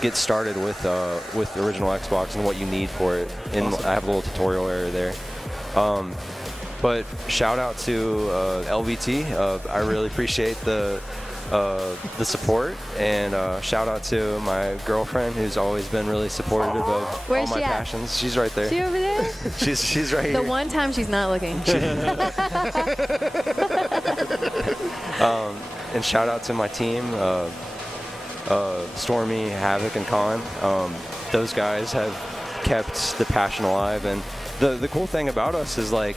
get started with the original Xbox and what you need for it. And awesome. I have a little tutorial area there. But shout out to LVT. I really appreciate the support, and shout out to my girlfriend who's always been really supportive of all my passions. She's right there. She over there? she's right here. The one time she's not looking. And shout out to my team, Stormy, Havoc, and Con. Those guys have kept the passion alive, and the cool thing about us is like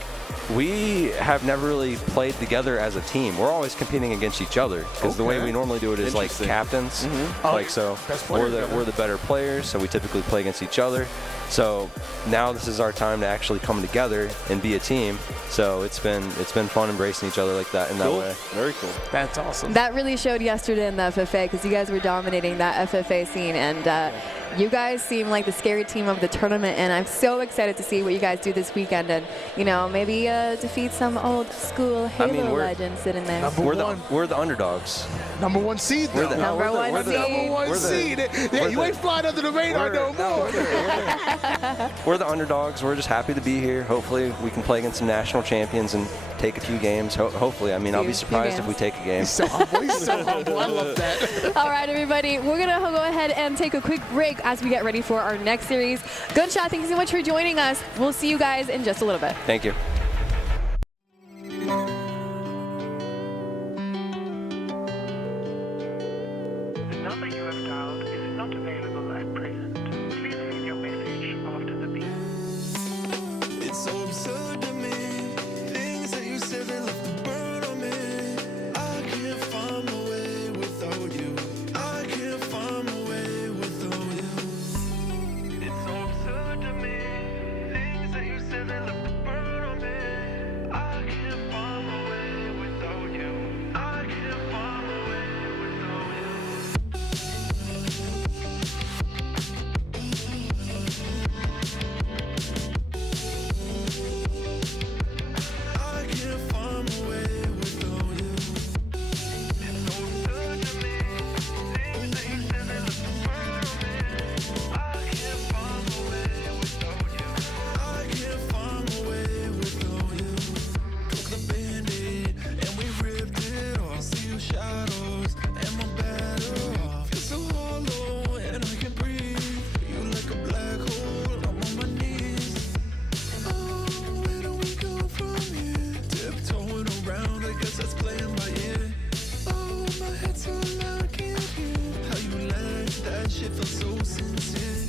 we have never really played together as a team. We're always competing against each other because the way we normally do it is like captains. Like so, we're the better players, so we typically play against each other. So now this is our time to actually come together and be a team. So it's been fun embracing each other like that in that way. Very cool. That's awesome. That really showed yesterday in the FFA because you guys were dominating that FFA scene, and you guys seem like the scary team of the tournament, and I'm so excited to see what you guys do this weekend, and you know, maybe defeat some old school Halo legend sitting there. We're the underdogs. Number 1 seed, though. Number one seed. Yeah, you ain't flying under the radar no more. We're the underdogs. We're just happy to be here. Hopefully, we can play against some national champions and take a few games. Hopefully, I mean, I'll be surprised if we take a game. He's so humble. He's so humble. I love that. All right, everybody, we're gonna go ahead and take a quick break as we get ready for our next series. Gunshot, thank you so much for joining us. We'll see you guys in just a little bit. Thank you. The number you have dialed is not available at present. Please leave your message after the beep. It's so absurd to me. Things that you said they left a burn on me. I can't find my way without you. I can't find my way without you. It's so absurd to me. Things that you said they left a burn on me. I can't find my way without you. I can't find my way without you. I can't find my way without you. It's so absurd to me. Things that you said they left a burn on me. I can't find my way without you. I can't find my way without you. Took the Band-Aid and we ripped it off. See your shadows and my battle off. Feel so hollow and I can't breathe. You like a black hole. I'm on my knees. Oh, where do we go from here? Tiptoeing around, I guess that's playing by ear. Oh, my head's so loud, I can't hear how you laugh. That shit feels so sincere.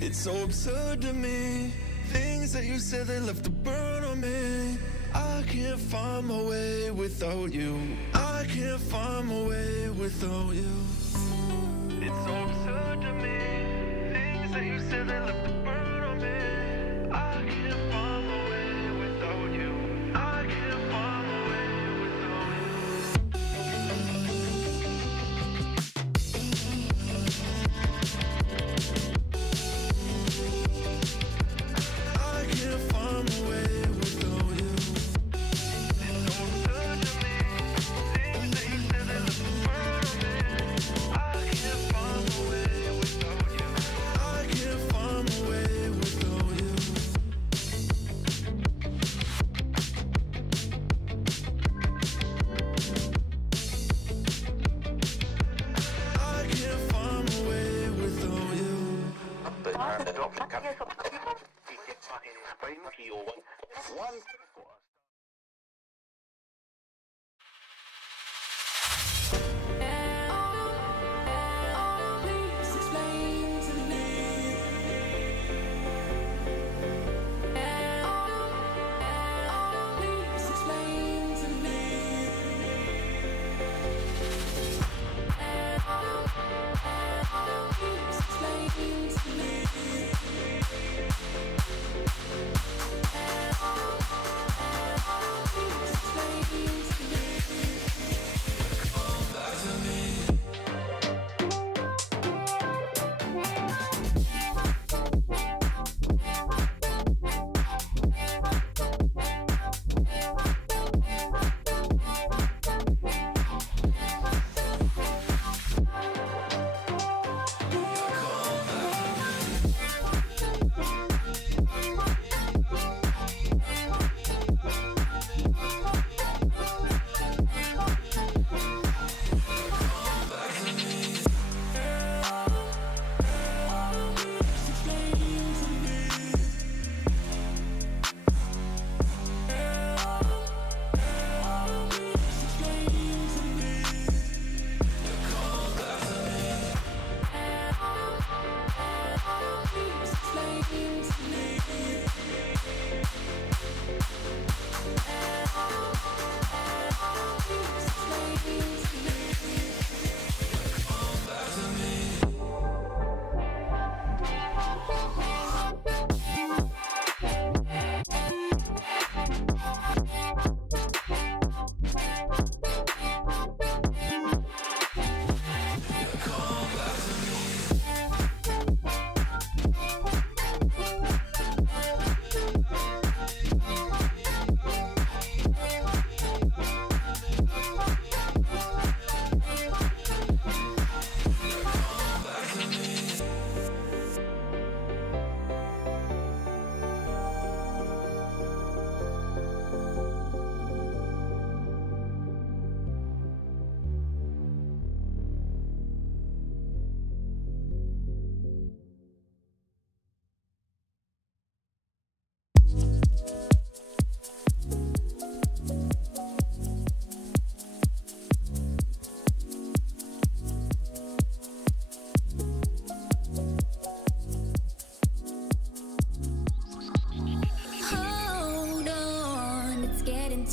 It's so absurd to me. Things that you said they left a burn on me. I can't find my way without you. I can't find my way without you. It's so absurd to me. Things that you said they left a burn on me. I can't find my way without you. I can't find my way without you. I can't find my way without you. It's so absurd to me. Things that you said they left a burn on me. I can't find my way without you. I can't find my way without you. I can't find my way without you.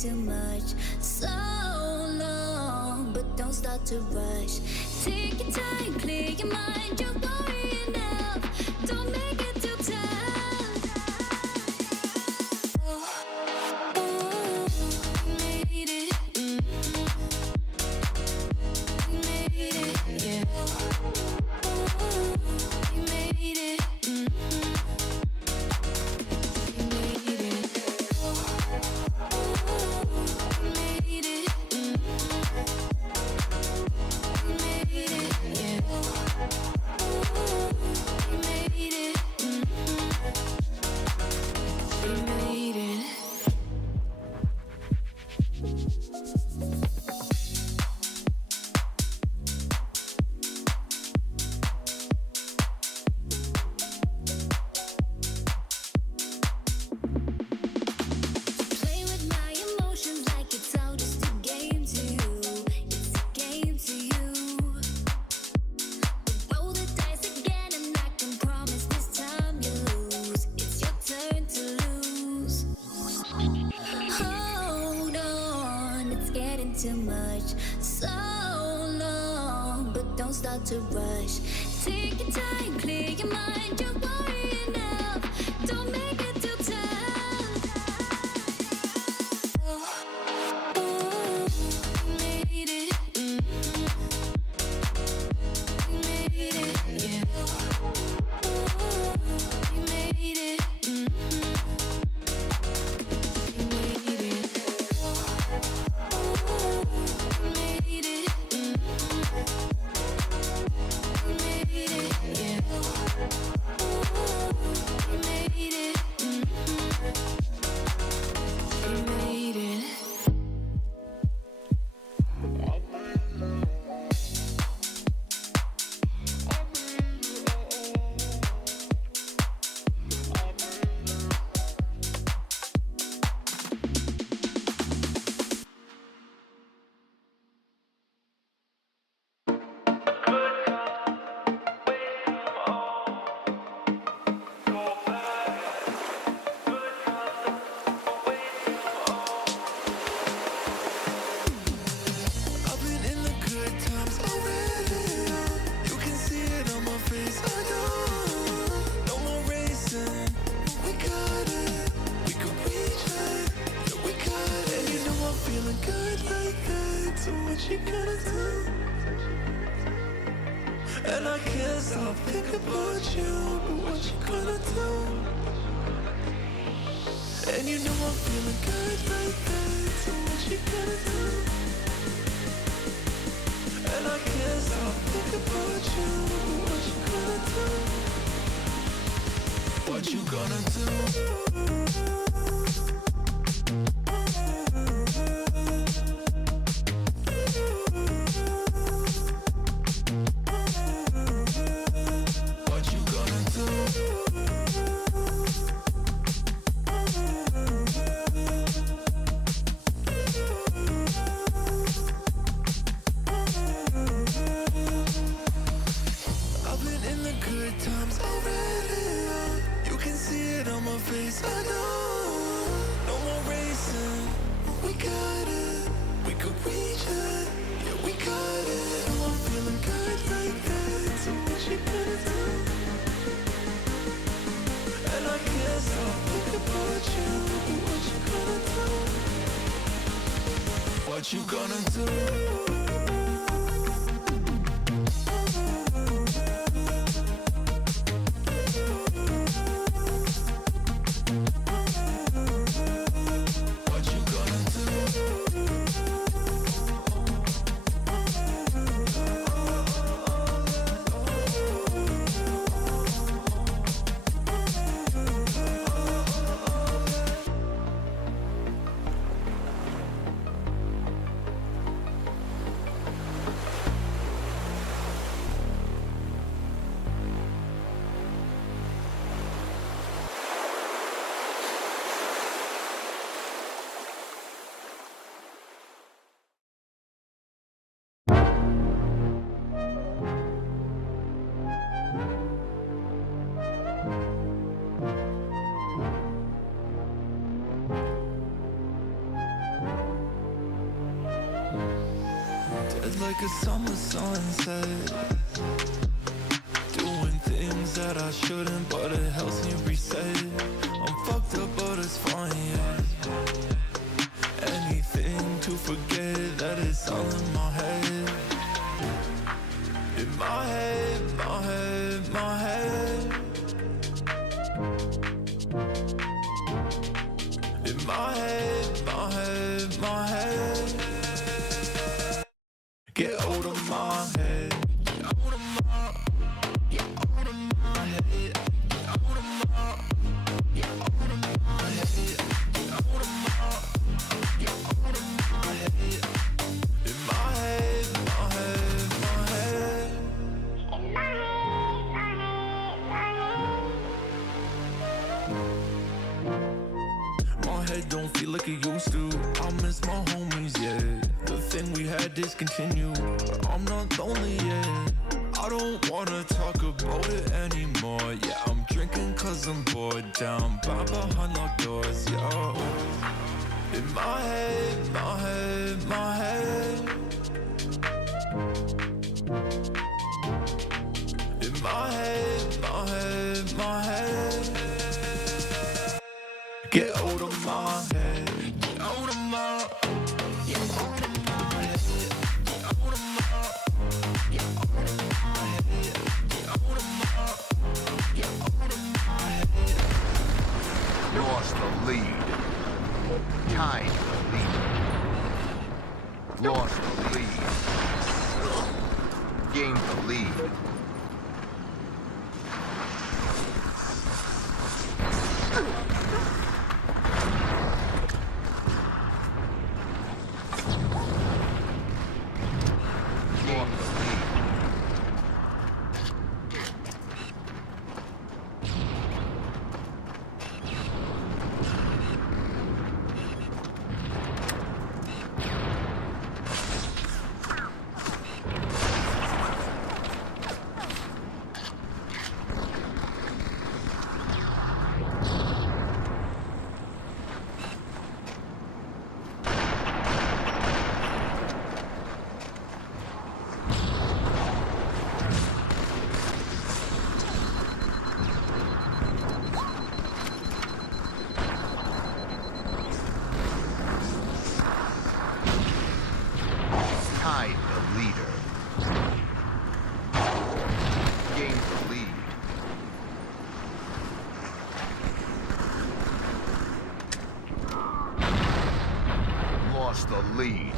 too much. So long, but don't start to rush. Take your time, clear your mind. You're worrying enough. Don't make it too tough. We made it. We made it, yeah. We made it. We made it. We made it. We made it, yeah. We made it. We made it. Play with my emotions like it's all just a game to you. It's a game to you. Roll the dice again, and I can promise this time you lose. It's your turn to lose. Hold on, it's getting too much. So long, but don't start to rush. Take your time, clear your mind. You're worrying enough. Don't make it too tough. We made it. We made it, yeah. We made it. We made it. We made it. We made it, yeah. We made it. We made it. I've been in the good times already. You can see it on my face. I know. No more racing. We got it. We could reach it. Yeah, we got it. And you know I'm feeling good like that. So what you gonna do? And I can't stop thinking about you. But what you gonna do? And you know I'm feeling good like that. So what you gonna do? And I can't stop thinking about you. What you gonna do? What you gonna do? What you gonna do? I've been in the good times already. You can see it on my face. I know. No more racing. We got it. We could reach it. Yeah, we got it. Oh, I'm feeling good like that. So what you gonna do? And I can't stop thinking about you. What you gonna do? What you gonna do? What you gonna do? like a summer sunset. Doing things that I shouldn't, but it helps me reset. I'm fucked up, but it's fine, yeah. Anything to forget that it's all in my head. In my head, my head, my head. In my head, my head, my head. Get out of my head. Get out of my, get out of my head. Get out of my, get out of my head. Get out of my, get out of my head. In my head, my head, my head. My head don't feel like it used to. I miss my homies, yeah. The thing we had discontinued, but I'm not lonely yet. I don't wanna talk about it anymore. Yeah, I'm drinking cause I'm bored. Down by behind locked doors, yo. In my head, my head, my head. In my head, my head, my head. Get out of my head. Get out of my. Get out of my head. Get out of my. Get out of my head. Get out of my. Get out of my head. Lost the lead. Tied the lead. Lost the lead. Gained the lead. Tied the leader. Gained the lead. Lost the lead.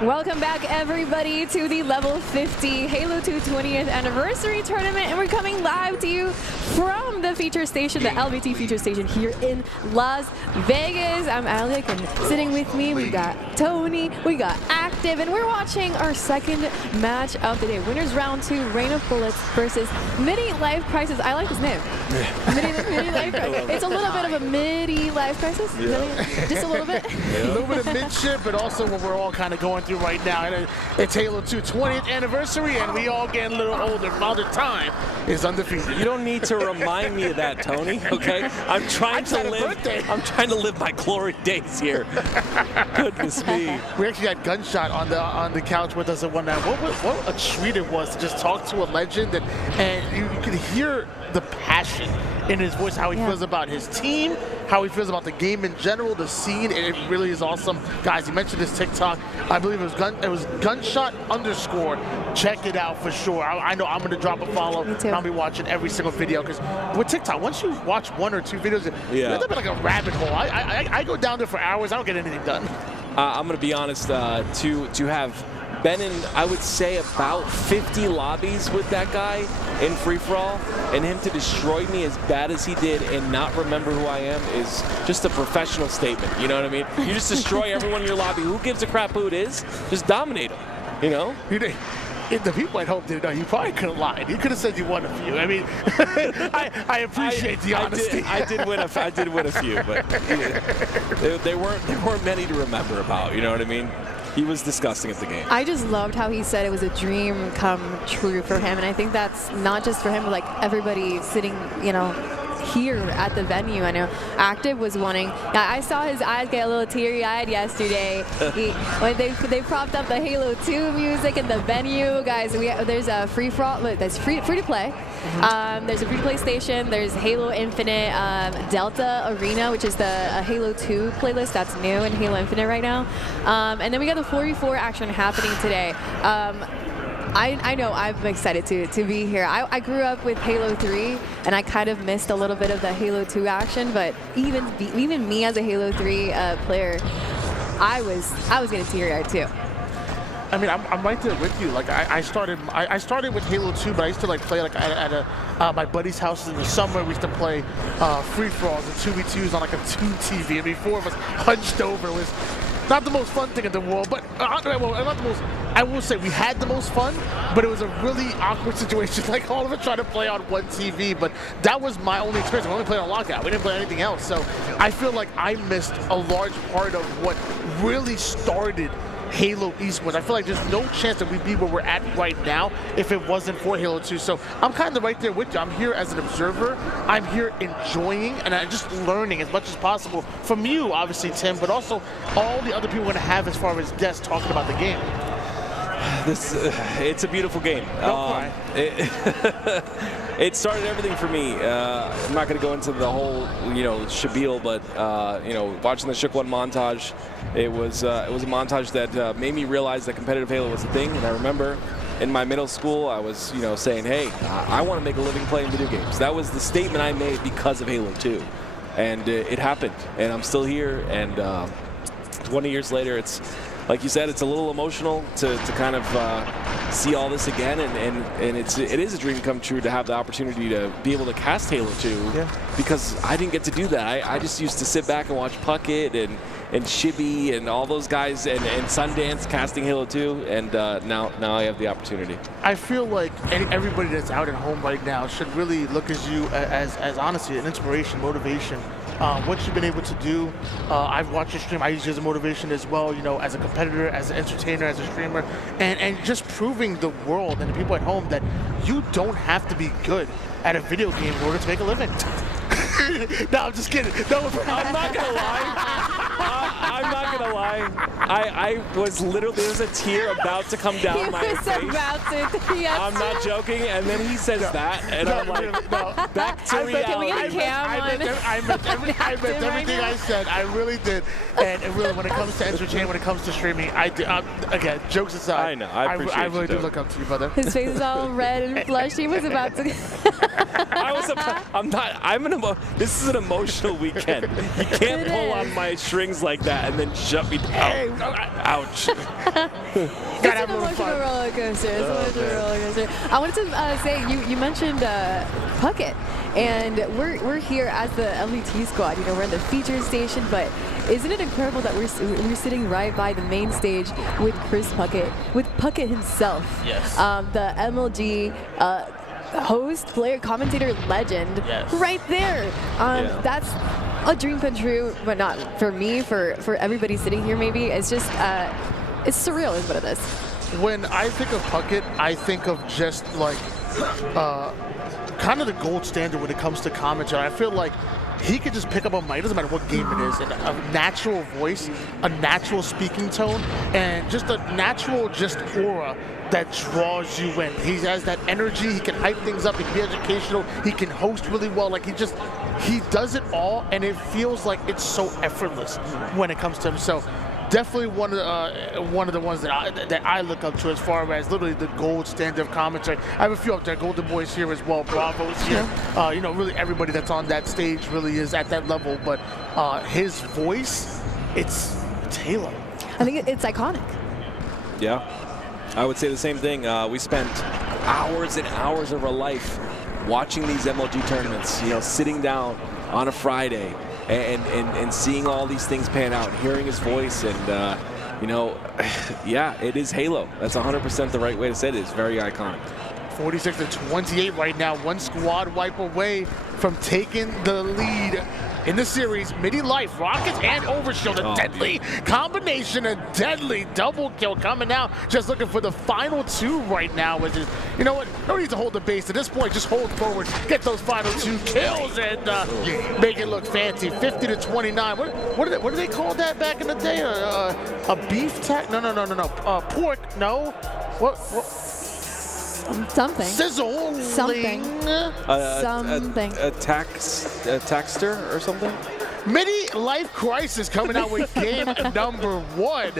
Welcome back, everybody, to the Level 50 Halo 2 20th Anniversary Tournament, and we're coming live to you from the feature station, the LVT feature station here in Las Vegas. I'm Alec, and sitting with me, we got Tony, we got Active, and we're watching our second match of the day. Winners round 2, Rain of Bullets versus Midi Life Crisis. I like his name. Midi Life Crisis. It's a little bit of a Midi Life Crisis. Just a little bit. A little bit of midship, but also what we're all kind of going through right now. And it's Halo 2 20th anniversary, and we all getting a little older. Father Time is undefeated. You don't need to remind me of that, Tony. Okay, I'm trying to live my glory days here. Goodness me. We actually had Gunshot on the couch with us at one night. What a treat it was to just talk to a legend, and you could hear the passion in his voice, how he feels about his team, how he feels about the game in general, the scene, and it really is awesome. Guys, you mentioned his TikTok. I believe it was Gunshot _ Check it out for sure. I know I'm going to drop a follow. I'll be watching every single video, because with TikTok, once you watch 1 or 2 videos, you end up in like a rabbit hole. I go down there for hours. I don't get anything done. I'm going to be honest, to have been in, I would say, about 50 lobbies with that guy in free-for-all, and him to destroy me as bad as he did and not remember who I am is just a professional statement. You know what I mean? You just destroy everyone in your lobby. Who gives a crap who it is? Just dominate them, you know? If the people at home didn't know, you probably could have lied. You could have said you won a few. I mean, I appreciate the honesty. I did win a few, but they weren't many to remember about. You know what I mean? He was disgusting at the game. I just loved how he said it was a dream come true for him, and I think that's not just for him, but like everybody sitting, you know, here at the venue. I know Active was wanting. I saw his eyes get a little teary-eyed yesterday when they propped up the Halo 2 music in the venue. Guys, there's a free for all. That's free to play. There's a free to play station. There's Halo Infinite, Delta Arena, which is the Halo 2 playlist that's new in Halo Infinite right now. And then we got the 4v4 action happening today. I know I'm excited to be here. I grew up with Halo 3, and I kind of missed a little bit of the Halo 2 action, but even me as a Halo 3 player, I was getting teary-eyed too. I mean, I'm right there with you. Like I started with Halo 2, but I used to like play like at my buddy's house in the summer. We used to play free for alls and 2v2s on like a 2 TV, and before it was hunched over. It was not the most fun thing in the world, but not the most. I will say we had the most fun, but it was a really awkward situation. Like all of us trying to play on one TV, but that was my only experience. We only played on Lockout. We didn't play anything else. So I feel like I missed a large part of what really started Halo esports. I feel like there's no chance that we'd be where we're at right now if it wasn't for Halo 2. So I'm kind of right there with you. I'm here as an observer. I'm here enjoying and I'm just learning as much as possible from you, obviously, Tim, but also all the other people we're going to have as far as guests talking about the game. It's a beautiful game. It started everything for me. I'm not going to go into the whole, spiel, but watching the Shook One montage, it was a montage that made me realize that competitive Halo was a thing. And I remember in my middle school, I was, saying, hey, I want to make a living playing video games. That was the statement I made because of Halo 2, and it happened. And I'm still here. And 20 years later, it's. Like you said, it's a little emotional to kind of see all this again, and it is a dream come true to have the opportunity to be able to cast Halo 2, because I didn't get to do that. I just used to sit back and watch Puckett and Shibby and all those guys and Sundance casting Halo 2, and now I have the opportunity. I feel like everybody that's out at home right now should really look at you as honestly an inspiration, motivation. What you've been able to do. I've watched your stream. I use you as a motivation as well, as a competitor, as an entertainer, as a streamer, and just proving the world and the people at home that you don't have to be good at a video game in order to make a living. No, I'm just kidding. No, I'm not gonna lie. I was literally, there was a tear about to come down my face. I'm not joking, and then he says that, and I'm like, back to reality. Can we get a cam I meant everything I said. I really did. And really, when it comes to entertainment, when it comes to streaming, I do. Again, jokes aside, I know. I appreciate I really do look up to you, brother. His face is all red and flushed. He was about to. This is an emotional weekend. You can't pull on my strings like that and then shut me down. Hey, ouch. It's an emotional roller coaster. I wanted to say, you mentioned Puckett, and we're here as the LVT squad. We're in the feature station, but isn't it incredible that we're sitting right by the main stage with Chris Puckett, with Puckett himself? Yes. The MLG host, player, commentator, legend, right there. That's a dream come true, but not for me, for everybody sitting here maybe. It's just, it's surreal is what it is. When I think of Puckett, I think of just like kind of the gold standard when it comes to commentary. I feel like he could just pick up a mic, doesn't matter what game it is, and a natural voice, a natural speaking tone, and just a natural aura that draws you in. He has that energy. He can hype things up. He can be educational. He can host really well. Like he does it all, and it feels like it's so effortless when it comes to him. So definitely one of the ones that I look up to as far as literally the gold standard of commentary. I have a few up there. Golden Boy's here as well. Bravo's here. Really everybody that's on that stage really is at that level. But his voice, it's Halo. I think it's iconic. Yeah. I would say the same thing. We spent hours and hours of our life watching these MLG tournaments, sitting down on a Friday and seeing all these things pan out, hearing his voice, and, yeah, it is Halo. That's 100% the right way to say it. It's very iconic. 46-28 right now. One squad wipe away from taking the lead in the series. Midi Life, Rockets, and Overshield. A deadly combination, a deadly double kill coming out. Just looking for the final two right now. Which is, you know what? No need to hold the base. At this point, just hold forward, get those final two kills, and make it look fancy. 50-29. What do they call that back in the day? A beef tack? No. Pork? No. What? Something. Sizzle. Something. Something. A taxter or something? Midi Life Crisis coming out with game number 1.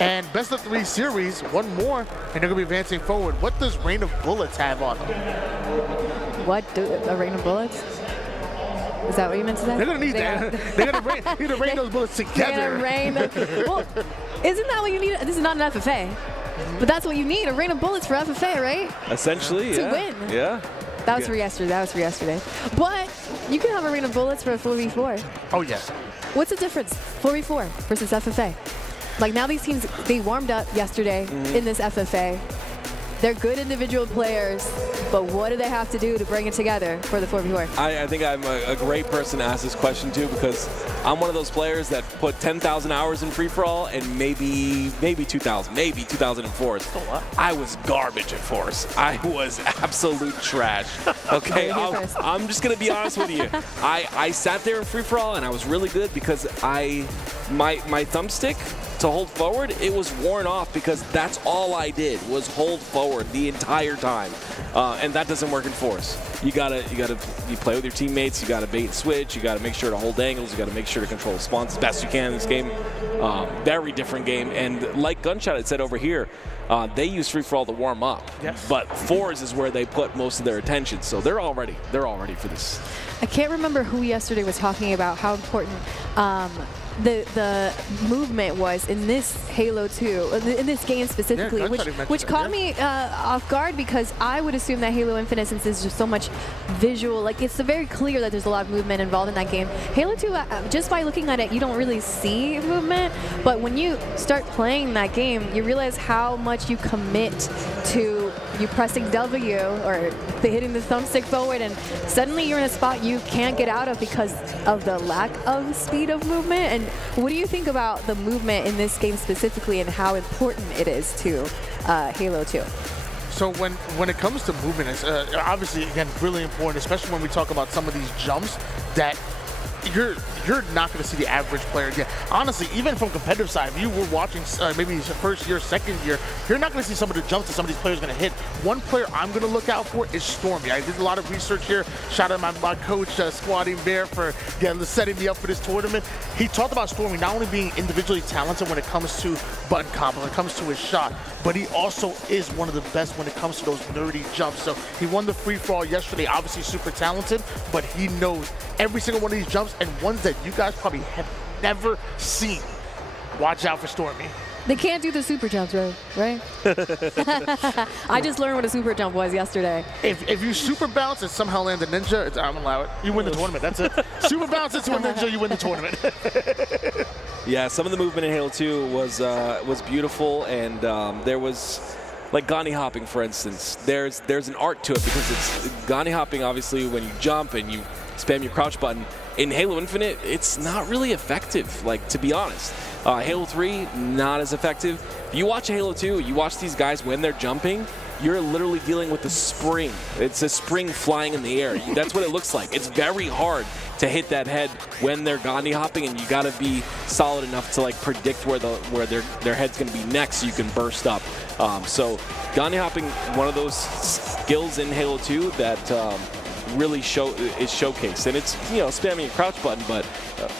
And best of 3 series, one more, and they're going to be advancing forward. What does Rain of Bullets have on them? What? A rain of bullets? Is that what you meant to say? They're going to need that. They're going to rain those bullets together. Well, isn't that what you need? This is not an FFA. But that's what you need, a rain of bullets for FFA, right? Essentially, to win. Yeah. That was for yesterday. But you can have a rain of bullets for a 4v4. Oh, yes. What's the difference, 4v4 versus FFA? Like, now these teams, they warmed up yesterday in this FFA. They're good individual players, but what do they have to do to bring it together for the 4v4? I think I'm a great person to ask this question to, because I'm one of those players that put 10,000 hours in free-for-all and maybe 2,000, maybe 2,000 in Force. I was garbage at Force. I was absolute trash. Okay, I'm just going to be honest with you. I sat there in free-for-all and I was really good because my thumbstick to hold forward, it was worn off because that's all I did was hold forward the entire time, and that doesn't work in Force. You play with your teammates. You gotta bait and switch. You gotta make sure to hold angles. You gotta make sure to control spawns as best you can in this game. Very different game, and like Gunshot had said over here, they use free for all to warm up. Yes. But Fours is where they put most of their attention, so they're all ready. They're all ready for this. I can't remember who yesterday was talking about how important the movement was in this Halo 2, in this game specifically, which caught me off guard, because I would assume that Halo Infinite, since there's just so much visual, like it's very clear that there's a lot of movement involved in that game. Halo 2, just by looking at it, you don't really see movement, but when you start playing that game, you realize how much you commit to you pressing W or hitting the thumbstick forward, and suddenly you're in a spot you can't get out of because of the lack of speed of movement. And what do you think about the movement in this game specifically and how important it is to Halo 2? So when it comes to movement, it's obviously, again, really important, especially when we talk about some of these jumps that you're not going to see the average player again. Honestly, even from competitive side, if you were watching maybe first year, second year, you're not going to see some of the jumps that some of these players are going to hit. One player I'm going to look out for is Stormy. I did a lot of research here. Shout out my coach, Squatting Bear, for setting me up for this tournament. He talked about Stormy not only being individually talented when it comes to button combo, when it comes to his shot, but he also is one of the best when it comes to those nerdy jumps. So he won the free-for-all yesterday, obviously super talented, but he knows every single one of these jumps, and ones that you guys probably have never seen. Watch out for Stormy. They can't do the super jumps, right? I just learned what a super jump was yesterday. If you super bounce and somehow land a ninja, I'm allowed it. You win the tournament, that's it. Super bounce into a ninja, you win the tournament. Yeah, some of the movement in Halo 2 was beautiful, and there was, like Gani hopping, for instance. There's an art to it, because it's Gani hopping, obviously, when you jump and you spam your crouch button. In Halo Infinite, it's not really effective, like, to be honest. Halo 3, not as effective. You watch Halo 2, you watch these guys when they're jumping, you're literally dealing with a spring. It's a spring flying in the air. That's what it looks like. It's very hard to hit that head when they're Gandhi hopping, and you got to be solid enough to like predict where their head's going to be next, so you can burst up. So Gandhi hopping, one of those skills in Halo 2 that really is showcased, and it's spamming a crouch button, but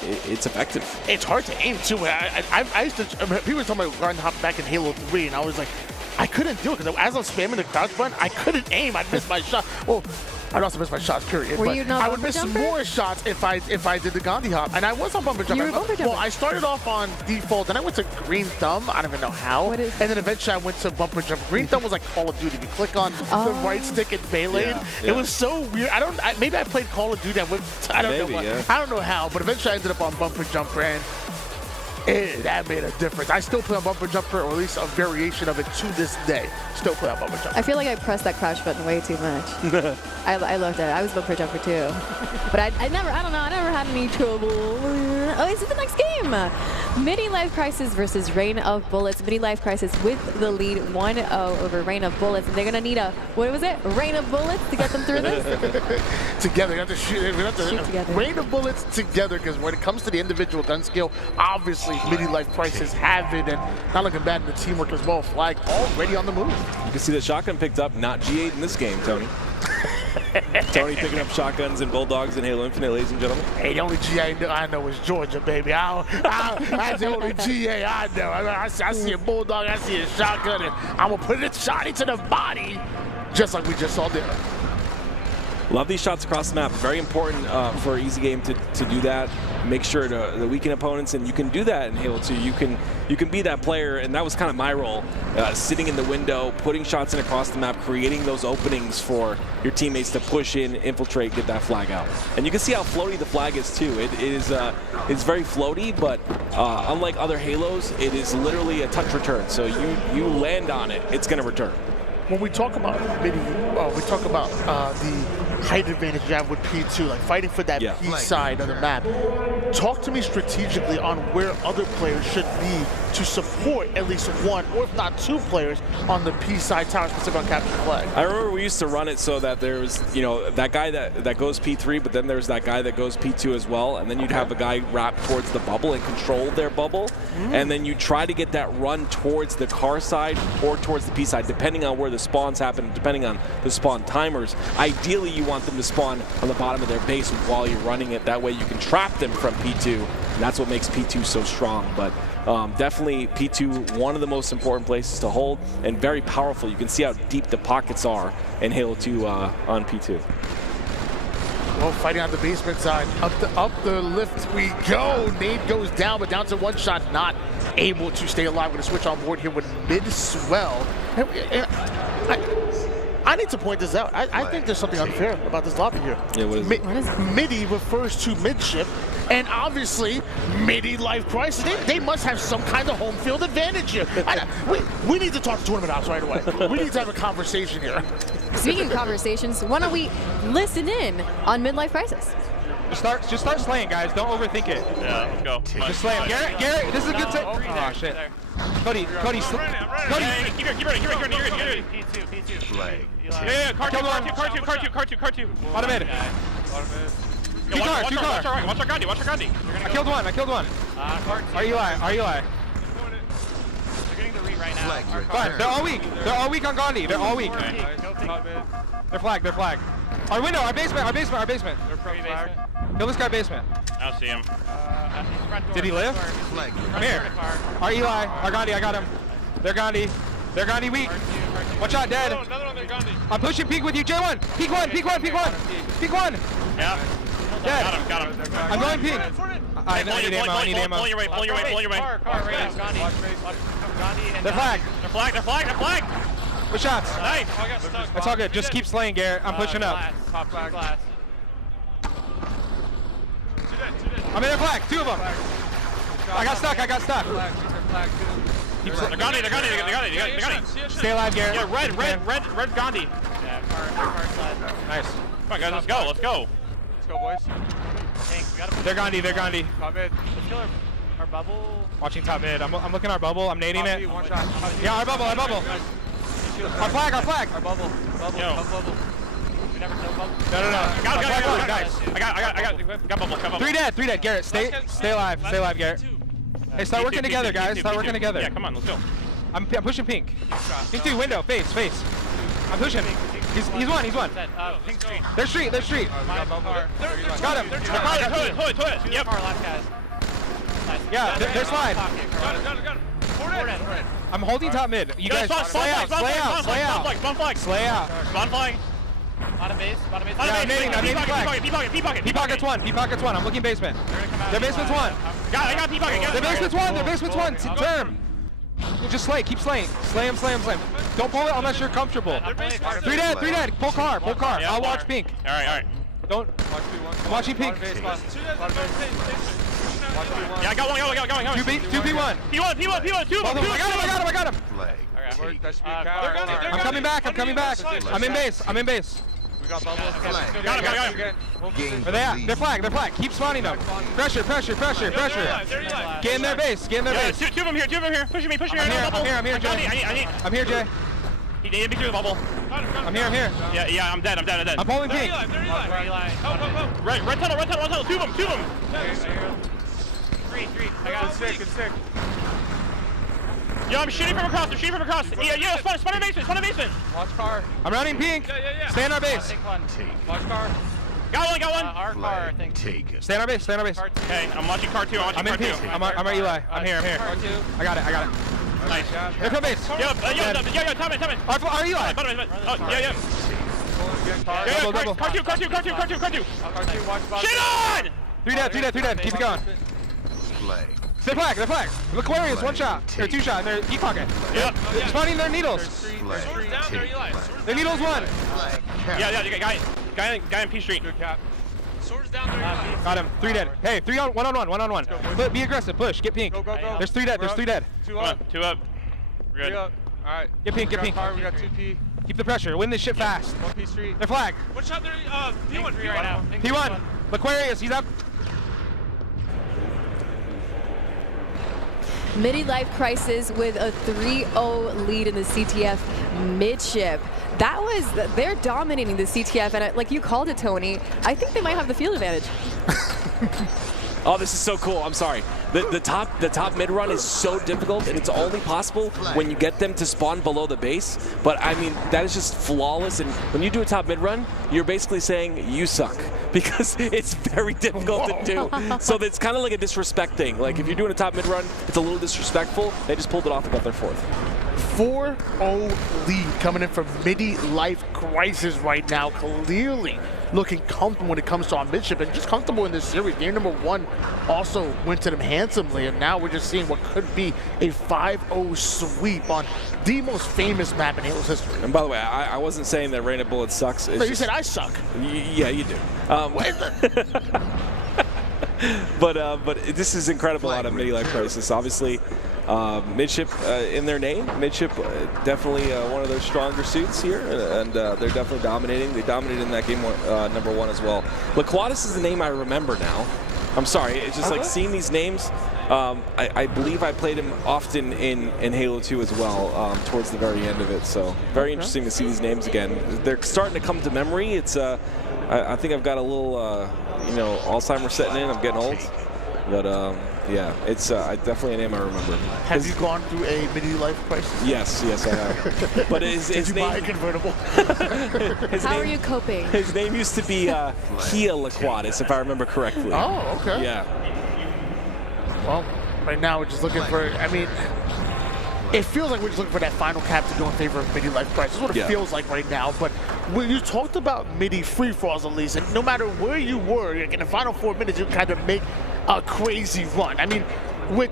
it's effective. It's hard to aim too. I used to, people were talking about Gandhi hop back in Halo 3, and I was like, I couldn't do it, because as I was spamming the crouch button, I couldn't aim. I'd miss my shot. Well, I'd also miss my shots, period. Were you not I would miss more shots if I did the Gandhi hop. And I was on bumper jumper. Well, I started off on default, then I went to green thumb. I don't even know how. And then eventually I went to bumper jumper. Green thumb was like Call of Duty. You click on the right stick and melee. It was so weird. Maybe I played Call of Duty. I don't know how, but eventually I ended up on bumper jumper. And that made a difference. I still play on bumper jumper, or at least a variation of it to this day. Still play on bumper jumper. I feel like I pressed that crouch button way too much. I loved it. I was bumper jumper too. But I never had any trouble. Oh, is it the next game? Midi Life Crisis versus Rain of Bullets. Midi Life Crisis with the lead 1-0 over Rain of Bullets. And they're going to need a, what was it? Rain of Bullets to get them through this? Together. We have to shoot together. Rain of Bullets together, because when it comes to the individual gun skill, obviously Midi Life Crisis have it, and not looking bad in the teamwork as well. Flag already on the move. You can see the shotgun picked up, not G8 in this game, Tony. Tony picking up shotguns and Bulldogs in Halo Infinite, ladies and gentlemen. Hey, the only GA I know is Georgia, baby. That's the only GA I know. I see a Bulldog, I see a shotgun, and I'm going to put it shotty to the body, just like we just saw there. Love these shots across the map. Very important for Easy Game to do that. Make sure to weaken opponents, and you can do that in Halo 2. You can be that player, and that was kind of my role, sitting in the window, putting shots in across the map, creating those openings for your teammates to push in, infiltrate, get that flag out. And you can see how floaty the flag is too. It's very floaty, but unlike other Halos, it is literally a touch return. So you land on it, it's going to return. When we talk about midi, we talk about the height advantage you have with P2, like fighting for that P side of the map. Talk to me strategically on where other players should be to support at least one, or if not two players on the P side tower, specifically on capture flag. I remember we used to run it so that there was, that guy that goes P3, but then there's that guy that goes P2 as well, and then you'd have a guy wrap towards the bubble and control their bubble, and then you try to get that run towards the car side or towards the P side, depending on where the spawns happen, depending on the spawn timers. Ideally, you want them to spawn on the bottom of their base while you're running it. That way you can trap them from P2, and that's what makes P2 so strong. But definitely P2, one of the most important places to hold, and very powerful. You can see how deep the pockets are in Halo 2 on P2. Well, fighting on the basement side, up the lift we go. Nade goes down, but down to one shot, not able to stay alive. We're going to switch on board here with mid-swell. I need to point this out. I think there's something unfair about this lobby here. Yeah, what is it? Midi refers to midship, and obviously, Midi Life Crisis, they must have some kind of home field advantage here. We need to talk to Tournament Ops right away. We need to have a conversation here. Speaking of conversations, why don't we listen in on Midlife Crisis? Just start slaying, guys. Don't overthink it. Yeah, let's go. Just slay him. Garrett, this is a good time. Oh, shit. Cody. Keep running. P2. Flag. Yeah, car two. Bottom mid. Two car. Watch our Gandhi. I killed one. Are Eli? They're getting the read right now. Flag Fine. They're all weak on Gandhi. They're all weak. They're flagged. Our window, our basement. They're pro basement. Kill this guy basement. I don't see him. Did he live? Flag. Come here. Our Eli, our Gandhi, I got him. They're Gandhi weak. Watch out, dead. Another one, they're Gandhi. I'm pushing peak with you, J1. Peak one. Yeah. Dead. Got him. I'm going peak. I need ammo. Pull your way. Car, right. Gandhi. They're flagged. They're flagged. Good shots. Nice. That's all good. Just keep slaying, Garrett. I'm pushing up. Top glass. I'm in their flag. Two of them. I got stuck. They're Gandhi. Stay alive, Garrett. Yeah, red Gandhi. Yeah, car side. Nice. Come on, guys, let's go. Let's go, boys. Hank, we gotta put They're Gandhi. top mid. Let's kill our bubble. Watching top mid. I'm looking our bubble. I'm nading it. One shot. Yeah, our bubble. Our flag. Our bubble. Yo. Bubble. We never know bubble. No. Got bubble. 3 dead. Garrett, stay alive, Garrett. Hey, start working together, guys. Start working together. Yeah, come on, let's go. I'm pushing pink. Pink 2, window, face. I'm pushing. He's one. Pink street. They're street. Got him. Toilet. Yep. Car last guys. Nice. Yeah, they're slide. Got it. Four dead. I'm holding top mid. You guys, Spawn slay out. flag. Slay out. Spawn flag. Bottom base. Yeah, I'm nading flag. P pocket. P-pocket's one. I'm looking basement. Their basement's one. I got P pocket. Their basement's one. Term. Just slay. Keep slaying. Slay him. Don't pull it unless you're comfortable. 3 dead. Pull car. I'll watch pink. All right. Don't. I'm watching pink. Yeah, I got one, going. 2P1. P1, two of them. I got him. Flag. That should be a cow. I'm coming back. I'm in base. We got bubbles. Flag. Got him. Game Where they at? the They're lead. flag. Keep spawning them. Pressure. Get in their base. Two of them here. Pushing me. I'm here, Jay. I need. I'm here, Jay. He needed me through the bubble. I'm here. Yeah, I'm dead. I'm pulling pink. Red tunnel. Two of them. Three. I got sick. Yo, I'm shooting from across. Yeah, spawn in basement. Watch car. I'm running pink. Yeah. Stay in our base. Watch car. Got one. Our car, I think. Take it. Stay in our base. Okay, I'm watching car 2. I'm in pink. I'm our Eli. I'm here. Car 2. I got it. Nice. Here come base. Yo, time it. Our Eli. Oh, yeah. Double. Car 2. Car 2, watch bottom. Shit on! 3 dead. Keep it going. Flag. They're flag. Look, Aquarius, 1 shot. Or 2 shot in their deep pocket. Yep. Spawning their needles. Flag. Take flag. Their needles 1. Flag. Yeah, you got guy in P Street. Good cap. Swords down there. Got him. 3 dead. Hey, 1-on-1. Be aggressive. Push. Get pink. Go. There's 3 dead. 2 Come up. on, 2 up. We're 3 good. up. Alright. Get pink. Car, we got 2P. Keep the pressure. Win this shit fast. 1P street. They're flag. What shot there? P1 right now. P1. Aquarius, he's up. Midi-life crisis with a 3-0 lead in the CTF midship. They're dominating the CTF, and like you called it, Tony, I think they might have the field advantage. Oh, this is so cool. I'm sorry. The top mid run is so difficult, and it's only possible when you get them to spawn below the base. But I mean, that is just flawless. And when you do a top mid run, you're basically saying you suck because it's very difficult to do. So it's kind of like a disrespect thing. Like if you're doing a top mid run, it's a little disrespectful. They just pulled it off and got their 4th. 4-0 lead coming in from Midi-life crisis right now. Clearly looking comfortable when it comes to our midship and just comfortable in this series. Game number 1 also went to them handsomely, and now we're just seeing what could be a 5-0 sweep on the most famous map in Halo's history. And by the way, I wasn't saying that Rain of Bullets sucks. It's No, you said I suck. Yeah, you do. But this is incredible out of Midi-life crisis. Obviously, midship in their name. Midship definitely one of their stronger suits here, and they're definitely dominating. They dominated in that game number 1 as well. Laquatus is the name I remember now. I'm sorry, it's just like seeing these names. I believe I played him often in Halo 2 as well, towards the very end of it. So very interesting to see these names again. They're starting to come to memory. It's I think I've got a little Alzheimer's setting in. I'm getting old, but yeah, it's definitely a name I remember. Have you gone through a Midi-life crisis? Yes, I have. But his Did you buy a convertible? How are you coping? His name used to be Kia Laquatus, if I remember correctly. Oh, okay. Yeah. Well, right now we're just looking for, I mean, it feels like we're just looking for that final cap to go in favor of Midi-life crisis. That's what it feels like right now. But when you talked about Midi free-falls, at least, and no matter where you were, like in the final 4 minutes, you kind of make a crazy run. I mean, with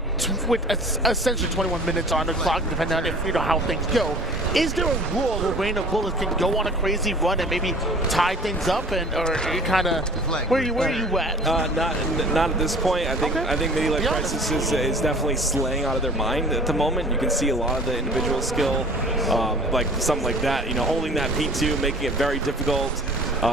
essentially 21 minutes on the clock, depending on if how things go, is there a rule where Rain of Bullets can go on a crazy run and maybe tie things up, and or you kind of where are you at? Not at this point. I think Midi-life crisis is definitely slaying out of their mind at the moment. You can see a lot of the individual skill, like something like that. Holding that P2, making it very difficult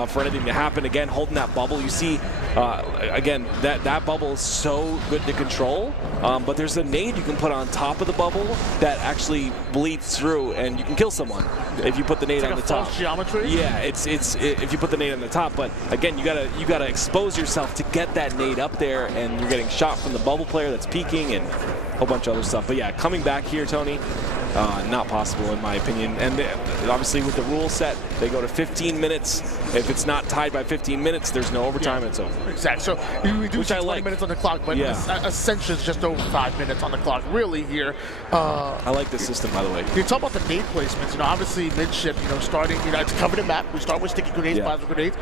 for anything to happen. Again, holding that bubble. You see, again, that bubble is so good to control. But there's a nade you can put on top of the bubble that actually bleeds through, and you can kill someone if you put the nade on the top. False geometry? Yeah, it's if you put the nade on the top. But again, you gotta expose yourself to get that nade up there, and you're getting shot from the bubble player that's peeking and a whole bunch of other stuff. But yeah, coming back here, Tony, not possible in my opinion. And obviously with the rule set, they go to 15 minutes. If it's not tied by 15 minutes, there's no overtime. It's over. Exactly. So you reduce 20 minutes on the clock, but essentially it's just over 5 minutes on the clock. Really here. I like this system, by the way. You talk about the nade placements. Obviously midship. Starting. It's a covered map. We start with sticky grenades, plasma grenades.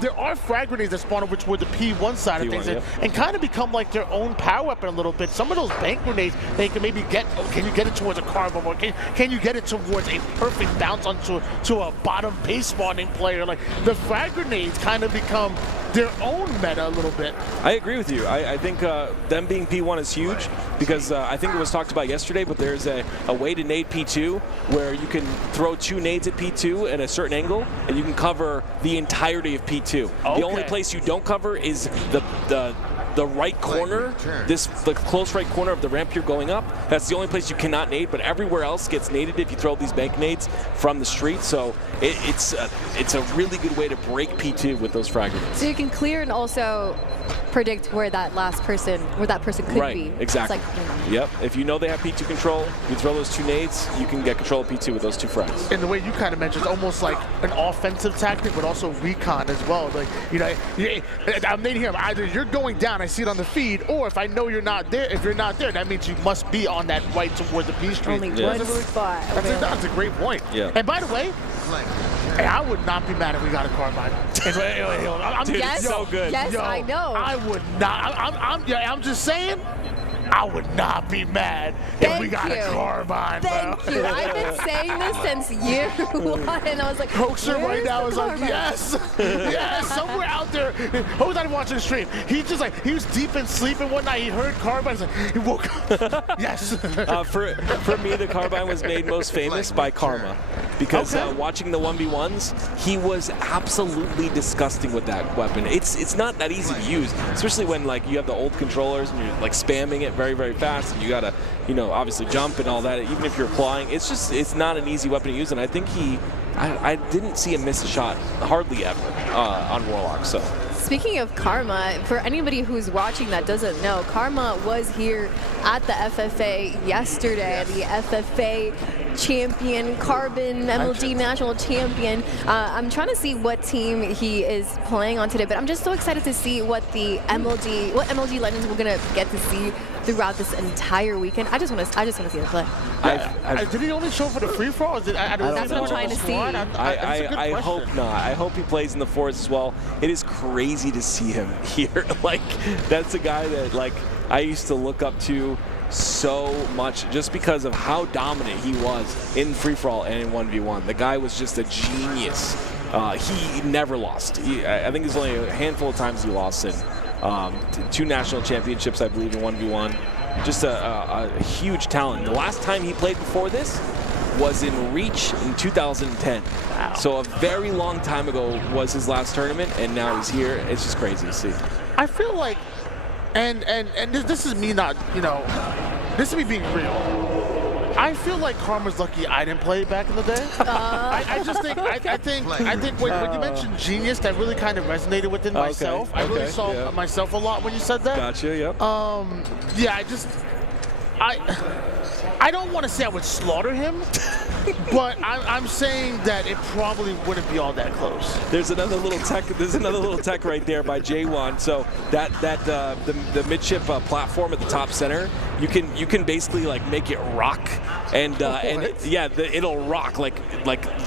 There are frag grenades that spawn, which were the P1 side of things, and kind of become like their own power weapon a little bit. Some of those bank grenades, they can maybe get. Can you get it towards a car? platform, or can you get it towards a perfect bounce onto a bottom base spawning player? Like, the frag grenades kind of become their own meta a little bit. I agree with you. I think them being P1 is huge because I think it was talked about yesterday, but there's a way to nade P2 where you can throw 2 nades at P2 at a certain angle, and you can cover the entirety of P2. Okay. The only place you don't cover is the right corner, the close right corner of the ramp you're going up. That's the only place you cannot nade, but everywhere else gets naded if you throw these bank nades from the street. So it's a really good way to break P2 with those frag grenades. So you can clear and also predict where that person could right, be. Exactly. It's like, Yep. If you know they have P2 control, you throw those 2 nades, you can get control of P2 with those 2 frags. And the way you kind of mentioned, it's almost like an offensive tactic, but also recon as well. Like, I'm nading here. Either you're going down, I see it on the feed, or if I know you're not there, that means you must be on that right toward the P street. only one spot. That's a great point. Yeah. And by the way, hey, I would not be mad if we got a carbine. Dude, it's so good. Yes, I know. I would not. I'm just saying. I would not be mad if we got a carbine, bro. Thank you. I've been saying this since year 1, and I was like, Hoaxer right "Where's now the is like, carbine?" yes, yes, somewhere out there. Ho's not even watching the stream. He just like, he was deep in sleep and one night he heard carbine. Like, he woke up. Yes. For me, the carbine was made most famous by Karma. Because watching the 1v1s, he was absolutely disgusting with that weapon. It's not that easy to use, especially when like you have the old controllers and you're like spamming it very, very fast, and you gotta, obviously jump and all that. Even if you're flying, it's not an easy weapon to use. And I think I didn't see him miss a shot hardly ever on Warlock. So. Speaking of Karma, for anybody who's watching that doesn't know, Karma was here at the FFA yesterday, the FFA champion, Carbon MLG national champion. I'm trying to see what team he is playing on today, but I'm just so excited to see what MLG legends we're gonna get to see throughout this entire weekend. I just want to see the play. Did he only show for the free for all? That's what I'm trying to see. I hope not. I hope he plays in the fours as well. It is crazy to see him here. Like, that's a guy that like I used to look up to so much just because of how dominant he was in free-for-all and in 1v1. The guy was just a genius. He never lost. I think there's only a handful of times he lost in 2 national championships, I believe, in 1v1. Just a huge talent. The last time he played before this was in Reach in 2010. Wow. So a very long time ago was his last tournament, and now he's here. It's just crazy to see. I feel like, and this is me not, this is me being real. I feel like Karma's lucky I didn't play back in the day. I just think, I think when you mentioned genius, that really kind of resonated within myself. I really saw myself a lot when you said that. Gotcha, yep. Yeah, I don't want to say I would slaughter him, but I'm saying that it probably wouldn't be all that close. There's another little tech. There's another little tech right there by J1. So the midship platform at the top center, you can basically like make it rock, and it'll rock like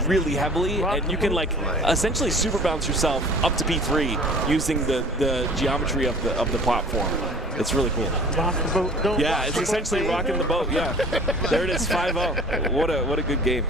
really heavily, and you can like essentially super bounce yourself up to P3 using the geometry of the platform. It's really cool. Rock the boat. Yeah, it's essentially rocking the boat. Yeah, there it is, 5-0. What a good game.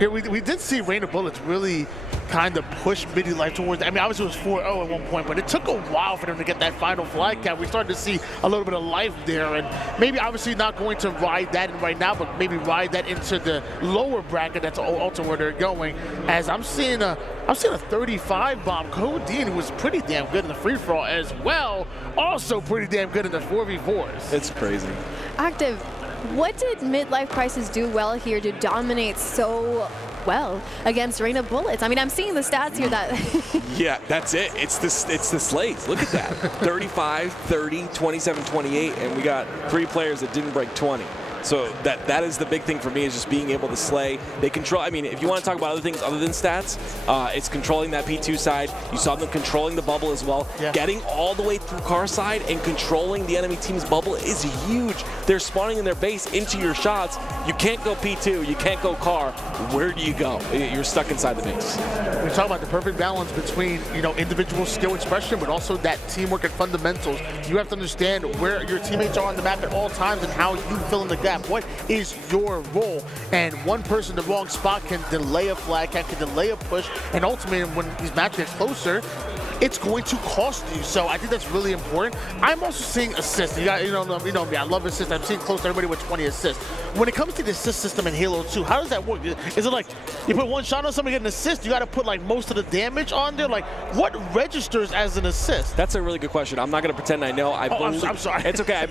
Yeah, we did see Rain of Bullets really kind of push Midi Life towards. I mean, obviously it was 4-0 at one point, but it took a while for them to get that final flag cap. We started to see a little bit of life there, and maybe obviously not going to ride that in right now, but maybe ride that into the lower bracket. That's ultimately where they're going. As I'm seeing a 35 bomb. Codeine, who was pretty damn good in the free for all as well, also pretty damn good in the 4v4s. It's crazy. Active. What did Midlife Crisis do well here to dominate so well against Rain of Bullets? I mean, I'm seeing the stats here that... Yeah, that's it. It's the slays. Look at that. 35, 30, 27, 28, and we got 3 players that didn't break 20. So that is the big thing for me, is just being able to slay. They control, I mean, if you want to talk about other things other than stats, it's controlling that P2 side. You saw them controlling the bubble as well. Yeah. Getting all the way through car side and controlling the enemy team's bubble is huge. They're spawning in their base into your shots. You can't go P2, you can't go car. Where do you go? You're stuck inside the base. We talk about the perfect balance between, individual skill expression, but also that teamwork and fundamentals. You have to understand where your teammates are on the map at all times and how you fill in the gap. snap. What is your role? And one person in the wrong spot can delay a flag, can delay a push, and ultimately when these matches get closer, it's going to cost you. So I think that's really important. I'm also seeing assists. You know me, I love assists. I'm seeing close to everybody with 20 assists. When it comes to the assist system in Halo 2, how does that work? Is it like you put one shot on somebody, get an assist, you got to put like most of the damage on there? Like what registers as an assist? That's a really good question. I'm not going to pretend I know. I'm sorry. It's okay. I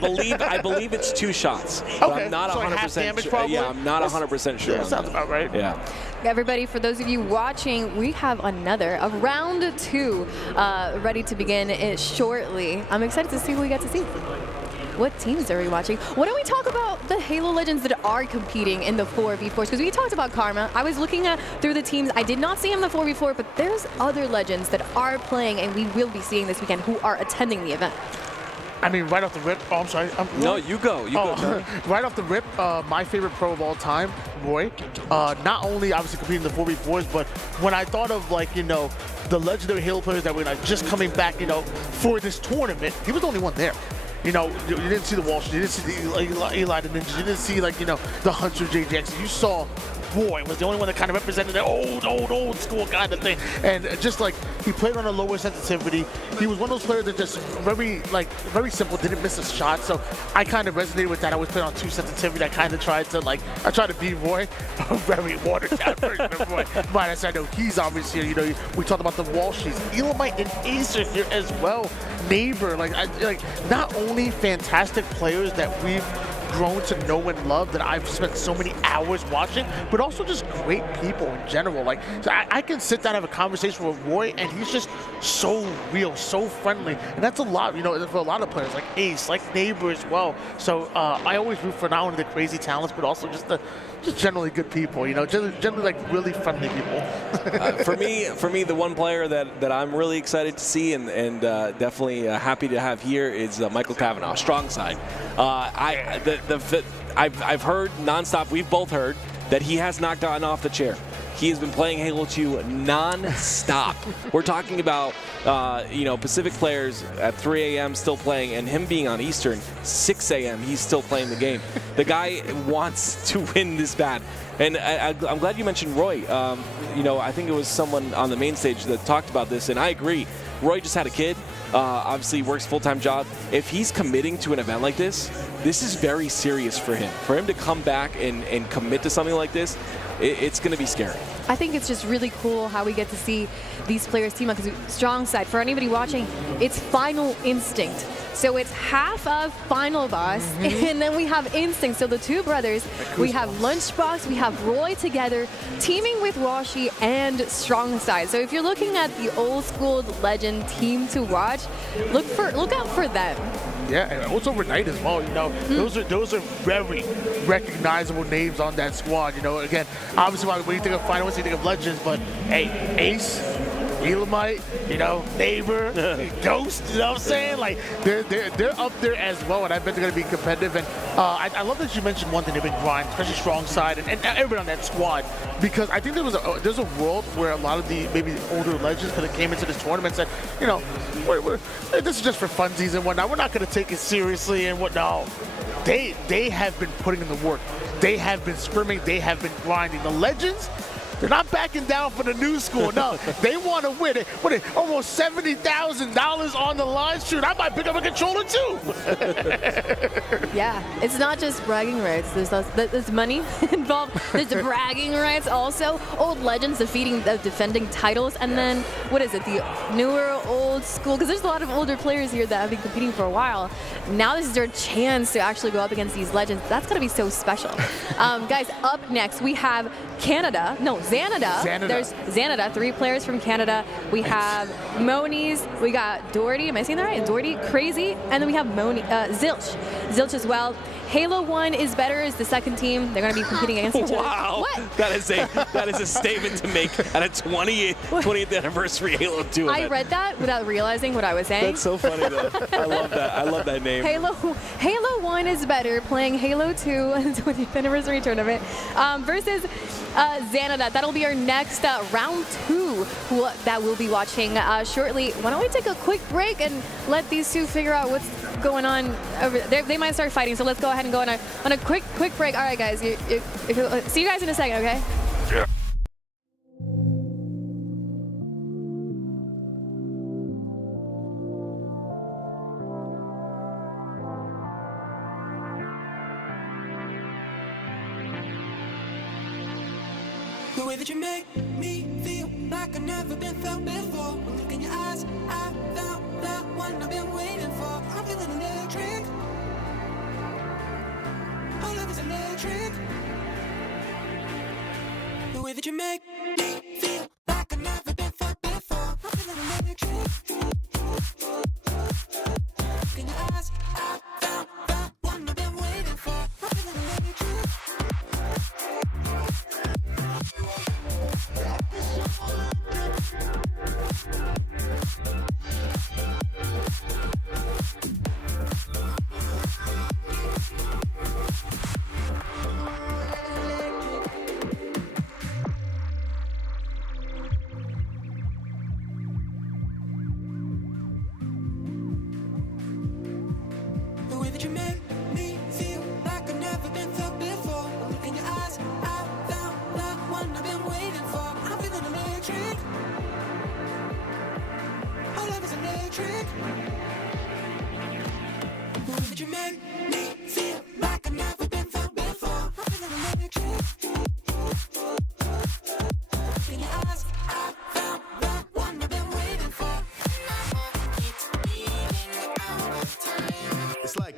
believe it's 2 shots. Okay. But I'm not so 100% sure. probably? Yeah, I'm not 100% sure. Yeah, sounds about right. Yeah. Everybody, for those of you watching, we have a round 2 ready to begin shortly. I'm excited to see who we get to see. What teams are we watching? Why don't we talk about the Halo Legends that are competing in the 4v4s? Because we talked about Karma. I was looking through the teams. I did not see him in the 4v4, but there's other Legends that are playing and we will be seeing this weekend who are attending the event. I mean, right off the rip, oh, I'm sorry. No, you go. You go. Right off the rip, my favorite pro of all time, Roy. Not only obviously competing in the 4v4s, but when I thought of like, you know, the legendary Halo players that were like just coming back, you know, for this tournament, he was the only one there. You know, you didn't see the Walsh, you didn't see the Eli the Ninjas, you didn't see like, you know, the Hunter J. Jackson. You saw Roy was the only one that kind of represented that old school kind of thing. And just like he played on a lower sensitivity. He was one of those players that just very simple, didn't miss a shot. So I kind of resonated with that. I always played on 2 sensitivity. I kind of tried to be Roy, a very watered down version of Roy. But I know he's obviously here. You know, we talked about the Walshies, Elamite and Acer here as well. Neighbor, not only fantastic players that we've grown to know and love, that I've spent so many hours watching, but also just great people in general. Like, so I can sit down and have a conversation with Roy, and he's just so real, so friendly, and that's a lot, you know, for a lot of players, like Ace, like Neighbor as well. So I always root for not only the crazy talents, but also just generally good people, you know, generally like really friendly people. For me, the one player that I'm really excited to see and definitely happy to have here is Michael Cavanaugh, strong side. I've heard nonstop. We've both heard that he has not gotten off the chair. He has been playing Halo 2 non-stop. We're talking about, Pacific players at 3 a.m. still playing, and him being on Eastern, 6 a.m. he's still playing the game. The guy wants to win this bad. And I'm glad you mentioned Roy. I think it was someone on the main stage that talked about this, and I agree. Roy just had a kid. Obviously works full-time job. If he's committing to an event like this is very serious for him. For him to come back and commit to something like this, it's going to be scary. I think it's just really cool how we get to see these players team up, because strong side, for anybody watching, it's Final Instinct. So it's half of Final Boss, and then we have Instinct. So the 2 brothers, we have Lunchbox, we have Roy together, teaming with Washi and Strong Side. So if you're looking at the old school Legend team to watch, look out for them. Yeah, and also Overnight as well. You know, those are very recognizable names on that squad. You know, again, obviously when you think of finalists, you think of Legends, but hey, Ace, Elamite, you know, Neighbor, Ghost, you know what I'm saying? Like, they're up there as well, and I bet they're going to be competitive. And I love that you mentioned one thing, they've been grinding, especially Strong Side and everybody on that squad, because I think there's a world where a lot of the maybe older Legends could have came into this tournament and said, you know, this is just for funsies and whatnot. We're not going to take it seriously and whatnot. They have been putting in the work. They have been scrimming. They have been grinding. The Legends, they're not backing down for the new school. No, they want to win it. What is almost $70,000 on the line? Shoot, I might pick up a controller too. Yeah, it's not just bragging rights. There's money involved. There's bragging rights also. Old Legends defending titles, and then what is it? The newer old school, because there's a lot of older players here that have been competing for a while. Now this is their chance to actually go up against these Legends. That's gonna be so special. Guys, up next we have Canada. No, Xanada. There's Xanada, 3 players from Canada. We have Monies, we got Doherty, am I saying that right? Doherty, Crazy, and then we have Zilch as well. Halo 1 is better is the second team. They're going to be competing against each other. Wow. What? That is a statement to make at a 20th anniversary Halo 2 event. I read that without realizing what I was saying. That's so funny though. I love that. I love that name. Halo 1 is better playing Halo 2 in the 20th anniversary tournament versus Xanada. That'll be our next round 2 that we'll be watching shortly. Why don't we take a quick break and let these two figure out what's going on over there. They might start fighting, so let's go ahead and go on a quick break. All right, guys. See you guys in a second, okay? Yeah. The way that you make me feel like I've never been felt before. When look in your eyes, I found the one I've been waiting for. I'm feeling electric. All of it's electric. The way that you make me feel like I've never been felt before. I'm feeling electric. Look in your eyes, I found the one I've been waiting for. I'm feeling electric. The way that you make me feel like I've never been felt before. Look in your eyes, I found the one I've been waiting for. I'm feeling electric. All of it's electric. The way that you make me feel like I've never been felt before. I'm feeling electric. Look in your eyes, I found the one I've been waiting for. It's like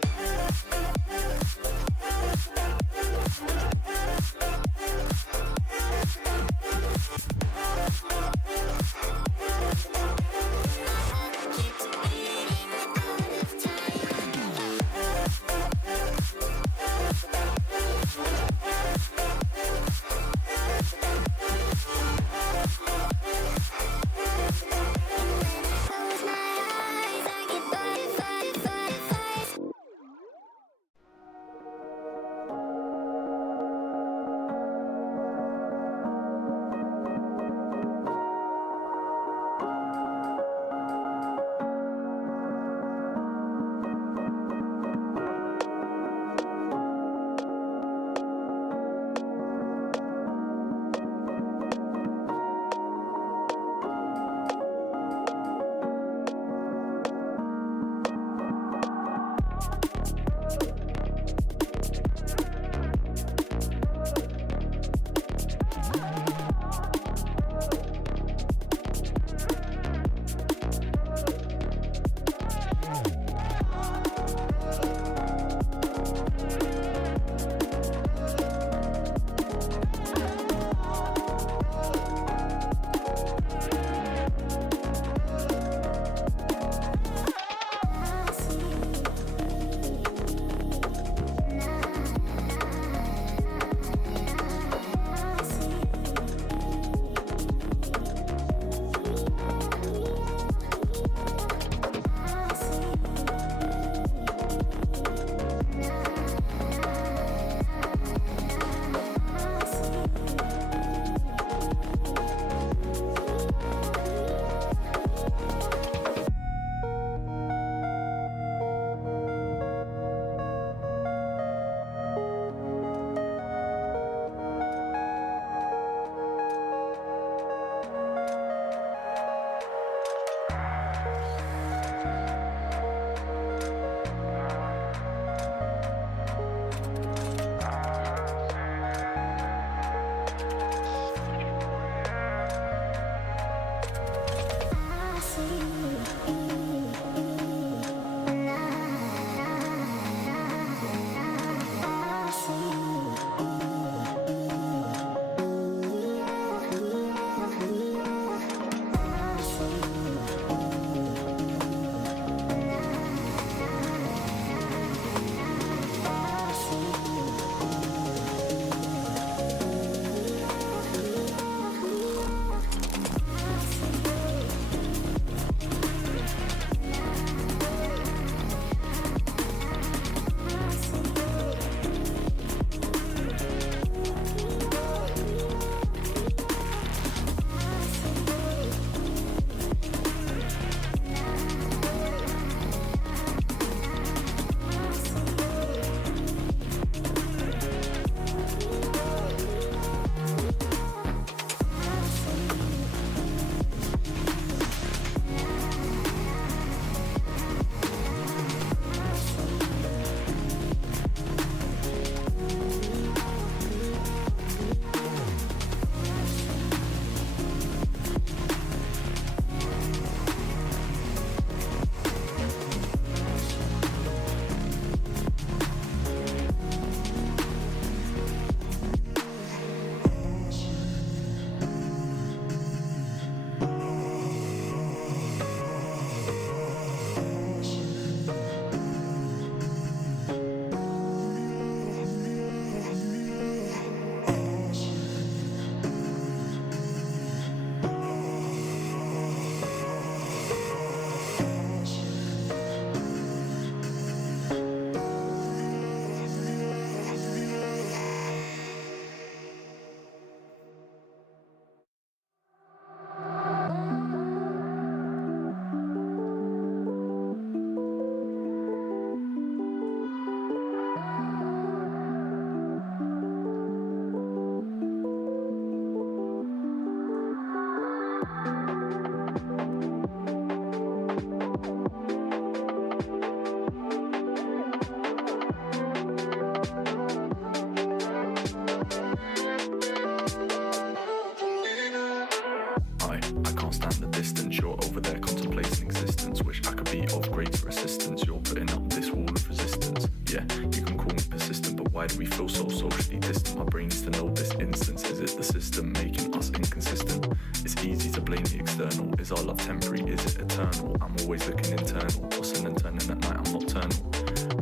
is it eternal? I'm always looking internal, tossing and turning at night, I'm nocturnal.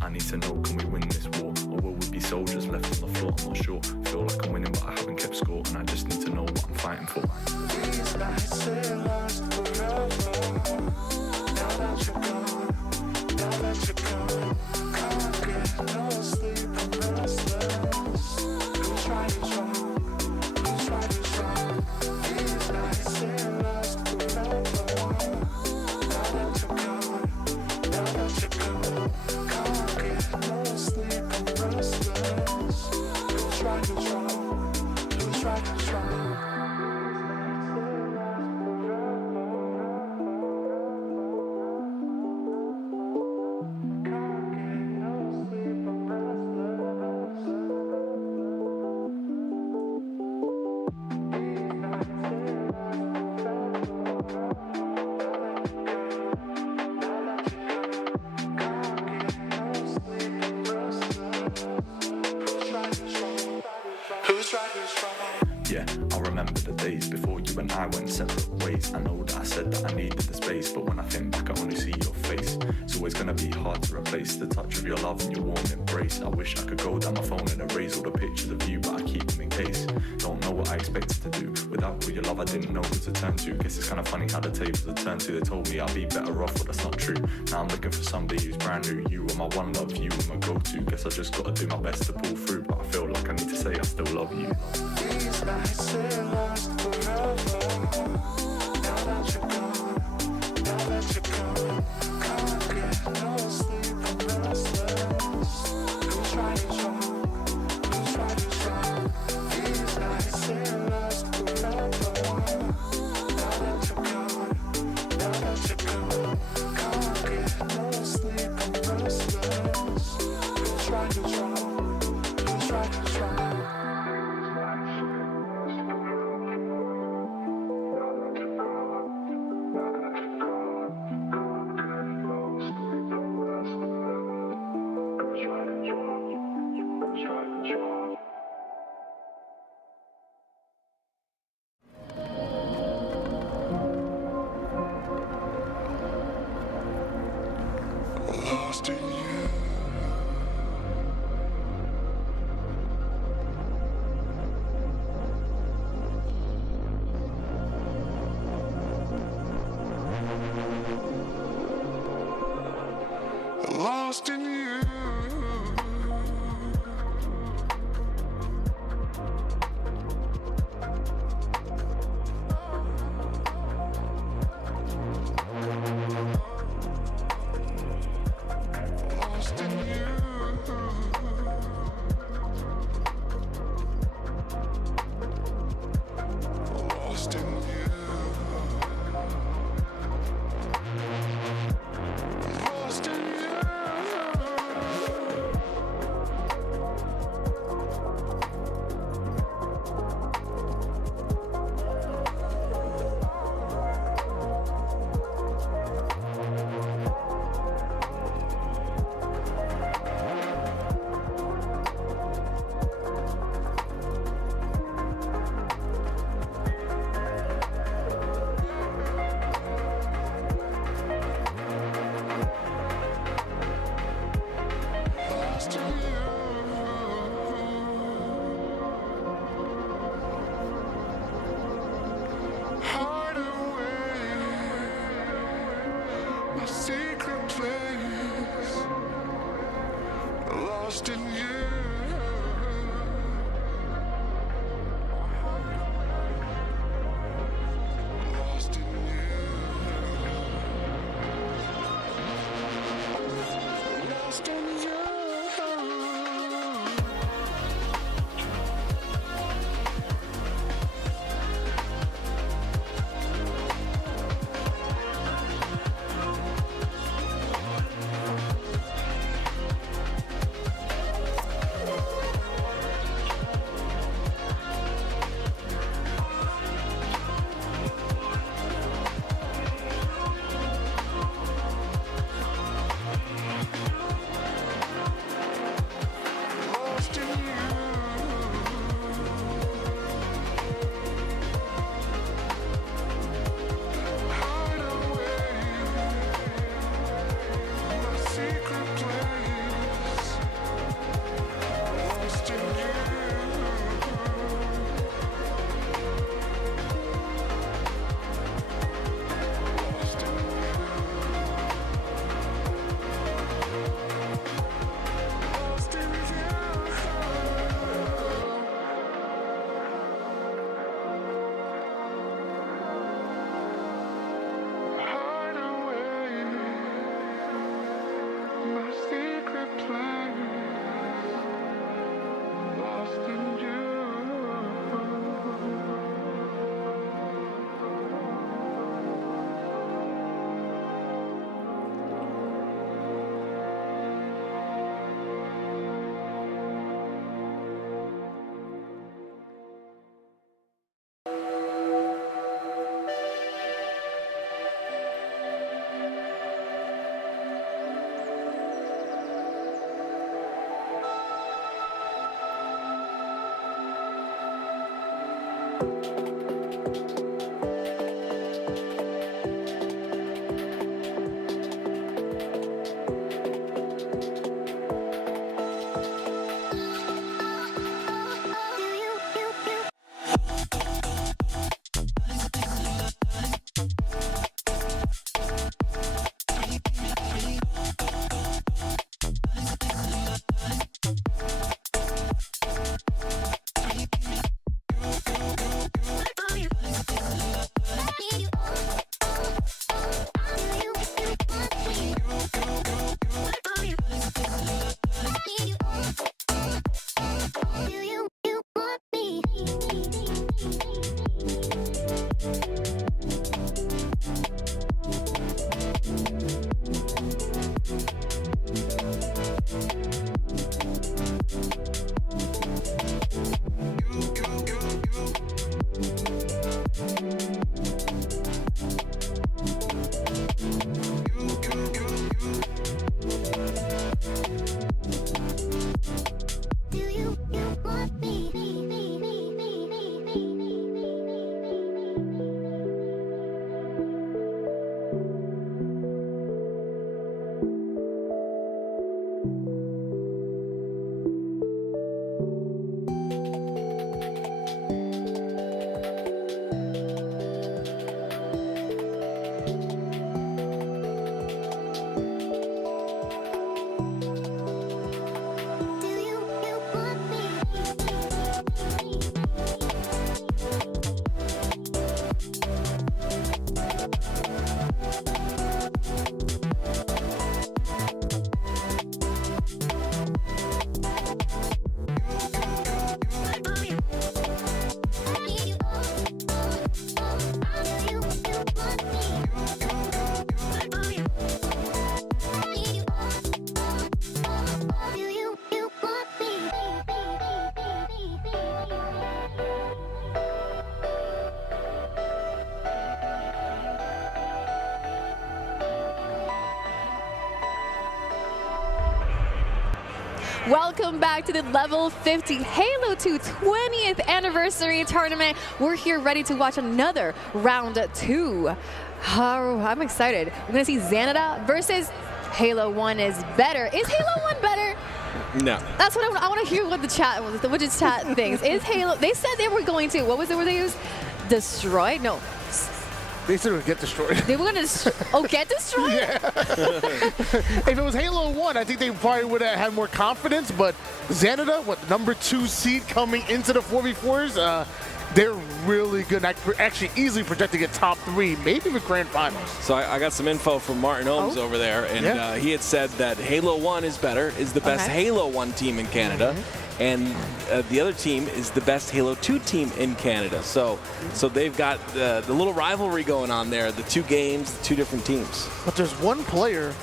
I need to know, can we win this war? Or will we be soldiers left on the floor? I'm not sure. Feel like I'm winning, but I haven't kept score, and I just need to know what I'm fighting for. These nights they last forever. Now that you're gone, now that you're gone, can't get no sleep, I'm restless. Who's right, who's wrong? Who's right, who's wrong? These nights they last forever. Now that you're gone, now that you're gone, can't get no sleep, I'm restless. Who's right, who's wrong? Who's right, who's wrong? Yeah, I remember the days before you and I went separate ways. I know that I said that I needed the space, but when I think back I only see your face. It's always gonna be hard to replace the touch of your love and your warm embrace. I wish I could go down my phone and erase all the pictures of you, but I keep them in case. Don't know what I expected to do. Without all your love I didn't know who to turn to. Guess it's kinda funny how the tables have turned to. They told me I'd be better off, but that's not true. Now I'm looking for somebody who's brand new. You were my one love, you were my go-to. Guess I just gotta do my best to pull through, but I feel like I need to say I still love you. These nights they last forever. Now that you're gone, now that you're gone, can't get no sleep, I'm restless. Who's right, who's wrong? Who's right, who's wrong? These nights they last forever. Now that you're gone, now that you're gone, can't get no sleep, I'm restless. Who's right, who's wrong? Who's right, who's wrong? Lost in you. Lost in you. Lost in you. Lost in you. Lost in you. Welcome back to the Level 50 Halo 2 20th anniversary tournament. We're here ready to watch another round 2. Oh, I'm excited. We're going to see Xanada versus Halo 1 is better. Is Halo 1 better? No. That's what I want to hear what the chat thinks. Is Halo, they said they were going to, what was the word they used? Destroy? No. They said it would get destroyed. They were going to, get destroyed? Yeah. If it was Halo 1, I think they probably would have had more confidence, but Xanada, number 2 seed coming into the 4v4s, they're really good. Actually easily projecting a top 3, maybe the grand finals. So I got some info from Martin Ohms over there, and he had said that Halo 1 is the best Halo 1 team in Canada. And the other team is the best Halo 2 team in Canada. So they've got the little rivalry going on there, the 2 games, the 2 different teams. But there's one player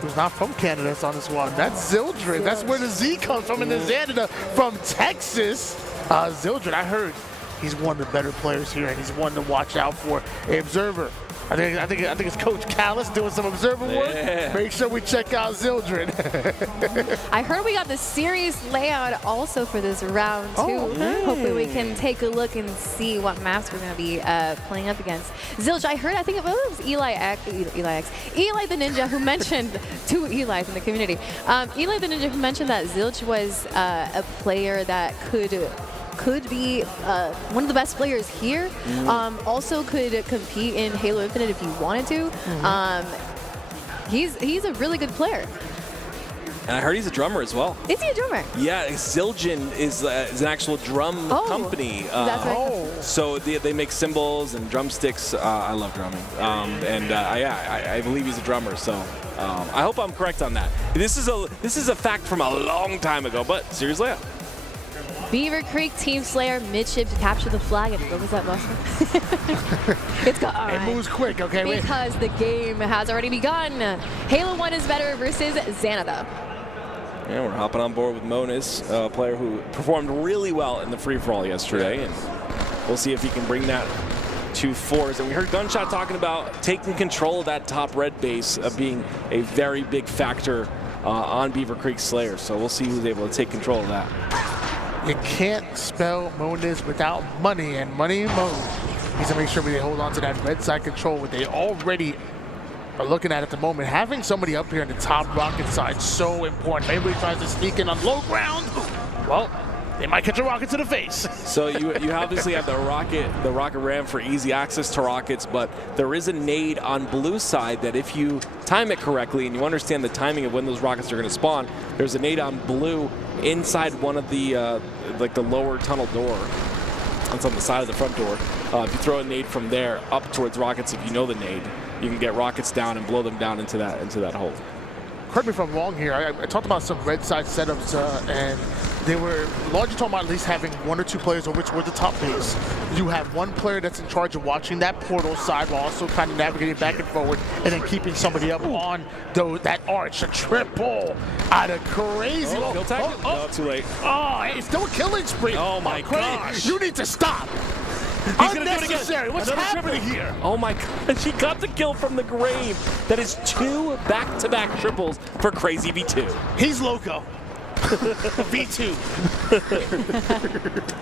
who's not from Canada that's on this squad. That's Zildred. That's where the Z comes from in the Xanada from Texas. Zildred, I heard he's one of the better players here, and he's one to watch out for. An observer. I think it's Coach Callis doing some observer work. Make sure we check out Zildred. I heard we got the series layout also for this round too. Hopefully we can take a look and see what maps we're going to be playing up against. Zilch, I think it was Eli the Ninja who mentioned 2 Eli's in the community. Eli the Ninja who mentioned that Zilch was a player that could be one of the best players here. Also could compete in Halo Infinite if he wanted to. He's a really good player. And I heard he's a drummer as well. Is he a drummer? Yeah, Zildjian is an actual drum company. That's right. So they make cymbals and drumsticks. I love drumming. I believe he's a drummer. So I hope I'm correct on that. This is a fact from a long time ago, but seriously. Beaver Creek Team Slayer midship to capture the flag. And what was that, Buster? It's gone. It moves quick, okay? Because the game has already begun. Halo 1 is better versus Xanada. Yeah, we're hopping on board with Monis, a player who performed really well in the free-for-all yesterday, and we'll see if he can bring that to fours. And we heard Gunshot talking about taking control of that top red base, being a very big factor on Beaver Creek Slayer. So we'll see who's able to take control of that. You can't spell Moniz without money, and Money Mo needs to make sure they hold on to that red side control, what they already are looking at the moment. Having somebody up here in the top rocket side so important. Maybe he tries to sneak in on low ground. Well, they might catch a rocket to the face. So you obviously have the rocket ram for easy access to rockets, but there is a nade on blue side that if you time it correctly and you understand the timing of when those rockets are going to spawn, there's a nade on blue inside one of the like the lower tunnel door. That's on the side of the front door. If you throw a nade from there up towards rockets, if you know the nade, you can get rockets down and blow them down into that hole. Correct me if I'm wrong here. I talked about some red side setups, and they were largely talking about at least having 1 or 2 players over toward the top base. You have 1 player that's in charge of watching that portal side while also kind of navigating back and forward, and then keeping somebody up on that arch. A triple out of crazy. Kill tag? No, too late. Oh, it's still a killing spree. Oh my gosh. You need to stop. He's gonna do it again. What's happening here? Oh my God, she got the kill from the grave. That is 2 back-to-back triples for Crazy V2. He's loco. V2.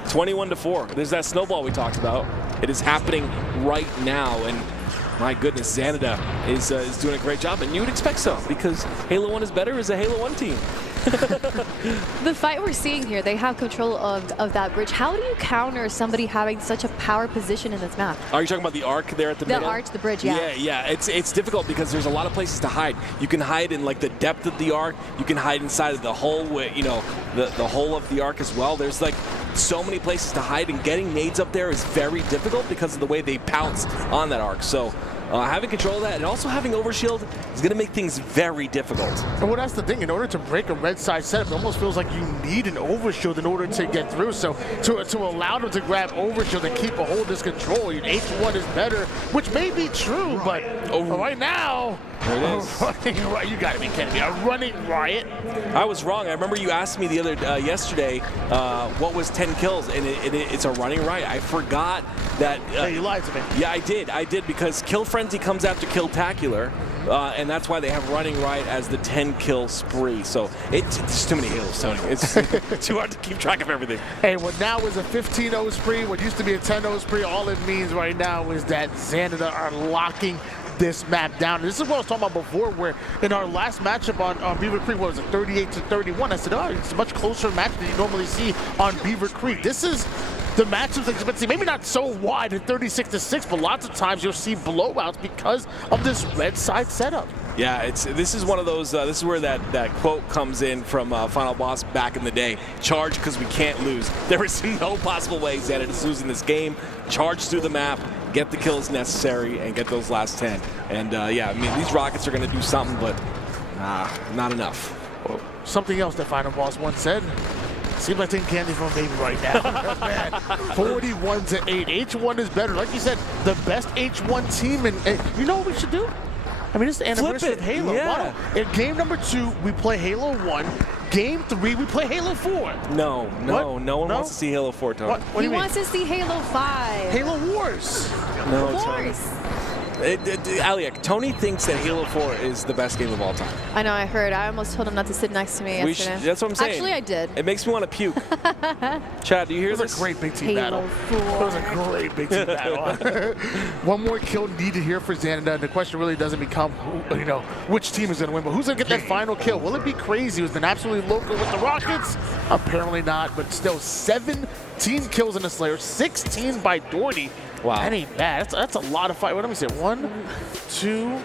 21-4. There's that snowball we talked about. It is happening right now, and my goodness, Xanada is doing a great job, and you would expect so, because Halo 1 is better as a Halo 1 team. The fight we're seeing here, they have control of that bridge. How do you counter somebody having such a power position in this map? Are you talking about the arc there at the middle? The arch, the bridge, yeah. Yeah. It's difficult because there's a lot of places to hide. You can hide in like the depth of the arc. You can hide inside of the hole, the hole of the arc as well. There's like so many places to hide, and getting nades up there is very difficult because of the way they pounce on that arc. So having control of that and also having overshield is going to make things very difficult. And well, that's the thing. In order to break a red side setup, it almost feels like you need an overshield in order to get through. So to allow them to grab overshield and keep a hold of this control, H1 is better, which may be true, but right now, there it is. You got to be kidding me. A running riot. I was wrong. I remember you asked me the other yesterday what was 10 kills, and it's a running riot. I forgot that. Yeah, you lied to me. Yeah, I did because Kill Frenzy comes after Killtacular, and that's why they have running right as the 10-kill spree. So it's too many Halos, Tony. It's too hard to keep track of everything. Hey, what now is a 15-0 spree, what used to be a 10-0 spree, all it means right now is that Xanada are locking this map down. And this is what I was talking about before, where in our last matchup on Beaver Creek, what was it, 38-31, I said, oh, it's a much closer match than you normally see on Beaver Creek. This is the matchups that you expect to see, maybe not so wide at 36-6, but lots of times you'll see blowouts because of this red side setup. Yeah, this is one of those, this is where that quote comes in from Final Boss back in the day. Charge because we can't lose. There is no possible way Xanada is losing this game. Charge through the map, get the kills necessary, and get those last 10. And yeah, I mean, these Rockets are going to do something, but not enough. Well, something else that Final Boss once said, seems like taking candy from a baby right now. Man, 41-8. H1 is better. Like you said, the best H1 team. And you know what we should do? I mean, it's the anniversary of Halo. Yeah. In game number 2, we play Halo 1. Game 3, we play Halo 4. No one wants to see Halo 4, Tony. What do He you mean? wants to see Halo 5. Halo Wars. No, Of Tony. course. Aliak, Tony thinks that Halo 4 is the best game of all time. I know, I heard. I almost told him not to sit next to me yesterday. That's what I'm saying. Actually, I did. It makes me want to puke. Chad, do you hear It was this? a great big team Halo battle. 4. It was a great big team battle. One more kill needed here for Xanada, and the question really doesn't become, which team is going to win, but who's going to get that final kill? Will it be Crazy, who's been absolutely local with the Rockets? Apparently not, but still 17 kills in the Slayer, 16 by Doherty. Wow. That ain't bad. That's a lot of fight. What let me say? 1, 2.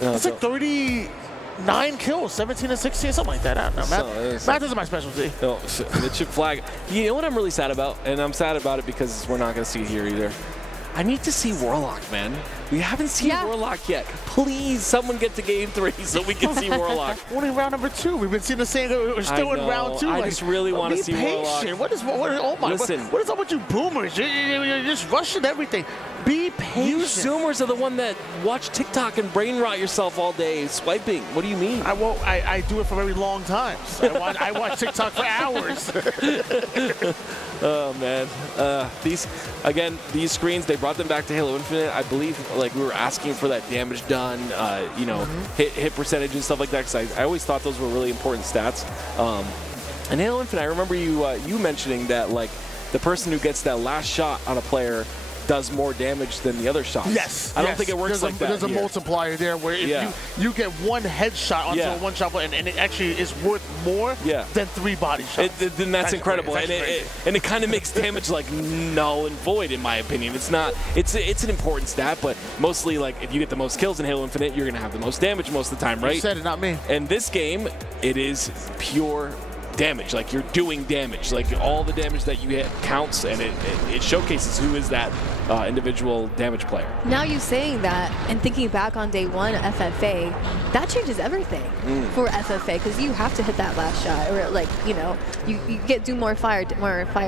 That's like 39 kills, 17 and 16, something like that. I don't know. Math isn't my specialty. No, the chip flag. You know what I'm really sad about? And I'm sad about it because we're not going to see it here either. I need to see Warlock, man. We haven't seen Warlock yet. Please, someone get to game 3 so we can see Warlock. Only round number 2. We've been seeing the same. We're still in round 2. I just really want to see Warlock. Oh my! Listen. What is up with you boomers? You're just rushing everything. Be patient. You Zoomers are the one that watch TikTok and brain rot yourself all day swiping. What do you mean? I won't. I do it for very long times. I watch TikTok for hours. Oh man, these screens, they brought them back to Halo Infinite. I believe like we were asking for that damage done, hit percentage and stuff like that. Because I always thought those were really important stats. And Halo Infinite, I remember you mentioning that like the person who gets that last shot on a player does more damage than the other shots. Yes. I don't think it works like that. There's a multiplier there where if you get one headshot onto a one-shot play, and it actually is worth more than 3 body shots. Then that's incredible. And it kind of makes damage like null and void, in my opinion. It's not. It's an important stat, but mostly like if you get the most kills in Halo Infinite, you're gonna have the most damage most of the time, right? You said it, not me. And this game, it is pure damage. Like you're doing damage. Like all the damage that you hit counts, and it showcases who is that individual damage player. Now you saying that and thinking back on day 1 FFA, that changes everything for FFA because you have to hit that last shot, or like you do more fire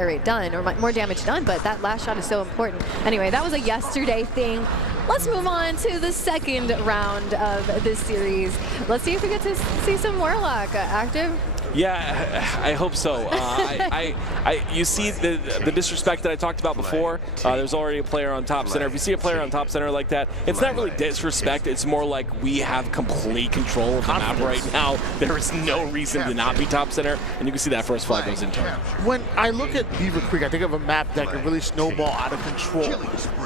rate done or more damage done, but that last shot is so important. Anyway, that was a yesterday thing. Let's move on to the second round of this series. Let's see if we get to see some Warlock active. Yeah, I hope so. You see the disrespect that I talked about before. There's already a player on top center. If you see a player on top center like that, it's not really disrespect. It's more like we have complete control of the map right now. There is no reason to not be top center, and you can see that first flag goes into it. When I look at Beaver Creek, I think of a map that can really snowball out of control,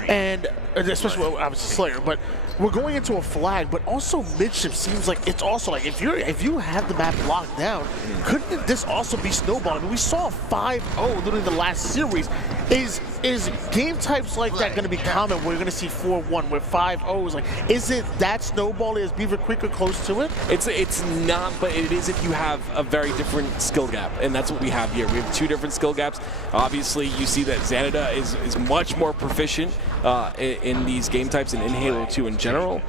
and especially when I was a Slayer, but we're going into a flag, but also midship seems like it's also like if you have the map locked down, couldn't this also be snowballing? I mean, we saw 5-0 literally the last series. Is game types like that going to be common where you're going to see 4-1, where 5-0 is like, is it that snowbally as Beaver Creek are close to it? It's not, but it is if you have a very different skill gap, and that's what we have here. We have 2 different skill gaps. Obviously, you see that Xanada is much more proficient in these game types and in Halo 2 in general.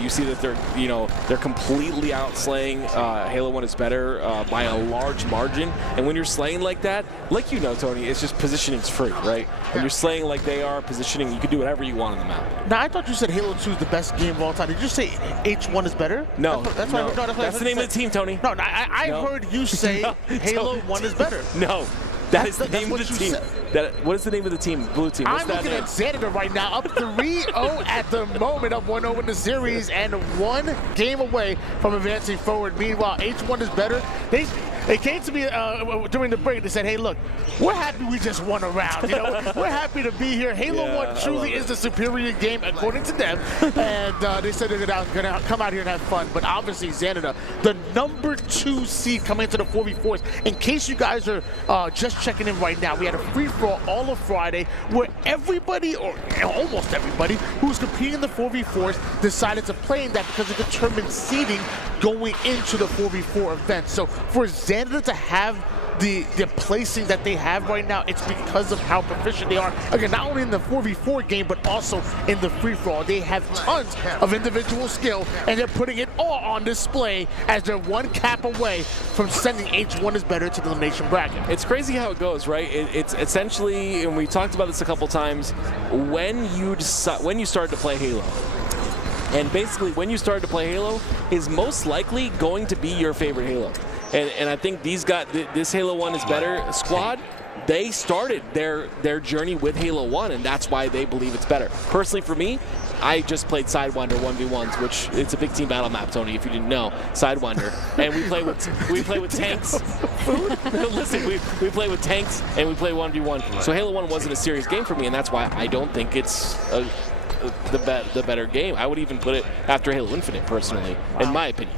You see that they're completely outslaying Halo 1 is better by a large margin, and when you're slaying like that, like Tony, it's just positioning's free, right? When you're slaying like they are, positioning, you can do whatever you want on the map. Now, I thought you said Halo 2 is the best game of all time. Did you say H1 is better? No. That's the name of the team, Tony. No, I heard you say Halo 1 is better. No. That is the name of the team. What is the name of the team? Blue team. What's I'm that looking name? at Xanadu right now, up 3-0 at the moment, up 1-0 in the series, and 1 game away from advancing forward. Meanwhile, H1 is better. They came to me during the break. They said, "Hey, look, we're happy we just won a round. You know, we're happy to be here. Halo 1 truly is the superior game according to them." And they said they're gonna come out here and have fun. But obviously, Xanadu, the number 2 seed coming into the 4v4s. In case you guys are just checking in right now, we had a free-for-all all of Friday where everybody, or almost everybody, who's competing in the 4v4s decided to play in that because it determined seeding going into the 4v4 event. So for Xanadu to have the placing that they have right now, it's because of how proficient they are. Again, not only in the 4v4 game, but also in the free-for-all. They have tons of individual skill, and they're putting it all on display as they're 1 cap away from sending H1 is better to the elimination bracket. It's crazy how it goes, right? It's essentially, and we talked about this a couple times, when you start to play Halo. And basically, when you start to play Halo is most likely going to be your favorite Halo. And I think this Halo 1 is better squad, they started their journey with Halo 1, and that's why they believe it's better. Personally, for me, I just played Sidewinder 1v1s, which it's a big team battle map, Tony, if you didn't know, Sidewinder. And we play with tanks. Listen, we play with tanks and we play 1v1. So Halo 1 wasn't a serious game for me, and that's why I don't think it's the better game. I would even put it after Halo Infinite, personally, in my opinion.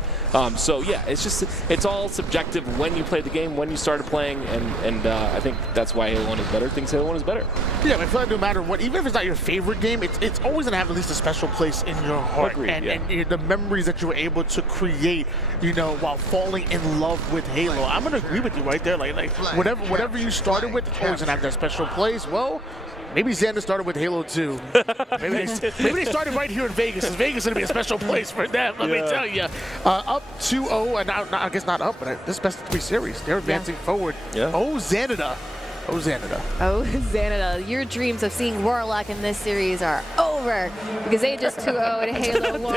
So yeah, it's all subjective when you play the game, when you started playing, and I think that's why Halo 1 is better. Thinks Halo 1 is better. Yeah, I feel like no matter what, even if it's not your favorite game, it's always gonna have at least a special place in your heart. Agreed, and the memories that you were able to create, you know, while falling in love with Halo. I'm gonna agree with you right there. Like whatever you started with, it's always gonna have that special place. Well, maybe Xander started with Halo 2. Maybe they started right here in Vegas, because Vegas is going to be a special place for them, let me tell you. Up 2-0, and I guess not up, but this best of 3 series. They're advancing forward. Yeah. Oh, Xanadu. Oh, Xanadu. Oh, Xanadu. Your dreams of seeing Warlock in this series are over because they just 2-0 in Halo 1.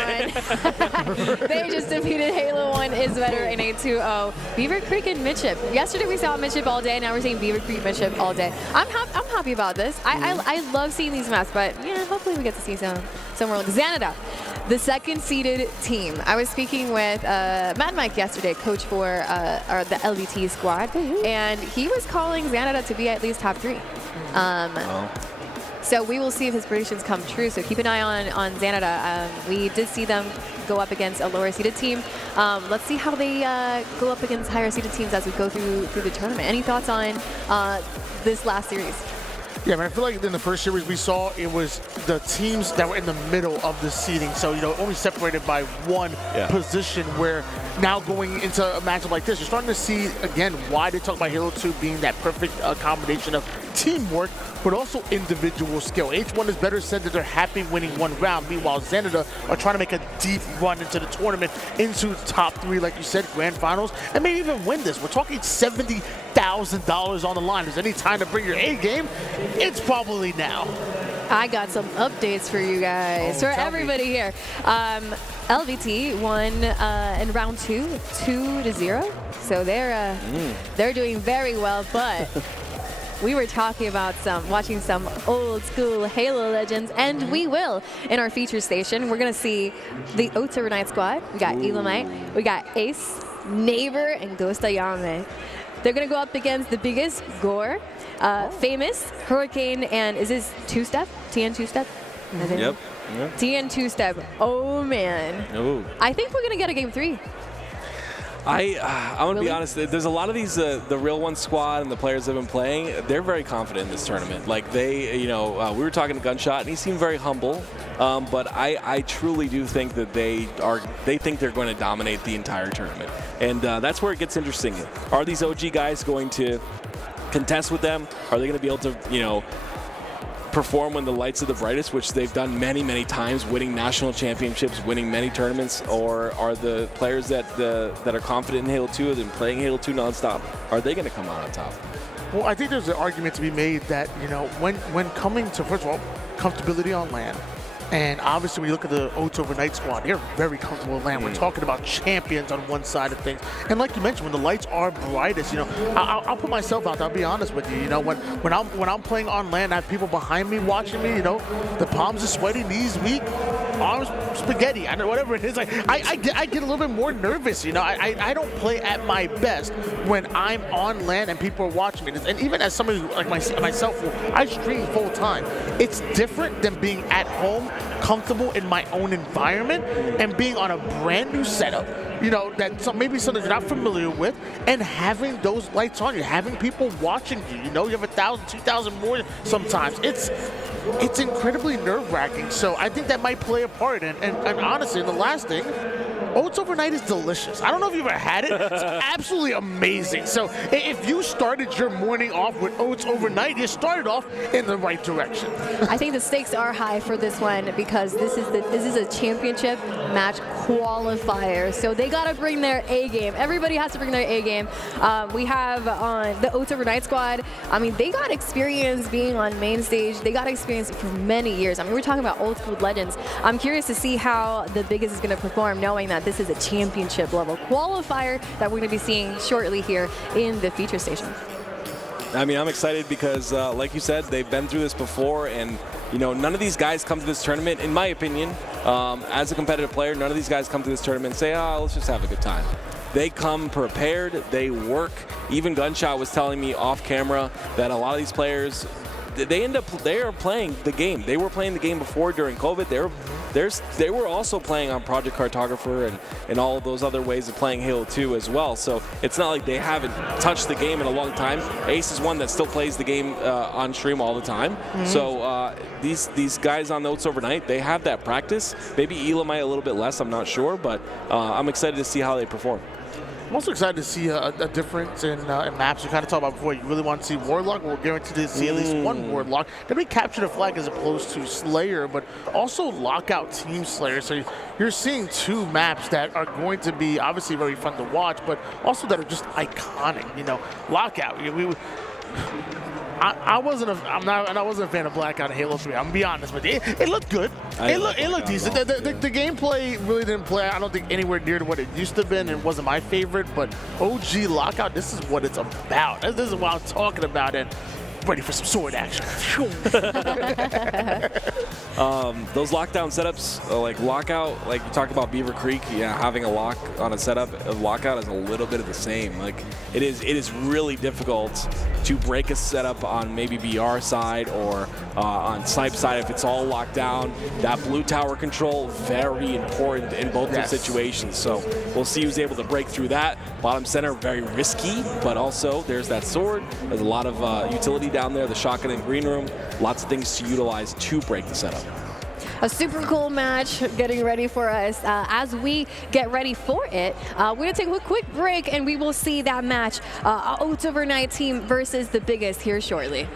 They just defeated Halo 1 is better in a 2-0. Beaver Creek and Midship. Yesterday we saw Midship all day. Now we're seeing Beaver Creek Midship all day. I'm happy about this. I love seeing these maps, but yeah, hopefully we get to see some Warlock. Xanadu, the 2nd seeded team. I was speaking with Mad Mike yesterday, coach for the LVT squad, and he was calling Xanadu to be at least top 3. So we will see if his predictions come true. So keep an eye on Xanadu. We did see them go up against a lower seeded team. Let's see how they go up against higher seeded teams as we go through the tournament. Any thoughts on this last series? Yeah, man, I feel like in the first series we saw it was the teams that were in the middle of the seeding. So, you know, only separated by 1 position, where now going into a matchup like this, you're starting to see, again, why they talk about Halo 2 being that perfect combination of teamwork, but also individual skill. H1 is better said that they're happy winning 1 round. Meanwhile, Xanadu are trying to make a deep run into the tournament, into top 3, like you said, grand finals, and maybe even win this. We're talking $70,000 on the line. Is any time to bring your A game? It's probably now. I got some updates for you guys, for everybody here. LVT won in round 2, 2-0. So they're doing very well, but we were talking about watching some old school Halo legends, and we will in our feature station. We're gonna see the Ota Night squad. We got Elamite, we got Ace, Neighbor, and Ghost Ayame. They're gonna go up against the biggest Gore, Famous, Hurricane, and is this Two-Step? TN Two-Step? Yep. TN Two-Step. Oh man. Ooh. I think we're gonna get a game 3. I'm going to be honest, there's a lot of these, the Real One squad and the players that have been playing, they're very confident in this tournament. Like they, we were talking to Gunshot and he seemed very humble, but I truly do think that they think they're going to dominate the entire tournament. And that's where it gets interesting. Are these OG guys going to contest with them? Are they going to be able to, perform when the lights are the brightest, which they've done many, many times, winning national championships, winning many tournaments? Or are the players that are confident in Halo 2, have been playing Halo 2 nonstop, are they going to come out on top? Well, I think there's an argument to be made that, when coming to, first of all, comfortability on LAN, And obviously, when you look at the Oats Overnight squad, they're very comfortable in LAN. We're talking about champions on one side of things. And like you mentioned, when the lights are brightest, I'll put myself out there. I'll be honest with you. When I'm playing on LAN, I have people behind me watching me. The palms are sweaty, knees weak, arms spaghetti. I don't know, whatever it is. I get a little bit more nervous. I don't play at my best when I'm on LAN and people are watching me. And even as somebody like myself, I stream full time. It's different than being at home, comfortable in my own environment, and being on a brand new setup, that maybe something you're not familiar with, and having those lights on you, having people watching you. You have 1,000, 2,000 more sometimes. It's incredibly nerve-wracking. So I think that might play a part. And honestly, the last thing, Oats Overnight is delicious. I don't know if you've ever had it. It's absolutely amazing. So if you started your morning off with Oats Overnight, you started off in the right direction. I think the stakes are high for this one because this is a championship match qualifier. So they got to bring their A game. Everybody has to bring their A game. We have on the Oats Overnight squad. They got experience being on main stage. They got experience for many years. We're talking about old school legends. I'm curious to see how the biggest is going to perform, knowing that this is a championship level qualifier that we're going to be seeing shortly here in the feature station. I'm excited because, like you said, they've been through this before, and none of these guys come to this tournament, in my opinion, as a competitive player, none of these guys come to this tournament and say, let's just have a good time. They come prepared, they work. Even Gunshot was telling me off camera that a lot of these players, they are playing the game. They were playing the game before during COVID. They were also playing on Project Cartographer and all of those other ways of playing Halo 2 as well. So it's not like they haven't touched the game in a long time. Ace is one that still plays the game on stream all the time. So these guys on the Oats Overnight, they have that practice. Maybe Elamite a little bit less, I'm not sure, but I'm excited to see how they perform. I'm also excited to see a difference in maps. We kind of talked about before. You really want to see Warlock. We're guaranteed to see at least one Warlock. Then we capture the flag as opposed to Slayer, but also Lockout Team Slayer. So you're seeing two maps that are going to be obviously very fun to watch, but also that are just iconic. Lockout. I wasn't a fan of Blackout in Halo 3. I'm gonna be honest with you. It looked good. It looked decent. The gameplay really didn't play, I don't think, anywhere near to what it used to have been, and it wasn't my favorite. But OG Lockout, this is what it's about. This is what I'm talking about. And ready for some sword action. Those lockdown setups, like Lockout, like you talked about Beaver Creek, having a lock on a setup of Lockout is a little bit of the same. Like it is really difficult to break a setup on maybe BR side or on Snipe side if it's all locked down. That blue tower control, very important in both those situations. So we'll see who's able to break through that. Bottom center, very risky, but also there's that sword. There's a lot of utility down there, the shotgun and green room. Lots of things to utilize to break the setup. A super cool match getting ready for us. As we get ready for it, we're going to take a quick break and we will see that match, Oats Overnight team versus the biggest, here shortly.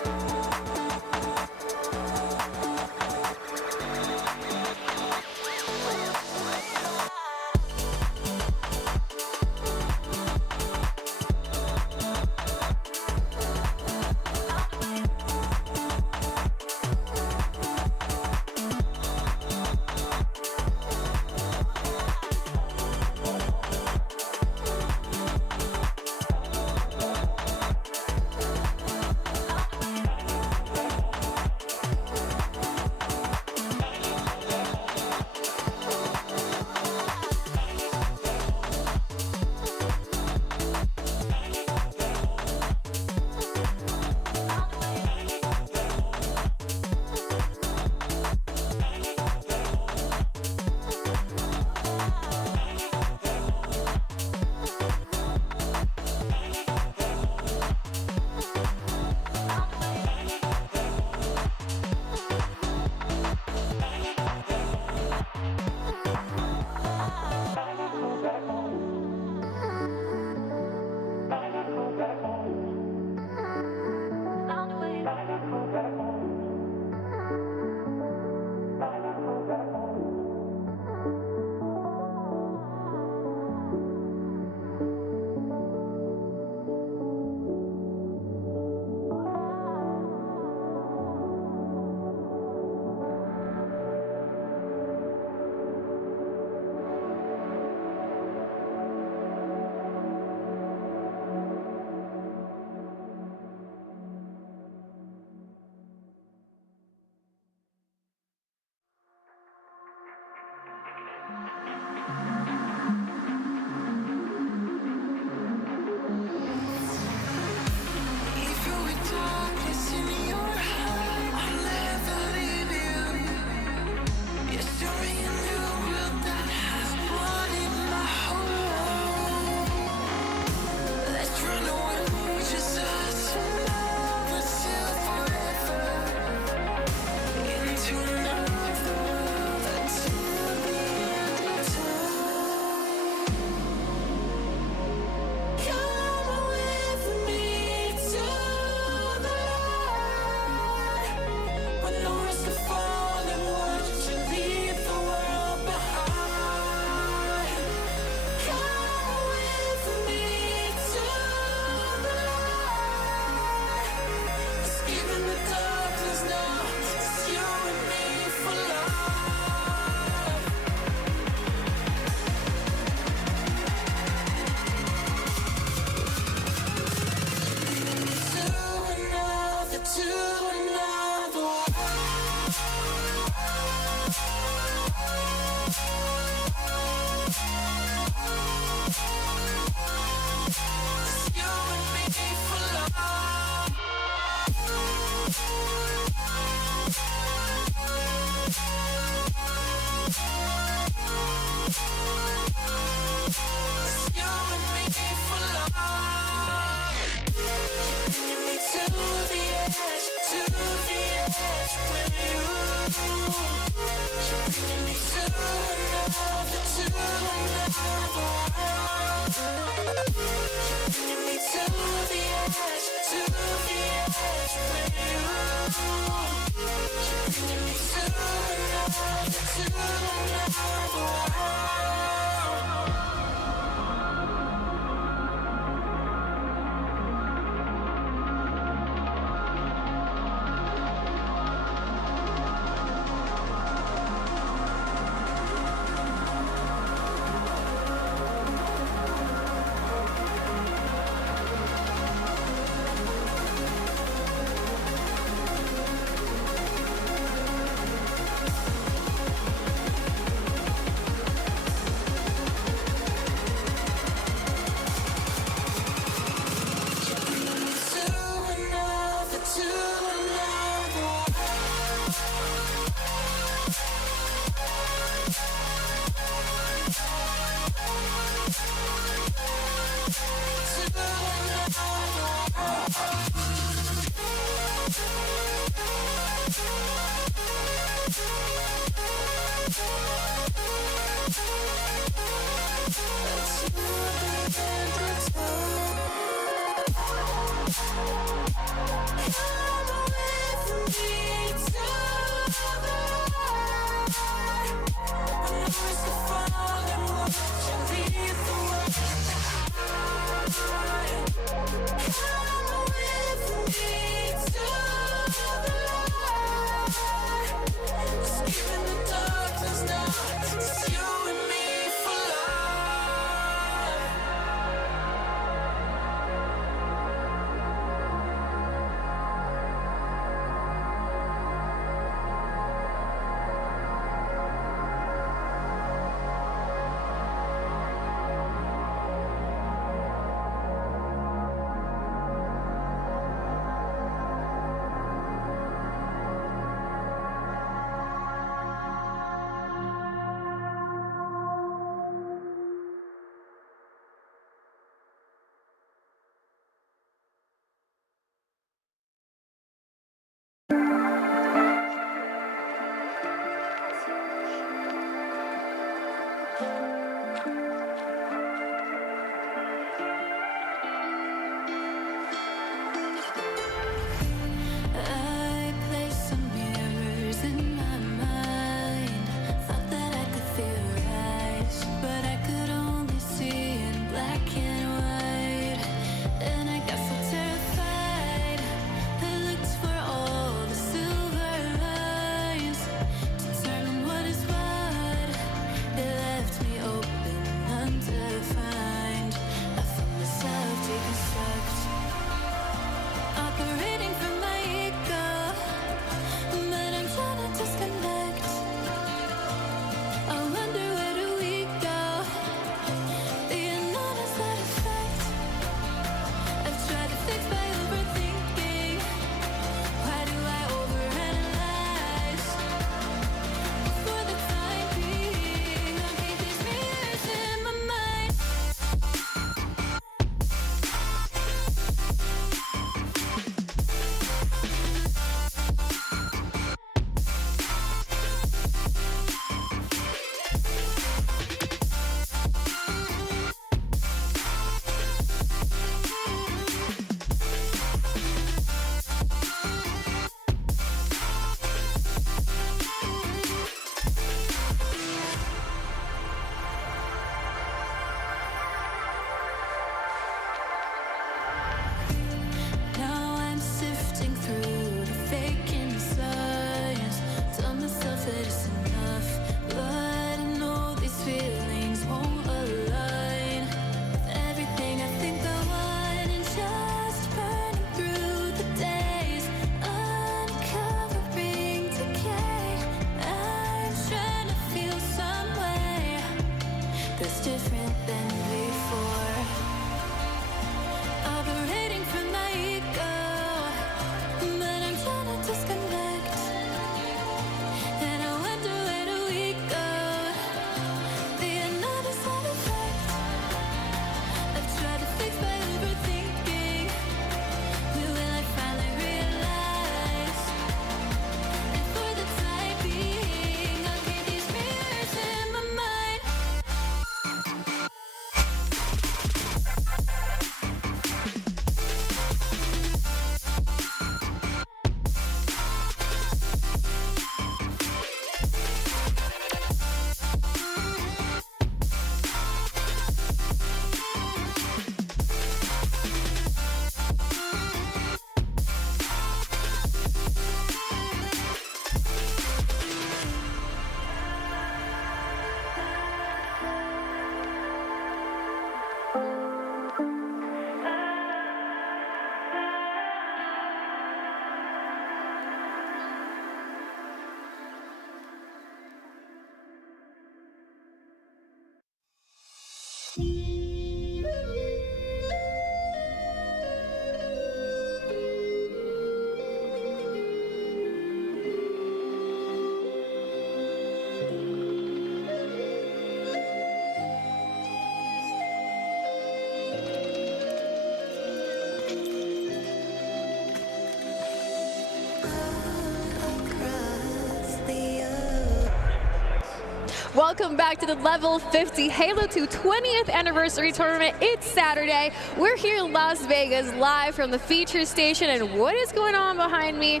Welcome back to the Level 50 Halo 2 20th Anniversary Tournament. It's Saturday. We're here in Las Vegas, live from the feature station. And what is going on behind me?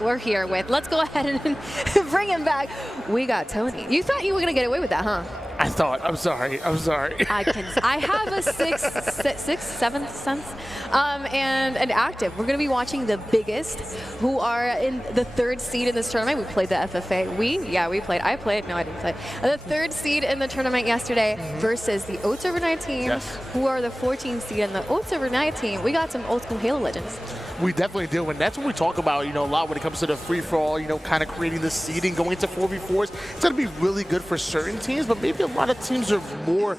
We're here with, let's go ahead and bring him back. We got Tony. You thought you were going to get away with that, huh? I thought. I'm sorry. I have a seventh sense, and an active. We're going to be watching the biggest, who are in the 3rd seed in this tournament. We played the FFA. We played. I played. No, I didn't play. The 3rd seed in the tournament yesterday versus the Oats Overnight team, who are the 14th seed, and the Oats Overnight team. We got some old school Halo legends. We definitely do, and that's what we talk about, a lot when it comes to the free-for-all, kind of creating the seeding, going into 4v4s. It's going to be really good for certain teams, but maybe a lot of teams are more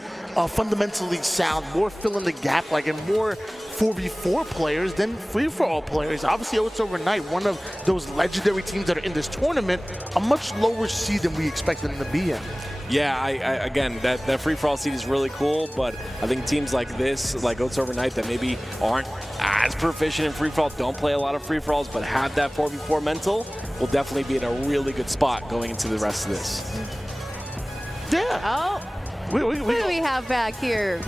fundamentally sound, more fill in the gap, and more 4v4 players than free-for-all players. Obviously, Oats Overnight, one of those legendary teams that are in this tournament, a much lower seed than we expected them to be in. Yeah, again, that free-for-all seed is really cool, but I think teams like this, like Oats Overnight, that maybe aren't as proficient in free-for-all, don't play a lot of free-for-alls, but have that 4v4 mental, will definitely be in a really good spot going into the rest of this. Yeah. Oh, what do we have back here?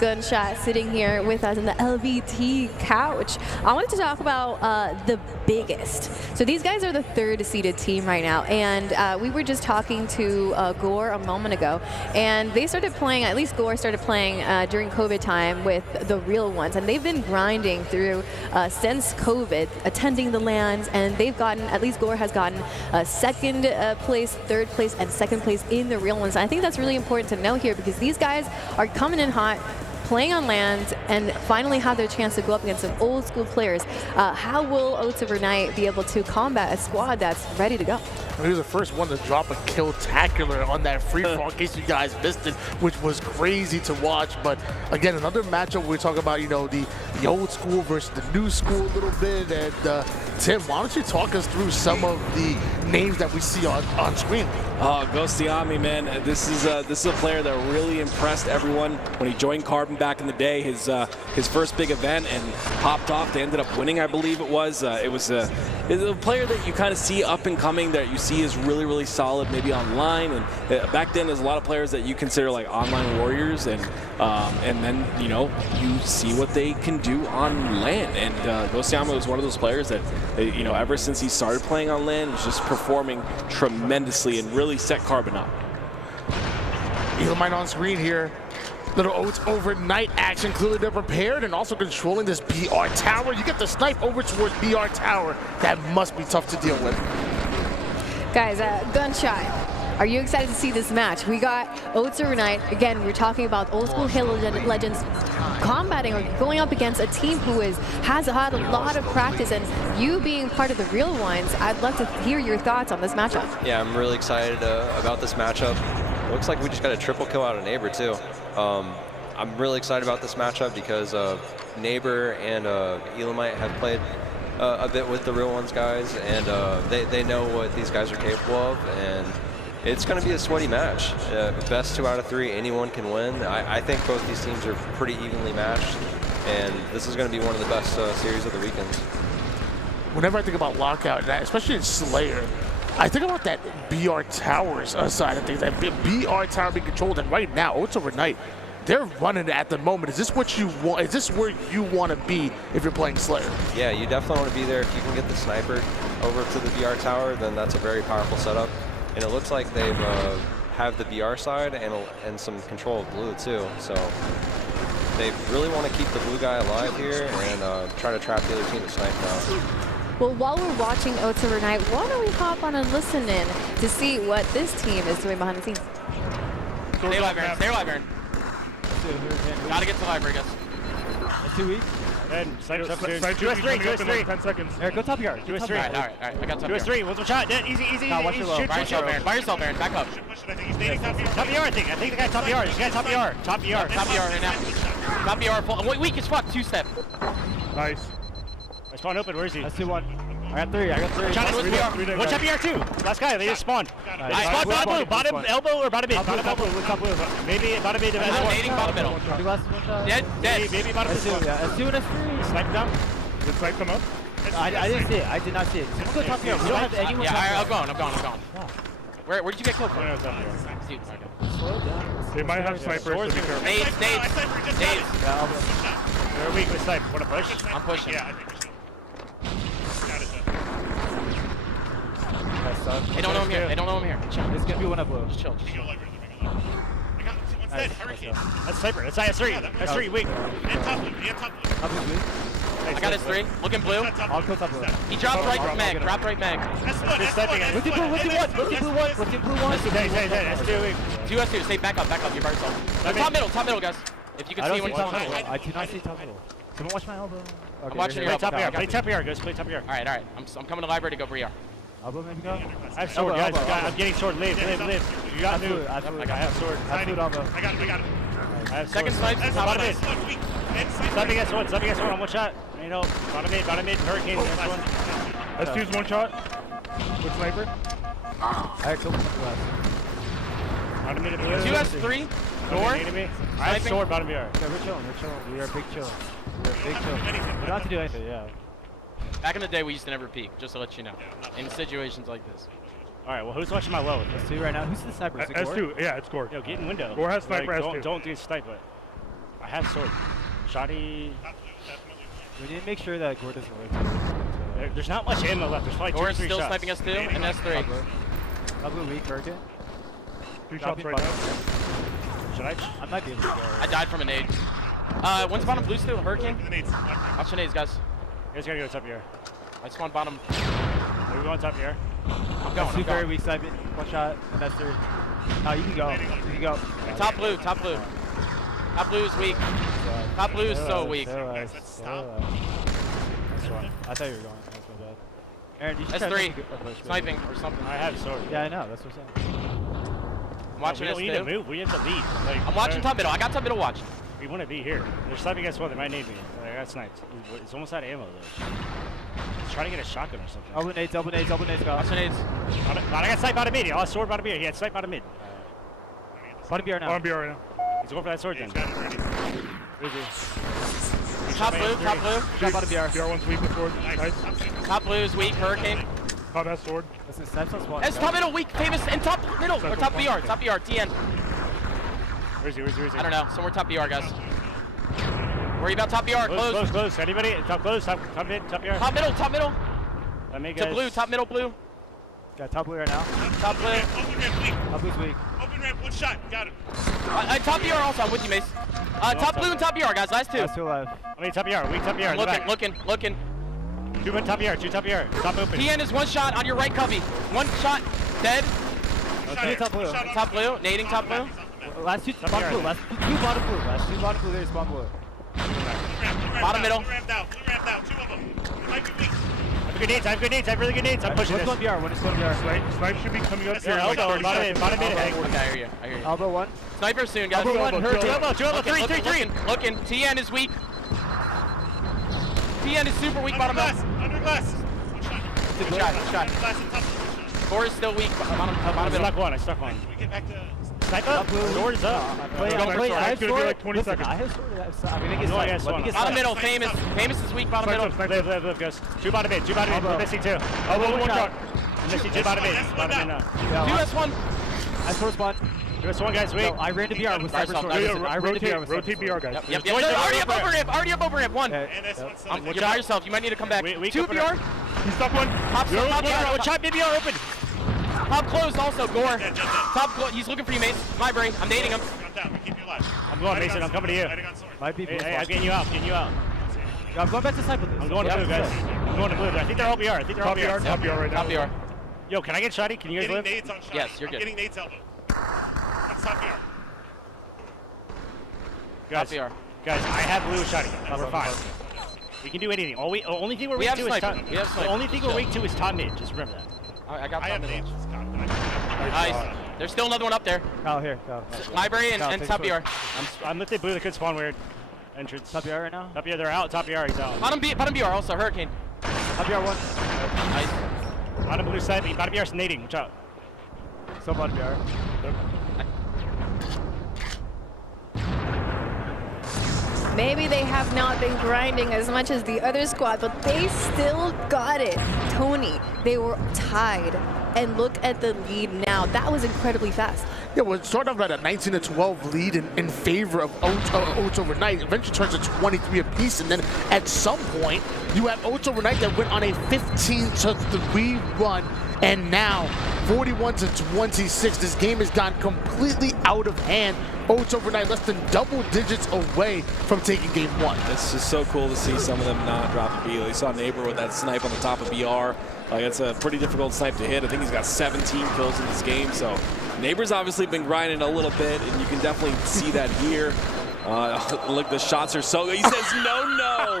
Gunshot sitting here with us in the LVT couch. I wanted to talk about the biggest. So these guys are the 3rd seeded team right now, and we were just talking to Gore a moment ago, and they started playing, at least Gore started playing during COVID time with the real ones, and they've been grinding through since COVID, attending the LANs, and they've gotten, at least Gore has gotten 2nd place, 3rd place, and 2nd place in the real ones. And I think that's really important to know here, because these guys are coming in hot, playing on LANs, and finally have their chance to go up against some old school players. How will Oats Overnight be able to combat a squad that's ready to go? He was the first one to drop a kill-tacular on that free-for-all, in case you guys missed it, which was crazy to watch. But again, another matchup we talk about, the old school versus the new school a little bit. And Tim, why don't you talk us through some of the names that we see on screen? Oh, Ghostiami, man, this is a player that really impressed everyone when he joined Carbon back in the day. His first big event, and popped off. They ended up winning, I believe it was. It was a player that you kind of see up and coming, that you see is really, really solid, maybe online. And back then, there's a lot of players that you consider like online warriors, and then you see what they can do on LAN. And Ghostiami was one of those players that ever since he started playing on LAN, was just performing tremendously and really set Carbon up. Elamite on screen here. Little Oats Overnight action. Clearly they're prepared and also controlling this BR tower. You get the snipe over towards BR tower. That must be tough to deal with. Guys, Gunshot, are you excited to see this match? We got Oats Overnight. Again, we're talking about old school Halo legends combating or going up against a team who has had a lot of practice, and you being part of the real ones, I'd love to hear your thoughts on this matchup. Yeah, I'm really excited about this matchup. Looks like we just got a triple kill out of Neighbor too. I'm really excited about this matchup because Neighbor and Elamite have played a bit with the real ones guys, and they know what these guys are capable of, and it's going to be a sweaty match. Best 2 out of 3, anyone can win. I think both these teams are pretty evenly matched, and this is going to be one of the best series of the weekends. Whenever I think about Lockout, especially in Slayer, I think about that BR Towers side of things, that BR Tower being controlled, and right now, Oats Overnight, they're running it at the moment. Is this what you want? Is this where you want to be if you're playing Slayer? Yeah, you definitely want to be there. If you can get the sniper over to the BR Tower, then that's a very powerful setup. And it looks like they've have the BR side and some control of blue too. So they really want to keep the blue guy alive here and try to trap the other team to snipe now. Well, while we're watching Oats Overnight, why don't we hop on and listen in to see what this team is doing behind the scenes? Stay alive, Aaron. Stay alive, Aaron. Gotta get to the library, guys. That's 2 weeks. And snipe 2S3. 10 seconds. Eric, go top yard. 2S3. All right. I got top yard. 2S3. One shot. Easy. Nah, watch your low. By yourself, Aaron. Back up. Top BR, I think. I think the guy's top BR. This guy's top BR. Top BR right now. Top BR. Full. Weak as fuck. 2-step. Nice. I spawned open. Where is he? Let's do one. I got 3. One shot BR too. Last guy. They just spawned. They spawned bottom blue. Bottom elbow or bottom mid? Bottom elbow. Top blue. Maybe bottom mid. Nading bottom middle. Dead. Maybe bottom mid. Let's do an S3. Snipe down. Did snipe come up? I didn't see it. I did not see it. Someone go top here. We don't have anyone. Yeah, I'm going. Wow. Where did you get killed from? Dude, They might have snipers, so be careful. Nades. They're weak with snipe. Want to push? I'm pushing. Yeah, I think They don't know I'm here. They don't know I'm here. Chill. It's gonna be one up low. Just chill. That's sniper. That's IS3. That's 3 weak. Top is weak. I got his 3. Looking blue. I'll kill top blue. He dropped right mag. Dropped right mag. Look at blue one. Look at blue one. That's 2 weak. 2 S2. Stay back up. You're by yourself. Top middle, guys. If you can I see don't see one. top middle. I do not see top middle. Someone watch my elbow. I'm watching your Play top elbow. ER. Play top ER, guys. Play top ER. All right. I'm coming to library to go for ER. Elbow maybe go. I have sword, guys. I'm getting sword. Live. You got new. I have sword. I have elbow. I got it. I have Second snipes. Top Bottom mid. mid. Sniping against one. On one shot. You know, bottom mid. Hurricane against one. Let's choose one shot. With sniper. I killed him last. Bottom mid. Blue. 2 S3. Door. I have sword. Bottom ER. Yeah, we're chilling. We are big chill. We don't have to do anything, yeah. Back in the day, we used to never peek, just to let you know. In situations like this. All right. Well, who's watching my low? S2 right now. Who's the sniper? Is it Gore? S2, yeah, it's Gore. Yo, get in window. Gore has sniper S2. Don't do snipe, but I have sword. Shotty. We need to make sure that Gore doesn't rotate. There's not much ammo left. There's probably Gore is 2 or 3 still shots. sniping S2 and S3. Elbow weak, Hurricane. 3 shots right now. Should I? I might be able to go. I died from a nade. One's bottom blue still. Hurricane. Watch the nades, guys. You guys gotta go top here. I spawned bottom. Are we going top here? I'm going. S2 very weak sniping. One shot, and that's 3. No, you can go. You can go. Top blue. Top blue is weak. Top blue is so weak. I thought you were going. That was my bad. Aaron, you should S3. try to push, Sniping or something. I have sword. Yeah, I know. That's what I'm saying. I'm watching we need to move. We have to lead. Like, I'm watching top middle. I got top middle watch. We want to be here. They're sniping against one. They might need me. I got sniped. It's almost out of ammo though. Let's try to get a shotgun or something. Double nades, go. Watch the nades. I got sniped bottom mid. I lost sword bottom mid. He had sniped bottom mid. Bottom BR now. Bottom BR right now. He's going for that sword then. Where is he? Top blue. Shot bottom BR. BR1's weak with sword. Nice. Top blue is weak. Hurricane. Top has sword. Listen, snipes on spawn. S top middle weak. Famous and top middle or top BR. Top BR. TN. Where is he? I don't know. Somewhere top BR, guys. Worry about top BR. Close. Anybody? Top close. Top mid. Top BR. Top middle. To blue. Top middle blue. Got top blue right now. Top blue. Open ramp, weak. Top blue's weak. Open ramp, 1 shot. Got him. Top BR also. I'm with you, Mace. Top blue and top BR, guys. Last 2. Last 2 alive. I mean top BR. Weak top BR. Looking. 2 men top BR. 2 top BR. Top open. TN is 1 shot on your right cubby. 1 shot. Dead. Top blue. Top blue. Nading top blue. Last 2 bottom blue. Last 2 bottom blue. Last 2 bottom blue. There's spawn blue. Bottom middle. Blue ramp down. 2 of them. It might be weak. I have good nades. I have really good nades. I'm pushing this. One is going BR. Snipe should be coming up here. Yeah, elbow. Bottom mid. Okay, I hear you. Elbow 1. Sniper soon, guys. Elbow 1. Hurricane. Two elbow. 3. Looking. TN is weak. TN is super weak. Bottom middle. Under glass. 1 shot. Good shot. Glass and top. Gore is still weak. Bottom middle. I stuck one. We get back to. Snipe up. Sword is up. I have It's gonna be like 20 Listen, seconds. I have sword. I'm gonna get sniped. Let me get Bottom sniped. middle. Famous is weak. Bottom middle. Live, guys. 2 bottom mid. We're missing 2. Elbow 1 shot. I'm missing 2 bottom mid. Bottom mid now. 2 S1. I sword spawn. Give us 1, guys. Weak. No, I ran to BR with sniper sword. Listen, I ran to BR with Rotate sniper BR, guys. Yep. Already up over ramp. 1. And S1 You're by yourself. You might need to come back. Weak 2 open BR. He's stuck one. Top Shot mid BR open. Top closed also. Gore. Top closed. He's looking for you, Mace. Library. I'm nading him. down. We keep you alive. I'm going, Mason. I'm coming to you. Might be. Hey, I'm getting you out. Yeah, I'm going back to sniper. I'm going to blue, guys. I'm going to blue. I think they're all BR. I think they're all BR. Top BR right now. Top BR. Yo, can I get shotty? Can you guys live? Yes, you're good. Getting Nate's elbow. That's top BR. Guys, guys, I have blue shotty. We're fine. We can do anything. Only thing we're weak to is top. The only thing we're weak to is top mid. Just remember that. I got top mid. Nice. There's still another one up there. Oh, here. Go. Library and top BR. I'm lifted blue. That could spawn weird. Entrance. Top BR right now? Top BR, they're out. Top BR, he's out. Bottom BR also. Hurricane. Top BR 1. Nice. Bottom blue side. Bottom BR's nading. Watch out. Still bottom BR. Maybe they have not been grinding as much as the other squad, but they still got it. Tony, they were tied and look at the lead now. That was incredibly fast. Yeah, well, it started off at a 19-12 lead in favor of Oats Overnight. Eventually turns to 23 apiece, and then at some point, you have Oats Overnight that went on a 15-3 run, and now 41-26. This game has gone completely out of hand. Oats Overnight less than double digits away from taking game one. It's just so cool to see some of them not drop a beat. You saw Neighbor with that snipe on the top of BR. Like, it's a pretty difficult snipe to hit. I think he's got 17 kills in this game. So Neighbor's obviously been grinding a little bit, and you can definitely see that here. Look, the shots are so good. He says, no.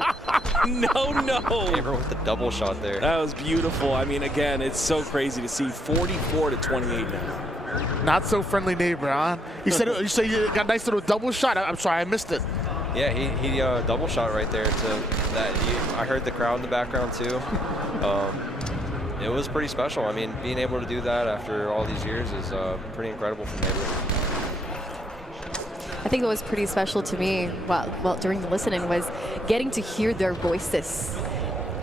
Neighbor with the double shot there. That was beautiful. I mean, again, it's so crazy to see 44-28 now. Not so friendly Neighbor, huh? You said you got a nice little double shot. I'm sorry, I missed it. Yeah, he double shot right there to that. I heard the crowd in the background too. It was pretty special. I mean, being able to do that after all these years is pretty incredible for Neighbor. I think it was pretty special to me while during the listening was getting to hear their voices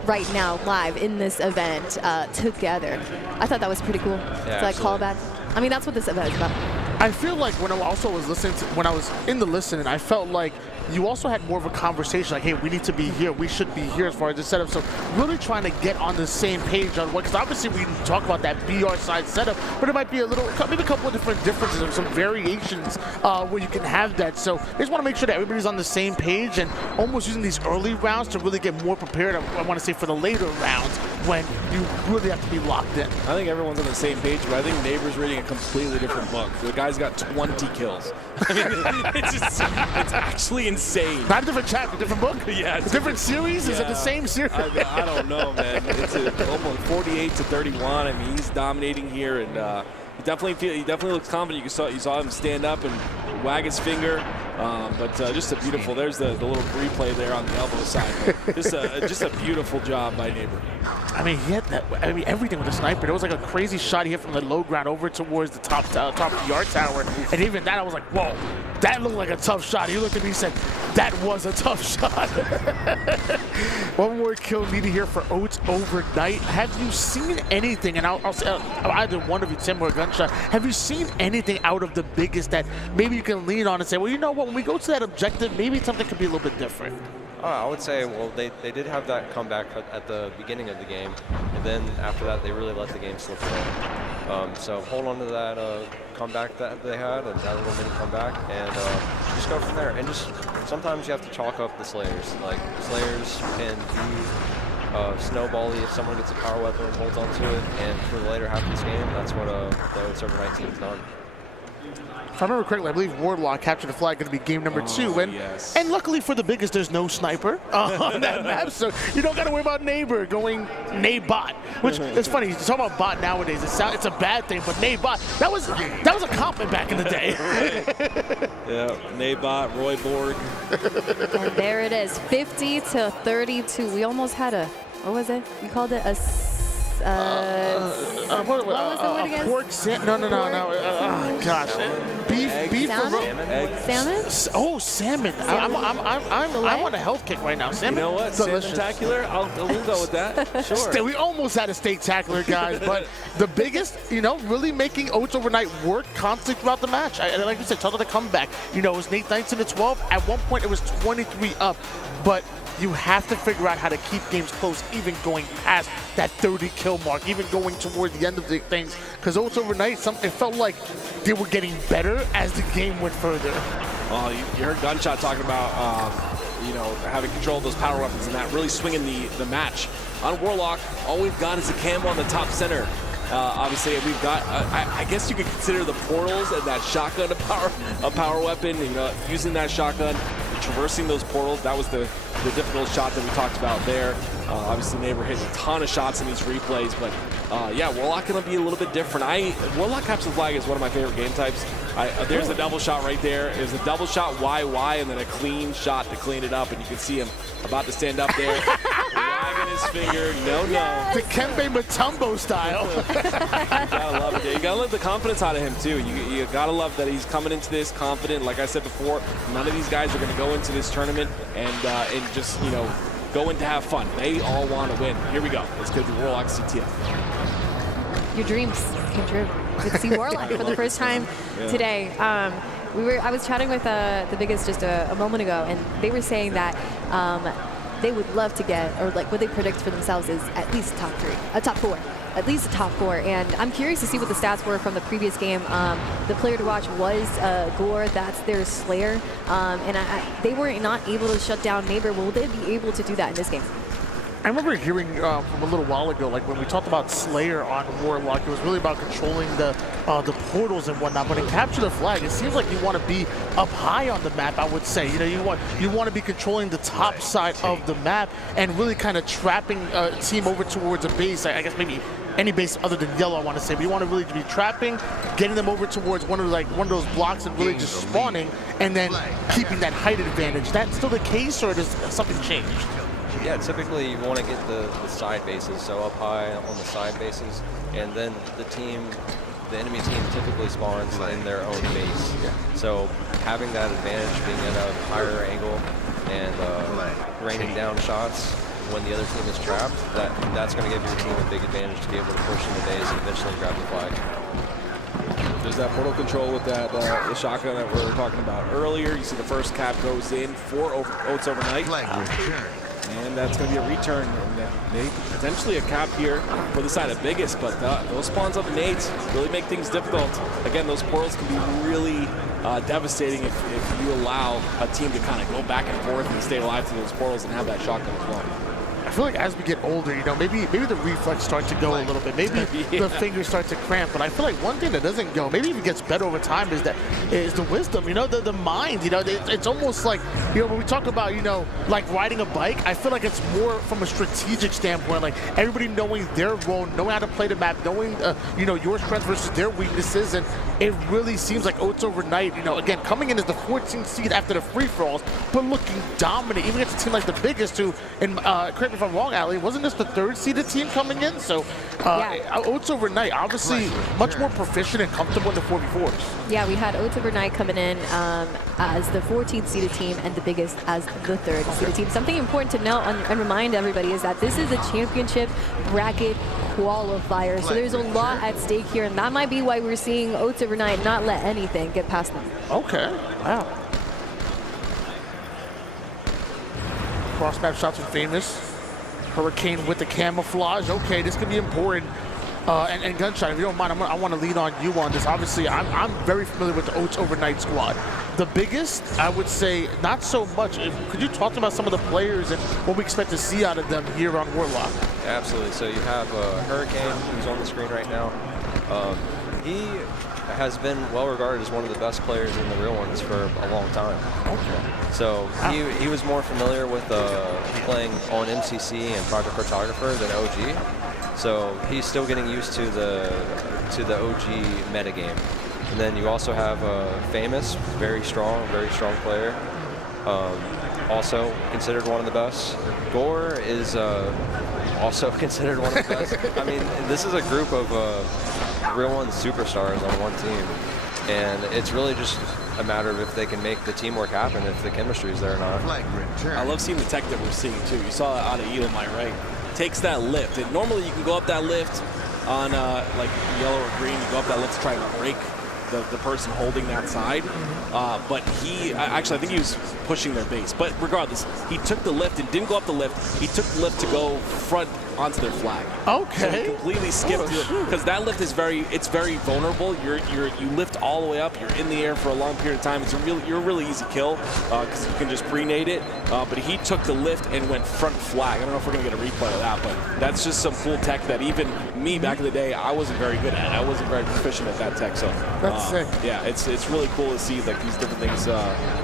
right now live in this event together. I thought that was pretty cool. Yeah, so like callback. I mean, that's what this event is about. I feel like when I also was listening to, when I was in the listening, I felt like you also had more of a conversation like, hey, we need to be here, we should be here as far as the setup. So really trying to get on the same page on what, because obviously we talk about that BR side setup, but it might be a little, maybe a couple of different differences or some variations where you can have that. So they just want to make sure that everybody's on the same page and almost using these early rounds to really get more prepared, I want to say, for the later rounds when you really have to be locked in. I think everyone's on the same page, but I think Neighbor's reading a completely different book. The guy's got 20 kills. I mean, it's actually insane. Not a different chapter, different book? Yeah. It's a different series? Yeah. Is it the same series? I don't know, man. It's almost 48-31. I mean, he's dominating here, and he definitely looks confident. You saw him stand up and wag his finger. But just a beautiful. There's the little replay there on the elbow side. Just a beautiful job by Neighbor. I mean, he had that. I mean, everything with the sniper. It was like a crazy shot he hit from the low ground over towards the top of the yard tower, and even that, I was like, whoa, that looked like a tough shot. He looked at me and said, that was a tough shot. One more kill needed here for Oats Overnight. Have you seen anything? And I'll say either one of you, Tim or Gunshot. Have you seen anything out of the biggest that maybe you can lean on and say, well, you know what? When we go to that objective, maybe something could be a little bit different. I would say, well, they did have that comeback at the beginning of the game, and then after that, they really let the game slip away. So hold on to that comeback that they had, and that little mini comeback, and just go from there. And just sometimes you have to chalk up the Slayers. Like, Slayers can be snowbally if someone gets a power weapon and holds onto it, and for the later half of this game, that's what the Oats Overnight team's done. If I remember correctly, I believe Wardlock captured the flag going to be game number 2. And, yes. And luckily for the biggest, there's no sniper on that map, so you don't got to worry about Neighbor going Naybot, which it's funny. You talk about bot nowadays. It's a bad thing, but Naybot, that was a compliment back in the day. Yeah, Naybot, Roy Borg. And there it is, 50-32. We almost had what was it? You called it a what was the word again? Pork no. Gosh, beef salmon? Oh, salmon. I'm on a health kick right now. Salmon. You know what? Salmon-tacular? We'll go with that. Sure. We almost had a steak-tacular, guys, but the biggest, really making Oats Overnight work constantly throughout the match. Like you said, talk about the comeback. It was 19-12. At one point, it was 23 up, but you have to figure out how to keep games close, even going past that 30 kill mark, even going toward the end of the things. Because Oats Overnight, it felt like they were getting better as the game went further. Well, you heard Gunshot talking about, having control of those power weapons and that, really swinging the match. On Warlock, all we've got is a camo on the top center. Obviously, we've got, I guess you could consider the portals and that shotgun a power weapon. Using that shotgun, traversing those portals, that was the difficult shot that we talked about there. Obviously, Neighbor hit a ton of shots in these replays, but yeah, Warlock going to be a little bit different. Warlock capture the flag is one of my favorite game types. There's a double shot right there. There's a double shot YY and then a clean shot to clean it up, and you can see him about to stand up there. Wagging his finger, no. The Kembe Mutombo style. You gotta love it. You gotta love the confidence out of him too. You gotta love that he's coming into this confident. Like I said before, none of these guys are gonna go into this tournament and just go in to have fun. They all want to win. Here we go. Let's go to Warlock CTF. your dreams came true. To see Warlock for the first time today. I was chatting with the biggest just a moment ago, and they were saying that they would love to get, or like what they predict for themselves is at least top four. At least a top 4, and I'm curious to see what the stats were from the previous game. The player to watch was Gore. That's their Slayer, and they were not able to shut down Neighbor. Will they be able to do that in this game? I remember hearing from a little while ago, like when we talked about Slayer on Warlock, it was really about controlling the portals and whatnot. But in Capture the Flag, it seems like you want to be up high on the map. I would say, you want to be controlling the top side of the map and really kind of trapping a team over towards a base. I guess maybe any base other than yellow, I want to say. But you want to really be trapping, getting them over towards one of those blocks and really just spawning, and then keeping that height advantage. That still the case, or does something change? Yeah, typically you want to get the side bases, so up high on the side bases, and then the enemy team typically spawns in their own base. So having that advantage, being at a higher angle and raining down shots when the other team is trapped, that's going to give your team a big advantage to be able to push in the base and eventually grab the flag. There's that portal control with that the shotgun that we were talking about earlier. You see the first cap goes in for Oats Overnight. And that's going to be a return, and maybe potentially a cap here for the side of biggest, but those spawns up nades really make things difficult. Again, those portals can be really devastating if you allow a team to kind of go back and forth and stay alive through those portals and have that shotgun as well. I feel like as we get older, maybe the reflex start to go a little bit. Maybe the fingers start to cramp. But I feel like one thing that doesn't go, maybe even gets better over time, is the wisdom. The mind. It's almost like when we talk about like riding a bike. I feel like it's more from a strategic standpoint. Like everybody knowing their role, knowing how to play the map, knowing your strengths versus their weaknesses, and it really seems like Oats Overnight. Again, coming in as the 14th seed after the free for alls, but looking dominant, even against a team like the biggest, who correct me if I'm wrong, Ali, wasn't this the 3rd seeded team coming in? So Oats Overnight, obviously much more proficient and comfortable in the 4v4s. Yeah, we had Oats Overnight coming in as the 14th seeded team and the biggest as the 3rd seeded team. Something important to note and remind everybody is that this is a championship bracket qualifier, so there's a lot at stake here, and that might be why we're seeing Oats Overnight not let anything get past them. Okay, wow. Cross map shots from Famous. Hurricane with the camouflage. Okay, this could be important. And Gunshot, if you don't mind, I want to lean on you on this. Obviously, I'm very familiar with the Oats Overnight squad. The biggest, I would say, not so much. Could you talk about some of the players and what we expect to see out of them here on Warlock? Absolutely. So you have Hurricane, who's on the screen right now. He has been well regarded as one of the best players in the real ones for a long time. Okay. So he was more familiar with playing on MCC and Project Cartographer than OG. So he's still getting used to the OG metagame. And then you also have Famous, very strong player. Also considered one of the best. Gore is also considered one of the best. I mean, this is a group of real one superstars on one team, and it's really just a matter of if they can make the teamwork happen, if the chemistry is there or not. I love seeing the tech that we're seeing too. You saw it out of Elamite, right? Takes that lift, and normally you can go up that lift on like yellow or green. You go up that lift to try and break the person holding that side, but I think he was pushing their base. But regardless, he took the lift and didn't go up the lift. He took the lift to go front onto their flag. Okay. So he completely skipped it because that lift is very vulnerable. You lift all the way up. You're in the air for a long period of time. You're a really easy kill because you can just pre-nade it. But he took the lift and went front flag. I don't know if we're gonna get a replay of that, but that's just some cool tech that even me back in the day I wasn't very good at. I wasn't very proficient at that tech. So that's sick. Yeah, it's really cool to see like these different things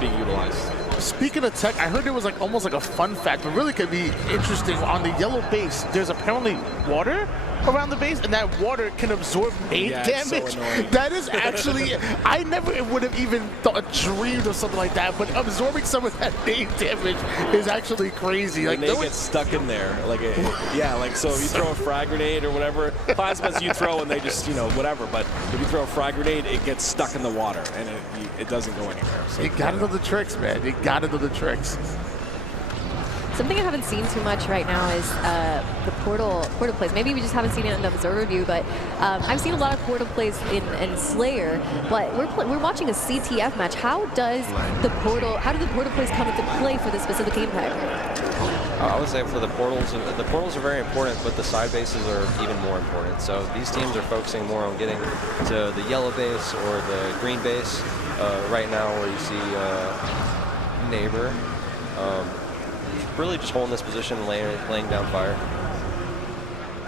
being utilized. Speaking of tech, I heard there was like almost like a fun fact, but really could be interesting. On the yellow base, there's apparently water around the base, and that water can absorb nade damage. So annoying. That is actually, I never would have even dreamed of something like that, but absorbing some of that nade damage is actually crazy. Like they get stuck in there, so if you throw a frag grenade or whatever, plasmas you throw and they just whatever. But if you throw a frag grenade, it gets stuck in the water and it doesn't go anywhere. So, you gotta know the tricks, man. You gotta know the tricks. Something I haven't seen too much right now is the portal plays. Maybe we just haven't seen it in the observer view, but I've seen a lot of portal plays in Slayer. But we're watching a CTF match. How do the portal plays come into play for this specific game type? I would say for the portals are very important, but the side bases are even more important. So these teams are focusing more on getting to the yellow base or the green base. Right now, where you see Neighbor, really just holding this position and laying down fire.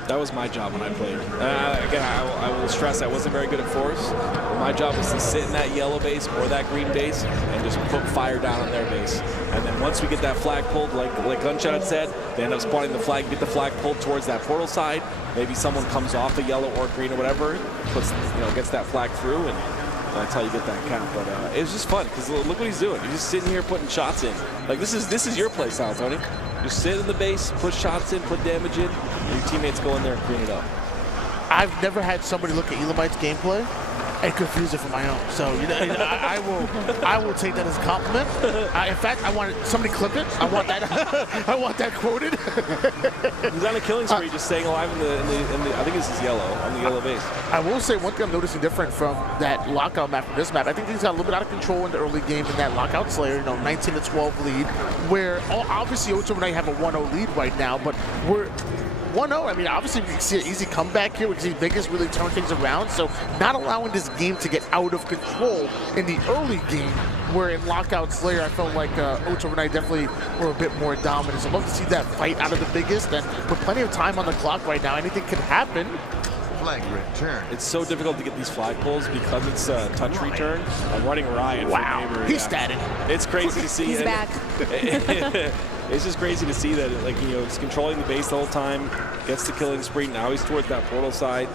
That was my job when I played. Again, I will stress I wasn't very good at force. My job was to sit in that yellow base or that green base and just put fire down on their base. And then once we get that flag pulled, like Gunshot had said, they end up spawning the flag, get the flag pulled towards that portal side. Maybe someone comes off a yellow or green or whatever, gets that flag through, and that's how you get that count. But it was just fun because look what he's doing. He's just sitting here putting shots in. Like this is your play style, Tony. Just sit in the base, put shots in, put damage in, and your teammates go in there and clean it up. I've never had somebody look at Elamite's gameplay and confuse it for my own. So I will take that as a compliment. In fact, I want somebody clip it. I want that. I want that quoted. He's on a killing spree, just staying alive in the. I think this is yellow on the yellow base. I will say one thing I'm noticing different from that lockout map from this map. I think things got a little bit out of control in the early game in that lockout Slayer. 19-12 lead, where obviously Ocho and I have a 1-0 lead right now, but we're 1-0. I mean, obviously we can see an easy comeback here. We can see Vegas really turn things around. So not allowing this game to get out of control in the early game, where in Lockout Slayer, I felt like Ocho and I definitely were a bit more dominant. So I'd love to see that fight out of the biggest. And with plenty of time on the clock right now, anything could happen. Flag return. It's so difficult to get these flag pulls because it's a touch return. I'm running riot. Wow, for Neighbor. he's statted. It's crazy to see. He's back. It's just crazy to see that, he's controlling the base the whole time, gets the killing spree. Now he's towards that portal side.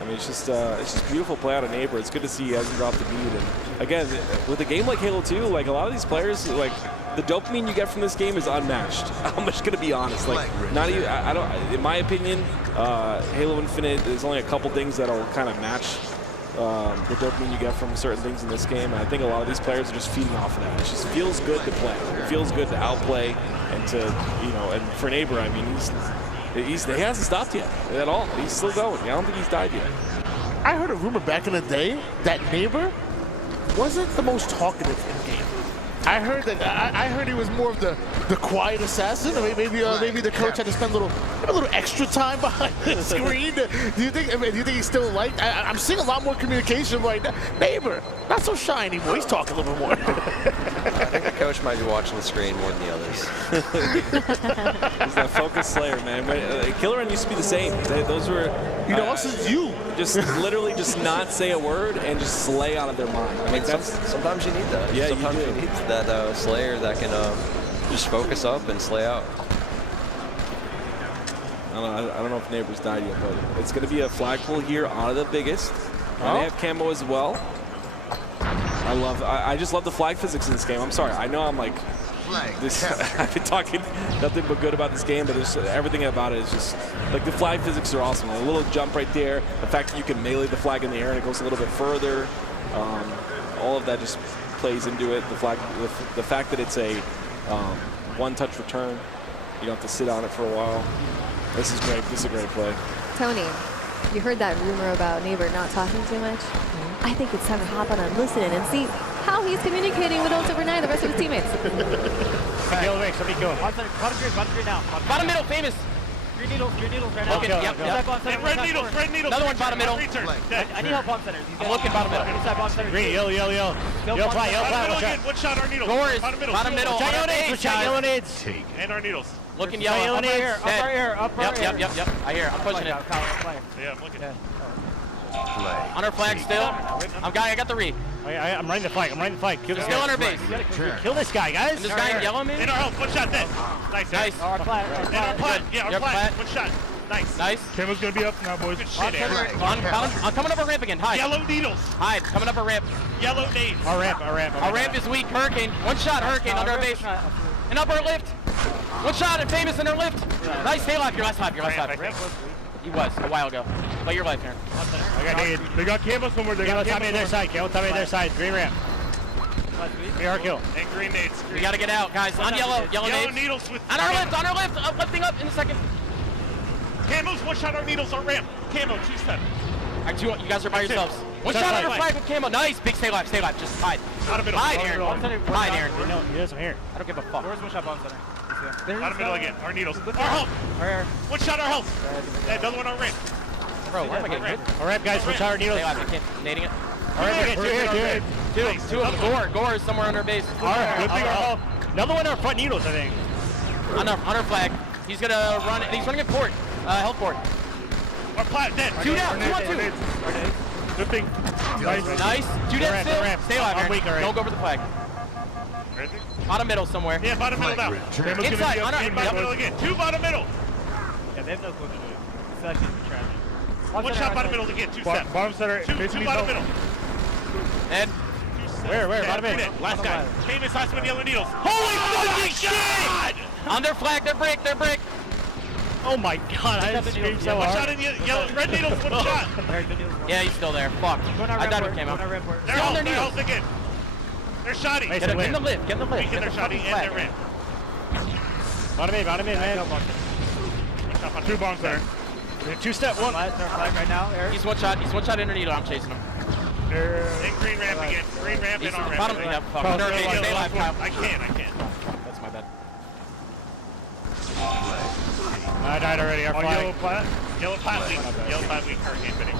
I mean, it's just beautiful play out of Neighbor. It's good to see he hasn't dropped the beat. And again, with a game like Halo 2, like a lot of these players, like the dopamine you get from this game is unmatched. I'm just gonna be honest. Like, not even I don't. In my opinion, Halo Infinite, there's only a couple things that'll kind of match the dopamine you get from certain things in this game. And I think a lot of these players are just feeding off of that. It just feels good to play. It feels good to outplay and to, and for Neighbor, I mean, he hasn't stopped yet at all. He's still going. I don't think he's died yet. I heard a rumor back in the day that Neighbor wasn't the most talkative in game. I heard that. I heard he was more of the quiet assassin. Maybe the coach had to spend a little extra time behind the screen. Do you think he's still like? I'm seeing a lot more communication right now. Neighbor, not so shy anymore. He's talking a little bit more. I think the coach might be watching the screen more than the others. He's that focused Slayer, man. But, Killer Run used to be the same. Those were. Us is you. Just literally just not say a word and just slay out of their mind. I mean, sometimes you need that. Yeah, sometimes you need that Slayer that can just focus up and slay out. I don't know if Neighbor's died yet, but it's going to be a flag pull here out of the biggest. And they have camo as well. I just love the flag physics in this game. I'm sorry. I know I'm like I've been talking nothing but good about this game, but everything about it is just like the flag physics are awesome. A little jump right there, the fact that you can melee the flag in the air and it goes a little bit further, all of that just plays into it. The fact that it's a one-touch return, you don't have to sit on it for a while. This is great. This is a great play. Tony, you heard that rumor about Neighbor not talking too much? I think it's time to hop on and listen and see how he's communicating with Ultra Overnight and the rest of his teammates. Kill away, somebody kill him. Bottom grid now. Bottom middle, famous. Three needles right now. Okay, yep. Red needles. Another one bottom middle. I need help bomb center. I'm looking bottom middle. Inside bomb center. Green, yellow. Yellow fly. One shot our needles. Doors, Bottom middle. Check yellow nades. And our needels. Looking yellow. Up our air. Yep. I hear. I'm pushing it. Yeah, I'm looking. On our flag still. I got the read. I'm running the flag. Kill this Still guy. on our base. Kill this guy, guys. This guy in yellow, man. In our help. One shot dead. Nice. Our plat. In our plat. Yeah, our plat. One shot. Nice. Camo's gonna be up now, boys. Good shit, Aaron. I'm coming up a ramp again. Hide. Yellow needles. Hide. Coming up a ramp. Yellow nades. Our ramp. Our ramp is weak. Hurricane. One shot. Hurricane under our base. And up our lift. One shot and famous in our lift. Nice. Stay alive. Your last time. He was a while ago. But your life, Aaron. I got They got camo somewhere. Tell me their side. Green ramp. AR kill. And green nades. We gotta get out, guys. On yellow. Yellow nades. needles with. On our left. Uplifting up in a second. Camos, one shot our needles on ramp. Camo, 2-step. All right, you guys are by yourselves. One shot on our flag with camo. Nice. Big stay alive. Just hide. Out of middle. Hide, Aaron. Hide, Aaron. No, he doesn't hear. I don't give a fuck. Where's one shot bomb center? Out of middle again. Our needles. Our health. One shot our health. Yeah, another one on ramp. Bro, why am I getting hit? All right, guys, one shot our needles. Stay alive. I can't. Nading it. All right, Two of them. Gore is somewhere under base. All right, another one on our front needles, I think. On our flag. He's gonna run. He's running a port. Health port. Our plat dead. 2 down. 2 on 2. Good thing. Nice. 2 dead still. Stay alive, Aaron. Don't go over the flag. Bottom middle somewhere. Yeah, bottom middle now. Inside. Bottom middle again. 2 bottom middle. Yeah, they have no clue to do. It's actually tragic. One shot bottom middle again. 2 step. Bottom center. 2 bottom middle. Ed. Where? Bottom middle. Last guy. Famous last one, yellow needles. Holy fucking shit! On their flag. Their brick. Oh my god, I had to scream so One hard. shot in yellow. Red needles, one shot. Yeah, he's still there. Fuck. I died with camo. They're health again. They're shotty. Get in the lift. Get their shotty and their ramp. Bottom in, man. 2 bombs there. 2-step, one. Flag right now, Eric. He's one shot in needle. I'm chasing him. And green ramp again. Green ramp and our ramp. Bottom. Yeah, fuck. Stay alive, Kyle. I can't. That's my bad. I died already. Our flag. Yellow plat weak. Hurricane finish.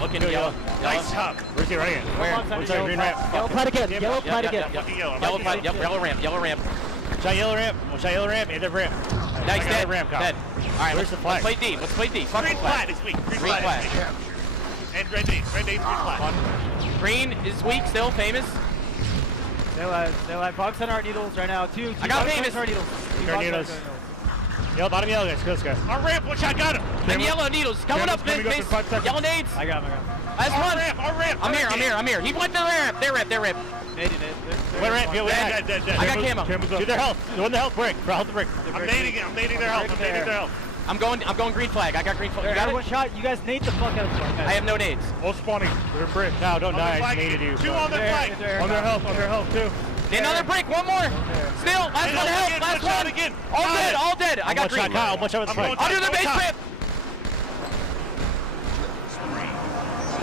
Looking yellow. Nice top. Where's he running? Where? Where's our green ramp? Yellow plat again. Yellow plat again. Yellow plat. Yellow ramp. Shot yellow ramp. One shot yellow ramp. End of ramp. Nice, dead. Ramp, Dead. All right, where's the flag? Let's play D. Fuck Green the plat is weak. Green plat. And red nades. Green plat. Green is weak still. Famous. Stay alive. Box on our needles right now. Two I got famous. Our needles. Yellow, bottom yellow, guys. Let's go. Our ramp, one shot, got him. And yellow needles coming up. Coming up in 5 seconds. Yellow nades. I got him. Last one. Our ramp. I'm here. He went to the ramp. Their ramp. What ramp? Dead. I got camo. Do their health. Doing the health break. Health break. I'm nading their health. I'm going green flag. I got green flag. You got one it? shot. You guys nade the fuck out of the flag. I have no nades. All spawning. They're brick. No, don't die. I just naded you. 2 on their flag. On their health too. Another break. One more. Still. Last one help. Last one. Again. All dead. I got green. Kyle, much of it's flag. Under the base ramp.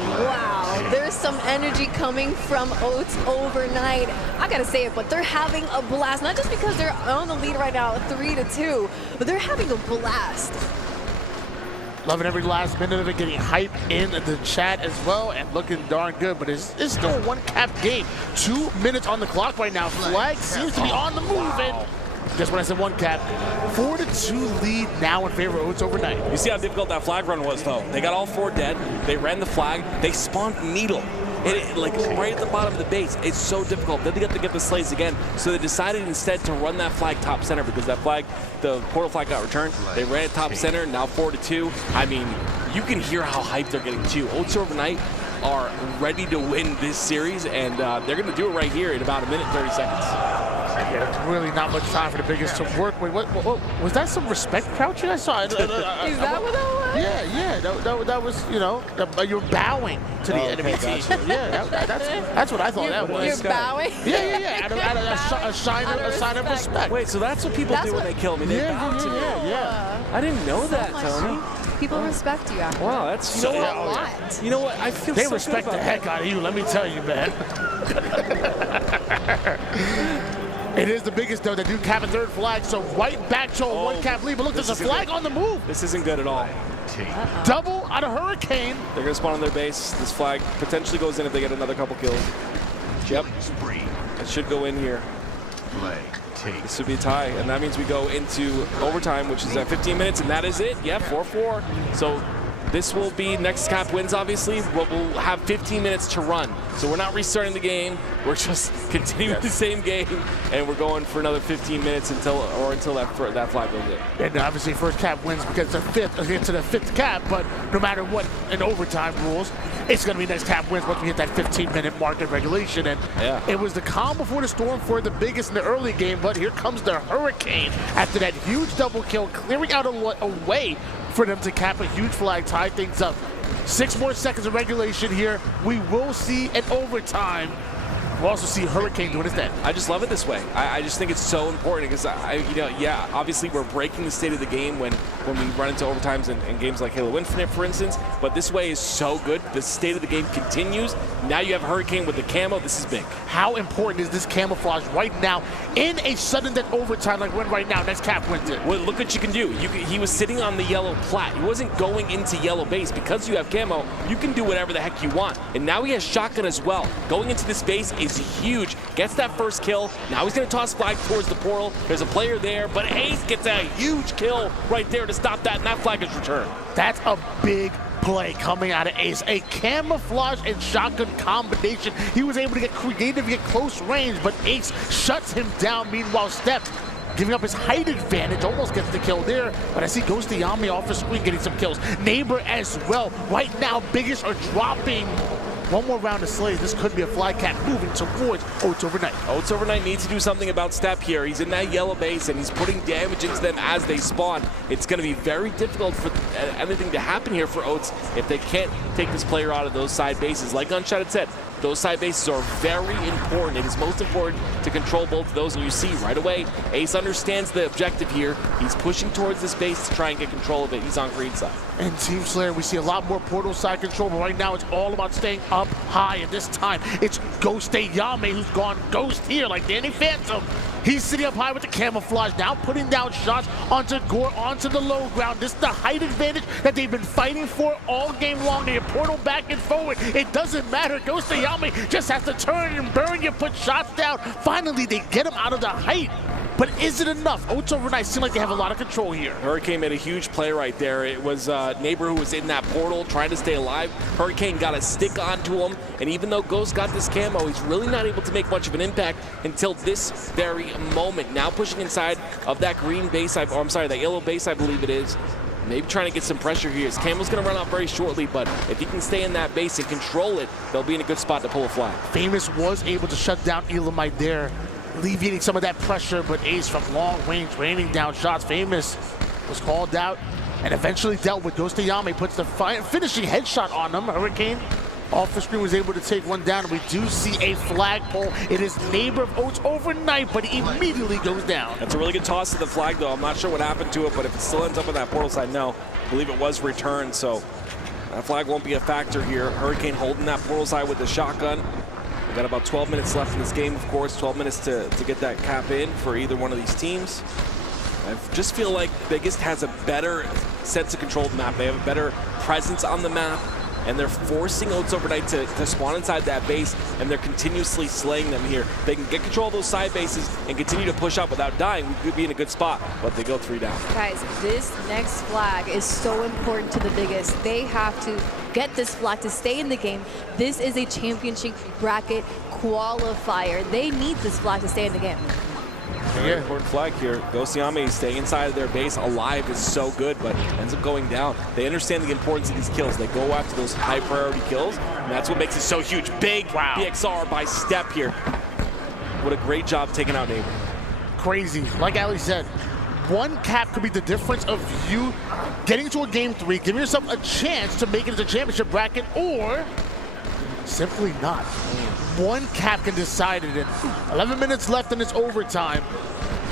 Wow, there's some energy coming from Oats overnight. I gotta say it, but they're having a blast. Not just because they're on the lead right now, 3-2, but they're having a blast. Loving every last minute of it, getting hype in the chat as well, and looking darn good. But it's still a one-cap game. 2 minutes on the clock right now. Flag seems to be on the move, and just when I said one cap, 4-2 lead now in favor of Oats overnight. You see how difficult that flag run was, though. They got all 4 dead. They ran the flag. They spawned needle. Like right at the bottom of the base. It's so difficult. Then they got to get the slays again. So they decided instead to run that flag top center because that flag, the portal flag got returned. They ran it top center. Now 4-2. I mean, you can hear how hyped they're getting too. Oats overnight are ready to win this series, and they're going to do it right here in about 1 minute 30 seconds. Yeah, really not much time for the biggest to work with. What was that? Some respect crouching? I saw it. Is that what that was? Yeah. That was, you know, you're bowing to the enemy team. Yeah, that's what I thought that was. You're bowing? Yeah. A sign of respect. Wait, so that's what people do when they kill me. They bow to me. Yeah. I didn't know that, Tony. People respect you after. Wow, that's so. You know what? I feel they so respect the heck out of you. Let me tell you, man. It is the biggest, though. They do cap a 3rd flag, so right back to a 1-cap lead. But look, there's a flag on the move. This isn't good at all. Double out of Hurricane. They're going to spawn on their base. This flag potentially goes in if they get another couple kills. Yep. It should go in here. This would be a tie, and that means we go into overtime, which is at 15 minutes, and that is it. Yeah, 4-4. So this will be next cap wins, obviously, but we'll have 15 minutes to run. So we're not restarting the game. We're just continuing the same game, and we're going for another 15 minutes until that flag goes in. And obviously, first cap wins because it's the 5th cap, but no matter what in overtime rules, it's going to be next cap wins once we hit that 15-minute mark in regulation. And it was the calm before the storm for the biggest in the early game, but here comes the Hurricane after that huge double kill, clearing out a way for them to cap a huge flag, tie things up. 6 more seconds of regulation here. We will see an overtime. We'll also see Hurricane doing his thing. I just love it this way. I just think it's so important because yeah, obviously we're breaking the state of the game when we run into overtimes in games like Halo Infinite, for instance. But this way is so good. The state of the game continues. Now you have Hurricane with the camo. This is big. How important is this camouflage right now in a sudden death overtime like we're in right now? Next cap went in. Well, look what you can do. He was sitting on the yellow plat. He wasn't going into yellow base. Because you have camo, you can do whatever the heck you want. And now he has shotgun as well. Going into this base is huge. Gets that first kill. Now he's going to toss flag towards the portal. There's a player there, but Ace gets a huge kill right there to stop that, and that flag is returned. That's a big play coming out of Ace. A camouflage and shotgun combination. He was able to get creative, get close range, but Ace shuts him down. Meanwhile, Step giving up his height advantage, almost gets the kill there, but I see Ghost Yami off the screen getting some kills. Neighbor as well. Right now, Biggest are dropping. One more round of slays. This could be a fly cap moving towards Oats Overnight. Oats Overnight needs to do something about Step here. He's in that yellow base and he's putting damage into them as they spawn. It's going to be very difficult for anything to happen here for Oats if they can't take this player out of those side bases. Like Gunshot had said, those side bases are very important. It is most important to control both of those, and you see right away, Ace understands the objective here. He's pushing towards this base to try and get control of it. He's on green side. And Team Slayer, we see a lot more portal side control, but right now it's all about staying up high, and this time it's Ghost Yame who's gone ghost here like Danny Phantom. He's sitting up high with the camouflage, now putting down shots onto Gore, onto the low ground. This is the height advantage that they've been fighting for all game long. They portal back and forward. It doesn't matter. Ghost Yame just has to turn and burn you, put shots down. Finally, they get him out of the height. But is it enough? Oats Overnight seem like they have a lot of control here. Hurricane made a huge play right there. It was Neighbor who was in that portal trying to stay alive. Hurricane got a stick onto him, and even though Ghost got this camo, he's really not able to make much of an impact until this very moment. Now pushing inside of that green base, that yellow base, I believe it is. Maybe trying to get some pressure here. His camo's going to run out very shortly, but if he can stay in that base and control it, they'll be in a good spot to pull a flag. Famous was able to shut down Elamite there, alleviating some of that pressure, but Ace from long range raining down shots. Famous was called out and eventually dealt with. Ghost Yame puts the finishing headshot on him. Hurricane off the screen was able to take one down. We do see a flagpole. It is Neighbor of Oats Overnight, but he immediately goes down. That's a really good toss to the flag, though. I'm not sure what happened to it, but if it still ends up in that portal side, no. I believe it was returned, so that flag won't be a factor here. Hurricane holding that portal side with the shotgun. We've got about 12 minutes left in this game, of course. 12 minutes to get that cap in for either one of these teams. I just feel like Biggest has a better sense of control of the map. They have a better presence on the map, and they're forcing Oats Overnight to spawn inside that base, and they're continuously slaying them here. They can get control of those side bases and continue to push up without dying. We could be in a good spot, but they go 3 down. Guys, this next flag is so important to the Biggest. They have to get this flag to stay in the game. This is a championship bracket qualifier. They need this flag to stay in the game. Very important flag here. Ghost Yami staying inside of their base alive is so good, but ends up going down. They understand the importance of these kills. They go after those high priority kills, and that's what makes it so huge. Big BXR by Step here. What a great job taking out Neighbor. Crazy. Like Ali said, one cap could be the difference of you getting to a game 3, giving yourself a chance to make it into championship bracket, or simply not. One cap can decide it in 11 minutes left in this overtime,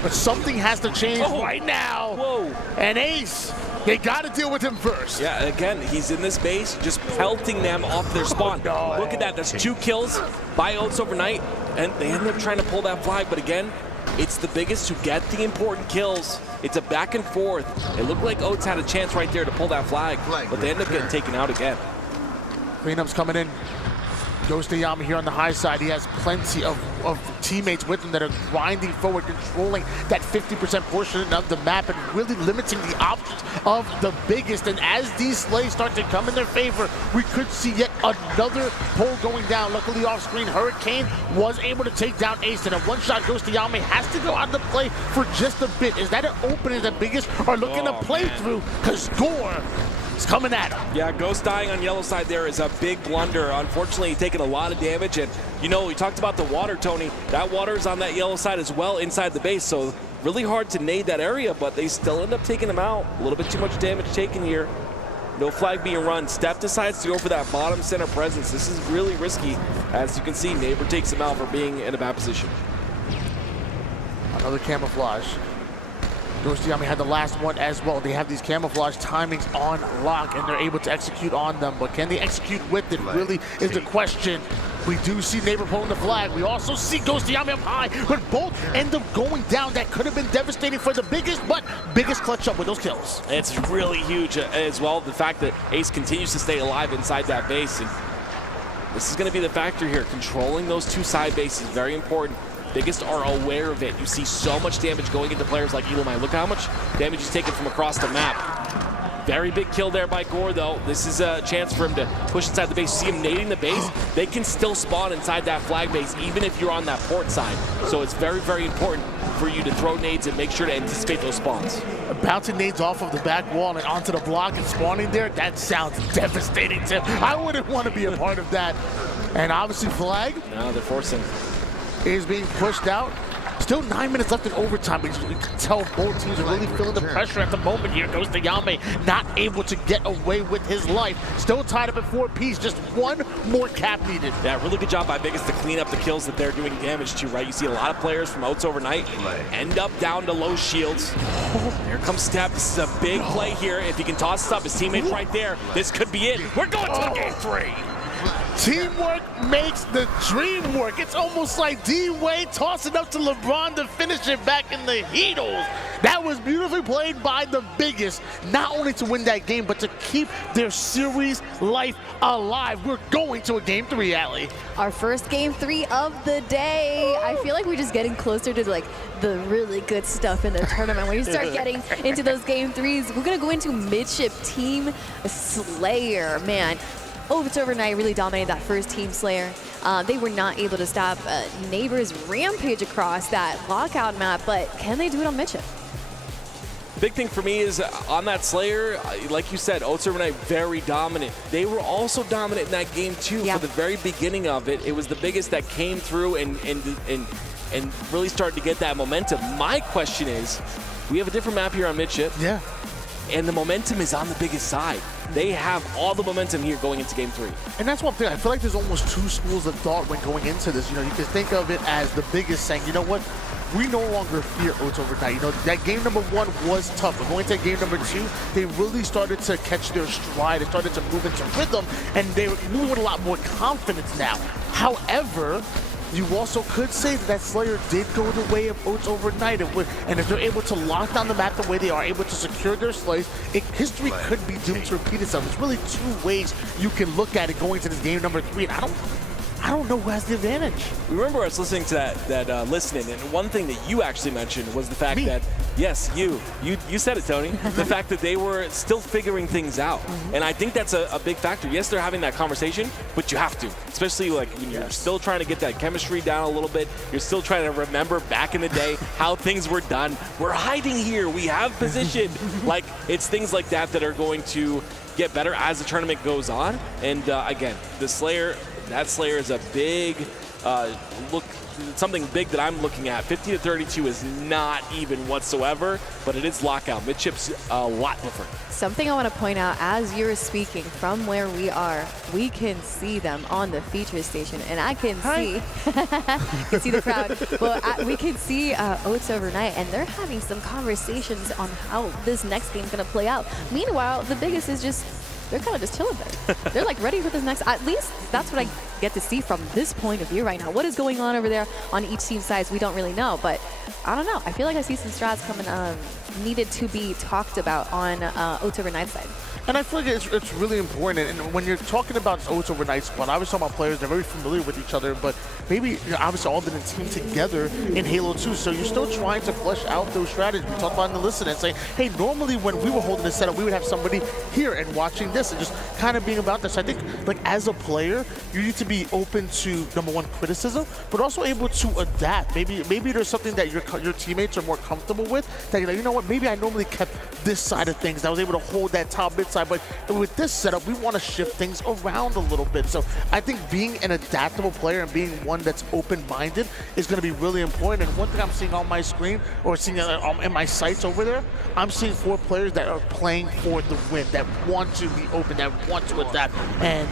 but something has to change right now. Whoa. And Ace, they got to deal with him first. Yeah, again, he's in this base, just pelting them off their spawn. No. Look at that, that's 2 kills by Oats Overnight, and they end up trying to pull that flag, but again, it's the Biggest who get the important kills. It's a back and forth. It looked like Oats had a chance right there to pull that flag, but they end up getting taken out again. Cleanup's coming in. Ghost Yami here on the high side. He has plenty of teammates with him that are grinding forward, controlling that 50% portion of the map and really limiting the options of the Biggest. And as these slays start to come in their favor, we could see yet another pole going down. Luckily off screen, Hurricane was able to take down Ace, and a one-shot Ghost Yami has to go out of the play for just a bit. Is that an opening that Biggest are looking to play through? Because Gore is coming at him. Yeah, Ghost dying on yellow side there is a big blunder. Unfortunately, he's taking a lot of damage, and you know, we talked about the water, Tony. That water is on that yellow side as well inside the base, so really hard to nade that area, but they still end up taking him out. A little bit too much damage taken here. No flag being run. Step decides to go for that bottom center presence. This is really risky. As you can see, Neighbor takes him out for being in a bad position. Another camouflage. Yami had the last one as well. They have these camouflage timings on lock, and they're able to execute on them. But can they execute with it really is the question. We do see Neighbor pulling the flag. We also see Yami up high, but both end up going down. That could have been devastating for the biggest, but biggest clutch up with those kills. It's really huge as well. The fact that Ace continues to stay alive inside that base. And this is going to be the factor here. Controlling those two side bases, very important. Biggest are aware of it. You see so much damage going into players like Elamai. Look how much damage he's taken from across the map. Very big kill there by Gore, though. This is a chance for him to push inside the base. See him nading the base. They can still spawn inside that flag base, even if you're on that port side. So it's very, very important for you to throw nades and make sure to anticipate those spawns. Bouncing nades off of the back wall and onto the block and spawning there, that sounds devastating, Tim. I wouldn't want to be a part of that. And obviously flag. No, they're forcing. Is being pushed out. Still 9 minutes left in overtime. You can tell both teams are really feeling the pressure at the moment here. Goes to Yame, not able to get away with his life. Still tied up at 4 apiece. Just one more cap needed. Yeah, really good job by Biggest to clean up the kills that they're doing damage to, right? You see a lot of players from Oats Overnight end up down to low shields. Here comes Step. This is a big play here. If he can toss this up, his teammate's right there. This could be it. We're going to game 3. Teamwork makes the dream work. It's almost like D-Wade tossing up to LeBron to finish it back in the Heatles. That was beautifully played by the Biggest, not only to win that game, but to keep their series life alive. We're going to a game 3, Allie. Our first game 3 of the day. I feel like we're just getting closer to like the really good stuff in the tournament. When you start getting into those game 3s, we're gonna go into Midship Team Slayer, man. Oats Overnight really dominated that first Team Slayer. They were not able to stop Neighbor's rampage across that lockout map, but can they do it on Midship? Big thing for me is on that Slayer, like you said, Oats Overnight very dominant. They were also dominant in that game too. For the very beginning of it. It was the Biggest that came through and really started to get that momentum. My question is, we have a different map here on Midship. Yeah. And the momentum is on the Biggest side. They have all the momentum here going into game 3. And that's one thing. I feel like there's almost two schools of thought when going into this. You know, you can think of it as the Biggest saying, you know what? We no longer fear Oats Overnight. You know, that game number 1 was tough. But going to game number 2, they really started to catch their stride. They started to move into rhythm, and they were moving with a lot more confidence now. However, you also could say that Slayer did go the way of Oats Overnight, and if they're able to lock down the map the way they are, able to secure their slays, history could be doomed to repeat itself. There's really 2 ways you can look at it going to this game number 3, and I don't know who has the advantage. Remember, I was listening to that listening, and one thing that you actually mentioned was the fact that, yes, you said it, Tony, the fact that they were still figuring things out. And I think that's a big factor. Yes, they're having that conversation, but you have to, especially like when you're still trying to get that chemistry down a little bit. You're still trying to remember back in the day how things were done. We're hiding here. We have position. Like, it's things like that that are going to get better as the tournament goes on. And again, the Slayer, that Slayer is a big something big that I'm looking at. 50 to 32 is not even whatsoever, but it is lockout. Midship's a lot different. Something I want to point out as you're speaking, from where we are, we can see them on the feature station, and I can see, you can see the crowd. Well, we can see Oats Overnight, and they're having some conversations on how this next game's going to play out. Meanwhile, the Biggest is just, they're kind of just chilling there. They're like ready for this next, at least that's what I get to see from this point of view right now. What is going on over there on each team's sides, we don't really know, but I don't know. I feel like I see some strats coming needed to be talked about on Oats Overnight's side. And I feel like it's really important. And when you're talking about Oats Overnight squad, I was talking about players, they're very familiar with each other, but maybe you're obviously all been in team together in Halo 2, so you're still trying to flesh out those strategies. We talked about in the listen and saying, hey, normally when we were holding this setup, we would have somebody here and watching this and just kind of being about this. So I think, like, as a player, you need to be open to, number one, criticism, but also able to adapt. Maybe there's something that your teammates are more comfortable with, that you're like, you know what, maybe I normally kept this side of things. I was able to hold that top mid side, but with this setup, we want to shift things around a little bit. So I think being an adaptable player and being one that's open-minded is going to be really important. And one thing I'm seeing on my screen, or seeing in my sights over there, I'm seeing 4 players that are playing for the win, that want to be open that once with that. And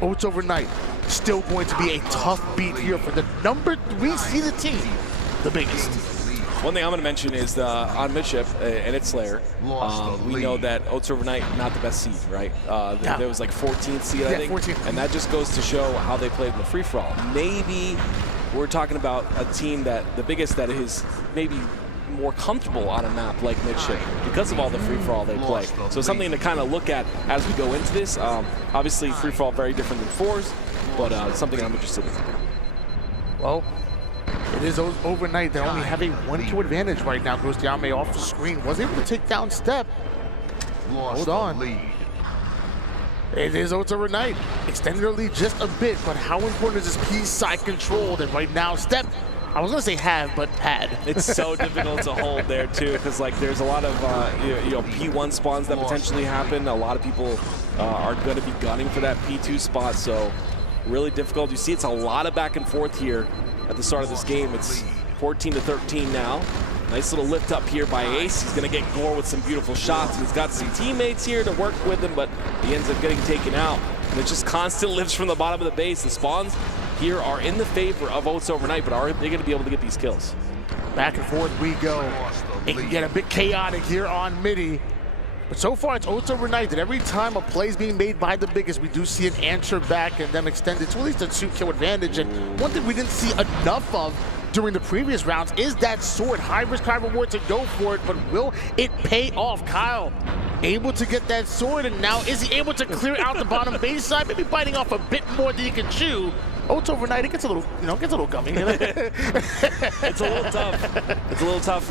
Oats Overnight still going to be a tough beat here for the number 3 seeded team, the biggest. One thing I'm going to mention is on midship and its Slayer, we know that Oats Overnight not the best seed, right? There was like 14th seed, I think, 14th. And that just goes to show how they played in the free-for-all. Maybe we're talking about a team that the biggest that is maybe more comfortable on a map like midship because of all the free-for-all they play. So something to kind of look at as we go into this. Obviously, free-for-all very different than fours, but something I'm interested in. Well, it is Overnight that only have a 1-kill advantage right now. Goes Diame off the screen. Was able to take down Step. Hold on. It is Oats Overnight. Extended their lead just a bit, but how important is this P side control that right now Step, I was going to say have, but had. It's so difficult to hold there too, because like there's a lot of P1 spawns that potentially happen. A lot of people are going to be gunning for that P2 spot, so really difficult. You see it's a lot of back and forth here at the start of this game. It's 14-13 now. Nice little lift up here by Ace. He's going to get Gore with some beautiful shots. He's got some teammates here to work with him, but he ends up getting taken out. And it's just constant lifts from the bottom of the base. The spawns here are in the favor of Oats Overnight, but are they going to be able to get these kills? Back and forth we go. It can get a bit chaotic here on midi. But so far, it's Oats Overnight that every time a play is being made by the biggest, we do see an answer back and them extended to at least a 2-kill advantage. And one thing we didn't see enough of during the previous rounds is that sword. High risk, high reward to go for it, but will it pay off? Kyle able to get that sword, and now is he able to clear out the bottom base side, maybe biting off a bit more than he can chew. Oats Overnight, it gets a little, gets a little gummy. It's a little tough. It's a little tough.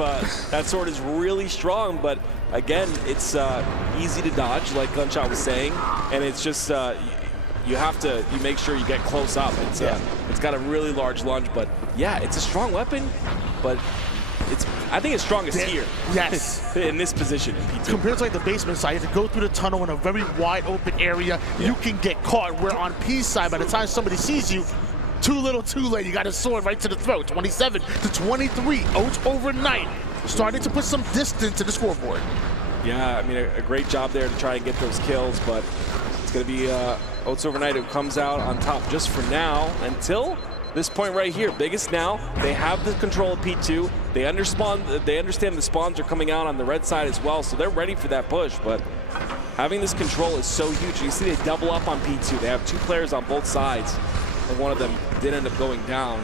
That sword is really strong, but again, it's easy to dodge, like Gunshot was saying, and it's just you make sure you get close up. It's got a really large lunge, but yeah, it's a strong weapon, but I think it's strongest here. Yes. In this position in P2. Compared to like the basement side, you have to go through the tunnel in a very wide open area. You can get caught. Where on P side, by the time somebody sees you, too little, too late. You got a sword right to the throat. 27-23. Oats Overnight starting to put some distance to the scoreboard. Yeah, I mean, a great job there to try and get those kills, but it's going to be Oats Overnight who comes out on top just for now until this point right here. Biggest now, they have the control of P2. They understand the spawns are coming out on the red side as well, so they're ready for that push, but having this control is so huge. You see they double up on P2. They have 2 players on both sides, and one of them did end up going down.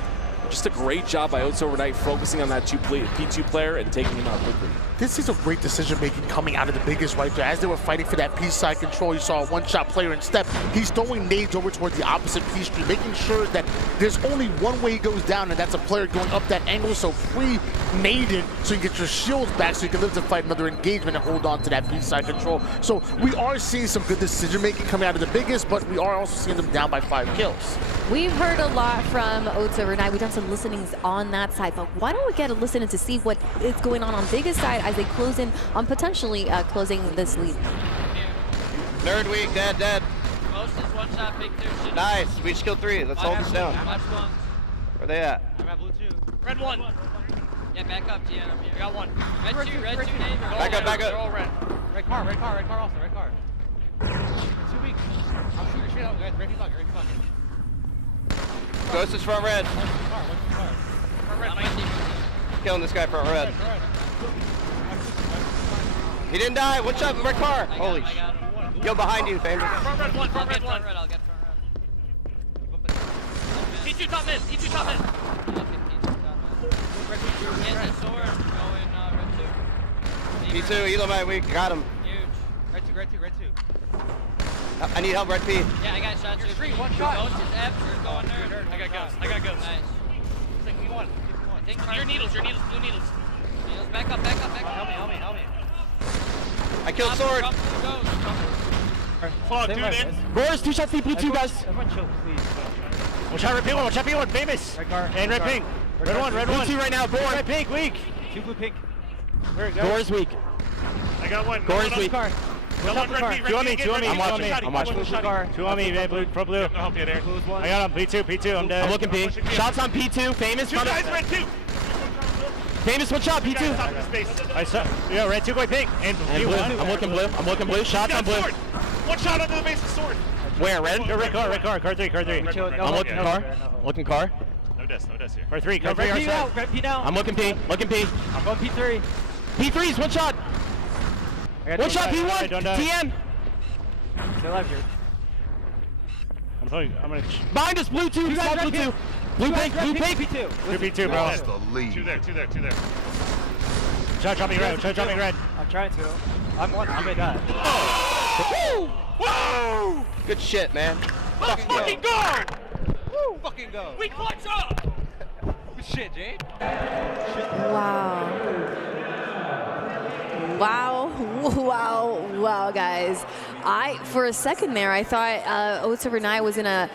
Just a great job by Oats Overnight focusing on that P2 player and taking him out quickly. This is a great decision making coming out of the biggest right there. As they were fighting for that P side control, you saw a one-shot player in Step. He's throwing nades over towards the opposite P street, making sure that there's only one way he goes down, and that's a player going up that angle. So pre-naded so you get your shields back so you can live to fight another engagement and hold on to that P side control. So we are seeing some good decision making coming out of the biggest, but we are also seeing them down by 5 kills. We've heard a lot from Oats Overnight. We've done some listenings on that side, but why don't we get a listen to see what is going on biggest side as they close in on potentially closing this lead. Nerd weak, dead. Most is one shot, big 2. Nice, we just killed 3. Let's hold this down. Where they at? I got blue 2. Red 1. Yeah, back up, GN. I'm here. I got 1. Red 2, neighbor. Back up. They're all red. Red car also, red car. 2 weak. I'll shoot your straight out. Red bucket. Ghost is front red. Killing this guy front red. He didn't die. One shot, red car. Holy shit. Yo, behind you, Famous. Front red 1. I'll get front red. P2 top mid. P2, Elo might weak. Got him. Huge. Red 2. I need help, red P. Yeah, I got shot too. Street, 1 shot. Ghost is F. We're going nerd. I got ghost. Nice. It's like P1. Your needles. Blue needles. Needles, back up. Help me. I killed sword. Fuck, dude, in. Roars, 2 shots, blue 2, guys. Everyone chill, please. Watch out, red P1, famous. Red car. And red pink. Red 1. Blue 2 right now, Gore. Red pink, weak. 2 blue pink. Where it goes? Gore is weak. I got 1. Gore is weak. Red 1, red P. 2 on me. I'm watching. Two on me, red blue, pro blue. I'll help you there. I got him, P2, I'm dead. I'm looking P. Shots on P2, famous. 2 guys, red 2. Famous, one shot, P2. Yeah, red 2 going pink. And blue. I'm looking blue. Shots on blue. One shot under the base of sword. Where, red? Red car, car 3. I'm looking car. Looking car. No deaths here. Car 3, car 3. Red P now, red P now. I'm looking P. I'm going P3. P3's one shot. One shot P1. Don't die. TN. Stay alive here. I'm gonna. Behind us, blue 2. Small blue 2. Blue pink. P2. P2, bro. Lost the lead. Two there. Try to drop me red. I'm trying to. I'm gonna die. Whoa! Good shit, man. Let's fucking go! Woo! Fucking go. We clutch up! Good shit, Jade. Wow. Wow, guys. For a second there, I thought Oats Overnight was in a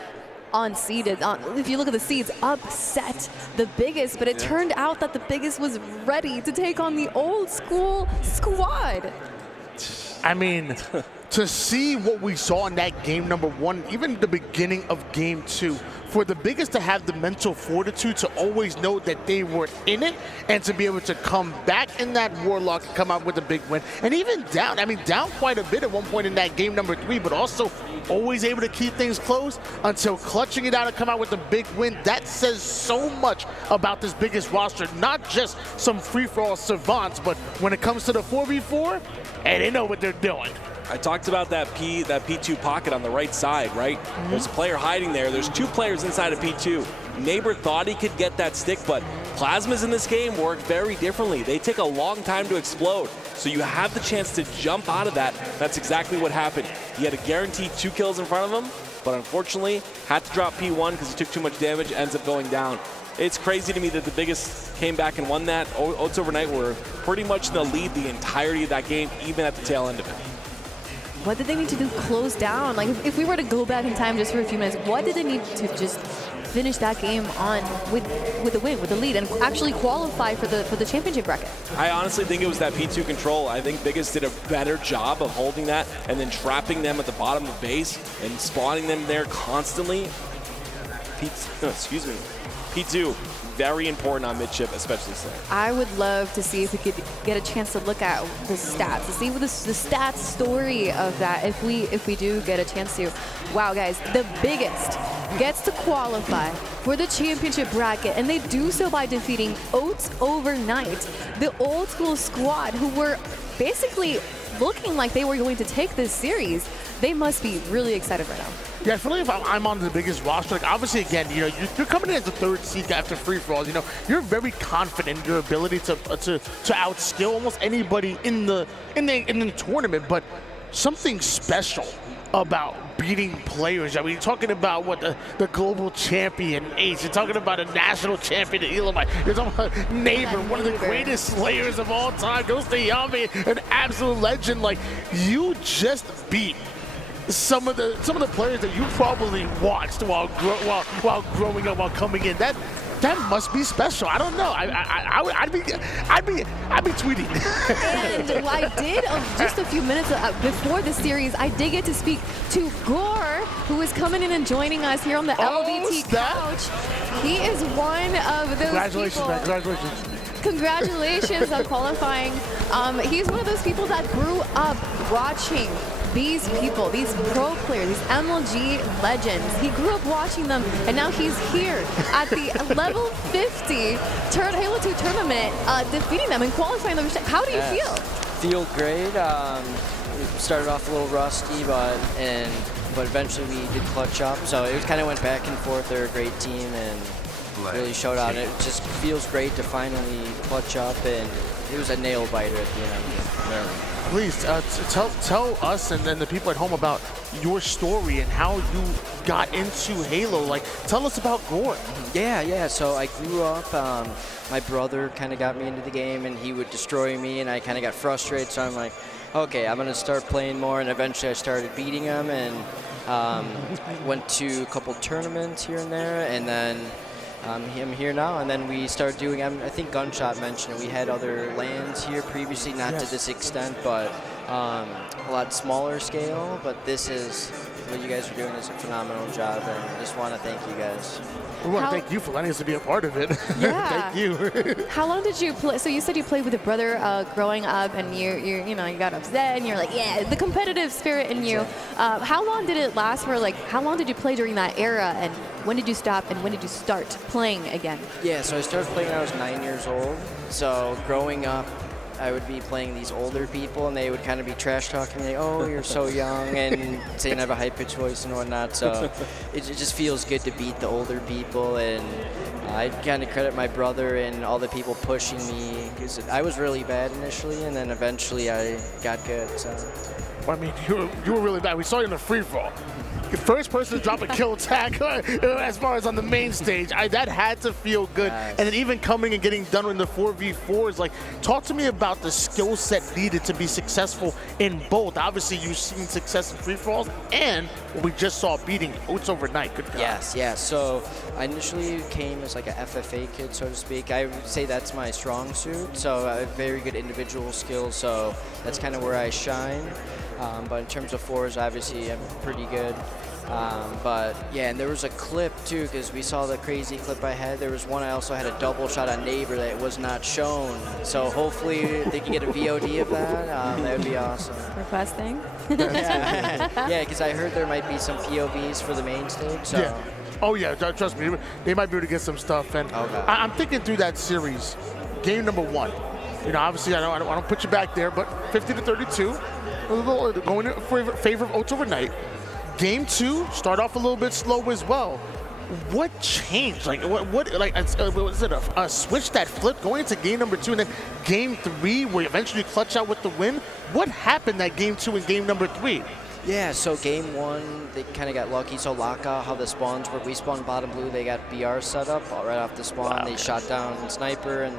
unseeded. If you look at the seeds, upset the biggest, but it turned out that the biggest was ready to take on the old school squad. I mean, to see what we saw in that game number 1, even the beginning of game 2, for the biggest to have the mental fortitude to always know that they were in it and to be able to come back in that Warlock and come out with a big win. And even down quite a bit at one point in that game number 3, but also always able to keep things close until clutching it out and come out with a big win. That says so much about this biggest roster, not just some free-for-all savants, but when it comes to the 4v4, and they know what they're doing. I talked about that P2 pocket on the right side, right? There's a player hiding there. There's 2 players inside of P2. Neighbor thought he could get that stick, but plasmas in this game work very differently. They take a long time to explode, so you have the chance to jump out of that. That's exactly what happened. He had a guaranteed 2 kills in front of him, but unfortunately had to drop P1 because he took too much damage, ends up going down. It's crazy to me that the biggest came back and won that. Oats Overnight were pretty much in the lead the entirety of that game, even at the tail end of it. What did they need to do? Close down? Like, if we were to go back in time just for a few minutes, what did they need to just finish that game on with the win, with the lead, and actually qualify for the championship bracket? I honestly think it was that P2 control. I think Biggest did a better job of holding that and then trapping them at the bottom of base and spawning them there constantly. P2, very important on midship, especially Slayer. I would love to see if we could get a chance to look at the stats, to see what the stats story of that, if we do get a chance to. Wow, guys, the biggest gets to qualify for the championship bracket, and they do so by defeating Oats Overnight, the old school squad who were basically looking like they were going to take this series. They must be really excited right now. Yeah, I feel like if I'm on the biggest roster, like obviously again, you're coming in as the 3rd seed after free-for-alls. You're very confident in your ability to outskill almost anybody in the tournament. But something special about beating players. I mean, you're talking about what the global champion Ace. You're talking about a national champion Elamite. You're talking about Neighbor, one of the greatest slayers of all time. Goes to Yami, an absolute legend. Like, you just beat some of the players that you probably watched while growing up, while coming in. That must be special. I don't know. I'd be tweeting. And I did just a few minutes before the series. I did get to speak to Gore, who is coming in and joining us here on the LVT couch. He is one of those Congratulations, people. man. Congratulations. Congratulations on qualifying. He's one of those people that grew up watching these people, these pro players, these MLG legends. He grew up watching them, and now he's here at the level 50 Halo 2 tournament, defeating them and qualifying them. How do you feel? Feel great. We started off a little rusty, but eventually we did clutch up. So it kind of went back and forth. They're a great team and really showed out. It just feels great to finally clutch up, and it was a nail biter at the end. Please tell us and then the people at home about your story and how you got into Halo. Like, tell us about Gore. Yeah. So I grew up. My brother kind of got me into the game, and he would destroy me, and I kind of got frustrated. So I'm like, okay, I'm gonna start playing more, and eventually I started beating him, and went to a couple tournaments here and there, and then. I'm here now, and then we started doing, I think Gunshot mentioned it, we had other LANs here previously, not to this extent, but a lot smaller scale, but this is what you guys are doing is a phenomenal job, and I just want to thank you guys. We want to thank you for letting us to be a part of it. Yeah. Thank you. How long did you play? So you said you played with a brother growing up, and you got upset, and you're like, yeah, the competitive spirit in you. How long did it last for? Like, how long did you play during that era, and when did you stop, and when did you start playing again? Yeah, so I started playing when I was 9 years old. So growing up, I would be playing these older people, and they would kind of be trash talking me, oh, you're so young, and saying I have a high pitched voice and whatnot. So it just feels good to beat the older people, and I kind of credit my brother and all the people pushing me, because I was really bad initially, and then eventually I got good. So. I mean, you were really bad. We saw you in the free for all. The first person to drop a kill tag as far as on the main stage, that had to feel good. Nice. And then even coming and getting done in the 4v4s, like, talk to me about the skill set needed to be successful in both. Obviously, you've seen success in free falls, and what we just saw beating Oats overnight. Good God. Yes, yeah. So I initially came as like a FFA kid, so to speak. I would say that's my strong suit. So I have very good individual skills, so that's kind of where I shine. But in terms of fours, obviously, I'm pretty good. But yeah, and there was a clip too, because we saw the crazy clip I had. There was one I also had a double shot on Neighbor that was not shown. So hopefully they can get a VOD of that. That would be awesome. Requesting? Yeah, because I heard there might be some POVs for the main stage. So. Yeah. Oh yeah, trust me, they might be able to get some stuff. And I'm thinking through that series, game number 1. You know, obviously I don't put you back there, but 50-32, going in favor of Oats overnight. Game 2, start off a little bit slow as well. What changed? Like, what like, was it a switch that flipped going into game number 2, and then game 3, where you eventually clutch out with the win? What happened that game 2 and game number 3? Yeah, so game 1, they kind of got lucky. So Laka, how the spawns were, we spawned bottom blue, they got BR set up right off the spawn. Wow, they shot down Sniper, and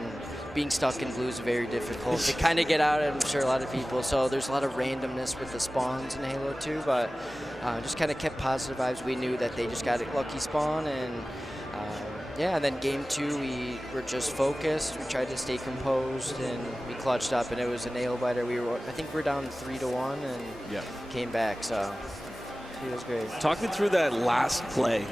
being stuck in blue is very difficult to kind of get out. I'm sure a lot of people. So there's a lot of randomness with the spawns in Halo 2, but just kind of kept positive vibes. We knew that they just got a lucky spawn, and yeah. And then game 2, we were just focused. We tried to stay composed, and we clutched up, and it was a nail biter. I think we were down 3-1, and came back. So it was great. Talk me through that last play.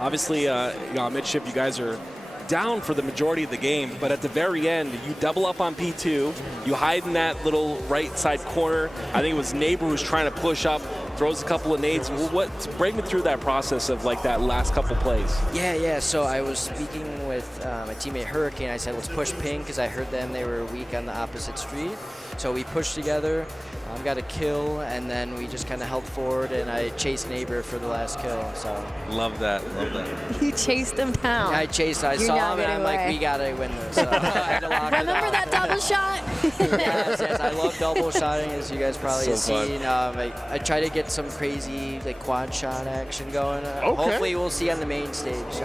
Obviously, on midship, you guys are down for the majority of the game, but at the very end, you double up on P2, you hide in that little right side corner. I think it was Neighbor who's trying to push up, throws a couple of nades. Break me through that process of like that last couple plays. Yeah. So I was speaking with my teammate Hurricane. I said, let's push pink, because I heard them. They were weak on the opposite street. So we pushed together, got a kill, and then we just kind of held forward, and I chased Neighbor for the last kill. So love that. You chased him down. Yeah, I saw him, and I'm like, we gotta win this. So I had to lock Remember that double shot? yes, I love double shotting, as you guys probably have seen. I try to get some crazy like quad shot action going. Hopefully we'll see on the main stage.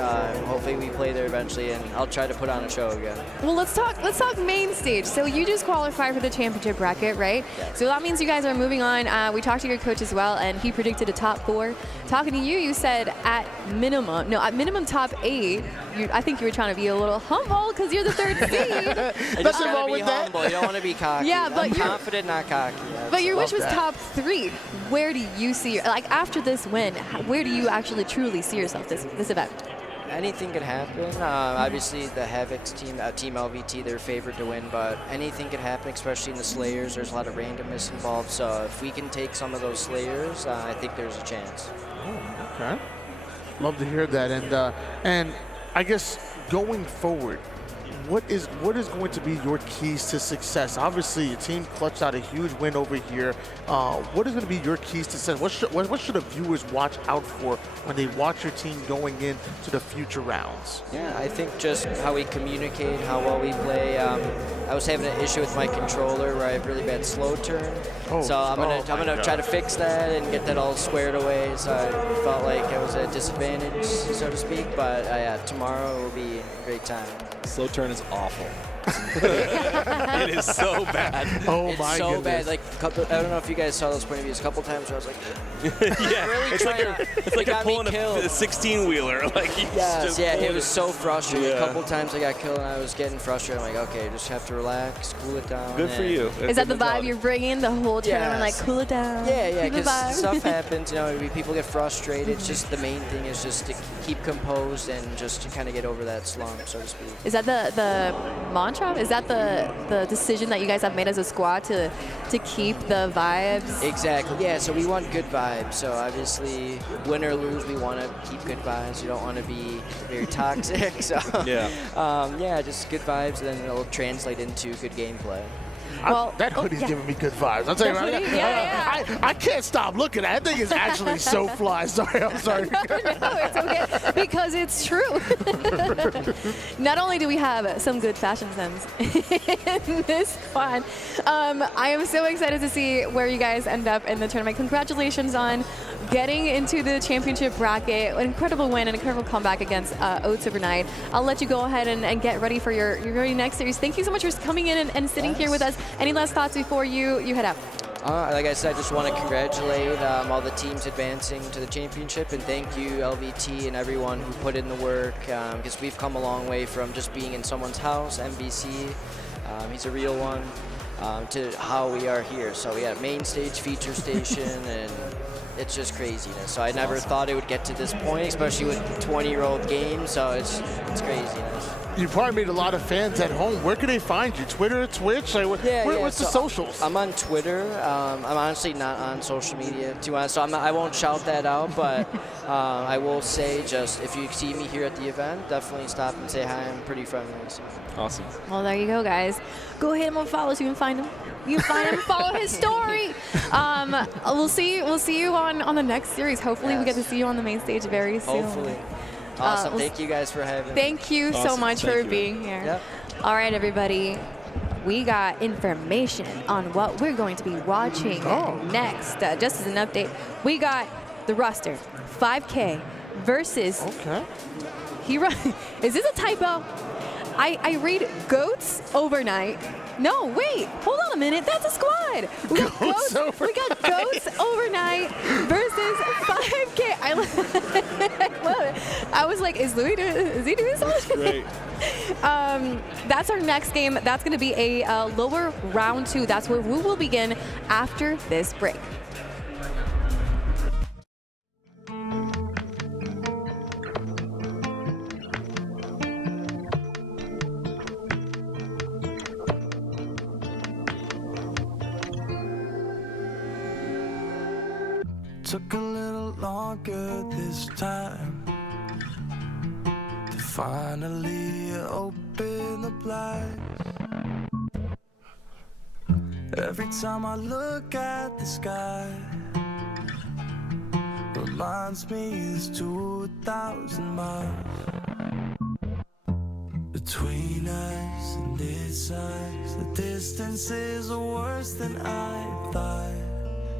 Hopefully we play there eventually, and I'll try to put on a show again. Well, let's talk main stage. So you just qualified for the championship bracket, right? So that means you guys are moving on. We talked to your coach as well, and he predicted a top 4. Talking to you, you said at minimum top 8. I think you were trying to be a little humble because you're the 3rd seed. Nothing wrong with that. You don't want to be cocky. Yeah, but I'm confident, not cocky. But your wish was top 3. Where do you see, like after this win, where do you actually truly see yourself this event? Anything could happen. Obviously, the Havoc's team, Team LVT, they're favored to win, but anything could happen, especially in the Slayers. There's a lot of randomness involved, so if we can take some of those Slayers, I think there's a chance. Oh, okay. Love to hear that. And I guess going forward, what is going to be your keys to success? Obviously, your team clutched out a huge win over here. What is going to be your keys to success? What should the viewers watch out for when they watch your team going into the future rounds? Yeah, I think just how we communicate, how well we play. I was having an issue with my controller where I have really bad slow turn. So I'm gonna try to fix that and get that all squared away. So I felt like it was a disadvantage, so to speak. But tomorrow will be a great time. Slow turn is awful. It is so bad. Oh It's my so goodness. bad. Like, I don't know if you guys saw those point of views. A couple times where I was like, Yeah, really it's like trying you're, to- it's like it you're got me pulling a killed. 16-wheeler. Like you Yes, just yeah, pulled it was so frustrating. Yeah. A couple times I got killed and I was getting frustrated. I'm like, okay, just have to relax, cool it down. Good for and- you. Is that the vibe you're bringing the whole tournament? Like, Yes. cool it down. Yeah, keep the because vibe. stuff happens. You know, people get frustrated. It's just the main thing is just to keep composed and just to kind of get over that slump, so to speak. Is that the mantra? Is that the decision that you guys have made as a squad to keep the vibes? Exactly. Yeah. So we want good vibes. So obviously, win or lose, we want to keep good vibes. We don't want to be very toxic. So yeah, just good vibes, and then it'll translate into good gameplay. Well, that hoodie's giving me good vibes. I'll tell you The right hoodie? now. Yeah, I can't stop looking at it. That thing is actually so fly. Sorry, I'm sorry. No, it's okay because it's true. Not only do we have some good fashion sense in this squad, I am so excited to see where you guys end up in the tournament. Congratulations on getting into the championship bracket. An incredible win, an incredible comeback against Oats overnight. I'll let you go ahead and get ready for your very next series. Thank you so much for coming in and sitting here with us. Any last thoughts before you head out? Like I said, I just want to congratulate all the teams advancing to the championship, and thank you, LVT, and everyone who put in the work, because we've come a long way from just being in someone's house, MBC, he's a real one, to how we are here. So we got main stage, feature station, and it's just craziness. So I never thought it would get to this point, especially with 20-year-old games, so it's craziness. You probably made a lot of fans at home. Where can they find you? Twitter, Twitch? Like, what's the socials? I'm on Twitter. I'm honestly not on social media, to be honest, so I won't shout that out, but I will say, just if you see me here at the event, definitely stop and say hi. I'm pretty friendly. So. Awesome. Well, there you go, guys. Go ahead and follow so you can find him. You can find him and follow his story. We'll see you on the next series. Hopefully we get to see you on the main stage very soon. Hopefully. Awesome. Thank you guys for having me. Thank you so much for being here. Yep. All right, everybody. We got information on what we're going to be watching next. Just as an update, we got the roster. 5K versus... Okay. Is this a typo? I read Goats overnight. No, wait, hold on a minute. That's a squad. We got Goats overnight versus 5K. I love it. I was like, is he doing something? Great. That's our next game. That's going to be a lower round 2. That's where we will begin after this break. Took a little longer this time to finally open the blinds. Every time I look at the sky, reminds me it's 2,000 miles between us and this eyes. The distances are worse than I thought.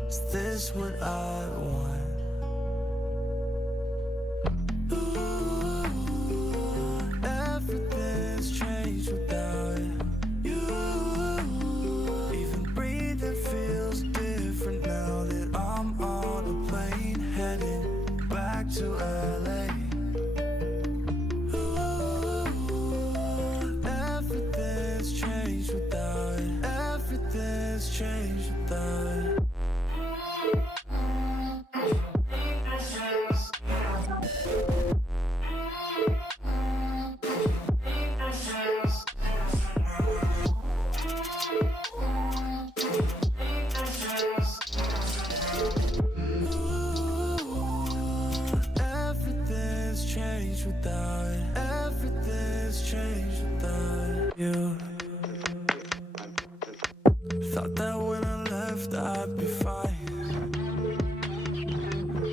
Is this what I want? Ooh, everything's changed without you. Even breathing feels different now that I'm on a plane heading back to LA. Ooh, everything's changed without it. Everything's changed without it. Everything's changed without it. Everything's changed without you. Thought that when I left I'd be fine,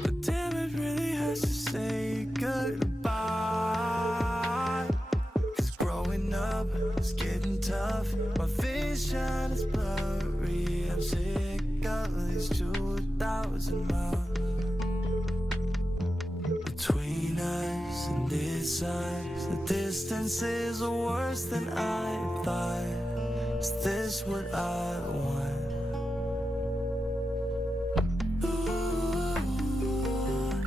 but damn, it really hurts to say goodbye. 'Cause growing up is getting tough. My vision is blurry. I'm sick of these 2,000 miles between us and this eyes. distance is worse than I thought. Is this what I want? Ooh,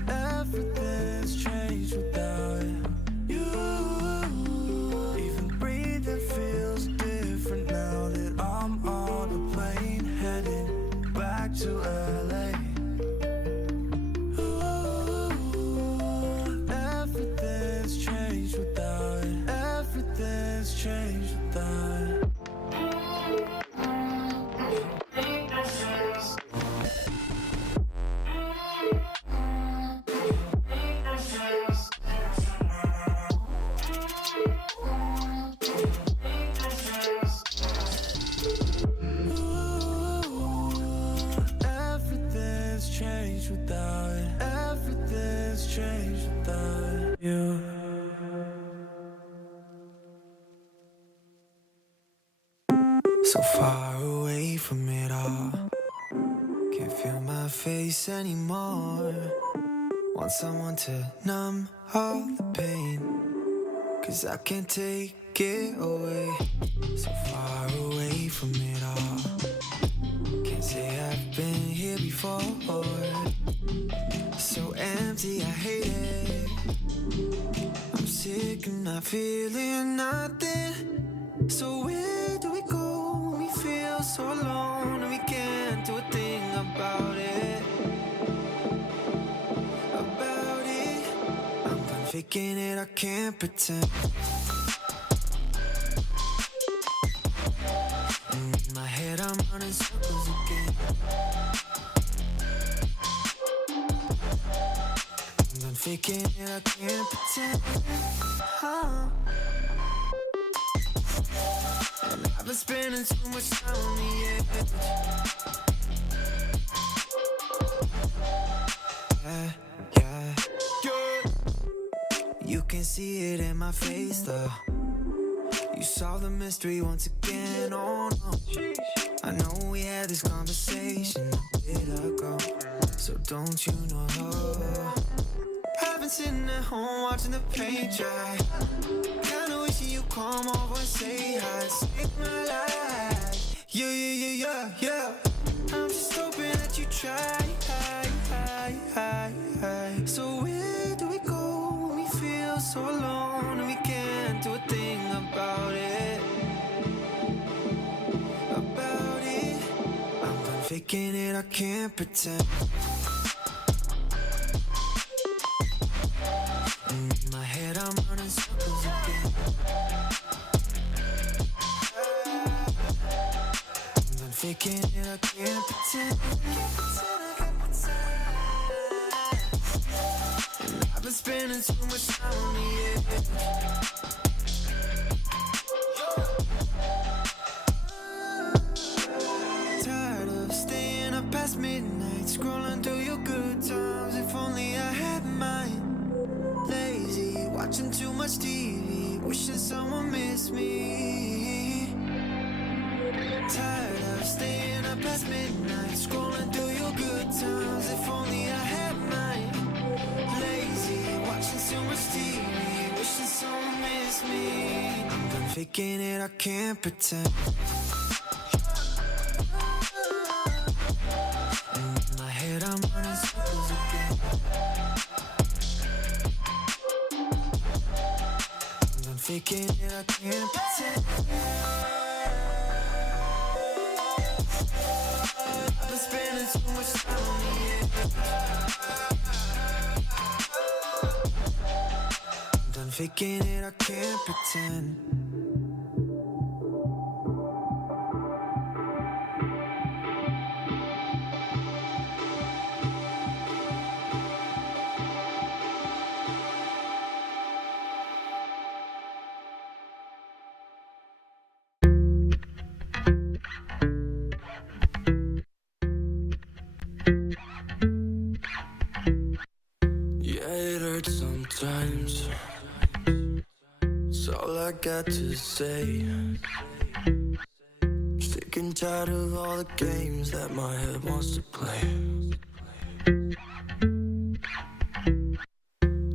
everything's changed without you. Even breathing feels different now that I'm on a plane heading back to LA. Everything's changed without it. Everything's changed without it. Everything's changed without it. Everything's changed without you. So far away from it all. Can't feel my face anymore. Want someone to numb all the pain, 'cause I can't take it away. So far away from it all. Can't say I've been here before. So empty, I hate it. I'm sick and not feeling nothing. So where do we go when we feel so alone and we can't do a thing about it? About it. I'm done faking it, I can't pretend. In my head I'm running circles again. I'm done faking it, I can't pretend. And I've been spending too much time on the edge. Yeah. You can see it in my face though. You solved the mystery once again, oh no. I know we had this conversation a bit ago, so don't you know? I've been sitting at home watching the paint dry. Kinda wishing you come over and say hi, save my life. Yeah. I'm just hoping that you try. So where do we go when we feel so alone and we can't do a thing about it? About it. I'm done faking it, I can't pretend. In my head I'm running circles again. I'm done faking it, I can't pretend. And I've been spending too much time on the edge. Tired of staying up past midnight, scrolling through your good times. If only I had mine. Lazy, watching too much TV, wishing someone missed me. Tired of staying up past midnight, scrolling through your good times. If only I had mine. Lazy, watching so much TV, wishing someone missed me. I'm done faking it, I can't pretend. In my head I'm running circles again. I'm done faking it, I can't pretend. I've been spending too much time on the edge. I'm done faking it, I can't pretend. Sometimes it's all I got to say. Sick and tired of all the games that my head wants to play.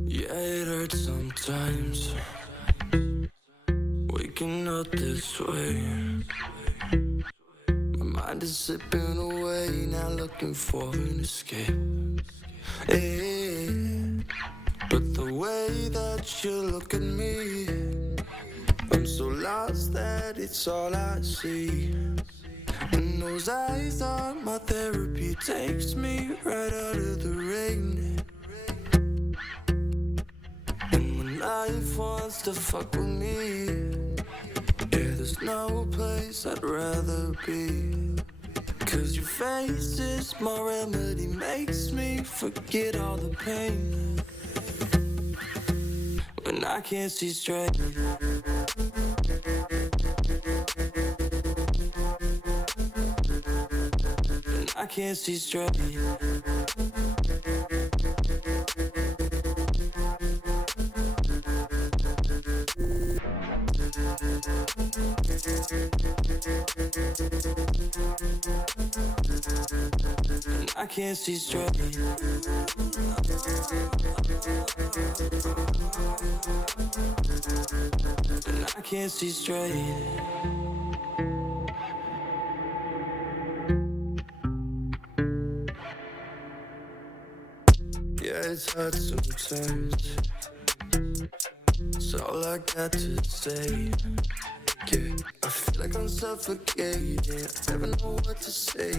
Yeah, it hurts sometimes. for an escape. Yeah. But the way that you look at me, I'm so lost that it's all I see. And those eyes are my therapy, takes me right out of the rain. And when life wants to fuck with me, yeah, there's no place I'd rather be. 'Cause your face is my remedy, makes me forget all the pain. When I can't see straight, when I can't see straight. I can't see straight. And I can't see straight. Yeah, it's hard sometimes. It's all I got to say. Yeah, I feel like I'm suffocating. I never know what to say.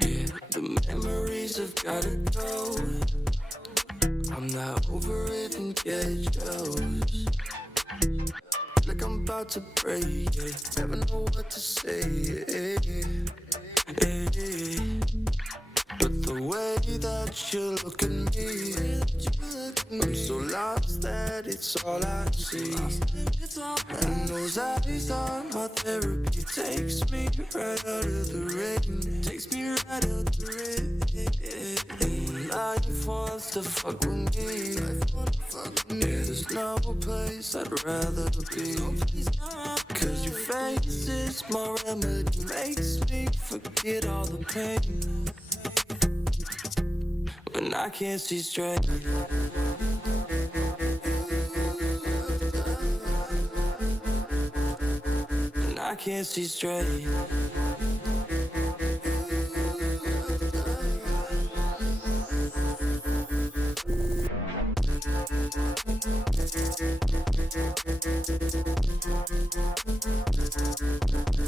Yeah, the memories have gotta go. I'm not over it and get jealous. Like I'm about to break. Never know what to say. But the way that you look at me, I'm so lost that it's all I see. And those eyes are my therapy, takes me right out of the rain. Takes me right out of the rain. And when life wants to fuck with me, yeah, there's no place I'd rather be. 'Cause your face is my remedy, makes me forget all the pain. When I can't see straight. When I can't see straight.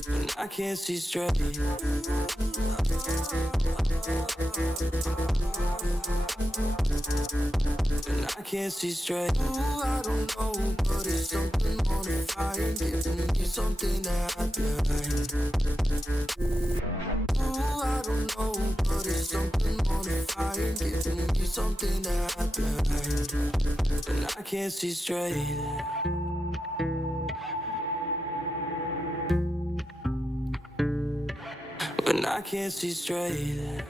When I can't see straight. And I can't see straight. Ooh, I don't know, but it's something on the fire, giving me something that I behind. Ooh, I don't know, but it's something on the fire, giving me something that I behind. And I can't see straight. When I can't see straight.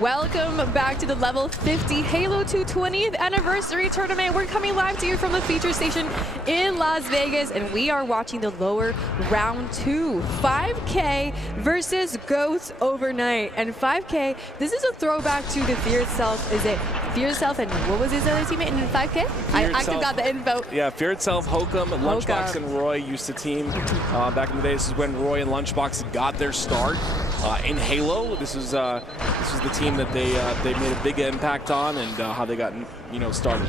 Welcome back to the Level 50 Halo 2 20th Anniversary Tournament. We're coming live to you from the feature station in Las Vegas, and we are watching the lower round 2. 5K versus Ghosts Overnight. And 5K, this is a throwback to the Fear Itself. Is it Fear Itself and what was his other teammate in 5K? I actually got the info. Yeah, Fear Itself, Hokum, Lunchbox, and Roy used to team back in the day. This is when Roy and Lunchbox got their start in Halo. This was the team that they made a big impact on, and how they got started.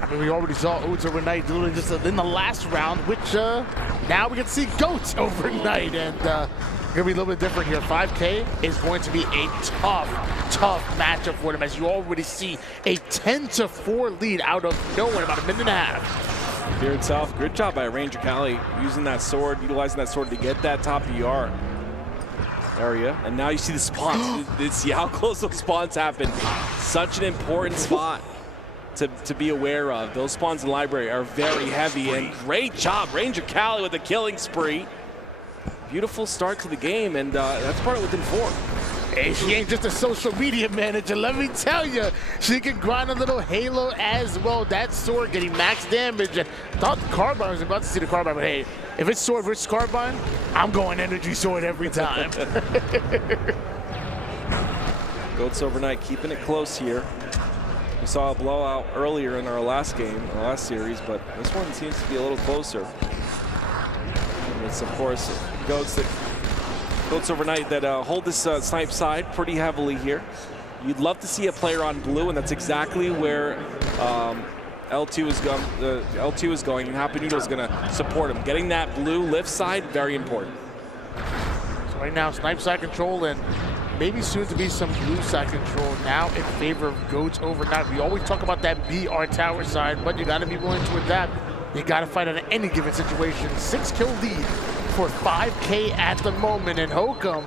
I mean, we already saw Oats Overnight literally just in the last round, which now we get to see Goats Overnight, and gonna be a little bit different here. 5K is going to be a tough matchup for them, as you already see a 10-4 lead out of nowhere in about a minute and a half. Fear Itself, good job by Ranger Cali using that sword, utilizing that sword to get that top ER area. And now you see the spawns. See how close those spawns happen. Such an important spot to be aware of. Those spawns in the library are very heavy, and great job, Ranger Cali with the killing spree. Beautiful start to the game, and that's part of within 4. Hey, she ain't just a social media manager, let me tell you. She can grind a little Halo as well. That sword getting max damage. Thought the Carbine was about to see the Carbine, but hey, if it's sword versus Carbine, I'm going energy sword every time. Goats Overnight keeping it close here. We saw a blowout earlier in our last game, our last series, but this one seems to be a little closer. And it's, of course, Goats Overnight that hold this snipe side pretty heavily here. You'd love to see a player on blue, and that's exactly where L2 is going, and Happy Noodle is going to support him. Getting that blue lift side, very important. So right now, snipe side control and maybe soon to be some blue side control now in favor of Goats Overnight. We always talk about that BR tower side, but you got to be willing to adapt. You got to fight in any given situation. 6-kill lead for 5K at the moment, and Hokum,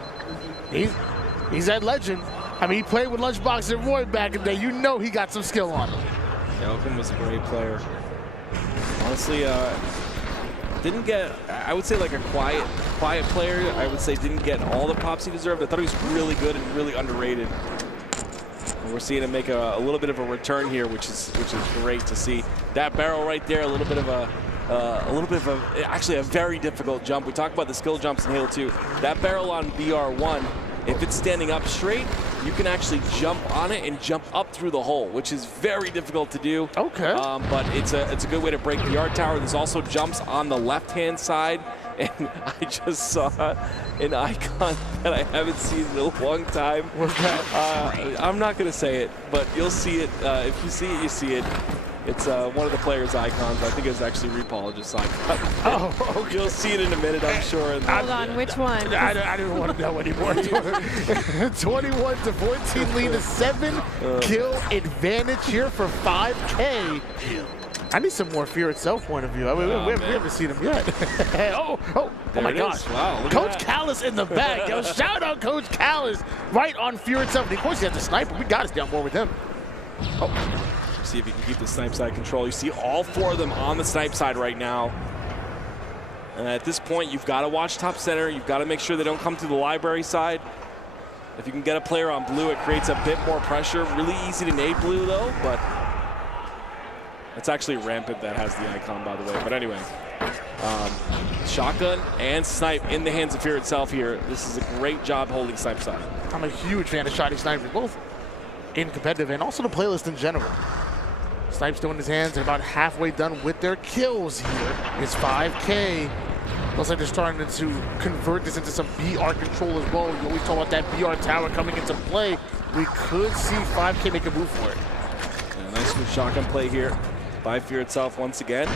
he's that legend. I mean, he played with Lunchbox and Roy back in the day. You know he got some skill on him. Yeah, Hokum was a great player. Honestly, didn't get, I would say, like a quiet player. I would say didn't get all the props he deserved. I thought he was really good and really underrated. And we're seeing him make a little bit of a return here, which is great to see. That barrel right there, a little bit of actually a very difficult jump. We talked about the skill jumps in Halo 2. That barrel on BR1, if it's standing up straight, you can actually jump on it and jump up through the hole, which is very difficult to do. Okay. But it's a good way to break the yard tower. There's also jumps on the left-hand side, and I just saw an icon that I haven't seen in a long time. What's that? I'm not going to say it, but you'll see it. If you see it, you see it. It's one of the players' icons. I think it's actually Repologist's icon. Oh, okay. You'll see it in a minute, I'm sure. Hold on, which one? I don't want to know anymore. 21 to 14 lead, a 7-kill advantage here for 5K. I need some more Fear Itself point of view. I mean, we haven't seen him yet. oh my gosh. Wow, Coach Callis in the back. Yo, shout out Coach Callis right on Fear Itself. And of course, he has the sniper. We got to stay on board with him. Oh. See if he can keep the snipe side control. You see all 4 of them on the snipe side right now. And at this point, you've got to watch top center. You've got to make sure they don't come to the library side. If you can get a player on blue, it creates a bit more pressure. Really easy to nade blue, though, but it's actually Rampant that has the icon, by the way. But anyway, shotgun and snipe in the hands of Fear Itself here. This is a great job holding snipe side. I'm a huge fan of shotty snipers, both in competitive and also the playlist in general. Snipe still in his hands and about halfway done with their kills here. It's 5K. Looks like they're starting to convert this into some BR control as well. You always talk about that BR tower coming into play. We could see 5K make a move for it. Yeah, nice smooth shotgun play here by Fear Itself once again.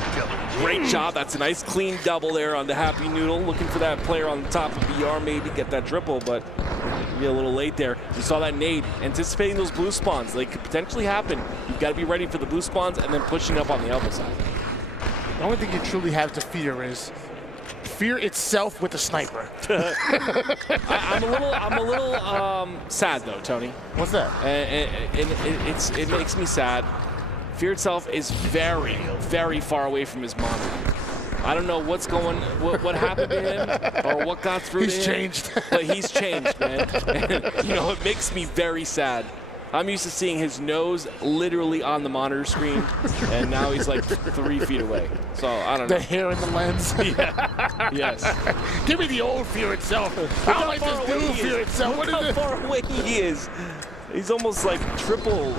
Great job. That's a nice clean double there on the Happy Noodle. Looking for that player on the top of BR, maybe get that triple, but be a little late there. You saw that nade, anticipating those blue spawns. They could potentially happen. You've got to be ready for the blue spawns and then pushing up on the elbow side. The only thing you truly have to fear is Fear Itself with a sniper. I'm a little sad though, Tony. What's that? It makes me sad. Fear Itself is very, very far away from his monitor. I don't know what happened to him or what got through to him. He's changed. But he's changed, man. And, you know, it makes me very sad. I'm used to seeing his nose literally on the monitor screen, and now he's like 3 feet away. So, I don't know. The hair in the lens. Yeah. Yes. Give me the old Fear Itself. I don't like this new Fear Itself. Look how far away he is. He's almost like triple.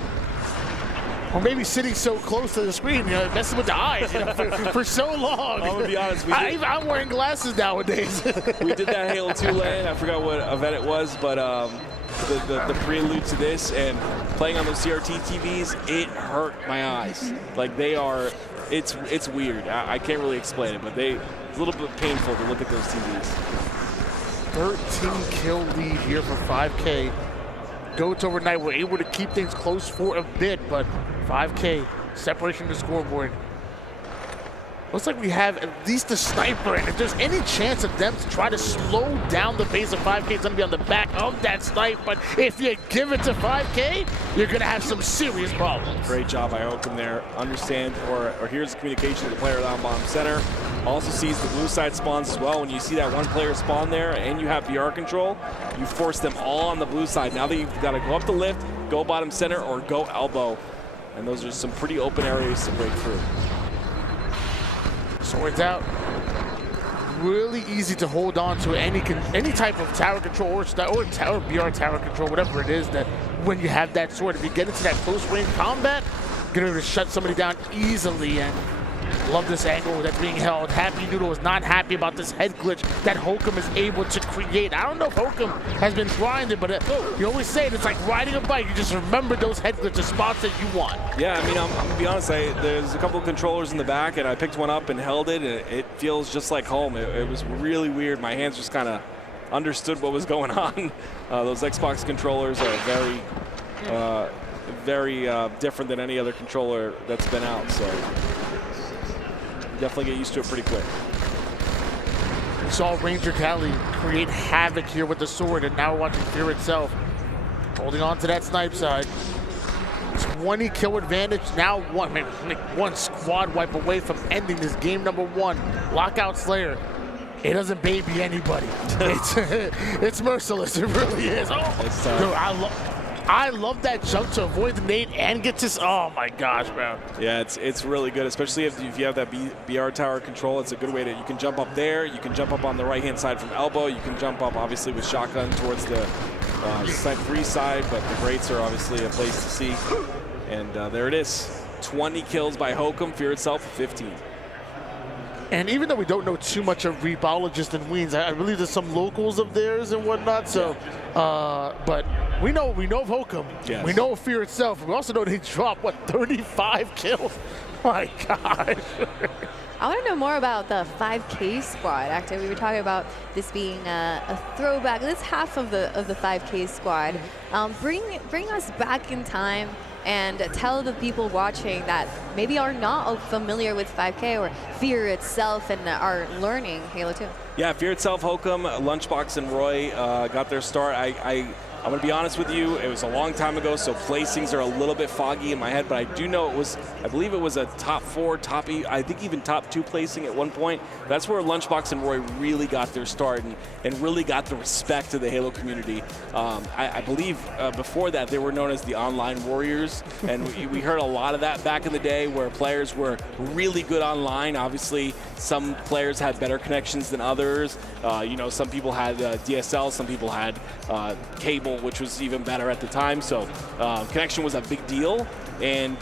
Or maybe sitting so close to the screen, you know, messing with the eyes, you know, for so long. I'm gonna be honest. I'm wearing glasses nowadays. We did that Halo 2 LAN. I forgot what event it was, but the prelude to this and playing on those CRT TVs, it hurt my eyes. Like they are, it's weird. I can't really explain it, but it's a little bit painful to look at those TVs. 13-kill lead here for 5K. Goats Overnight were able to keep things close for a bit, but 5K separation to scoreboard. Looks like we have at least a sniper, and if there's any chance of them to try to slow down the pace of 5K, it's gonna be on the back of that snipe, but if you give it to 5K, you're gonna have some serious problems. Great job by Hokum there. Understand or here's the communication to the player down bottom center. also sees the blue side spawns as well. When you see that one player spawn there and you have BR control, you force them all on the blue side. Now that you've got to go up the lift, go bottom center, or go elbow. And those are some pretty open areas to break through. Swords out. Really easy to hold on to any type of tower control or BR tower control, whatever it is, that when you have that sword, if you get into that close range combat, you're going to shut somebody down easily. And love this angle that's being held. Happy Noodle is not happy about this head glitch that Hokum is able to create. I don't know if Hokum has been grinding, but you always say it's like riding a bike. You just remember those head glitch spots that you want. Yeah, I mean, I'm going to be honest. There's a couple of controllers in the back, and I picked one up and held it, and it feels just like home. It was really weird. My hands just kind of understood what was going on. Those Xbox controllers are very different than any other controller that's been out, so definitely get used to it pretty quick. We saw Ranger Cali create havoc here with the sword, and now we're watching Fear itself holding on to that snipe side. 20 kill advantage, now one squad wipe away from ending this game number 1. Lockout Slayer. It doesn't baby anybody. It's merciless, it really is. Oh, it's tough. Dude, I love that jump to avoid the nade and get to, oh my gosh, bro. Yeah, it's really good, especially if you have that BR tower control. It's a good way to, you can jump up there, you can jump up on the right-hand side from elbow, you can jump up obviously with shotgun towards the snipe 3 side, but the grates are obviously a place to see. And there it is, 20 kills by Hokum, Fear itself 15. And even though we don't know too much of Rebologist and Weens, I believe there's some locals of theirs and whatnot. So, but we know of Hokum. Yes. We know of Fear itself. We also know they dropped 35 kills. My God. I want to know more about the 5K squad. Actually, we were talking about this being a throwback. This half of the 5K squad. Bring us back in time and tell the people watching that maybe are not familiar with 5K or Fear itself and are learning Halo 2. Yeah, Fear itself, Hokum, Lunchbox, and Roy got their start. I'm going to be honest with you, it was a long time ago, so placings are a little bit foggy in my head, but I do know I believe it was a top 4, I think even top 2 placing at one point. That's where Lunchbox and Roy really got their start and really got the respect of the Halo community. I believe before that they were known as the Online Warriors, and we heard a lot of that back in the day where players were really good online. Obviously, some players had better connections than others. Some people had DSL, some people had cable, which was even better at the time. So connection was a big deal. And,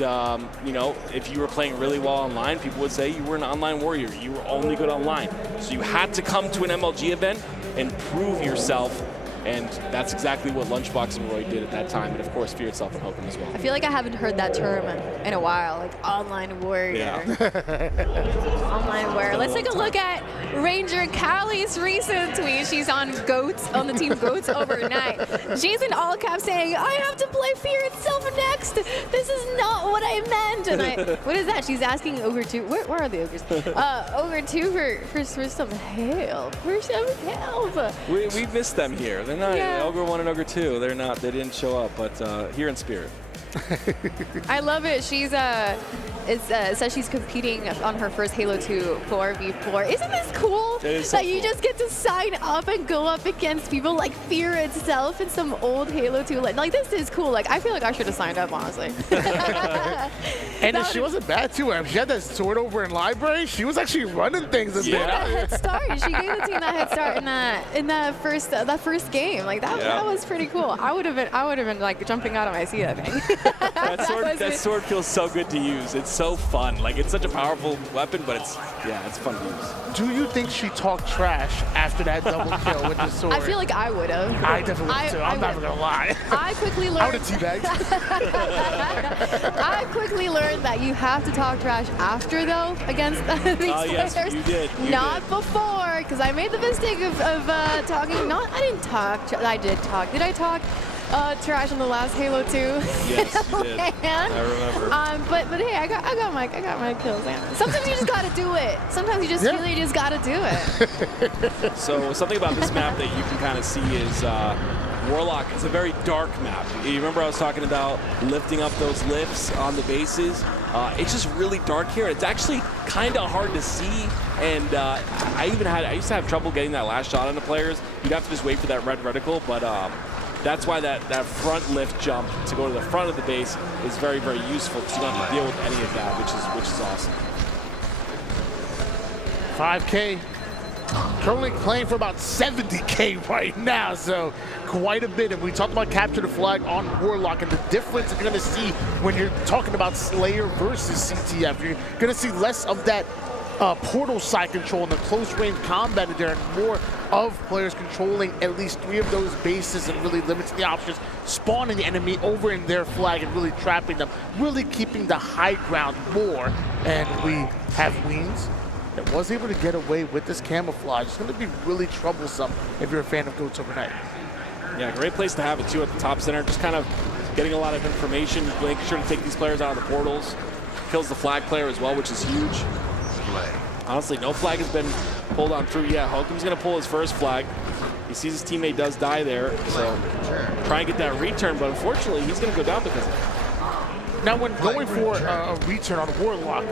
if you were playing really well online, people would say you were an online warrior. You were only good online. So you had to come to an MLG event and prove yourself. And that's exactly what Lunchbox and Roy did at that time. And, of course, Fear itself and Hokum as well. I feel like I haven't heard that term in a while, like online warrior. Yeah. Online warrior. Let's take a look at Ranger Cali's recent tweet. She's on GOATS, on the team GOATS overnight. She's in all caps saying, I have to play Fear itself next. This is not what I meant. And what is that? She's asking Ogre 2. Where are the Ogres? Ogre 2 for some help. For some help. We missed them here. They're not, Ogre 1 and Ogre 2, they didn't show up, but here in spirit. I love it. She's says she's competing on her first Halo 2 4v4. Isn't this cool? It is so that you just get to sign up and go up against people like Fear itself and some old Halo 2. Like, this is cool. Like, I feel like I should have signed up, honestly. And she wasn't bad, too. She had that sword over in library. She was actually running things in there. That head start. She gave the team that head start in that first game. Like, that was pretty cool. I would have been like jumping out of my seat, I think. That sword feels so good to use. It's so fun. Like, it's such a powerful weapon, but it's fun to use. Do you think she talked trash after that double kill with the sword? I feel like I would have. I definitely would too. I'm not gonna lie. I quickly learned. I would have teabagged. I quickly learned that you have to talk trash after, though, against these players. Yes, you did. Not before, because I made the mistake of talking. I didn't talk. I did talk. Did I talk? Trash in the last Halo 2. Yes, you did. I remember. But hey, I got my kills. Man. Sometimes you just gotta do it. Sometimes you just really just gotta do it. So something about this map that you can kind of see is Warlock. It's a very dark map. You remember I was talking about lifting up those lifts on the bases? It's just really dark here. It's actually kind of hard to see, and I used to have trouble getting that last shot on the players. You'd have to just wait for that red reticle, but that's why that front lift jump to go to the front of the base is very, very useful because you don't have to deal with any of that, which is awesome. 5K. Currently playing for about 70K right now, so quite a bit. And we talked about capture the flag on Warlock and the difference you're going to see when you're talking about Slayer versus CTF. You're going to see less of that portal side control and the close range combat in there, and more of players controlling at least 3 of those bases and really limiting the options, spawning the enemy over in their flag and really trapping them, really keeping the high ground more. And we have Weens that was able to get away with this camouflage. It's going to be really troublesome if you're a fan of Goats Overnight. Yeah, great place to have it too at the top center. Just kind of getting a lot of information, making sure to take these players out of the portals. Kills the flag player as well, which is huge. Honestly, no flag has been pulled on through yet. Hokum's going to pull his first flag. He sees his teammate does die there, so try and get that return, but unfortunately, he's going to go down because of it. Now, when going for a return on Warlock,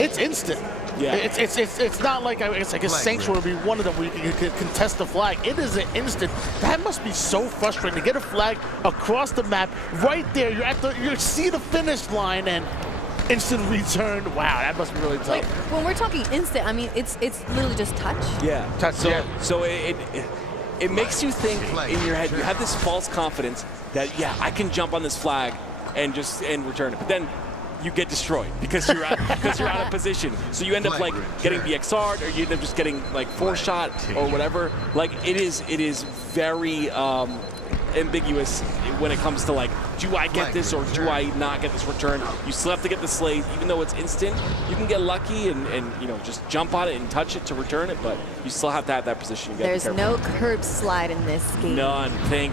it's instant. Yeah. It's not like it's like a Sanctuary would be one of them where you can contest the flag. It is an instant. That must be so frustrating to get a flag across the map right there. You see the finish line and instant return. Wow, that must be really tough. Like, when we're talking instant, I mean it's literally just touch. Yeah. Touch. So it makes you think in your head. You have this false confidence that I can jump on this flag and return it, but then you get destroyed because you're out of position. So you end up like getting BXR'd, or you end up just getting like 4-shot or whatever. Like it is very ambiguous when it comes to like, do I get this or do I not get this return? You still have to get the slate, even though it's instant. You can get lucky and just jump on it and touch it to return it, but you still have to have that position. There's no curb slide in this game. None, thank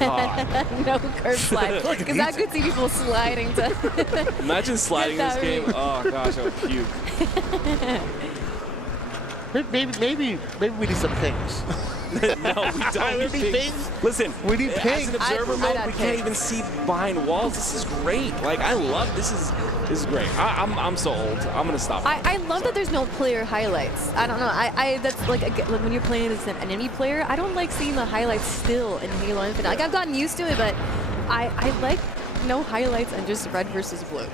God. No curb slide, because I could see people sliding to. Imagine sliding in this game. Oh gosh, I would puke. Maybe we need some pings. No, we don't need pings. Listen, we need pings. As an observer mode, we can't even see behind walls. This is great. Like I love this is great. I'm so old. I'm gonna stop. I love that there's no player highlights. I don't know. That's like when you're playing as an enemy player, I don't like seeing the highlights still in Halo Infinite. Like I've gotten used to it, but I like no highlights and just red versus blue.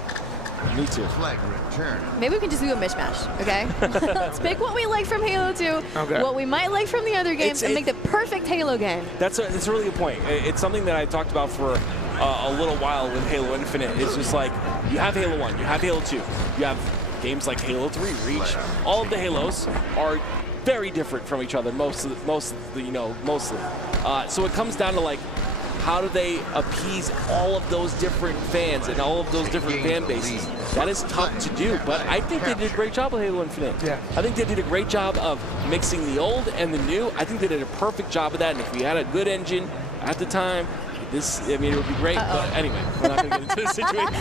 Me too. Flag return. Maybe we can just do a mismatch, okay? Let's pick what we like from Halo 2, what we might like from the other games, and make the perfect Halo game. That's a really good point. It's something that I talked about for a little while with Halo Infinite. It's just like, you have Halo 1, you have Halo 2, you have games like Halo 3, Reach. All of the Halos are very different from each other, mostly. So it comes down to like, how do they appease all of those different fans and all of those different fan bases? That is tough to do, but I think they did a great job with Halo Infinite. Yeah. I think they did a great job of mixing the old and the new. I think they did a perfect job of that, and if we had a good engine at the time, it would be great. But anyway, we're not going to get into this situation.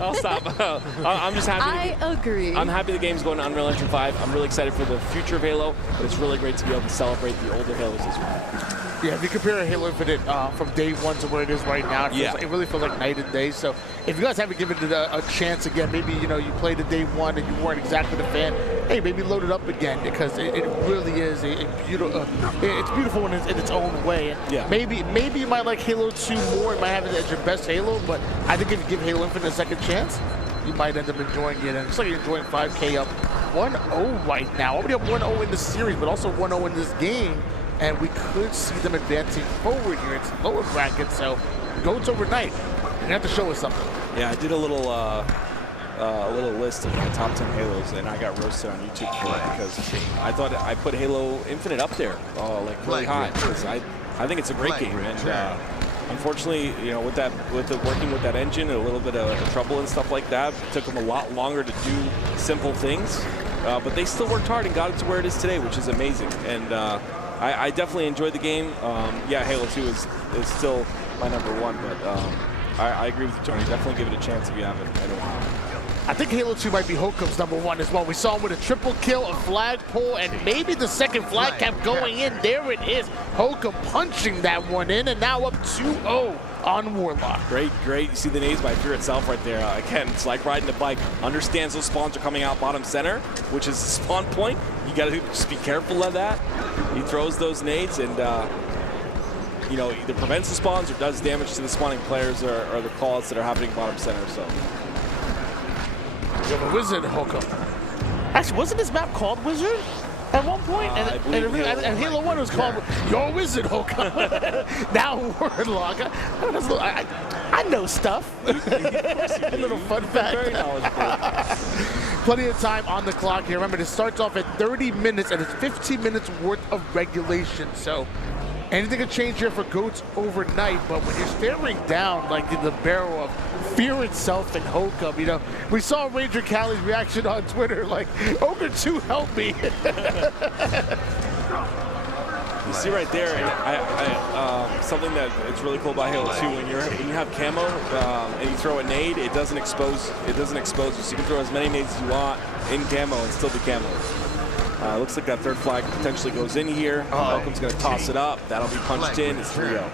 I'll stop. I'm just happy. I agree. I'm happy the game's going to Unreal Engine 5. I'm really excited for the future of Halo, but it's really great to be able to celebrate the older Halos as well. Yeah, if you compare Halo Infinite from day one to where it is right now, it really feels like night and day. So if you guys haven't given it a chance again, maybe you played it day one and you weren't exactly the fan, hey, maybe load it up again, because it really is a beautiful. It's beautiful in its own way. And maybe you might like Halo 2 more. It might have it as your best Halo, but I think if you give Halo Infinite a second chance, you might end up enjoying it. And it's like you're enjoying 5K up 1-0 right now. Already up 1-0 in the series, but also 1-0 in this game. And we could see them advancing forward here. It's lower bracket, so Goats Overnight. You're gonna have to show us something. Yeah, I did a little list of my top 10 Halos, and I got roasted on YouTube for it because I thought I put Halo Infinite up there, like really high. Because I think it's a great game, and unfortunately, working with that engine and a little bit of trouble and stuff like that, it took them a lot longer to do simple things. But they still worked hard and got it to where it is today, which is amazing. And I definitely enjoyed the game. Halo 2 is still my #1, but I agree with you, Tony. Definitely give it a chance if you haven't. I think Halo 2 might be Hokum's #1 as well. We saw him with a triple kill, a flagpole, and maybe the second flag kept going in. There it is. Hokum punching that one in, and now up 2-0 on Warlock. Great. You see the nades by Fear itself right there. Again, it's like riding the bike. Understands those spawns are coming out bottom center, which is the spawn point. You got to just be careful of that. He throws those nades and, you know, either prevents the spawns or does damage to the spawning players or the calls that are happening bottom center. So. You have a Wizard Hokum. Actually, wasn't this map called Wizard at one point? And Halo 1 was called Your Wizard Hokum. Now Warlock. I know stuff. A little fun fact. Very knowledgeable. Plenty of time on the clock here. Remember, it starts off at 30 minutes, and it's 15 minutes worth of regulation. So anything can change here for Goats overnight, but when you're staring down like in the barrel of Fear itself and Hokum, you know, we saw Ranger Callie's reaction on Twitter, like, Ogre 2, help me. You see right there, something that it's really cool about Halo 2. When you have camo and you throw a nade, it doesn't expose you. So you can throw as many nades as you want in camo and still be camo. Looks like that third flag potentially goes in here. Hokum's going to toss it up. That'll be punched in. It's 3-0.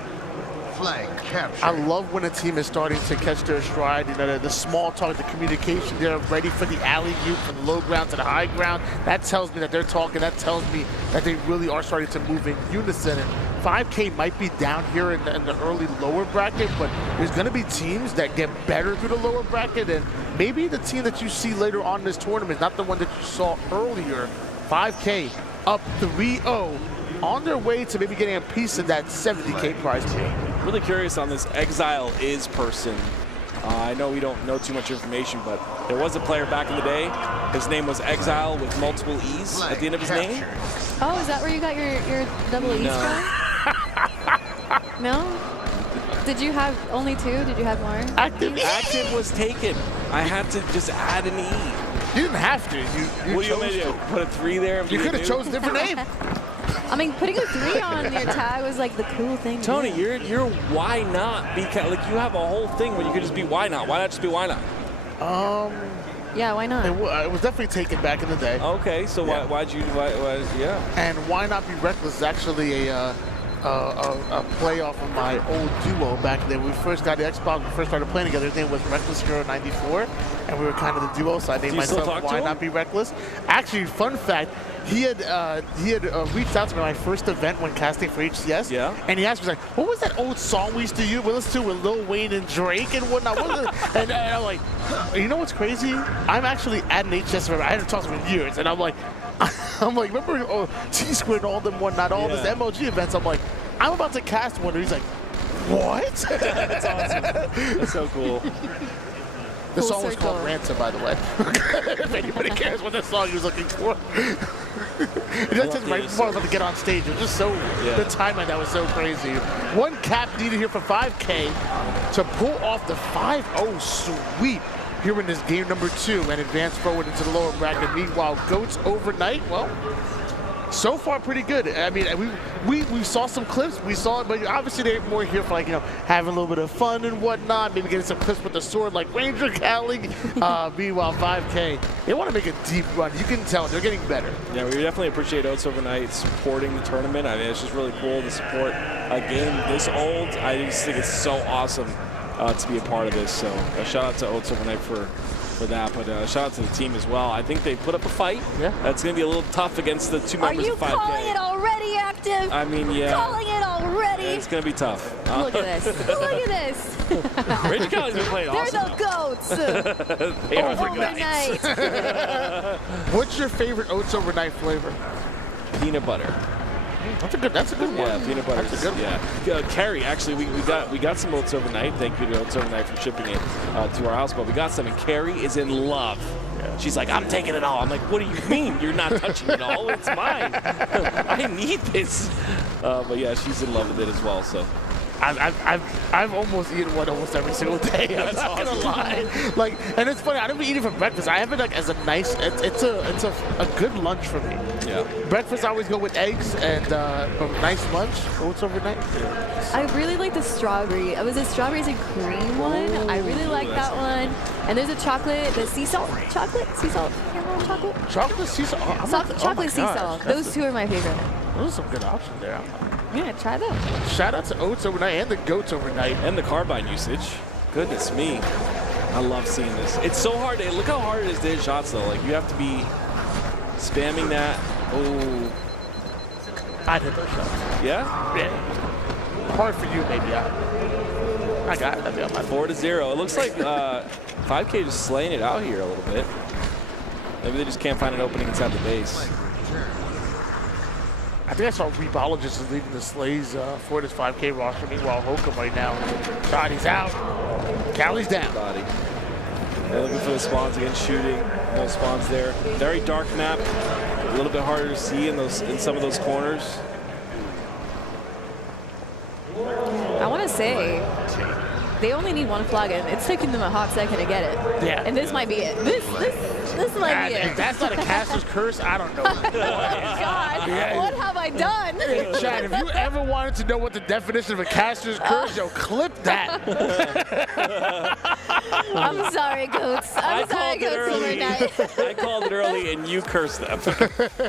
Flag capture. I love when a team is starting to catch their stride. You know, the small talk, the communication, they're ready for the alley-oop from the low ground to the high ground. That tells me that they're talking. That tells me that they really are starting to move in unison. And 5K might be down here in the early lower bracket, but there's going to be teams that get better through the lower bracket. And maybe the team that you see later on in this tournament is not the one that you saw earlier. 5K up 3-0 on their way to maybe getting a piece of that 70K prize pool. Really curious on this Exile Is person. I know we don't know too much information, but there was a player back in the day. His name was Exile with multiple E's at the end of his name. Oh, is that where you got your double E's from? No? Did you have only 2? Did you have more? Active was taken. I had to just add an E. You didn't have to. What do you want me to do? Put a 3 there? You could have chose a different name. I mean, putting a 3 on your tag was like the cool thing. Tony, you're why not? Because like you have a whole thing where you could just be why not? Why not just be why not? Yeah, why not? It was definitely taken back in the day. Okay, so yeah. why yeah. And Why Not Be Reckless is actually a play off of my old duo back then. When we first got the Xbox, we first started playing together. His name was Reckless Hero 94, and we were kind of the duo, so I named myself Why Not Be Reckless. Actually, fun fact, he had reached out to me at my first event when casting for HCS, and he asked me, like, what was that old song we used to use? We listened to with Lil Wayne and Drake and whatnot. And I'm like, you know what's crazy? I'm actually at an HCS event. I hadn't talked to him in years, and I'm like, remember T-Squared and all them whatnot, all this MLG events? I'm like, I'm about to cast one. And he's like, what? That's awesome. That's so cool. The song was called Ransom, by the way. If anybody cares what that song he was looking for. It just says right before I was about to get on stage. It was just so, the timing that was so crazy. One cap needed here for 5K to pull off the 5-0 sweep here in this game number 2 and advance forward into the lower bracket. Meanwhile, Goats overnight, well, so far pretty good. I mean, we saw some clips. We saw it, but obviously they're more here for, like, you know, having a little bit of fun and whatnot. Maybe getting some clips with the sword like Ranger Callie. Meanwhile, 5K, they want to make a deep run. You can tell they're getting better. Yeah, we definitely appreciate Oats Overnight supporting the tournament. I mean, it's just really cool to support a game this old. I just think it's so awesome to be a part of this. So shout out to Oats Overnight for that, but shout out to the team as well. I think they put up a fight. Yeah. That's going to be a little tough against the 2 members of 5K. Are you calling it already, Active? I mean, yeah. Calling it already? It's going to be tough. Look at this. Look at this. Ranger Callie's been playing awesome. They're the Goats. They are overnight. What's your favorite Oats Overnight flavor? Peanut butter. That's a good one. Yeah, peanut butter. That's a good one. Carrie, actually, we got some Oats Overnight. Thank you to Oats Overnight for shipping it to our house. But we got some, and Carrie is in love. Yeah. She's like, I'm taking it all. I'm like, what do you mean? You're not touching it all? It's mine. I need this. But yeah, she's in love with it as well. So I've almost eaten one almost every single day. I'm not gonna lie. Like, and it's funny. I don't even eat it for breakfast. I have it like as a nice. It's a good lunch for me. Yeah. Breakfast I always go with eggs and a nice lunch. Oats overnight. I really like the strawberry. It was a strawberries and cream one. I really like that one. And there's a chocolate, the sea salt chocolate, caramel chocolate. Chocolate sea salt. Chocolate sea salt. Those two are my favorite. Those are some good options there. Yeah, try them. Shout out to Oats overnight and the Goats overnight. And the carbine usage. Goodness me. I love seeing this. It's so hard. Look how hard it is to hit shots, though. Like, you have to be spamming that. Oh. I'd hit those shots. Yeah? Yeah. Hard for you, maybe. I got it. 4-0. It looks like 5K just slaying it out here a little bit. Maybe they just can't find an opening inside the base. I think I saw Rebologist is leading the Slays for this 5K roster. Meanwhile, Hokum right now. Body's out. Callie's down. Body. They're looking for the spawns again, shooting. No spawns there. Very dark map. A little bit harder to see in some of those corners. I want to say they only need one flag, and it's taking them a hot second to get it. Yeah. And this might be it. This might be it. If that's not a caster's curse, I don't know. God, what have I done? Hey, Chad, if you ever wanted to know what the definition of a caster's curse, yo, clip that. I'm sorry, Goats. I'm sorry, Goats overnight. I called it early, and you cursed them.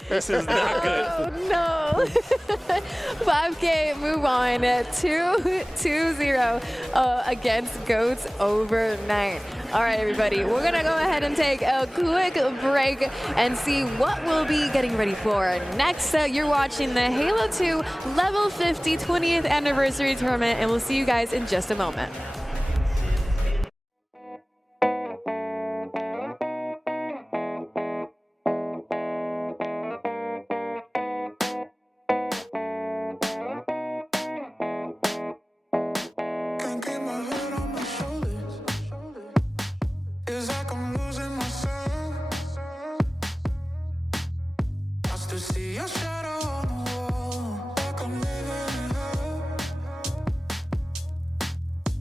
This is not good. Oh, no. 5K move on at 2-0 against Goats overnight. All right, everybody, we're going to go ahead and take a quick break and see what we'll be getting ready for. Next, you're watching the Halo 2 Level 50 20th Anniversary Tournament, and we'll see you guys in just a moment. Can't keep my head on my shoulders. It's like I'm losing myself. I still see your shadow on the wall, like I'm living in hell.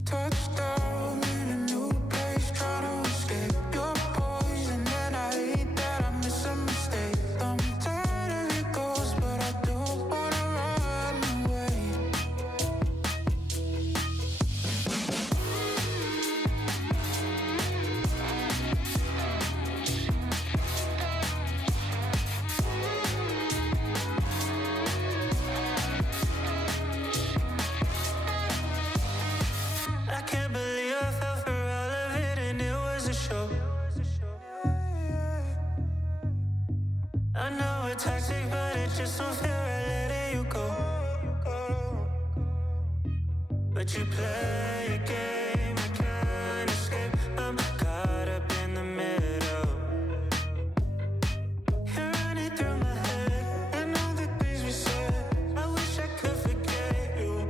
Touchdown in a new place, trying to escape your poison, and I hate that I miss a mistake. I'm tired of your ghost, but I don't wanna run away. I can't believe I fell for all of it and it was a show. I know it's toxic, but it just don't feel right letting you go. But you play a game, I can't escape. I'm caught up in the middle. You're running through my head, and all the things we said. I wish I could forget you.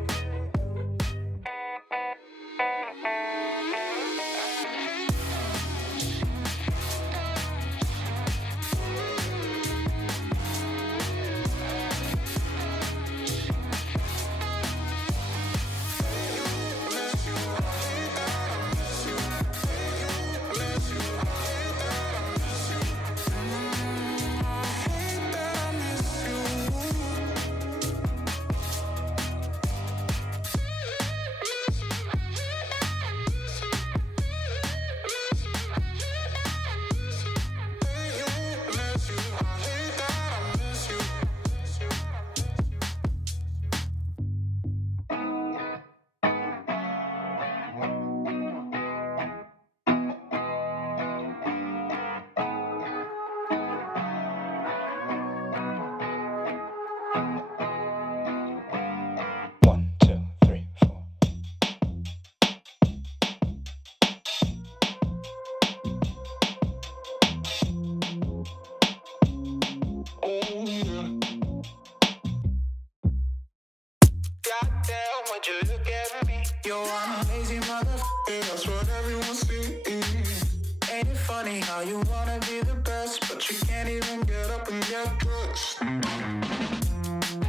Goddamn, would you look at me? Yo, I'm a lazy motherfucker, that's what everyone sees. Ain't it funny how you wanna be the best, but you can't even get up and get dressed?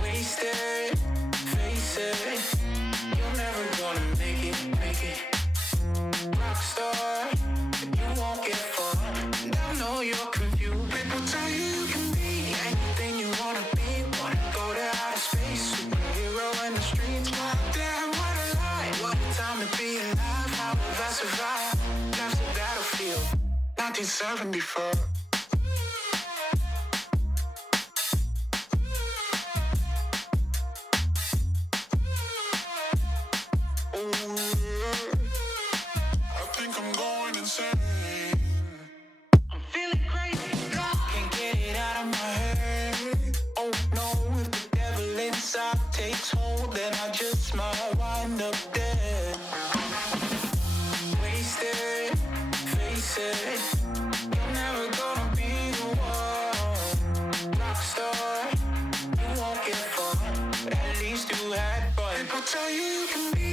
Wasted, face it, you'll never have I survived? Left the battlefield, 1974. I think I'm going insane. I'm feeling crazy. Can't get it out of my head. Oh no, if the devil inside takes hold, then I just might wind up dead. Wasted, face it. You're never gonna be the one. Rockstar, you won't get far. At least you had fun. People tell you you can be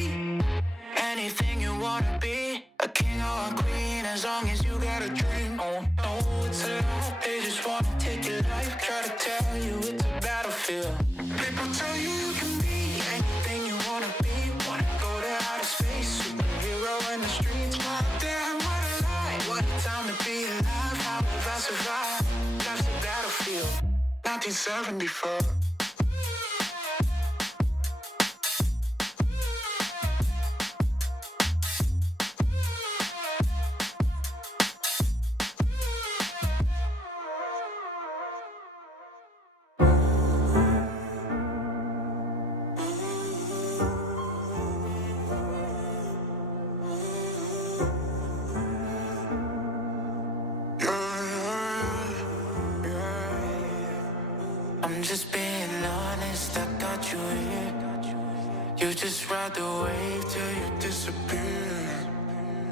anything you wanna be, a king or a queen, as long as you got a dream. Oh no, it's a lie. They just wanna take your life, try to tell you it's a battlefield. People tell you you can be anything you wanna be. Wanna go to outer space, superhero in the streets. My damn, what a lie. What a time to be alive. How have I survived? Left the battlefield, 1974. I'm just being honest, I got you here. You just ride the wave till you disappear.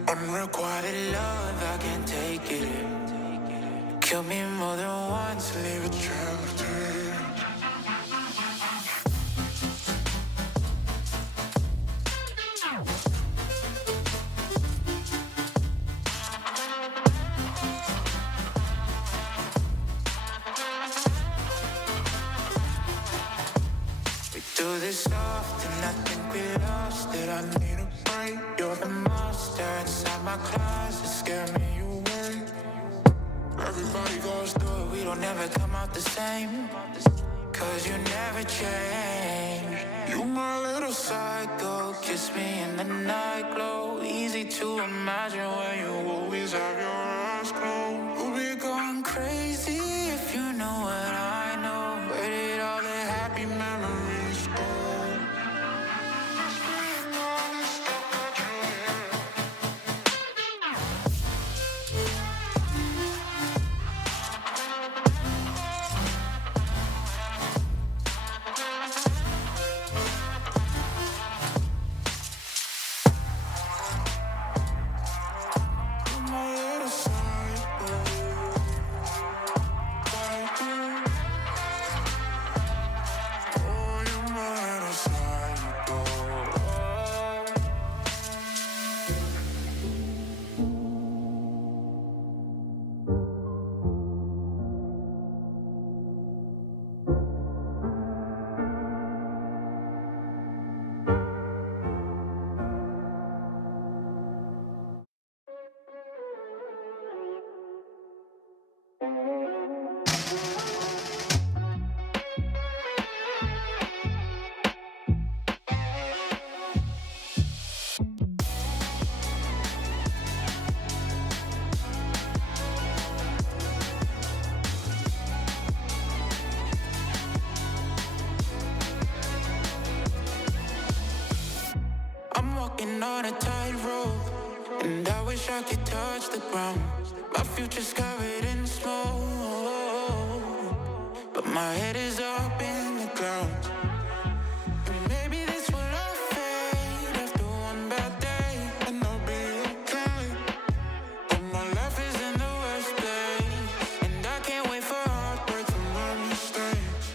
Unrequited love, I can't take it. Kill me more than once, leave a trail of tears. Do this often, I think we lost it. I need a break. You're the monster inside my closet, scare me away. Everybody goes through it, we don't ever come out the same. Cause you never change. You my little psycho, kiss me in the night glow. Easy to imagine when you always have your eyes closed. We'll be going crazy if you know what I know. Where did all the happy memories go? Walking on a tightrope, and I wish I could touch the ground. My future's covered in smoke, but my head is up in the clouds. And maybe this will all fade after one bad day, and I'll be okay. But my life is in the worst place, and I can't wait for heartbreak from my mistakes.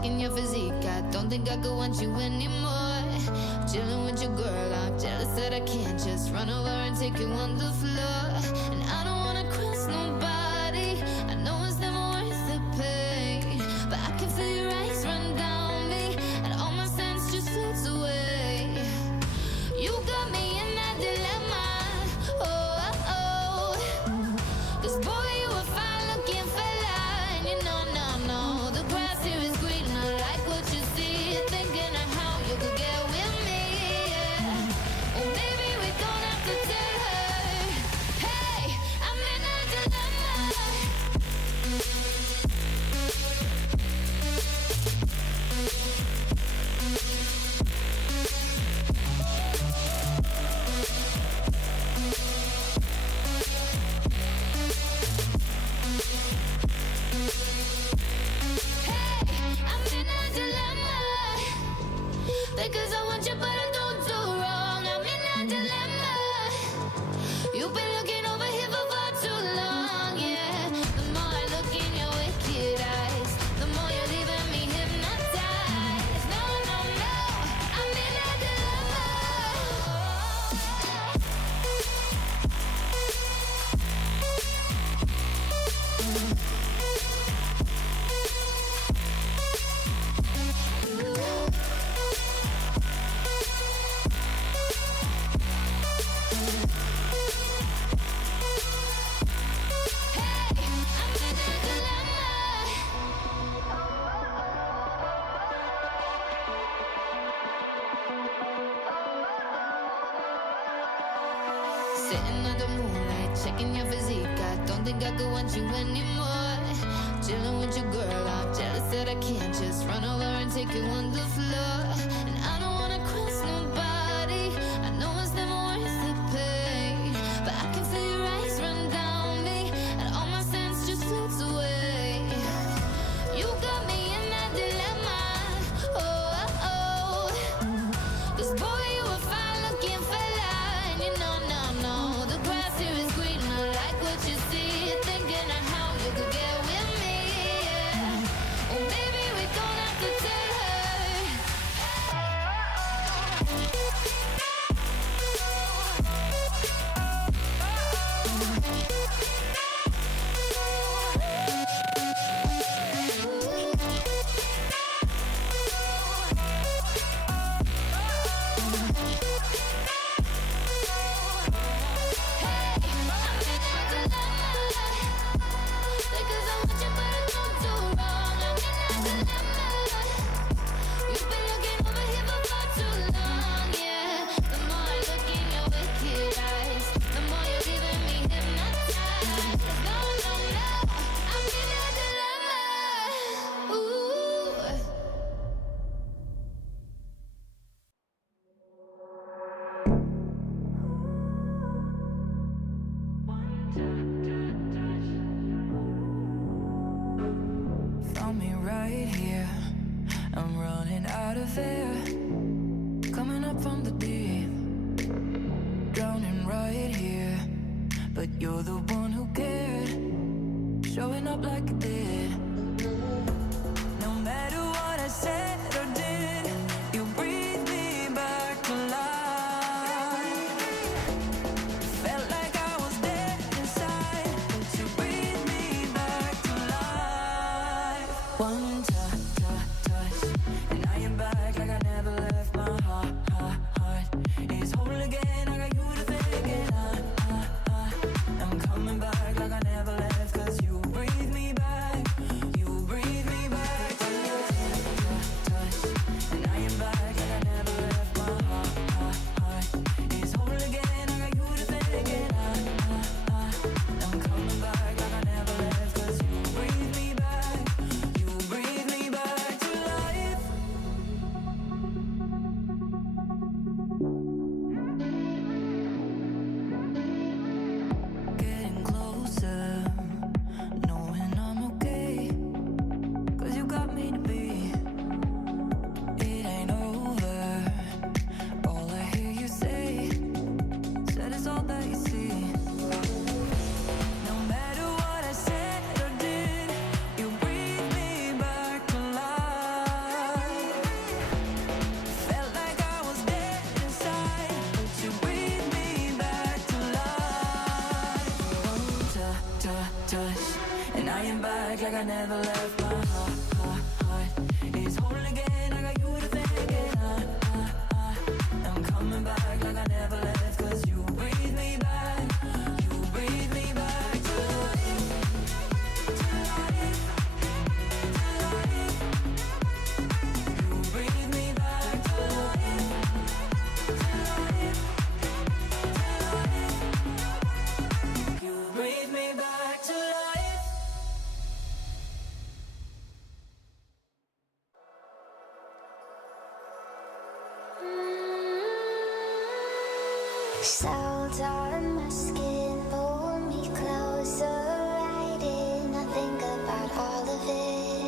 checking your physique. I don't think I could want you anymore. Chilling with your girl, I'm jealous that I can't just run over and take you on the floor. And I don't wanna cross nobody. I know it's never worth the pain, but I can feel your eyes run down me, and all my sense just floats away. You got me in that dilemma. Oh, oh, oh. 'Cause boy, you a fine looking fella, and you know, no, the grass here is green. I like what you see, thinking of how you could get with me. Yeah. Or maybe we don't have to tell her. Hey, I'm in a dilemma. I'm in a dilemma. Because I want you, but I don't do wrong. I'm in a dilemma. You've been looking over here for far too long, yeah. The more I look in your wicked eyes, the more you're leaving me hypnotized. No, no, no, I'm in a dilemma. Sitting under moonlight, checking your physique. I don't think I could want you anymore. Chilling with your girl, I'm jealous that I can't just run over and take you on the floor. And I don't wanna cross nobody. I know it's never worth the pain, but I can feel your eyes run down me, and all my sense just floats away. You got me in that dilemma. Oh, oh, oh. 'Cause boy, you a fine looking fella, and you know, no, the grass here is green. I like what you see, thinking of how you could get with me. Yeah. Or maybe we don't have to tell her. Because I want you, but I don't do wrong. I'm in a dilemma. You've been looking over here for far too long, yeah. The more I look in your wicked eyes, the more you're leaving me hypnotized. No, no, no, I'm in a dilemma. Ooh. Found me right here. I'm running out of air. Coming up from the deep. Drowning right here. But you're the one who cared. Showing up like you did. No matter what I said or did, you breathe me back to life. Felt like I was dead inside, but you breathe me back to life. One touch, and I am back like I never left. My heart is whole again. I got you to thank, and I'm coming back like I never left. 'Cause you breathe me back to your touch. Flying back like I never left. My heart is whole again. I got you to thank, and I'm coming back like I never left. 'Cause you breathe me back, you breathe me back to life, to life, to life. You breathe me back to life, to life, to life. You breathe me back to life. Salt on my skin, pull me closer, right in. I think about all of it.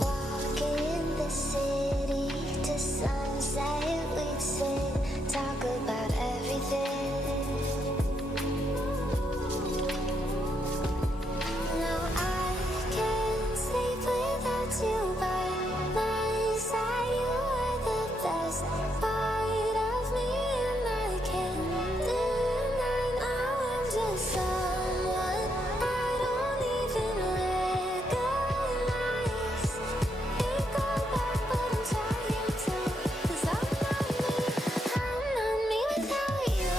Walk in the city to sunset, we'd sit, talk about everything. Now I can't sleep without you by my side. You are the best part of me, and I can't deny. Now I'm just someone I don't even recognize. Can't go back, but I'm trying to. 'Cause I'm not me without you.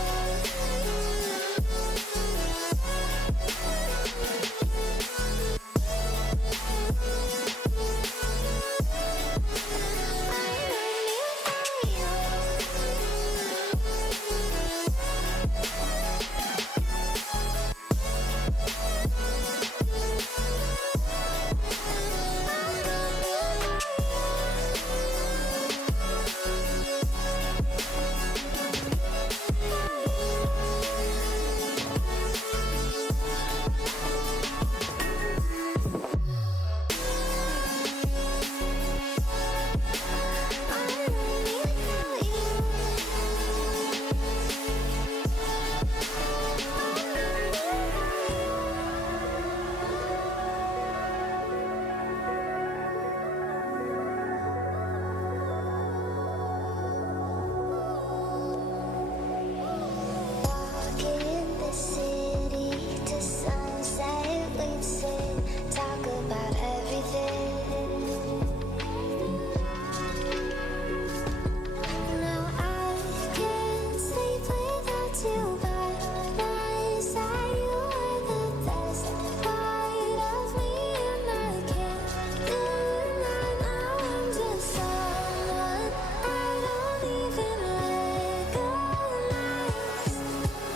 Walk in the city to sunset, we'd sit, talk about everything. Now I can't sleep without you by my side. You are the best part of me, and I can't deny. Now I'm just someone I don't even recognize.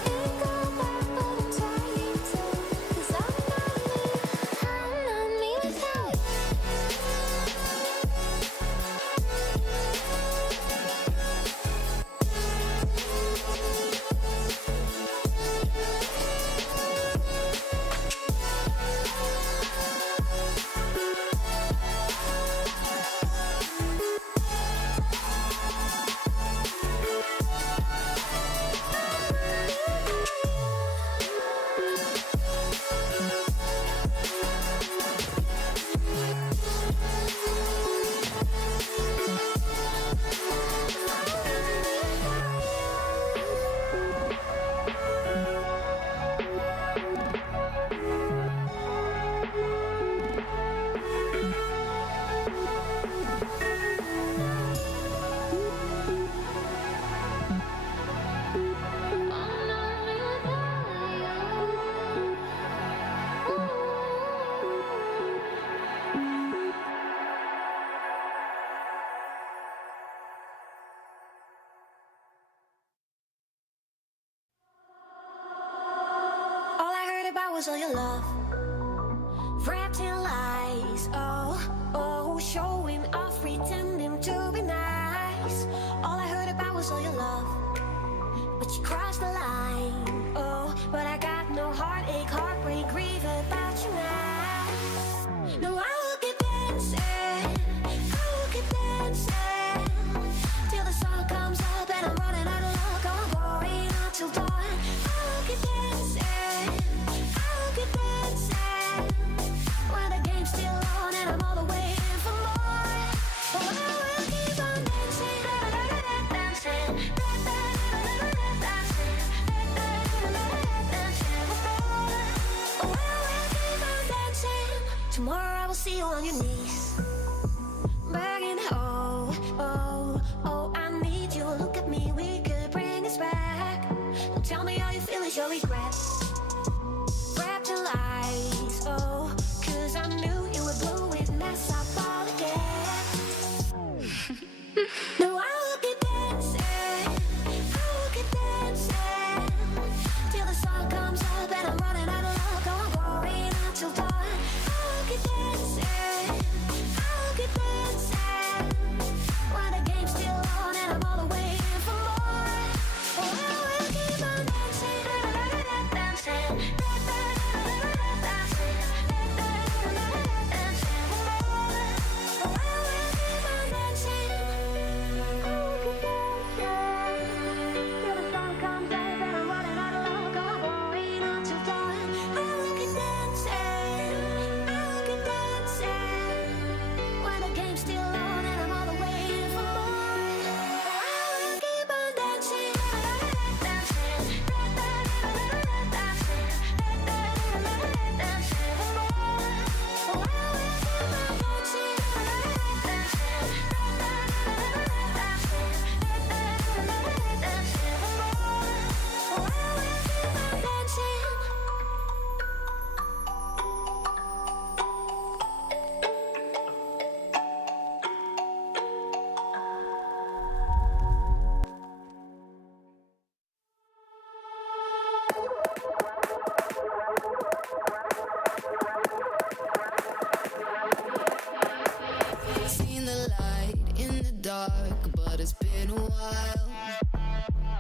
Can't go back, but I'm trying to. 'Cause I'm not me without you. All I heard about was all your love, wrapped in lies. Oh, oh, showing off, pretending to be nice. All I heard about was all your love, but you crossed the line. Oh, but I got no heartache, heartbreak, grief about you now. No, I will keep dancing, I will keep dancing till the sun comes up and I'm running out of luck. I'm going out till dawn. I will keep dancing, I will keep dancing when the game's still on and I'm all the way in for more. Oh, I will keep on dancing, dancing, dancing, dancing. will see you on your knees, begging, oh, oh, oh, I need you. Look at me, we could bring us back. Don't tell me how you feel, it's your regret. Wrapped in lies, oh, 'cause I knew you would blow it, mess up all again. No, I will keep dancing, I will keep dancing till the sun comes up and I'm running out of luck. Oh, I'm going out till dawn. I will keep dancing, I will keep dancing while the game's still on and I'm all the way in for more. Oh, I will keep on dancing, dancing, dancing, dancing for more. Oh, I will keep on dancing. Till the sun comes up and I'm running out of luck. I'm going on till dawn. I will keep dancing, I will keep dancing when the game's still on and I'm all the way in for more. I will keep on dancing, dancing, dancing for more. Oh, I will keep on dancing, Seen the light in the dark, but it's been a while.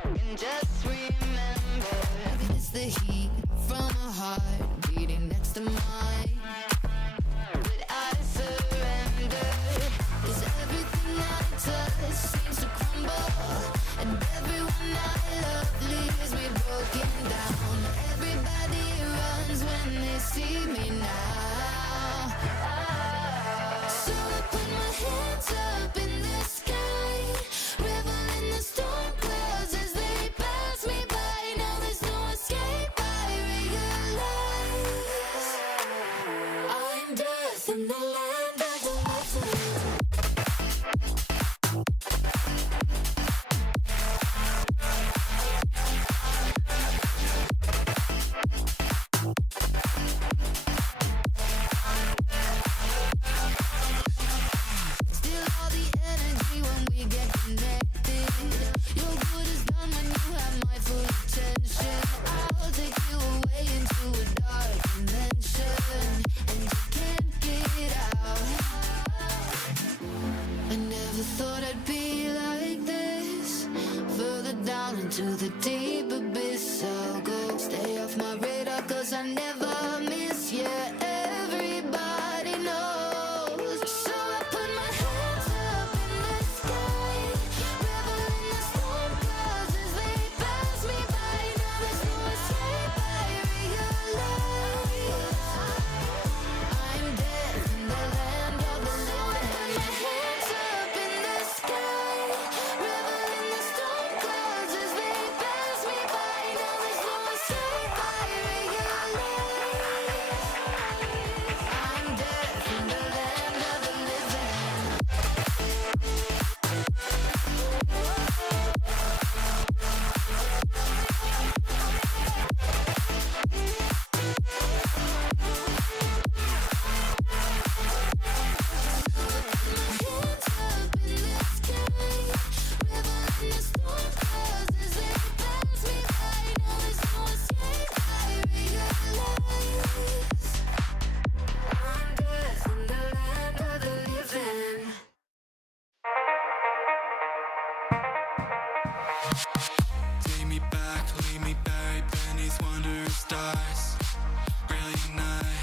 And just remember, it's the heat from a heart beating next to mine. But I surrender, 'cause everything I touch seems to crumble, and everyone I love leaves me broken down. Everybody runs when they see me now. So I put my hands up in the sky, revel in the storm clouds as they pass me by. Now there's no escape, I realize I'm death in the land of the living. Still all the energy when we get connected. Your good is done when you have my full attention. I'll take you away into a dark dimension, and you can't get out. I never thought I'd be like this. Further down into the deep abyss I'll go. Stay off my radar 'cause I never miss you. Everybody knows. So I put my hands up in the sky, revel in the storm clouds as they pass me by. Now there's no escape, I realize I'm dead in the land of the living. So I put my hands up in the sky, revel in the storm clouds as they pass me by. Now there's no escape, I realize I'm dead in the land of the living. Take me back, leave me buried beneath wandering stars. Brilliant night.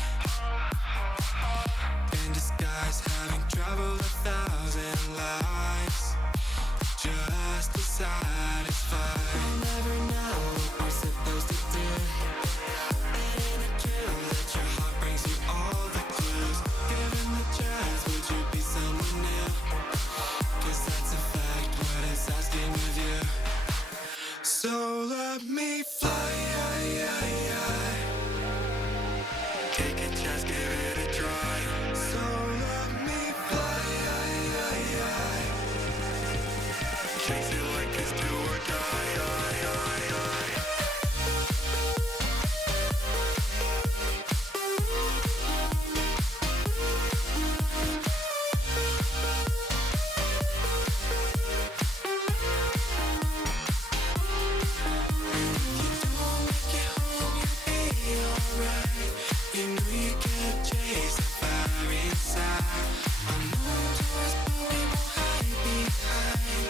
In disguise, having traveled 1,000 lives, just to satisfy. I'll never know what we're supposed to do. It ain't a drill that your heart brings you all the clues. Given the chance, would you be someone new? 'Cause that's a fact, what it's asking of you. So let me fly, take a chance, give it a try. So Chase it like it's do or you know you can't chase the fire inside. I'm moving towards, but we won't hide behind.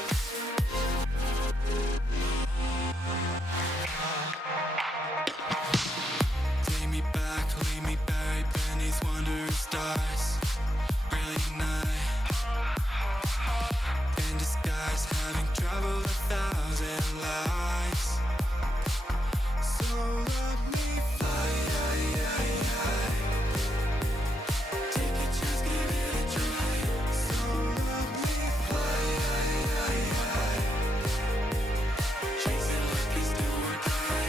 Take me back, leave me buried beneath wandering stars. Brilliant night in disguise, having traveled 1,000 lives. So let me fly, take a chance, give it a try. So let me fly, chase it like it's do or die.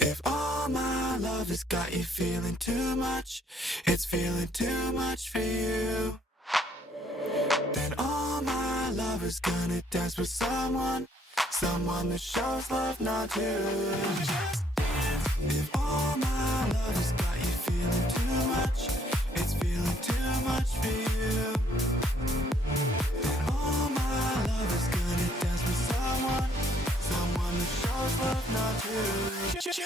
If all my love has got you feeling too much, it's feeling too much for you, then all my love is gonna dance with someone that shows love, not you. If all my love has got you feeling too much, it's feeling too much for you, then all my love is gonna dance with someone that shows love, not you. Just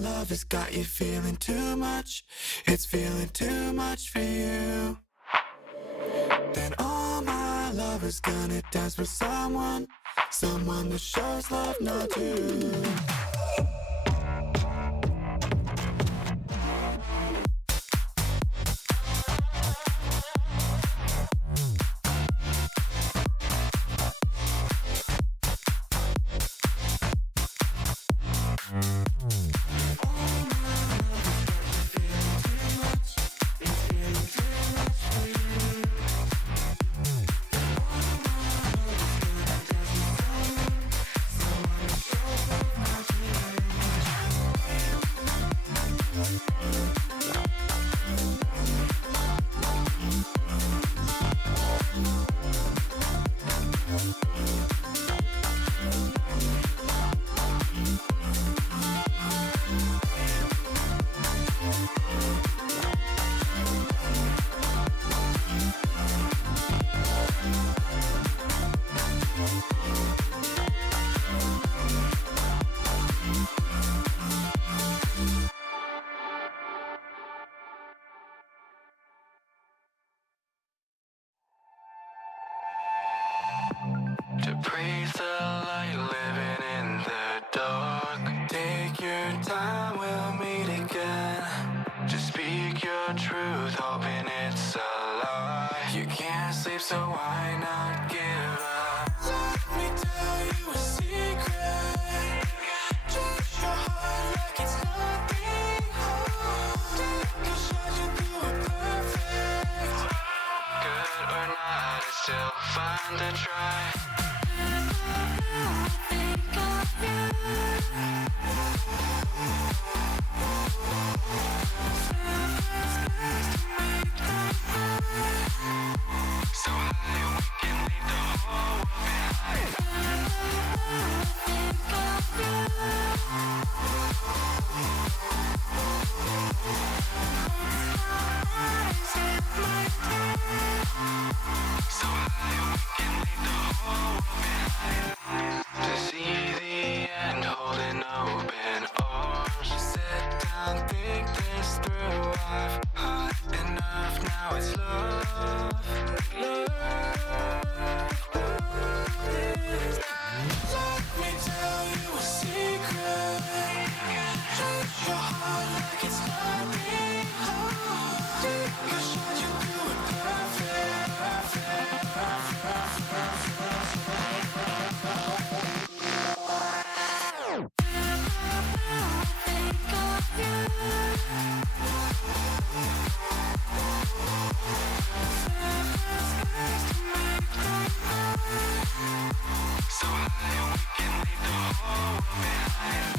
love has got you feeling too much, it's feeling too much for you, then all my love who's gonna dance with someone that shows love, not you. To praise the light, living in the dark. Take your time, we'll meet again. Just speak your truth, hoping it's a lie. You can't sleep, so why not give up? Let me tell you a secret. Touch your heart like it's nothing hard. Cause you do it perfect. Good or not, it's still fun to try. So high we can leave the whole world behind. So high we can leave the whole world behind. To see the end, holding open arms. Sit down, think this through. I've had enough, now it's love. Let me tell you a secret. Treat your heart like it's nothing hard. Cause you do it so high we can leave the whole world behind.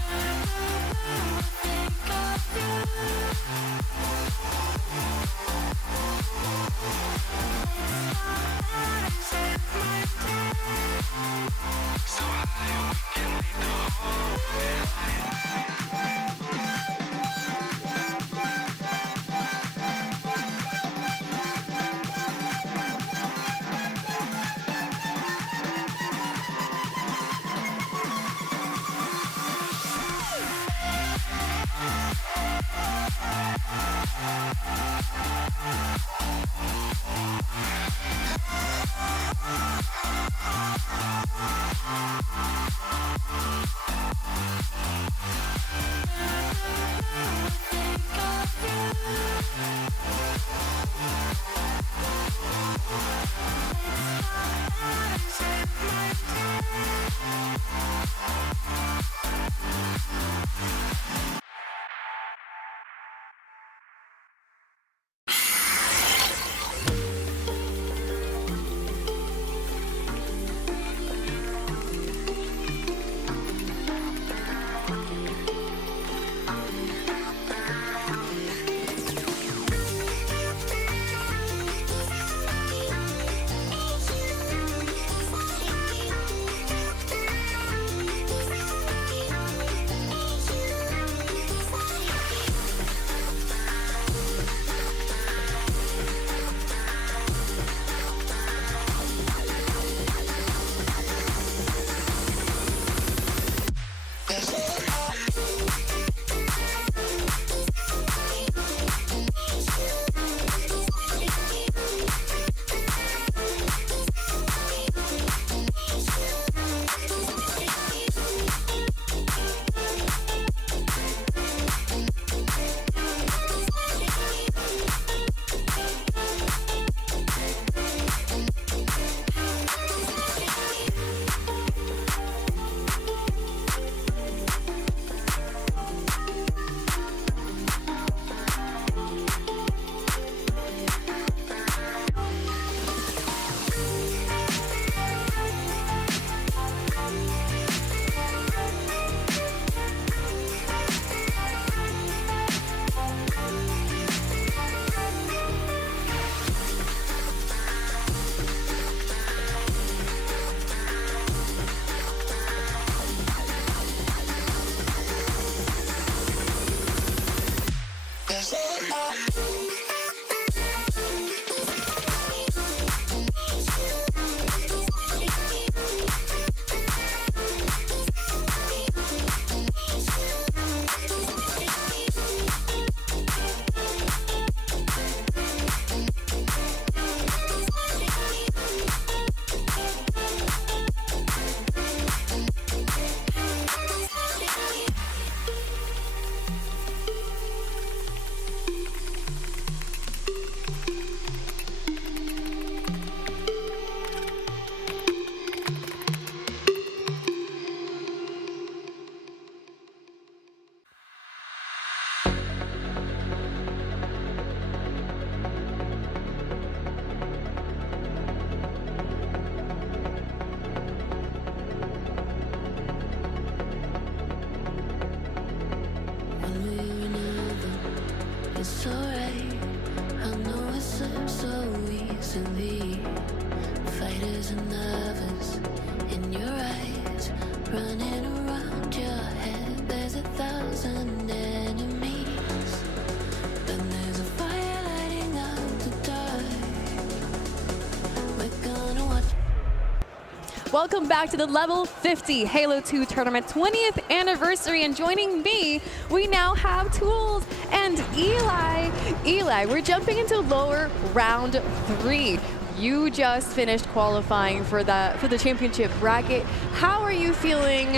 Welcome back to the Level 50 Halo 2 Tournament 20th anniversary. And joining me, we now have Tools and Eli. Eli, we're jumping into lower round 3. You just finished qualifying for the championship bracket. How are you feeling?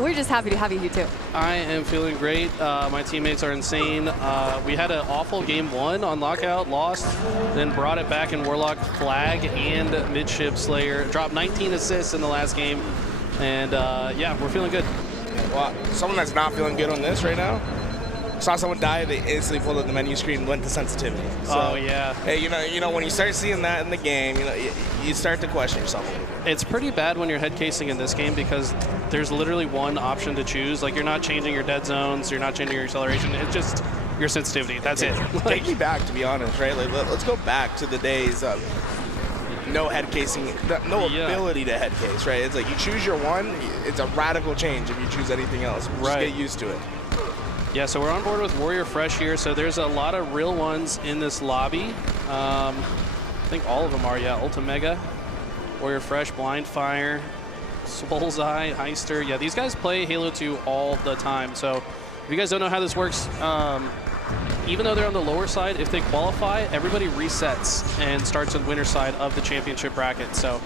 We're just happy to have you here too. I am feeling great. My teammates are insane. We had an awful game 1 on Lockout, lost, then brought it back in Warlock, Flag, and Midship Slayer. Dropped 19 assists in the last game, and yeah, we're feeling good. Well, someone that's not feeling good on this right now, saw someone die, they instantly pulled up the menu screen and went to sensitivity. So, oh yeah. Hey, you know, when you start seeing that in the game, you start to question yourself a little bit. It's pretty bad when you're head casing in this game because there's literally one option to choose. Like, you're not changing your dead zones, you're not changing your acceleration. It's just your sensitivity. That's it. Take me back, to be honest, right? Like, let's go back to the days of no head casing, no ability to head case, right? It's like you choose your one, it's a radical change if you choose anything else. Just get used to it. Yeah, so we're on board with Warrior Fresh here, so there's a lot of real ones in this lobby. I think all of them are, yeah. Ultimega, Warrior Fresh, Blind Fire, Bullseye, Heister. Yeah, these guys play Halo 2 all the time. So if you guys don't know how this works, even though they're on the lower side, if they qualify, everybody resets and starts on winner side of the championship bracket. So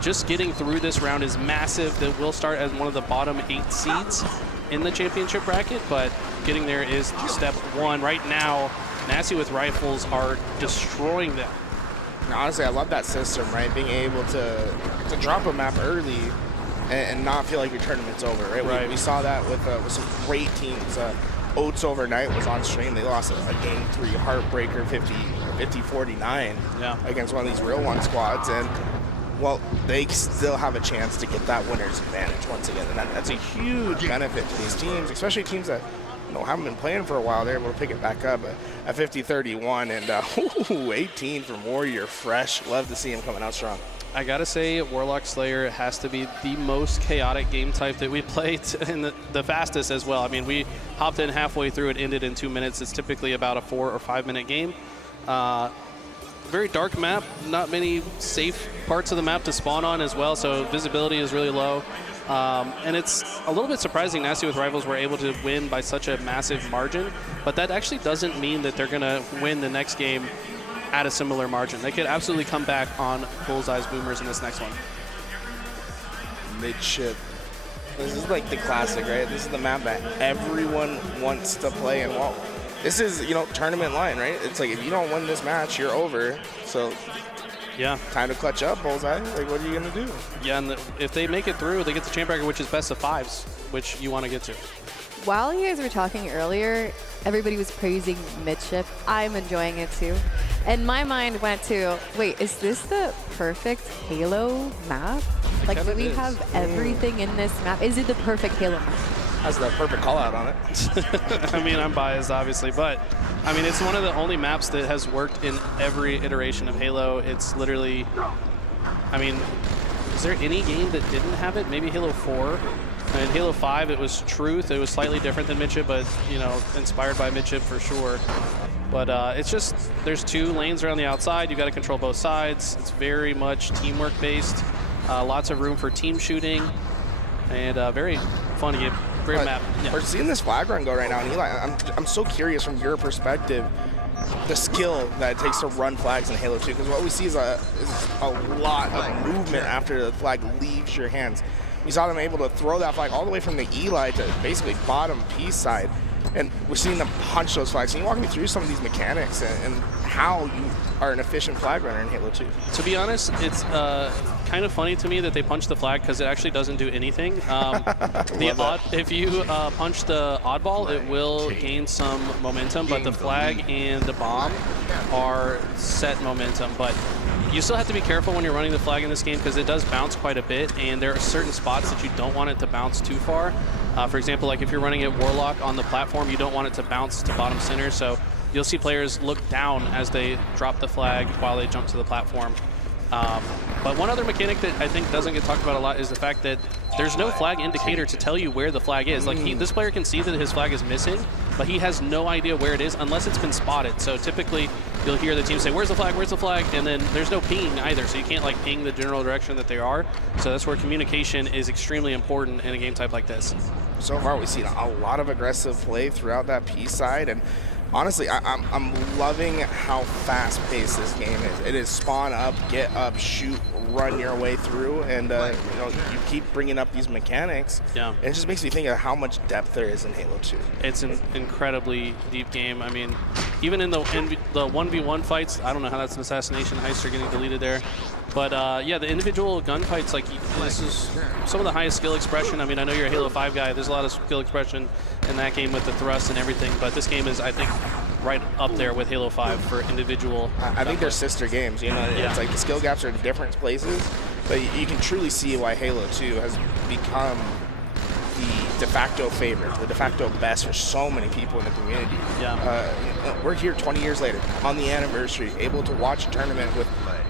just getting through this round is massive. That will start as one of the bottom 8 seeds in the championship bracket, but getting there is step 1. Right now, Nasty with rifles are destroying them. Honestly, I love that system, right? Being able to drop a map early and not feel like your tournament's over, right? We saw that with some great teams. Oats overnight was on stream. They lost a game 3 heartbreaker 50-49 against one of these real one squads, and well, they still have a chance to get that winner's advantage once again, and that's a huge benefit to these teams, especially teams that haven't been playing for a while. They're able to pick it back up at 50-31, and 18 from Warrior Fresh. Love to see him coming out strong. I gotta say, Warlock Slayer has to be the most chaotic game type that we played, and the fastest as well. I mean, we hopped in halfway through, it ended in 2 minutes. It's typically about a 4 or 5 minute game. Very dark map, not many safe parts of the map to spawn on as well, so visibility is really low. And it's a little bit surprising Nasty with Rivals were able to win by such a massive margin, but that actually doesn't mean that they're going to win the next game at a similar margin. They could absolutely come back on Bullseye's Boomers in this next one. Midship. This is like the classic, right? This is the map that everyone wants to play, and well, this is, tournament line, right? It's like if you don't win this match, you're over. So yeah, time to clutch up, Bullseye. Like, what are you gonna do? Yeah, and if they make it through, they get the champ bracket, which is best of 5s, which you want to get to. While you guys were talking earlier, everybody was praising Midship. I'm enjoying it too. And my mind went to, wait, is this the perfect Halo map? Like, do we have everything in this map? Is it the perfect Halo map? Has the perfect call out on it. I mean, I'm biased, obviously, but I mean, it's one of the only maps that has worked in every iteration of Halo. It's literally, I mean, is there any game that didn't have it? Maybe Halo 4. In Halo 5, it was Truth. It was slightly different than Midship, but, inspired by Midship for sure. But it's just, there's 2 lanes around the outside. You got to control both sides. It's very much teamwork based. Lots of room for team shooting, and very fun game. Great map. Yeah. We're seeing this flag run go right now, and Eli, I'm so curious from your perspective, the skill that it takes to run flags in Halo 2, because what we see is a lot of movement after the flag leaves your hands. We saw them able to throw that flag all the way from the Eli to basically bottom P side, and we're seeing them punch those flags. Can you walk me through some of these mechanics and how you are an efficient flag runner in Halo 2? To be honest, it's kind of funny to me that they punch the flag because it actually doesn't do anything. If you punch the oddball, it will gain some momentum, but the flag and the bomb are set momentum. But you still have to be careful when you're running the flag in this game because it does bounce quite a bit, and there are certain spots that you don't want it to bounce too far. For example, like if you're running it Warlock on the platform, you don't want it to bounce to bottom center, so you'll see players look down as they drop the flag while they jump to the platform. But one other mechanic that I think doesn't get talked about a lot is the fact that there's no flag indicator to tell you where the flag is. Like this player can see that his flag is missing, but he has no idea where it is unless it's been spotted. So typically, you'll hear the team say, "Where's the flag? Where's the flag?" And then there's no ping either, so you can't like ping the general direction that they are. So that's where communication is extremely important in a game type like this. So far, we've seen a lot of aggressive play throughout that P side, and honestly, I'm loving how fast-paced this game is. It is spawn up, get up, shoot, run your way through, and you know, you keep bringing up these mechanics. Yeah. And it just makes me think of how much depth there is in Halo 2. It's an incredibly deep game. I mean, even in the 1v1 fights, I don't know how that's an assassination heist are getting deleted there. But yeah, the individual gunfights, like this is some of the highest skill expression. I mean, I know you're a Halo 5 guy. There's a lot of skill expression in that game with the thrust and everything. But this game is, I think, right up there with Halo 5 for individual. I think they're sister games. You know, Yeah. it's like the skill gaps are in different places, but you can truly see why Halo 2 has become the de facto favorite, the de facto best for so many people in the community. Yeah. We're here 20 years later on the anniversary, able to watch a tournament with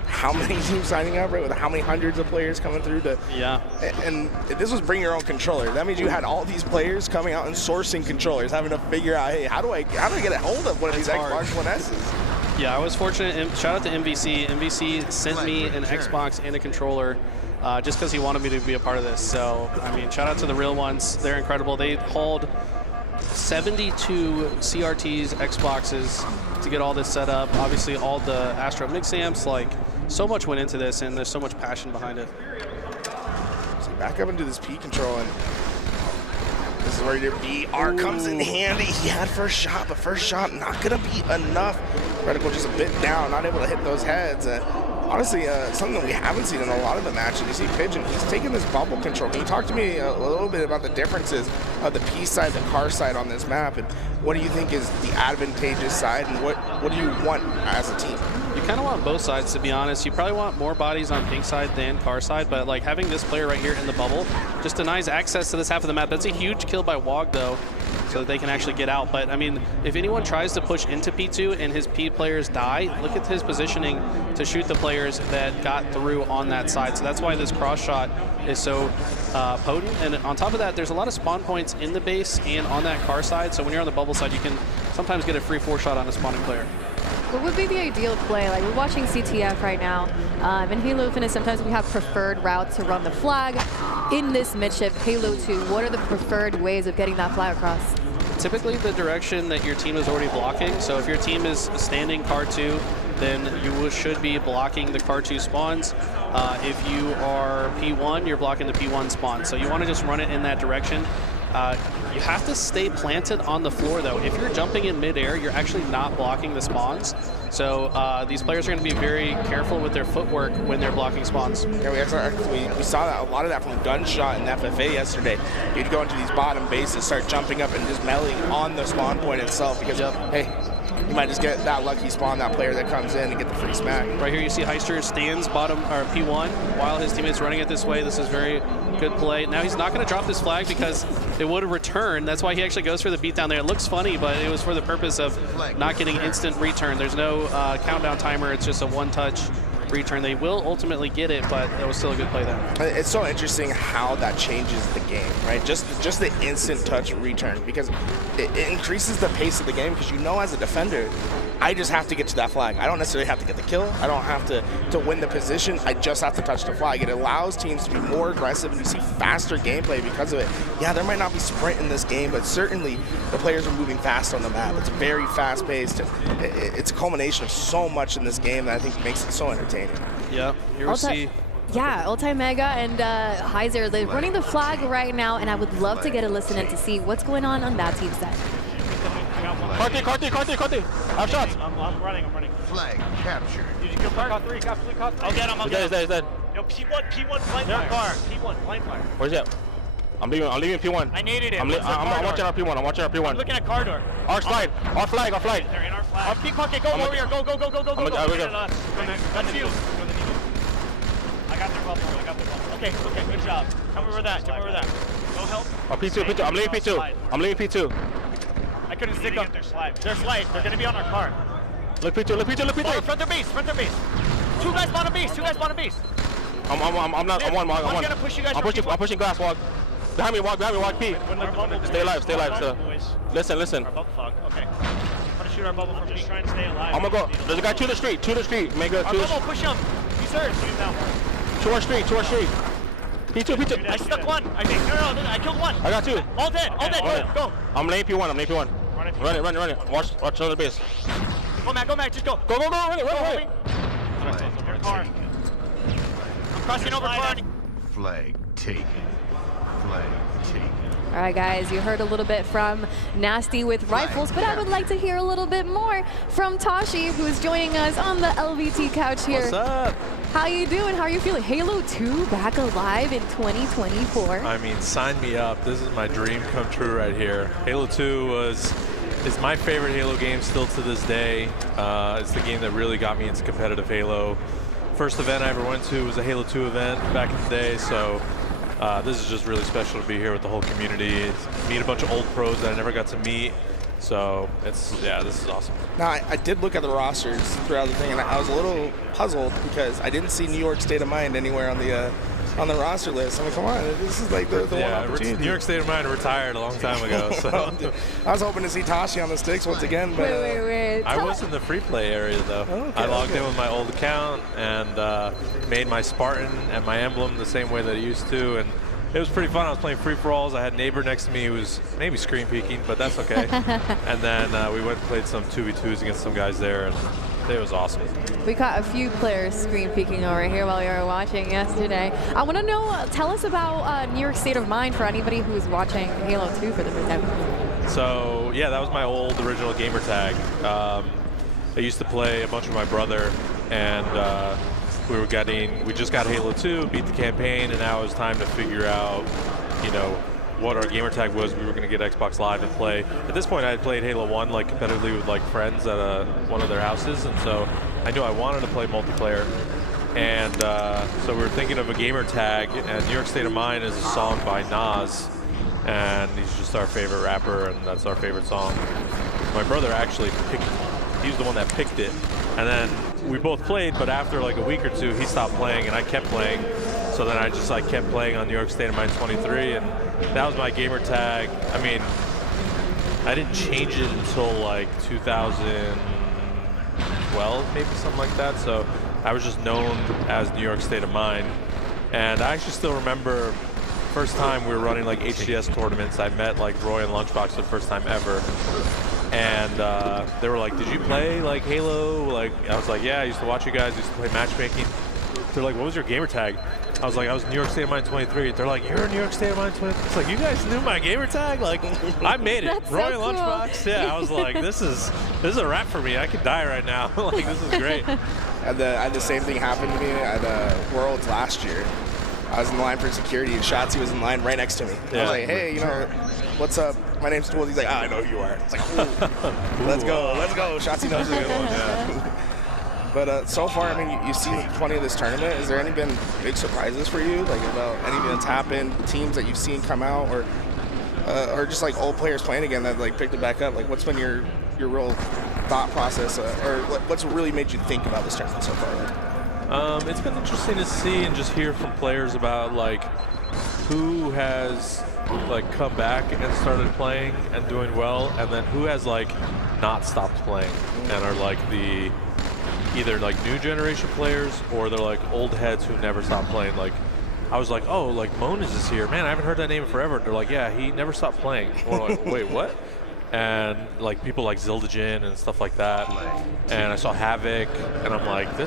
how many teams signing up, right? With how many hundreds of players coming through to. Yeah. And this was bring your own controller. That means you had all these players coming out and sourcing controllers, having to figure out, hey, how do I get a hold of one of these Xbox One S's? Yeah, I was fortunate. Shout out to MVC. MVC sent me an Xbox and a controller just because he wanted me to be a part of this. So, I mean, shout out to the real ones. They're incredible. They hauled 72 CRTs, Xboxes to get all this set up. Obviously, all the Astro mix amps. Like, so much went into this, and there's so much passion behind it. So back up into this P control, and this is where your BR comes in handy. He had first shot, but first shot not gonna be enough. Reticle just a bit down, not able to hit those heads. Honestly, something that we haven't seen in a lot of the matches. You see Pigeon, he's taking this bubble control. Can you talk to me a little bit about the differences of the P side, the car side on this map, and what do you think is the advantageous side, and what do you want as a team? You kind of want both sides, to be honest. You probably want more bodies on pink side than car side, but like having this player right here in the bubble just denies access to this half of the map. That's a huge kill by Wog, though, so that they can actually get out. But I mean, if anyone tries to push into P2 and his P players die, look at his positioning to shoot the players that got through on that side. So that's why this cross shot is so potent. And on top of that, there's a lot of spawn points in the base and on that car side. So when you're on the bubble side, you can sometimes get a free 4-shot on a spawning player. What would be the ideal play? Like, we're watching CTF right now. In Halo Infinite, sometimes we have preferred routes to run the flag. In this midship, Halo 2, what are the preferred ways of getting that flag across? Typically the direction that your team is already blocking. So if your team is standing car 2, then you should be blocking the car 2 spawns. If you are P1, you're blocking the P1 spawn. So you want to just run it in that direction. You have to stay planted on the floor, though. If you're jumping in midair, you're actually not blocking the spawns. So these players are going to be very careful with their footwork when they're blocking spawns. Yeah, we saw that, a lot of that from Gunshot and FFA yesterday. You'd go into these bottom bases, start jumping up and just meleeing on the spawn point itself because, hey, you might just get that lucky spawn, that player that comes in and get the free smack. Right here you see Heister stands bottom or P1 while his teammate's running it this way. This is very good play. Now he's not going to drop this flag because it would have returned. That's why he actually goes for the beatdown there. It looks funny, but it was for the purpose of not getting instant return. There's no countdown timer. It's just a one-touch return. They will ultimately get it, but that was still a good play there. It's so interesting how that changes the game, right? Just the instant touch return, because it increases the pace of the game, because you know as a defender, I just have to get to that flag. I don't necessarily have to get the kill. I don't have to win the position. I just have to touch the flag. It allows teams to be more aggressive, and you see faster gameplay because of it. Yeah, there might not be sprint in this game, but certainly the players are moving fast on the map. It's very fast-paced. It's a culmination of so much in this game that I think makes it so entertaining. Yeah, here we see. Yeah, Ulti Mega and Heiser, they're running the flag right now, and I would love to get a listen in to see what's going on that team side. CRT. I have shots. I'm running. Flag captured. Did you kill car 3? Got 3 cars. I'll get him. He's dead. Yo, P1 blind fire. Car. P1 blind fire. Where's that? I'm leaving P1. I needed it. I'm watching our P1. I'm looking at car door. Our flag. They're in our flag. Our P pocket. Go over here. Go. That's you. I got their bubble. Okay. Good job. Come over that. Go help. Oh, P2. I'm leaving P2. I couldn't stick them. They're slide. They're going to be on our car. Look P2. Front their base. Two guys bottom base. I'm one. I'm gonna push you guys. I'm pushing glass, Wog. Behind me, Wog, P. Stay alive. Listen. Okay. I'm gonna shoot our bubble from me. Try and stay alive. I'm gonna go. There's a guy to the street. Make a Our bubble, push him. He's hurt. Shoot him down. To our street. P2. I stuck one. I think. No, I killed one. I got two. All dead. Go. I'm an AP1. Run it. Watch another base. Go, Matt. Just go. Go. Run it. Your car. I'm crossing over car. Flag taken. All right, guys, you heard a little bit from Nasty with rifles, but I would like to hear a little bit more from Tashi, who is joining us on the LVT couch here. What's up? How you doing? How are you feeling? Halo 2 back alive in 2024. I mean, sign me up. This is my dream come true right here. Halo 2 is my favorite Halo game still to this day. It's the game that really got me into competitive Halo. First event I ever went to was a Halo 2 event back in the day, so this is just really special to be here with the whole community. Meet a bunch of old pros that I never got to meet. So this is awesome. Now, I did look at the rosters throughout the thing, and I was a little puzzled because I didn't see New York State of Mind anywhere on the roster list. I mean, come on, this is like the one opportunity. New York State of Mind retired a long time ago. So I was hoping to see Tashi on the sticks once again, but wait. I was in the free play area though. Okay, I logged in with my old account and made my Spartan and my emblem the same way that I used to, and it was pretty fun. I was playing free-for-alls. I had a neighbor next to me who was maybe screen peeking, but that's okay. And then we went and played some 2v2s against some guys there, and it was awesome. We caught a few players screen peeking over here while we were watching yesterday. I want to know, tell us about New York State of Mind for anybody who's watching Halo 2 for the first time. So, yeah, that was my old original gamer tag. I used to play a bunch with my brother, and we just got Halo 2, beat the campaign, and now it was time to figure out, what our gamer tag was. We were going to get Xbox Live and play. At this point, I had played Halo 1 like competitively with like friends at one of their houses, and so I knew I wanted to play multiplayer. And so we were thinking of a gamer tag, and New York State of Mind is a song by Nas, and he's just our favorite rapper, and that's our favorite song. My brother actually he's the one that picked it, and then we both played, but after like a week or two, he stopped playing, and I kept playing. So then I just like kept playing on New York State of Mind 23, and that was my gamer tag. I mean, I didn't change it until like 2012, maybe something like that. So I was just known as New York State of Mind. And I actually still remember first time we were running like HCS tournaments, I met like Roy and Lunchbox for the first time ever. And they were like, did you play like Halo? Like, I was like, yeah, I used to watch you guys, used to play matchmaking. They're like, what was your gamer tag? I was like, I was New York State of Mind 23. They're like, you're New York State of Mind 23. It's like, you guys knew my gamer tag? Like, I made it. That's Roy so cool. Lunchbox. Yeah, I was like, this is a wrap for me. I could die right now. Like, this is great. I had the same thing happen to me at Worlds last year. I was in line for security, and Shotzi was in line right next to me. I was like, hey, what's up? My name's Tool. He's like, I know who you are. It's like, let's go. Shotzi knows who you are. Yeah. But so far, I mean, you've seen plenty of this tournament. Has there any been big surprises for you, like about anything that's happened, teams that you've seen come out, or just like old players playing again that like picked it back up? Like, what's been your real thought process, or what's really made you think about this tournament so far? It's been interesting to see and just hear from players about like who has like come back and started playing and doing well, and then who has like not stopped playing and are like the either like new generation players or they're like old heads who never stopped playing. Like I was like, oh, like Monas is here, man, I haven't heard that name in forever. They're like, yeah, he never stopped playing. We're like, wait, what? And like people like Zildjian and stuff like that, and I saw Havoc, and I'm like, I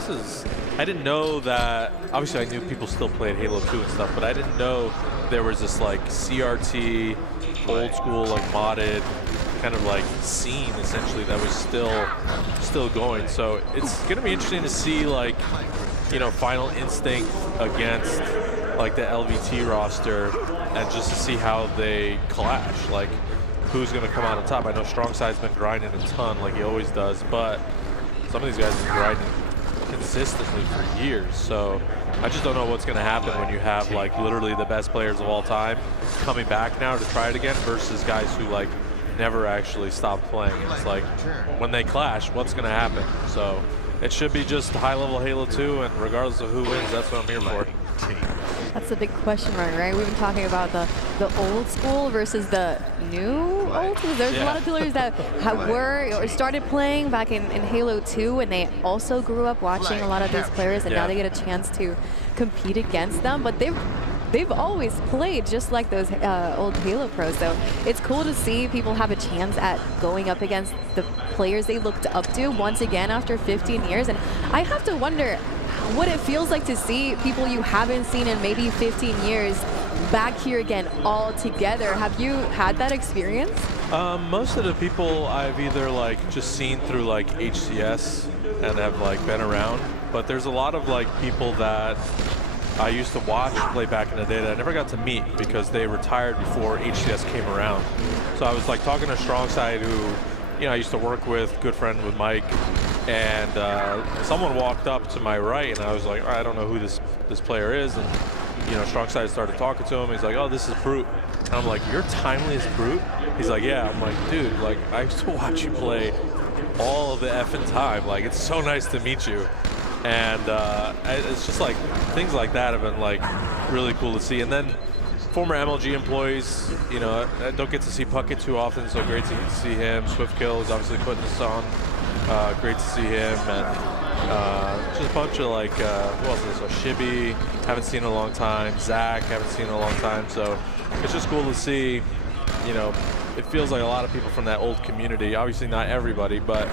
didn't know that. Obviously I knew people still played Halo 2 and stuff, but I didn't know there was this like CRT old school like modded kind of like scene essentially that was still going. So it's gonna be interesting to see like, Final Instinct against like the LVT roster, and just to see how they clash, like who's gonna come out on top. I know Strongside's been grinding a ton like he always does, but some of these guys have been grinding consistently for years. So I just don't know what's gonna happen when you have like literally the best players of all time coming back now to try it again versus guys who like never actually stopped playing. It's like when they clash, what's gonna happen? So it should be just high level Halo 2, and regardless of who wins, that's what I'm here for. That's a big question mark, right? We've been talking about the old school versus the new old school. There's a lot of players that were or started playing back in Halo 2, and they also grew up watching a lot of these players, and now they get a chance to compete against them. But they've always played just like those old Halo pros. So it's cool to see people have a chance at going up against the players they looked up to once again after 15 years. And I have to wonder what it feels like to see people you haven't seen in maybe 15 years back here again all together. Have you had that experience? Most of the people I've either like just seen through like HCS and have like been around, but there's a lot of like people that I used to watch play back in the day that I never got to meet because they retired before HCS came around. So I was like talking to Strongside, who I used to work with, good friend with Mike, and someone walked up to my right, and I was like, I don't know who this player is, and Strongside started talking to him. He's like, oh, this is Brute. And I'm like, you're Timeless Brute? He's like, yeah. I'm like, dude, like I used to watch you play all of the effing time. Like, it's so nice to meet you. And it's just like things like that have been like really cool to see. And then former MLG employees, I don't get to see Puckett too often, so great to see him. Swiftkill is obviously putting this on. Great to see him. And just a bunch of like, who else is this? Shibby, haven't seen in a long time. Zach, haven't seen in a long time. So it's just cool to see, it feels like a lot of people from that old community. Obviously not everybody, but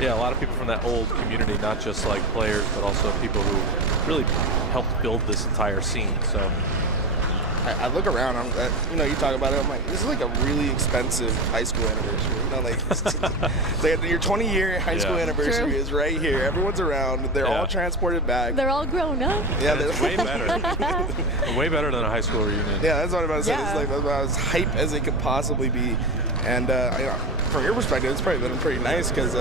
yeah, a lot of people from that old community, not just like players, but also people who really helped build this entire scene. So I look around, you talk about it, I'm like, this is like a really expensive high school anniversary. Like your 20-year high school anniversary is right here. Everyone's around. They're all transported back. They're all grown up. Yeah, it's way better. Way better than a high school reunion. Yeah, that's what I'm about to say. It's like about as hype as it could possibly be. And from your perspective, it's probably been pretty nice because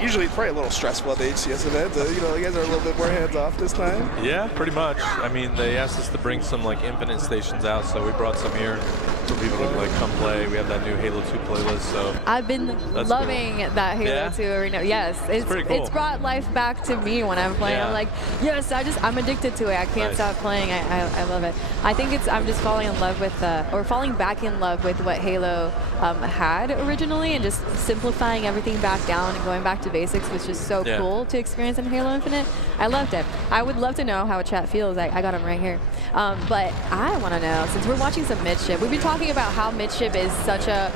usually it's probably a little stressful at the HCS event. You guys are a little bit more hands off this time. Yeah, pretty much. I mean, they asked us to bring some like Infinite stations out, so we brought some here for people to like come play. We have that new Halo 2 playlist. So I've been loving that Halo 2 arena. Yes, it's pretty cool. It's brought life back to me when I'm playing. I'm like, yes, I'm addicted to it. I can't stop playing. I love it. I think I'm just falling in love with or falling back in love with what Halo had originally, and just simplifying everything back down and going back to basics was just so cool to experience in Halo Infinite. I loved it. I would love to know how chat feels. I got them right here. But I want to know, since we're watching some Midship, we've been talking about how Midship is such a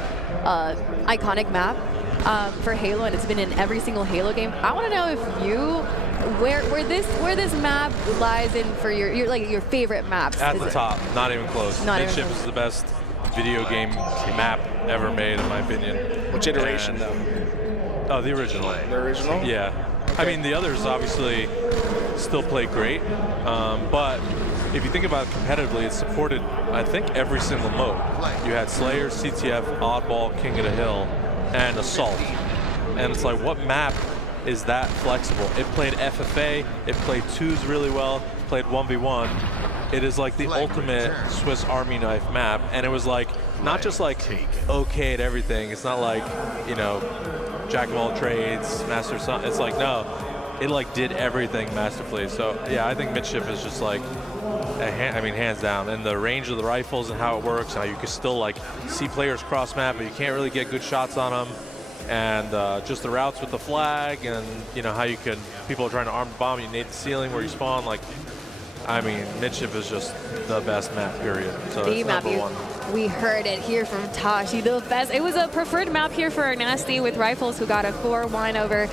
iconic map for Halo, and it's been in every single Halo game. I want to know if you where this map lies in for your favorite maps. At the top, not even close. Midship is the best video game map ever made, in my opinion. Which iteration, though? Oh, the original. The original? Yeah. Okay. I mean, the others obviously still play great, but if you think about it competitively, it supported, I think, every single mode. You had Slayer, CTF, Oddball, King of the Hill, and Assault. And it's like, what map is that flexible? It played FFA, it played 2s really well, played 1v1. It is like the ultimate Swiss Army knife map, and it was like not just like okay at everything. It's not like jack of all trades, master of something. It's like no, it like did everything masterfully. So yeah, I think Midship is just like hands down. And the range of the rifles and how it works, how you can still like see players cross map, but you can't really get good shots on them. And just the routes with the flag, and how you can, people are trying to arm the bomb, you nade the ceiling where you spawn. Like, I mean, Midship is just the best map, period. So the it's map number one. We heard it here from Tashi, the best. It was a preferred map here for Nasty with Rifles, who got a 4-1 over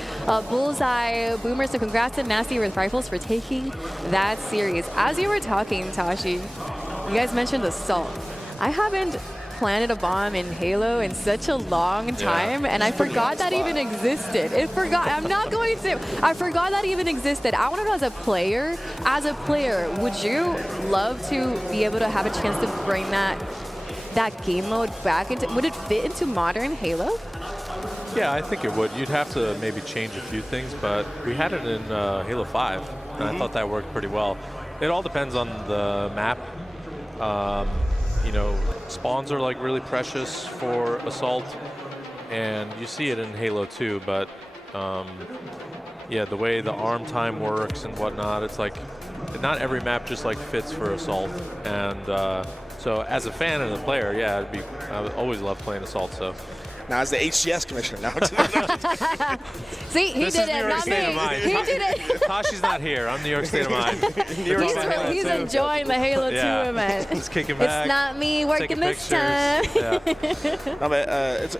Bullseye Boomer. So congrats to Nasty with Rifles for taking that series. As you were talking, Tashi, you guys mentioned Assault. I haven't planted a bomb in Halo in such a long time, and I forgot that even existed. I forgot that even existed. I want to know, as a player, would you love to be able to have a chance to bring that game mode back into? Would it fit into modern Halo? Yeah, I think it would. You'd have to maybe change a few things, but we had it in Halo 5, and I thought that worked pretty well. It all depends on the map. Spawns are like really precious for Assault, and you see it in Halo 2, but yeah, the way the arm time works and whatnot, it's like not every map just like fits for Assault. And so as a fan and a player, yeah, I would always love playing Assault. So. Now, as the HCS commissioner, now. See, he This did is New it, York not State me. of Mind. He did it. Tashi's not here. I'm New York State of Mind. He's enjoying the Halo 2 event. Just kicking back. It's not me working this pictures. time. No, but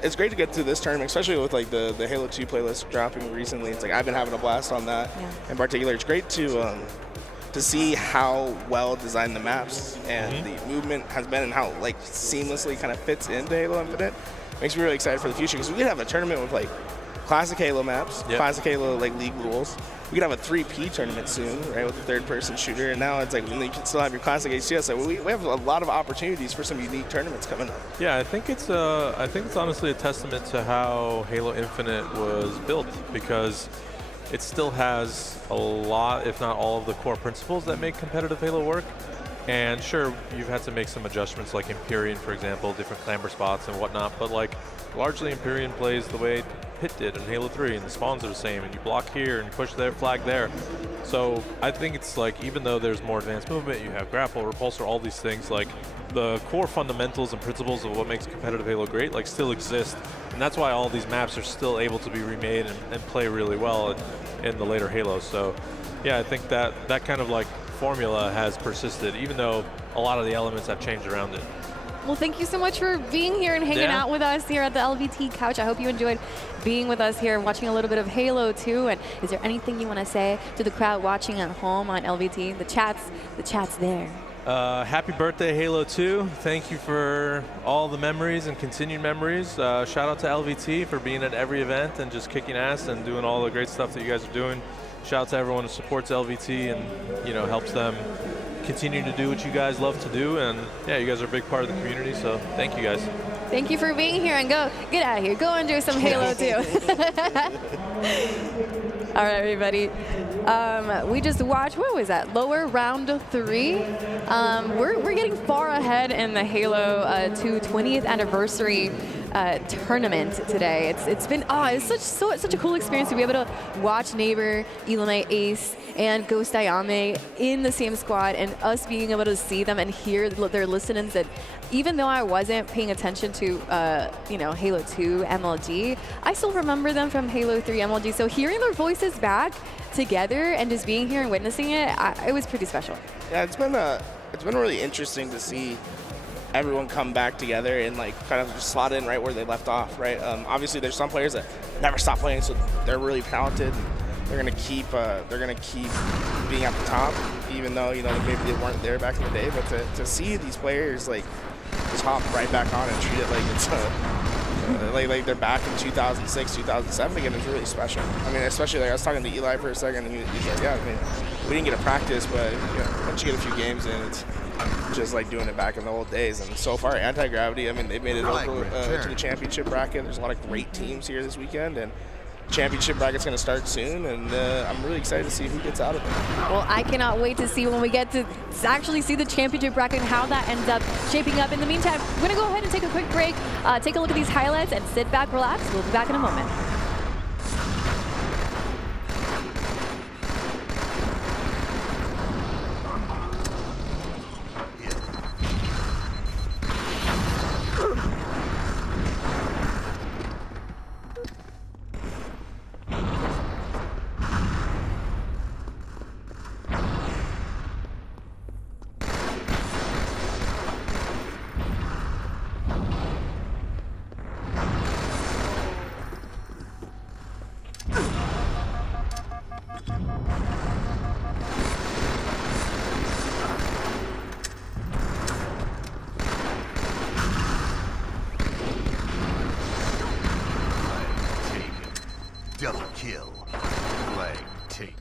it's great to get to this tournament, especially with like the Halo 2 playlist dropping recently. It's like I've been having a blast on that. In particular, it's great to see how well designed the maps and the movement has been, and how like seamlessly kind of fits into Halo Infinite. Makes me really excited for the future, because we could have a tournament with like classic Halo maps, classic Halo like league rules. We could have a 3P tournament soon, right, with the third-person shooter. And now it's like you can still have your classic HCS. Like, we have a lot of opportunities for some unique tournaments coming up. Yeah, I think it's honestly a testament to how Halo Infinite was built, because it still has a lot, if not all, of the core principles that make competitive Halo work. And sure, you've had to make some adjustments, like Empyrean, for example, different clamber spots and whatnot, but like largely Empyrean plays the way Hit did in Halo 3, and the spawns are the same, and you block here and you push their flag there. So I think it's like, even though there's more advanced movement, you have grapple, repulsor, all these things, like the core fundamentals and principles of what makes competitive Halo great like still exist, and that's why all these maps are still able to be remade and play really well in the later Halos. So yeah, I think that kind of like formula has persisted, even though a lot of the elements have changed around it. Well, thank you so much for being here and hanging out with us here at the LVT Couch. I hope you enjoyed being with us here and watching a little bit of Halo 2. And is there anything you want to say to the crowd watching at home on LVT? The chat's there. Happy birthday, Halo 2. Thank you for all the memories and continued memories. Shout out to LVT for being at every event and just kicking ass and doing all the great stuff that you guys are doing. Shout out to everyone who supports LVT and, you know, helps them continue to do what you guys love to do. And yeah, you guys are a big part of the community, so thank you guys. Thank you for being here, and get out of here. Go and do some Halo 2. All right, everybody. We just watched, what was that, lower round 3. We're getting far ahead in the Halo 2 20th anniversary tournament today. It's been it's such a cool experience to be able to watch Neighbor, Elamite, Ace, and Ghost Ayame in the same squad, and us being able to see them and hear their listenings. That even though I wasn't paying attention to Halo 2 MLG, I still remember them from Halo 3 MLG. So hearing their voices back together and just being here and witnessing it, it was pretty special. Yeah, it's been really interesting to see everyone come back together and like kind of just slot in right where they left off, right? Obviously, there's some players that never stop playing, so they're really talented. They're gonna keep being at the top, even though maybe they weren't there back in the day. But to see these players like just hop right back on and treat it like it's like they're back in 2006, 2007 again is really special. I mean, especially like I was talking to Eli for a second, and he's like, yeah, I mean, we didn't get a practice, but once you get a few games in, it's just like doing it back in the old days. And so far, Anti-Gravity, I mean, they made it over to the championship bracket. There's a lot of great teams here this weekend, and championship bracket's going to start soon, and I'm really excited to see who gets out of it. Well, I cannot wait to see when we get to actually see the championship bracket and how that ends up shaping up. In the meantime, we're going to go ahead and take a quick break, take a look at these highlights, and sit back, relax. We'll be back in a moment. Double kill. Flag take.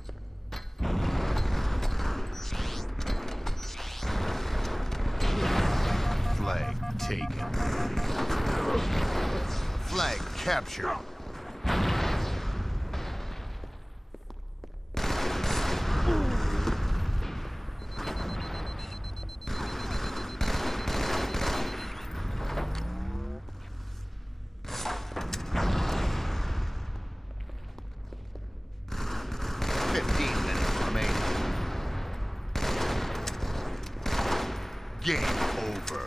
Flag taken. Flag captured. Game over.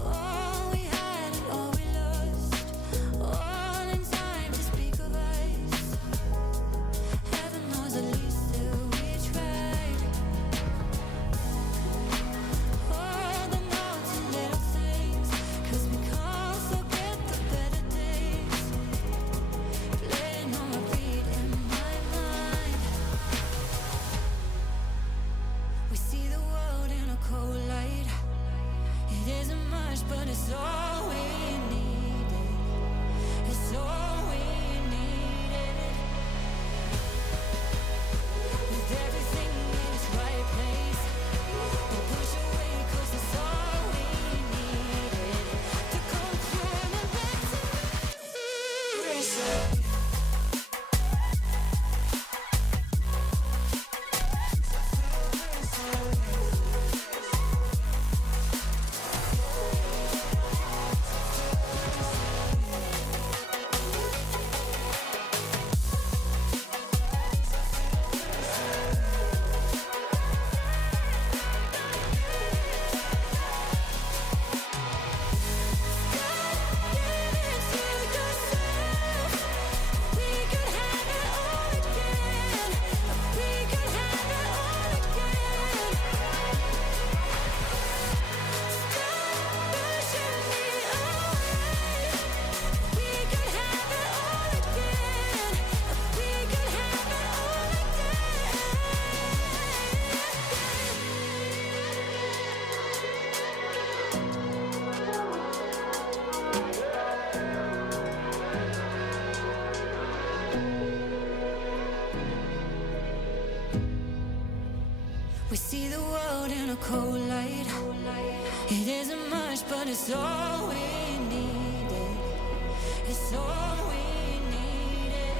All we had and all we lost, all in time to speak of us. Heaven knows at least that we tried. All the notes and little things, 'cause we can't forget the better days. Playing on repeat in my mind. We see the world in a cold light. It isn't much, but it's all we needed. It's all we needed. With everything in its right place, we'll push away 'cause it's all we needed. To come through and back to we're safe. We see the world in a cold light. It isn't much, but it's all we needed. It's all we needed.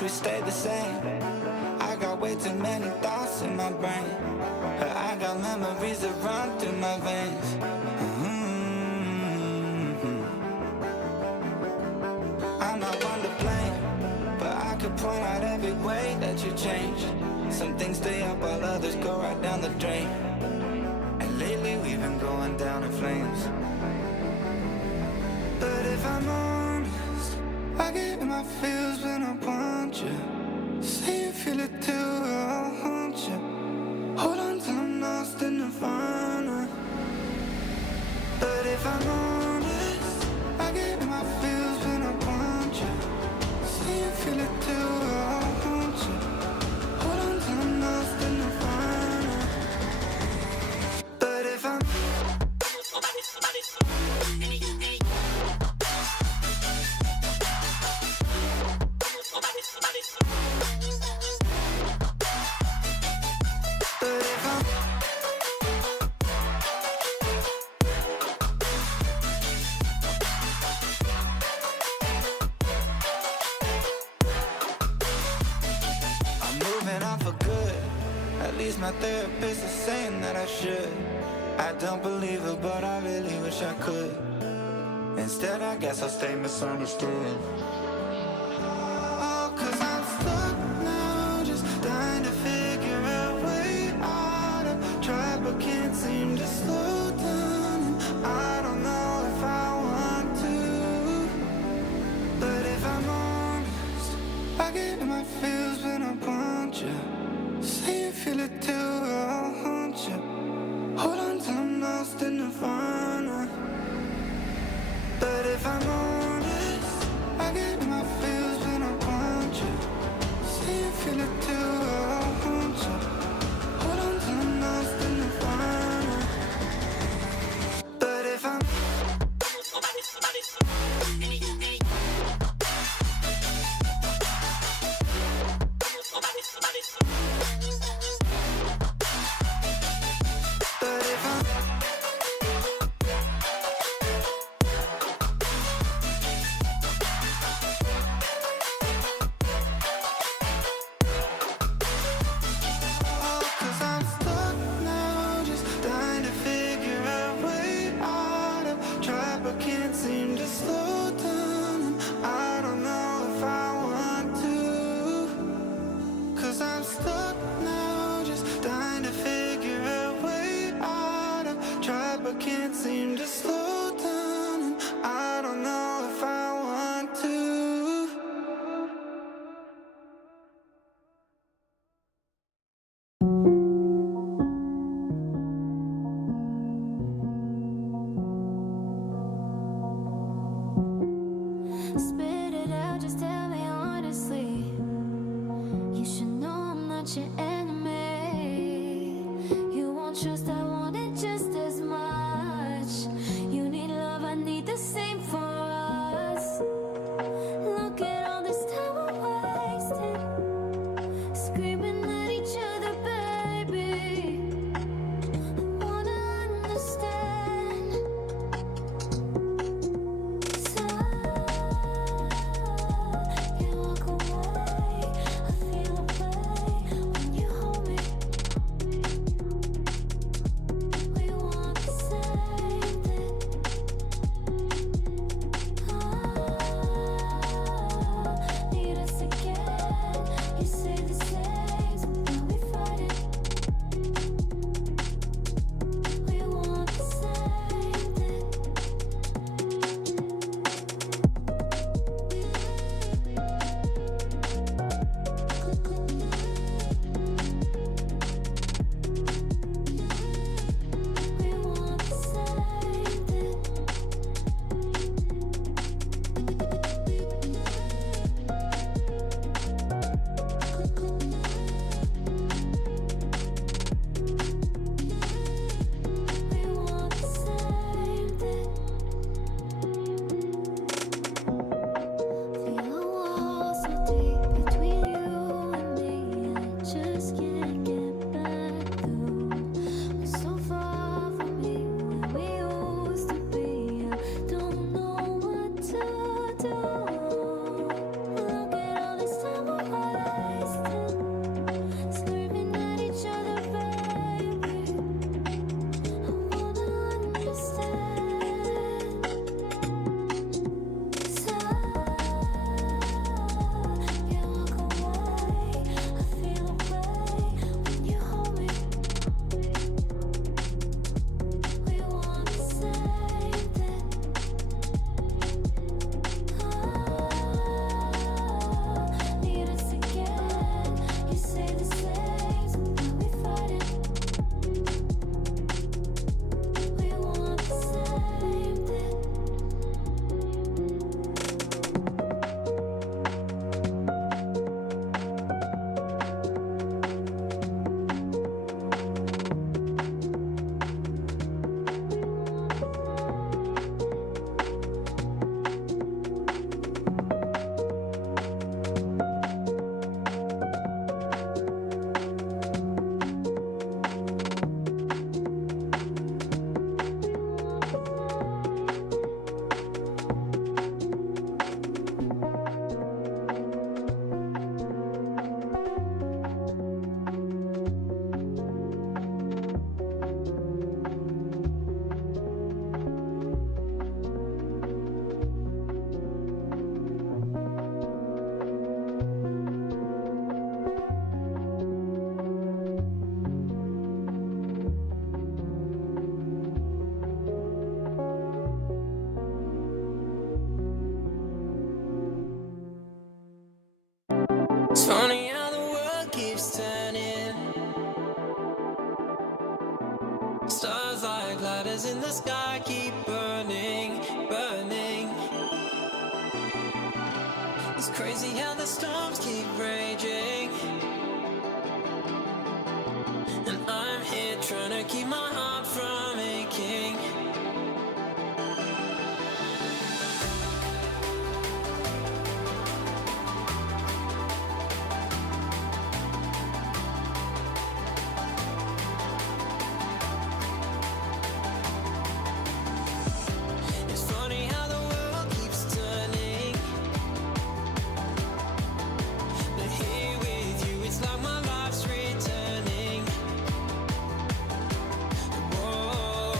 wish we stayed the same. I got way too many thoughts in my brain, but I got memories that run through my veins. I'm not one to blame, but I could point out every way that you changed. Some things stay up while others go right down the drain. And lately we've been going down in flames. But if I'm honest, I get in my feels when I want you. Say you feel it too, I'll haunt you. Hold on till I'm lost in nirvana. But if I'm honest, I get in my feels when I want you. Say you feel it too, I'll haunt you. Hold on till I'm lost in nirvana. But if I'm my therapist is saying that I should. I don't believe it, but I really wish I could. Instead, I guess I'll stay misunderstood. Oh, 'cause I'm stuck now, just trying to figure a way out. I've tried but can't seem to slow down. I don't know if I want to. But if I'm honest, I get in my feels when I want you. Say you feel it too, I'll haunt you. Hold on till I'm lost in nirvana. But if I'm honest, I get in my feels when I want you. Say you feel it too, I'll haunt you. Hold on till I'm lost in nirvana. Stars like ladders in the sky keep burning, burning. It's crazy how the storms keep raging. And I'm here trying to keep my heart from aching. It's funny how the world keeps turning. But here with you, it's like my life's returning. Whoa,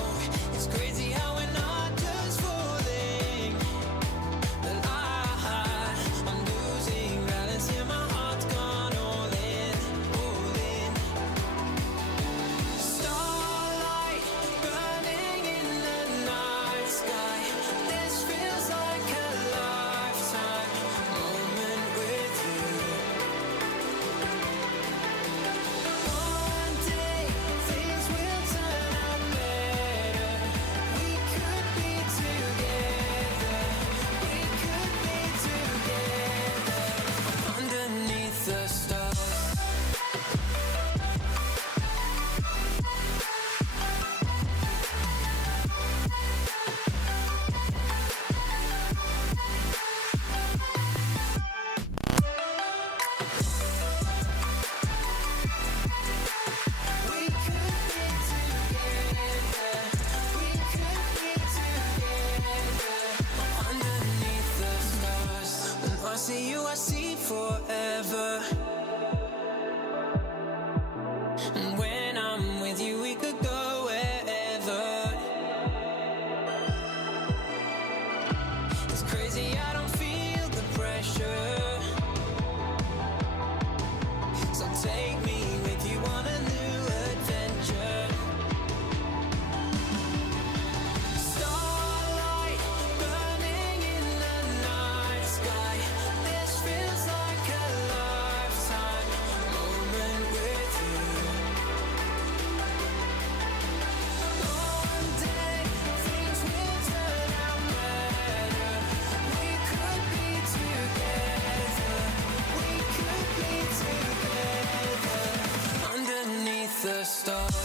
it's crazy how we're not just falling. But I'm losing balance here, my heart's gone all in, all in. Starlight burning in the night sky. This feels like a lifetime moment with you. One day things will turn out better. We could be together. We could be together underneath the stars. Underneath the stars. When I see you, I see forever. And when I'm with you, we could go wherever. It's crazy, I don't feel the pressure. So take me with you on a new adventure. Starlight burning in the night sky. This feels like a lifetime moment with you. One day things will turn out better. We could be together. We could be together underneath the stars.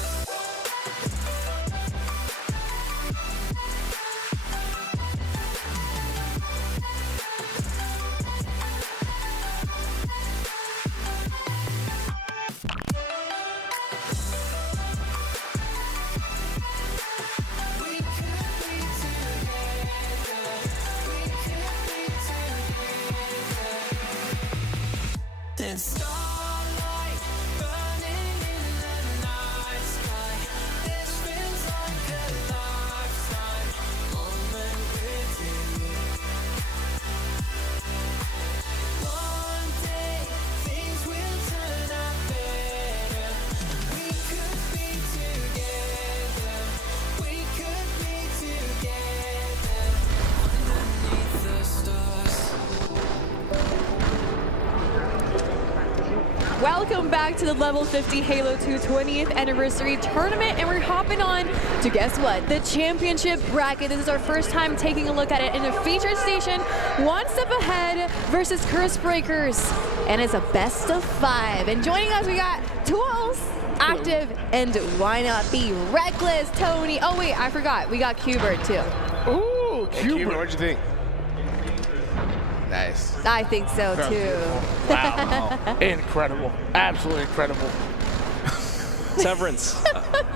And starlight burning in the night sky. This feels like a lifetime moment with you. One day things will turn out better. We could be together. We could be together underneath the stars. Welcome back to the Level 50 Halo 2 20th Anniversary Tournament, and we're hopping on to, guess what, the championship bracket. This is our first time taking a look at it in a featured station, one step ahead versus Curse Breakers, and it's a best of 5. And joining us, we got Tools, Active, and why not be Reckless, Tony. Oh wait, I forgot, we got Qbert too. Ooh, Qbert, what'd you think? Nice. I think so too. Wow. Incredible. Absolutely incredible. Severance,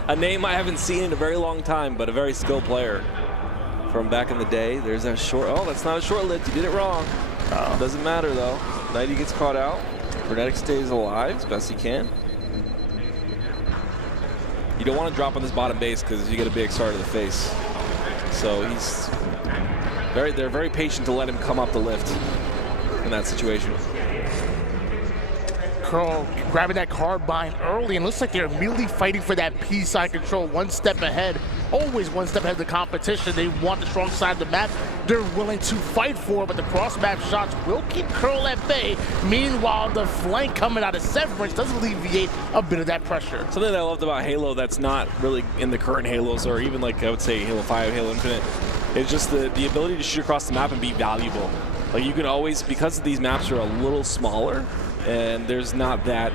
a name I haven't seen in a very long time, but a very skilled player from back in the day. There's that short, oh, that's not a short lift. You did it wrong. Doesn't matter though. Nighty gets caught out. Frenetic stays alive as best he can. You don't want to drop on this bottom base because you get a big start to the face. So they're very patient to let him come up the lift in that situation. Curl grabbing that carbine early, and looks like they're immediately fighting for that P side control, one step ahead. Always one step ahead of the competition. They want the strong side of the map. They're willing to fight for it, but the cross-map shots will keep Curl at bay. Meanwhile, the flank coming out of Severance does alleviate a bit of that pressure. Something that I loved about Halo that's not really in the current Halos, or even like I would say Halo 5, Halo Infinite, is just the ability to shoot across the map and be valuable. Like you can always, because these maps are a little smaller, and there's not that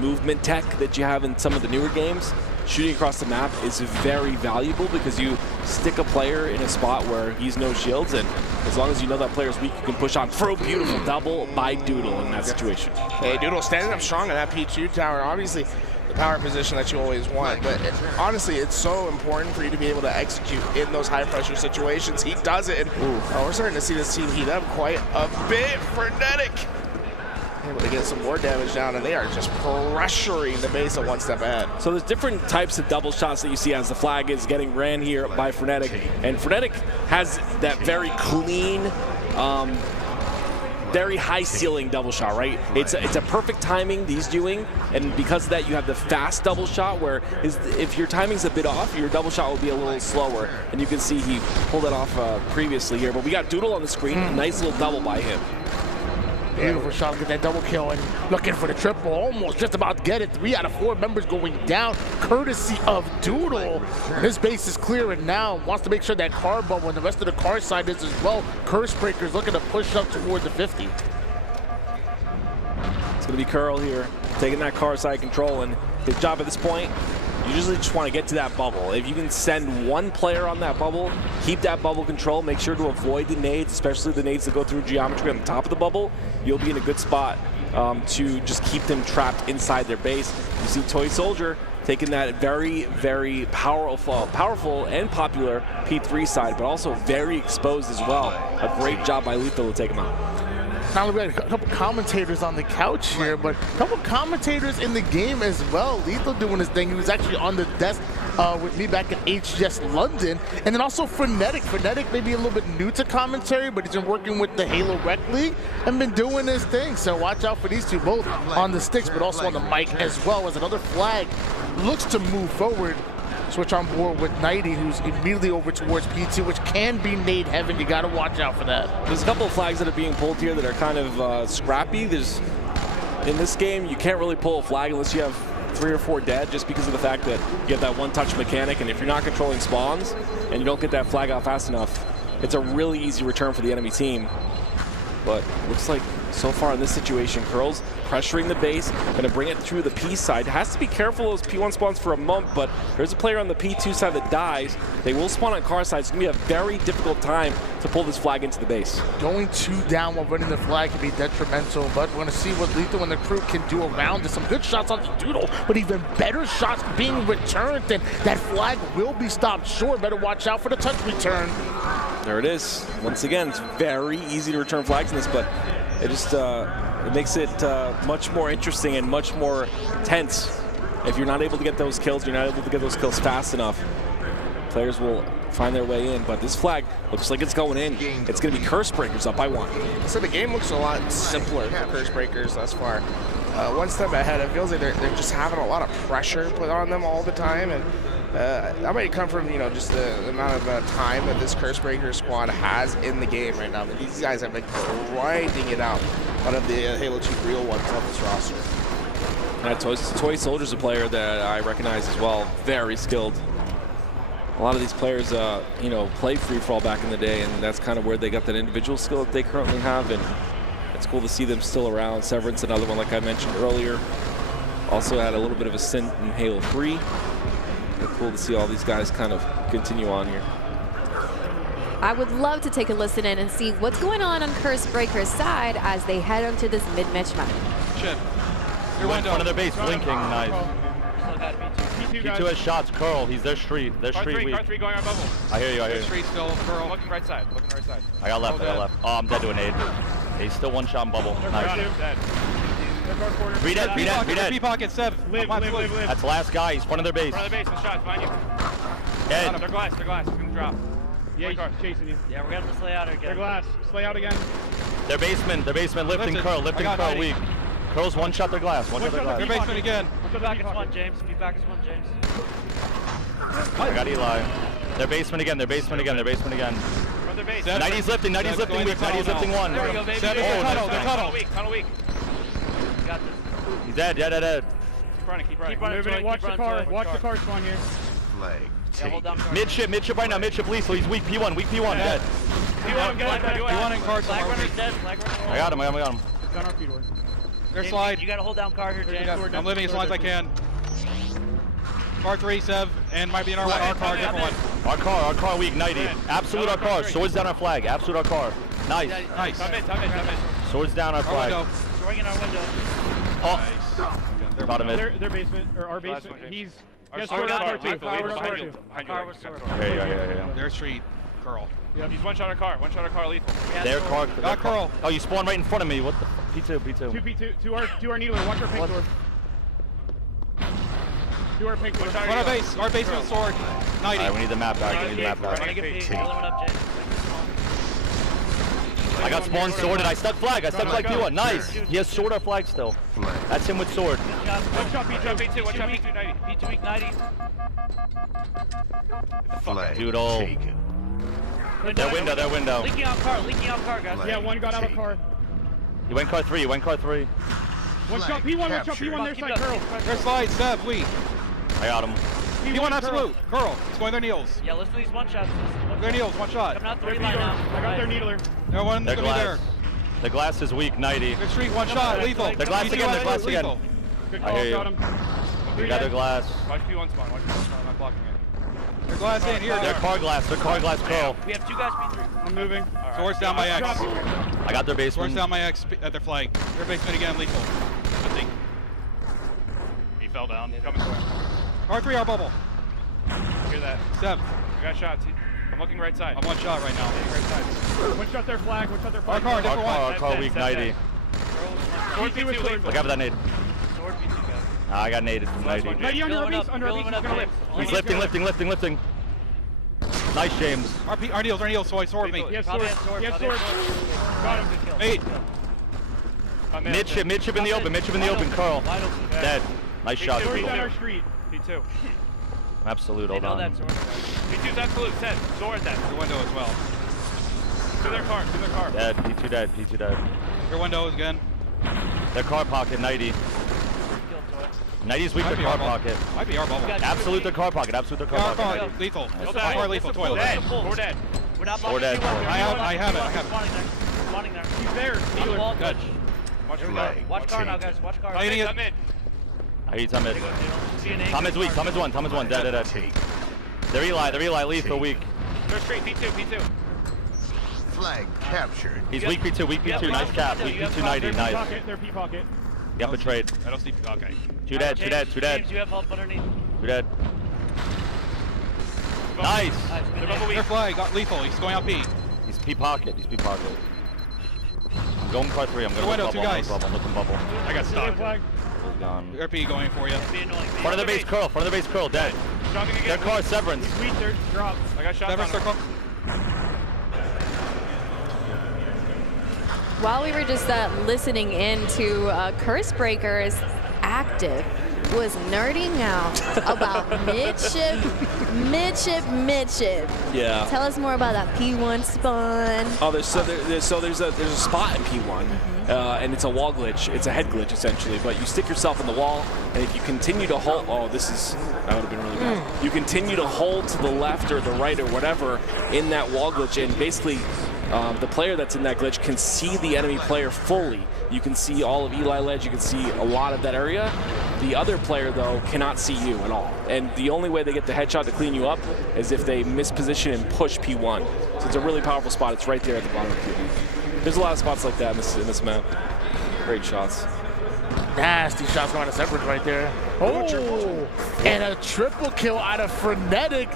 movement tech that you have in some of the newer games, shooting across the map is very valuable because you stick a player in a spot where he's no shields, and as long as you know that player's weak, you can push on for a beautiful double by Doodle in that situation. Hey, Doodle standing up strong on that P2 tower. Obviously, the power position that you always want, but honestly, it's so important for you to be able to execute in those high-pressure situations. He does it, and we're starting to see this team heat up quite a bit. Frenetic able to get some more damage down, and they are just pressuring the base one step ahead. So there's different types of double shots that you see as the flag is getting ran here by Frenetic, and Frenetic has that very clean, very high ceiling double shot, right? It's a perfect timing that he's doing, and because of that you have the fast double shot where if your timing's a bit off, your double shot will be a little slower, and you can see he pulled it off previously here. But we got Doodle on the screen, a nice little double by him. Beautiful shot, get that double kill, and looking for the triple, almost just about to get it. 3 out of 4 members going down, courtesy of Doodle. His base is clear, and now wants to make sure that car bubble and the rest of the car side is as well. Curse Breaker's looking to push up toward the 50. It's going to be Curl here, taking that car side control, and his job at this point, you usually just want to get to that bubble. If you can send one player on that bubble, keep that bubble control, make sure to avoid the nades, especially the nades that go through geometry on the top of the bubble, you'll be in a good spot to just keep them trapped inside their base. You see Toy Soldier taking that very, very powerful and popular P3 side, but also very exposed as well. A great job by Lethal to take him out. Not only we had a couple commentators on the couch here, but a couple commentators in the game as well. Lethal doing his thing. He was actually on the desk with me back in HGS London. And then also Frenetic. Frenetic may be a little bit new to commentary, but he's been working with the Halo Rec League and been doing his thing. So watch out for these two, both on the sticks, but also on the mic as well, as another flag looks to move forward. Switch on board with 90, who's immediately over towards P2, which can be nade heaven. You got to watch out for that. There's a couple of flags that are being pulled here that are kind of scrappy. In this game, you can't really pull a flag unless you have 3 or 4 dead, just because of the fact that you have that one-touch mechanic, and if you're not controlling spawns and you don't get that flag out fast enough, it's a really easy return for the enemy team. But looks like so far in this situation, Curl's pressuring the base, going to bring it through the P side. Has to be careful of those P1 spawns for a moment, but there's a player on the P2 side that dies. They will spawn on car side. It's going to be a very difficult time to pull this flag into the base. Going 2 down while running the flag can be detrimental, but we're going to see what Lethal and the crew can do around it. Some good shots on the Doodle, but even better shots being returned, and that flag will be stopped short. Better watch out for the touch return. There it is. Once again, it's very easy to return flags in this, but it just it makes it much more interesting and much more tense. If you're not able to get those kills, you're not able to get those kills fast enough, players will find their way in. But this flag looks like it's going in. It's going to be Curse Breakers up by 1. So the game looks a lot simpler for Curse Breakers thus far. One step ahead, it feels like they're just having a lot of pressure put on them all the time, and that might come from just the amount of time that this Curse Breaker squad has in the game right now. But these guys have been grinding it out. One of the Halo 2 real ones on this roster. Toy Soldier's a player that I recognize as well. Very skilled. A lot of these players, played free-for-all back in the day, and that's kind of where they got that individual skill that they currently have. And it's cool to see them still around. Severance, another one like I mentioned earlier, also had a little bit of a stint in Halo 3. Cool to see all these guys kind of continue on here. I would love to take a listen in and see what's going on Curse Breaker's side as they head onto this mid-match map. Chip. You're one of their base blinking. Nice. P2 has shots. Curl. He's their street. Their street weak. Car 3 going on bubble. I hear you. I hear you. Street still. Curl. Looking right side. I got left. Oh, I'm dead to an aid. He's still one shot in bubble. Nice. Three dead. P-pocket, Sev. Live. That's the last guy. He's front of their base. Front of the base, and shots behind you. Dead. They're glass. He's gonna drop. Yeah, he's chasing you. Yeah, we're gonna have to slay out again. They're glass. Slay out again. Their basement lifting Curl. Lifting Curl weak. Curls one shot their glass. One shot their glass. Your basement again. Feedback is one, James. Feedback is one, James. I got Eli. Their basement again. Their basement again. Their basement again. From their base. 90's lifting. 90's lifting weak. 90's lifting one. There we go, baby. Seven, Oh, tunnel, nice. tunnel. Tunnel weak. You got this. He's dead. Dead. Keep running. Keep running. Watch the car. Watch the car spawn here. Flag taken. Midship right now. Midship lethal. He's weak. P1. Weak P1. Dead. P1 good. P1 and car Flag somewhere. runner's dead. Flag runner's dead. I got him. Gun our door. Their slide. You gotta hold down car here, James. I'm living as long as I can. Car 3, Sev, and might be in our car, different one. Our car weak. 90. Absolute our car. Swords down our flag. Absolute our car. Nice. Nice. Come in. Swords down our flag. window. Throwing in our window. Oh. Bottom mid. Their basement, or our basement. He's Our sword on car 2. Our car was sword. Here. Their street, Curl. He's one shot a car. One shot a car lethal. Their car. Got Curl. Oh, you spawned right in front of me. What the? P2. 2P2. To our needler. Watch our pink door. To our pink door. Our basement sword. 90. Alright, we need the map back. I got spawned sworded. I stuck flag P1. Nice. He has sword or flag still. That's him with sword. One shot P2. One shot P2 90. P2 weak 90. Flag Doodle. taken. Their window. Leaking out car, guys. Yeah, one got out of car. You went car 3. One shot P1. Their side, Curl. Their slide, Sev, we. I got him. P1 absolute. Curl. He's going their needles. Yeah, listen to these one shots. Their needles, one shot. Coming out 3 line now. I got their needler. No one's Their gonna be there. glass. The glass is weak. 90. Their street, one shot, lethal. The glass again. The glass again. Good I call, hear you. got him. You got their glass. Watch P1 spawn. I'm blocking it. Their glass in here. Their car glass. Curl. We have 2 guys P3. I'm moving. Swords down my X. I got their Swords basement. down my X at their flag. Their basement again, lethal. I think. He fell down. Coming for him. R3, our bubble. Hear that. Sev. We got shots. I'm looking right side. I'm one shot right now. Right side. One shot their flag. Our car, different one. Our car weak. 90. Sword P2 lethal. Look out for that nade. Sword P2 guys. I got naded from 90. Under our beast. He's lifting. Nice, James. Our deals, so I sword me. Yes, sword. Got him. 8. Midship in the open. Curl. Dead. Nice shot. Sword down our street. P2. Absolute. Hold They know on. that sword. P2's absolute. Set. Sword that. Your window as well. To their car. Dead. P2 dead. Your window again. Their car pocket. 90. 90's weak. Their car pocket. Might be our bubble. Absolute their car pocket. Our car, lethal. Our car, lethal. Toilet. We're dead. We're not We're dead. I have it. Spawning there. He's there. Needler. Good. Watch car now, guys. Watch car. I'm in. I need Tomid. Tomid's weak. Tomid's one. Dead. They're Eli. Lethal weak. They're straight. P2. Flag captured. He's weak P2. Nice cap. Weak P2 90. Nice. Their P pocket. Yep, a trade. I don't see. Okay. Two dead. James, you have help underneath. 2 dead. Nice. Their flag got lethal. He's going out P. He's P pocket. I'm going car 3. I'm going window, to 2 guys. I'm looking bubble. I got stuck. He's gone. Their P going for you. Front of the base curl. Dead. Their car severance. He's weak. They're dropped. I got shots Severance, on their him. car. While we were just listening in to Cursebreaker's active was nerding out about midship. Yeah. Tell us more about that P1 spawn. Oh, there's a spot in P1, and it's a wall glitch. It's a head glitch essentially. But you stick yourself in the wall, and if you continue to hold, that would have been really bad. You continue to hold to the left or the right or whatever in that wall glitch, and basically. The player that's in that glitch can see the enemy player fully. You can see all of Eli Ledge. You can see a lot of that area. The other player, though, cannot see you at all. And the only way they get the headshot to clean you up is if they misposition and push P1. So it's a really powerful spot. It's right there at the bottom of P1. There's a lot of spots like that in this map. Great shots. Nasty shots going to Severance right there. Oh, and a triple kill out of Frenetic.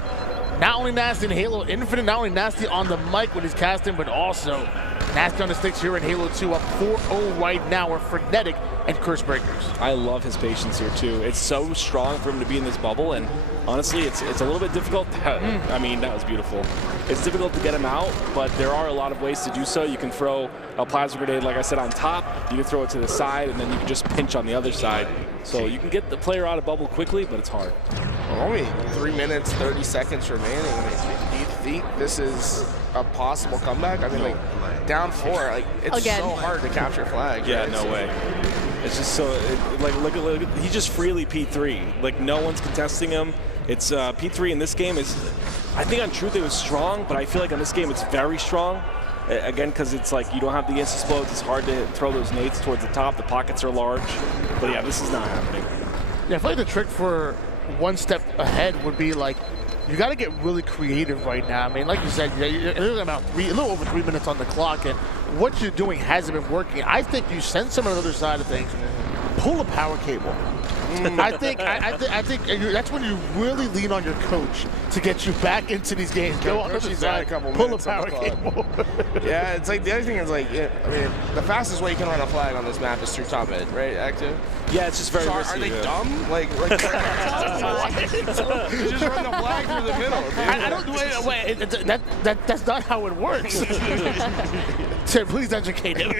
Not only nasty in Halo Infinite, not only nasty on the mic when he's casting, but also nasty on the sticks here in Halo 2, up 4-0 right now, where Frenetic and Curse Breakers. I love his patience here too. It's so strong for him to be in this bubble, and honestly, it's a little bit difficult. I mean, that was beautiful. It's difficult to get him out, but there are a lot of ways to do so. You can throw a plasma grenade, like I said, on top. You can throw it to the side, and then you can just pinch on the other side. So you can get the player out of bubble quickly, but it's hard. Well, only 3 minutes, 30 seconds remaining. I mean, do you think this is a possible comeback? I mean, like, down 4, like, it's so hard to capture flags. Yeah, right? no way. It's just so, look, he just freely P3. Like, no one's contesting him. It's P3 in this game is, I think on truth it was strong, but I feel like on this game it's very strong. Again, because it's like you don't have the insta-explodes. It's hard to throw those nades towards the top. The pockets are large. But yeah, this is not happening. Yeah, I feel like the trick for one step ahead would be like, you got to get really creative right now. I mean, like you said, you're about a little over 3 minutes on the clock, and what you're doing hasn't been working. I think you send some on the other side of things, pull a power cable. I think that's when you really lean on your coach to get you back into these games. Go on the other side, pull a power cable. Yeah, it's like the other thing is like, I mean, the fastest way you can run a flag on this map is through top mid, right? Active. Yeah, it's just very so risky. Are they dumb? Like you just run the flag through the middle. Dude. I don't. Wait, that's not how it works. So please educate him.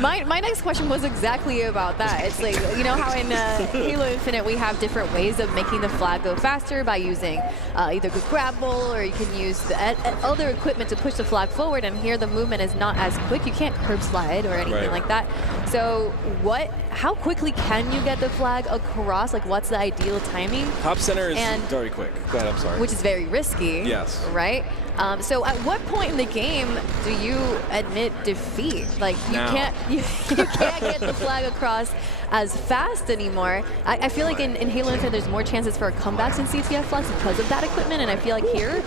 My next question was exactly about that. It's like, you know how in Halo Infinite we have different ways of making the flag go faster by using either good grapple, or you can use the other equipment to push the flag forward, and here the movement is not as quick. You can't curb slide or anything like that. So how quickly can you get the flag across? Like, what's the ideal timing? Top center is very quick. Go ahead, I'm sorry. Which is very risky. Yes. Right? So at what point in the game do you admit defeat? Like, you can't get the flag across as fast anymore. I feel like in Halo Infinite there's more chances for comebacks in CTF flags because of that equipment, and I feel like here,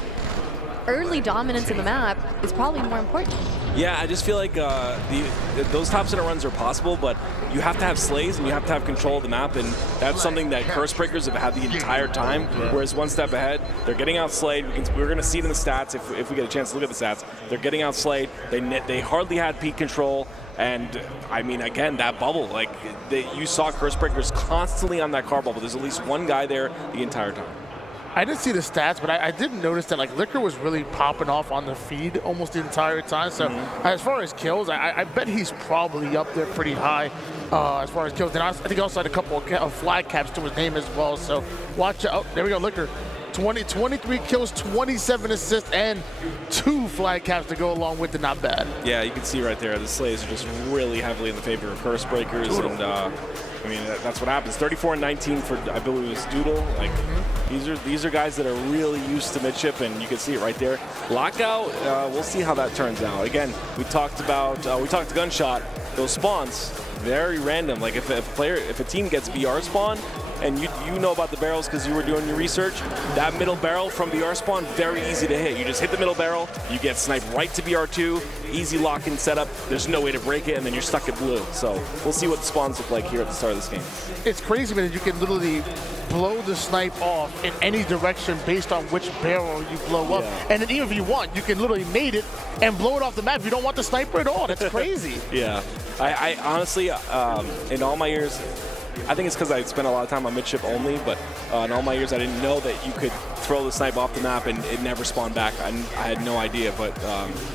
early dominance in the map is probably more important. Yeah, I just feel like those top center runs are possible, but you have to have slays and you have to have control of the map, and that's something that Curse Breakers have had the entire time, whereas one step ahead, they're getting outslayed. We're going to see it in the stats if we get a chance to look at the stats. They're getting outslayed. They hardly had peak control, and I mean, again, that bubble, like you saw Curse Breakers constantly on that car bubble. There's at least one guy there the entire time. I didn't see the stats, but I did notice that like Liquor was really popping off on the feed almost the entire time. So as far as kills, I bet he's probably up there pretty high as far as kills. And I think he also had a couple of flag caps to his name as well. So watch out. Oh, there we go, Liquor. 23 kills, 27 assists, and 2 flag caps to go along with it. Not bad. Yeah, you can see right there, the slays are just really heavily in the favor of Curse Breakers. And I mean, that's what happens. 34-19 for, I believe it was Doodle. Like, these are guys that are really used to midship, and you can see it right there. Lockout, we'll see how that turns out. Again, we talked Gunshot. Those spawns, very random. Like if a team gets BR spawn, and you know about the barrels because you were doing your research, that middle barrel from BR spawn, very easy to hit. You just hit the middle barrel, you get sniped right to BR2, easy lock-in setup, there's no way to break it, and then you're stuck at blue. So we'll see what the spawns look like here at the start of this game. It's crazy, man, you can literally blow the snipe off in any direction based on which barrel you blow up. And then even if you want, you can literally nade it and blow it off the map if you don't want the sniper at all. That's crazy. Yeah. I honestly, in all my years, I think it's because I spent a lot of time on midship only, but in all my years I didn't know that you could throw the snipe off the map and it never spawned back. I had no idea, but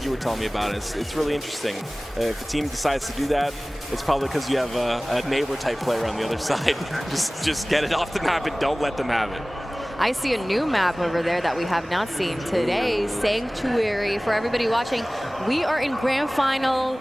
you were telling me about it. It's really interesting. If a team decides to do that, it's probably because you have a neighbor-type player on the other side. just get it off the map and don't let them have it. I see a new map over there that we have not seen today, Sanctuary. For everybody watching, we are in grand finals.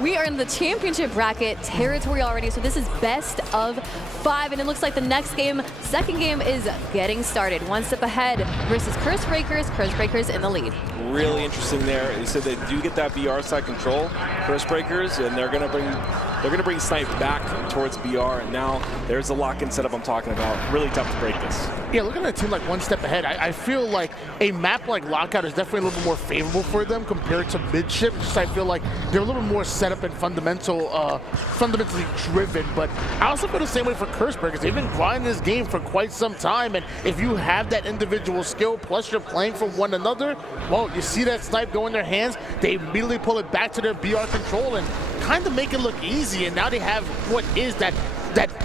We are in the championship bracket territory already, so this is best of 5, and it looks like the next game, second game, is getting started. One step ahead versus Curse Breakers in the lead. Really interesting there. They said they do get that BR side control, Curse Breakers, and they're gonna bring Snipe back towards BR, and now there's the lock-in setup I'm talking about. Really tough to break this. Yeah, looking at a team like one step ahead, I feel like a map like Lockout is definitely a little bit more favorable for them compared to midship. Just I feel like they're a little bit more set up and fundamentally driven. But I also feel the same way for Curse Breakers. They've been grinding this game for quite some time, and if you have that individual skill, plus you're playing for one another, well, you see that snipe go in their hands, they immediately pull it back to their BR control and kind of make it look easy, and now they have what is that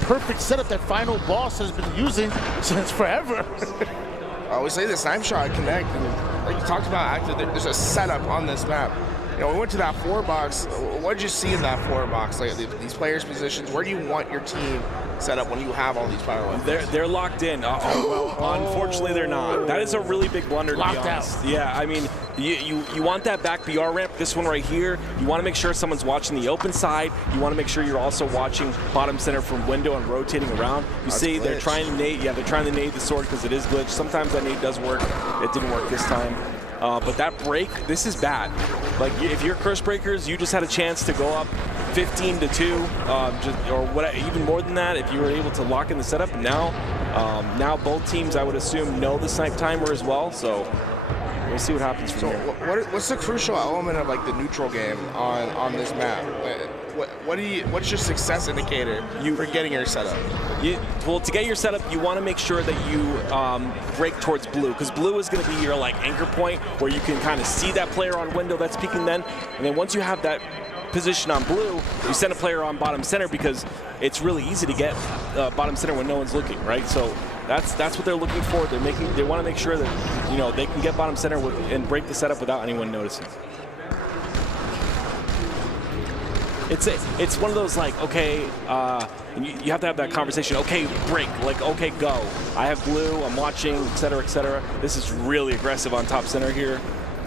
perfect setup that Final Boss has been using since forever. I always say the snipe shot connect, and like you talked about, actually, there's a setup on this map. You know, we went to that 4-box. What did you see in that 4-box? Like these players' positions, where do you want your team set up when you have all these fire weapons? They're locked in. Well, unfortunately, they're not. That is a really big blunder, to be honest. Yeah, I mean, you want that back BR ramp, this one right here. You want to make sure someone's watching the open side. You want to make sure you're also watching bottom center from window and rotating around. You see they're trying to nade. Yeah, they're trying to nade the sword because it is glitched. Sometimes that nade does work. It didn't work this time. But that break, this is bad. Like, if you're Curse Breakers, you just had a chance to go up 15-2, or what, even more than that, if you were able to lock in the setup. Now both teams, I would assume, know the snipe timer as well. So we'll see what happens from here. What's the crucial element of like the neutral game on this map? What's your success indicator for getting your setup? Well, to get your setup, you want to make sure that you break towards blue, because blue is going to be your like anchor point where you can kind of see that player on window that's peeking then. And then once you have that position on blue, you send a player on bottom center, because it's really easy to get bottom center when no one's looking, right? So that's what they're looking for. They want to make sure that they can get bottom center and break the setup without anyone noticing. It's one of those like, okay, you have to have that conversation. Okay, break. Like, okay, go. I have blue. I'm watching, et cetera, et cetera. This is really aggressive on top center here.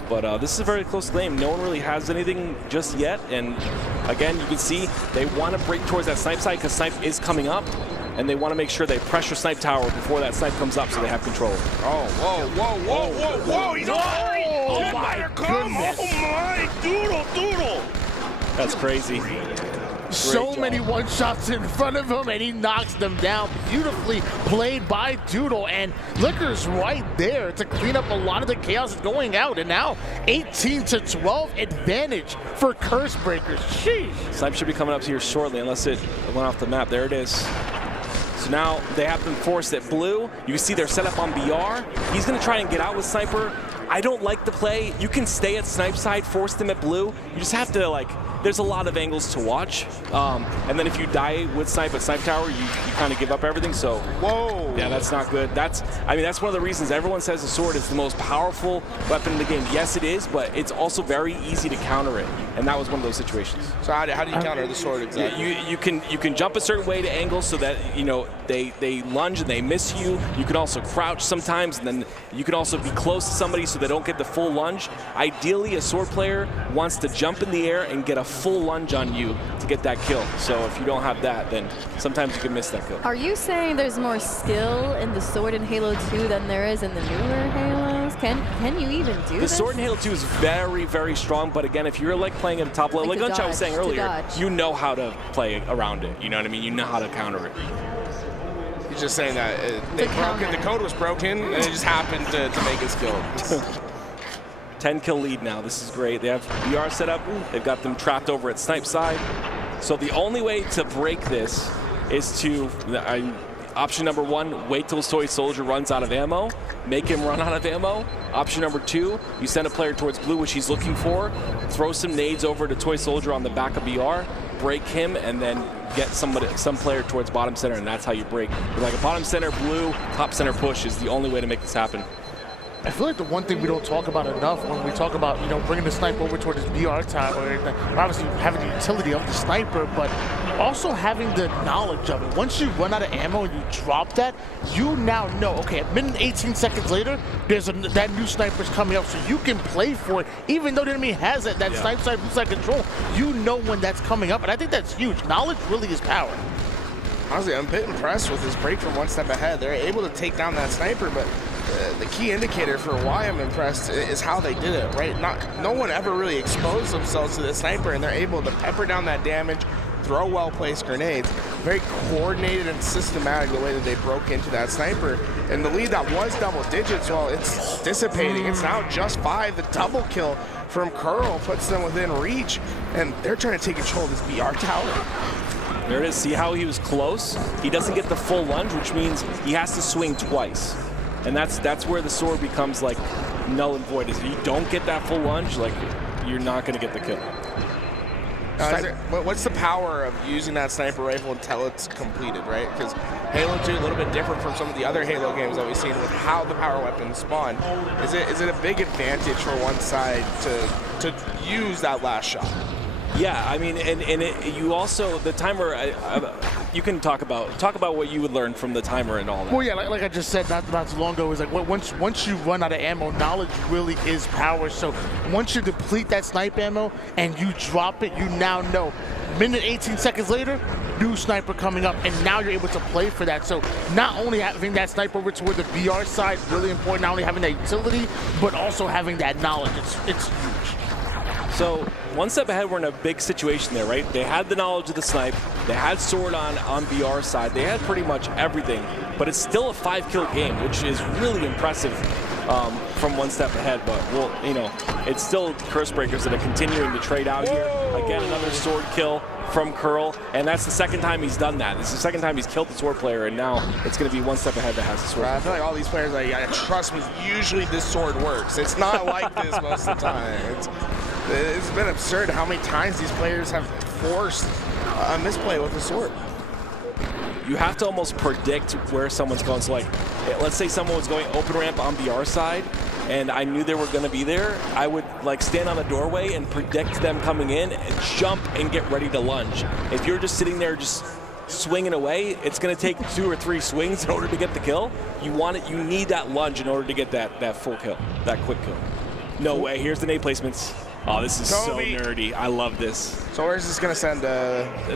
But this is a very close game. No one really has anything just yet. And again, you can see they want to break towards that snipe side because snipe is coming up. And they want to make sure they pressure snipe tower before that snipe comes up so they have control. Oh, whoa. He's oh my goodness. Oh my, doodle. That's crazy. So many one-shots in front of him, and he knocks them down. Beautifully played by Doodle, and Liquor's right there to clean up a lot of the chaos that's going out. And now 18-12 advantage for Curse Breakers. Sheesh. Snipe should be coming up here shortly, unless it went off the map. There it is. So now they have them forced at blue. You can see they're set up on BR. He's going to try and get out with Sniper. I don't like the play. You can stay at snipe side, force them at blue. You just have to, like, there's a lot of angles to watch. And then if you die with snipe at snipe tower, you kind of give up everything. So, whoa. Yeah, that's not good. That's one of the reasons everyone says the sword is the most powerful weapon in the game. Yes, it is, but it's also very easy to counter it. And that was one of those situations. So how do you counter the sword exactly? You can jump a certain way to angle so that, they lunge and they miss you. You can also crouch sometimes, and then you can also be close to somebody so they don't get the full lunge. Ideally, a sword player wants to jump in the air and get a full lunge on you to get that kill. So if you don't have that, then sometimes you can miss that kill. Are you saying there's more skill in the sword in Halo 2 than there is in the newer Halos? Can you even do this? The sword in Halo 2 is very, very strong, but again, if you're like playing at a top level, like Gunshot was saying earlier, you know how to play around it. You know what I mean? You know how to counter it. He's just saying that they broke it, the code was broken, and it just happened to make us kill. 10 kill lead now. This is great. They have BR set up. They've got them trapped over at snipe side. So the only way to break this is to, option number 1, wait till Toy Soldier runs out of ammo. Make him run out of ammo. Option number 2, you send a player towards blue, which he's looking for. Throw some nades over to Toy Soldier on the back of BR. Break him, and then get some player towards bottom center, and that's how you break. Like a bottom center, blue, top center push is the only way to make this happen. I feel like the one thing we don't talk about enough when we talk about, bringing the sniper over toward his BR tower, and obviously having the utility of the sniper, but also having the knowledge of it. Once you run out of ammo and you drop that, you now know, okay, a minute and 18 seconds later, that new sniper's coming up, so you can play for it. Even though the enemy has that snipe side, blue side control, you know when that's coming up, and I think that's huge. Knowledge really is power. Honestly, I'm a bit impressed with this break from one step ahead. They're able to take down that sniper, but the key indicator for why I'm impressed is how they did it, right? No one ever really exposed themselves to the sniper, and they're able to pepper down that damage, throw well-placed grenades. Very coordinated and systematic the way that they broke into that sniper. And the lead that was double digits, well, it's dissipating. It's now just 5. The double kill from Curl puts them within reach, and they're trying to take control of this BR tower. There it is. See how he was close? He doesn't get the full lunge, which means he has to swing twice. And that's where the sword becomes like null and void. If you don't get that full lunge, like, you're not going to get the kill. What's the power of using that sniper rifle until it's completed, right? Because Halo 2 a little bit different from some of the other Halo games that we've seen with how the power weapons spawn. Is it a big advantage for one side to use that last shot? Yeah, I mean, you also the timer. You can talk about what you would learn from the timer and all that. Well, yeah, like I just said not too long ago, is like once you run out of ammo, knowledge really is power. So once you deplete that snipe ammo and you drop it, you now know. Minute 18 seconds later, new sniper coming up, and now you're able to play for that. So not only having that sniper over toward the VR side, really important. Not only having that utility, but also having that knowledge. It's huge. So one step ahead, we're in a big situation there, right? They had the knowledge of the snipe. They had sword on VR side. They had pretty much everything, but it's still a 5-kill game, which is really impressive from one step ahead. But it's still Curse Breakers that are continuing to trade out here. Again, another sword kill from Curl, and that's the second time he's done that. This is the second time he's killed the sword player, and now it's going to be one step ahead that has the sword. I feel like all these players, trust me, usually this sword works. It's not like this most of the time. It's been absurd how many times these players have forced a misplay with the sword. You have to almost predict where someone's going. So like, let's say someone was going open ramp on VR side, and I knew they were going to be there. I would like stand on the doorway and predict them coming in and jump and get ready to lunge. If you're just sitting there just swinging away, it's going to take 2 or 3 swings in order to get the kill. You need that lunge in order to get that full kill, that quick kill. No way. Here's the nade placements. Oh, this is so nerdy. I love this. So where's this gonna send?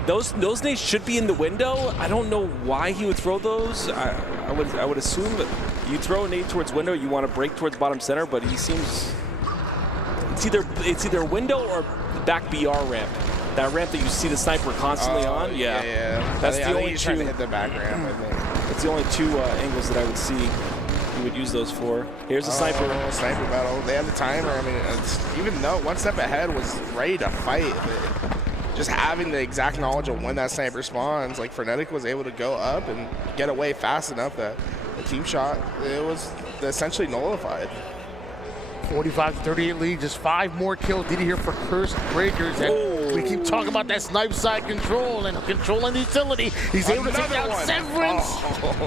Those nades should be in the window. I don't know why he would throw those. I would assume that you throw a nade towards window, you want to break towards bottom center, but he seems it's either window or back BR ramp. That ramp that you see the sniper constantly on. Yeah. That's the only trying to hit the back ramp. I think that's the only 2 angles that I would see. You would use those for. Here's the sniper. Sniper battle. They have the timer. I mean, even though one step ahead was ready to fight, just having the exact knowledge of when that sniper spawns, like Frenetic was able to go up and get away fast enough that the team shot, it was essentially nullified. 45-38 lead, just 5 more kills needed here for Curse Breakers. And we keep talking about that snipe side control and controlling the utility. He's able to take out Severance.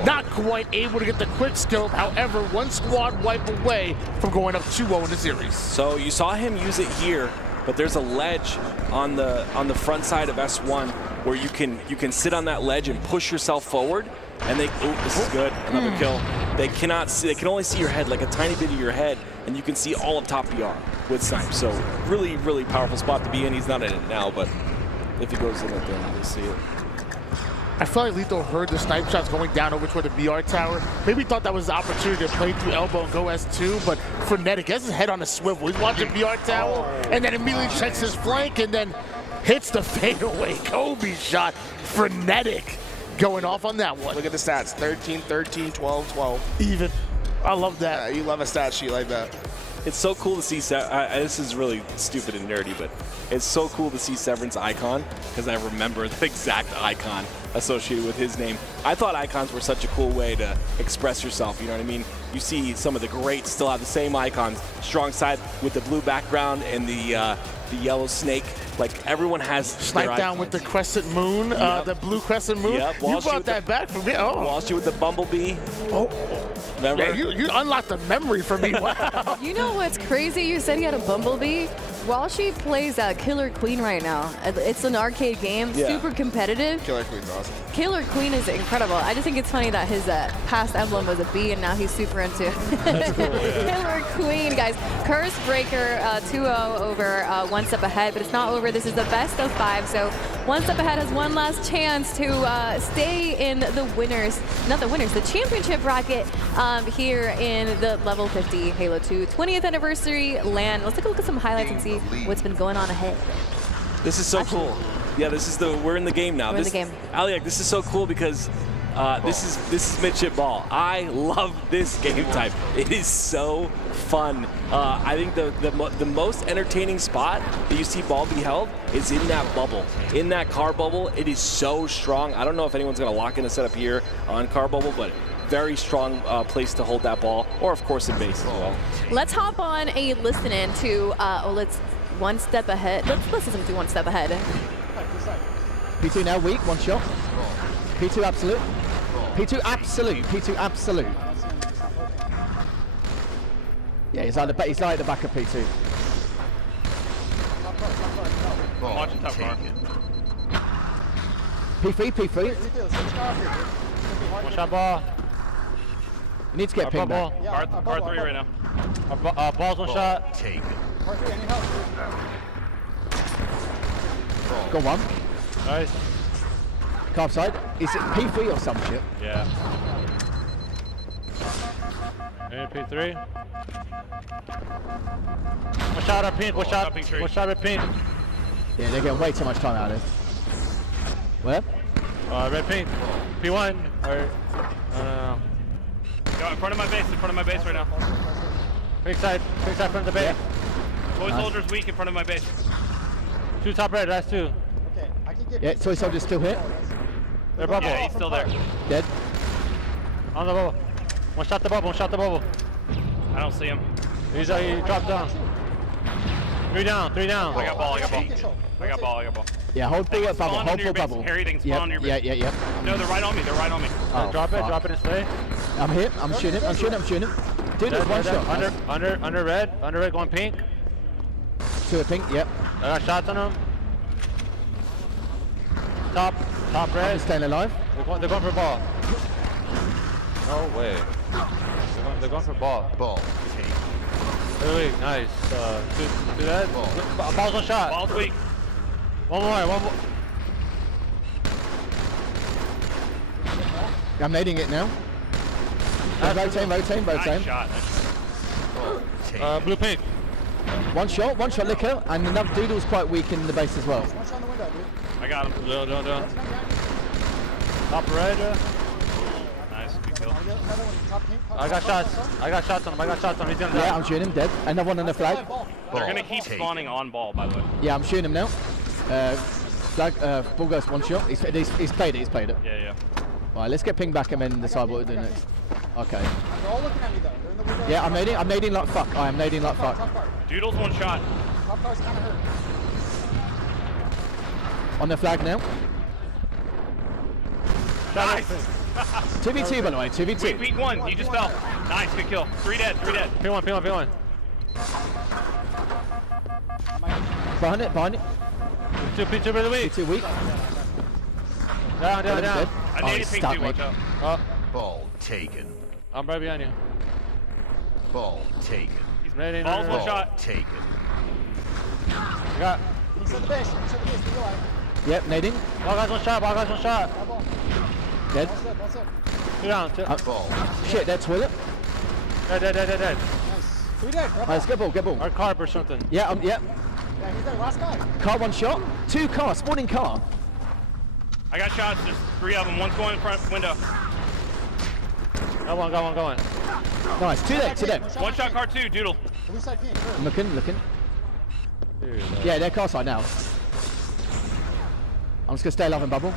Not quite able to get the quick scope. However, one squad wipe away from going up 2-0 in the series. So you saw him use it here, but there's a ledge on the front side of S1 where you can sit on that ledge and push yourself forward. And this is good. Another kill. They cannot see. They can only see your head, like a tiny bit of your head, and you can see all of top BR with snipe. So really, really powerful spot to be in. He's not in it now, but if he goes in it, then you'll see it. I felt like Lethal heard the snipe shots going down over toward the BR tower. Maybe thought that was the opportunity to play through elbow and go S2, but Frenetic has his head on a swivel. He's watching BR tower, and then immediately checks his flank, and then hits the fadeaway Kobe shot. Frenetic going off on that one. Look at the stats, 13, 13, 12, 12. Even. I love that. Yeah, you love a stat sheet like that. It's so cool to see, this is really stupid and nerdy, but it's so cool to see Severance icon because I remember the exact icon associated with his name. I thought icons were such a cool way to express yourself, you know what I mean? You see some of the greats still have the same icons, strong side with the blue background and the yellow snake. Like everyone has Snipe down with the crescent moon, the blue crescent moon. Yep. You brought that back for me. Oh. Walshy with the bumblebee. Oh. Remember? Yeah, you unlocked the memory for me. Wow. You know what's crazy? You said he had a bumblebee. Walshy plays Killer Queen right now. It's an arcade game, super competitive. Killer Queen's awesome. Killer Queen is incredible. I just think it's funny that his past emblem was a bee and now he's super into That's cool, yeah. Killer Queen, guys. Curse Breaker 2-0 over one step ahead, but it's not over. This is the best of 5, so one step ahead has one last chance to stay in the winners, not the winners, the championship bracket here in the Level 50 Halo 2 20th anniversary LAN. Let's take a look at some highlights and see what's been going on ahead. This is so cool. Yeah, we're in the game now. We're in the game. Aliak, this is so cool because this is midship ball. I love this game type. It is so fun. I think the most entertaining spot that you see ball be held is in that bubble. In that car bubble, it is so strong. I don't know if anyone's going to lock in a setup here on car bubble, but very strong place to hold that ball, or of course in base as well. Let's hop on a listen in to, let's one step ahead. Let's listen to one step ahead. P2 now weak, one shot. P2 absolute. P2 absolute. P2 absolute. Yeah, he's like at the back of P2. Watch it, top car. P3. One shot ball. You need to get pinged back. Car 3 right now. Balls one shot. Taken. Go one. Nice. Carve side. Is it P3 or some shit? Yeah. And P3. One shot at pink. One shot at pink. Yeah, they're getting way too much time out of this. Where? Red pink. P1. Or Go in front of my base right now. Pink side front of the base. Toy Nice. soldiers weak in front of my base. Two top red, last two. Yeah, toy soldier's still here. They're bubble. Yeah, he's still there. Dead. On the bubble. One shot the bubble. I don't see him. He dropped down. Three down. I got ball. Yeah, hold full bubble. Spawn Hold under your full base. bubble. Harry, they can spawn under your base. Yeah. No, they're right on me. Oh, Drop fuck. it and stay. I'm here. I'm shooting him. Dude, there's one shot. Under red going pink. Two at pink, yep. I got shots on him. Top red. I'm staying alive. They're going for ball. No way. They're going for ball. Ball. Really weak. Nice. Do that. Ball's one shot. Ball's weak. One more. I'm nading it now. Rotate. Nice shot. Blue pink. One shot, liquor, and another doodle's quite weak in the base as well. I got him. Done. Top red. Nice, good kill. I got shots on him. He's gonna die. Yeah, I'm shooting him, dead. Another one on the flag. They're gonna keep spawning on ball, by the way. Yeah, I'm shooting him now. Flag, ball goes one shot. He's played it. Yeah. Alright, let's get ping back and then decide what we're doing next. Okay. They're all looking at me though. They're in the window. Yeah, I'm nading like fuck. I am nading like fuck. Doodle's one shot. Top car's kind of hurt. On the flag now. Nice. 2v2 by the way, 2v2. Weak one. You just fell. Nice, good kill. 3 dead. P1. Behind it. P2 really weak. P2 weak. Down. Dead. I Oh, need he's a pink stuck, too, mate. watch out. Ball taken. I'm right behind you. Ball taken. He's ready. Ball's one Ball shot. taken. Got. He's in the base. Be alive. Yep, nading. Ball guys one shot. That ball. Dead. That's it. Two down. Ball. Shit, dead toilet. Dead. Nice. 3 dead. Alright, let's get ball. Or carp or something. Yeah, Yeah, he's there. Last guy. Car one shot. 2 car, spawning car. I got shots. There's 3 of them. One's going in front window. Got one going. Nice, 2 dead. One shot car 2, Doodle. Blue side pink. I'm looking. Yeah, they're car side now. I'm just gonna stay alive and bubble.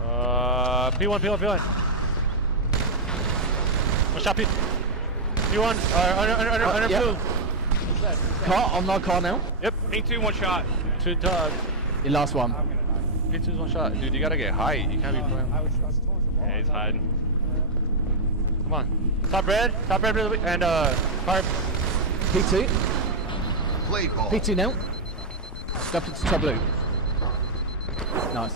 P1. One shot P1. Under Yep. blue. Car, I'm not car now. Yep. Pink 2, one shot. Two dog. Your last one. P2's one shot. Dude, you gotta get height. You can't be playing. I was told for ball. Yeah, he's hiding. Come on. Top red really weak. And carp. P2. Play ball. P2 now. Stop to top blue. Nice.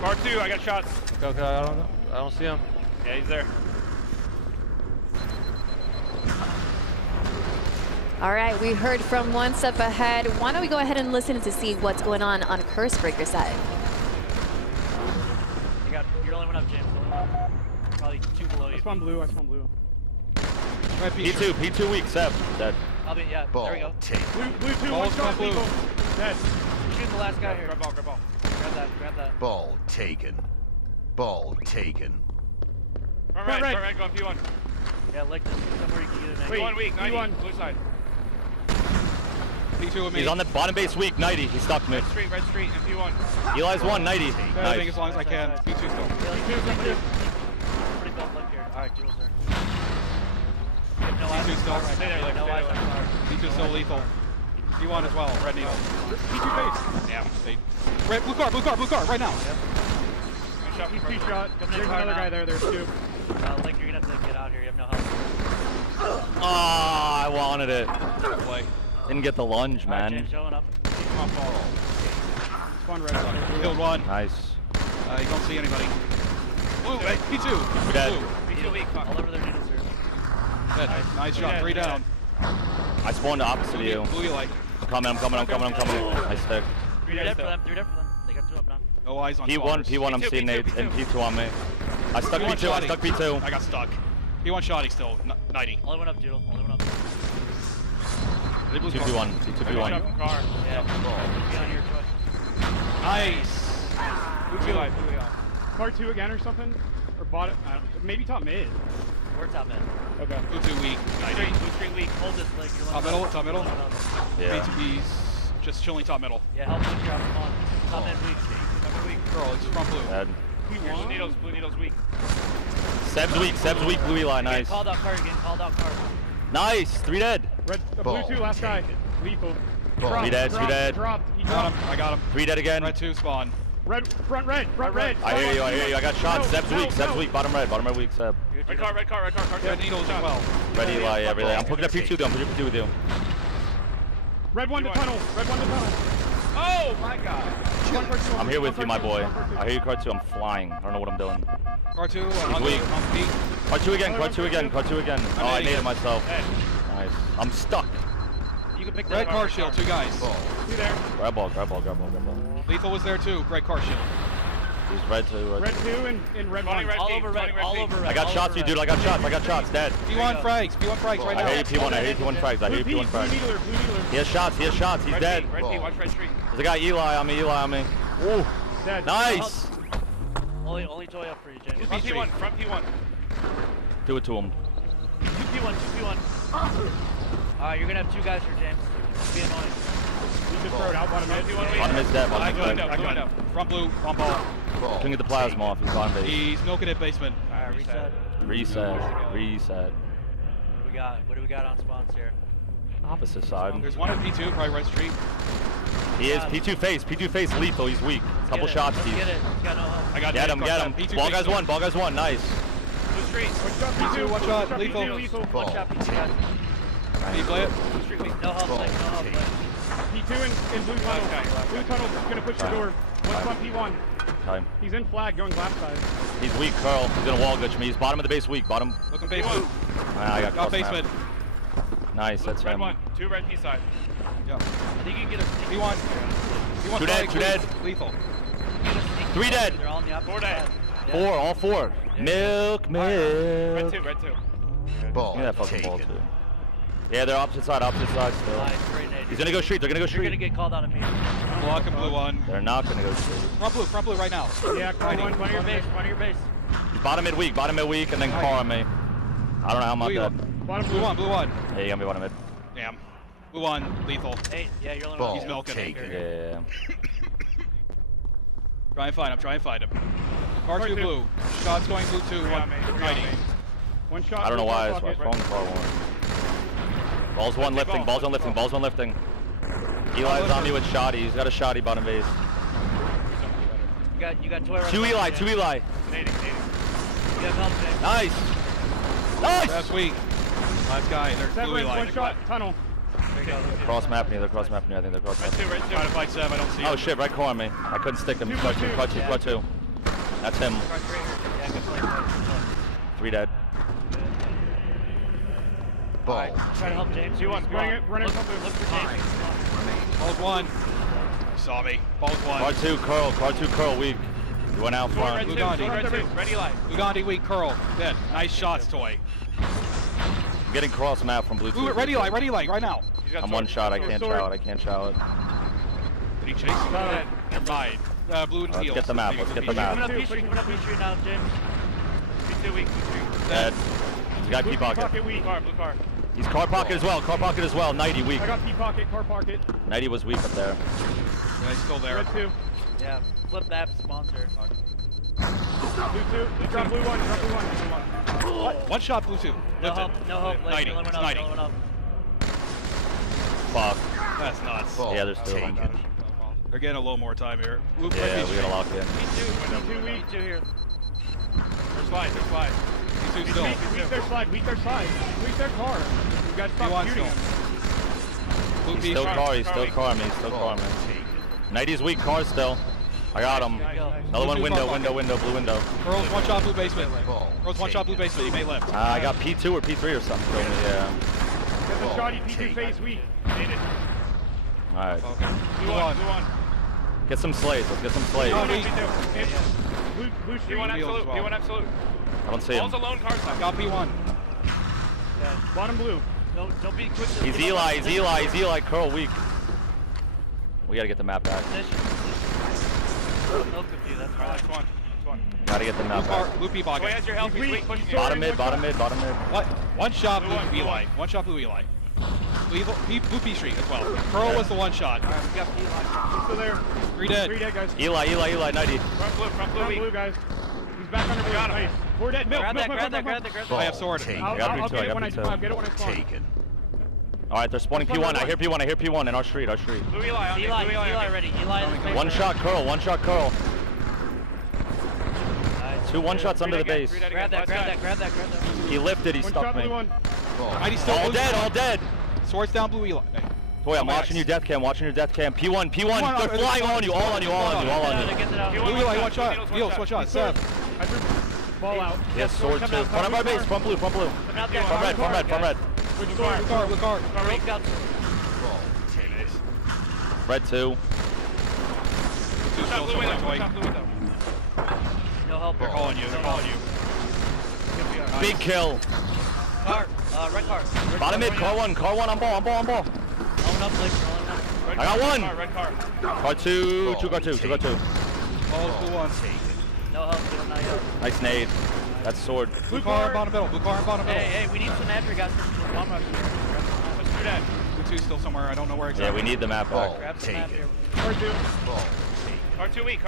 Car 2, I got shots. Okay, I don't know. I don't see him. Yeah, he's there. All right, we heard from one step ahead. Why don't we go ahead and listen to see what's going on Curse Breaker side? You're only one up, James. Probably 2 below you. I spawn blue. P2 weak, Seb. Dead. I'll be, yeah, Ball there we go. taken. Blue 2. One shot. Blue. Dead. Shoot the last guy here. Grab ball. Grab that. Ball taken. Front right, going P1. Yeah, lick this. Somewhere you can get it. P1 weak, 90, blue side. P2 with me. He's on the bottom base weak, 90. He's stuck mid. Red street, and P1. Eli's 190. I think Nice. as long as I can. P2 still. Pretty built lick here. Alright, Doodle's there. P2 still. Stay there, no eyes on car. P2 still lethal. P1 as well. Red needle. P2 base. Yeah. Red, blue car, right now. He's P-shot. Coming in There's car another now. guy there. There's two. Link, you're gonna have to get out here. You have no help. Ah, I wanted it. Play. Didn't get the lunge, man. James showing up. Come on, ball. Spawn red. Killed one. Nice. You don't see anybody. Blue, P2. We're dead. P2 weak. All over their needles, sir. Dead. Nice shot. 3 down. I spawned opposite of you. Blue, like. I'm coming. Nice stick. 3 dead for them. 3 dead for them. They got 2 up now. No eyes on P1, stars. P1, I'm seeing nades, and P2 on me. I stuck P2, I stuck P2. I got stuck. P1 shotty still, 90. Only one up, Doodle. Only one up. 2 P1, P2 P1. Car. Yeah. Get on your choice. Nice. Blue eye. Car 2 again or something? Or bottom? Maybe top mid. We're top mid. Okay. Blue 2 weak. 90. Blue 3 weak. Hold this, Link. Top middle. Yeah. P2B's just chilling top middle. Yeah, help Link here out the spawn. Top mid weak. Girl, it's front blue. Dead. Blue needles weak. Seb's weak, blue Eli, nice. Called out car again. Called out car. Nice, 3 dead. Red, blue 2, last guy. Lethal. 3 dead, 2 dead. Dropped. He Got dropped. him. I got him. 3 dead again. Red 2 spawn. Red, front red. I hear you. I got shot. Seb's weak, bottom red weak, Seb. Red car. Red needles as well. Red Eli, everything. I'm putting up P2 with you. Red 1 to tunnel. Oh my god. I'm here with you, my boy. I hear you, Card 2. I'm flying. I don't know what I'm doing. Car 2 He's on weak. P. Card 2 again. Oh, I made it myself. Nice. I'm stuck. You can pick Red car shield, 2 guys. You there? Grab ball. Lethal was there too. Red car shield. He's red 2. Red 2 and red 1. All over red. I got shots, you dude. I got shots. Dead. P1 frags right now. I hear you, P1. I hear you, P1 frags. Blue needler. He has shots. He's dead. Red P, watch red street. There's a guy Eli on me. Ooh. Dead. Nice. Only toy up for you, James. Front P1. Do it to him. 2 P1. Alright, you're gonna have 2 guys for James. Be annoying. You just throw it out bottom mid. Bottom is dead. Front blue. Front ball. Couldn't get the plasma off. He's on base. He's milking it basement. Alright, Reset. What do we got on spawns here? Opposite side. There's one at P2, probably red street. He is P2 face lethal. He's weak. Couple shots. Let's get it. He's got no help. I got Get him. P2 Ball guys one. Nice. Blue street. P2, one shot. Lethal. One shot, P2 guys. Can you play it? Blue street weak. No help, Blake. No help, Blake. P2 and blue tunnel. Blue tunnel is gonna push the door. One's on P1. Time. He's in flag going glass side. He's weak, Carl. He's gonna wall glitch me. He's bottom of the base weak. Bottom. Looking basement. I got cross basement. map. Nice, that's him. 2 red P side. Yeah. I think you can get a P1. 2 dead, 2 dead. Lethal. 3 dead. They're all on the opposite 4 dead. side. 4, all 4. Milk. Red 2. Ball Give me that fucking ball taken. too. Yeah, they're opposite side still. Nice, great nade. He's gonna go street. They're gonna go You're street. gonna get called out immediately. Blocking blue one. They're not gonna go street. Front blue right now. Yeah, car one. Front of your base. Front of your base. He's bottom mid weak, and then car on me. I don't know how I'm not dead. Bottom Blue one. Yeah, you got me bottom mid. Damn. Blue one, lethal. Hey, yeah, you're only Ball He's milking. taken. Yeah. Try and find him. Car 2 blue. Shots going blue 2. 1 90. One shot. I don't know blue why. car That's my pocket. phone car one. Ball's one lifting. Eli's on me with shoddy. He's got a shoddy bottom base. You got toy right 2 Eli. You got help, James. Nice. That's weak. Last guy. There's blue Severance, Eli. one shot. Tunnel. There you go. Cross map me. I think they're cross mapping me. Trying to fight Seb. I don't see him. Oh shit, right core on me. I couldn't stick him. Clutch two. That's him. Yeah, good play. 3 dead. Ball Try to help James. Run it. Look for James. Ball's one. Saw me. Ball's one. Car 2 curl weak. He went out front. Lugandi weak curl. Dead. Nice shots, toy. I'm getting cross map from blue 2. Ready light right now. I'm one shot. I can't chow it. Did he chase him? Never mind. Blue and Let's heels. get the map. Coming up P-Street now, James. P2 weak. Dead. He's got P pocket. Blue car. He's car pocket as well. 90 weak. I got P pocket, car pocket. 90 was weak up there. Yeah, he's still there. Red 2. Yeah, flip that sponsor. Blue 2. Drop blue 1. What? One shot, blue 2. No Lifted. help, no help. Like, 90. no one It's up, 90. no one up. Fuck. That's nuts. Yeah, there's two of them. They're getting a little more time here. Blue Yeah, we gotta lock in. P2 weak, P2 here. There's slide, there's slide. P2 He's still. weak their slide, weak their slide. Weak their car. You guys stop P1 shooting still. him. Blue He's P. still car, he's still car, man. He's still car, man. 90's weak, car still. I got him. Another one, window, blue window. Girls, one shot, blue basement. Girls, one shot, blue basement. You may left. I got P2 or P3 or something. Kill me, yeah. Get the shotty, P2 face weak. Need it. Alright. Blue on, blue on. Get some slaves, let's get some slaves. Blue P1 absolute, P1 absolute. I don't see him. Ball's alone, car side. Got P1. Yeah. Bottom blue. Don't be quick. He's Eli, curl weak. We gotta get the map back. No confuse, that's right. That's one. Gotta get the map back. Blue P bog. Boy has your help, he's weak. Bottom mid. What? One shot, blue Eli. One shot, blue Eli. Blue P street as well. Curl was the one shot. We got P1. Still there. 3 dead. 3 dead, guys. Eli, 90. Front blue, guys. He's back under blue. Nice. 4 dead. Milk, Grab milk, that. I have sword. I'll get it when I spawn. Alright, they're spawning P1. I hear P1 in our street. Blue Eli, on Eli ready. Eli in the space. One shot curl. Two one shots under the base. Grab that. He lifted, he One stuck shot, me. blue one. Mighty still All blue. dead. Swords down, blue Eli. Boy, I'm watching your death cam, P1, they're flying on you, all on you. Blue Eli, one shot. Heals, one shot. Sev. I threw ball out. Yes, sword too. Front of our base, front blue. Front red. Which Blue car. Red 2. Top blue window. No help. They're calling you. Big kill. Car. Red car. Bottom mid, car one on ball. Rolling up, Blake. I got one. Red car. Car 2. Balls, blue one. No help. Not yet. Nice nade. That's sword. Blue car, bottom middle. Hey, we need some entry guys. Bomb rush. Let's do that. Blue 2 still somewhere. I don't know where exactly. Yeah, we need the map back. Grab some map here. Car 2. Car 2 weak.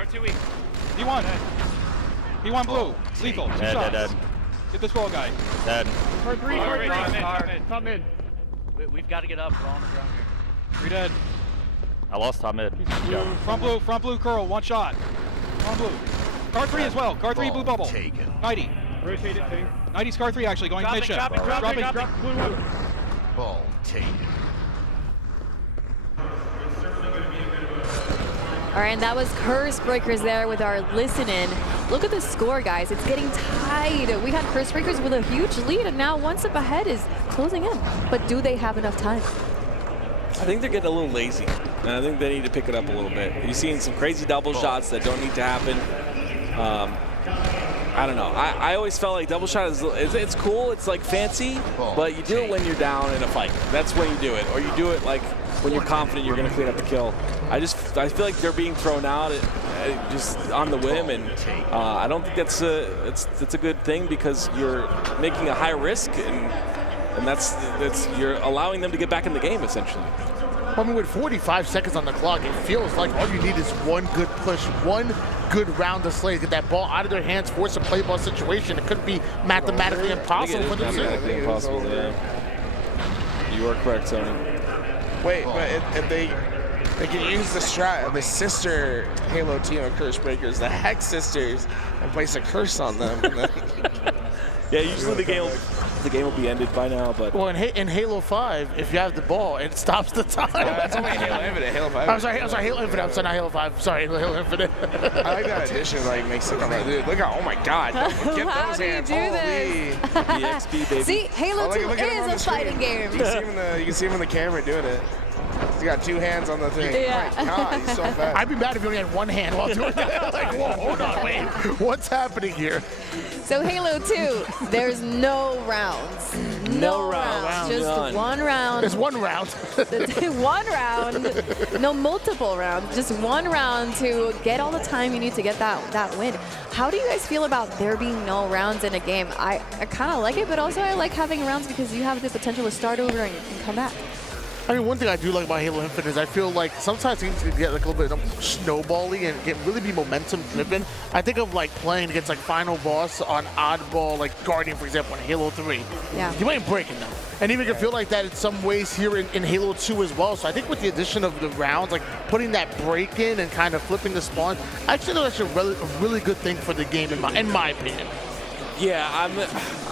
P1. P1 blue. Lethal. Two shots. Dead. Get this wall guy. Dead. Car 3. Top mid. We've got to get up. We're on the ground here. 3 dead. I lost top mid. Front blue curl. One shot. Front blue. Car 3 as well. Car 3 blue bubble. 90. Rotate it, thing. 90's car 3 actually going mid shift. Drop it. Blue one. Ball taken. All right, and that was Curse Breakers there with our listening. Look at the score, guys. It's getting tied. We had Curse Breakers with a huge lead, and now one step ahead is closing in. But do they have enough time? I think they're getting a little lazy, and I think they need to pick it up a little bit. You're seeing some crazy double shots that don't need to happen. I don't know. I always felt like double shot it's cool. It's like fancy, but you do it when you're down in a fight. That's when you do it, or you do it like when you're confident you're going to clean up the kill. I feel like they're being thrown out just on the whim, and I don't think that's a good thing because you're making a high risk, and that's you're allowing them to get back in the game essentially. I mean, with 45 seconds on the clock, it feels like all you need is one good push, one good round to slay, get that ball out of their hands, force a play ball situation. It could be mathematically impossible for them to do. Mathematically impossible, yeah. You are correct, Tony. Wait, but if they can use the strat of the sister Halo team of Curse Breakers, the Hex Sisters, and place a curse on them. And then yeah, usually the game will be ended by now, but well, in Halo 5, if you have the ball, it stops the time. that's only Halo Infinite. Halo 5. I'm sorry, Halo Infinite. I'm sorry, not Halo 5. Sorry, Halo Infinite. I like that addition. Like makes it come out. Dude, look at oh my God! Get How those do you hands. do Holy. EXP, baby. See, Halo 2 look at him on is the a fighting screen. game. You can see him in the camera doing it. He's got 2 hands on the thing. Yeah. Oh my God, he's so fast. I'd be mad if you only had one hand while doing that. Like, whoa, hold on, wait. What's happening here? So Halo 2, there's no rounds. No rounds. Just None. one round. There's one round. One round. No multiple rounds. Just one round to get all the time you need to get that win. How do you guys feel about there being no rounds in a game? I kind of like it, but also I like having rounds because you have the potential to start over and come back. I mean, one thing I do like about Halo Infinite is I feel like sometimes things can get like a little bit snowbally and really be momentum driven. I think of like playing against like final boss on oddball, like Guardian, for example, in Halo 3. Yeah. You ain't breaking them. And even can feel like that in some ways here in Halo 2 as well. So I think with the addition of the rounds, like putting that break in and kind of flipping the spawn, I actually think that's a really good thing for the game in my opinion. Yeah,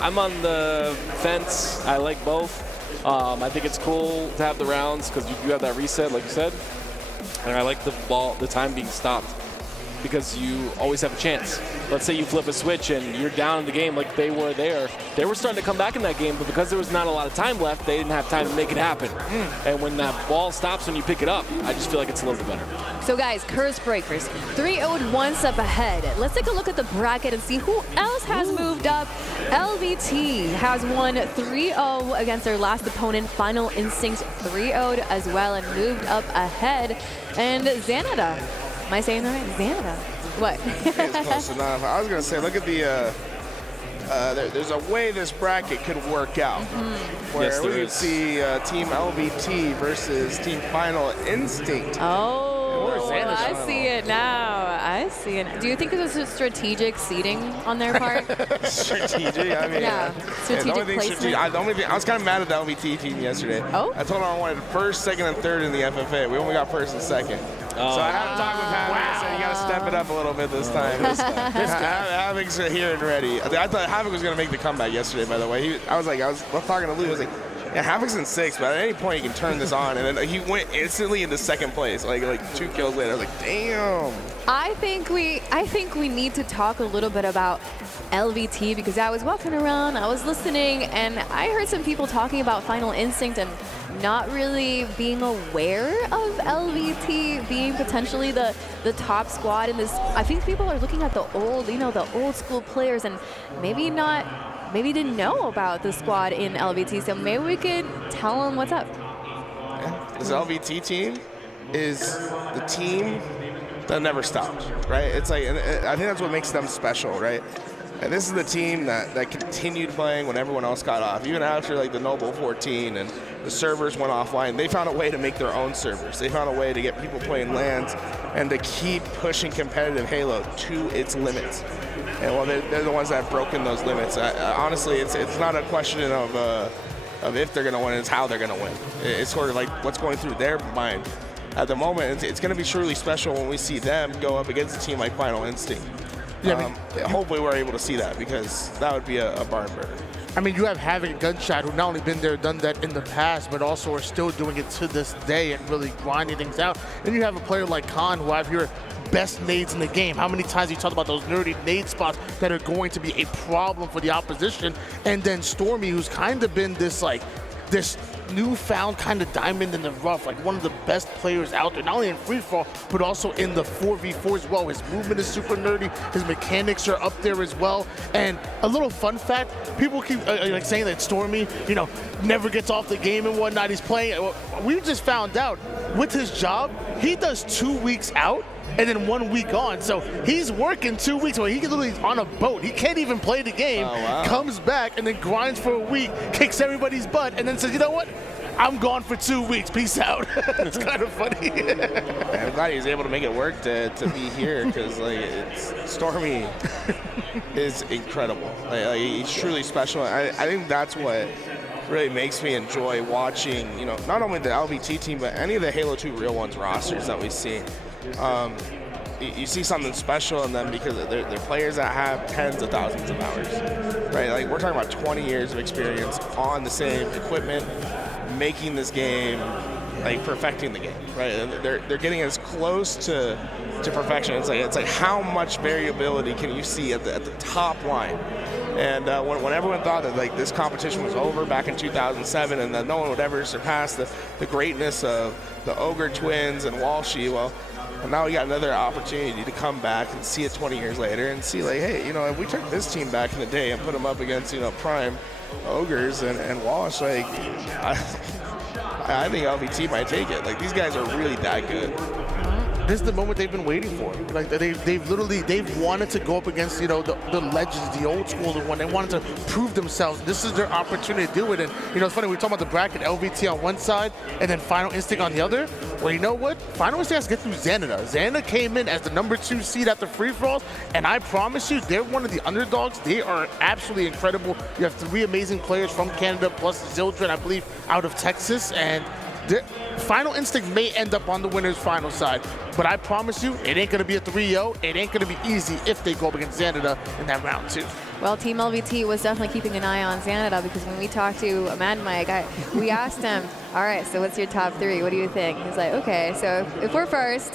I'm on the fence. I like both. I think it's cool to have the rounds because you have that reset, like you said. And I like the time being stopped because you always have a chance. Let's say you flip a switch and you're down in the game like they were there. They were starting to come back in that game, but because there was not a lot of time left, they didn't have time to make it happen. And when that ball stops when you pick it up, I just feel like it's a little bit better. So guys, Curse Breakers, 3-0 one step ahead. Let's take a look at the bracket and see who else has moved up. LVT has won 3-0 against their last opponent. Final Instinct 3-0'd as well and moved up ahead. And Xanada, am I saying that right? Xanada. What? It's close enough. I was going to say, look at the, there's a way this bracket could work out. Where Yes, there we would is. see Team LVT versus Team Final Instinct. Oh, Xanada's I final. see it now. I see it. Do you think it was a strategic seating on their part? Strategic? I mean, Yeah, strategic the only thing placement. the only thing, I was kind of mad at the LVT team yesterday. Oh? I told them I wanted first, second, and third in the FFA. We only got first and second. So I had to talk with Havoc and said, you got to step it up a little bit this time. Havoc's here and ready. I thought Havoc was going to make the comeback yesterday, by the way. I was talking to Lou. I was like, yeah, Havoc's in 6th, but at any point he can turn this on. And then he went instantly into 2nd place, like 2 kills later. I was like, damn. I think we need to talk a little bit about LVT because I was walking around, I was listening, and I heard some people talking about Final Instinct and not really being aware of LVT being potentially the top squad in this. I think people are looking at the old school players and maybe didn't know about the squad in LVT. So maybe we could tell them what's up. Yeah. This LVT team is the team that never stopped, right? It's like, and I think that's what makes them special, right? And this is the team that continued playing when everyone else got off. Even after like the Noble 14 and the servers went offline, they found a way to make their own servers. They found a way to get people playing LANs and to keep pushing competitive Halo to its limits. And well, they're the ones that have broken those limits. Honestly, it's not a question of if they're going to win, it's how they're going to win. It's sort of like what's going through their mind. At the moment, it's going to be truly special when we see them go up against a team like Final Instinct. Yeah, hopefully we're able to see that because that would be a barn burner. I mean, you have Havoc and Gunshot who not only been there, done that in the past, but also are still doing it to this day and really grinding things out. Then you have a player like Khan who I hear best nades in the game. How many times you talked about those nerdy nade spots that are going to be a problem for the opposition? And then Stormy, who's kind of been this newfound kind of diamond in the rough, like one of the best players out there, not only in free fall, but also in the 4v4 as well. His movement is super nerdy, his mechanics are up there as well. And a little fun fact, people keep like saying that Stormy, never gets off the game and whatnot. He's playing, we just found out with his job, he does 2 weeks out and then 1 week on. So he's working 2 weeks where he can literally on a boat. He can't even play the game, comes back and then grinds for a week, kicks everybody's butt, and then says, you know what? I'm gone for 2 weeks. Peace out. It's kind of funny. I'm glad he was able to make it work to be here because Stormy is incredible. He's truly special. I think that's what really makes me enjoy watching, not only the LVT team, but any of the Halo 2 Real Ones rosters that we see. You see something special in them because they're players that have tens of thousands of hours, right? Like we're talking about 20 years of experience on the same equipment, making this game, like perfecting the game, right? And they're getting as close to perfection. It's like how much variability can you see at the top line? And when everyone thought that like this competition was over back in 2007 and that no one would ever surpass the greatness of the Ogre twins and Walshy, well, and now we got another opportunity to come back and see it 20 years later and see like, hey, if we took this team back in the day and put them up against, prime Ogres and Walsh, like, I think LVT might take it. Like, these guys are really that good. this is the moment they've been waiting for. Like they've wanted to go up against, you know, the legends, the old school, the one. They wanted to prove themselves. This is their opportunity to do it. And you know, it's funny, we're talking about the bracket, LVT on one side and then Final Instinct on the other. Well, you know what? Final Instinct has to get through Xanada. Xanada came in as the #2 seed after free-for-alls, and I promise you, they're one of the underdogs. They are absolutely incredible. You have 3 amazing players from Canada, plus Zildren, I believe, out of Texas, and Final Instinct may end up on the winner's final side, but I promise you, it ain't going to be a 3-0. It ain't going to be easy if they go up against Xanada in that round 2. Well, Team LVT was definitely keeping an eye on Xanada, because when we talked to Mad Mike, we asked him, all right, so what's your top 3? What do you think? He's like, okay, so if we're first,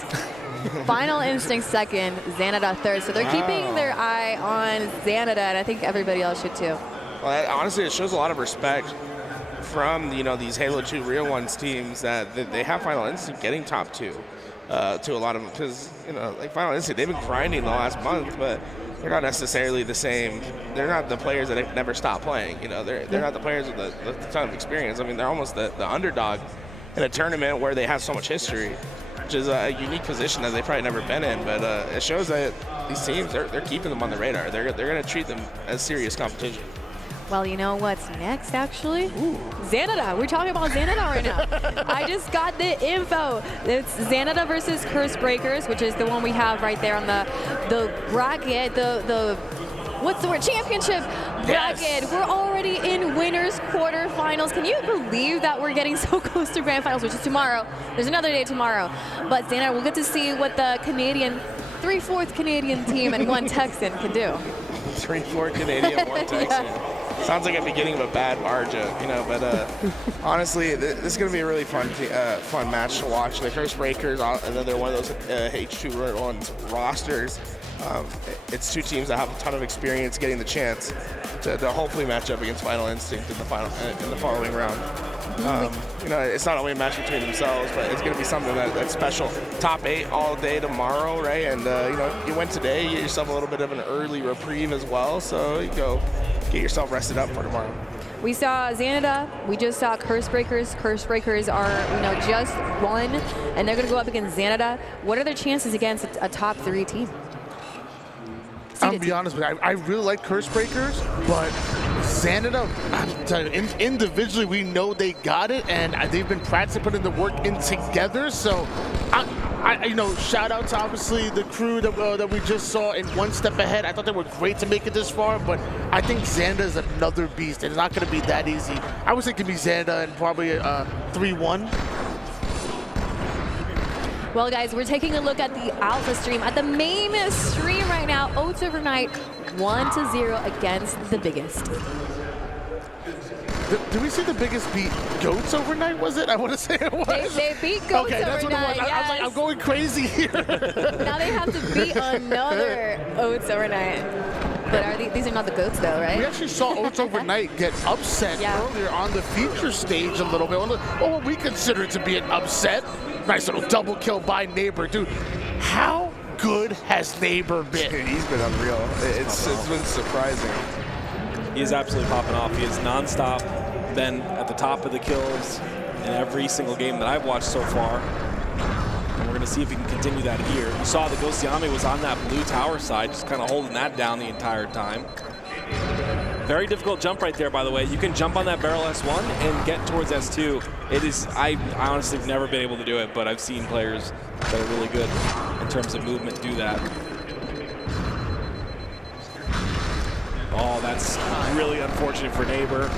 Final Instinct second, Xanada third. So they're keeping their eye on Xanada, and I think everybody else should too. Well, honestly, it shows a lot of respect from, you know, these Halo 2 Real Ones teams that they have Final Instinct getting top 2 to a lot of them, because, you know, like Final Instinct, they've been grinding the last month, but they're not necessarily the same. They're not the players that have never stopped playing. You know, they're not the players with a ton of experience. I mean, they're almost the underdog in a tournament where they have so much history, which is a unique position that they've probably never been in. But it shows that these teams, they're keeping them on the radar. They're going to treat them as serious competition. Well, you know what's next, actually? Ooh. Xanada. We're talking about Xanada right now. I just got the info. It's Xanada versus Curse Breakers, which is the one we have right there on the bracket, the what's the word? Championship bracket. Yes. We're already in winners quarterfinals. Can you believe that we're getting so close to grand finals, which is tomorrow? There's another day tomorrow. But Xanada, we'll get to see what the Canadian, 3/4 Canadian team and 1 Texan can do. 3/4 Canadian, 1 Texan. Sounds like a beginning of a bad bar joke, you know, but honestly, this is going to be a really fun match to watch. The Curse Breakers, another one of those H2 Real-Ones rosters. It's 2 teams that have a ton of experience getting the chance to hopefully match up against Final Instinct in the following round. You know, it's not only a match between themselves, but it's going to be something that's special. Top 8 all day tomorrow, right? And, you know, you went today, you get yourself a little bit of an early reprieve as well, so you go get yourself rested up for tomorrow. We saw Xanada. We just saw Curse Breakers. Curse Breakers are, you know, just won, and they're going to go up against Xanada. What are their chances against a top 3 team? I'm going to be honest with you, I really like Curse Breakers, but Xanada, I'm telling you, individually, we know they got it, and they've been practicing putting the work in together. So, you know, shout out to obviously the crew that we just saw in One Step Ahead. I thought they were great to make it this far, but I think Xanada is another beast. It's not going to be that easy. I was thinking it'd be Xanada and probably 3-1. Well, guys, we're taking a look at the Alpha stream, at the main stream right now. Oats Overnight 1-0 against the biggest. Did we see the biggest beat Goats Overnight, was it? I want to say it was. They beat Goats okay, that's Overnight, what it was. yes. I was like, I'm going crazy here. Now they have to beat another Oats Overnight. But these are not the Goats, though, right? We actually saw Oats Overnight get upset earlier on the feature stage a little bit. Oh, what we consider to be an upset. Nice little double kill by Neighbor. Dude, how good has Neighbor been? He's been unreal. It's been surprising. He is absolutely popping off. He is nonstop, been at the top of the kills in every single game that I've watched so far. And we're going to see if he can continue that here. You saw the Ghost Yami was on that blue tower side, just kind of holding that down the entire time. Very difficult jump right there, by the way. You can jump on that barrel S1 and get towards S2. It is, I honestly have never been able to do it, but I've seen players that are really good in terms of movement do that. Oh, that's really unfortunate for Neighbor.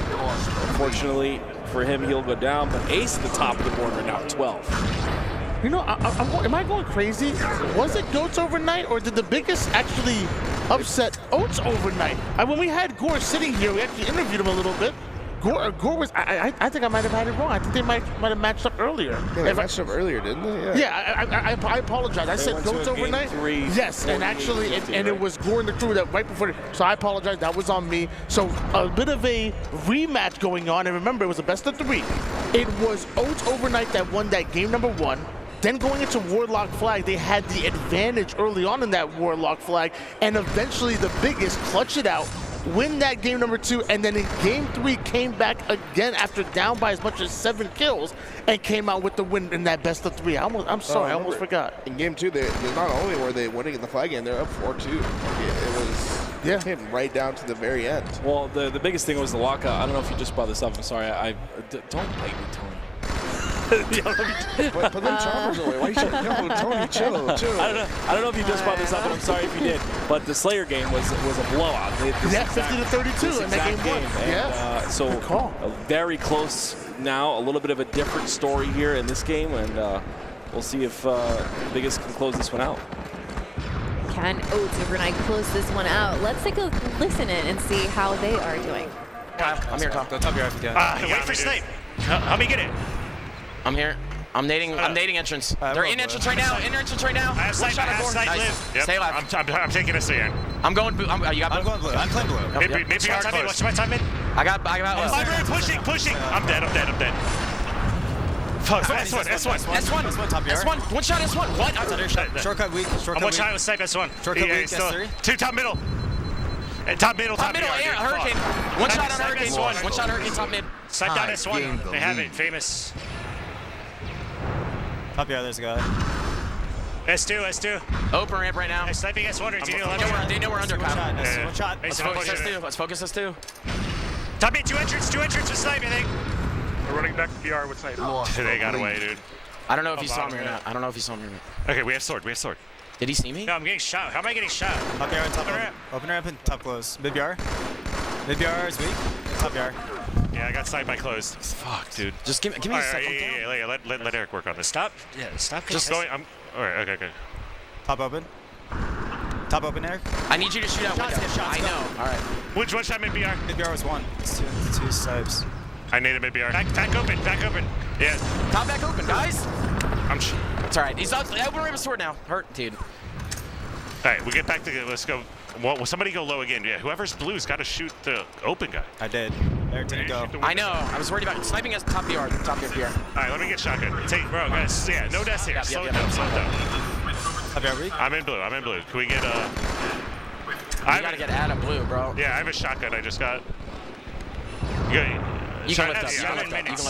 Unfortunately for him, he'll go down, but Ace at the top of the board right now, 12. You know, am I going crazy? Was it Goats Overnight, or did the biggest actually upset Oats Overnight? When we had Gore sitting here, we actually interviewed him a little bit. Gore was, I think I might have had it wrong. I think they might have matched up earlier. Yeah, they matched up earlier, didn't they? Yeah, I apologize. I said Goats Overnight. Yes, and actually, and it was Gore and the crew that right before. So I apologize. That was on me. So a bit of a rematch going on. And remember, it was a best of 3. It was Oats Overnight that won that game number 1. Then going into Warlock Flag, they had the advantage early on in that Warlock Flag, and eventually the biggest clutch it out win that game number 2, and then in game 3 came back again after down by as much as 7 kills and came out with the win in that best of 3. I'm sorry, I almost forgot. In game 2, they not only were they winning in the flag game, they're up 4-2. It came right down to the very end. Well, the biggest thing was the lockout. I don't know if you just brought this up. I'm sorry. Don't blame me, Tony. Put them choppers away. Why you yo, Tony, chill. I don't know if you just brought this up, but I'm sorry if you did. But the Slayer game was a blowout. Yeah, 50-32 in that game 1. And, so very close now. A little bit of a different story here in this game, and we'll see if Biggest can close this one out. Can Oats overnight close this one out? Let's take a listen in and see how they are doing. I'm here, Tom. Top your Wait for Snipe. Help me get it. I'm here. I'm nading entrance. They're in entrance right now. In entrance right now. I have Snipe. Nice. Yep. Stay alive. I'm taking a stand. I'm going blue. You got blue? I'm going blue. I'm playing blue. Maybe What's my time in? I got Library pushing. I'm dead. Fuck. S1. Top yard. S1. One shot S1. What? Shortcut weak. I'm one shot with Snipe S1. Shortcut weak. S3. 2 top middle. And top middle. Air, Hurricane. One shot on Hurricane. One shot Hurricane top mid. Snipe down S1. They have it. Famous. Top yard, there's a guy. S2. Open ramp right now. They're sniping S1 or do you know They know we're under, Kyle. One shot. Let's focus S2. Top mid, two entrance with Snipe, I think. We're running back to PR with Snipe. They got away, dude. I don't know if he saw me or not. Okay, we have sword. Did he see me? No, I'm getting shot. How am I getting shot? Top yard, top ramp. Open ramp and top close. Mid BR. Mid BR is weak. Top yard. Yeah, I got sniped by closed. Fuck, dude. Just give me a second. Yeah. Let Eric work on this. Stop. Just going. All right. Okay. Top open. Top open, Eric. I need you to shoot out window. I know. All right. Which one shot mid BR? Mid BR was 1. It's two snipes. I need a mid BR. Back open. Yeah. Top back open, guys. It's all right. He's not open ramp sword now. Hurt, dude. All right, we get back to let's go. Well, somebody go low again. Yeah, whoever's blue's got to shoot the open guy. I did. Eric didn't go. I know. I was worried about sniping us top BR. Top BR. All right, let me get shotgun. Bro, guys. Yeah, no deaths here. Slow it down. Top BR weak. I'm in blue. Can we get I gotta get out of blue, bro. Yeah, I have a shotgun. I just got. You can lift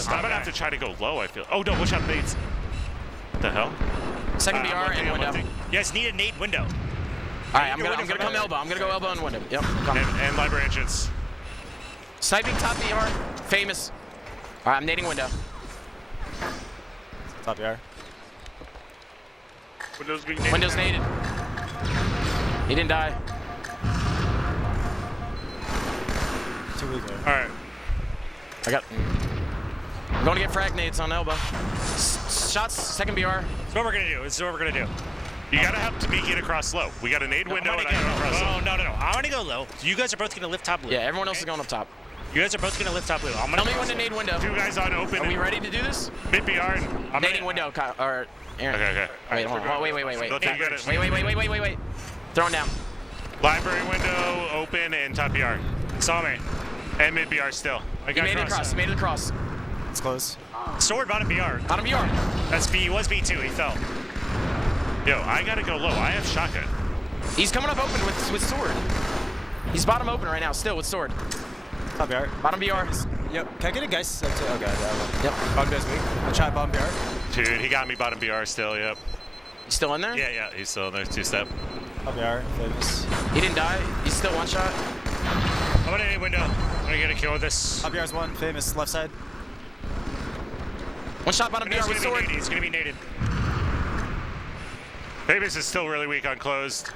up. I'm gonna have to try to go low. I feel. Oh no! Watch out, nades. What the hell? Second BR and window. Yes, need a nade window. All right, I'm gonna come elbow. I'm gonna go elbow and window. Yep. And library entrance. Sniping top BR. Famous. All right, I'm nading window. Top BR. Windows naded. He didn't die. Too weak. All right. I'm going to get frag nades on elbow. Shots, second BR. This is what we're gonna do. You gotta have to get across low. We got a nade window and I go across low. No. I wanna go low. You guys are both gonna lift top blue. Yeah, everyone else is going up top. You guys are both gonna lift top blue. Tell me when to nade window. 2 guys on open. Are we ready to do this? Mid BR. I'm nading window, or Aaron. Okay. Wait, hold on. Wait. Wait. Throwing down. Library window, open, and top BR. Saw me. And mid BR still. He made it across. It's close. Sword, bottom BR. Bottom BR. That's B. He was B2. He fell. Yo, I gotta go low. I have shotgun. He's coming up open with sword. He's bottom open right now, still with sword. Top BR. Bottom BR. Yep. Can I get a guys? Okay. Yep. Bottom BR's weak. I'll try bottom BR. Dude, he got me bottom BR still. Yep. He's still in there? Yeah. He's still in there. 2-step. Top BR. Famous. He didn't die. He's still one shot. I'm gonna need window. I'm gonna get a kill with this. Top BR's 1. Famous. Left side. One shot bottom BR with sword. He's gonna be naded. Famous is still really weak on closed.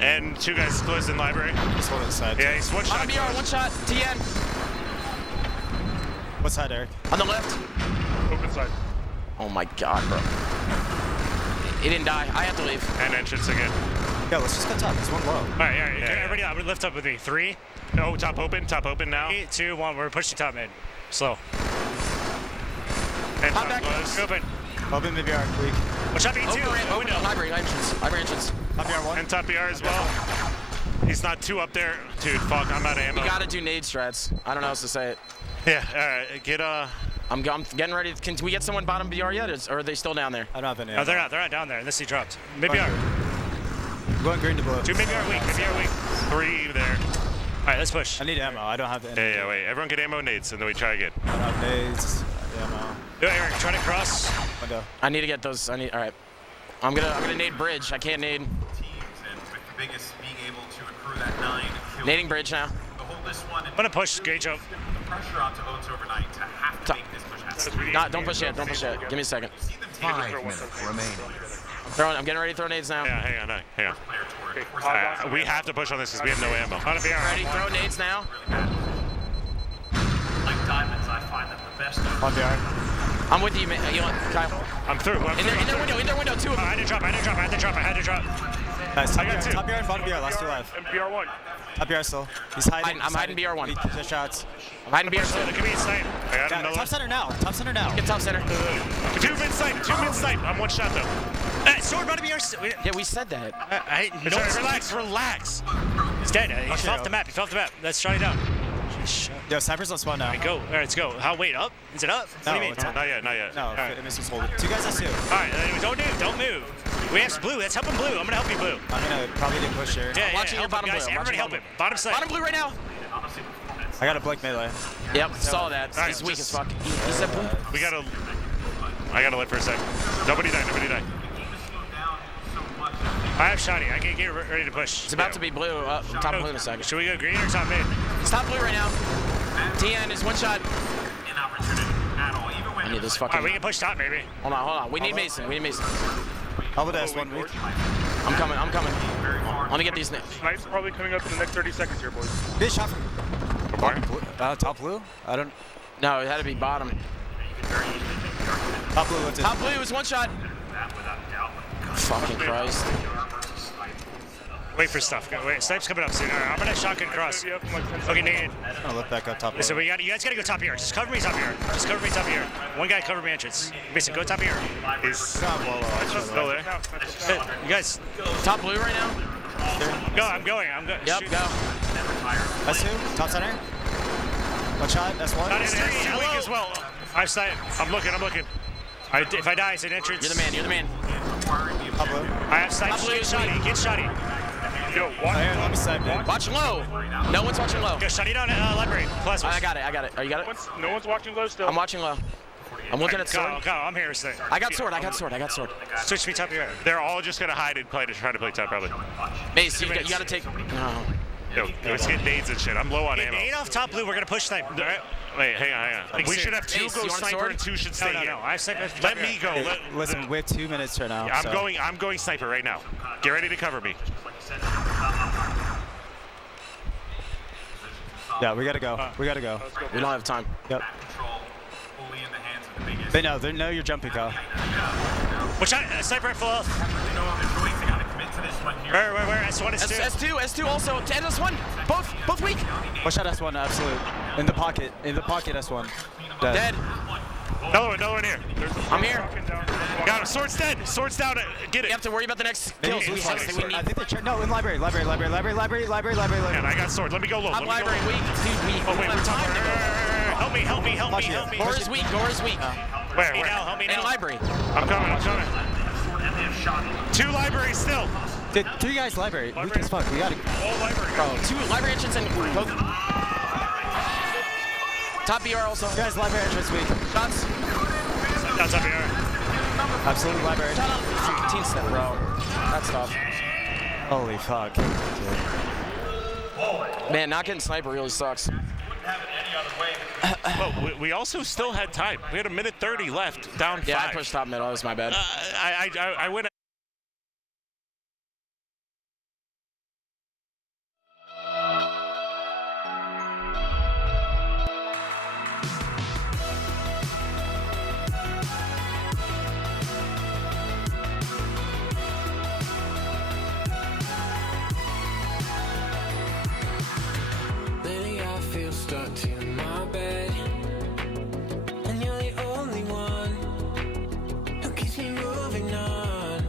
And 2 guys closed in library. Just hold it aside. Yeah, he's one shot. Bottom BR, one shot. TN. What side, Eric? On the left. Open side. Oh my god, bro. He didn't die. I have to leave. And entrance again. Yeah, let's just go top. There's one low. All right. Everybody out. Lift up with me. 3. No, top open now. 3, 2, 1. We're pushing top mid. Slow. And top close. Open. Open mid BR. Weak. What's up, B2? Open library entrance. Top BR 1. And top BR as well. He's not 2 up there. Dude, fuck. I'm out of ammo. We gotta do nade strats. I don't know how else to say it. Yeah, all right. Get I'm getting ready. Can we get someone bottom BR yet, or are they still down there? I don't have any. No, they're not down there unless he dropped. Mid BR. I'm going green to blue. 2 mid BR weak. 3 there. All right, let's push. I need ammo. I don't have any. Yeah, wait. Everyone get ammo nades, and then we try again. I don't have nades. Ammo. Yo, Eric, try to cross. Window. I need to get those. All right. I'm gonna nade bridge. I can't nade. Biggest being able to accrue that 9 kills. Nading bridge now. The whole this one. I'm gonna push. Great jump. The pressure onto Oats overnight to have to make this push happen. No, don't push yet. Don't push yet. Give me a second. 5 minutes remaining. I'm getting ready to throw nades now. Yeah, hang on. We have to push on this because we have no ammo. On a VR. Ready? Throw nades now. Like diamonds, I find them the best. On VR. I'm with you, man. You want Kyle? I'm through. In their window, two of them. I had to drop. Nice. I got 2. Top BR and bottom BR. Last 2 live. And BR1. Top BR still. He's hiding. I'm hiding BR1. He just shots. I'm hiding BR2. Give me a snipe. I got another. Top center now. Top center now. Get top center. 2 mid snipe. I'm 1 shot though. Sword bottom BR. Yeah, we said that. Relax. He's dead. He fell off the map. Let's try it out. Yo, sniper's on spawn now. Go. All right, let's go. Wait, up? Is it up? No, what do you mean? it's not. Not yet. No, All right. Miss was holding. 2 guys S2. All right, don't move. We have blue. Let's help him blue. I'm gonna help you blue. I'm gonna probably get pushed here. Yeah, watching your bottom guys. blue. Everybody help him. Bottom side. Bottom blue right now. I got a blink melee. Yep, saw that. All right, He's weak as fuck. He's a boom. I gotta live for a sec. Nobody die. I have shotty. I can get ready to push. It's about to be blue. Top blue in a second. Should we go green or top mid? It's top blue right now. TN is 1 shot. I need this fucking. All right, we can push top maybe. Hold on. We need Mason. How about S1 weak? I'm coming. Let me get these. Snipes probably coming up in the next 30 seconds here, boys. Good shot from top blue? I don't. No, it had to be bottom. Top blue lifted. Top blue is 1 shot. Fucking Christ. Wait for stuff. Wait, snipe's coming up soon. All right, I'm gonna shotgun cross. Okay, naked. I'm gonna lift back up top. Listen, you guys gotta go top here. Just cover me top here. One guy cover me entrance. Mason, go top here. He's still there. Hey, you guys. Top blue right now? Go, I'm going. Yep, shoot. go. S2, top center. 1 shot, S1. Not in there. You're weak as well. I'm looking. If I die, it's an entrance. You're the man. Top blue. I have snipe. Get shotty. Yo, let me snipe, dude. Watch low. No one's watching low. Go shotty down library. Plasma. I got it. Oh, you got it? No one's watching low still. I'm watching low. I'm looking at sword. Go, I'm here. I got sword. Switch me top here. They're all just gonna hide and try to play top probably. Mace, you gotta take. No. Yo, let's get nades and shit. I'm low on ammo. Nade off top blue. We're gonna push snipe. All right. Wait, hang on. We should have 2 go sniper and 2 should stay here. No. I sniper. Let me go. Listen, we have 2 minutes right now. I'm going sniper right now. Get ready to cover me. Yeah, we gotta go. We don't have time. Yep. They know you're jumping, Kyle. Which sniper at full health. Where? S1 is 2. S2 also. And S1. Both weak. One shot S1, absolute. In the pocket, S1. Dead. Another one here. I'm here. Got him. Sword's dead. Sword's down. Get it. You have to worry about the next kills. I think they're no, in library. Man, I got sword. Let me go low. Top library weak. Dude, weak. Oh, wait, we're top. Help me. Gore's weak. Where? Help me now. In library. I'm coming. 2 libraries still. 3 guys library. Weak as fuck. We gotta. All library. Bro, 2 library entrance and both. Top BR also. Guys, library entrance weak. Shots. That's top BR. Absolute library. Shot up. 15 step, bro. That's tough. Holy fuck. Man, not getting sniper really sucks. But we also still had time. We had 1:30 left, down 5. Yeah, I pushed top middle. That was my bad. I went. Lately I feel stuck to my bed, and you're the only one who keeps me moving on.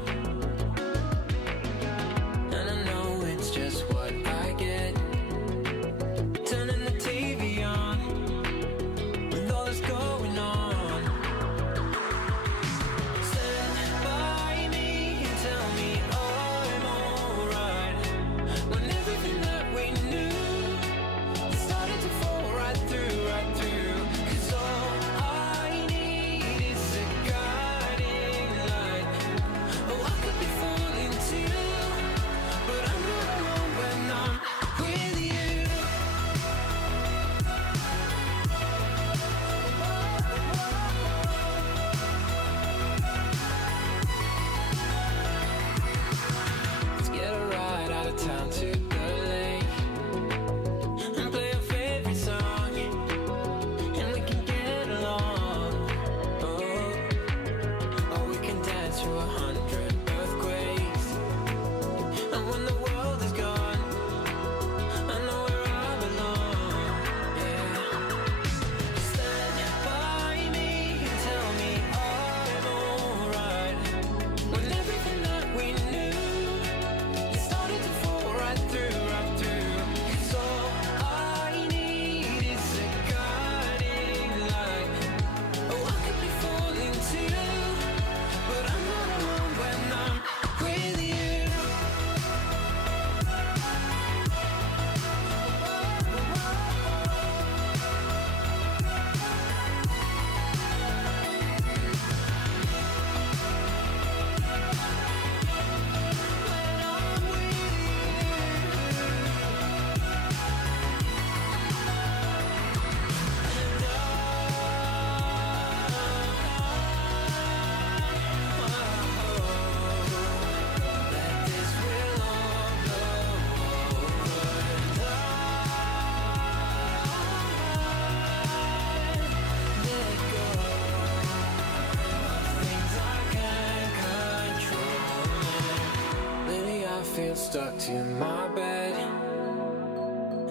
stuck to my bed,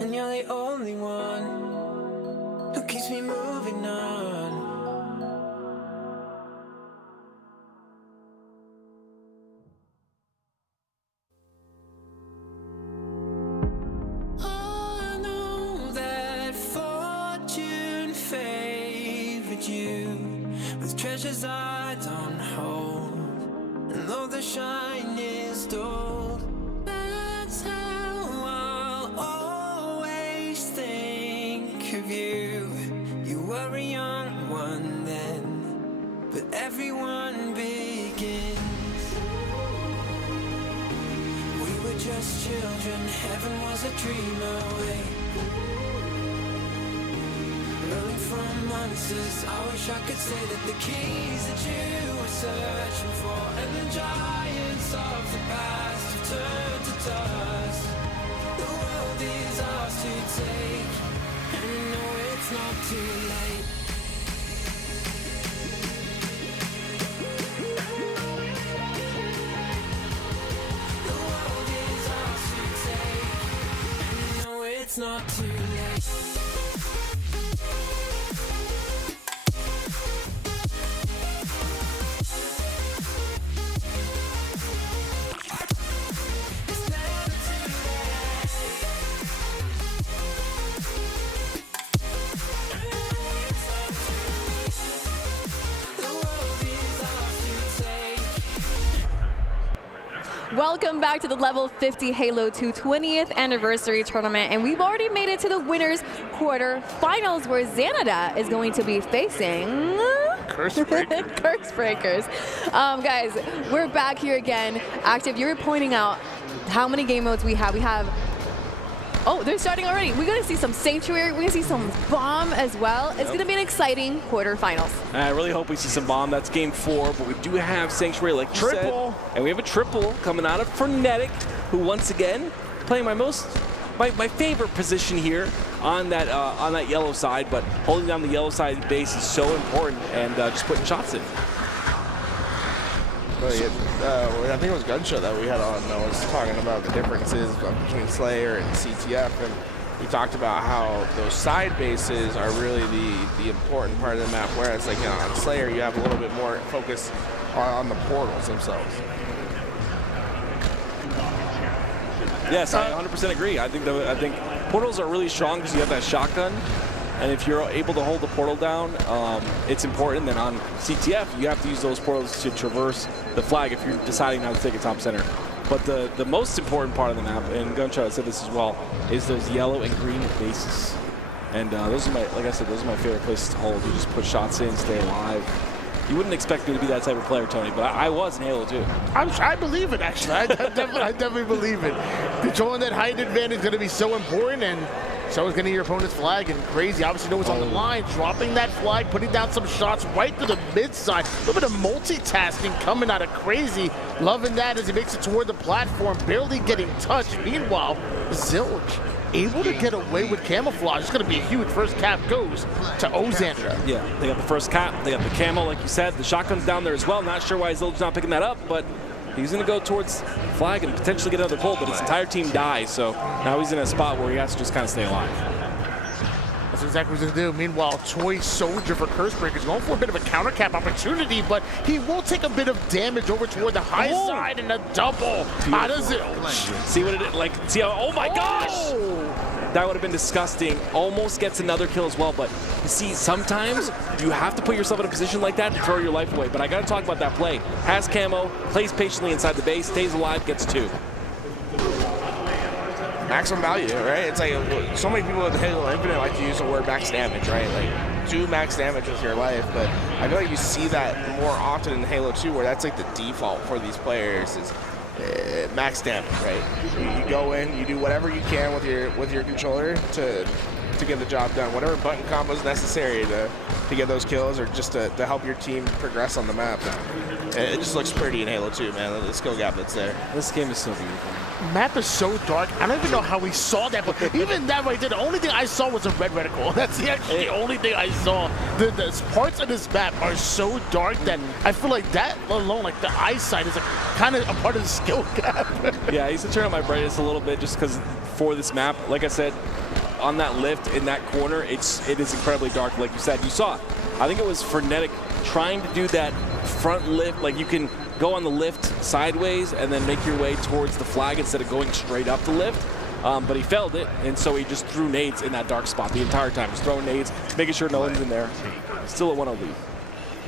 and you're the only one who keeps me moving on. I know that fortune favored you with treasures I don't hold, and though the shine is dulled, that's how I'll always think of you. You were a young one then, but everyone begins. We were just children, heaven was a dream away. Running from monsters, I wish I could say that the keys that you were searching for and the giants of the past have turned to dust. The world is ours to take, and I know it's not too late. The world is ours to take, and I know it's not too late. Welcome back to the Level 50 Halo 2 20th anniversary tournament, and we've already made it to the winners quarterfinals, where Xanada is going to be facing Curse Breakers. Curse Breakers. Guys, we're back here again. Active, you were pointing out how many game modes we have. We have, oh, they're starting already. We're going to see some Sanctuary. We're going to see some Bomb as well. It's going to be an exciting quarterfinals. I really hope we see some Bomb. That's game 4, but we do have Sanctuary, like you said. And we have a triple coming out of Frenetic, who once again playing my favorite position here on that yellow side, but holding down the yellow side base is so important, and just putting shots in. I think it was Gunshot that we had on that was talking about the differences between Slayer and CTF, and we talked about how those side bases are really the important part of the map, whereas like on Slayer you have a little bit more focus on the portals themselves. Yes, I 100% agree. I think portals are really strong because you have that shotgun, and if you're able to hold the portal down, it's important. Then on CTF, you have to use those portals to traverse the flag if you're deciding not to take a top center. But the most important part of the map, and Gunshot said this as well, is those yellow and green bases. And those are like I said, those are my favorite places to hold. You just put shots in, stay alive. You wouldn't expect me to be that type of player, Tony, but I was in Halo 2. I believe it, actually. I definitely believe it. Controlling that height advantage is going to be so important, and so is going to your opponent's flag, and crazy. Obviously, know what's on the line. Dropping that flag, putting down some shots right to the mid side. A little bit of multitasking coming out of Crazy. Loving that as he makes it toward the platform, barely getting touched. Meanwhile, Zilch able to get away with camouflage. It's going to be a huge first cap goes to Xanada. Yeah, they got the first cap, they got the camo, like you said. The shotgun's down there as well. Not sure why Zilch's not picking that up, but he's going to go towards flag and potentially get another pull, but his entire team dies, so now he's in a spot where he has to just kind of stay alive. That's exactly what he's going to do. Meanwhile, Toy Soldier for Curse Breakers going for a bit of a counter cap opportunity, but he will take a bit of damage over toward the high side and a double out of Zilch. See what it is, like, see how, oh my gosh! That would have been disgusting. Almost gets another kill as well, but you see, sometimes you have to put yourself in a position like that to throw your life away. But I got to talk about that play. Has camo, plays patiently inside the base, stays alive, gets 2. Maximum value, right? It's like so many people in Halo Infinite like to use the word max damage, right? Like 2 max damage with your life, but I feel like you see that more often in Halo 2, where that's like the default for these players is max damage, right? You go in, you do whatever you can with your controller to get the job done. Whatever button combo is necessary to get those kills, or just to help your team progress on the map. It just looks pretty in Halo 2, man. The skill gap that's there. This game is so beautiful. map is so dark. I don't even know how we saw that, but even that right there, the only thing I saw was a red reticle. That's actually the only thing I saw. The parts of this map are so dark that I feel like that alone, like the eyesight, is like kind of a part of the skill gap. Yeah, I used to turn on my brightness a little bit just because for this map, like I said, on that lift in that corner, it is incredibly dark. Like you said, you saw it. I think it was Frenetic trying to do that front lift, like you can go on the lift sideways and then make your way towards the flag instead of going straight up the lift. But he failed it, and so he just threw nades in that dark spot the entire time. Just throwing nades, making sure no one's in there. Still a 1-0 lead.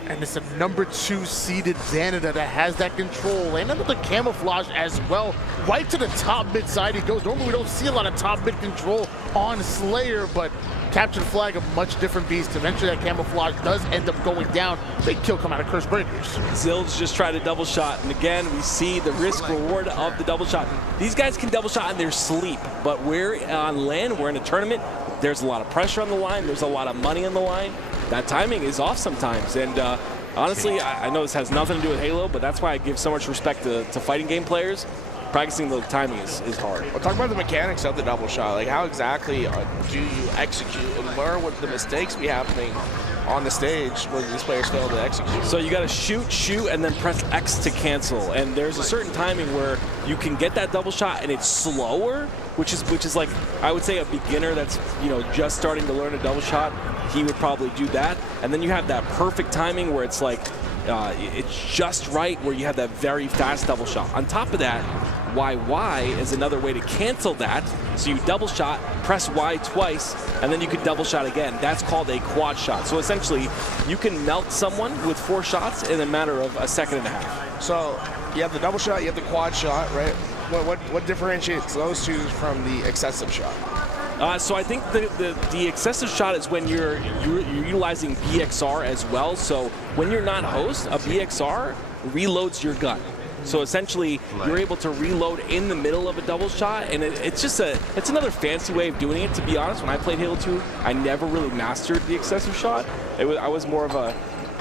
And it's a number 2 seeded Xanada that has that control. And another camouflage as well. Right to the top mid side he goes. Normally we don't see a lot of top mid control on Slayer, but capture the flag, a much different beast. Eventually that camouflage does end up going down. Big kill come out of Curse Breakers. Zilge just tried a double shot, and again we see the risk reward of the double shot. These guys can double shot in their sleep, but we're on LAN, we're in a tournament. There's a lot of pressure on the line, there's a lot of money on the line. That timing is off sometimes, and honestly, I know this has nothing to do with Halo, but that's why I give so much respect to fighting game players. Practicing the timing is hard. Well, talk about the mechanics of the double shot. Like, how exactly do you execute and learn what the mistakes be happening on the stage when these players fail to execute? So you got to shoot, and then press X to cancel. And there's a certain timing where you can get that double shot, and it's slower, which is like, I would say a beginner that's just starting to learn a double shot, he would probably do that. And then you have that perfect timing where it's like it's just right, where you have that very fast double shot. On top of that, YY is another way to cancel that. So you double shot, press Y twice, and then you could double shot again. That's called a quad shot. So essentially, you can melt someone with 4 shots in a matter of a second and a half. So you have the double shot, you have the quad shot, right? What differentiates those two from the excessive shot? So I think the excessive shot is when you're utilizing BXR as well. So when you're not host, a BXR reloads your gun. So essentially, you're able to reload in the middle of a double shot, and it's another fancy way of doing it. To be honest, when I played Halo 2, I never really mastered the excessive shot. I was more of a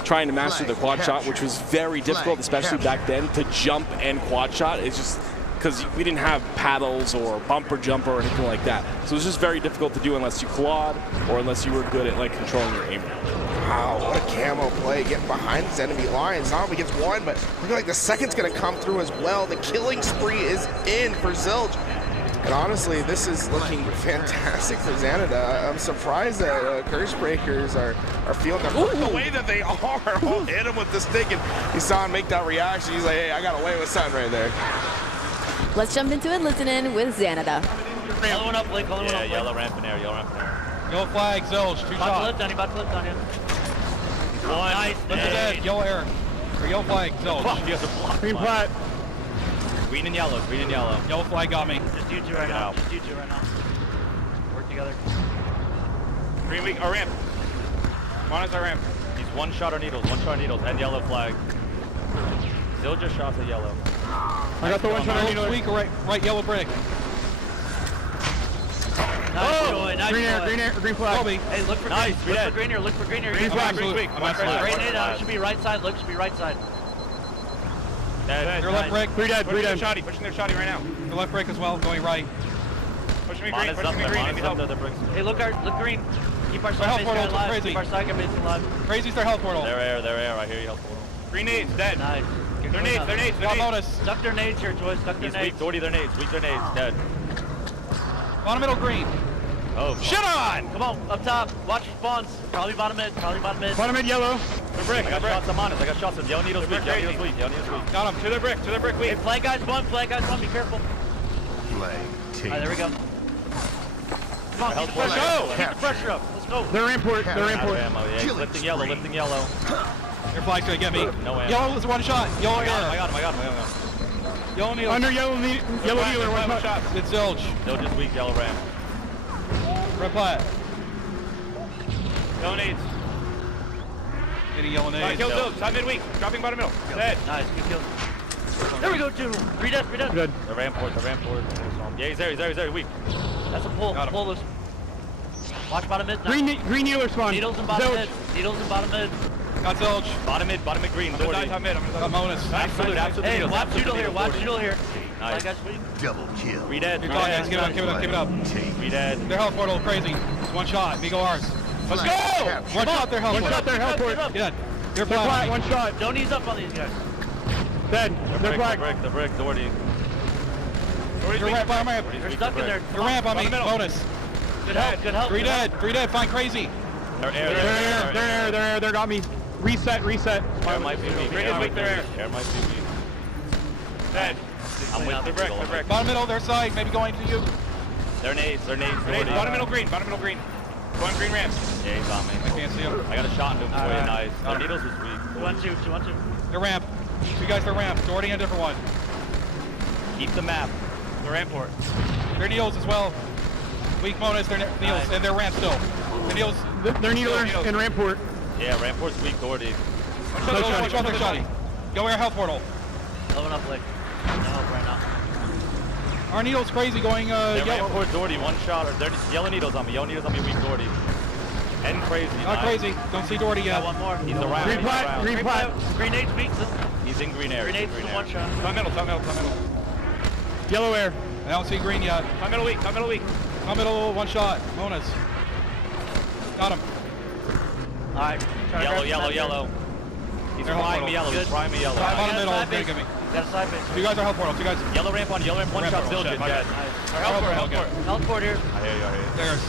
trying to master the quad shot, which was very difficult, especially back then, to jump and quad shot. It's just because we didn't have paddles or bumper jump or anything like that. So it was just very difficult to do unless you quad or unless you were good at like controlling your aim. Wow, what a camo play, getting behind his enemy lines. Not only gets one, but looking like the second's gonna come through as well. The killing spree is in for Zilge. And honestly, this is looking fantastic for Xanada. I'm surprised that Curse Breakers are feeling the way that they are. Oh, hit him with the stick, and he saw him make that reaction. He's like, hey, I got away with something right there. Let's jump into it, listen in with Xanada. Yellow one up, Blake. Yeah, yellow ramp in air, yellow ramp in air. Yellow flag, Zilge, 2 shots. About to lift on you. One. Nice. Lift the dead, yellow air. Or yellow flag, Zilge. He has a block. Green flag. Green and yellow, green and yellow. Yellow flag got me. Just you two right now. Just you two right now. Work together. Green weak, our ramp. Monitor's our ramp. He's 1 shot or needles, and yellow flag. Zilge just shots at yellow. I got the 1 shot or needles. Weak, right yellow brick. Nice joy, nice joy. Green flag. Hey, look for green. Look for green here. Look for green here. Green flag. Green nade should be right side. Look, should be right side. Dead. Your left brick. 3 dead. Pushing their shoddy right now. Your left brick as well, going right. Pushing me green, pushing me green. Hey, look green. Keep our side base guy alive. Keep our side base alive. Crazy's their health portal. Their air. I hear you, health portal. Green nades, dead. Nice. Their nades. Stuck their nades here, Joyce. Stuck their He's nades. weak, Doherty, their nades, dead. Bottom middle green. Oh, shit on! Come on, up top. Watch your spawns. Probably bottom mid. Bottom mid yellow. The brick. I got shots on Monis. I got shots on Yellow needles weak. Yellow needles weak. Got him. To the brick weak. Hey, flag guys one. Be careful. Flag team. Alright, there we go. Come on, keep the pressure up. Keep the pressure up. Let's go. They're import. Yeah, he's lifting yellow. Your flag's gonna get me. No ammo. Yellow was 1 shot. Yellow air. I got him. Yellow needle. Under yellow dealer. 1 shot. It's Zilge. They'll just weak yellow ramp. Red flag. Yellow nades. Hitting yellow nades. Kill Zilge. Side mid weak. Dropping bottom middle. Dead. Nice, good kill. There we go, two. 3 dead. Good. The ramp port. Yeah, he's there. Weak. That's a pull. Pull this. Watch bottom mid. Green healer spawn. Needles and bottom mid. Got Zilge. Bottom mid green. I'm gonna die top mid. Got Monis. Absolute. Hey, watch Judo here. Nice. Double kill. 3 dead. Good call, guys. Give it up, give it up, give it up. 3 dead. Their health portal crazy. It's one shot. Migo ours. Let's go! One shot their health One portal. shot their health portal. Good. They're They're flat. flat, one shot. Don't ease up on these guys. Dead. They're black. The brick, Doherty. Your ramp, on ramp. They're stuck in there. Your ramp on me. Bonus. Good help, good help. 3 dead. 3 dead. Find crazy. They're They're They got me. Reset. Air might be weak. Air might be weak. Air might be weak. Dead. I'm with the brick. Bottom middle, their side. Maybe going to you. They're nades. Bottom middle green. Going green ramp. Yeah, he's on me. I can't see him. I got a shot into him for you. Nice. No, Needles was weak. 2-1-2. Their ramp. You guys, their ramp. Doherty and a different one. Keep the map. The ramp port. Their Needles as well. Weak bonus, their Needles, and their ramp still. Their Needles. They're needler and ramport. Yeah, Ramport's weak, Doherty. One shot, their shotty. Go air health portal. Level up, Blake. No help right now. Our Needles crazy going They're yellow. Ramport, Doherty, one shot. They're yellow Needles on me. Yellow Needles on me, weak Doherty. And crazy. Not crazy. Don't see Doherty yet. Got one more. He's around. Green plat. Green plat. Grenade beats him. He's in green air. Grenade Green for air. one shot. Top middle. Yellow air. I don't see green yet. Top middle weak. Top middle, one shot. Bonus. Got him. All right. Yellow. He's They're frying help me yellow. Good. He's frying me yellow. Bottom middle, side it's gonna base. give me. Got a side base. You guys are health portal. You guys. Yellow ramp on, one Ramp shot, portal, Zildjian. shit, Dead. Our help port. Help port here. I hear you. There's.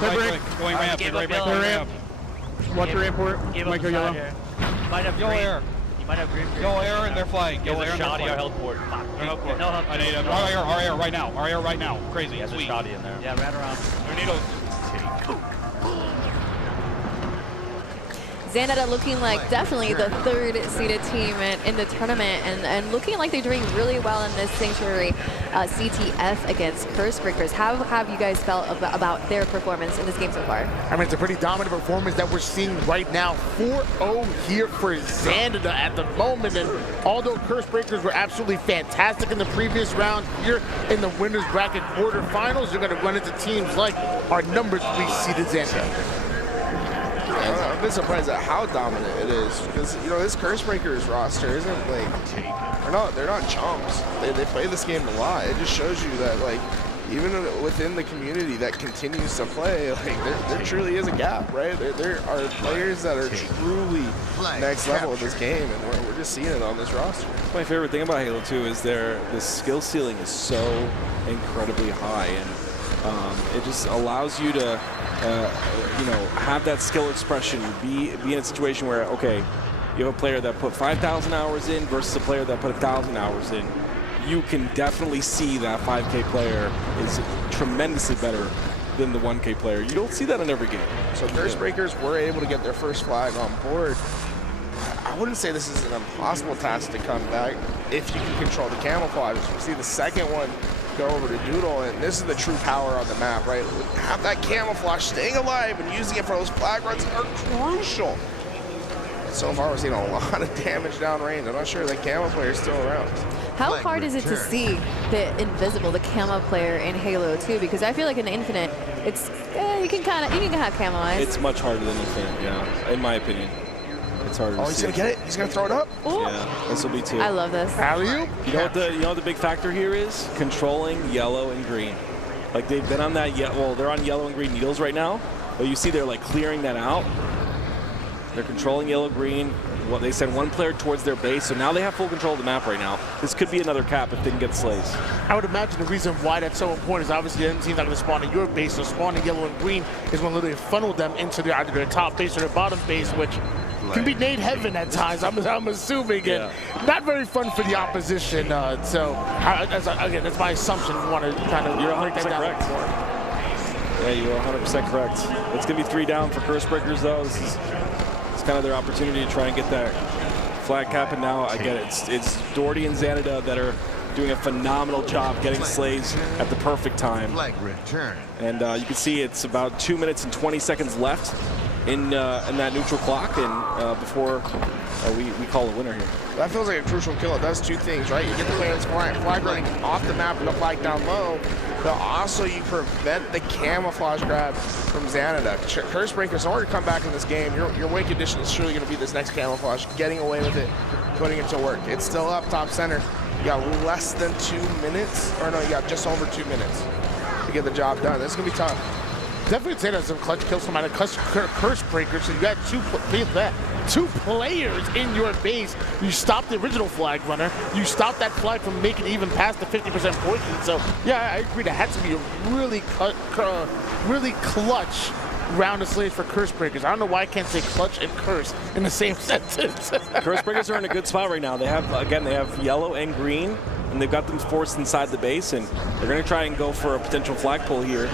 They're Right, brick. going ramp. Gave They're up right yellow. ramp. Watch your ramport. Gave up Might go the side yellow. here. Might have Yellow green. air. You might have green. Yellow air and they're flying. He has Yellow a air and they're shotty, our flying. health port. Their health port. No help. I need him. Our air right now. Crazy. He has a Sweet. shotty in there. Yeah, ran around. Their Needles. Xanada looking like definitely the third seeded team in the tournament and looking like they're doing really well in this Sanctuary CTF against Cursebreakers. How have you guys felt about their performance in this game so far? I mean, it's a pretty dominant performance that we're seeing right now. 4-0 here for Xanada at the moment. And although Cursebreakers were absolutely fantastic in the previous round, here in the winners bracket quarterfinals, you're going to run into teams like our number 3 seeded Xanada. I've been surprised at how dominant it is because this Cursebreakers roster isn't like they're not chumps. They play this game a lot. It just shows you that even within the community that continues to play, there truly is a gap, right? There are players that are truly next level with this game, and we're just seeing it on this roster. My favorite thing about Halo 2 is the skill ceiling is so incredibly high, and it just allows you to have that skill expression, be in a situation where, okay, you have a player that put 5,000 hours in versus a player that put 1,000 hours in. You can definitely see that 5K player is tremendously better than the 1K player. You don't see that in every game. So Cursebreakers were able to get their first flag on board. I wouldn't say this is an impossible task to come back if you can control the camouflage. We see the second one go over to Doodle, and this is the true power on the map, right? Have that camouflage, staying alive and using it for those flag runs are crucial. And so far, we're seeing a lot of damage downrange. I'm not sure that camo player is still around. How hard is it to see the invisible, the camo player in Halo 2? Because I feel like in Infinite, it's you can have camo eyes. It's much harder than Infinite, yeah, in my opinion. It's harder to see. He's gonna get it. He's gonna throw it up. Ooh. Yeah, this will be 2. I love this. Alley-oop? You know what the big factor here is? Controlling yellow and green. Like they've been on that they're on yellow and green needles right now. But you see they're like clearing that out. They're controlling yellow green. Well, they send one player towards their base, so now they have full control of the map right now. This could be another cap if they can get slays. I would imagine the reason why that's so important is obviously the enemy team's not going to spawn in your base, so spawning yellow and green is going to literally funnel them into either their top base or their bottom base, which can be nade heaven at times, I'm assuming, and not very fun for the opposition. Again, that's my assumption. You want to kind of You're 100% break that down correct. more. Yeah, you are 100% correct. It's going to be 3 down for Cursebreakers, though. It's kind of their opportunity to try and get that flag cap, and now I get it. It's Doherty and Xanada that are doing a phenomenal job getting slays at the perfect time. Flag return. And you can see it's about 2 minutes and 20 seconds left in that neutral clock, and before we call a winner here. That feels like a crucial kill. It does 2 things, right? You get the players flag running off the map and the flag down low, but also you prevent the camouflage grab from Xanada. Cursebreakers, in order to come back in this game, your win condition is surely going to be this next camouflage, getting away with it, putting it to work. It's still up top center. You got less than 2 minutes, or no, you got just over 2 minutes to get the job done. This is gonna be tough. Definitely say that's some clutch kills from a curse breaker. So you got two players in your base. You stopped the original flag runner. You stopped that flag from making it even past the 50% portion. So yeah, I agree. That had to be a really clutch round of slaves for curse breakers. I don't know why I can't say clutch and curse in the same sentence. Curse breakers are in a good spot right now. They have yellow and green, and they've got them forced inside the base, and they're going to try and go for a potential flagpole here.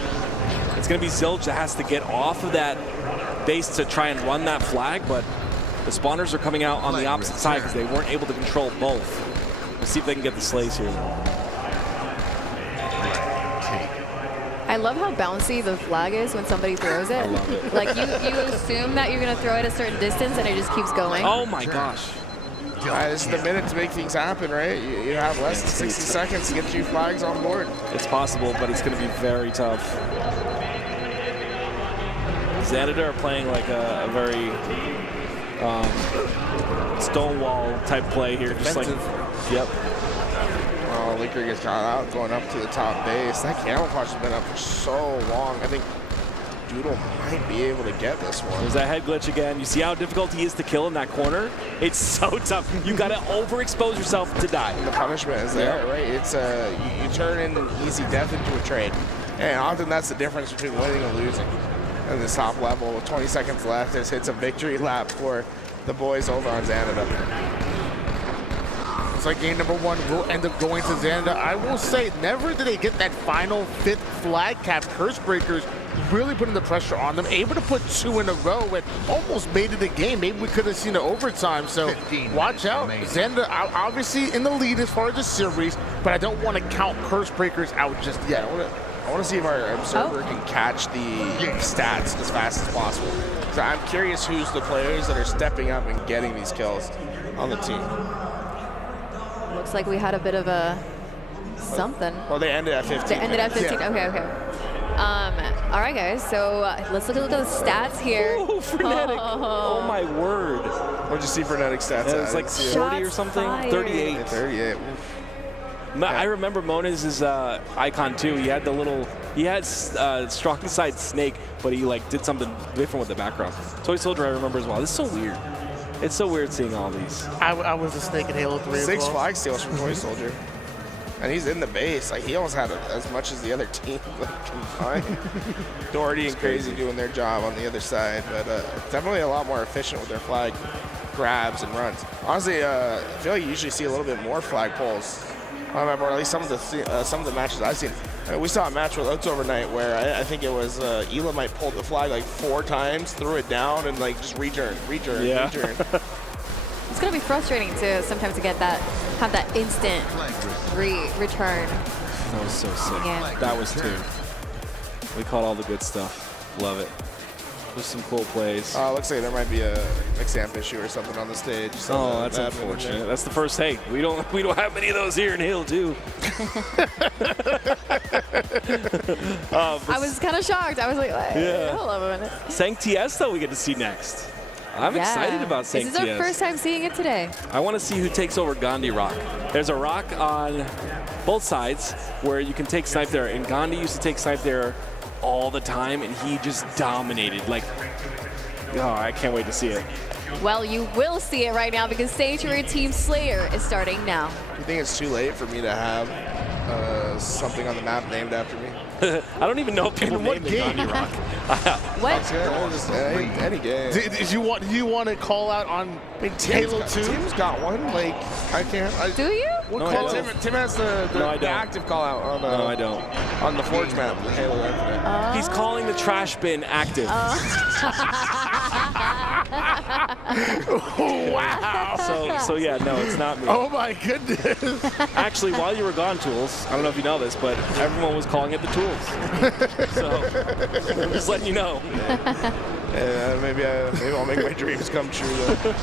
It's going to be Zilch that has to get off of that base to try and run that flag, but the spawners are coming out on the opposite side because they weren't able to control both. Let's see if they can get the slays here. I love how bouncy the flag is when somebody throws it. I love it. Like you assume that you're going to throw it a certain distance and it just keeps going. Oh my gosh. This is the minute to make things happen, right? You have less than 60 seconds to get 2 flags on board. It's possible, but it's going to be very tough. Xanadu are playing like a very stonewall type play here. Just like, yep. Oh, Liquor gets caught out going up to the top base. That camouflage has been up for so long. I think Doodle might be able to get this one. There's that head glitch again. You see how difficult he is to kill in that corner? It's so tough. You got to overexpose yourself to die. And the punishment is there, right? It's you turn in an easy death into a trade. And often that's the difference between winning and losing. And this top level with 20 seconds left, this hits a victory lap for the boys over on Xanadu. It's like game number 1 will end up going to Xanadu. I will say, never did they get that final 5th flag cap. Curse breakers really putting the pressure on them, able to put 2 in a row and almost made it a game. Maybe we could have seen an overtime, so watch out. Xanadu obviously in the lead as far as the series, but I don't want to count Curse breakers out just yet. I want to see if our observer can catch the stats as fast as possible. So I'm curious who's the players that are stepping up and getting these kills on the team. Looks like we had a bit of a something. Well, they ended at 15. They ended at 15. Yeah. Okay. All right, guys. So let's look at those stats here. Ooh, Frenetic. Oh my word. What'd you see Frenetic stats? It was like 40 or something. Fired. 38. Yeah, 38. I remember Mona's icon too. He had strong side snake, but he like did something different with the background. Toy Soldier I remember as well. This is so weird. It's so weird seeing all these. I was a snake in Halo 3 6 as well. flag steals from Toy Soldier. And he's in the base. Like, he almost had as much as the other team combined. Doherty and Crazy doing their job on the other side, but definitely a lot more efficient with their flag grabs and runs. Honestly, I feel like you usually see a little bit more flag pulls. Or at least some of the matches I've seen. We saw a match with Oats overnight where I think it was Elamite pulled the flag like 4 times, threw it down, and like just return. It's gonna be frustrating to sometimes to get that, have that instant return. That was so sick. Yeah. That was 2. We caught all the good stuff. Love it. There's some cool plays. Looks like there might be a exam issue or something on the stage. Oh, that's unfortunate. That's the first. Hey, we don't have many of those here in Halo 2. I was kind of shocked. I was like, Yeah. hold on a minute. Sanctiest though we get to see next. I'm excited about Sanctiest. This is our first time seeing it today. I want to see who takes over Gandhi Rock. There's a rock on both sides where you can take snipe there, and Gandhi used to take snipe there all the time, and he just dominated. Like, oh, I can't wait to see it. Well, you will see it right now because Sanctuary Team Slayer is starting now. Do you think it's too late for me to have something on the map named after me? I don't even know if people name it Gandhi Rock. What? Just any game. Do you want to call out on Halo 2? Tim's got one. Like, I can't. Do you? What No, call? I don't. Tim has the I don't. active call out on No, I don't. on the Forge map, the Halo Infinite. He's calling the trash bin active. Wow. So yeah, no, it's not me. Oh my goodness. Actually, while you were gone, Tools, I don't know if you know this, but everyone was calling it the Tools. So I'm just letting you know. Maybe I'll make my dreams come true though.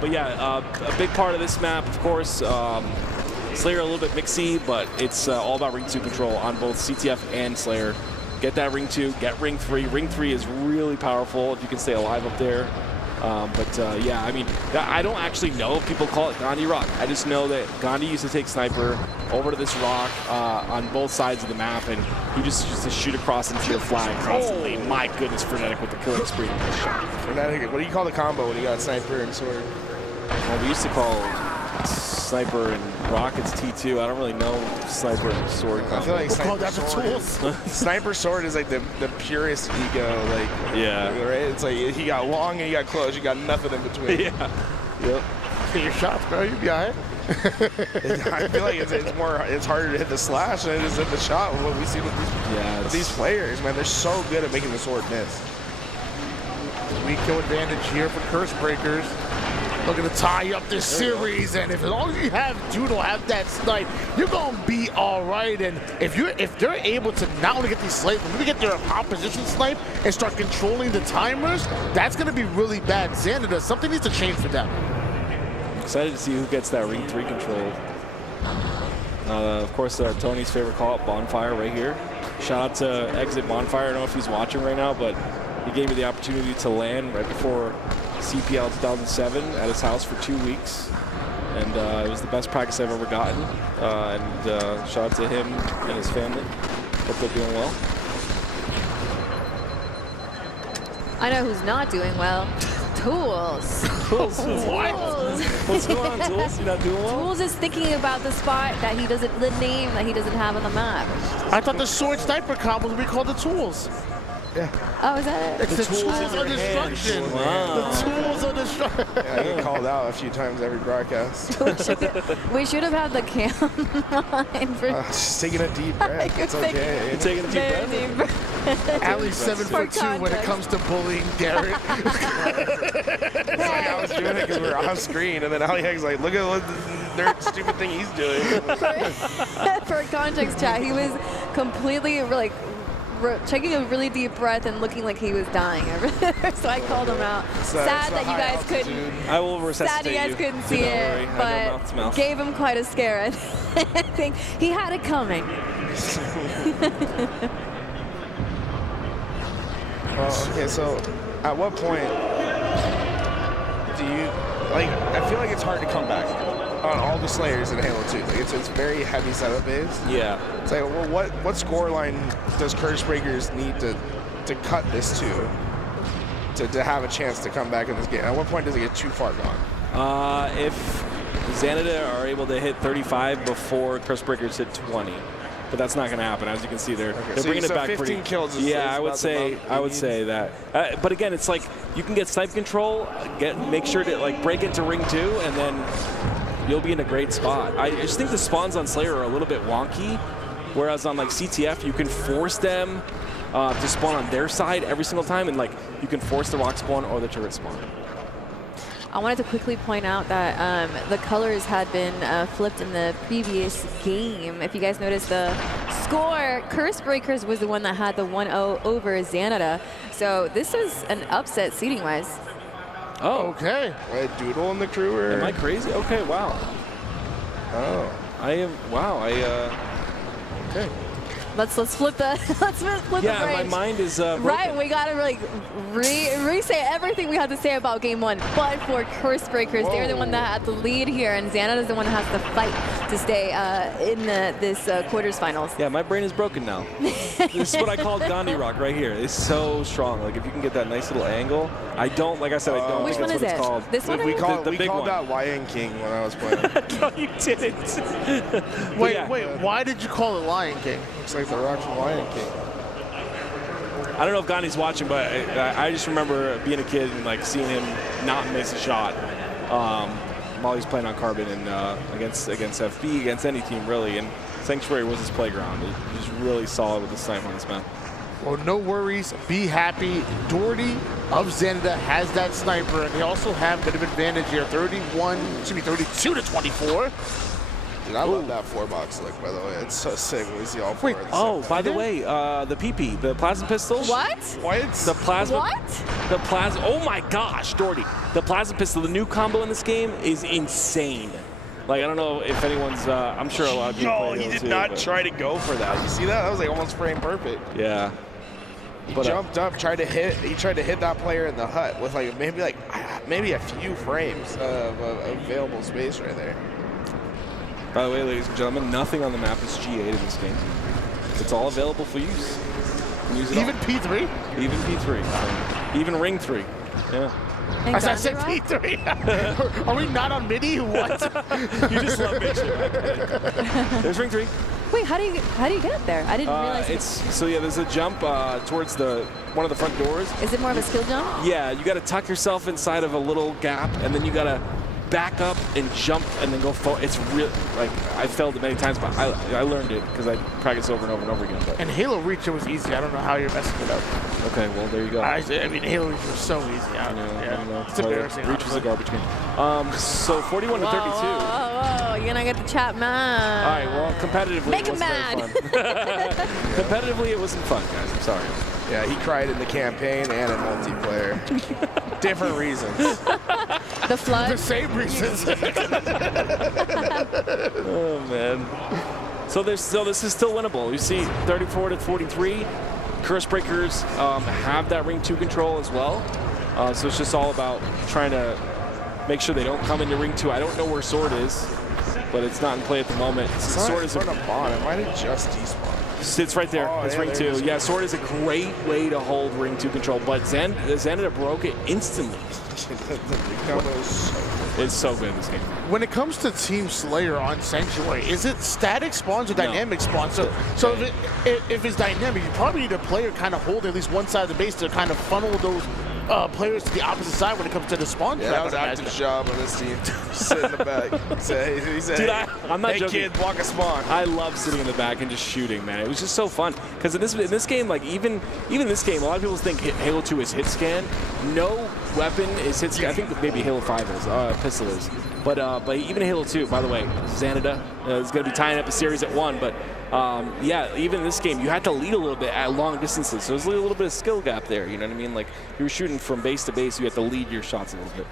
But yeah, a big part of this map, of course, Slayer a little bit mixy, but it's all about Ring 2 control on both CTF and Slayer. Get that Ring 2, get Ring 3. Ring 3 is really powerful if you can stay alive up there. Yeah, I mean, I don't actually know if people call it Gandhi Rock. I just know that Gandhi used to take Sniper over to this rock on both sides of the map, and he just used to shoot across into your flag constantly. My goodness, Frenetic with the killing spree. Frenetic, what do you call the combo when you got Sniper and Sword? Well, we used to call Sniper and Rockets T2. I don't really know Sniper and Sword combo. I feel like Sniper Sword is like the purest ego, like, yeah, right? It's like he got long and he got close, you got nothing in between. Yeah. Yep. Hit your shots, bro. You'll be all right. I feel like it's harder to hit the slash than it is hit the shot. What we see with these players, man, they're so good at making the Sword miss. Weak kill advantage here for Curse Breakers. Looking to tie up this series, and if as long as you have Doodle have that snipe, you're gonna be all right. And if they're able to not only get these snipes, but maybe get their opposition snipe and start controlling the timers, that's gonna be really bad. Xanada, something needs to change for them. Excited to see who gets that Ring 3 control. Of course, Tony's favorite call-up, Bonfire, right here. Shout out to Exit Bonfire. I don't know if he's watching right now, but he gave me the opportunity to LAN right before CPL 2007 at his house for 2 weeks, and it was the best practice I've ever gotten. Shout out to him and his family. Hope they're doing well. I know who's not doing well. Tools. Tools. What? What's going on, Tools? You not doing well? Tools is thinking about the spot that he doesn't, the name that he doesn't have on the map. I thought the Sword Sniper combo would be called the Tools. Yeah. Oh, is that it? It's the tools of destruction. Wow. The tools of destruction. Yeah, I get called out a few times every broadcast. We should have had the cam line for. Just taking a deep breath. It's okay. You're taking a deep breath? Allie's 7'2" when it comes to bullying Garrett. It's like I was doing it because we were off screen, and then Ali Hegg's like, look at what nerd stupid thing he's doing. For context, chat, he was completely like taking a really deep breath and looking like he was dying. So I called him out. Sad that you guys couldn't. I will resuscitate Sad you guys couldn't see it, but gave him quite a scare. I think he had it coming. Well, okay, so at what point do you, like, I feel like it's hard to come back on all the Slayers in Halo 2. Like, it's very heavy setup based. Yeah. It's like, well, what score line does Curse Breakers need to cut this to have a chance to come back in this game? At what point does it get too far gone? If Xanada are able to hit 35 before Curse Breakers hit 20. But that's not going to happen, as you can see. They're bringing it back 15 pretty. kills is I would say that. But again, it's like you can get snipe control, make sure to like break into ring 2, and then you'll be in a great spot. I just think the spawns on Slayer are a little bit wonky, whereas on like CTF you can force them to spawn on their side every single time, and like you can force the rock spawn or the turret spawn. I wanted to quickly point out that the colors had been flipped in the previous game. If you guys noticed the score, Curse Breakers was the one that had the 1-0 over Xanada. So this is an upset seeding-wise. Oh, okay. Wait, Doodle in the crew? Or? Am I crazy? Okay, wow. Oh. I am, wow, okay. Let's flip the flip the bridge. Yeah, my mind is right. We gotta like re-say everything we had to say about game 1. But for Curse Breakers, they're the one that had the lead here, and Xanada is the one that has to fight to stay in this quarters finals. Yeah, my brain is broken now. This is what I call Gandhi Rock right here. It's so strong. Like if you can get that nice little angle. I don't, like I said, I don't Which think one that's is what it? it's called. This one? We big called one. that Lion King when I was playing. No, you didn't. Wait, why did you call it Lion King? Looks like the rock from Lion King. I don't know if Gandhi's watching, but I just remember being a kid and like seeing him not miss a shot while he's playing on Carbon and against FB, against any team really. And Sanctuary was his playground. He was really solid with the snipe on this map. Well, no worries. Be happy. Doherty of Xanada has that sniper, and they also have a bit of advantage here. 32 to 24. Dude, I love that 4-box look, by the way. It's so sick when we see all 4 Wait, of them. oh, by the way, the PP, the plasma pistol. What? The plasma. What? The plasma. Oh my gosh, Doherty. The plasma pistol, the new combo in this game is insane. Like, I don't know if anyone's, I'm sure a lot of people play he Halo did 2, not but try to go for that. You see that? That was like almost frame perfect. Yeah. He But, jumped up, tried to hit. He tried to hit that player in the hut with maybe a few frames of available space right there. By the way, ladies and gentlemen, nothing on the map is G8 in this game. It's all available for use. Use it Even all. P3? Even P3. Even Ring 3. Yeah. As I said P3. Are we not on MIDI? What? You just love bitching. There's Ring 3. Wait, how do you get up there? I didn't realize. There's a jump towards one of the front doors. Is it more of a skill jump? Yeah, you got to tuck yourself inside of a little gap, and then you got to back up and jump and then go forward. It's real. Like, I failed it many times, but I learned it because I practiced over and over and over again. But. And Halo Reach, it was easy. I don't know how you're messing it up. Okay, well, there you go. I mean, Halo Reach was so easy. I know. It's embarrassing. Reach was a garbage game. So 41 to 32. Whoa, you're gonna get the chat mad. All right, well, competitively, Make it him wasn't very fun. Competitively, it wasn't fun, guys. I'm sorry. Yeah, he cried in the campaign and in multiplayer. Different reasons. The flood? The same reasons. Oh, man. So this is still winnable. You see 34 to 43. Curse Breakers have that Ring 2 control as well. So it's just all about trying to make sure they don't come into Ring 2. I don't know where Sword is, but it's not in play at the moment. Sword is in front of Bond. It might have just despawned. It's right there. Oh, it's yeah, Ring 2. Yeah, Sword is a great way to hold Ring 2 control, but Xanada broke it instantly. It's so good in this game. When it comes to Team Slayer on Sanctuary, is it static spawns or dynamic spawns? So if it's dynamic, you probably need a player kind of hold at least one side of the base to kind of funnel those players to the opposite side when it comes to the spawn trap. That was Active's job on this team. Sit in the back. He said, Dude, I'm not hey joking. Kid, block a spawn. I love sitting in the back and just shooting, man. It was just so fun. Because in this game, like even this game, a lot of people think Halo 2 is hit scan. No weapon is hit scan. I think maybe Halo 5 is, pistol is. But even Halo 2, by the way, Xanada is going to be tying up a series at 1. But yeah, even in this game, you had to lead a little bit at long distances. So there's a little bit of skill gap there. You know what I mean? Like you were shooting from base to base, you had to lead your shots a little bit.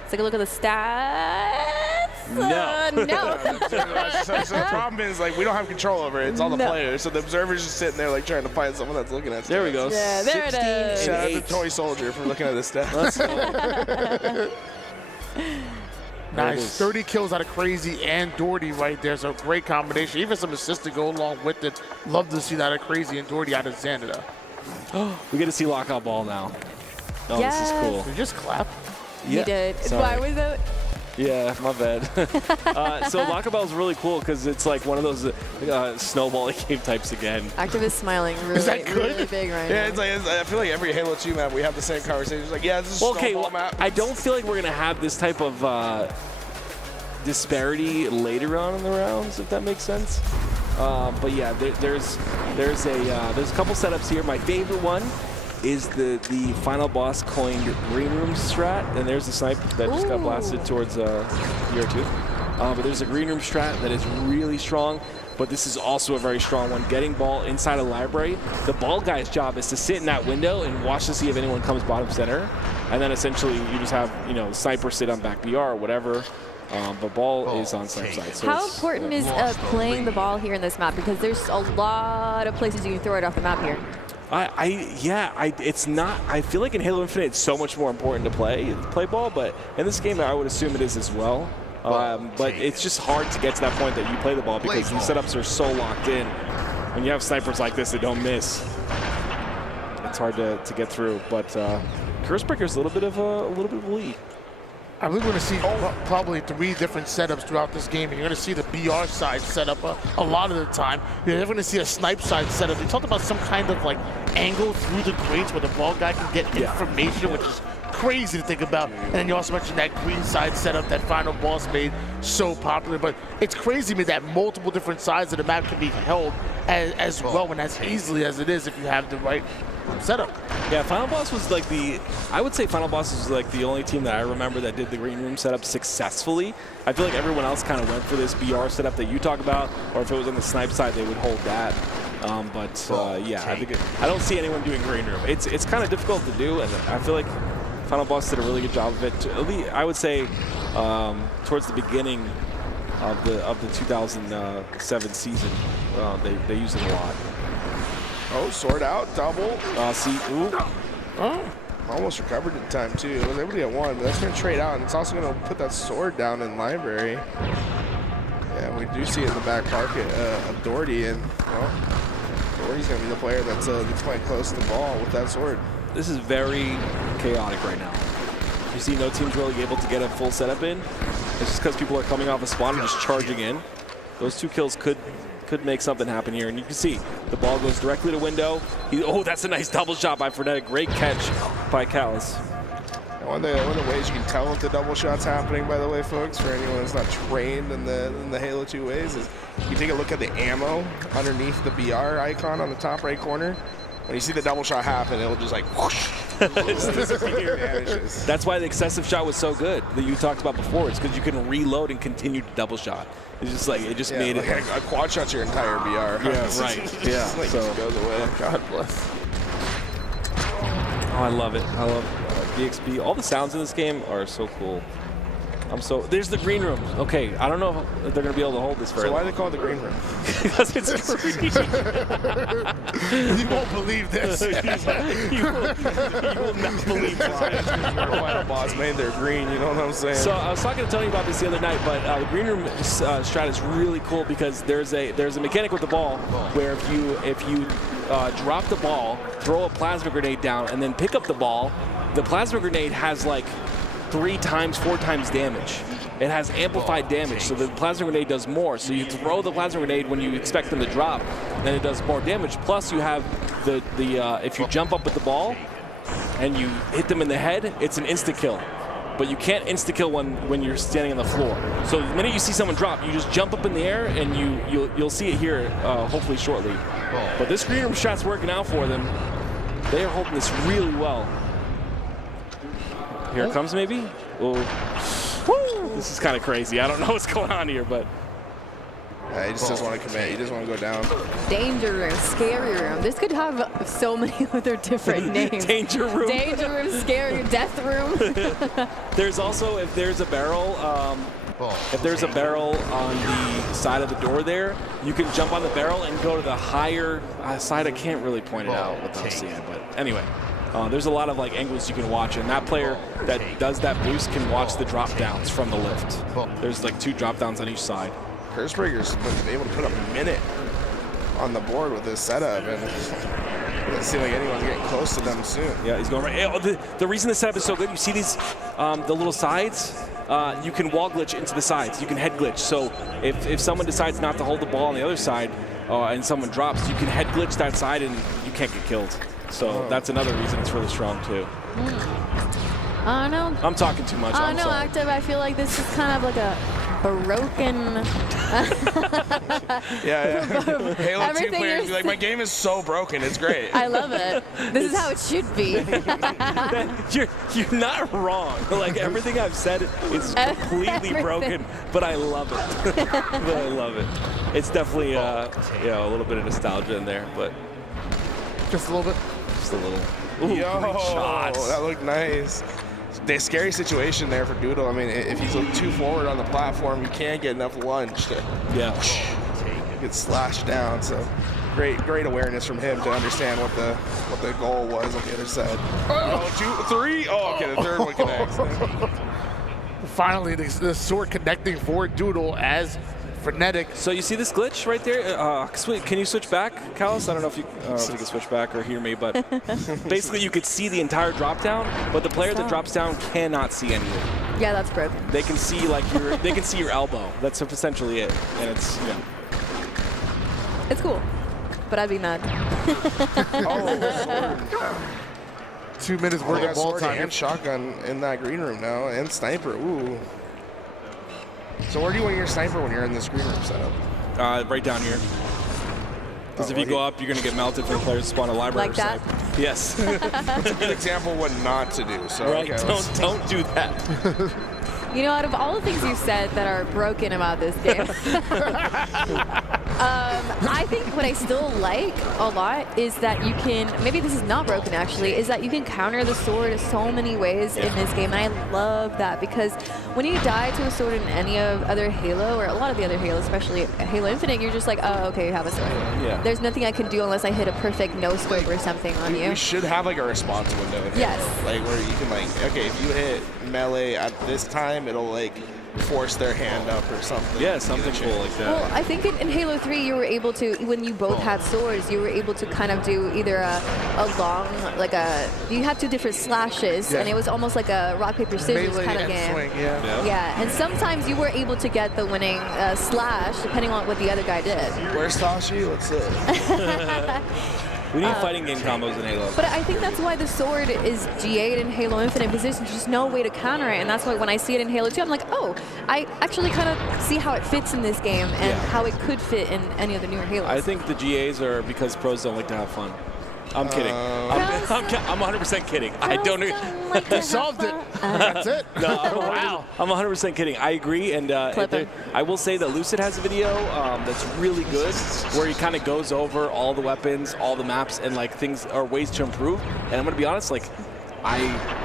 Let's take a look at the stats. No. No. So the problem is, like, we don't have control over it. It's all the players. So the observer's just sitting there, like, trying to find someone that's looking at stuff. There we go. Yeah, there it is. Shout out to Toy Soldier for looking at this stuff. Let's go. Nice. 30 kills out of Crazy and Doherty right there. So great combination. Even some assists to go along with it. Love to see that of Crazy and Doherty out of Xanada. We get to see lockout ball now. Oh, Yes. this is cool. Did you just clap? You did. Sorry. Why was it? Yeah, my bad. So lockout ball is really cool because it's like one of those snowball game types again. Active is smiling really, Is that good? really big right Yeah, now. I feel like every Halo 2 map we have the same conversation. It's like, yeah, this is a snowball map. I don't feel like we're gonna have this type of disparity later on in the rounds, if that makes sense. But yeah, there's a couple setups here. My favorite one is the final boss coined green room strat, and there's the snipe that just got blasted towards ER2. But there's a green room strat that is really strong, but this is also a very strong one. Getting ball inside a library, the ball guy's job is to sit in that window and watch to see if anyone comes bottom center, and then essentially you just have sniper sit on back BR or whatever. But ball is on snipe side. So How important is playing the ball here in this map? Because there's a lot of places you can throw it off the map here. It's not. I feel like in Halo Infinite, it's so much more important to play ball, but in this game, I would assume it is as well. But it's just hard to get to that point that you play the ball because these setups are so locked in. When you have snipers like this that don't miss, it's hard to get through. But Curse Breaker's a little bit of a lead. I believe we're going to see probably 3 different setups throughout this game. And you're going to see the BR side set up a lot of the time. You're never going to see a snipe side set up. They talked about some kind of like angle through the crates where the ball guy can get information, which is crazy to think about. And then you also mentioned that green side setup that Final Boss made so popular. But it's crazy to me that multiple different sides of the map can be held as well and as easily as it is if you have the right setup. Yeah, Final Boss was like I would say Final Boss was like the only team that I remember that did the green room setup successfully. I feel like everyone else kind of went for this BR setup that you talk about, or if it was on the snipe side, they would hold that. Yeah, I don't see anyone doing green room. It's kind of difficult to do, and I feel like Final Boss did a really good job of it. At least, I would say towards the beginning of the 2007 season, they used it a lot. Oh, sword out, double. See, ooh. Oh, almost recovered in time too. I was able to get one, but that's going to trade out, and it's also going to put that sword down in library. Yeah, we do see it in the back pocket of Doherty, and well, Doherty's going to be the player that's playing close to the ball with that sword. This is very chaotic right now. You see no team's really able to get a full setup in. It's just because people are coming off a spawn and just charging in. Those 2 kills could make something happen here. And you can see the ball goes directly to window. Oh, that's a nice double shot by Frenetic. Great catch by Callus. One of the ways you can tell if the double shot's happening, by the way, folks, for anyone that's not trained in the Halo 2 ways, is you take a look at the ammo underneath the BR icon on the top right corner. When you see the double shot happen, it'll just like whoosh. That's why the excessive shot was so good that you talked about before. It's because you can reload and continue to double shot. It's just like, it just made it. Like a quad shot's your entire BR. Yeah, right. Yeah. Like So just goes away. God bless. Oh, I love it. I love DXB. All the sounds in this game are so cool. There's the green room. Okay, I don't know if they're going to be able to hold this very So why long. do they call it the green room? Because it's green. You won't believe this. you will not believe this. Final boss made their green, you know what I'm saying? So I was talking to Tony about this the other night, but the green room strat is really cool because there's a mechanic with the ball where if you drop the ball, throw a plasma grenade down, and then pick up the ball, the plasma grenade has like 3 times, 4 times damage. It has amplified damage, so the plasma grenade does more. So you throw the plasma grenade when you expect them to drop, then it does more damage. Plus you have if you jump up with the ball and you hit them in the head, it's an insta kill. But you can't insta kill when you're standing on the floor. So the minute you see someone drop, you just jump up in the air and you'll see it here hopefully shortly. But this green room shot's working out for them. They are holding this really well. Here it comes, maybe? Oh. Woo! This is kind of crazy. I don't know what's going on here, but. He just doesn't want to commit. He doesn't want to go down. Danger room, scary room. This could have so many other different names. Danger room. Danger room, scary room, death room. There's also, if there's a barrel on the side of the door there, you can jump on the barrel and go to the higher side. I can't really point it out without seeing it, but anyway. There's a lot of like angles you can watch, and that player that does that boost can watch the drop downs from the lift. There's like 2 drop downs on each side. Kurzbreaker's been able to put a minute on the board with this setup, and it doesn't seem like anyone's getting close to them soon. Yeah, he's going right. The reason the setup is so good, you see these, the little sides, you can wall glitch into the sides. You can head glitch. So if someone decides not to hold the ball on the other side and someone drops, you can head glitch that side and you can't get killed. So that's another reason it's really strong too. I don't know. I'm talking too much. I I'm know, sorry. Active. I feel like this is kind of like a broken. Yeah. Halo 2 Everything players be like, my game is so broken, it's great. I love it. This is how it should be. You're not wrong. Like everything I've said is completely broken, but I love it. But I love it. It's definitely a little bit of nostalgia in there, but just a little bit. Just a little. Ooh, Yo, great shots. that looked nice. The scary situation there for Doodle. I mean, if he's too forward on the platform, you can't get enough lunge to get slashed down. So great awareness from him to understand what the goal was on the other side. Oh, 2, 3. Oh, okay, the third one connects. Finally, the sword connecting for Doodle as Frenetic. So you see this glitch right there? Can you switch back, Callus? I don't know if you can switch back or hear me, but basically you could see the entire drop down, but the player that drops down cannot see anything. Yeah, that's broken. They can see they can see your elbow. That's essentially it, and it's It's cool, but I'd be mad. 2 minutes worth of ball time. And shotgun in that green room now, and sniper. Ooh. So where do you want your sniper when you're in this green room setup? Right down here. Because if you go up, you're going to get melted from the players spawn a library. Like that? Snipe. Yes. That's a good example of what not to do. So right, okay, don't do that. You know, out of all the things you said that are broken about this game, I think what I still like a lot is that you can, maybe this is not broken actually, is that you can counter the sword so many ways in this game. And I love that because when you die to a sword in any of other Halo, or a lot of the other Halos, especially Halo Infinite, you're just like, oh, okay, you have a sword. Yeah. There's nothing I can do unless I hit a perfect no-scope or something on you. We should have like a response window. In Yes. Halo. Like where you can like, okay, if you hit melee at this time, it'll like force their hand up or something. Yeah, something cool like that. Well, I think in Halo 3 you were able to, when you both had swords, you were able to kind of do either a long, like you had 2 different slashes, and it was almost like a rock, paper, scissors Melee kind of and game. swing, yeah. Yeah, and sometimes you were able to get the winning slash depending on what the other guy did. Where's Tashi? What's up? We need fighting game combos in Halo. But I think that's why the sword is G8 in Halo Infinite, because there's just no way to counter it. And that's why when I see it in Halo 2, I'm like, oh, I actually kind of see how it fits in this game and how it could fit in any of the newer Halos. I think the GAs are because pros don't like to have fun. I'm kidding. I'm 100% kidding. I don't. They solved it. That's it. No, I'm 100% kidding. I agree, and I will say that Lucid has a video that's really good, where he kind of goes over all the weapons, all the maps, and like things or ways to improve. And I'm gonna be honest, like I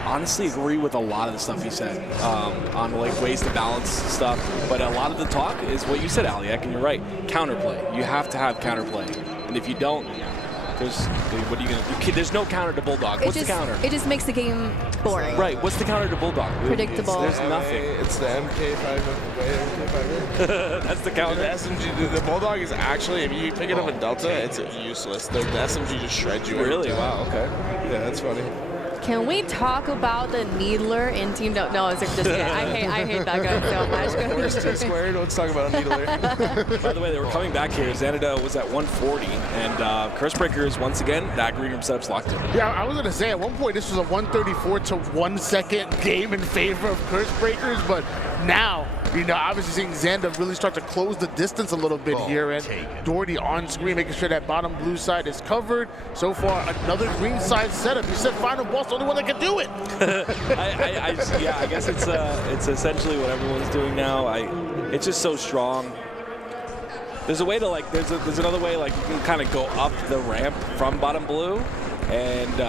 honestly agree with a lot of the stuff he said on like ways to balance stuff. But a lot of the talk is what you said, Aliak, and you're right. Counterplay. You have to have counterplay, and if you don't, what are you gonna do? There's no counter to Bulldog. What's the counter? It just makes the game boring. Right. What's the counter to Bulldog? Predictable. There's nothing. It's the MK5. That's the counter. The SMG, the Bulldog is actually, if you pick it up in Delta, it's useless. The SMG just shreds you. Really? Wow. Okay. Yeah, that's funny. Can we talk about the Needler in Team No? No, it's just kidding. I hate that guy so much. Where's T squared? Let's talk about a Needler. By the way, they were coming back here. Xanadu was at 140, and Cursebreakers, once again, that green room setup's locked in. Yeah, I was going to say, at one point, this was a 134 to 1 second game in favor of Cursebreakers, but now, you know, obviously seeing Xander really start to close the distance a little bit here, and Doherty on screen, making sure that bottom blue side is covered. So far, another green side setup. You said final boss, the only one that can do it. Yeah, I guess it's essentially what everyone's doing now. It's just so strong. There's a way to like, there's another way like you can kind of go up the ramp from bottom blue, and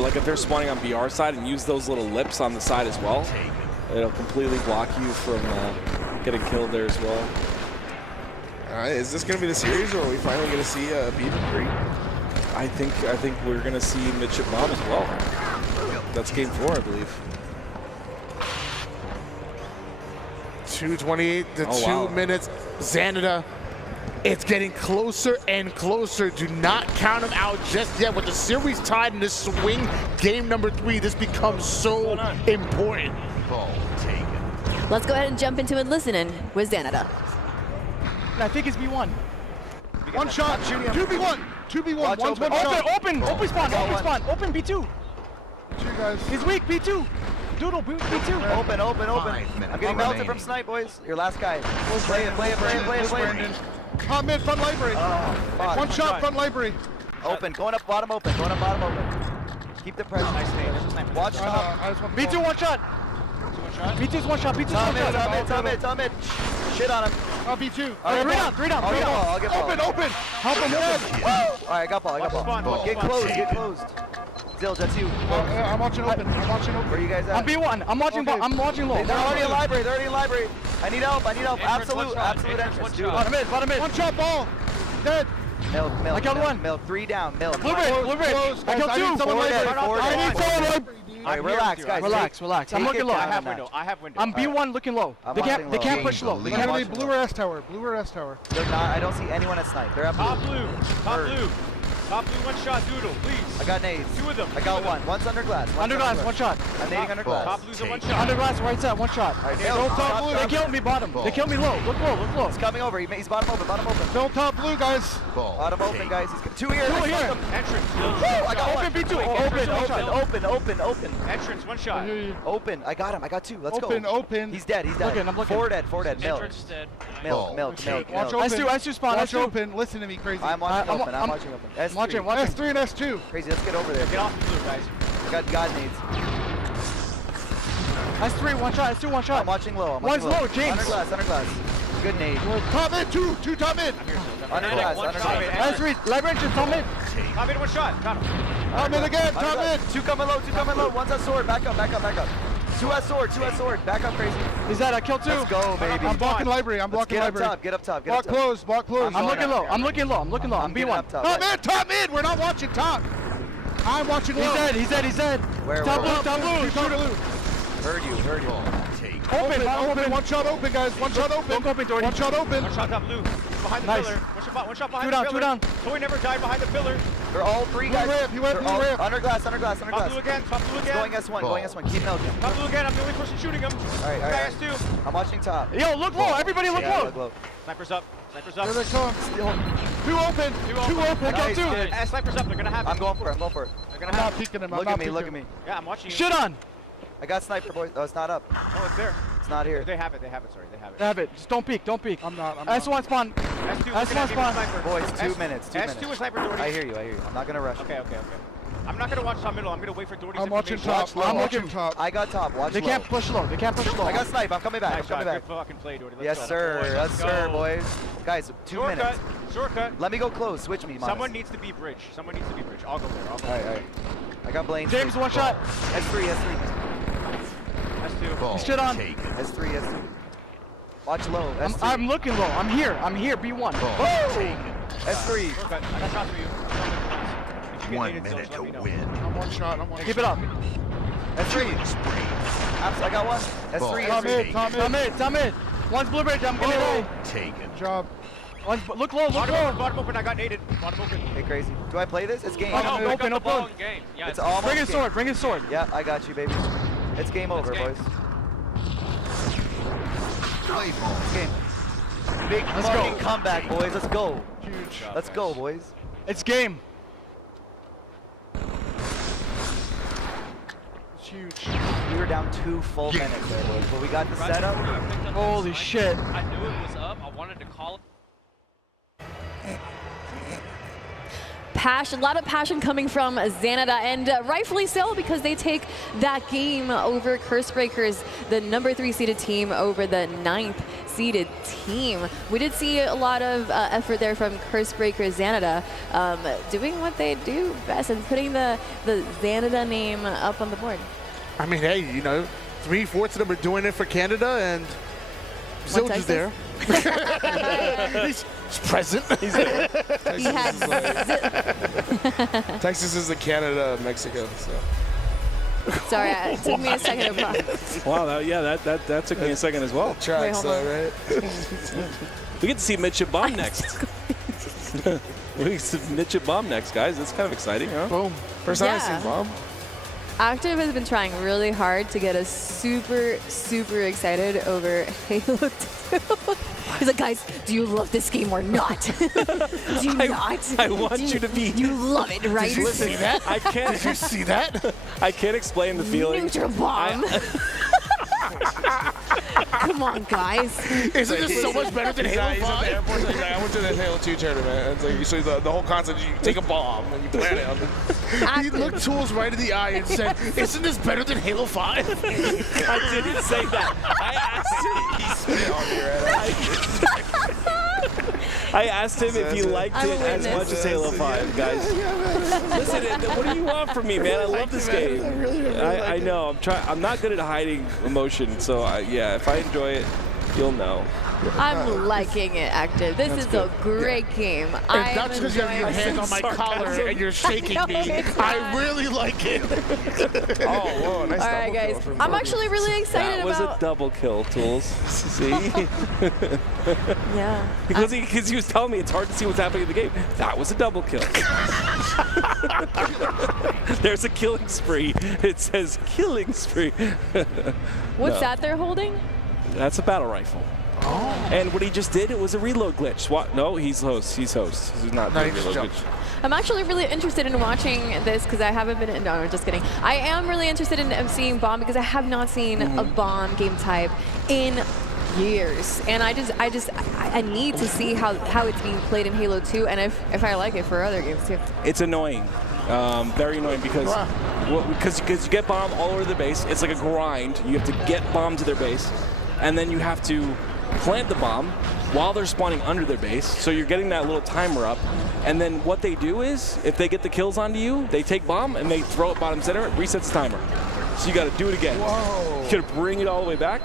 like if they're spawning on BR side and use those little lips on the side as well, it'll completely block you from getting killed there as well. Is this going to be the series, or are we finally going to see BB3? I think we're going to see Midship Bomb as well. That's game 4, I believe. 2:28 to 2 minutes. Xanadu, it's getting closer and closer. Do not count him out just yet. With the series tied in this swing, game number 3, this becomes so important. Ball taken. Let's go ahead and jump into it listening with Xanadu. I think it's B1. One shot, 2v1, 2v1, one's one shot. Open spawn, open B2. You guys. He's weak, B2. Doodle, B2. Open. I'm getting melted from snipe, boys. Your last guy. Play it. Top mid, front library. One shot, front library. Open, going up bottom open. Keep the pressure. Nice. Watch top. B2 one shot. B2's one shot. Top mid. Shit on him. B2. Three down. I'll get ball. Open. Help him open. All right, I got ball. Get closed. Zilch, that's you. I'm watching open. Where are you guys at? I'm B1. I'm watching low. They're already in library. I need help. Absolute entrance. Dude. Bottom mid. One shot ball. Dead. Milk. I got one. Milk. 3 down. Milk. Blue bridge. I got 2. I need someone. All right, relax, guys. Relax. I'm looking low. I have window. I'm B1 looking low. They can't push low. They're gonna be blue or S tower. They're not. I don't see anyone at snipe. They're at blue. Top blue, one shot, Doodle, please. I got nades. 2 of them. I got one. One's under glass. Under glass, one shot. I'm nading under glass. Top blue's a one shot. Under glass, right side, one shot. All right, top blue. They killed me bottom. They killed me low. Look low. He's coming over. He's bottom open. Don't top blue, guys. Bottom open, guys. He's 2 here. Entrance. I got one. Open B2. Open. Entrance, one shot. Open. I got him. I got 2. Let's go. Open. He's dead. I'm looking. 4 dead. Milk. Entrance dead. Milk. Watch open. S2 spawn. Watch open. Listen to me, crazy. I'm watching open. I'm watching open. S3. S3 and S2. Crazy, let's get over there. Get off the blue, guys. Got God nades. S3, one shot. S2, one shot. I'm watching low. One's low, James. Under glass. Good nade. Top mid, two top mid. Under glass, under glass. S3, light range, top mid. Top mid, one shot. Got him. Top mid again, top Under mid. glass. Two coming low. One's at sword. Back up. Two at sword. Back up, crazy. He's dead, I killed 2. Let's go, baby. I'm blocking library, I'm blocking library. Get up top. Block close. I'm looking low. I'm looking low. I'm B1. Top mid. We're not watching top. I'm watching low. He's dead. Where? Top blue. Shoot a loop. Heard you. Open. One shot open, guys. One shot open. Don't open, Jordy. One shot open. One shot top blue. Behind the Nice. pillar. One shot behind the pillar. Two down. Toy never died behind the pillar. They're all 3 guys. He went blue ramp. Under glass. Top blue again. Going S1. Keep milking. Top blue again. I'm the only person shooting him. All right. Guy S2. I'm watching top. Yo, look low. Everybody look low. Sniper's up. Here they come. Two open. I got 2. Sniper's up. They're gonna have it. I'm going for it. They're gonna I'm have not peeking him. Look at me. Yeah, I'm watching you. Shit on. I got sniper, boys. Oh, it's not up. Oh, it's there. It's not here. They have it. Sorry, they have it. Have it. Just don't peek. I'm not. S1 spawn. S2 spawn. Boys, 2 minutes. S2 is sniper Doherty. I hear you. I'm not gonna rush. Okay. I'm not gonna watch top middle. I'm gonna wait for Doherty's I'm watching information. top. I'm watching top. I got top. Watch They low. can't push low. I got snipe. I'm coming back. Nice shot. Good fucking play, Doherty. Let's Yes, go. sir. Yes, Let's sir, go. boys. Guys, 2 minutes. Shortcut. Let me go close. Switch me, Monas. Someone needs to be bridge. I'll go there. All right. I got Blaine. James, one shot. S3. S2. Shit on. S3. Watch low. S3. I'm looking low. I'm here. B1. S3. Shortcut. I got shots for you. If you get 1 needed, minute Zilch, to let me know. win. I'm one shot. Keep it up. S3. I got one. S3. Tom mid. One's blue bridge. I'm getting away. Taken. Job. Look low. Bottom open. I got naded. Bottom open. Hey, crazy. Do I play this? It's game. Open. Game. Yeah, It's almost Bring his sword. Yeah, I got you, baby. It's game over, boys. Play ball. It's game. Big Let's fucking go. comeback, boys. Let's go. Huge. Let's go, boys. It's game. It's huge. We were down 2 full minutes there, boys. But we got the setup. Holy shit. I knew it was up. I wanted to call it. A lot of passion coming from Xanada, and rightfully so, because they take that game over Cursebreakers, the number 3 seeded team, over the 9th seeded team. We did see a lot of effort there from Cursebreakers Xanada, doing what they do best and putting the Xanada name up on the board. I mean, hey, 3/4 of them are doing it for Canada, and Zilch is there. He's present. He has Texas is the Canada of Mexico. So. Sorry, it took me a second to process. Wow, that took me a second as well. Tracks, right? We get to see Midship Bomb next. We get to see Midship Bomb next, guys. That's kind of exciting, huh? Boom. First time I've Yeah. seen Bomb. Active has been trying really hard to get us super excited over Halo 2. He's like, guys, do you love this game or not? Do you not? I want you to be. You love it, right? Did you see that? I can't. Did you see that? I can't explain the feeling. Neutral bomb. Come on, guys. Isn't this so much better than Halo 5? He's at the airport. He's like, I went to the Halo 2 tournament. It's like, so the whole concept is you take a bomb and you plant it on the... He looked Tools right in the eye and said, isn't this better than Halo 5? I didn't say that. I asked him. He spit on me, right? I asked him if he liked it as much as Halo 5, guys. Listen, what do you want from me, man? I love this game. I know. I'm not good at hiding emotion, so yeah, if I enjoy it, you'll know. I'm liking it, Active. This is a great game. If that's because you have your hand on my collar and you're shaking me, I really like it. Oh, whoa, nice All right, guys. I'm actually really excited That was about... a double kill, Tools. See? Yeah. Because he was telling me it's hard to see what's happening in the game. That was a double kill. There's a killing spree. It says killing spree. What's No. that they're holding? That's a battle rifle. Oh. And what he just did, it was a reload glitch. What? No, he's host. He's host. He's not doing reload glitch. I'm actually really interested in watching this because I haven't been in. No, just kidding. I am really interested in seeing Bomb because I have not seen a Bomb game type in years, and I need to see how it's being played in Halo 2, and if I like it for other games too. It's annoying. Very annoying because you get Bomb all over the base. It's like a grind. You have to get Bomb to their base, and then you have to plant the bomb while they're spawning under their base, so you're getting that little timer up. And then what they do is, if they get the kills onto you, they take bomb and they throw it bottom center, it resets the timer. So you got to do it again. Whoa. You got to bring it all the way back,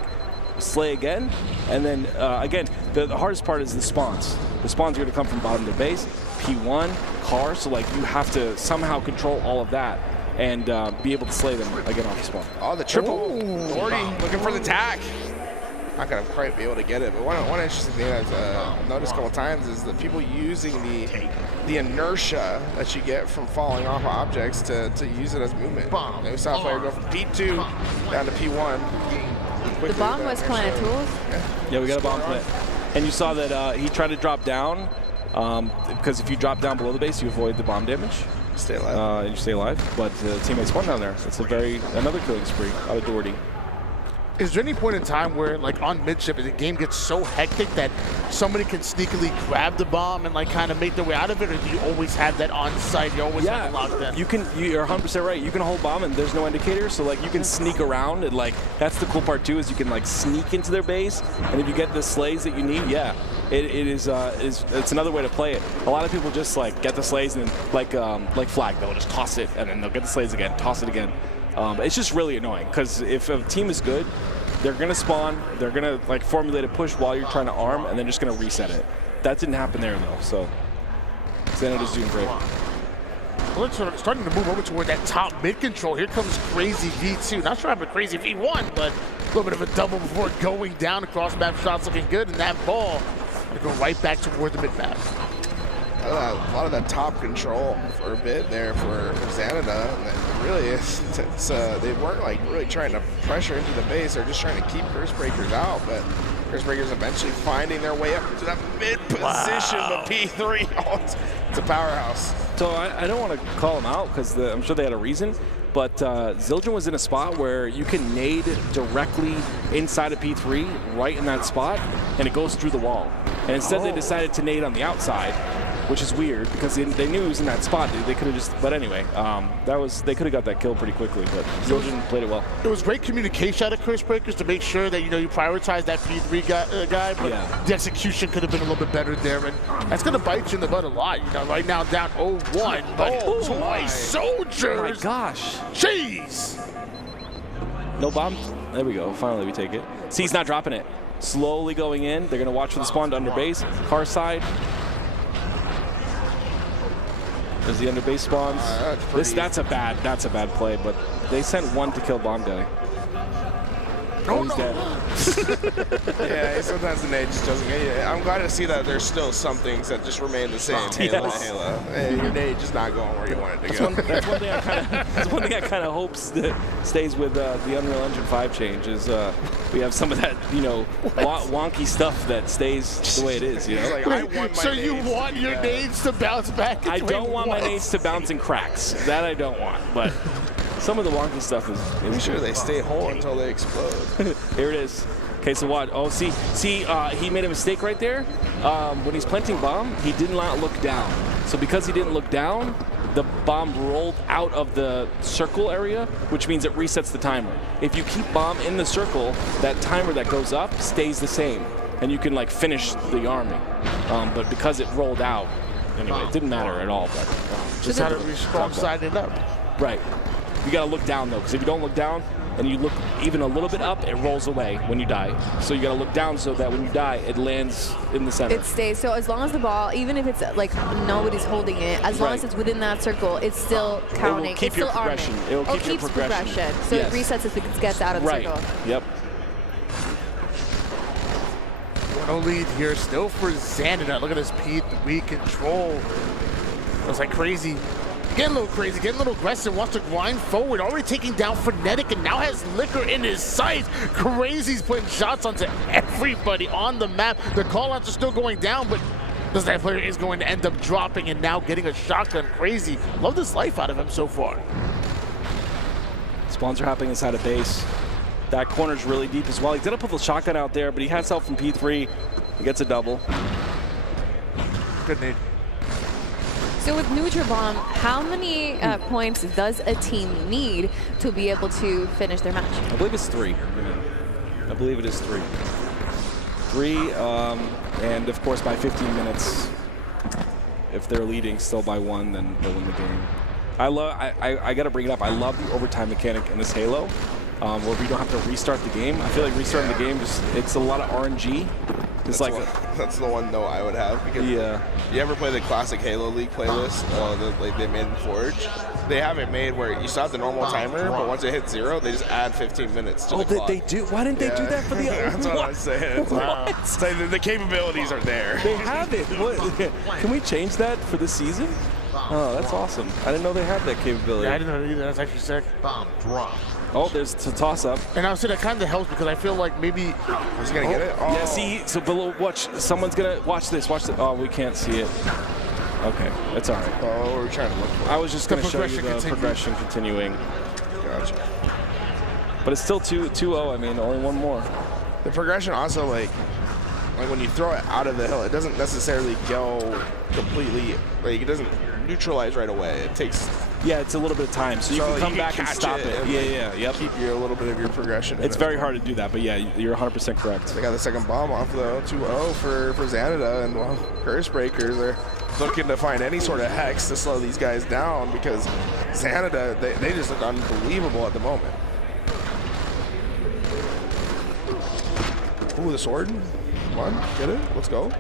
slay again, and then again, the hardest part is the spawns. The spawns are going to come from bottom of the base, P1, car, so like you have to somehow control all of that and be able to slay them again off the spawn. Oh, the triple. Doherty looking for the tag. Not going to quite be able to get it, but one interesting thing I've noticed a couple times is that people using the inertia that you get from falling off objects to use it as movement. We saw a player go from P2 down to P1. The bomb was Planet Tools. Yeah, we got a bomb plant. And you saw that he tried to drop down, because if you drop down below the base, you avoid the bomb damage. Stay alive. And you stay alive, but teammates won down there. That's another killing spree out of Doherty. Is there any point in time where, like on midship, the game gets so hectic that somebody can sneakily grab the bomb and like kind of make their way out of it, or do you always have that on site? You always have it locked in. You're 100% right. You can hold bomb and there's no indicator, so like you can sneak around and like that's the cool part too, is you can like sneak into their base, and if you get the slays that you need, it's another way to play it. A lot of people just like get the slays and then like flag, they'll just toss it and then they'll get the slays again, toss it again. It's just really annoying because if a team is good, they're going to spawn, they're going to like formulate a push while you're trying to arm, and then just going to reset it. That didn't happen there though, so Xana's doing great. Well, it's starting to move over toward that top mid control. Here comes Crazy V2. Not sure I have a Crazy V1, but a little bit of a double before going down. Across map shots looking good, and that ball to go right back toward the mid map. A lot of that top control for a bit there for Xanada. Really, they weren't like really trying to pressure into the base. They're just trying to keep Curse Breakers out, but Curse Breakers eventually finding their way up to that mid position. But P3, it's a powerhouse. So I don't want to call them out because I'm sure they had a reason, but Zildjian was in a spot where you can nade directly inside of P3, right in that spot, and it goes through the wall. And instead they decided to nade on the outside, which is weird because they knew he was in that spot. They could have just, but anyway, they could have got that kill pretty quickly, but Zildjian played it well. It was great communication out of Curse Breakers to make sure that, you prioritize that P3 guy, but the execution could have been a little bit better there, and that's going to bite you in the butt a lot. Right now down 0-1, but toy soldiers. Oh my gosh. Jeez. No bomb. There we go. Finally, we take it. See, he's not dropping it. Slowly going in. They're going to watch for the spawn to under base. Car side. There's the under base spawns. That's a bad play, but they sent one to kill bomb guy. Oh, he's dead. Yeah, sometimes the nade just doesn't get you. I'm glad to see that there's still some things that just remain the same. Halo. Hey, your nade just not going where you want it to go. That's one thing I kind of hope that stays with the Unreal Engine 5 change is we have some of that, wonky stuff that stays the way it is. Like, I want my you want your nades to bounce back? I don't want my nades to bounce in cracks. That I don't want, but some of the wonky stuff is Make sure they stay whole until they explode. Here it is. Okay, so what? Oh, see, he made a mistake right there. When he's planting bomb, he did not look down. So because he didn't look down, the bomb rolled out of the circle area, which means it resets the timer. If you keep bomb in the circle, that timer that goes up stays the same, and you can like finish the arming. But because it rolled out, anyway, it didn't matter at all. But just had to be strong sided up. Right. You got to look down though, because if you don't look down and you look even a little bit up, it rolls away when you die. So you got to look down so that when you die, it lands in the center. It stays. So as long as the ball, even if it's like nobody's holding it, as long as it's within that circle, it's still counting. It will keep it's your still progression. arming. It will keep keeps your progression. So it resets if it gets out of the circle. Yep. 1-0 lead here still for Xanada. Look at this P3 control. Looks like Crazy. Getting a little crazy, getting a little aggressive, wants to grind forward, already taking down Frenetic, and now has Liquor in his sights. Crazy's putting shots onto everybody on the map. The call-outs are still going down, but that player is going to end up dropping and now getting a shotgun. Crazy. Love this life out of him so far. Spawns are happening inside of base. That corner's really deep as well. He did put the shotgun out there, but he has help from P3. He gets a double. Good nade. So with Nutribomb, how many points does a team need to be able to finish their match? I believe it's 3. I believe it is 3. 3, and of course by 15 minutes, if they're leading still by 1, then they'll win the game. I got to bring it up. I love the overtime mechanic in this Halo, where we don't have to restart the game. I feel like restarting the game, it's a lot of RNG. It's That's the one note I would have. Because you ever play the classic Halo League playlist like they made in Forge? They have it made where you still have the normal timer, but once it hits 0, they just add 15 minutes to the clock. They do? Why didn't they do that for the other? That's what I'm saying. It's like the capabilities are there. They have it. Can we change that for the season? Oh, that's awesome. I didn't know they had that capability. Yeah, I didn't know either. That's actually sick. Bomb drop. Oh, there's a toss-up. And I would say that kind of helps because I feel like maybe he's gonna get it. Oh. Yeah, see, so below, watch. Someone's gonna watch this. Watch the. Oh, we can't see it. Okay, that's all right. Oh, we're trying to look for it. I was just gonna show you the progression continuing. Gotcha. But it's still 2-0. I mean, only one more. The progression also like when you throw it out of the hill, it doesn't necessarily go completely. Like it doesn't neutralize right away. It takes. Yeah, it's a little bit of time, so you can come back and stop it. Yep. Keep a little bit of your progression. It's very hard to do that, but yeah, you're 100% correct. They got the second bomb off though, 2-0 for Xanada, and well, Curse Breakers are looking to find any sort of hex to slow these guys down because Xanada, they just look unbelievable at the moment. Ooh, the sword. Come on, get it. Let's go.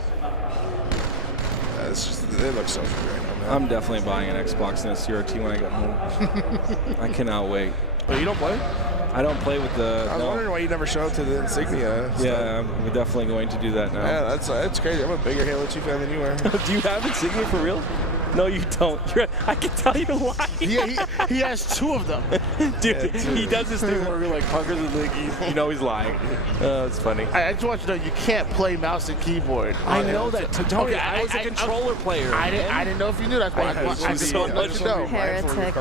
It's just, they look so good right now, man. I'm definitely buying an Xbox and a CRT when I get home. I cannot wait. But you don't play? I don't play with the. I was wondering why you never showed up to the Insignia stuff. Yeah, I'm definitely going to do that now. Yeah, that's crazy. I'm a bigger Halo 2 fan than you are. Do you have Insignia for real? No, you don't. I can tell you're lying. He has 2 of them. Dude, he does this thing where we're like huggers and like he's lying. It's funny. I just want you to know you can't play mouse and keyboard. I know that. Tony, I was a controller player. I didn't know if you knew that. I just want to let you know. Heretic.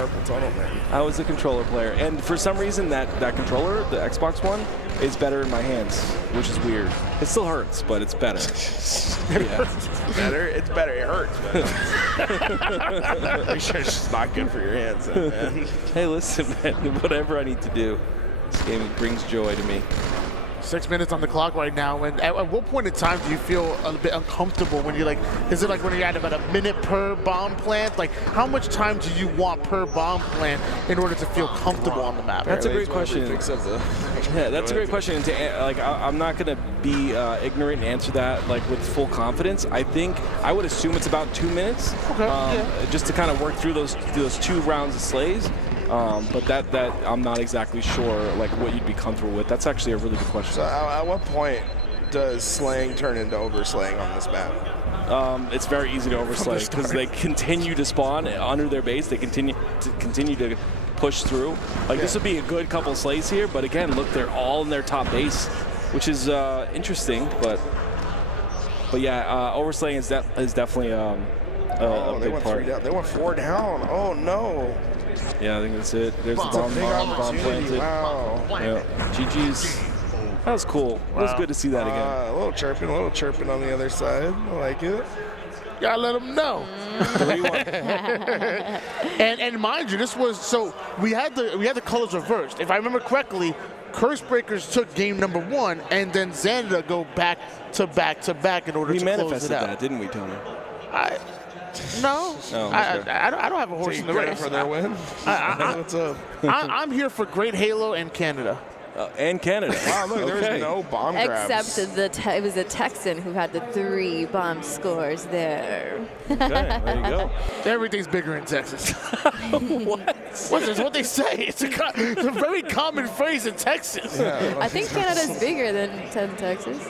I was a controller player, and for some reason that controller, the Xbox one, is better in my hands, which is weird. It still hurts, but it's better. It's better. It's better. It hurts. Make sure it's just not good for your hands, then, man. Hey, listen, man. Whatever I need to do, this game brings joy to me. 6 minutes on the clock right now. And at what point in time do you feel a bit uncomfortable when you're like, is it like when you're at about a minute per bomb plant? Like, how much time do you want per bomb plant in order to feel comfortable on the map? That's a great question. Yeah, that's a great question. I'm not going to be ignorant and answer that like with full confidence. I think I would assume it's about 2 minutes, just to kind of work through those 2 rounds of slays. But that I'm not exactly sure like what you'd be comfortable with. That's actually a really good question. So at what point does slaying turn into overslaying on this map? It's very easy to overslay because they continue to spawn under their base. They continue to push through. Like this would be a good couple slays here, but again, look, they're all in their top base, which is interesting. But yeah, overslaying is definitely a they big went part. 3 down. They went 4 down. Oh no. Yeah, I think that's it. There's the bomb planted. Wow. Yeah. GG's. That was cool. It was good to see that again. A little chirping on the other side. I like it. Gotta let them know. 3-1. and mind you, this was we had the colors reversed. If I remember correctly, Curse Breakers took game number 1, and then Xanada go back to back to back in order to close it out. We manifested that, didn't we, Tony? No, I don't have a horse in the race. For their win. What's up? I'm here for Great Halo and Canada. And Canada. Wow, look, there's no bomb grabs. Except it was a Texan who had the 3 bomb scores there. Okay, there you go. Everything's bigger in Texas. That's what they say. It's a very common phrase in Texas. Yeah. I think Canada's bigger than Texas.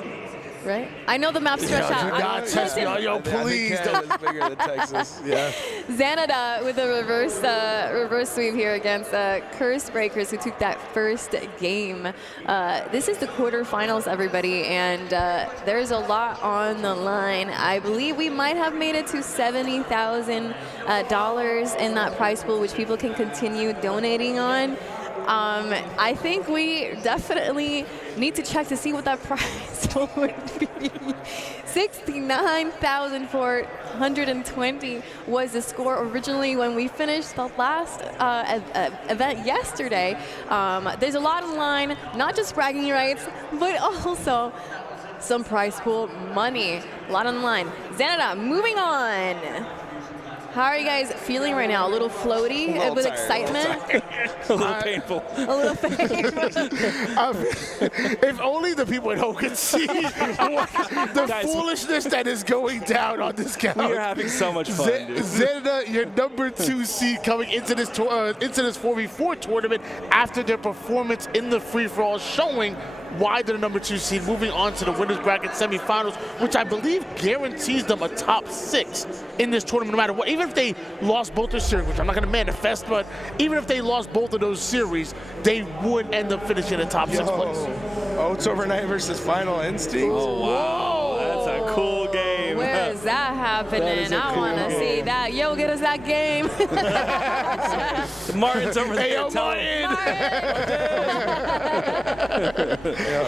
Right? I know the map stretch out. Do not test me. Yo, please. Canada's bigger than Texas. Yeah. Xanada with a reverse sweep here against Curse Breakers, who took that first game. This is the quarterfinals, everybody, and there's a lot on the line. I believe we might have made it to $70,000 in that prize pool, which people can continue donating on. I think we definitely need to check to see what that prize would be. 69,420 was the score originally when we finished the last event yesterday. There's a lot on the line, not just bragging rights, but also some prize pool money. A lot on the line. Xanada, moving on. How are you guys feeling right now? A little floaty with excitement? A little painful. A little painful. If only the people at home could see the foolishness that is going down on this couch. We are having so much fun, dude. Xanada, your number 2 seed coming into this 4v4 tournament after their performance in the free-for-all, showing why they're the number 2 seed, moving on to the winners bracket semifinals, which I believe guarantees them a top 6 in this tournament no matter what. Even if they lost both their series, which I'm not going to manifest, but even if they lost both of those series, they would end up finishing in the top 6 place. Oats overnight versus Final Instinct. Oh, wow. That's a cool game. Where is that happening? I want to see that. Yo, get us that game. Martin's over there. Hey, yo, Martin!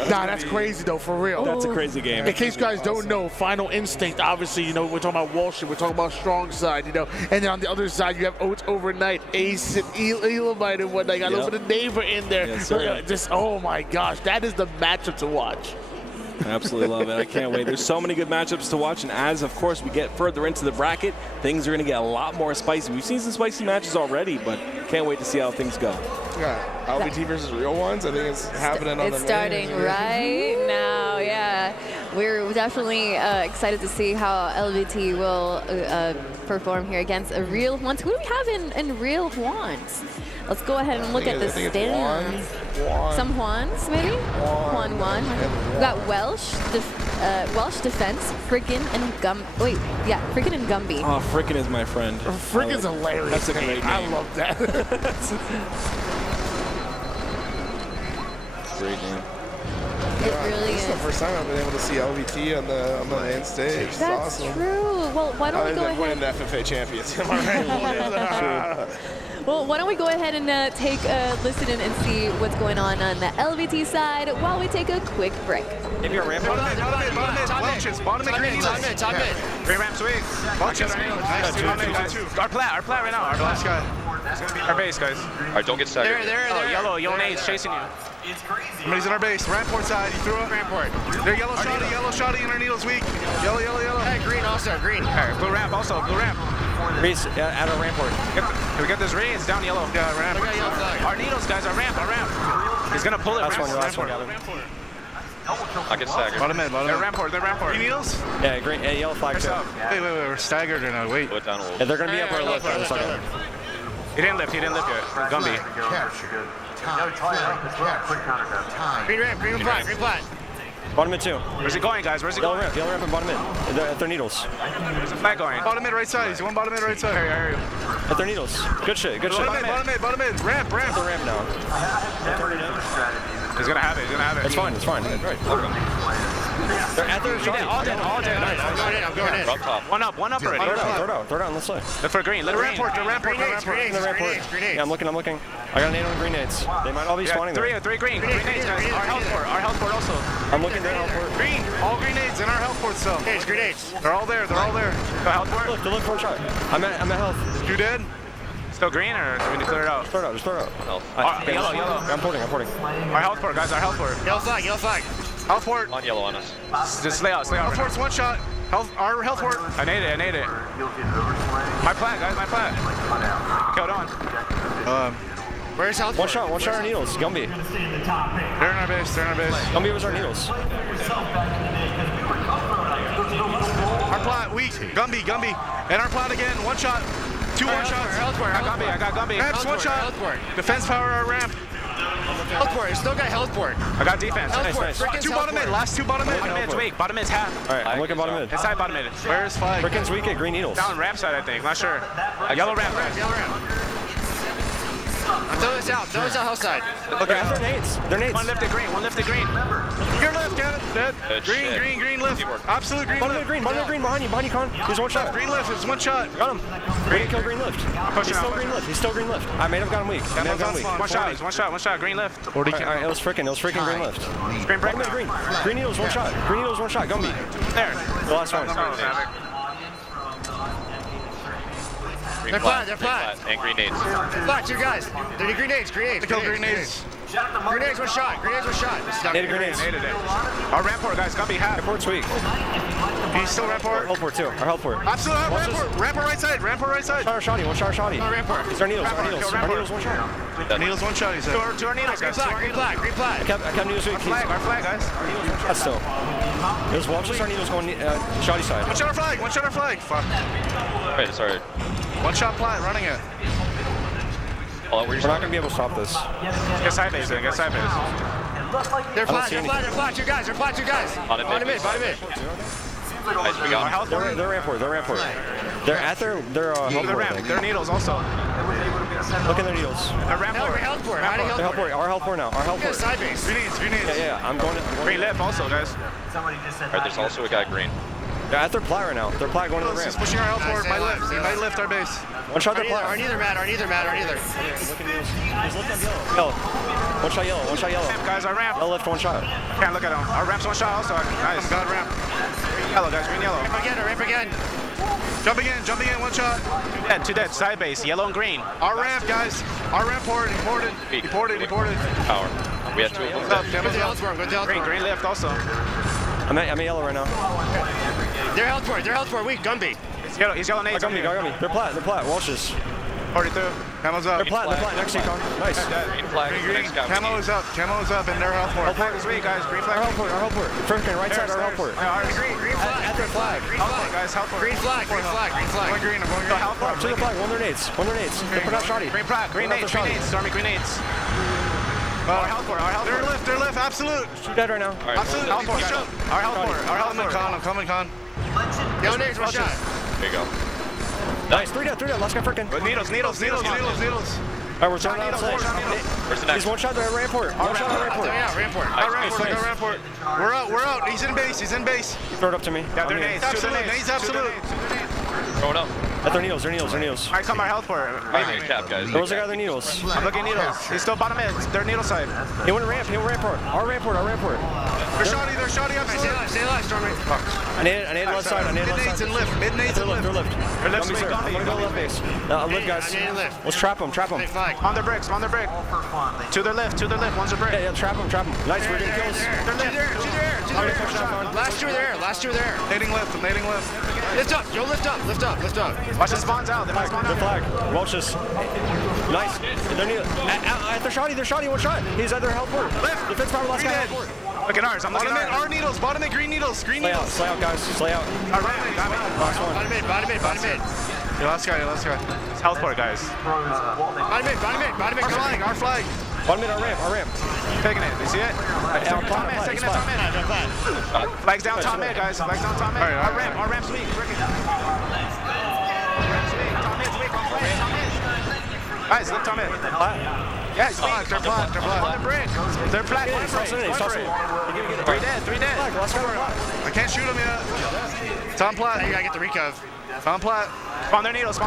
Nah, that's crazy, though, for real. That's a crazy game. In case you guys don't know, Final Instinct, obviously, you know, we're talking about Wall Street, we're talking about Strong Side, you know, and then on the other side, you have Oats Overnight, Ace, and Elamite, and whatnot. Got a little bit of Neighbor in there. Yes, sir. Just, oh my gosh, that is the matchup to watch. I absolutely love it. I can't wait. There's so many good matchups to watch, and as, of course, we get further into the bracket, things are going to get a lot more spicy. We've seen some spicy matches already, but can't wait to see how things go. Yeah, LVT versus real ones. I think it's happening on the It's starting right now, yeah. We're definitely excited to see how LVT will perform here against a real ones. Who do we have in real ones? Let's go ahead and look at the stands. Some Juans, maybe? Juan. We got Welsh Defense, Frickin' and Frickin' and Gumby. Oh, Frickin' is my friend. Frickin's hilarious. That's a great name. I love that. Great name. It really This is the first time I've been able to see LVT on the main stage. It's That's awesome. true. Well, why don't we go ahead? Winning the FFA champions. Am I right? Well, why don't we go ahead and take a listen in and see what's going on the LVT side while we take a quick break. If you're ramping, bottom mid, bottom mid, green, top mid. green ramp sweep. Welches, nice, two. Our plat right now. Our Last guy. Our base, guys. All right, don't get staggered. There. Yellow nade's chasing you. Somebody's in our base. Ramport side. He threw up. Ramport. They're yellow shotty, and our needle's weak. Yellow. Hey, green also, green. All right, blue ramp. Reese, at our ramport. Can we get this read? It's down yellow. Yeah, ramp. Our needles, guys. Our ramp. He's gonna pull it. Last one. I get staggered. Bottom mid. They're ramport. Green needles? Yeah, green. Yellow flag too. Wait. We're staggered or no? Wait. Yeah, they're gonna be up our left. He didn't lift yet. Gumby. Green ramp. Green flat. Bottom mid 2. Where's he going, guys? Yellow ramp and bottom mid. At their needles. Where's the flag going? Bottom mid right side. He's one bottom mid right side. I hear you. At their needles. Good shit. Bottom mid. Ramp. The ramp now. He's gonna have it. It's fine. Right. They're at their shot. All dead. Nice. I'm going in. Up top. One up already. Throw down. Let's play. Look for green. The ramport. Yeah, I'm looking. I got a nade on green nades. They might all be spawning there. Three green. Green nades, guys. Our health port also. I'm looking at health port. Green. All grenades in our health port cell. Grenades. They're all there. Got health port? Look for a shot. I'm at health. You dead? Still green, or do we need to clear it out? Just throw it out. Yellow. I'm porting. Our health port, guys. Yellow flag. Health port. On yellow on us. Just lay out. Health port's one shot. Our health port. I need it. My plat, guys. Killed on. Where's health port? One shot our needles. Gumby. They're in our base. Gumby was our needles. Our plat weak. Gumby. And our plat again. One shot. Two one shots. I got Gumby. Ramps, one shot. Defense power our ramp. Health port. Still got health port. I got defense. Nice. Two bottom mid. Last two bottom mid. Bottom mid's weak. Bottom mid's half. All right, I'm looking bottom mid. Inside bottom mid. Where's flag? Frickin's weak at green needles. Down ramp side, I think. Not sure. Yellow ramp. Throw this out health side. Okay. They're nades. One lifted green. Your left, Kevin. Dead. Green lift. Absolute green lift. Bottom mid green. Behind you, Con. There's one shot. Green lift. It's one shot. Got him. Green kill green lift. He's still green lift. I made him got him weak. One shot. Green lift. All right, it was frickin' green lift. Green break. Green needles, one shot. Gumby. There. The last one. They're flat. And green nades. Flat, two guys. They're green nades. Kill green nades. Grenades one shot. Grenades one shot. Nated grenades. Nated it. Our rampart, guys, gotta be half. Rampart's weak. He's still rampart. Health port too. Our health port. Absolute rampart. Rampart right side. Rampart right side. Shot or shoddy. One shot or shoddy. No, rampart. These are needles. Our Rampart, needles. kill Our rampart. needles one shot. Needles one shot, he said. To our needles, guys. Green flag. Green flag. I kept needles weak. Our flag, guys. That's still. There's Welch's. Our needles going shoddy side. One shot our flag. One shot our flag. Fuck. Wait, sorry. One shot plat, running it. Oh, We're not gonna be able to stop this. Get side base then. Get side base. They're flat. They're flat. They're flat. Two guys. They're flat. Two guys. On Bottom mid. Bottom mid. Nice, we got him. They're rampart. They're rampart. They're at their health They're port. ramp. They're needles also. Look at their needles. They're rampart. We're health port. Hiding Their health port. Our health port now. Our health port. Side base. Grenades. Grenades. Yeah. I'm going to. Green left also, guys. Alright, there's also a guy green. They're at their plat right now. They're plat going to the He's ramp. pushing our health forward. Might lift. He might lift our base. One shot their plat. Our neither mad. Our neither mad. Our neither. Yellow. One shot yellow. One shot yellow. Ramp, guys. Our ramp. Yellow left. One shot. Can't look at him. Our ramp's one shot also. Nice. God ramp. Green yellow, guys. Green yellow. Ramp again. Ramp again. Jumping in. Jumping in. One shot. Two dead. Side base. Yellow and green. Our ramp, guys. Our ramp port. He ported. He ported. He ported. Power. We had two of them. Go to health port. Go to health Green. port. Green left also. I'm at yellow right now. They're health port. They're health port. Weak. Gumby. He's yellow. He's yellow nades. Got me. They're plat. They're plat. Welch's. Already through. Camo's up. They're plat. Next to Econ. Nice. Green flag. Green. Camo is up. Camo is up and their health port. Health port is weak, guys. Green flag. Our health port. Our health port. First man, right side. Our health port. Green flag. At their flag. Green flag, guys. Health port. Green flag. Green flag. Green flag. I'm going green. I'm going green. Health port. To the flag. One their nades. One their nades. They put out shoddy. Green flag. Green nades. Green nades. Stormy green nades. Our health port. Our health port. They're lift. They're lift. Absolute. Shoot dead right now. Absolute. Health port. Our health port. Our health port. I'm coming, con. Yellow nades. One shot. There you go. Nice. 3 dead. Last guy freaking. Needles. Alright, we're turning outside. Where's the next? He's one shot there at rampart. One shot at rampart. Yeah, rampart. Our rampart. We're out. He's in base. Throw it up to me. Yeah, they're nades. Absolute. Nades, absolute. Throw it up. At their needles. I come our health port. Alright, cap, guys. There was a guy at their needles. I'm looking needles. He's still bottom mid. They're needle side. He went rampart. Our rampart. They're shoddy. Absolute. Stay alive, Stormy. I need left side. Mid nades and lift. Mid nades and lift. They're lift. They're lift. I'm gonna go left base. Lift, guys. Let's trap them. On their bricks. To their left. One's a brick. Yeah, trap them. Nice, we're getting kills. Two there. Last two there. Nading left. Lift up. Yo, lift up. Watch the spawns out. The flag. Welch's. Nice. At their shoddy. One shot. He's at their health port. Left. Defense power. Last guy health port. Look at ours. I'm looking at our needles. Bottom mid. Green needles. Slay out, guys. Slay out. Last one. Bottom mid. Yeah, last guy. It's health port, guys. Bottom mid. Our flag. Bottom mid, our ramp. Taking it. You see it? Top mid. Taking it. Top mid. Flags down top mid, guys. Flags down top mid. Our ramp's weak. Guys, look top mid. Yeah, it's weak. They're flat. They're flat. Three dead. I can't shoot them yet. It's on plat. You gotta get the recov. It's on plat. Spawn their needles. They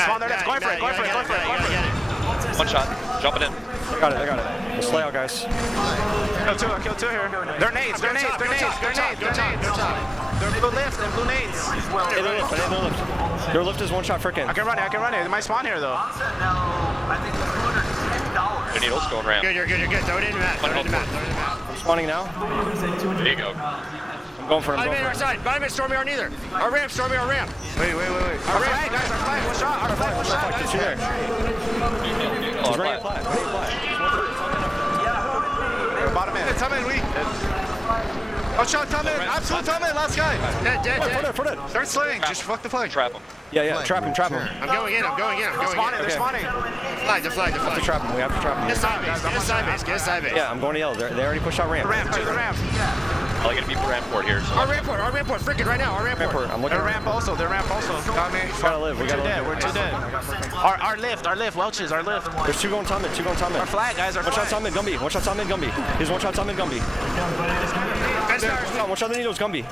spawn their needs. Go for it. One shot. Jump it in. I got it. Let's slay out, guys. Kill two here. They're nades. They're blue lift. They're blue nades. Hey, they're lift. Their lift is one shot frickin'. I can run it. They might spawn here though. Your needles going ramp. You're good. Throw it in, Matt. I'm spawning now. There you go. I'm going for him. Bottom mid, our side. Bottom mid, Stormy, our neither. Our ramp, Stormy, our ramp. Wait. Our flag, guys. Our flag. One shot. Our flag. One shot. Get you there. He's running a flat. Bottom mid. Come in, weak. Oh, shot, come in. Absolute come in. Last guy. Dead. Foot it. Start slaying. Just fuck the flag. Trap him. Yeah. Trap him. I'm going in. They're spawning. The flag. We have to trap him. Get a side base. Yeah, I'm going to yellow. They already pushed out ramp. To the ramp. I like it to be ramp port here. So Our rampart, freaking right now. Our rampart. I'm looking Their ramp also. Got me. We gotta live. We're too dead. Our lift. Welch's. Our lift. There's two going top mid. Our flag, guys. Our One flag. shot top mid, Gumby. He's one shot top mid, Gumby. One shot the needles, Gumby.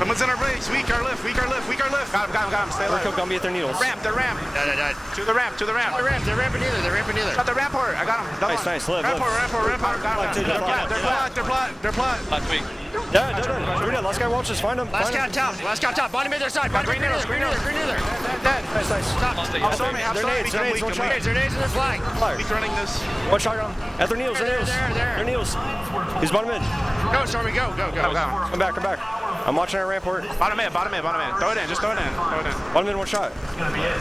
Someone's in our base. Weak our lift. Got him. Stay alive. Kill Gumby at their needles. They're ramp. To the ramp. They're ramping either. Shot the ramp port. I got him. Nice. Live. Ramp port. Got him. They're plot. Last week. Yeah. Last guy watches. Find him. Last guy on top. Bottom mid their side. Green either. Dead. Nice. Half storm. They're nades in their flag. Weak running this. One shot on him. At their needles. Their needles. He's bottom mid. Go, Stormy, go. Come back. I'm watching our ramp port. Bottom mid. Throw it in. Just throw it in. Bottom mid, one shot.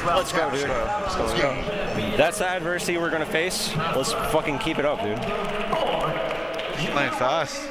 Let's go, dude. Let's go. That's the adversity we're gonna face. Let's fucking keep it up, dude. Playing fast.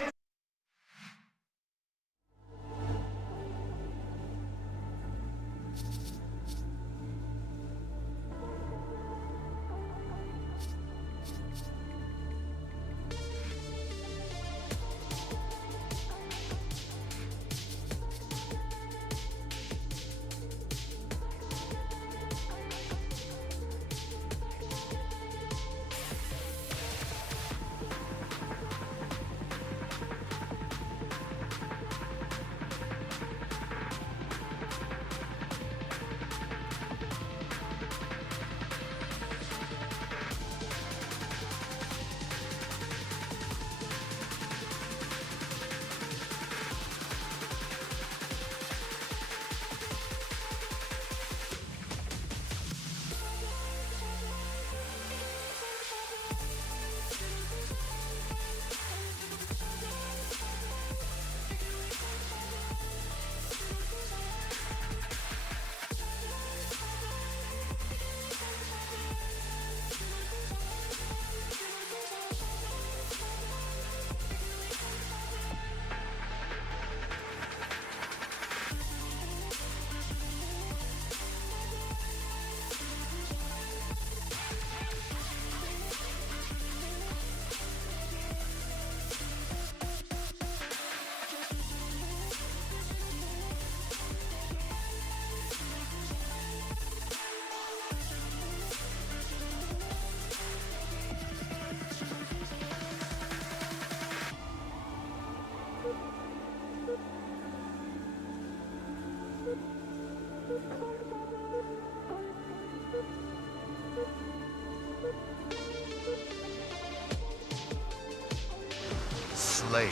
Slayer.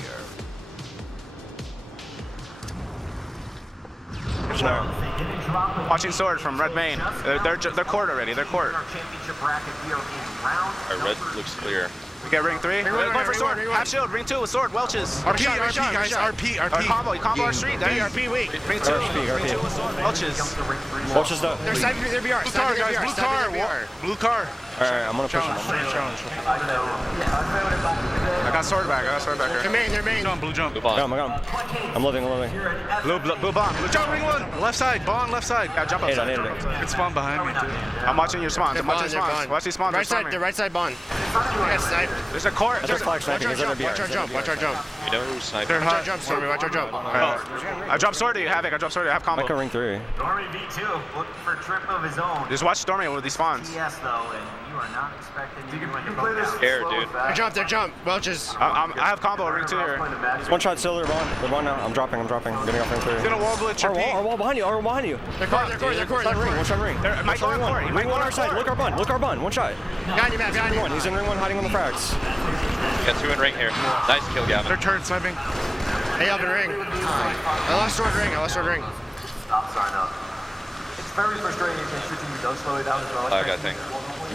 Watching sword from red main. They're court already. They're court. Our red looks clear. We get ring 3. Going for sword. Half shield. Ring 2 with sword. Welches. RP, guys. RP. Combo our street. There. RP weak. Ring 2. Ring 2 with sword. Welches. Welches done. They're side their BR. Blue car, guys. Blue car. Alright, I'm gonna push him. I got sword back. Here. They're main. Blue jump. I got him. I'm living. Blue bomb. Blue jump. Ring 1. Left side. Bond left side. Yeah, jump outside. Good spawn behind me, too. I'm watching your spawns. Watch these spawns. The right side bond. There's a court. Watch our jump. You know who's sniping? They're hot. Watch our jump. I drop sword to you, Havoc. I have combo. I can ring 3. Stormy V2 looking for a trip of his own. Just watch Stormy with these spawns. Yes, though, and you are not expecting to play this Scared, dude. Their jump. Welches. I have combo ring 2 here. One shot still. They're one now. I'm dropping. I'm getting off ring 3. He's gonna wall glitch. Our wall behind you. They're court. One shot ring. Might go on court. Ring 1 our side. Look our bun. One shot. Behind you. He's in ring 1 hiding on the frags. Got 2 in ring here. Nice kill, Gavin. They're turret sniping. Hey, Elvin ring. I lost sword ring. Stop sign up. It's very frustrating if shooting you does slow it down as well. I got thing.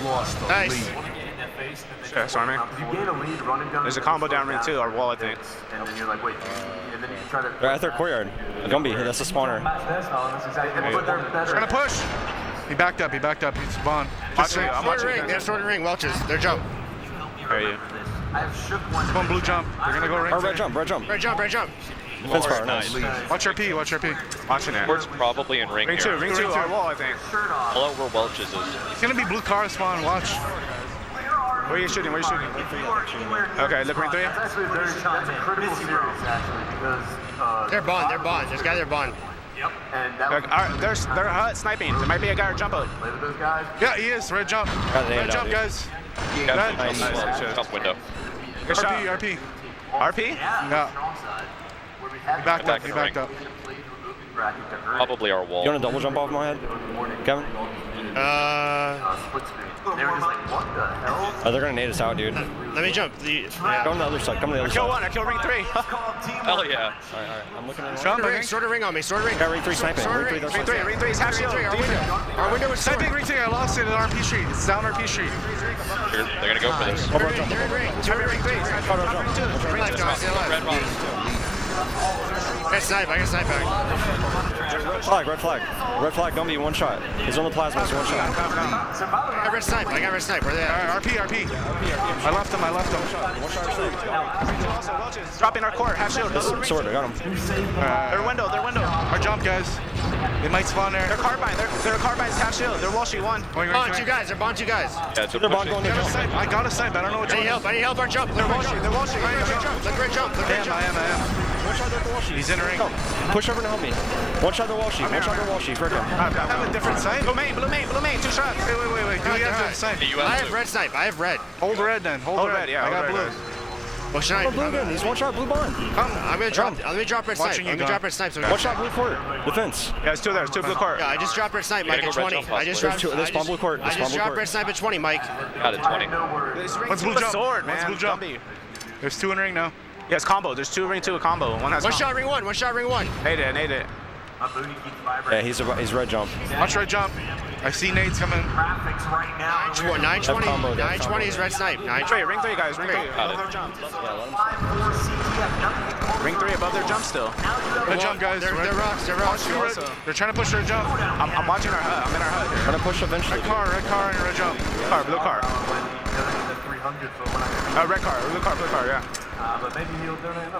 Lost the Nice. lead. Yeah, Stormy. You gain a lead, running down. There's a combo down ring 2, our wall, I think. And then you're like, wait, and then you try to. They're at their courtyard. Gumby, that's the spawner. That's exactly. But they're better. Trying to push. He backed up. He's spawned. I'm watching ring. They have sword ring. Welches. Their jump. Where are you? I have shook one. One blue jump. They're gonna go ring. Red jump. Red jump. Fence fire, nice. Watch RP. Watching it. Court's probably in ring Ring 2, here. our wall, I think. All over Welch's is. It's gonna be blue car spawn. Watch. Where are you shooting? Okay, look ring 3. That's actually very that's a critical series, actually, because. They're bond. There's guys. They're bond. Yep. And that they're hut sniping. There might be a guy or jump out. play with those guys. Yeah, he is. Red jump. Red jump, guys. Nice. Top window. Good shot. RP. RP? Yeah. He backed up. He backed up. Probably our wall. You want to double jump off my head, Kevin? Oh, they're gonna nade us out, dude. Let me jump. Come on the other side. Come on the other I kill side. one. I kill ring 3. Hell yeah. All right. I'm looking at Sword of ring on me. Sword of ring. Got ring 3 sniping. Ring 3 is half shield. Our window is sniping ring 3. I lost it at RP Street. It's down RP Street. They're gonna go for this. They're in ring. Two ring 3. Ring 2. Red bottom. I got snipe back. Red flag, Gumby, one shot. He's on the plasma, so one shot. I got red snipe. Where they at? RP. I left him. One shot. Dropping our core. Half shield. Sword, I got him. Their window. Our jump, guys. They might spawn there. They're carbine. They're carbine's half shield. They're Walshy 1. Bond 2 guys. They're Bond 2 guys. Yeah, they're bond going to jump. I got a snipe. I don't know which one. I need help. Our jump. They're Walshy. Look great jump. I am. One shot at the Walshy. He's in the ring. Push over and help me. One shot at the Walshy. Frick him. I have a different sight. Blue main. 2 shots. Wait. Do we have the sight? I have red snipe. Hold red then. Hold red. Yeah, I got blue. Well, should I? Blue gun. He's one shot blue bond. I'm gonna drop red snipe. One shot blue court. Defense. Yeah, it's 2 there. It's 2 blue court. Yeah, I just dropped red snipe, Mike, at 20. I just dropped blue court. I just dropped red snipe at 20, Mike. Got it, 20. One's blue jump. Sword, man. One's blue jump. There's 2 in ring now. Yeah, it's combo. There's 2 ring 2 combo. One shot ring 1. Nade it. Yeah, he's red jump. Watch red jump. I see nades coming. 920 is red snipe. Ring 3, guys. Ring 3. Ring 3 above their jump still. Red jump, guys. They're rocks. They're trying to push red jump. I'm watching our hut. I'm in our hut. Trying to push eventually. Red car, and red jump. Blue car. Red car, yeah.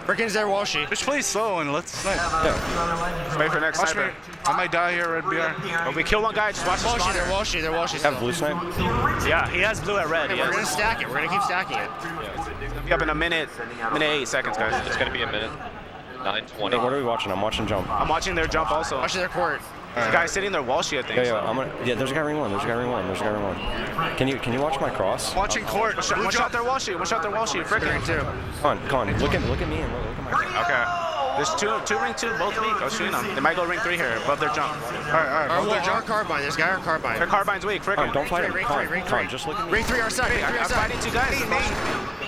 Frickin's there, Walshy. Just play slow and let's snipe. Yeah. Wait for next sniper. I might die here, red BR. When we kill one guy, just watch the Walshy. They're Walshy. Have blue snipe? Yeah, he has blue at red. We're gonna stack it. We're gonna keep stacking it. It's gonna be up in a minute 8 seconds, guys. It's gonna be a minute. 9:20. What are we watching? I'm watching jump. I'm watching their jump also. Watching their court. There's a guy sitting there, Walshy, I think. Yeah, there's a guy ring 1. Can you watch my cross? Watching court. One shot there, Walshy. Frickin' too. Come on. Look at me and look at my. Okay. There's two ring 2, both weak. I was shooting them. They might go ring 3 here, above their jump. All right. Our carbine. This guy, our carbine. Their carbine's weak. Frickin'. Don't fight him. Ring 3. Just look at me. Ring 3, our side. I'm fighting 2 guys.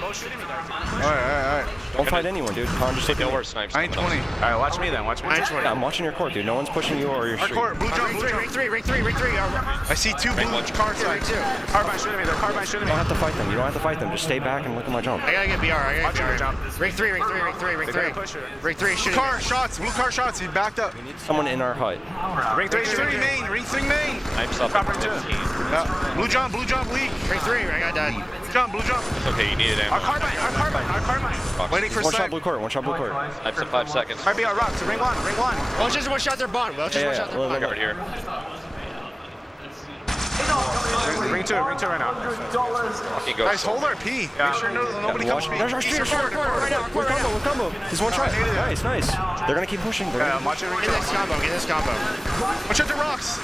Both shooting me, guys. All right. Don't fight anyone, dude. Just look at me. Snipes. 920. All right, watch me then. 920. Yeah, I'm watching your court, dude. No one's pushing you or your street. Court, blue jump. Ring 3. I see 2 blue car sides. Carbine shooting me. They're carbine shooting me. You don't have to fight them. Just stay back and look at my jump. I gotta get BR. Watch your jump. Ring 3. Ring 3 shooting. Blue car shots. He backed up. We need someone in our hut. Ring 3 shooting me. Ring 3 main. Snipes up. Ring 2. Yeah. Blue jump leak. Ring 3. I got dead. Blue jump. Okay, you needed ammo. Our carbine. Waiting for one snipe. shot blue court. Snipes in 5 seconds. Might be our rocks. Ring 1. Welch just one shot their bond. Guard here. Ring 2 right now. Guys, hold our P. Make sure nobody comes P. There's our street. We're combo. He's one shot. Nice. They're gonna keep pushing. I'm watching ring 2. Get this combo. Watch out the rocks.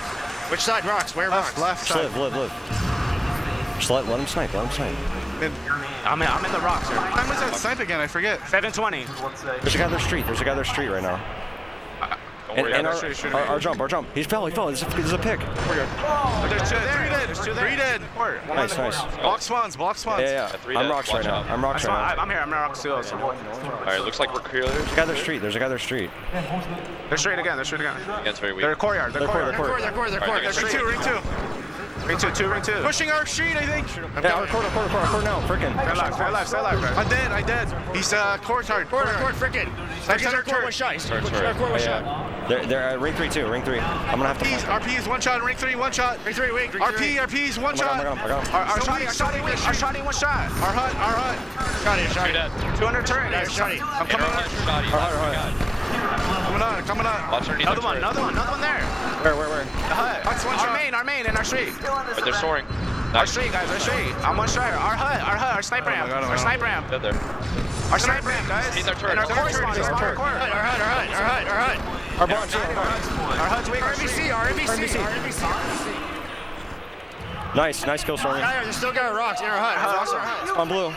Which side rocks? Where rocks? Left side. Live. Just let him snipe. I'm in the rocks. What time was that snipe again? I forget. 7:20. There's a guy on their street right now. Don't worry, our jump. He fell. This is a pick. There's 2 there. 3 dead. Nice. Block spawns. Yeah. I'm rocks right now. I'm here. I'm rocks too. Alright, looks like we're clear. There's a guy on their street. They're straight again. Yeah, it's very weak. They're courtyard. They're court. Ring 2. Pushing our street, I think. Yeah, our court now. Frickin'. Stay alive, guys. I'm dead. He's court hard. Court, frickin'. Our court one shot. They're at ring 3 too. I'm gonna have to. RP is one shot. Ring 3, one shot. Ring 3 weak. RP is one shot. I got him. Our shotty one shot. Our hut. Shotty. 200 turret. Shotty. I'm coming on. Coming on. Watch underneath. Another one there. Where? The hut. Our main, in our street. But they're soaring. Our street, guys. I'm one shot. Our hut. Our sniper ramp. Our sniper ramp. They're there. Our sniper ramp, guys. He's our turret. Our hut. Our bond. Our hut's weak. RMBC. Nice kill, Stormy. They still got rocks in our hut. On blue.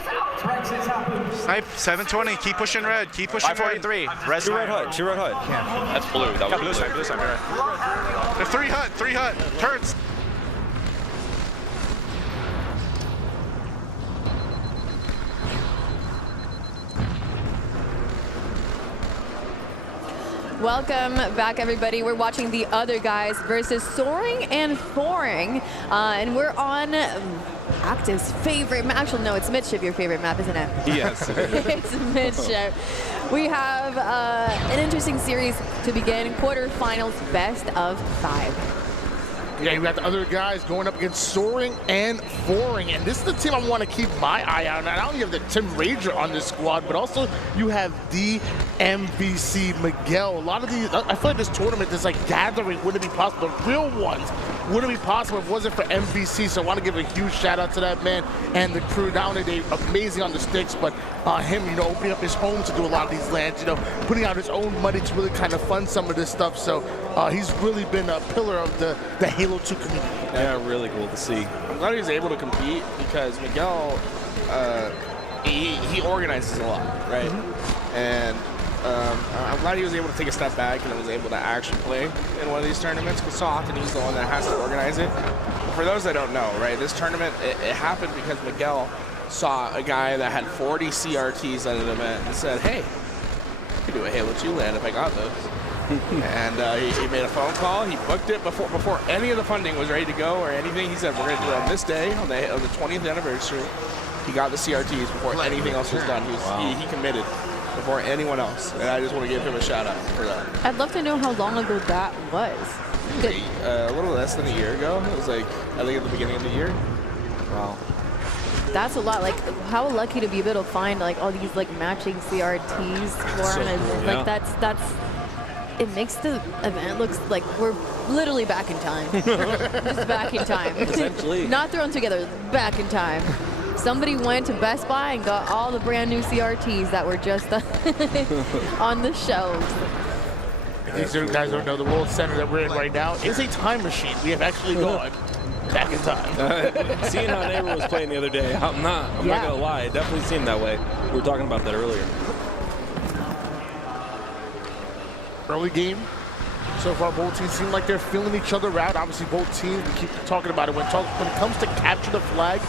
720. Keep pushing red. Keep pushing 543. Red. Two red hut. Two red hut. That's blue. That was Blue side. Blue side. Right. The 3 hut. 3 hut. Turns. Welcome back, everybody. We're watching the other guys versus Soaring and Foring, and we're on Active's favorite map. Actually, no, it's Midship, your favorite map, isn't it? Yes. It's Midship. We have an interesting series to begin. Quarterfinals, best of 5. Yeah, you got the other guys going up against Soaring and Foring, and this is the team I want to keep my eye on. Not only have the Tim Rager on this squad, but also you have DMVC Miguel. A lot of these, I feel like this tournament, this like gathering wouldn't be possible. The real ones wouldn't be possible if it wasn't for MVC. So I want to give a huge shout out to that man and the crew. Not only they amazing on the sticks, but him, you know, opening up his home to do a lot of these lands, you know, putting out his own money to really kind of fund some of this stuff. So he's really been a pillar of the Halo 2 community. Yeah, really cool to see. I'm glad he was able to compete because Miguel, he organizes a lot, right? And I'm glad he was able to take a step back and was able to actually play in one of these tournaments, because so often he's the one that has to organize it. But for those that don't know, right, this tournament, it happened because Miguel saw a guy that had 40 CRTs at an event and said, hey, I could do a Halo 2 LAN if I got those. And he made a phone call. He booked it before any of the funding was ready to go or anything. He said, we're going to do it on this day, on the 20th anniversary. He got the CRTs before anything else was done. He committed before anyone else. And I just want to give him a shout out for that. I'd love to know how long ago that was. A little less than a year ago. It was like, I think at the beginning of the year. Wow. That's a lot. Like, how lucky to be able to find like all these like matching CRTs for So cool, like that's it makes the event looks like we're literally back in time. Just back in time. Essentially. Not thrown together, back in time. Somebody went to Best Buy and got all the brand new CRTs that were just on the shelves. These guys don't know the World Center that we're in right now is a time machine. We have actually gone back in time. Seeing how Neighbor was playing the other day, I'm not gonna lie, it definitely seemed that way. We were talking about that earlier. Early game. So far, both teams seem like they're feeling each other out. Obviously, both teams, we keep talking about it. When it comes to capture the flag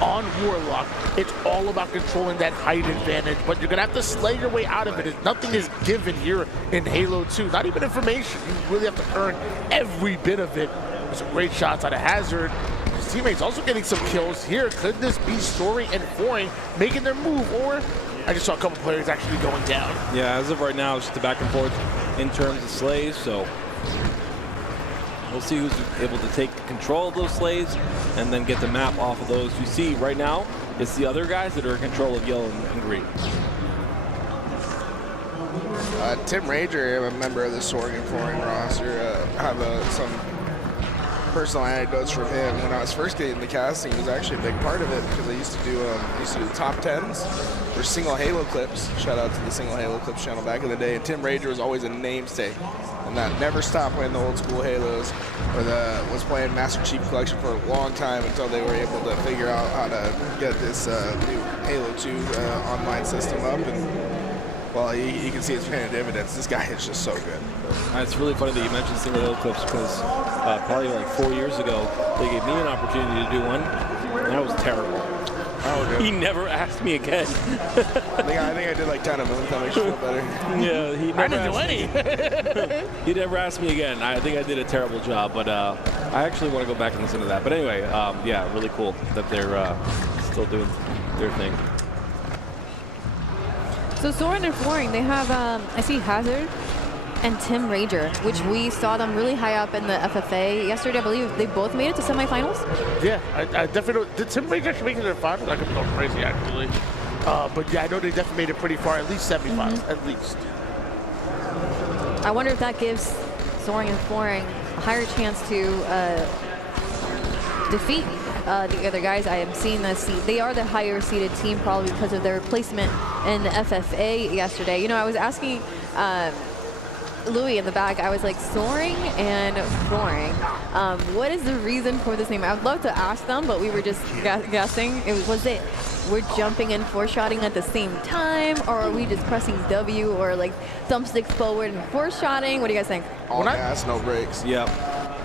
on Warlock, it's all about controlling that height advantage. But you're going to have to slay your way out of it. Nothing is given here in Halo 2. Not even information. You really have to earn every bit of it. There's some great shots out of Hazard. His teammates also getting some kills here. Could this be Story and Foring making their move? Or I just saw a couple players actually going down. Yeah, as of right now, it's just a back and forth in terms of slaves, so we'll see who's able to take control of those slaves and then get the map off of those. You see right now, it's the other guys that are in control of yellow and green. Tim Rager, I'm a member of the Soaring and Foring roster. I have some personal anecdotes from him. When I was first getting the casting, he was actually a big part of it because I used to do top 10s for single Halo clips. Shout out to the single Halo clips channel back in the day. And Tim Rager was always a namesake, and that never stopped playing the old school Halos, or was playing Master Chief Collection for a long time until they were able to figure out how to get this new Halo 2 online system up. And well, you can see it's paying dividends. This guy is just so good. It's really funny that you mentioned single Halo clips because probably like 4 years ago, they gave me an opportunity to do one, and that was terrible. Oh, he never asked me again. I think I did like 10 of them. That makes you feel better. Yeah, he never I didn't do any. He never asked me again. I think I did a terrible job, but I actually want to go back and listen to that. But anyway, yeah, really cool that they're still doing their thing. So Soaring and Foring, they have, I see Hazard and Tim Rager, which we saw them really high up in the FFA yesterday. I believe they both made it to semifinals. Yeah, I definitely did. Tim Rager actually make it to the finals? I could go crazy actually. But yeah, I know they definitely made it pretty far, at least semifinals, at least. I wonder if that gives Soaring and Foring a higher chance to defeat the other guys. I am seeing this. They are the higher seeded team probably because of their placement in the FFA yesterday. You know, I was asking Louis in the back, I was like soaring and soaring. What is the reason for this name? I would love to ask them, but we were just guessing. Was it we're jumping and four-shotting at the same time, or are we just pressing W or like thumbsticks forward and four-shotting? What do you guys think? All gas, no brakes. Yep.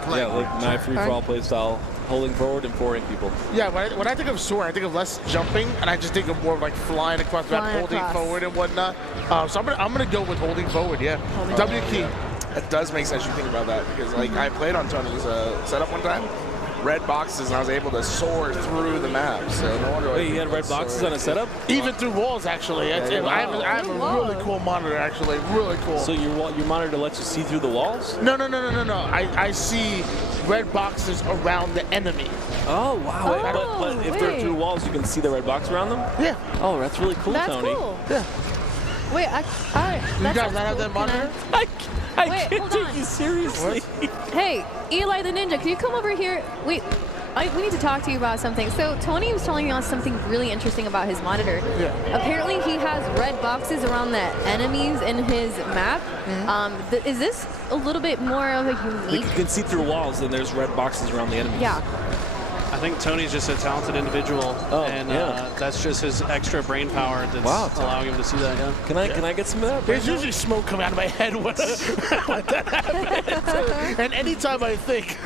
Yeah, like knife free-for-all play style, holding forward and pouring people. Yeah, when I think of soaring, I think of less jumping, and I just think of more of like flying across the map, holding forward and whatnot. So I'm gonna go with holding forward. Yeah, W key. It does make sense you think about that because like I played on Tony's setup one time. Red boxes, and I was able to soar through the map. So no wonder. Wait, you had red boxes on a setup? Even through walls, actually. I have a really cool monitor, actually. Really cool. So your monitor lets you see through the walls? No. I see red boxes around the enemy. Oh, wow. But if they're through walls, you can see the red box around them? Yeah. Oh, that's really cool, Tony. That's cool. Yeah. Wait, you guys not have that monitor? I can't take you seriously. Hey, Eli the Ninja, can you come over here? Wait, we need to talk to you about something. So Tony was telling us something really interesting about his monitor. Yeah. Apparently he has red boxes around the enemies in his map. Is this a little bit more of a unique? You can see through walls, and there's red boxes around the enemies. Yeah. I think Tony's just a talented individual, and that's just his extra brain power that's allowing him to see that. Yeah. Can I get some of that? There's usually smoke coming out of my head when that happens. And anytime I think.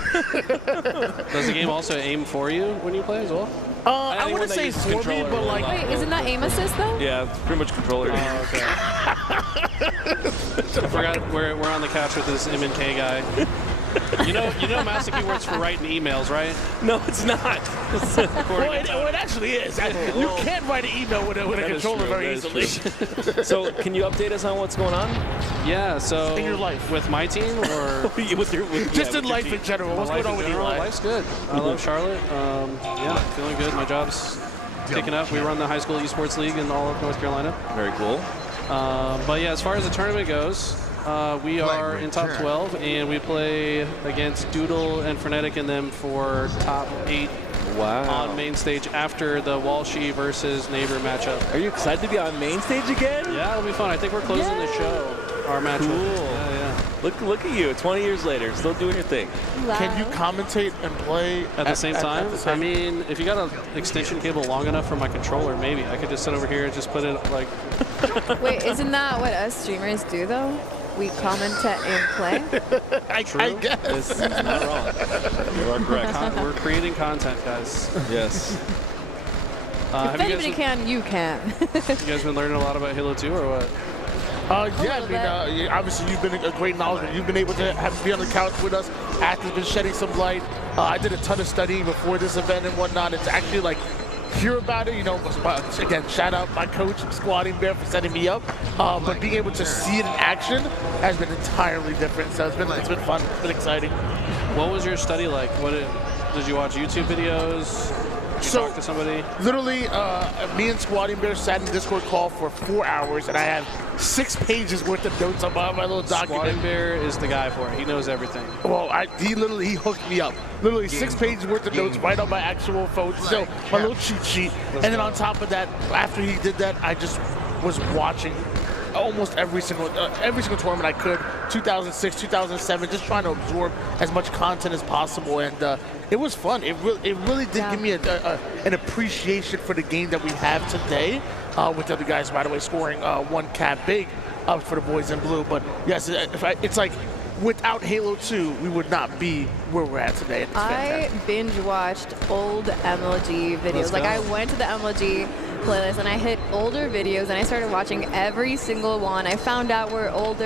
Does the game also aim for you when you play as well? I wouldn't say for me, but like. Wait, isn't that aim assist though? Yeah, it's pretty much controller. Oh, okay. I forgot we're on the couch with this M&K guy. You know Masaki works for writing emails, right? No, it's not. Well, it actually is. You can't write an email with a controller very easily. So, can you update us on what's going on? Yeah, so in your life. With my team or just in life in general. What's going on with your life? Life's good. I love Charlotte. Yeah, feeling good. My job's picking up. We run the high school esports league in all of North Carolina. Very cool. But yeah, as far as the tournament goes, we are in top 12, and we play against Doodle and Frenetic and them for top 8 on main stage after the Walshy versus Neighbor matchup. Are you excited to be on main stage again? Yeah, it'll be fun. I think we're closing the show, our matchup. Cool. Yeah. Look at you, 20 years later, still doing your thing. Wow. Can you commentate and play at the same time? I mean, if you got an extension cable long enough for my controller, maybe. I could just sit over here and just put it like... Wait, isn't that what us streamers do though? We commentate and play? I guess. It's not wrong. You are correct. We're creating content, guys. Yes. If anybody can, you can. You guys been learning a lot about Halo 2 or what? Yeah, I mean, obviously you've been a great knowledge. You've been able to be on the couch with us. Actor's been shedding some light. I did a ton of studying before this event and whatnot. It's actually like, hear about it, again, shout out my coach, Squatting Bear, for setting me up. But being able to see it in action has been entirely different. So it's been fun. It's been exciting. What was your study like? Did you watch YouTube videos? Did you talk to somebody? Literally, me and Squatting Bear sat in Discord call for 4 hours, and I have 6 pages worth of notes on my little document. Squatting Bear is the guy for it. He knows everything. Well, he hooked me up. Literally 6 pages worth of notes right on my actual phone. So my little cheat sheet. And then on top of that, after he did that, I just was watching almost every single tournament I could. 2006, 2007, just trying to absorb as much content as possible, and it was fun. It really did give me an appreciation for the game that we have today. With the other guys, by the way, scoring 1 cap big for the boys in blue. But yes, it's like without Halo 2, we would not be where we're at today. I binge watched old MLG videos. Like I went to the MLG playlist and I hit older videos and I started watching every single one. I found out where old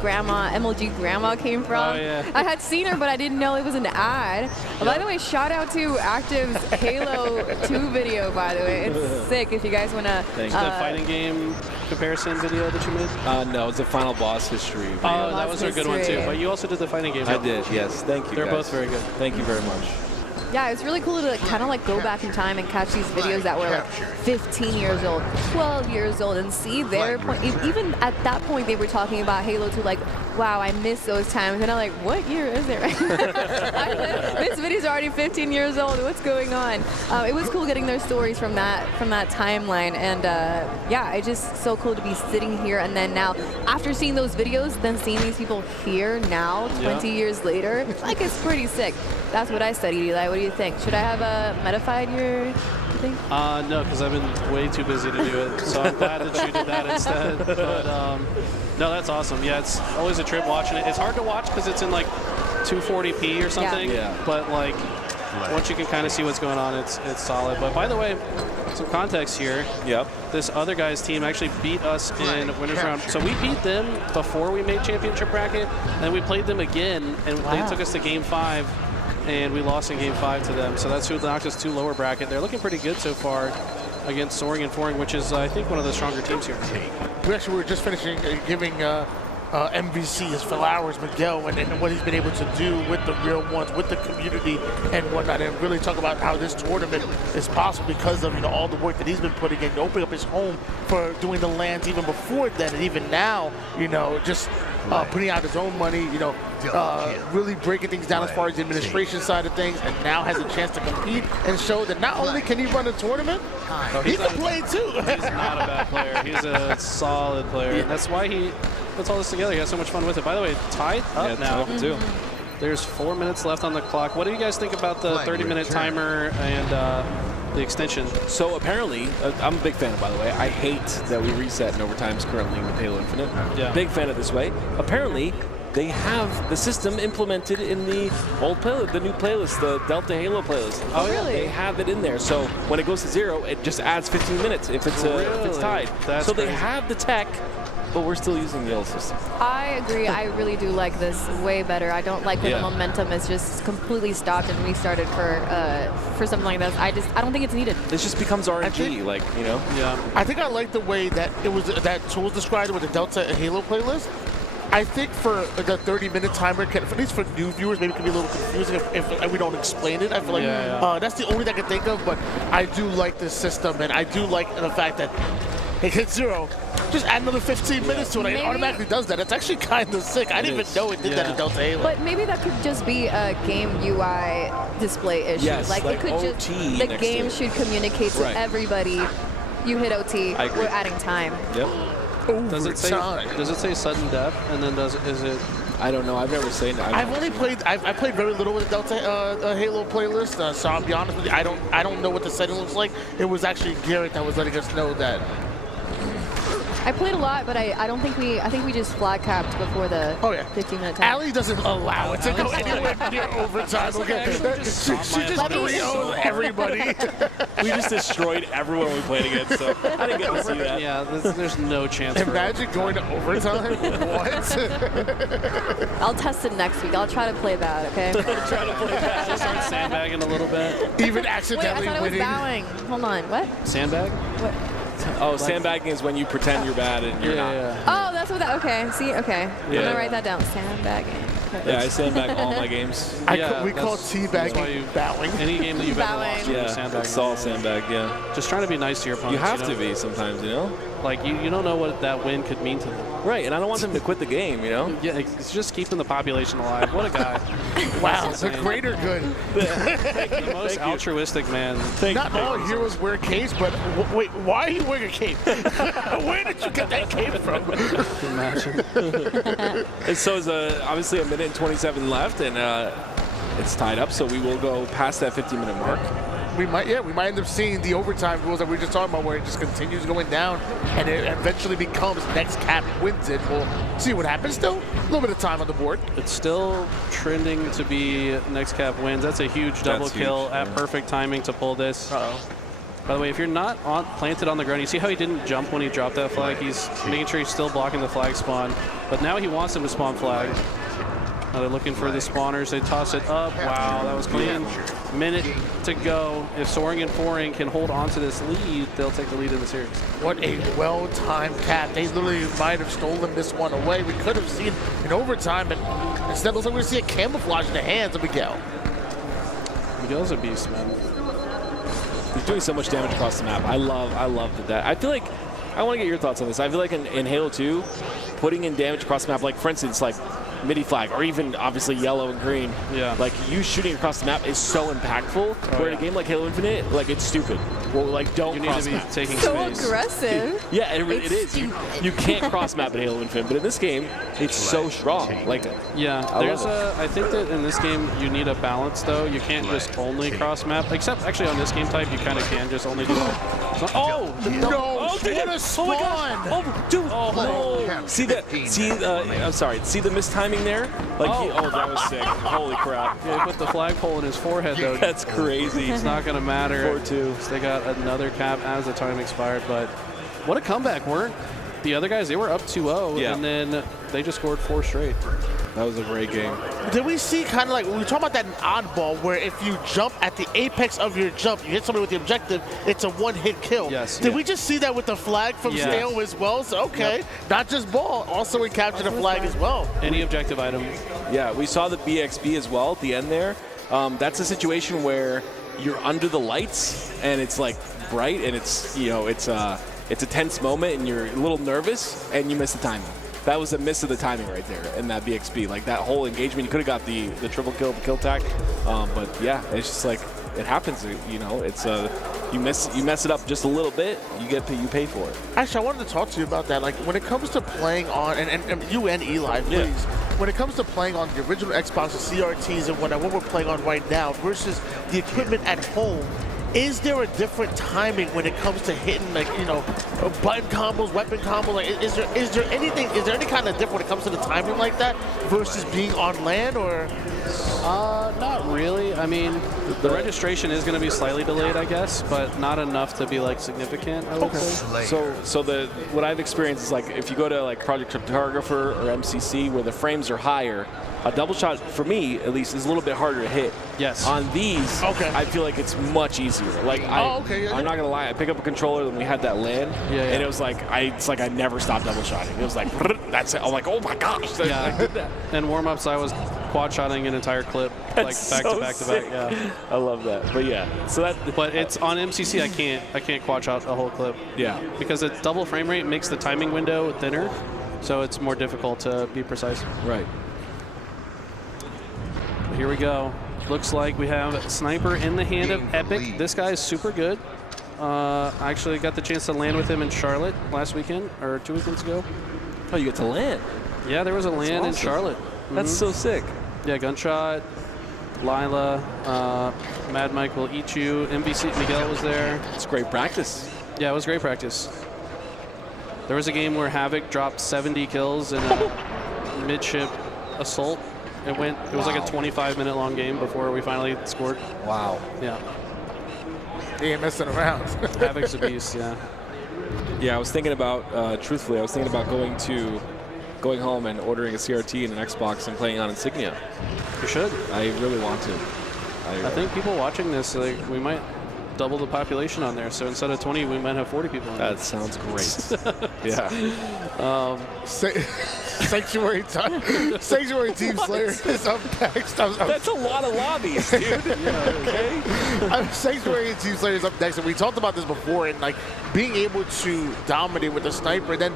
grandma, MLG grandma came from. Oh, yeah. I had seen her, but I didn't know it was an ad. By the way, shout out to Active's Halo 2 video, by the way. It's sick if you guys want to. The fighting game comparison video that you made? No, it's a Final Boss history video. Oh, that was a good one too. But you also did the fighting game. I did, yes. Thank you. They're guys. both very good. Thank you very much. Yeah, it's really cool to kind of like go back in time and catch these videos that were like 15 years old, 12 years old, and see their point. Even at that point, they were talking about Halo 2 like, wow, I miss those times. And I'm like, what year is it? This video's already 15 years old. What's going on? It was cool getting their stories from that timeline. And yeah, it's just so cool to be sitting here. And then now, after seeing those videos, then seeing these people here now, 20 years later, like it's pretty sick. That's what I studied, Eli. What do you think? Should I have modified your thing? No, because I've been way too busy to do it. So I'm glad that you did that instead. But no, that's awesome. Yeah, it's always a trip watching it. It's hard to watch because it's in like 240p or something. Yeah. But like once you can kind of see what's going on, it's solid. But by the way, some context here. Yep. This other guy's team actually beat us in winners round. So we beat them before we made championship bracket, and we played them again, and they took us to game 5. And we lost in game 5 to them. So that's who knocked us to lower bracket. They're looking pretty good so far against Soaring and Foring, which is, I think, one of the stronger teams here. We actually were just finishing giving MVC his flowers, Miguel, and what he's been able to do with the real ones, with the community and whatnot, and really talk about how this tournament is possible because of all the work that he's been putting in, opening up his home for doing the LANs even before then, and even now, just putting out his own money, really breaking things down as far as the administration side of things, and now has a chance to compete and show that not only can he run a tournament, he can play too. He's not a bad player. He's a solid player. And that's why he puts all this together. He has so much fun with it. By the way, tied up now. Too. There's 4 minutes left on the clock. What do you guys think about the 30-minute timer and the extension? So apparently, I'm a big fan, by the way. I hate that we reset in overtimes currently with Halo Infinite. Yeah. Big fan of this way. Apparently, they have the system implemented in the old playlist, the new playlist, the Delta Halo playlist. Oh, really? They have it in there. So when it goes to 0, it just adds 15 minutes if it's tied. That's so crazy. they have the tech, but we're still using the old system. I agree. I really do like this way better. I don't like when the momentum is just completely stopped and restarted for something like this. I don't think it's needed. This just becomes RNG, Yeah. I think I like the way that it was that Tools described it with the Delta Halo playlist. I think for the 30-minute timer, at least for new viewers, maybe it can be a little confusing if we don't explain it. I feel like that's the only thing I can think of, but I do like this system, and I do like the fact that it hits 0. Just add another 15 minutes to it. It automatically does that. It's actually kind of sick. I didn't even know it did that in Delta Halo. But maybe that could just be a game UI display issue. Yes, like it could OT just the game should communicate to everybody. You hit OT. We're adding time. Yep. Does it say sudden death? And then is it? I don't know. I've never seen it. I've only played. I played very little with the Delta Halo playlist, so I'll be honest with you. I don't know what the setting looks like. It was actually Garrett that was letting us know that. I played a lot, but I don't think I think we just flag capped before the 15-minute time. Allie doesn't allow it to go anywhere near overtime. Okay, she just 3-0'd everybody. We just destroyed everyone we played against, so I didn't get to see that. Yeah, there's no chance. Imagine going to overtime. What? I'll test it next week. I'll try to play that. Okay. Try to play that. Just start sandbagging a little bit. Even accidentally Wait, I thought winning. it was bowing. Hold on. What? Sandbag? What? Oh, sandbagging is when you pretend you're bad and you're not. Oh, that's what that. Okay. See. Okay. I'm gonna write that down. Sandbagging. Yeah, I sandbag all my games. We call teabagging bowing. Any game that you've ever lost, yeah, sandbag. it's all sandbag. Yeah. Just trying to be nice to your opponents. You have to be sometimes, Like you don't know what that win could mean to them. Right, and I don't want them to quit the game, Yeah, it's just keeping the population alive. What a guy. Wow, the greater good. The most altruistic man. Not all heroes wear capes, but wait, why are you wearing a cape? Where did you get that cape from? Imagine. And so it's obviously a minute and 27 left, and it's tied up, so we will go past that 15-minute mark. We might end up seeing the overtime rules that we were just talking about, where it just continues going down, and it eventually becomes next cap wins it. We'll see what happens. Still, a little bit of time on the board. It's still trending to be next cap wins. That's a huge double kill at perfect timing to pull this. By the way, if you're not planted on the ground, you see how he didn't jump when he dropped that flag? He's making sure he's still blocking the flag spawn, but now he wants him to spawn flag. Now they're looking for the spawners. They toss it up. Wow, that was clean. Minute to go. If Soaring and Foring can hold on to this lead, they'll take the lead in the series. What a well-timed cap. They literally might have stolen this one away. We could have seen an overtime, but instead it looks like we're going to see a camouflage in the hands of Miguel. Miguel's a beast, man. He's doing so much damage across the map. I love that. I feel like, I want to get your thoughts on this. I feel like in Halo 2, putting in damage across the map, like for instance, like midi flag, or even obviously yellow and green. Yeah. Like you shooting across the map is so impactful. Where in a game like Halo Infinite, like it's stupid. Well, like don't you need cross to be map. taking So space. aggressive. Yeah, it is. You can't cross map in Halo Infinite, but in this game, it's so strong. Like, yeah, I think that in this game you need a balance though. You can't just only cross map. Except actually on this game type, you kind of can just only do that. No, Oh, what a spawn! Oh, dude! No. See that? I'm sorry. See the mistiming there? Like, that was sick. Holy crap! Yeah, he put the flagpole in his forehead though. That's crazy. It's not gonna matter. 4-2. So they got another cap as the time expired, but what a comeback! The other guys, they were up 2-0, and then they just scored 4 straight. That was a great game. Did we see kind of like, we were talking about that in oddball, where if you jump at the apex of your jump, you hit somebody with the objective, it's a one-hit kill. Yes. Did we just see that with the flag from Stale as well? So, okay, not just ball, also we captured the flag as well. Any objective item. Yeah, we saw the BXB as well at the end there. That's a situation where you're under the lights and it's like bright and it's, it's a tense moment and you're a little nervous and you miss the timing. That was a miss of the timing right there in that BXB. Like that whole engagement, you could have got the triple kill, the kill tack. But yeah, it's just like, it happens, it's you mess it up just a little bit, you pay for it. Actually, I wanted to talk to you about that. Like when it comes to playing on, and you and Eli, please, when it comes to playing on the original Xbox and CRTs and what we're playing on right now versus the equipment at home, is there a different timing when it comes to hitting, like, button combos, weapon combos? Like, is there any kind of difference when it comes to the timing like that versus being on LAN, or? Not really. I mean, the registration is going to be slightly delayed, I guess, but not enough to be like significant, I would say. So what I've experienced is like if you go to like Project Cryptographer or MCC where the frames are higher, a double shot for me at least is a little bit harder to hit. Yes. On these, I feel like it's much easier. Like I'm not gonna lie, I pick up a controller and we had that LAN, and it was like I never stopped double shotting. It was like that's it. I'm like, oh my gosh. Yeah. I did that. And warm ups, I was quad shotting an entire clip, that's like back so to back sick. to back. Yeah. I love that. But yeah, so that. But it's on MCC. I can't quad shot a whole clip. Yeah. Because it's double frame rate makes the timing window thinner, so it's more difficult to be precise. Right. Here we go. Looks like we have Sniper in the hand of Epic. This guy is super good. I actually got the chance to land with him in Charlotte last weekend, or 2 weekends ago. Oh, you get to land? Yeah, there was a LAN in Charlotte. That's so sick. Yeah, Gunshot, Lila, Mad Mike will eat you. MVC Miguel was there. It's great practice. Yeah, it was great practice. There was a game where Havoc dropped 70 kills in a midship assault. It was like a 25-minute long game before we finally scored. Wow. Yeah. He ain't messing around. Havoc's a beast, yeah. Yeah, I was thinking about, truthfully, going home and ordering a CRT and an Xbox and playing on Insignia. You should. I really want to. I think people watching this, like, we might double the population on there. So instead of 20, we might have 40 people on there. That sounds great. Yeah. Sanctuary Team Slayer is up next. That's a lot of lobbies, dude. Okay. Sanctuary Team Slayer is up next, and we talked about this before, and like being able to dominate with the sniper, then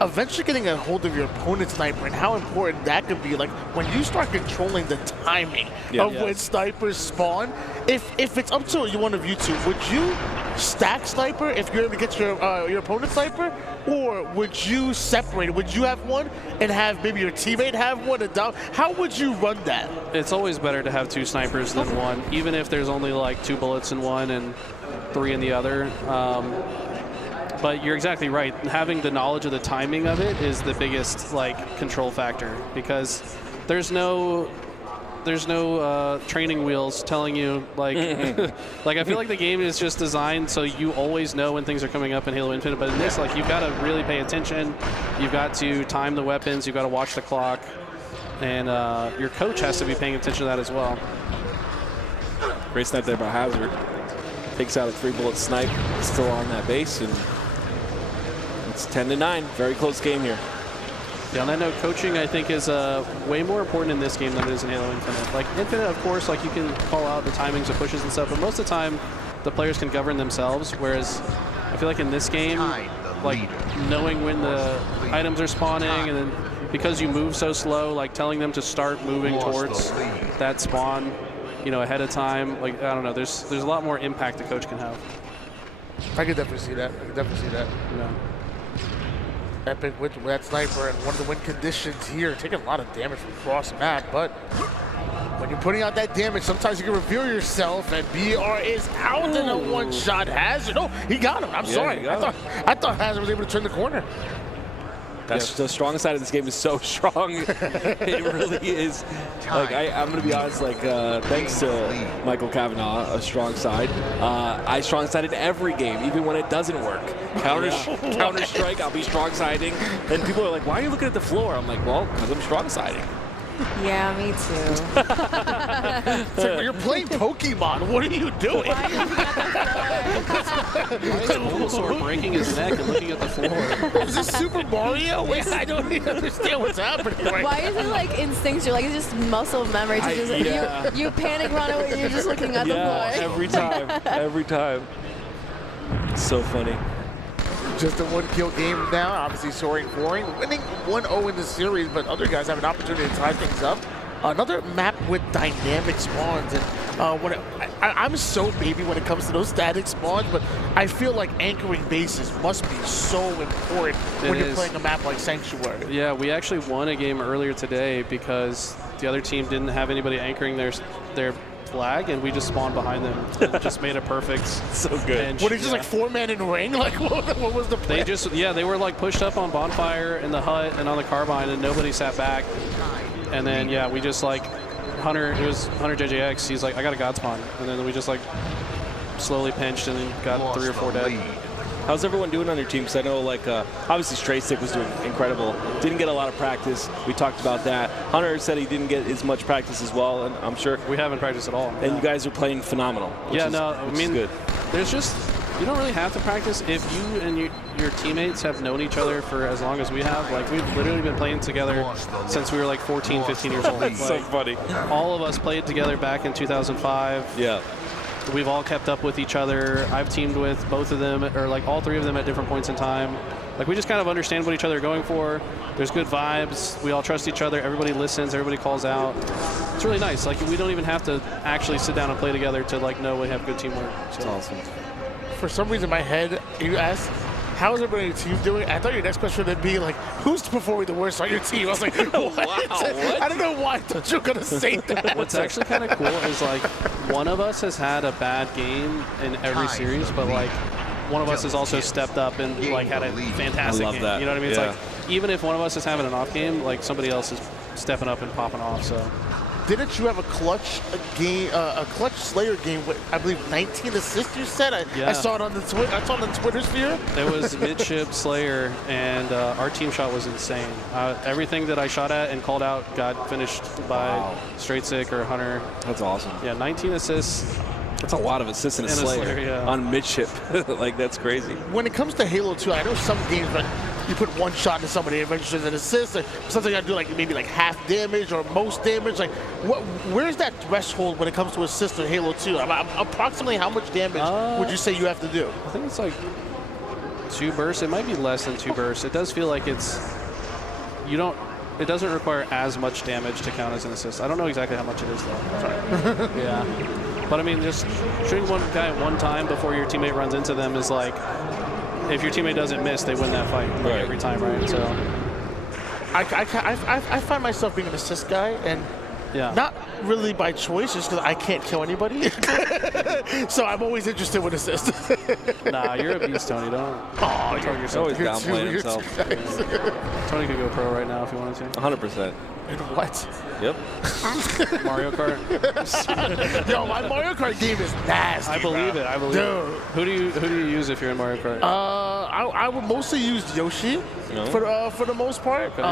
eventually getting a hold of your opponent's sniper and how important that could be. Like when you start controlling the timing of when snipers spawn, if it's up to one of you two, would you stack sniper if you're able to get your opponent's sniper, or would you separate? Would you have one and have maybe your teammate have one and down? How would you run that? It's always better to have 2 snipers than one, even if there's only like 2 bullets in one and 3 in the other. But you're exactly right. Having the knowledge of the timing of it is the biggest like control factor, because there's no training wheels telling you like like I feel like the game is just designed so you always know when things are coming up in Halo Infinite, but in this, like, you've got to really pay attention. You've got to time the weapons, you've got to watch the clock, and your coach has to be paying attention to that as well. Great snipe there by Hazard. Takes out a 3-bullet snipe, still on that base, and it's 10-9. Very close game here. Yeah, on that note, coaching I think is way more important in this game than it is in Halo Infinite. Like Infinite, of course, like you can call out the timings of pushes and stuff, but most of the time the players can govern themselves. Whereas I feel like in this game, like knowing when the items are spawning, and then because you move so slow, like telling them to start moving towards that spawn, you know, ahead of time. Like I don't know, there's a lot more impact the coach can have. I could definitely see that. Yeah. Epic with that sniper and one of the win conditions here, taking a lot of damage from cross map, but when you're putting out that damage, sometimes you can reveal yourself, and BR is out in a one-shot. Hazard. Oh, he got him. I'm sorry. I thought Hazard was able to turn the corner. That's the strong side of this game is so strong. It really is. Like I'm going to be honest. Like thanks to Michael Cavanaugh, a strong side. I strong sided every game, even when it doesn't work. Counter strike, I'll be strong siding. And people are like, "Why are you looking at the floor?" I'm like, "Well, because I'm strong siding." Yeah, me too. It's like, you're playing Pokemon. What are you doing? Why is Bulbasaur breaking his neck and looking at the floor? Is this Super Mario? Wait, I don't even understand what's happening right Why is it like instinctual? Like it's just muscle memory. To just, you panic run away and you're just looking at the floor. Every time. Every time. It's so funny. Just a one-kill game now, obviously soaring, winning 1-0 in the series, but other guys have an opportunity to tie things up. Another map with dynamic spawns, and I'm so baby when it comes to those static spawns, but I feel like anchoring bases must be so important when you're playing a map like Sanctuary. Yeah, we actually won a game earlier today because the other team didn't have anybody anchoring their flag, and we just spawned behind them and just made a perfect so good bench. What, just like 4-man in ring? Like what was the plan? They were like pushed up on Bonfire in the hut and on the carbine, and nobody sat back. And then we just like Hunter, it was Hunter JJX, he's like, I got a God spawn, and then we just like slowly pinched and then got 3 or 4 dead. How's everyone doing on your team? Because I know, like, obviously Straight Stick was doing incredible. Didn't get a lot of practice. We talked about that. Hunter said he didn't get as much practice as well, and I'm sure we haven't practiced at all. And you guys are playing phenomenal. I mean, good. There's just, you don't really have to practice if you and your teammates have known each other for as long as we have. Like, we've literally been playing together since we were like 14, 15 years old. That's so funny. All of us played together back in 2005. Yeah. We've all kept up with each other. I've teamed with both of them, or like all 3 of them at different points in time. Like, we just kind of understand what each other are going for. There's good vibes. We all trust each other. Everybody listens. Everybody calls out. It's really nice. Like, we don't even have to actually sit down and play together to like know we have good teamwork. So. It's awesome. For some reason, in my head, you asked, how is everybody on your team doing? I thought your next question would be like, who's performing the worst on your team? I was like, what? Wow, I don't know why I thought you were going to say that. What's actually kind of cool is like one of us has had a bad game in every series, but like one of us has also stepped up and like had a fantastic game. That. You know what I mean? Yeah. It's like even if one of us is having an off game, like somebody else is stepping up and popping off. So. Didn't you have a clutch game, a clutch Slayer game with, I believe, 19 assists? You said I saw it on the Twitter sphere. It was midship Slayer, and our team shot was insane. Everything that I shot at and called out got finished by Straight Stick or Hunter. That's awesome. Yeah, 19 assists. That's a lot of assists in a Slayer on midship. Like, that's crazy. When it comes to Halo 2, I know some games, but you put one shot into somebody, it registers an assist, or something I do like maybe like half damage or most damage. Like, where's that threshold when it comes to assists in Halo 2? Approximately how much damage would you say you have to do? I think it's like 2 bursts. It might be less than 2 bursts. It does feel like it doesn't require as much damage to count as an assist. I don't know exactly how much it is though. Sorry. Yeah. But I mean, just shooting one guy at one time before your teammate runs into them is like, if your teammate doesn't miss, they win that fight like every time, right? So I find myself being an assist guy, and not really by choice, just because I can't kill anybody. So I'm always interested with assists. Nah, you're a beast, Tony. Don't target yourself. Always downplaying himself. Tony could go pro right now if he wanted to. 100%. In what? Yep. Mario Kart. Yo, my Mario Kart game is nasty. I believe it. I believe it. Who do you use if you're in Mario Kart? I would mostly use Yoshi for the most part. Okay.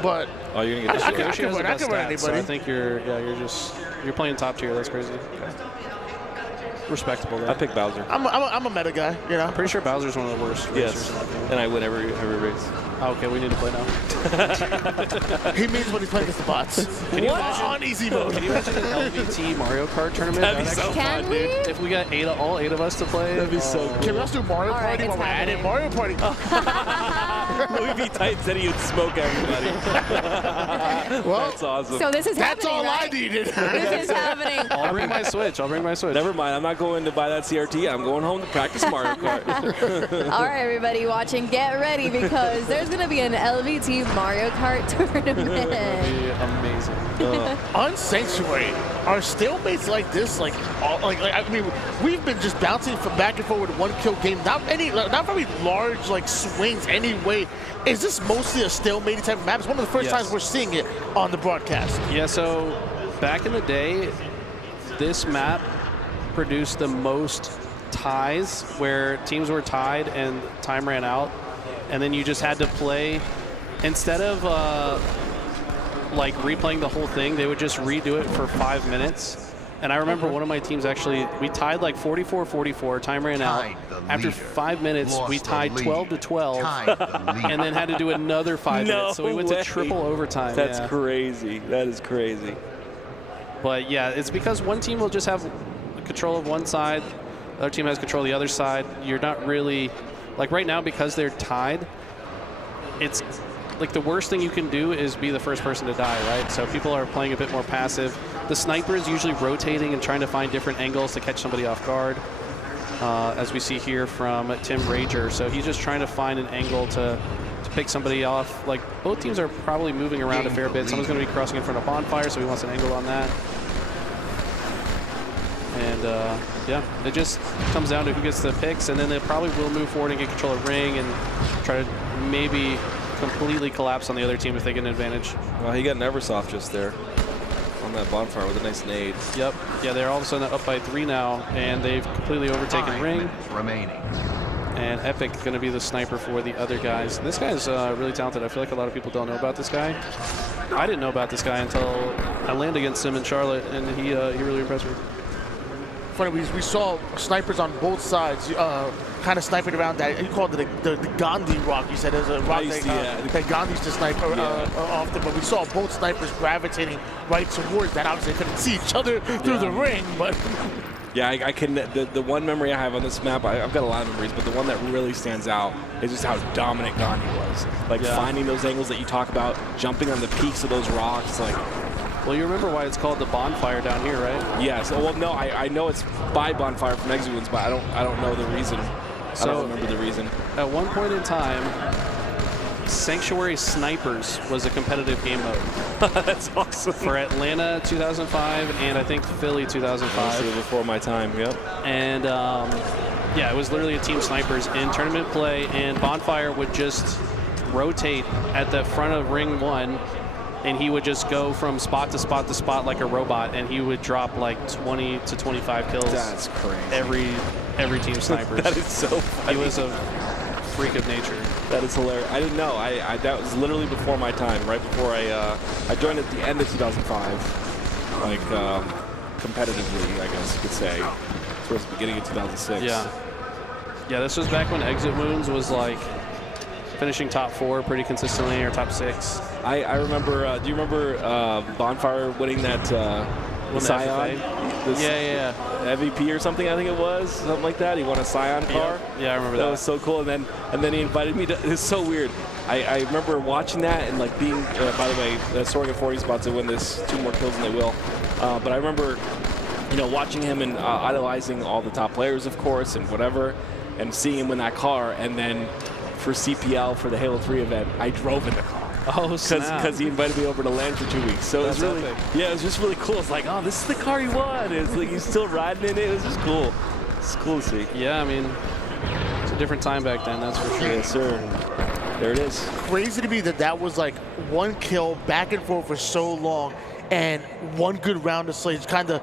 But you're gonna get Yoshi has the best I can run stats, anybody. so I think you're playing top tier. That's crazy. respectable. Though. I pick Bowser. I'm a meta guy, you know. Pretty sure Bowser's one of the worst racers. And I win every race. Oh, okay, we need to play now. He means when he's playing against the bots. Can you on easy mode? Can you imagine an LVT Mario Kart tournament? That'd be so Can fun, we? dude. If we got all 8 of us to play, That'd be so cool. Can we also do Mario All right, Party it's while we're at it? happening. Mario Party. Louis V. Tight said he would smoke everybody. Well, that's awesome. So this is that's happening, all right? I needed. This is happening. I'll bring my Switch. Never mind. I'm not going to buy that CRT. I'm going home to practice Mario Kart. All right, everybody watching, get ready because there's going to be an LVT Mario Kart tournament. It'll be amazing. On Sanctuary, are stalemates like this, I mean, we've been just bouncing from back and forth with one kill game, not very large like swings anyway. Is this mostly a stalemate type of map? It's one of the first times we're seeing it on the broadcast. Yeah, so back in the day, this map produced the most ties where teams were tied and time ran out, and then you just had to play instead of like replaying the whole thing. They would just redo it for 5 minutes. And I remember one of my teams actually, we tied like 44-44, time ran out. After 5 minutes, we tied 12-12, and then had to do another 5 minutes. So we went to triple overtime. That's crazy. That is crazy. But yeah, it's because one team will just have control of one side, the other team has control of the other side. You're not really, like right now, because they're tied, it's like the worst thing you can do is be the first person to die, right? So people are playing a bit more passive. The sniper is usually rotating and trying to find different angles to catch somebody off guard, as we see here from Tim Rager. So he's just trying to find an angle to pick somebody off. Like both teams are probably moving around a fair bit. Someone's going to be crossing in front of Bonfire, so he wants an angle on that. And yeah, it just comes down to who gets the picks, and then they probably will move forward and get control of ring and try to maybe completely collapse on the other team if they get an advantage. Well, he got an Eversoft just there on that Bonfire with a nice nade. Yep. Yeah, they're all of a sudden up by 3 now, and they've completely overtaken ring. Remaining. And Epic going to be the sniper for the other guys. This guy's really talented. I feel like a lot of people don't know about this guy. I didn't know about this guy until I landed against him in Charlotte, and he really impressed me. Funny, we saw snipers on both sides, kind of sniping around that. You called it the Gandhi rock. You said there's a rock that Gandhi's to snipe often, but we saw both snipers gravitating right towards that. Obviously, they couldn't see each other through the ring, but. Yeah, I can. The one memory I have on this map, I've got a lot of memories, but the one that really stands out is just how dominant Gandhi was. Like finding those angles that you talk about, jumping on the peaks of those rocks, like. Well, you remember why it's called the Bonfire down here, right? Yes. Well, no, I know it's by Bonfire from Exuins, but I don't know the reason. I don't remember the reason. At one point in time, Sanctuary Snipers was a competitive game mode. That's awesome. For Atlanta 2005 and I think Philly 2005. Before my time, yep. And yeah, it was literally a team snipers in tournament play, and Bonfire would just rotate at the front of ring 1, and he would just go from spot to spot to spot like a robot, and he would drop like 20 to 25 kills. That's crazy. Every team snipers. That is so funny. He was a freak of nature. That is hilarious. I didn't know. That was literally before my time, right before I joined at the end of 2005, like competitively, I guess you could say, towards the beginning of 2006. Yeah. Yeah, this was back when Exit Wounds was like finishing top 4 pretty consistently, or top 6. I remember. Do you remember Bonfire winning that Scion? Yeah. MVP or something, I think it was, something like that. He won a Scion car. Yeah, I remember that. That was so cool. And then he invited me to. It's so weird. I remember watching that and like being. By the way, soaring at 40 spots to win this 2 more kills than they will. But I remember, watching him and idolizing all the top players, of course, and whatever, and seeing him in that car, and then. For CPL for the Halo 3 event, I drove in the car. Oh, snap. Because he invited me over to LAN for 2 weeks. So it was really, it was just really cool. It's like, oh, this is the car he won. It's like he's still riding in it. It was just cool. It's cool to see. Yeah, I mean, it's a different time back then, that's for sure. Yes, sir. There it is. Crazy to me that was like 1 kill back and forth for so long, and 1 good round of Sledge kind of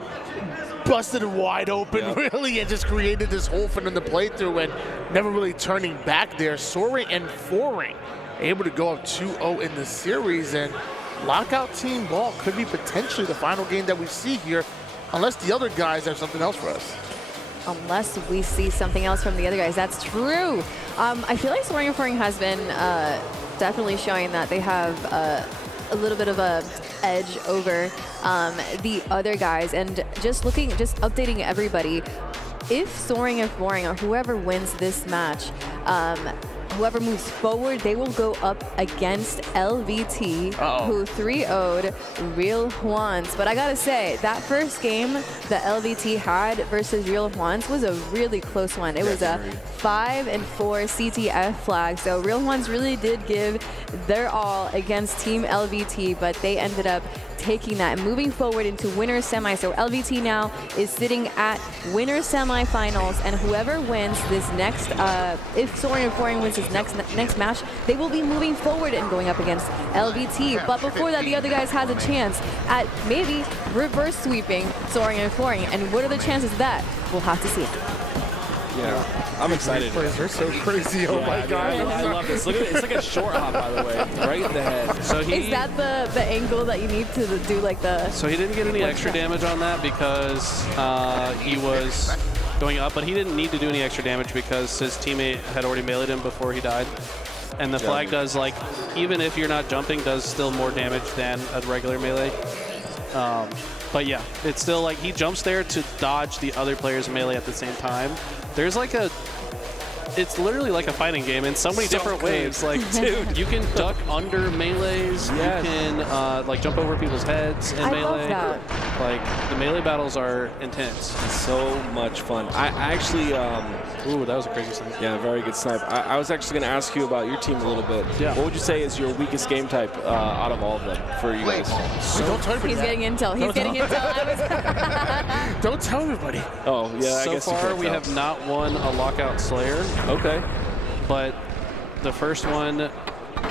busted it wide open, really, and just created this hole for them to play through, and never really turning back there. Soaring and 4ing, able to go up 2-0 in the series, and Lockout Team Ball could be potentially the final game that we see here, unless the other guys have something else for us. unless we see something else from the other guys. That's true. I feel like Soaring and Flooring has been definitely showing that they have a little bit of a edge over the other guys. And just updating everybody, if Soaring and Flooring or whoever wins this match, whoever moves forward, they will go up against LVT, who 3-0'd Real Juans. But I gotta say, that first game that LVT had versus Real Juans was a really close one. It was a 5-4 CTF flag. So Real Juans really did give their all against Team LVT, but they ended up taking that and moving forward into winner semi. So LVT now is sitting at winner semifinals, and whoever wins this next, if Soaring and Flooring wins this next match, they will be moving forward and going up against LVT. But before that, the other guys has a chance at maybe reverse sweeping Soaring and Flooring. And what are the chances of that? We'll have to see. Yeah, I'm excited. They're so crazy. Oh my God. I love this. Look at it. It's like a short hop, by the way, right in the head. So is that the angle that you need to do like the... So he didn't get any extra damage on that because he was going up, but he didn't need to do any extra damage because his teammate had already meleeed him before he died. And the flag does, like, even if you're not jumping, does still more damage than a regular melee. But yeah, it's still like he jumps there to dodge the other player's melee at the same time. There's like it's literally like a fighting game in so many different ways. Like, dude, you can duck under melees. Yes. You can like jump over people's heads in melee. Love that. Like, the melee battles are intense. So much fun. I actually, ooh, that was a crazy snipe. Yeah, very good snipe. I was actually going to ask you about your team a little bit. Yeah. What would you say is your weakest game type out of all of them for you guys? He's getting intel. He's getting intel. Don't tell everybody. Oh, yeah, I guess so far, we have not won a lockout Slayer. Okay. But the first one,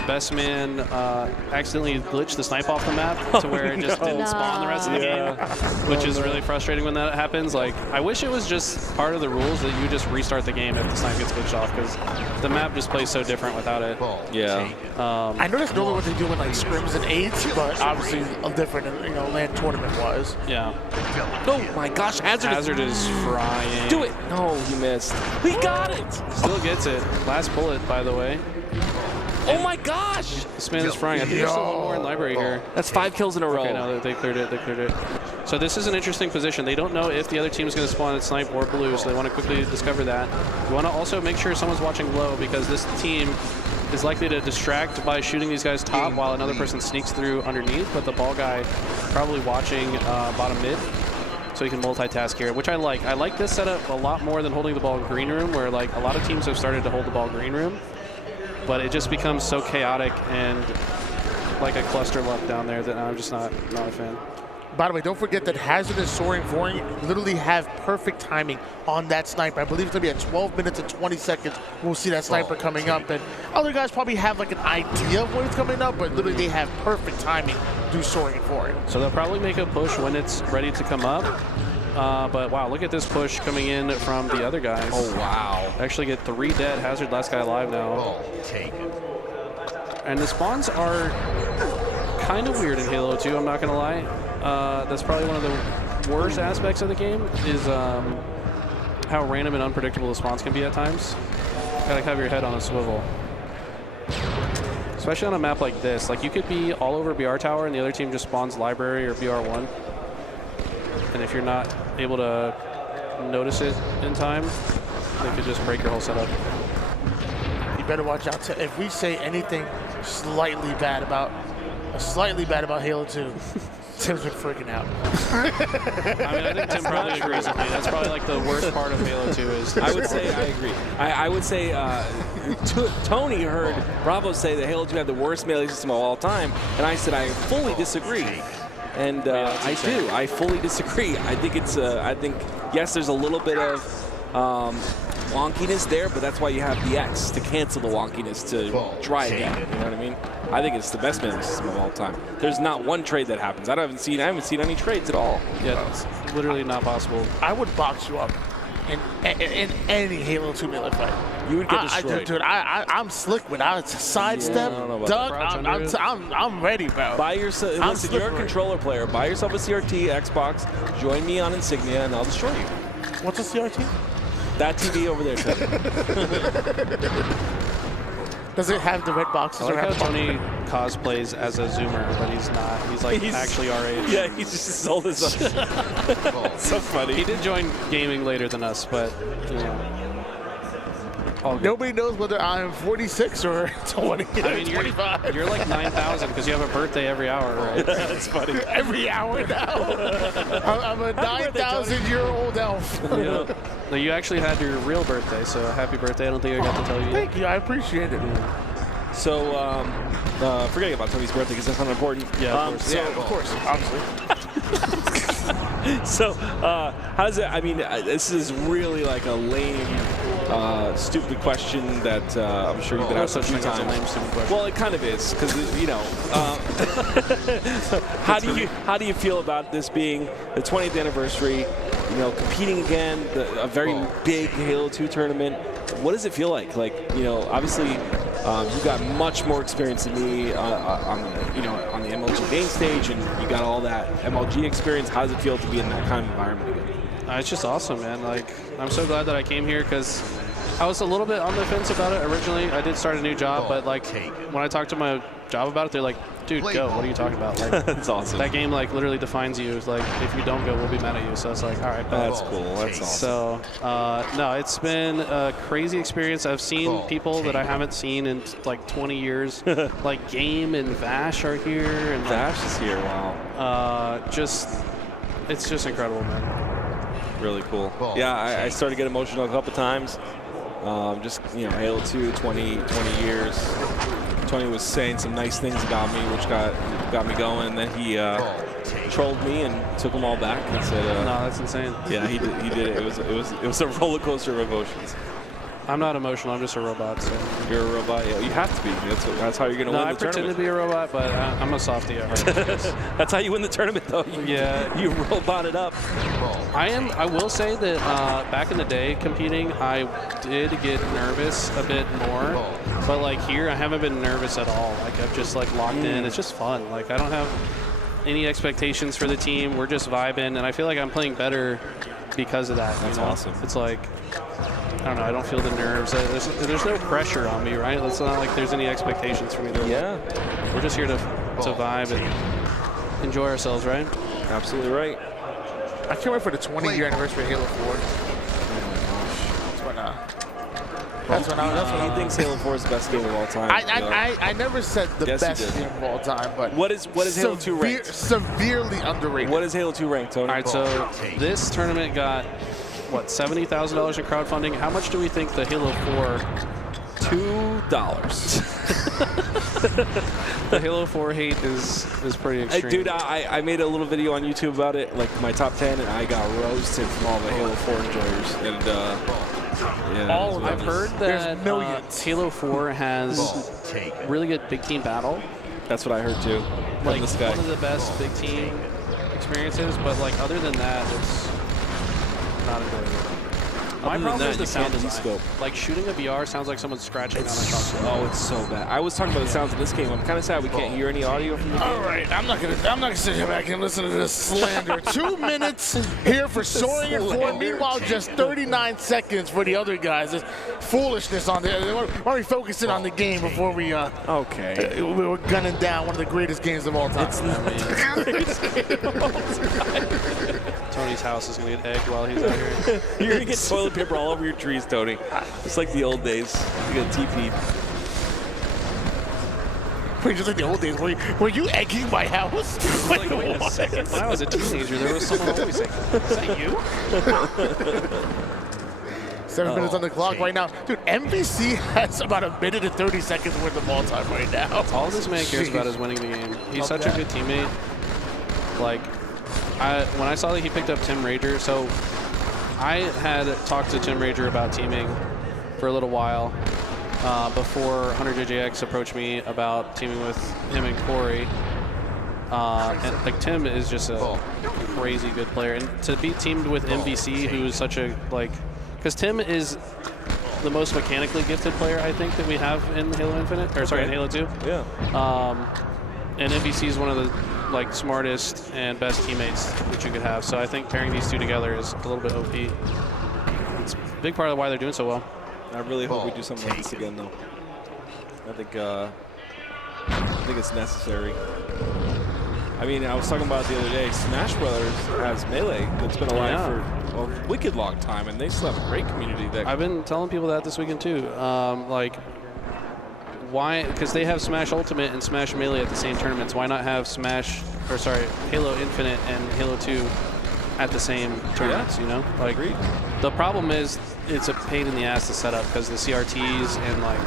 Best Man accidentally glitched the snipe off the map to where it just didn't spawn the rest of the game, which is really frustrating when that happens. Like, I wish it was just part of the rules that you just restart the game if the snipe gets glitched off, because the map just plays so different without it. Yeah. I know that's normally what they do in like scrims and aids, but obviously different, LAN tournament was. Yeah. Oh my gosh, Hazard is frying. Do it! No, he missed. He got it! Still gets it. Last bullet, by the way. Oh my gosh! This man is frying. I think there's still one more in library here. That's 5 kills in a row. Okay, no, they cleared it. They cleared it. So this is an interesting position. They don't know if the other team is going to spawn at snipe or blue, so they want to quickly discover that. You want to also make sure someone's watching low, because this team is likely to distract by shooting these guys top while another person sneaks through underneath, but the ball guy probably watching bottom mid, so he can multitask here, which I like. I like this setup a lot more than holding the ball in green room, where like a lot of teams have started to hold the ball green room, but it just becomes so chaotic and like a cluster luck down there that I'm just not a fan. By the way, don't forget that Hazard and Soaring Flooring literally have perfect timing on that sniper. I believe it's going to be at 12 minutes and 20 seconds. We'll see that sniper coming up. And other guys probably have like an idea of when it's coming up, but literally they have perfect timing to do Soaring and Flooring. So they'll probably make a push when it's ready to come up. But wow, look at this push coming in from the other guys. Oh, wow. Actually get 3 dead. Hazard, last guy alive now. And the spawns are kind of weird in Halo 2, I'm not going to lie. That's probably one of the worst aspects of the game, is how random and unpredictable the spawns can be at times. Gotta have your head on a swivel. Especially on a map like this. Like, you could be all over BR Tower and the other team just spawns Library or BR1. And if you're not able to notice it in time, they could just break your whole setup. You better watch out. If we say anything slightly bad about Halo 2, Tim's been freaking out. I mean, I think Tim probably agrees with me. That's probably like the worst part of Halo 2 is... I would say I agree. I would say Tony heard Bravo say that Halo 2 had the worst melee system of all time, and I said I fully disagree. And I do. I fully disagree. I think it's. I think yes, there's a little bit of wonkiness there, but that's why you have the X to cancel the wonkiness to try again. You know what I mean? I think it's the best melee system of all time. There's not one trade that happens. I haven't seen any trades at all. Yeah, it's literally not possible. I would box you up in any Halo 2 melee fight. You would get destroyed. Dude, I'm slick without sidestep, duck. I'm ready, bro. Buy yourself. Listen, you're a controller player. Buy yourself a CRT, Xbox. Join me on Insignia, and I'll destroy you. What's a CRT? That TV over there, Tony. Does it have the red boxes? I like how Tony cosplays as a Zoomer, but he's not. He's like actually our age. Yeah, he's just as old as us. So funny. He did join gaming later than us, but you know. Nobody knows whether I'm 46 or 20. I mean, 25. You're like 9,000 because you have a birthday every hour, right? That's funny. Every hour now. I'm a 9,000-year-old elf. Yeah. No, you actually had your real birthday, so happy birthday. I don't think I got to tell you yet. Thank you. I appreciate it. So, forgetting about Tony's birthday because that's not important. Yeah, of course. Of course, obviously. So, how does it? I mean, this is really like a lame, stupid question that I'm sure you've been asked a few times. Well, it kind of is because you know. How do you feel about this being the 20th anniversary? You know, competing again, a very big Halo 2 tournament. What does it feel like? Like, you know, obviously, you got much more experience than me on the MLG main stage, and you got all that MLG experience. How does it feel to be in that kind of environment again? It's just awesome, man. Like, I'm so glad that I came here because I was a little bit on the fence about it originally. I did start a new job, but like when I talked to my job about it, they're like, "Dude, go! What are you talking about?" Like, that's awesome. That game like literally defines you. It's like if you don't go, we'll be mad at you. So it's like, all right, that's cool. That's awesome. So no, it's been a crazy experience. I've seen people that I haven't seen in like 20 years. Like Game and Vash are here, and Vash is here. Wow. It's just incredible, man. Really cool. Yeah, I started to get emotional a couple times. Just, you know, Halo 2, 20 years. Tony was saying some nice things about me, which got me going. And then he trolled me and took them all back and said, "No, that's insane." Yeah, he did it. It was a roller coaster of emotions. I'm not emotional. I'm just a robot. So. You're a robot. Yeah, you have to be. That's how you're going to win the tournament. I pretend to be a robot, but I'm a softie at heart. That's how you win the tournament, though. You robot it up. I will say that back in the day competing, I did get nervous a bit more. But like here, I haven't been nervous at all. Like I've just like locked in. It's just fun. Like I don't have any expectations for the team. We're just vibing, and I feel like I'm playing better because of that. That's awesome. It's like, I don't know, I don't feel the nerves. There's no pressure on me, right? It's not like there's any expectations for me. We're just here to vibe and enjoy ourselves, right? Absolutely right. I can't wait for the 20-year anniversary of Halo 4. That's when he thinks Halo 4 is the best game of all time. I never said the best game of all time, but what is Halo 2 ranked? Severely underrated. What is Halo 2 ranked, Tony? All right, so this tournament got what, $70,000 in crowdfunding. How much do we think the Halo 4? $2. The Halo 4 hate is pretty extreme. Dude, I made a little video on YouTube about it, like my top 10, and I got roasted from all the Halo 4 enjoyers. And yeah, I've heard that Halo 4 has really good big team battle. That's what I heard too. Like one of the best big team experiences, but like other than that, it's not enjoyable. My problem is the sound design. Like shooting a VR sounds like someone's scratching on a chalkboard. Oh, it's so bad. I was talking about the sounds of this game. I'm kind of sad we can't hear any audio from the game. All right, I'm not gonna sit here back and listen to this slander. 2 minutes here for Soaring and 4. Meanwhile, just 39 seconds for the other guys. There's foolishness on there. Why don't we focus in on the game before we okay. We were gunning down one of the greatest games of all time. It's not Tony's house is gonna get egged while he's out here. You're gonna get toilet paper all over your trees, Tony. It's like the old days. You get TP'd. Wait, just like the old days. Were you egging my house? Wait a second. When I was a teenager, there was someone always saying, "Is that you?" 7 minutes on the clock right now. Dude, MVC has about 1 minute and 30 seconds worth of ball time right now. All this man cares about is winning the game. He's such a good teammate. Like, when I saw that he picked up Tim Rager, so I had talked to Tim Rager about teaming for a little while before 100JJX approached me about teaming with him and Corey. And like Tim is just a crazy good player, and to be teamed with MVC, who is such a because Tim is the most mechanically gifted player I think that we have in Halo Infinite, or sorry, in Halo 2. Yeah. And MVC is one of the like smartest and best teammates that you could have. So I think pairing these two together is a little bit OP. It's a big part of why they're doing so well. I really hope we do something like this again, though. I think it's necessary. I mean, I was talking about it the other day. Smash Brothers has Melee that's been alive for a wicked long time, and they still have a great community there. I've been telling people that this weekend too. Like, why? Because they have Smash Ultimate and Smash Melee at the same tournaments. Why not have Halo Infinite and Halo 2 at the same tournaments? You know, like the problem is it's a pain in the ass to set up because the CRTs and like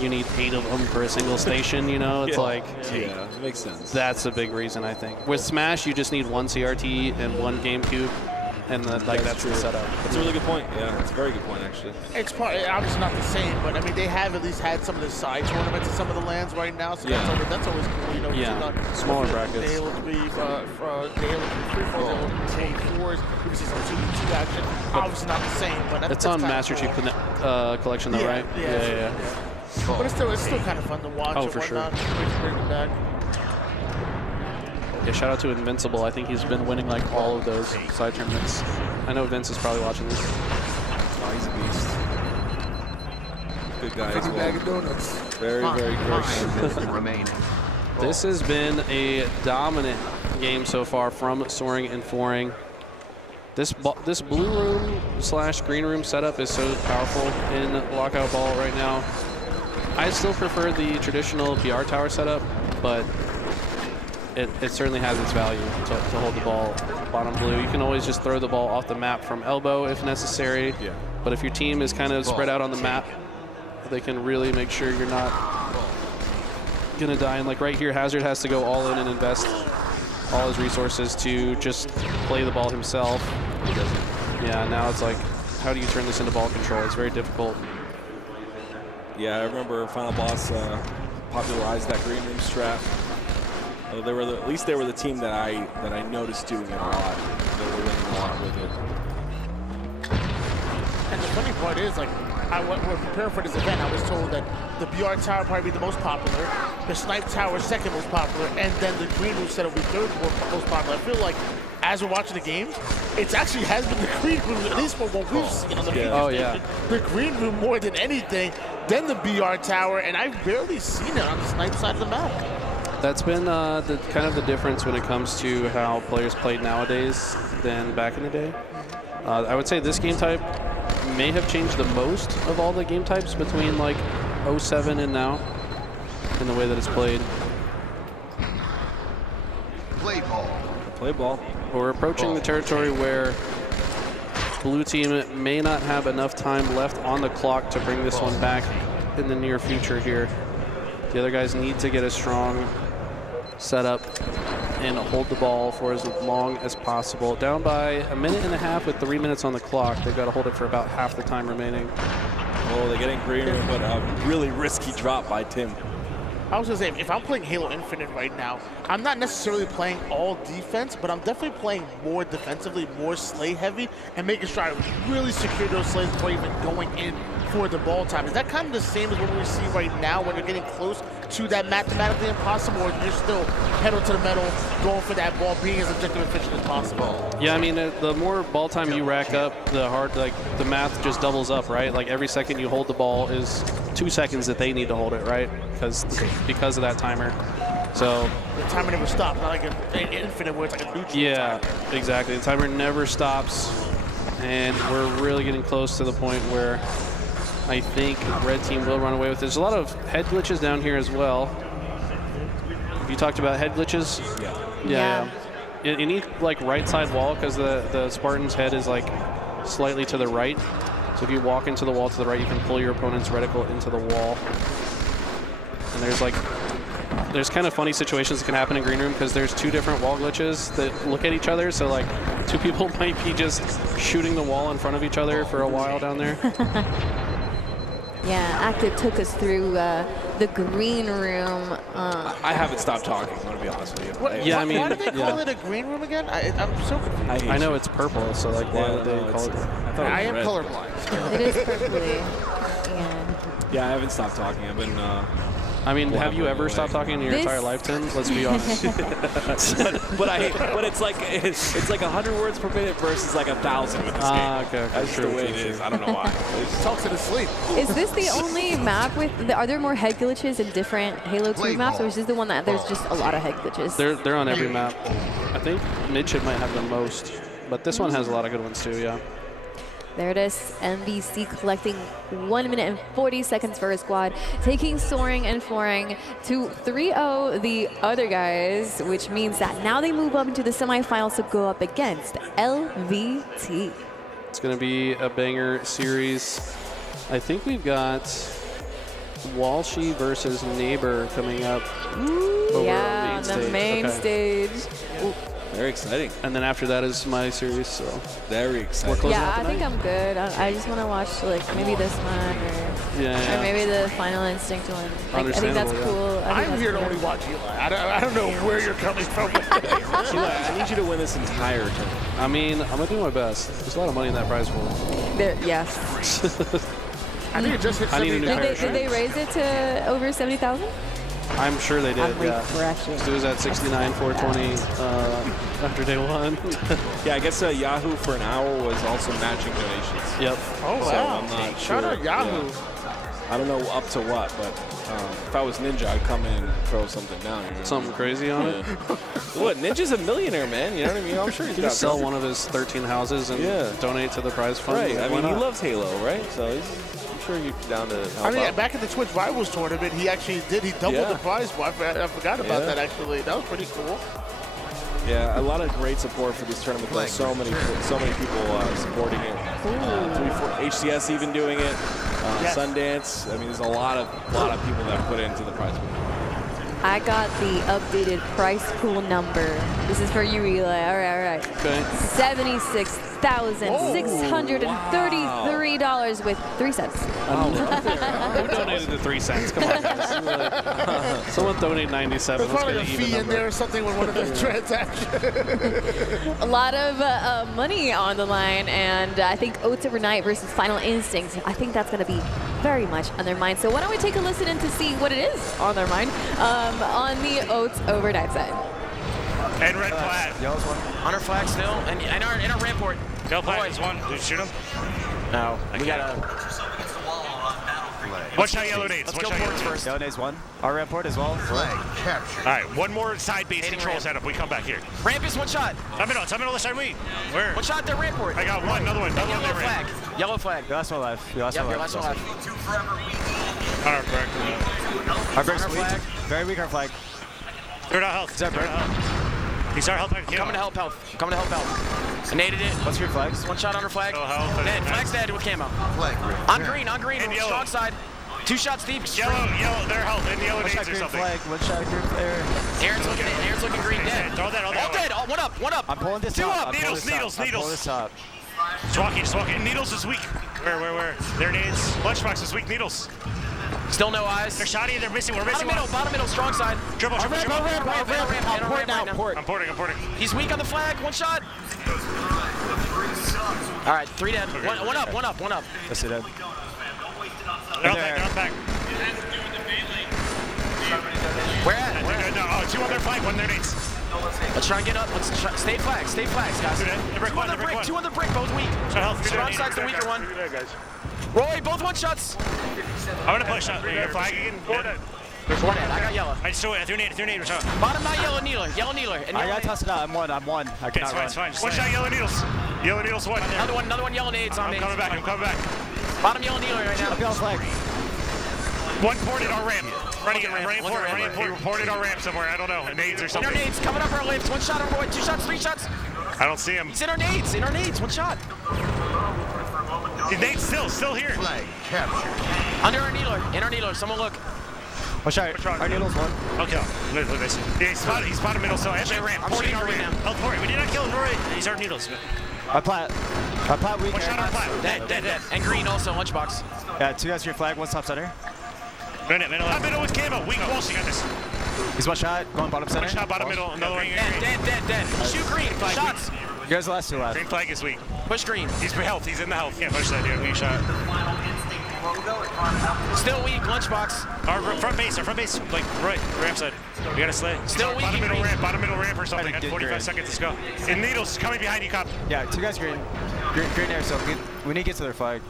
you need 8 of them for a single station. You know, it's like yeah, it makes sense. That's a big reason I think. With Smash, you just need 1 CRT and 1 GameCube. And that's the setup. That's a really good point. Yeah, it's a very good point, actually. It's obviously not the same, but I mean, they have at least had some of the side tournaments in some of the lands right now, so that's always cool. You know, smaller brackets. The Halo 3, the Halo 3, 4, the Halo 4s, you can see some 2v2 action. Obviously not the same, but that's on Master Chief Collection, though, right? Yeah. But it's still kind of fun to watch. Oh, for sure. Bring it back. Yeah, shout out to Invincible. I think he's been winning like all of those side tournaments. I know Vince is probably watching this. Oh, he's a beast. Good guy as well. Bag of donuts. Very, very good. This has been a dominant game so far from Soaring and Foring. This blue room / green room setup is so powerful in Lockout Ball right now. I still prefer the traditional PR tower setup, but it certainly has its value to hold the ball bottom blue. You can always just throw the ball off the map from elbow if necessary. Yeah. But if your team is kind of spread out on the map, they can really make sure you're not gonna die. And like right here, Hazard has to go all in and invest all his resources to just play the ball himself. He doesn't. Yeah, now it's like, how do you turn this into ball control? It's very difficult. Yeah, I remember Final Boss popularized that green room strat. They were at least they were the team that I noticed doing it a lot. They were winning a lot with it. And the funny part is, like, when preparing for this event, I was told that the BR Tower probably be the most popular, the Snipe Tower second most popular, and then the green room setup will be third most popular. I feel like as we're watching the games, it actually has been the green room, at least for what we've seen on the station. The green room more than anything, then the BR Tower, and I've barely seen it on the Snipe side of the map. That's been kind of the difference when it comes to how players play nowadays than back in the day. I would say this game type may have changed the most of all the game types between like 07 and now in the way that it's played. Play ball. Play ball. We're approaching the territory where blue team may not have enough time left on the clock to bring this one back in the near future here. The other guys need to get a strong setup and hold the ball for as long as possible. Down by 1.5 minutes with 3 minutes on the clock. They've got to hold it for about half the time remaining. Oh, they're getting green room, but a really risky drop by Tim. I was gonna say, if I'm playing Halo Infinite right now, I'm not necessarily playing all defense, but I'm definitely playing more defensively, more slay heavy, and making sure I really secure those slays before even going in for the ball time. Is that kind of the same as what we see right now when you're getting close to that mathematically impossible, or you're still pedal to the metal, going for that ball, being as objective and efficient as possible? Yeah, I mean, the more ball time you rack up, the math just doubles up, right? Like every second you hold the ball is 2 seconds that they need to hold it, right? Because of that timer. So the timer never stops, not like an infinite where it's like a neutral timer. Exactly. The timer never stops, and we're really getting close to the point where I think red team will run away with it. There's a lot of head glitches down here as well. You talked about head glitches? Yeah. You need like right side wall because the Spartan's head is like slightly to the right. So if you walk into the wall to the right, you can pull your opponent's reticle into the wall. And there's kind of funny situations that can happen in green room because there's 2 different wall glitches that look at each other. So like 2 people might be just shooting the wall in front of each other for a while down there. Yeah, Active took us through the green room. I haven't stopped talking, I'm going to be honest with you. Why do they call it a green room again? I'm so confused. I know it's purple, so like why would they call it? I am colorblind. It is purpley. Yeah, I haven't stopped talking. I've been I mean, have you ever stopped talking in your entire life, Tim? Let's be honest. but it's like 100 words per minute versus like 1,000 with this game. Okay. That's the way it is. I don't know why. Talks in his sleep. Is this the only map with? Are there more head glitches in different Halo 2 maps, or is this the one that there's just a lot of head glitches? They're on every map. I think Midship might have the most, but this one has a lot of good ones too. Yeah. There it is, MVC collecting 1 minute and 40 seconds for his squad, taking Soaring and Flooring to 3-0 the other guys, which means that now they move up into the semifinals to go up against LVT. It's going to be a banger series. I think we've got Walshy versus Neighbor coming up. Yeah, on the main stage. Ooh. Very exciting. And then after that is my series, so. Very exciting. Yeah, I think I'm good. I just want to watch like maybe this one or maybe the Final Instinct one. Like, I think that's cool. I'm here to only watch Eli. I don't know where you're coming from. Eli, I need you to win this entire tournament. I mean, I'm going to do my best. There's a lot of money in that prize pool. Yes. I think it just hit 70,000. Did they raise it to over 70,000? I'm sure they did, yeah. So it was at 69, 420 after day one. Yeah, I guess Yahoo for an hour was also matching donations. Yep. Oh, so wow. I'm not Shout sure. out Yahoo. Yeah. I don't know up to what, but if I was Ninja, I'd come in and throw something down. You know? Something crazy on it? What? Ninja's a millionaire, man. You know what I mean? I'm sure he's He got just sell one of his 13 houses and donate to the prize fund. Right. I mean, Why he not? loves Halo, right? So I'm sure you're down to help I mean, out. back in the Twitch Rivals tournament, he actually did. He doubled the prize pool. I forgot about that, actually. That was pretty cool. Yeah, a lot of great support for this tournament. There's so many people supporting it. HCS even doing it. Sundance. I mean, there's a lot of people that put into the prize pool. I got the updated price pool number. This is for you, Eli. All right. Okay. $76,633 with 3 cents. Who donated the 3 cents? Come on, guys. Someone donated 97. There's probably a fee in there or something with one of the transactions. A lot of money on the line, and I think Oats Overnight versus Final Instinct, I think that's going to be very much on their mind. So why don't we take a listen in to see what it is on their mind on the Oats Overnight side. And red flag. Yellow's one. On our flag still, and our rampart. Yellow flag is one. Did you shoot him? No. We got a... Watch out, yellow nades. Let's go ports first. Yellow nades one. Our rampart as well. Flag captured. All right, one more side base control setup. We come back here. Ramp is one shot. Top middle left side we. Where? One shot, their rampart. I got one, another one. Yellow flag. Yellow flag. Your last one left. Your last one left. On our flag. Our break's weak. Very weak, our flag. Third out health. Third out health. He's our health. I'm coming to help health. I naded it. What's your flags? One shot on her flag. No health. Dead. Flag's dead with camo. Flag On green. And yellow. Strong side. 2 shots deep. Yellow, their health. And yellow One nades shot or green something. flag. One shot green flare. Aaron's looking green. Dead. Throw that. All dead. One up. I'm pulling this 2 up. up. Needles. I'm pulling this up. Just walking. Needles is weak. Where? Their nades. Lunchbox is weak. Needles. Still no eyes. They're shotty. They're missing. We're missing one. Bottom middle. Strong side. Dribble. Ramp. I'm porting. He's weak on the flag. One shot. All right, 3 dead. Okay. One up. That's it, dead. They're back. Where at? No, 2 on their flag, 1 on their nades. Let's try and get up. Stay flags, guys. 2 dead. Brick 1. 2 on the brick, both weak. Strong side's the weaker one. Roy, both 1 shots. I'm gonna push up. Your flag again. There's 1 dead. I got yellow. I just threw nade. Shot. Bottom not yellow needler. And I gotta toss it out. I'm one. I cannot run. It's fine. One shot, yellow needles. Yellow needles, 1. Another one yellow nades on me. I'm coming back. Bottom yellow needler right now. Yellow flag. 1 ported our ramp. Running port. Ported our ramp somewhere. I don't know. Nades or something. Inner nades coming up our lifts. 1 shot on Roy. 2 shots, 3 shots. I don't see him. He's in our nades. 1 shot. Nade's still here. Flag captured. Under our needler. Someone look. One shot. Our needle's one. Okay. Look, yeah, he's spotted middle, so actually ramp. Porting our ramp. Health porting. We did not kill him. He's our needles. Our plat weak. One shot on plat. Dead. And green also, lunchbox. Yeah, 2 guys your flag, 1 top center. Middle with camo. Weak Walsh, you got this. He's 1 shot, going bottom center. 1 shot, bottom middle, another one. Dead. Shoot green. Shots. You guys are the last 2 left. Green flag is weak. Push green. He's for health. He's in the health. Can't push that, dude. Weak shot. Still weak, lunchbox. Our front base, like right, ramp side. We gotta slay. Still weak. Bottom middle ramp or something. Got 45 seconds to go. And Needles coming behind you, Cop. Yeah, 2 guys green. Green air, so we need to get to their flag.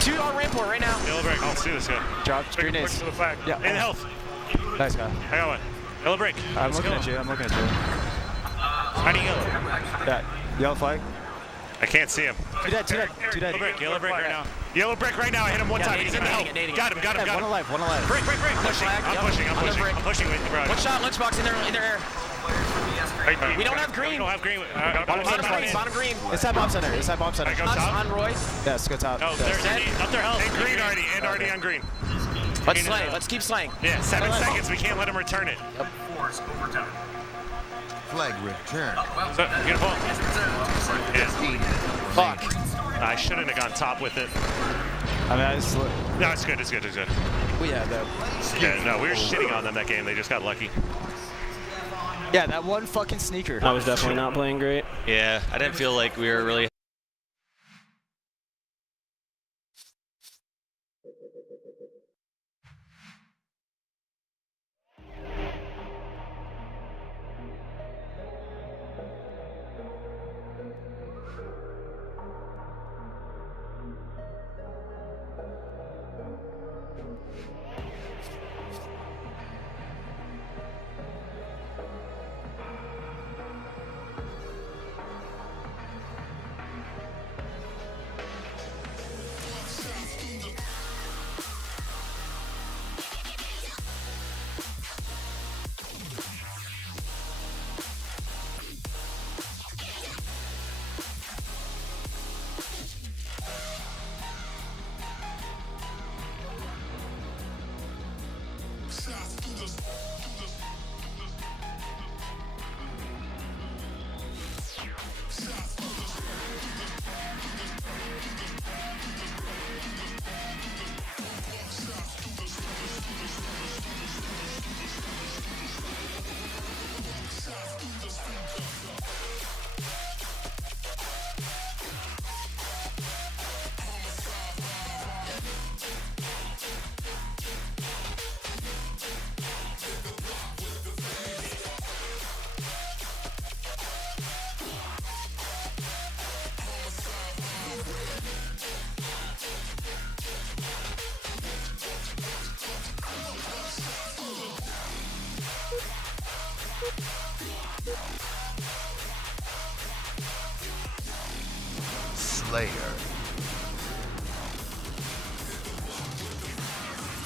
2 on ramp port right now. Yellow break, let's do this guy. Drop, green Quick ace. to the flag. Yeah. In health. Nice guy. I got one. Yellow break. I'm looking at you. Hiding yellow. Yeah, yellow flag. I can't see him. Two dead. Yellow break right now. Yellow break right now. I hit him one time. He's in the health. Got him. One alive. Break. Pushing. I'm pushing with the garage. One shot, lunchbox in their air. We don't have green. Bottom green. Inside bomb center. Go top. On Roy. Yes, go top. Oh, there's up their health. And green already on green. Let's slay. Let's keep slaying. Yeah, 7 seconds. We can't let him return it. Flag return. So, you gonna pull? Yeah. Fuck. I shouldn't have gone top with it. I mean, No, it's good. We had that. Yeah, no, we were shitting on them that game. They just got lucky. Yeah, that one fucking sneaker. I was definitely not playing great. Yeah, I didn't feel like we were really. Slayer.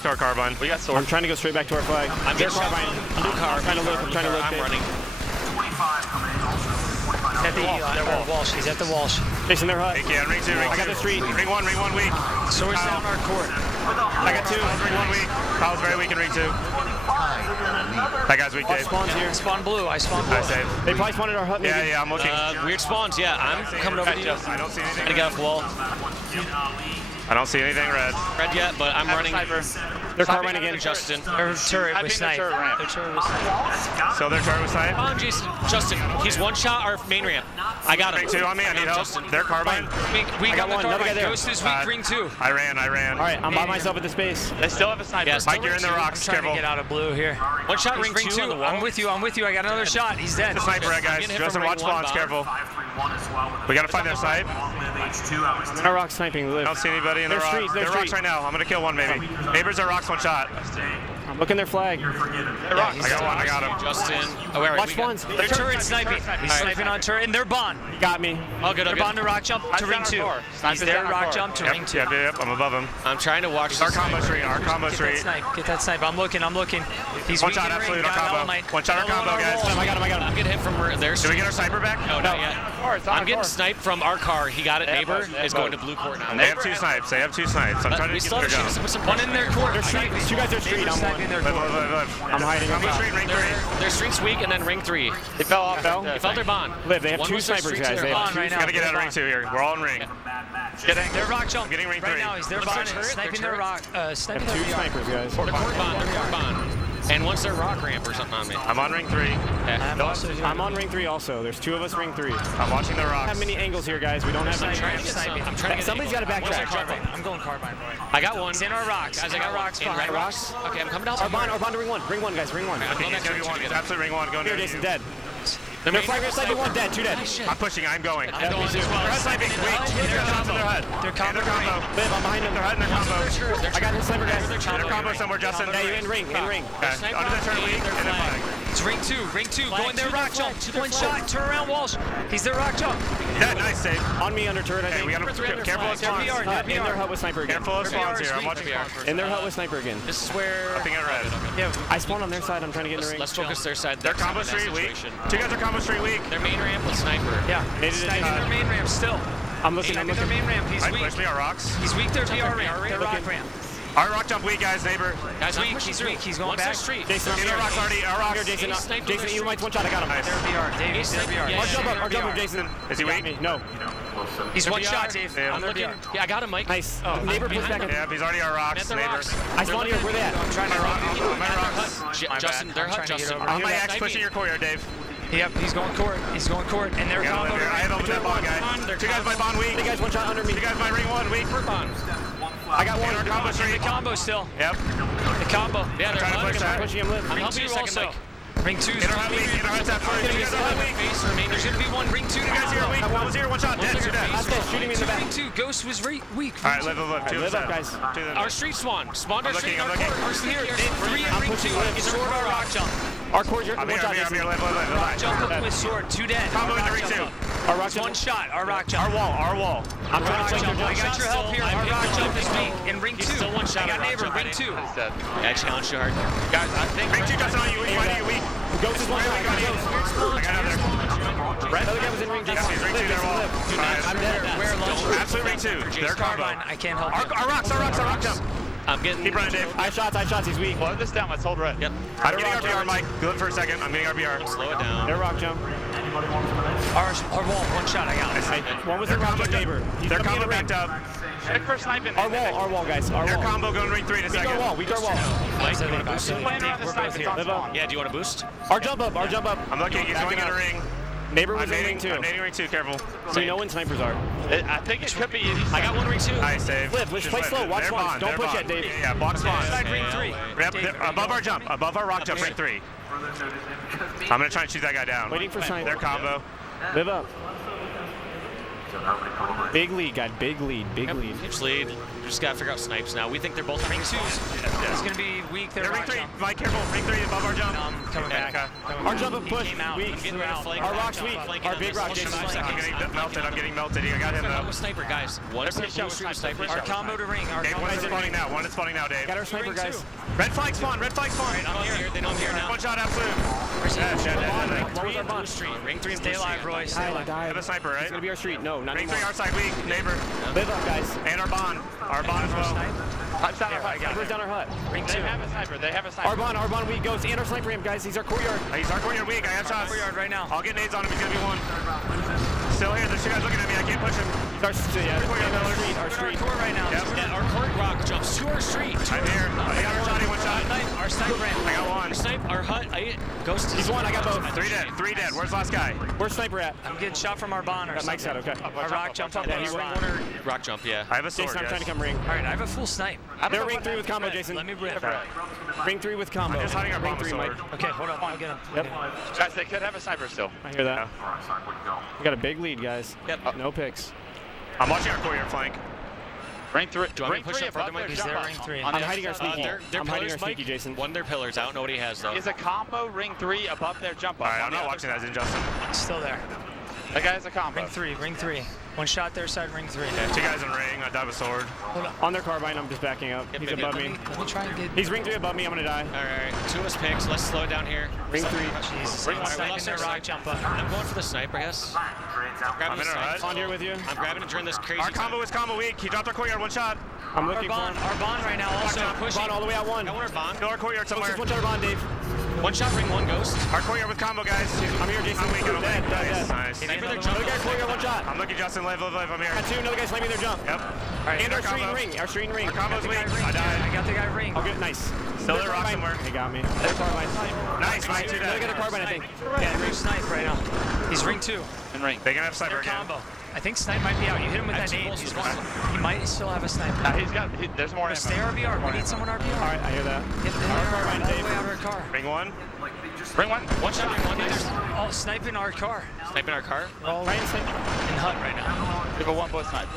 To our carbine. We got sword. I'm trying to go straight back to our flag. I'm their carbine. I'm trying to look. I'm running. He's at the Walsh. He's at the Walsh. Facing their hut. Yeah, ring 2, ring 2. I got the street. Ring 1 weak. So we're down our court. I got 2. Ring 1 weak. Kyle's very weak in ring 2. That guy's weak, Dave. Spawns here. Spawn blue. I spawned blue. I saved. They probably spawned at our hut. Maybe. Yeah, I'm looking. Weird spawns. Yeah, I'm coming over to you. I don't see anything. I'm gonna get off the wall. I don't see anything red. Red yet, but I'm running. They're carbine again. Justin. Their turret was sniped. So their turret was sniped? Come on, Justin. He's one shot our main ramp. I got him. Ring 2 on me. I need help. Justin. Their carbine. We got one. the Another guy carbine. there. Ghost is weak. Ring 2. I ran. All right, I'm by myself at the space. They still have a sniper. Yeah, Mike, you're in the rocks. I'm trying Careful. to get out of blue here. One shot. Ring 2. I'm with you. I got another shot. He's dead. The sniper, guys. Justin, watch spawns. Careful. We gotta find their site. Our rock sniping. I don't see anybody in the rocks. They're rocks right now. I'm gonna kill one, maybe. Neighbors are rocks, one shot. I'm looking their flag. They're rocks. I got one. I got him. Justin. Oh, wait, watch spawns. Their turret sniping. He's sniping on turret, and they're bond. Got me. Oh, good. They're bond to rock jump to ring 2. He's there, rock jump to ring 2. Yep. I'm above him. I'm trying to watch Our combo street. Get that snipe. I'm looking. He's one shot, absolutely. Our combo. One shot, our combo, guys. I got him. I'm getting hit from there. Did we get our sniper back? No, not yet. I'm getting sniped from our car. He got it. Neighbor is going to blue court now. They have 2 snipes. I'm trying to get their gun. One in their court. You guys are street. I'm one. I'm hiding. Their street's weak, and then ring 3. They fell off. They felt their bond. Liv, they have 2 snipers, guys. They have 2. We gotta get out of ring 2 here. We're all in ring. Their rock jump. Getting ring 3. Right now, he's their bond. Sniping their rock. Sniping their 2 snipers, guys. Their court bond. And once they're rock ramp or something on me. I'm on ring 3. Okay. I'm on ring 3 also. There's 2 of us ring 3. I'm watching the rocks. We don't have many angles here, guys. We don't have many. I'm trying to get Somebody's got a backtrack. I'm going carbine. I got one. It's in our rocks. Guys, I got rocks behind rocks. Okay, I'm coming down. Arbon to ring 1. Ring 1, guys. Ring 1. Okay, he's gonna be one. Absolute ring 1. Going here, to Jason. Dead. They're sniping 1. Dead. 2 dead. I'm pushing. I'm going. I'm going as well. They're sniping. Wait. They're combo. They're combo. Liv, I'm behind them. They're hiding their combo. I got his sniper, guys. They're combo somewhere, Justin. Yeah, you're in ring. In ring. Okay. Under the turn weak. And then flag. It's ring 2. Ring 2. Going there. Rock jump. One shot. Turn around, Walsh. He's there. Rock jump. Yeah, nice save. On me under turret, I think. We got careful of spawns. In their hut with sniper again. Careful of spawns here. I'm watching spawns. In their hut with sniper again. This is where... Upping at red. Yeah, I spawned on their side. I'm trying to get in the ring. Let's focus their side. They're combo street weak. 2 guys are combo street weak. Their main ramp with sniper. Yeah. Sniping their main ramp still. I'm looking. Their main ramp. He's weak. Push me our rocks. He's weak. Their VR ramp. Their rock ramp. Our rock jump weak, guys. Neighbor. Guys, He's weak. He's weak. He's going back. Street. Jason, I'm Our here. rocks already. Our rocks. Here, Jason. Jason, you might 1 shot. I got him. Nice. Their VR. Dave, he's their VR. Our jumper, Jason. Is he weak? No. He's Their 1 VR, shot. Dave. I'm looking. Yeah, I got him, Mike. Nice. Neighbor push back. Yeah, he's already our rocks. At the Neighbor. rocks. I spawned here. Where they at? I'm trying to My rocks. Justin, their hut, Justin. On my X pushing your courier, Dave. Yep, he's going court. He's going court. And they're combo. I have over that bond guy. 2 guys my bond weak. 2 guys 1 shot under me. 2 guys my ring 1 weak. I got 1. Our combo street. The combo still. Yep. The combo. Yeah, they're Trying to push that. Pushing him live. I'm Ring helping 2 you second, also. Mike. Ring 2's In our hut weak. In our hut tap first. 2 guys are weak. Face remain. There's going to be 1 ring 2. 2 guys here weak. One was here. 1 shot. Dead. 2 dead. That's dead. Shooting me in the back. Ring 2. Ghost was weak. All right, live. 2 Live up, guys. Our street spawn. Spawned our street. I'm looking. Our here. 3 and ring 2. It's sword our rock jump. Our core, you're I'm 1 here. shot. I'm here. Live. Jump up with sword. 2 dead. Combo in the ring 2. Our rock 1 shot. Our rock jump. Our wall. I'm trying to jump. I jump. got your help here. Our rock jump is weak. In ring 2. Still 1 shot. I got neighbor. Ring 2. Yeah, I challenged you hard. Guys, I think ring 2 Justin on you. Why do you weak? Ghost is 1 shot. I got another. Red other guy was in ring. Yes, he's ring 2. Their wall. I'm dead. Where lunch? Absolute ring 2. Their combo. I can't help you. Our rocks. Our rock jump. I'm getting... Keep running, Dave. I shots. He's weak. Slow this down. Let's hold red. Yep. I'm getting RBR, Mike. Good for a second. I'm getting RBR. Slow it down. Their rock jump. Our wall. 1 shot. I got it. One was in rock jump neighbor. Their combo backed up. Check for sniping. Our wall, guys. Our Their wall. combo going ring 3 in a second. We got our wall. Mike, do you want to boost? We're both here. Yeah, do you want to boost? Our jump up. I'm looking. He's going in a ring. Neighbor was in ring 2. I'm nading ring 2. Careful. So you know when snipers are. I think it could be. I got 1 ring 2. Nice save. Liv, let's play slow. Watch one. Don't push yet, Dave. Yeah, block spawn. Ring 3. Yep, above our jump. Above our rock jump, ring 3. I'm going to try and shoot that guy down. Waiting for sniper. Their combo. Live up. Big lead, guy. Big lead. Huge lead. We just got to figure out snipes now. We think they're both ring 2s. It's going to be weak. They're ring 3. Mike, careful. Ring 3 above our jump. Coming back. Our jump up push. Weak. Our rock's weak. Our big rock. I'm getting melted. I got him though. With sniper, guys. One sniper. Our combo to ring. Our Dave, combo one is to spawning ring. now. One is spawning now, Dave. Got our sniper, guys. Red flag spawn. I'm here. They know I'm here now. 1 shot absolute. Ring 3 Stay alive, Royce. I died. Have a sniper, right? It's gonna be our street. No, not Ring 3 anymore. our side weak. Neighbor. Live up, guys. And our bond. Our bond as well. Hut's down our hut. Sniper's down our hut. Ring 2. They have a sniper. Our bond weak goes. And our sniper ramp, guys. He's our courtyard. He's our courtyard weak. I have shots. Courtyard right now. I'll get nades on him. He's going to be 1. Still here. There's 2 guys looking at me. I can't push him. Our street. Our street. Court right now. Yep. Yeah, our court rock jumps to our street. I'm here. I got our shotty. 1 shot. Our sniper ramp. I got 1. Our snipe, our hut, Ghost. He's 1. I got both. 3 dead. 3 dead. Where's last guy? Where's sniper at? I'm getting shot from our bond or Got Mike's something. out. Okay. Our rock jump up. Yeah, he went 1 or rock jump, yeah. I have a sword, Jason, I'm trying guys. to come ring. All right, I have a full snipe. They're ring 3 with combo, Jason. Let me rip. Ring 3 with combo. I'm just hiding our ring bomb 3, sword. Mike. Okay, hold on. I'll get him. Yep. Guys, they could have a sniper still. I hear that. We got a big lead, guys. Yep. No picks. I'm watching our courtyard flank. Ring 3. Do you want me to push up further, Mike? He's there, ring 3. I'm hiding our sneaky. They're I'm hiding pillars, our sneaky, Mike. Jason. One of their pillars. I don't know what he has, though. Is a combo ring 3 above their jump up? All right, I'm not watching that, Justin. Still there. That guy's a combo. Ring 3. 1 shot their side, ring 3. Yeah, 2 guys in ring. I dive a sword. On their carbine, I'm just backing up. He's above me. Let me try and get... He's ring 3 above me. I'm gonna die. All right, 2 of us picks. Let's slow it down here. Ring 3. Jesus. Ring I'm one. sniping their rock jump up. I'm going for the sniper, I guess. I'm in our hut. On here with you. I'm grabbing it during this crazy. Our combo is combo weak. He dropped our courtyard. 1 shot. I'm looking for him. Our bond right now also pushing. Bond all the way out 1. I want our bond. Kill our courtyard somewhere. 1 shot Bond, Dave. 1 shot, ring 1 ghost. Our courtyard with combo, guys. I'm here, Jason. I'm weak. I'm Dead, weak. dead, Nice. dead. Nice. Sniper their Another guy jump. courtyard, 1 shot. I'm looking, Justin. Live. I'm here. Got 2. Another guy slamming their jump. Yep. And our street ring. Our street ring. Our combo's weak. I I died. got the guy ring. Oh, good. Nice. Build a rock somewhere. He got me. Nice, Mike. Look at the carbine, I think. Yeah, ring snipe right now. He's ring 2. And ring. They can have sniper Their again. combo. I think snipe might be out. You hit him with that nade. He might still have a snipe. There's more ammo. Stay RBR. We need someone RBR. All right, I hear that. Hit our carbine all the way out of our car. Ring 1. Ring 1. One shot, ring 1. Oh, sniping our car. Sniping our car? Ryan in hut right now. We have a one boy snipe.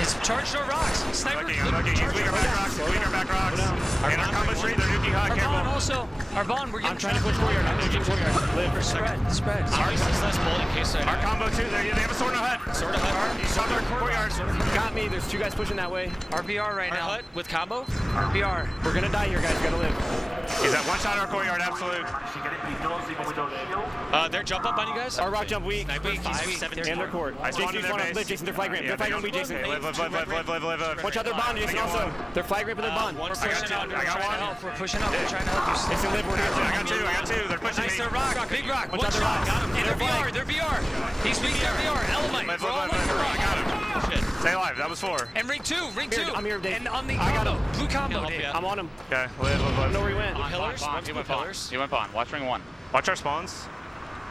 It's charged our rocks. Sniper. I'm looking. He's weaker back rocks. He's weaker back rocks. And our combo street, they're nuking hot. Our bond Careful. also. Our bond, we're getting. I'm trying to push courtyard. I'm nuking courtyard. Live. Spread. I'm using this last bullet in case I... Our combo too. They have a sword in the hut. Sword of hut. He's on our courtyard. Got me. There's 2 guys pushing that way. RBR right now. Hut with combo. RBR. We're gonna die here, guys. We gotta live. He's at one shot in our courtyard. Absolute. They're jump up on you guys. Our rock jump weak. Weak. 17. And their court. I spawned in their base. Jason, they're flag ramp. They're flag ramp weak, Jason. Live. One shot their bond, Jason, also. They're flag ramping their bond. I got one. We're pushing up. We're trying to help you. Jason, live. We're here. I got two. They're pushing Nice, me. they're rock. Big rock. One One shot, shot. got him. And they're VR. They're VR. He's weak. They're VR. Element. I got him. Stay alive. That was 4. And ring 2. Ring 2. I'm here, Dave. And on the I got combo. him. Blue combo, Dave. I'm on him. Okay. I don't know where he went. Pillars? He went pillars. He went pawn. Watch ring 1. Watch our spawns.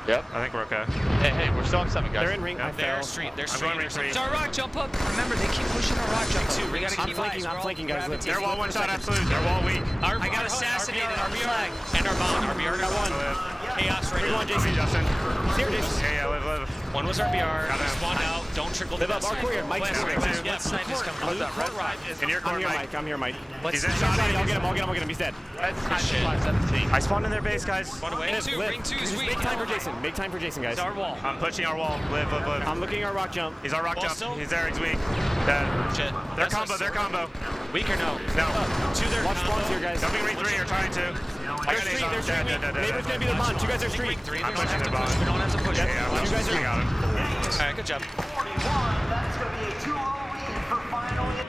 Yep. I think we're okay. Hey, we're still on 7, guys. They're in ring. Yeah. They're street. They're I'm street. going ring 3. It's our rock jump up. Remember, they keep pushing our rock jump too. We gotta keep flanking. I'm flanking, guys. Live. They're wall one shot. Absolute. They're wall weak. I got assassinated. Our flag. And our bond. RBR got one. Chaos right now. Jason. Justin. Here, Jason. Yeah, live. One was RBR. Got him. Spawned out. Don't trickle. Live up. Our courier. Mike's Yeah, here. Yeah, snipe is coming. Blue court rock. In your I'm corner, here, Mike. Mike. I'm here, Mike. He's in I'll shot. get him. He's dead. I spawned in their base, guys. One away. Ring 2. Ring 2 is weak. Make time for Jason. Make time for Jason, guys. It's our wall. I'm pushing our wall. Live. I'm looking at our rock jump. He's our rock Wall jump. still? He's there. He's weak. Dead. Shit. Their combo. Weak or no? No. To their Watch spawns here, guys. Jumping ring 3. You're trying to. They're street. They're street. Neighbor's gonna be the bond. 2 guys are street. I'm pushing their bond. We don't have to push. Yeah, well, You guys are- I got him. All right, good job. That's going to be a 2-0 lead for final.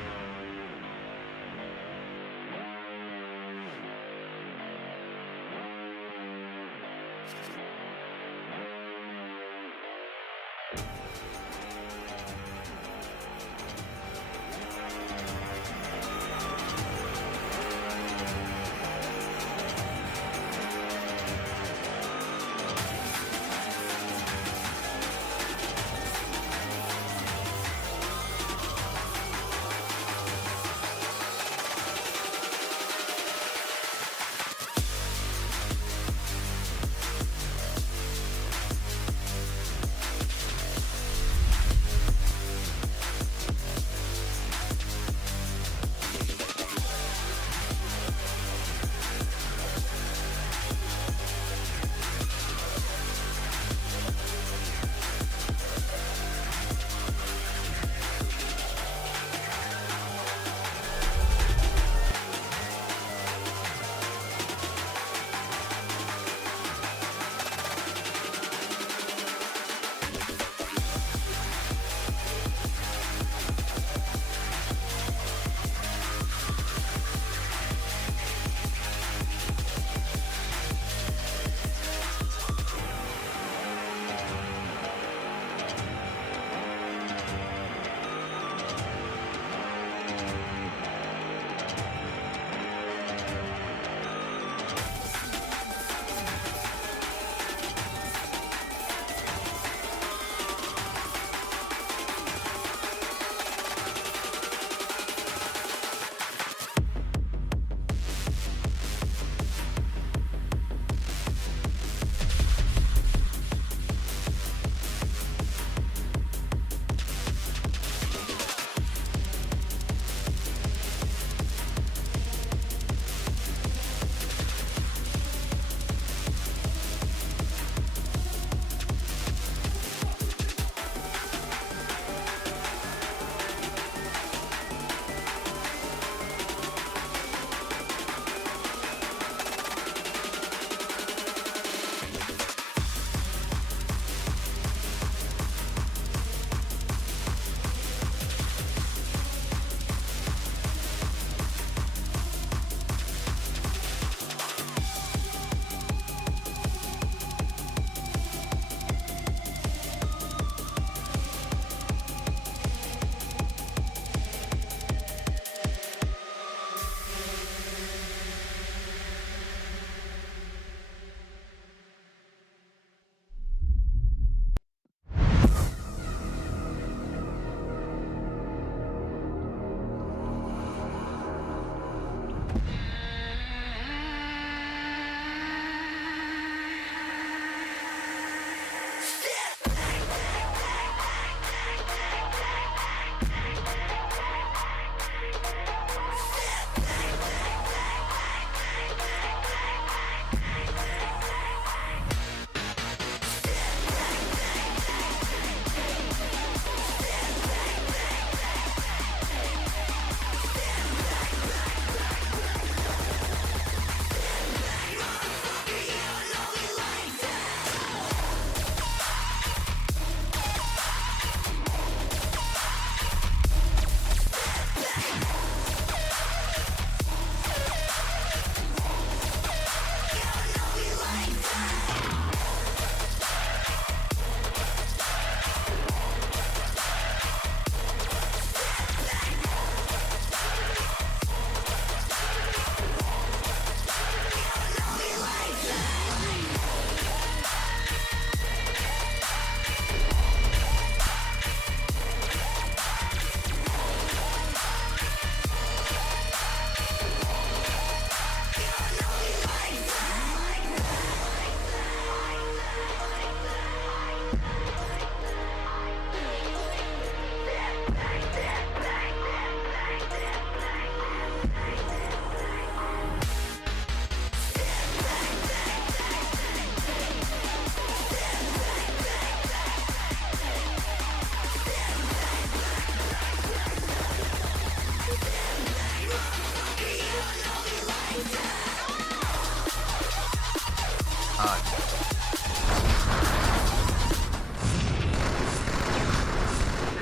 time.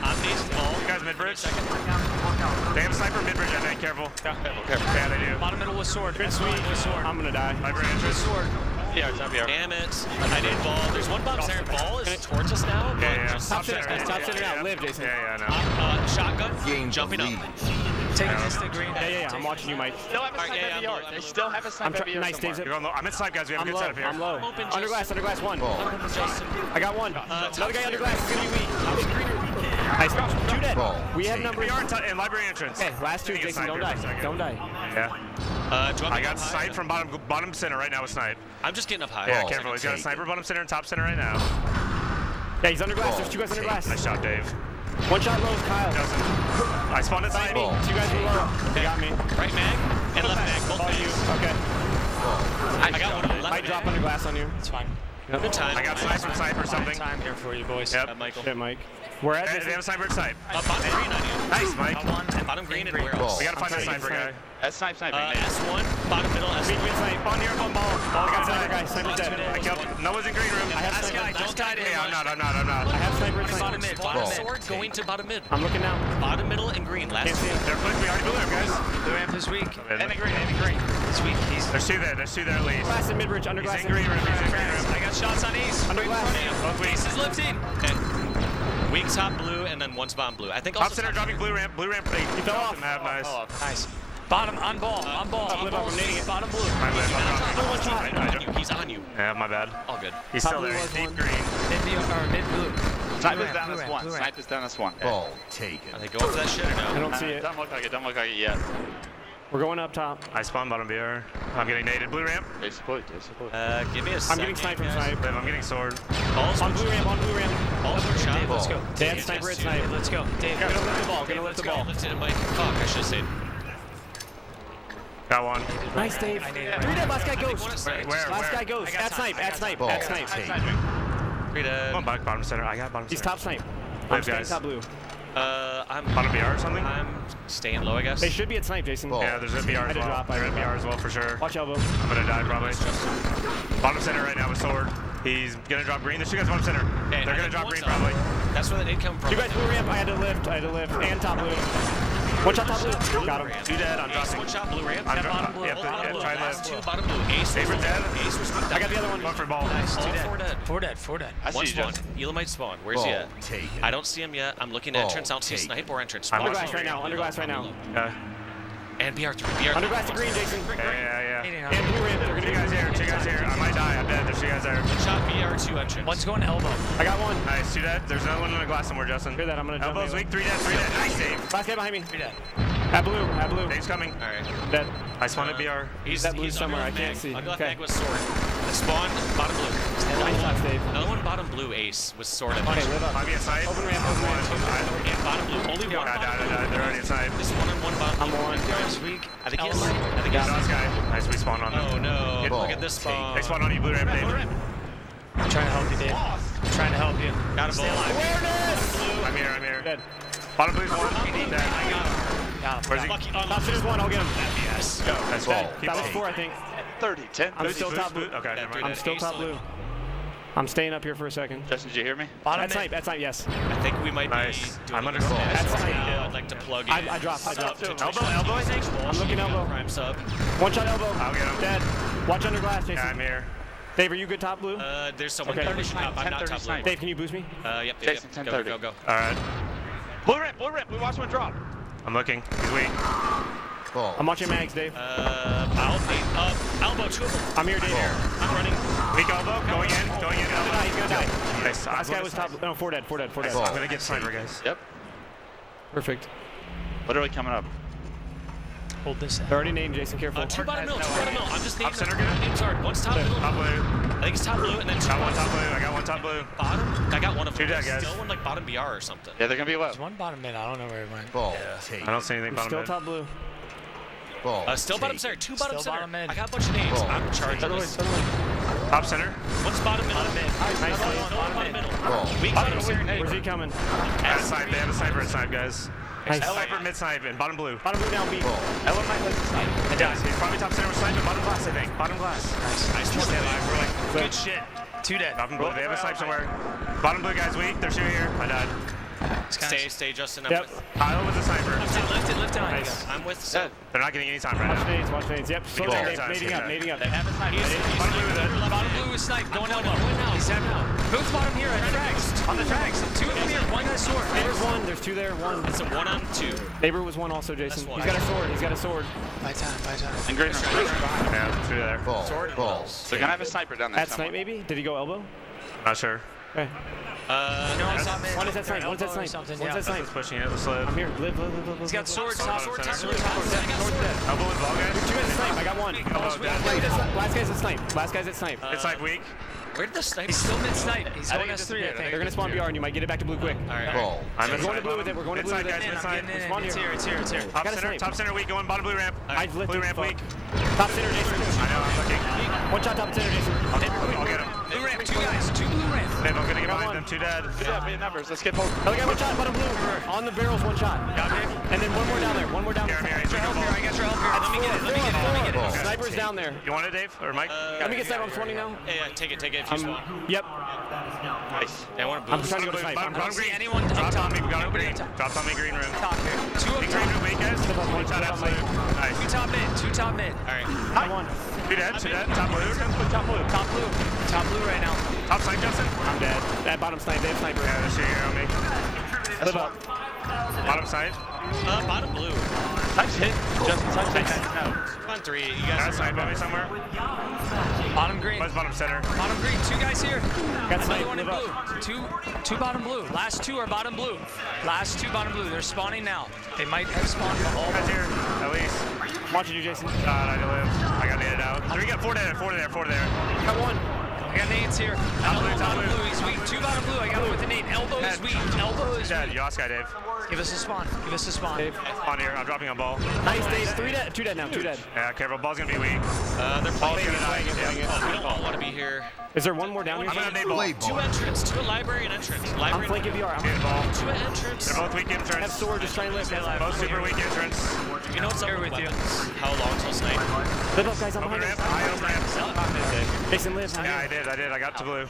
On these ball. You guys mid-bridge. They have a sniper mid-bridge, I think. Careful. Careful. Yeah, they do. Bottom middle with sword. Good sweet. With sword. I'm gonna die. Sniper entrance. Sword. Yeah, it's up here. Damn it. I did ball. There's one bomb center. Ball is towards us now. Yeah. Top center now. Live, Jason. Yeah, I know. Shotgun. Gain Jumping the lead. up. Take it to green. Yeah. I'm watching you, Mike. Still have a snipe heavy yard. They still have a snipe heavy yard. Nice, Dave. You're going low. I'm in snipe, guys. We have a good setup here. I'm low. Open, Under glass, one. I got one. Another guy under glass. It's gonna be weak. Nice. 2 dead. We have numbers. We are in library entrance. Okay, last 2, Jason. Don't die. Don't die. Yeah. I got snipe from bottom center right now with snipe. I'm just getting up high. Yeah, careful. He's got a sniper bottom center and top center right now. Yeah, he's under glass. There's 2 guys under glass. Nice shot, Dave. One shot low is Kyle. I spawned inside. 2 guys were low. They got me. Right mag and left mag. Both All you. Okay. I got one. Might drop under glass on you. It's fine. Yep. Good time. I got snipe from sniper or something. Time here for you boys. Yep. Michael. Shit, Mike. We're at They have a sniper at snipe. Bottom green on you. Nice, Mike. Bottom green and where else? We gotta find that sniper guy. That's snipe. S1, bottom middle, S1. Snipe. On here, on ball. I got sniper guy. Sniper's dead. I killed him. No one's in green room. I have sniper. Don't die to him. Yeah, I'm not. I have sniper at Bottom sniper. mid. Bottom sword going to bottom mid. I'm looking now. Bottom middle and green. Last Can't see him. They're flipping. We already blew them, guys. blue ramp this week. Enemy green. This week he's. There's 2 there. There's 2 there at least. Glass in mid-bridge. Under He's glass. in green room. He's in green room. I got shots on Ace. Under Right in glass. front of you. Both weeks. Ace is lifting. Okay. Weak top blue and then one's bottom blue. I think Top also center dropping blue ramp. Blue ramp. He fell off. Nice. Nice. Bottom on ball. On ball. I'm nading it. Bottom blue. My bad. He's on you. Yeah, my bad. All good. He's still there. He's deep green. Mid blue. Snipe is down as one. Snipe is down as one. Ball taken. Are they going for that shit or no? I don't see it. Don't look like it yet. We're going up top. I spawned bottom BR. I'm getting naded. Blue ramp. They support. Give me a I'm second. getting sniper from snipe. I'm getting sword. Balls On blue ramp. Balls one shot. Let's go. They had sniper at snipe. Let's go. Dave, Gonna lift the ball. Gonna lift the ball. Lifted it, Mike. Fuck, I should have stayed. Got one. Nice, Dave. 3 dead. Last guy goes. Where? Last guy goes. At snipe. At snipe. Ball At snipe. taken. Three dead. I'm back bottom center. I got bottom He's center. top snipe. Live, I'm staying guys. top blue. I'm Bottom BR or something? I'm staying low, I guess. They should be at snipe, Jason. Ball. Yeah, there's a BR I as did well. drop. They're at BR as well for sure. Watch elbow. I'm gonna die probably. Bottom center right now with sword. He's gonna drop green. There's 2 guys bottom center. Okay, They're gonna drop green probably. That's where they did come from. 2 guys blue ramp. I had to lift. And top blue. One shot top blue. Got him. 2 dead. I'm Ace, dropping. one shot blue ramp. I'm Bottom blue. yeah, Bottom blue. try and Last live. 2 bottom blue. Ace. Favorite dead. Ace was I got the other one. Going for ball. Nice. All 4 dead. 4 dead. I see One you, spawn. Justin. Elamite spawn. Where's he Ball at? taken. I don't see him yet. I'm looking at entrance. I don't see a snipe or entrance. I'm Under watching glass right now. Under glass right now. Yeah. And BR3. Under glass to green, Jason. Yeah. And blue ramp. They're gonna 2 guys here. 2 guys here. I might die. I'm dead. There's 2 guys there. One shot BR2 entrance. One's going elbow. I got one. Nice. 2 dead. There's another one in the glass somewhere, Justin. Hear that? I'm gonna jump. Elbows weak. 3 dead. 3 dead. Nice save. Last guy behind me. 3 dead. At blue. At blue. Dave's coming. All right. Dead. I spawned at BR. He's that blue he's somewhere, under I can't mag. see. I'll go Okay. mag with sword. Spawn bottom blue. Nice shots, Dave. Another one bottom blue ace with sword. Okay, live up. Might be inside. Open ramp. Open ramp. And bottom blue. Only one. I died. They're already inside. This one and one bottom. I'm one. This week. I think he's. I think he's. Last guy. Nice. We spawned on them. Oh no! Ball Look at this spawn. They spawned on you, blue ramp, Dave. I'm trying to help you, Dave. I'm trying to help you. Got him. Stay alive. Awareness! I'm here. Dead. Bottom blue's one. Dead. I got him. Where's he? Top center's one. I'll get him. Yes. Go. That's Ball. Keep That was going. 4, I think. 30-10. I'm still top blue. Okay, never mind. I'm still top blue. I'm staying up here for a second. Justin, did you hear me? At snipe, yes. I think we might Nice. be doing I'm under this ball. match That's right fine. now. I'd like to plug in. I dropped. Elbow. I'm looking elbow. Prime sub. One shot elbow. I'll get him. Dead. Watch under glass, Jason. Yeah, I'm here. Dave, are you good top blue? There's someone Okay. pushing up. I'm not top blue. Dave, can you boost me? Yep. Jason, Go, 10:30. go, go. All right. Blue ramp. We watched one drop. I'm looking. He's weak. Ball. I'm watching mags, Dave. Elbow, 2 of them. I'm here, Dave. I'm running. Weak elbow. Going in. Elbow. He's gonna die. Nice. Last guy was top. No, 4 dead. 4 dead. I'm gonna get sniper, guys. Yep. Perfect. Literally coming up. Hold this. They're already named, Jason. Careful. 2 bottom middle. 2 bottom middle. I'm just naming Top center them. Names hard. One's top middle. Top blue. I think it's top blue, and then 2 Got one top blue. I got one top blue. bottom. I got one of them. 2 dead, guys. Still one like bottom BR or something. Yeah, they're gonna be low. There's one bottom mid. I don't know where it went. Ball I taken. don't see anything bottom Still mid. top blue. Ball Still bottom taken. center. 2 bottom Still center. bottom mid. I got a bunch of names. Ball. I'm charging this. Top center. One's bottom middle. Nice. Bottom middle. Ball. Weak bottom center. Where's he coming? At side. They have a sniper at side, guys. Nice. Sniper mid snipe and bottom blue. Bottom blue down B. Elo might let the snipe. It does. He's probably top center with snipe and bottom glass, I think. Bottom glass. Nice. Nice. Good shit. 2 dead. Bottom blue. They have a snipe somewhere. Bottom blue guy's weak. They're shooting here. I died. Stay, Justin. I'm with. Kyle was a sniper. Lift it on. Nice. I'm with. They're not getting any time right now. Watch nades. Yep. Slow down. Nading up. They have a snipe. Bottom blue is snipe. Going elbow. He's having out. Both bottom here at frags. On the frags. 2 of them here. 1 has sword. There's 1. There's 2 there. 1. It's a 1 on 2. Neighbor was 1 also, Jason. He's got a sword. He's got a sword. Buy time. And green. Yeah, 2 there. Sword. Balls. They're gonna have a sniper down there. At snipe maybe? Did he go elbow? Not sure. Okay. One is that snipe. One's that snipe. One's that snipe. Pushing it. Let's live. I'm here. Live. He's got swords. Sword. Elbow is ball guy. 2 at snipe. I got 1. Last guy's at snipe. It's like weak. Where did the snipe? He's still mid snipe. He's going S3, I think. They're gonna spawn BR and you might get it back to blue quick. Alright. I'm going to blue with it. We're going to blue with it. It's here. Top center weak. Going bottom blue ramp. Blue ramp weak. Top center, Jason. I know. I'm looking. 1 shot top center, Jason. I'll get him. Blue ramp. 2 guys. 2 blue ramp. Dave, I'm gonna get behind them. 2 dead. Good numbers. Let's get both. Another guy 1 shot. Bottom blue. On the barrels. 1 shot. Got me. And then 1 more down there. 1 more down there. Here. I got your help here. Let me get it. Okay. Sniper's down there. You want it, Dave? Or Mike? Let me get sniper. I'm 20 now. Yeah, take it if you spawn. Yep. Nice. Yeah, I want to blue. I'm trying to go to snipe. Bottom green. Anyone Drop top. on me. We got a green. Drop on me green room. Top here. 2 Big green room weak guys. 1 shot absolute. Nice. 2 top mid. 2 top mid. Alright. Come on. 2 dead. Top blue. Top blue right now. Top snipe, Justin. I'm dead. That bottom snipe. They have sniper. Yeah, they're shooting here on me. Live up. Bottom side. Bottom blue. Snipe's hit. Justin, snipe's hit. Come on, 3. You guys Got a snipe on me somewhere. Bottom green. Where's bottom center? Bottom green. 2 guys here. Got Another snipe. one in blue. 2 bottom blue. Last 2 are bottom blue. Last 2 bottom blue. They're spawning now. They might have spawned all. Guys here, at least. I'm watching you, Jason. God, I live. I got naded out. 3 got 4 there. Got 1. I got nades here. Elbow bottom blue. He's weak. 2 bottom blue. I got him with the nade. Elbow is weak. Elbow is dead. weak. You lost guy, Dave. Give us a spawn. Dave. On here. I'm dropping on ball. Nice, Dave. 3 dead. 2 dead now. 2 dead. Yeah, careful. Ball's gonna be weak. They're Ball's playing. gonna die. We don't all want to be here. Is there 1 more down here? I'm gonna nade ball. 2 entrance. 2 at library and entrance. I'm Library. flanking VR. Nade ball. 2 at entrance. They're both weak I have entrance. sword. Just try and live. Both super weak entrance. You know what's up with you? How long till snipe? Live up, guys. I'm Open behind ramp. High open ramp. Jason, live. Yeah, I did. I got to blue.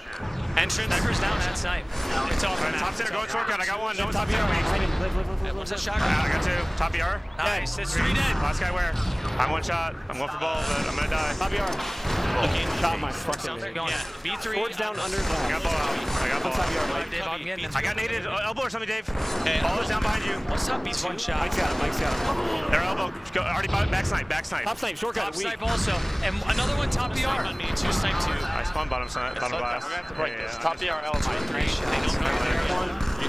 Entrance. Sniper's down at snipe. It's off. Top center going shortcut. I got 1. No one's Top top center VR. weak. Behind him. Live. What's that Yeah, shotgun? I got 2. Top ER. Nice. It's 3 dead. Last guy where? I'm 1 shot. I'm going for ball, but I'm gonna die. Top VR. Shot my fucking They're going. B3. Swords down under. I got ball out. I got ball Top out. VR, Mike. Dave, I'm getting them. I got naded. Elbow or something, Dave. Hey, Ball is down behind you. What's up, B2? 1 shot. Mike's got him. Their elbow. Go, already back snipe. Top snipe. Shortcut. Top snipe also. And another one top BR. On me. 2 snipe 2. I spawned bottom snipe. Bottom glass. Top BR.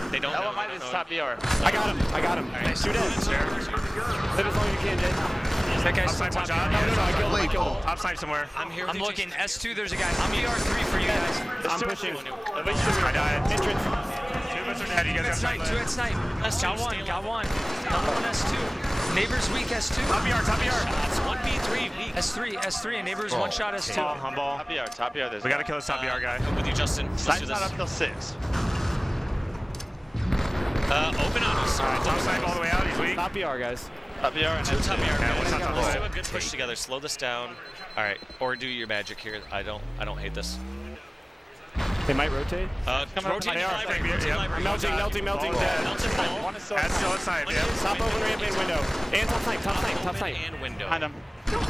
They don't know. Element is top BR. I got him. Nice. 2 dead. Live as long as you can, Jed. That guy's Top snipe, top 1 shot. No, I killed him. Top snipe somewhere. I'm here. I'm looking. S2, there's a guy. I'm BR3 for you guys. I'm pushing. I died. Entrance. 2 of us are dead. You 2 guys at got snipe. 2 at snipe. Got one. Another one S2. Neighbor's weak S2. Top BR. That's 1B3 weak. S3 and neighbor's 1 shot S2. On ball. Top BR. We gotta kill this top BR guy. I'm with you, Justin. Let's do this. Not up till 6. Open on us. Top snipe all the way out. He's weak. Top BR, guys. Top BR. 2 top BR. Yeah, 1 shot top Let's do ball. a good push together. Slow this down. All right. Or do your magic here. I don't hate this. They might rotate. Rotate They are. library. Yep. Melting. Melted ball. That's still at snipe. Yep. Top open ramp and window. And top snipe. And window. Behind him.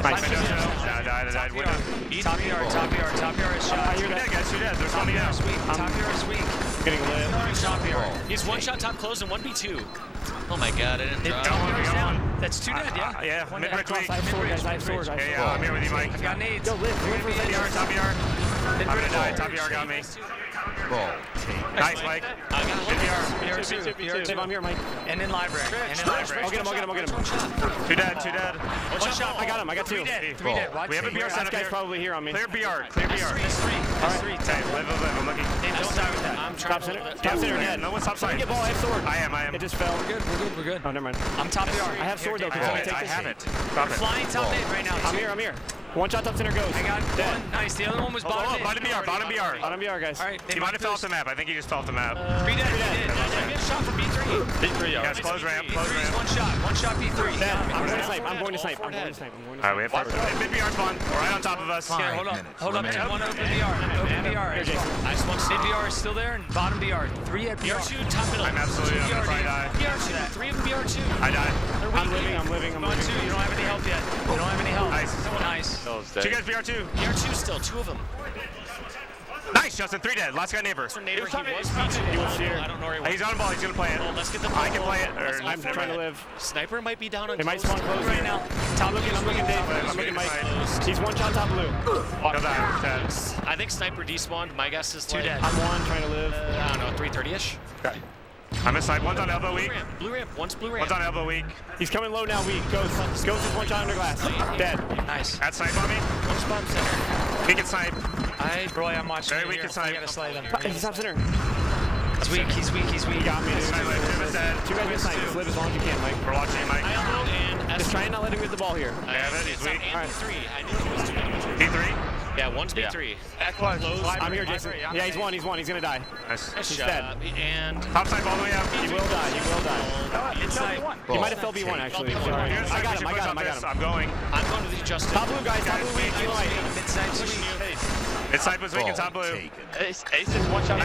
Nice. I died. Window. Top BR is shot. Shoot dead, guys. Shoot dead. There's 1 down. Top BR is weak. I'm getting lit. Shot BR. He's 1 shot top closed and 1B2. Oh my god, I didn't drop. We got one. That's 2 dead, yeah? Yeah. Mid-brick weak. I have sword, guys. I have sword. Yeah, I'm here with you, Mike. I've got nades. Go, live. Top BR. I'm gonna die. Top BR got me. Ball. Nice, Mike. I got BR2. Dave, I'm here, Mike. And in library. I'll get him. 2 dead. 1 shot. I got him. I got 2. 3 dead. We have a BR Last set up guy's here. probably here on me. Clear BR. S3. Okay, live. I'm looking. Don't die with that. I'm trying Top center. to Top center dead. No one's top side. Get ball. I have sword. I am. It just fell. We're good. Oh, never mind. I'm top BR. I have sword though. I have it. Take this. Flying Flying top mid right now. I'm here. One shot top center goes. I got one. Nice. The other one was bottom mid. Bottom BR, bottom BR. Bottom BR, guys. All right. He might have fell off the map. I think he just fell off the map. 3 dead. 3 dead. Good shot from B3. B3, yeah. Guys, close ramp. Close ramp. One shot. One shot B3. I'm going to snipe. I'm going to snipe. I'm going to snipe. All right, we have first. Mid BR spawn. Right on top of us. Yeah, hold up. Hold up. One open BR. Open BR. Nice one. Mid BR is still there, and bottom BR. 3 at BR2, top middle. I'm absolutely not going to die. BR2. 3 of them BR2. I died. I'm living. I'm living. I'm living. 2. You don't have any help yet. You don't have any help. Nice. Nice. Two guys BR2. BR2 still. 2 of them. Nice, Justin. 3 dead. Last guy neighbor. He was B2. He was here. I don't know where he was. He's on the ball. He's going to play it. Oh, let's get the I can play it. I'm trying to live. Sniper might be down on They might spawn close right now. I'm looking Dave. I'm looking Mike. He's one shot top blue. Go back. I think Sniper despawned. My guess is 2 Like, dead. I'm one trying to live. I don't know, 330-ish. Okay. I'm inside. One's on elbow weak. Blue ramp. One's blue ramp. One's on elbow weak. He's coming low now, weak. Goes is one shot under glass. Dead. Nice. At snipe on me. One spot center. He can snipe. Bro, I'm watching. Very weak here. at snipe. I gotta slide him. He's top center. He's weak. He's weak. He's weak. He got me, dude. Snipe left. Two is dead. Two guys get sniped. Just live as long as you can, Mike. We're watching Mike. Just try and not let him get the ball here. I have it. He's weak. And B3. I knew he was 2 dead. P3. Yeah, one's B3. I'm here, Jason. Yeah, he's one. He's gonna die. Nice. He's dead. And top side all the way up. He will die. He will die. inside. He might have fell B1 actually. Sorry. I got him. I'm going. I'm going to the Justin. Top blue guys. Top blue weak. Mid-side sweep. Mid-side was weak and top blue. Ace is one shot.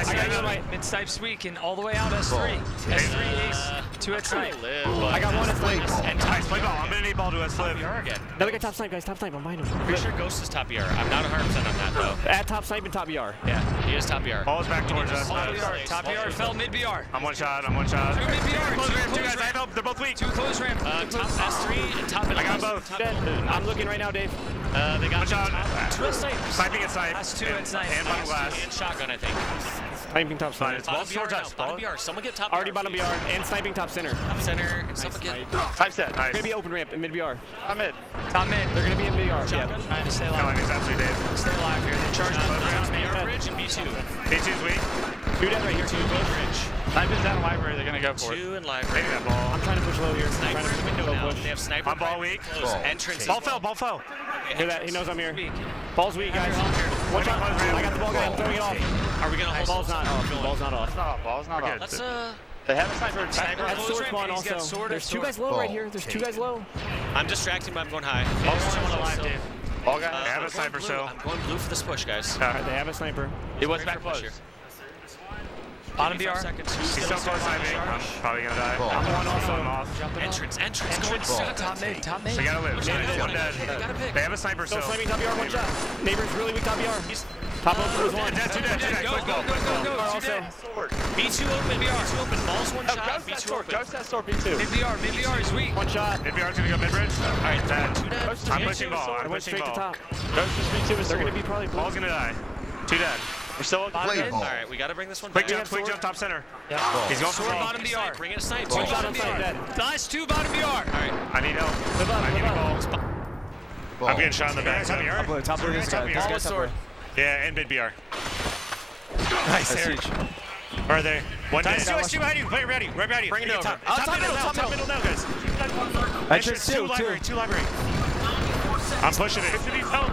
Mid-side sweep and all the way out S3. S3 Ace. 2 at snipe. I got one at snipe. And nice play ball. I'm gonna need ball to us. Flip. Again. Another guy top snipe, guys. Top snipe. I'm behind him. Pretty sure Ghost is top BR. I'm not 100% on that though. At top snipe and top BR. Yeah, he is top BR. Ball is back towards us. Top BR fell mid BR. I'm one shot. I'm one shot. 2 mid BR. Close ramp. 2 guys. I help. They're both weak. 2 close ramp. Top S3 and top middle. I got both. I'm looking right now, Dave. They got one shot. 2 at snipe. Sniping at snipe. That's 2 at snipe. And bottom glass. And shotgun, I think. Sniping top center. Ball towards us. Bottom BR. Someone get top Already BR. bottom BR and sniping top center. Top center. And someone get Type set. Nice. Gonna be open ramp in mid BR. top mid. Top mid. They're gonna be in BR. Shotgun. Trying to stay No, I alive. think it's absolutely Dave. Stay alive here. They charge the BR bridge and B2. P2's weak. 2 dead right here. 2 bridge. Snipe is down library. They're gonna go for it. 2 in library. Take that ball. I'm trying to push low here. Sniper in window now. They have sniper. I'm ball weak. Entrance. Ball fell. Ball fell. Hear that? He knows I'm here. Ball's weak, guys. Watch out. I got the ball, guy. I'm throwing it off. Are we gonna hold? Ball's not off. Ball's not off. Ball's not off. Let's They have a sniper. Sniper That's close sword ramp, spawn and he's got also. sword There's and 2 guys low right here. There's 2 guys low. I'm distracting, but I'm going high. Ball's someone alive, Dave. Ball guy. They have a sniper still. I'm going blue for this push, guys. Alright, they have a sniper. It was back close. Bottom BR. He's still close sniping. I'm probably gonna die. I'm one also. Entrance. Top mid. Top mid. They gotta live. One dead. They gotta pick. They have a sniper Still still. sniping top BR, one shot. Neighbor's really weak top BR. Top open was one. Dead, 2 dead. 2 dead. Go. Also. B2 open. B2 open. Balls one shot. B2 open. Ghost that sword, B2. Mid BR is weak. One shot. Mid BR's gonna go mid bridge. Alright, dead. 2 dead. I'm pushing ball. I'm I went pushing straight to ball. top. Ghost is B2 with They're gonna sword. be probably blue. Ball's gonna die. 2 dead. We're still Bottom mid. ball. All right, we gotta bring this one Quick back. jump top center. Yeah. He's going for Sword ball. bottom BR. Bring it a snipe. One 2 shot bottom on side, BR. dead. Nice 2 bottom BR. All right. I need help. I need a ball. I'm getting shot in the back. Top BR? Top blue, this guy. This guy's top blue. Yeah, and mid BR. Nice, Eric. Where are they? One dead. Two behind you. Play ready. Right behind you. Bring it over. Top middle now, guys. Entrance 2, 2 library. I'm pushing it.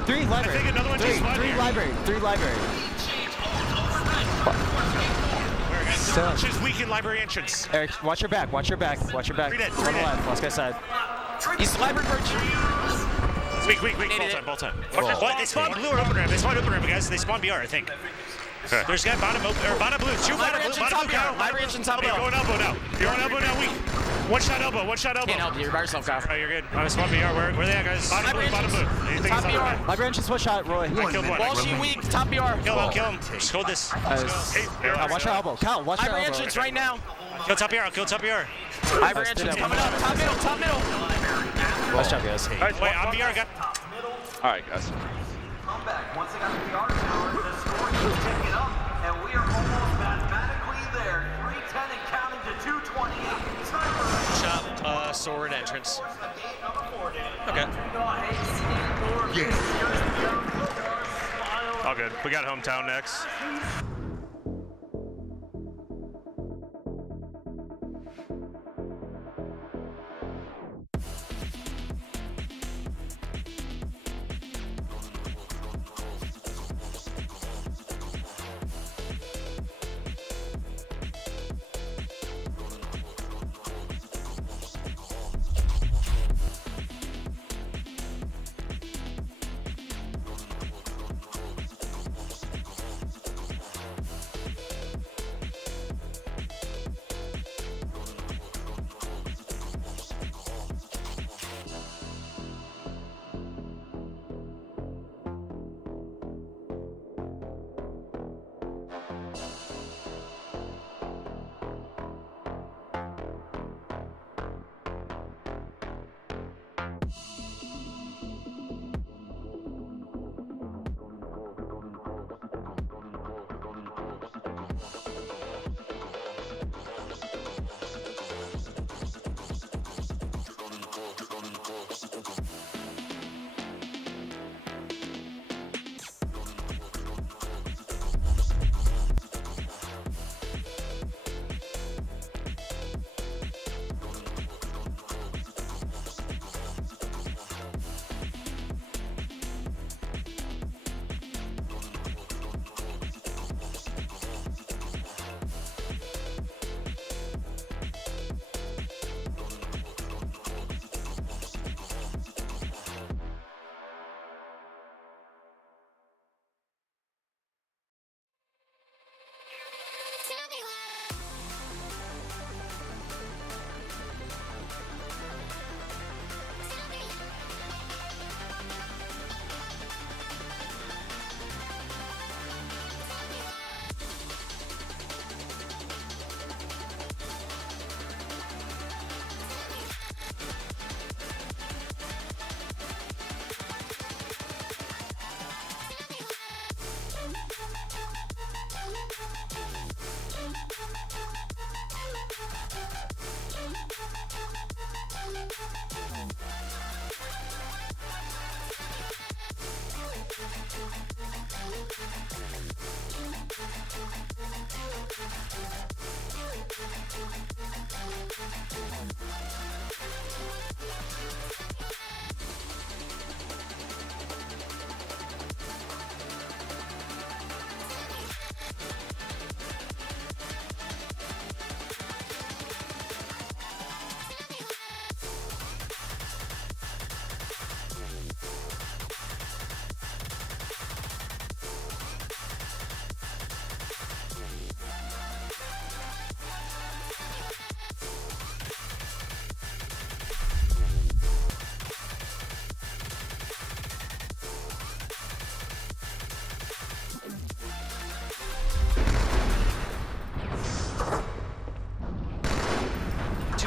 3 library. I think another one just spawned 3 here. library. 3 library. Still. She's weak in library entrance. Eric, watch your back. Watch your back. Watch your back. 3 dead. On the left. Last guy's side. He's library bridge. Weak. Ball time. What? They spawned blue or open ramp. They spawned open ramp, guys. They spawned BR, I think. Okay. There's a guy bottom blue. 2 bottom blue. Bottom blue, Kyle. Library entrance top You're going elbow now. You're going elbow now, weak. One shot elbow. Can't help you. You're by yourself, Kyle. Oh, you're good. I'm spawn BR. Where are they at, guys? Bottom blue. Top BR. Library entrance, one shot, Roy. I killed one. Ball she weak. Top BR. Kill him. Just hold this. Watch your elbow. Kyle, watch your Library elbow. entrance right now. Kill top BR. Library entrance coming up. Top middle. Nice job, guys. Wait, I'm BR. Alright, guys. Come back. Once they got the BR tower, the scoring is picking up, and we are almost mathematically there. 310 and counting to 228. Sniper. Shot, sword entrance. Okay. All good. We got hometown next.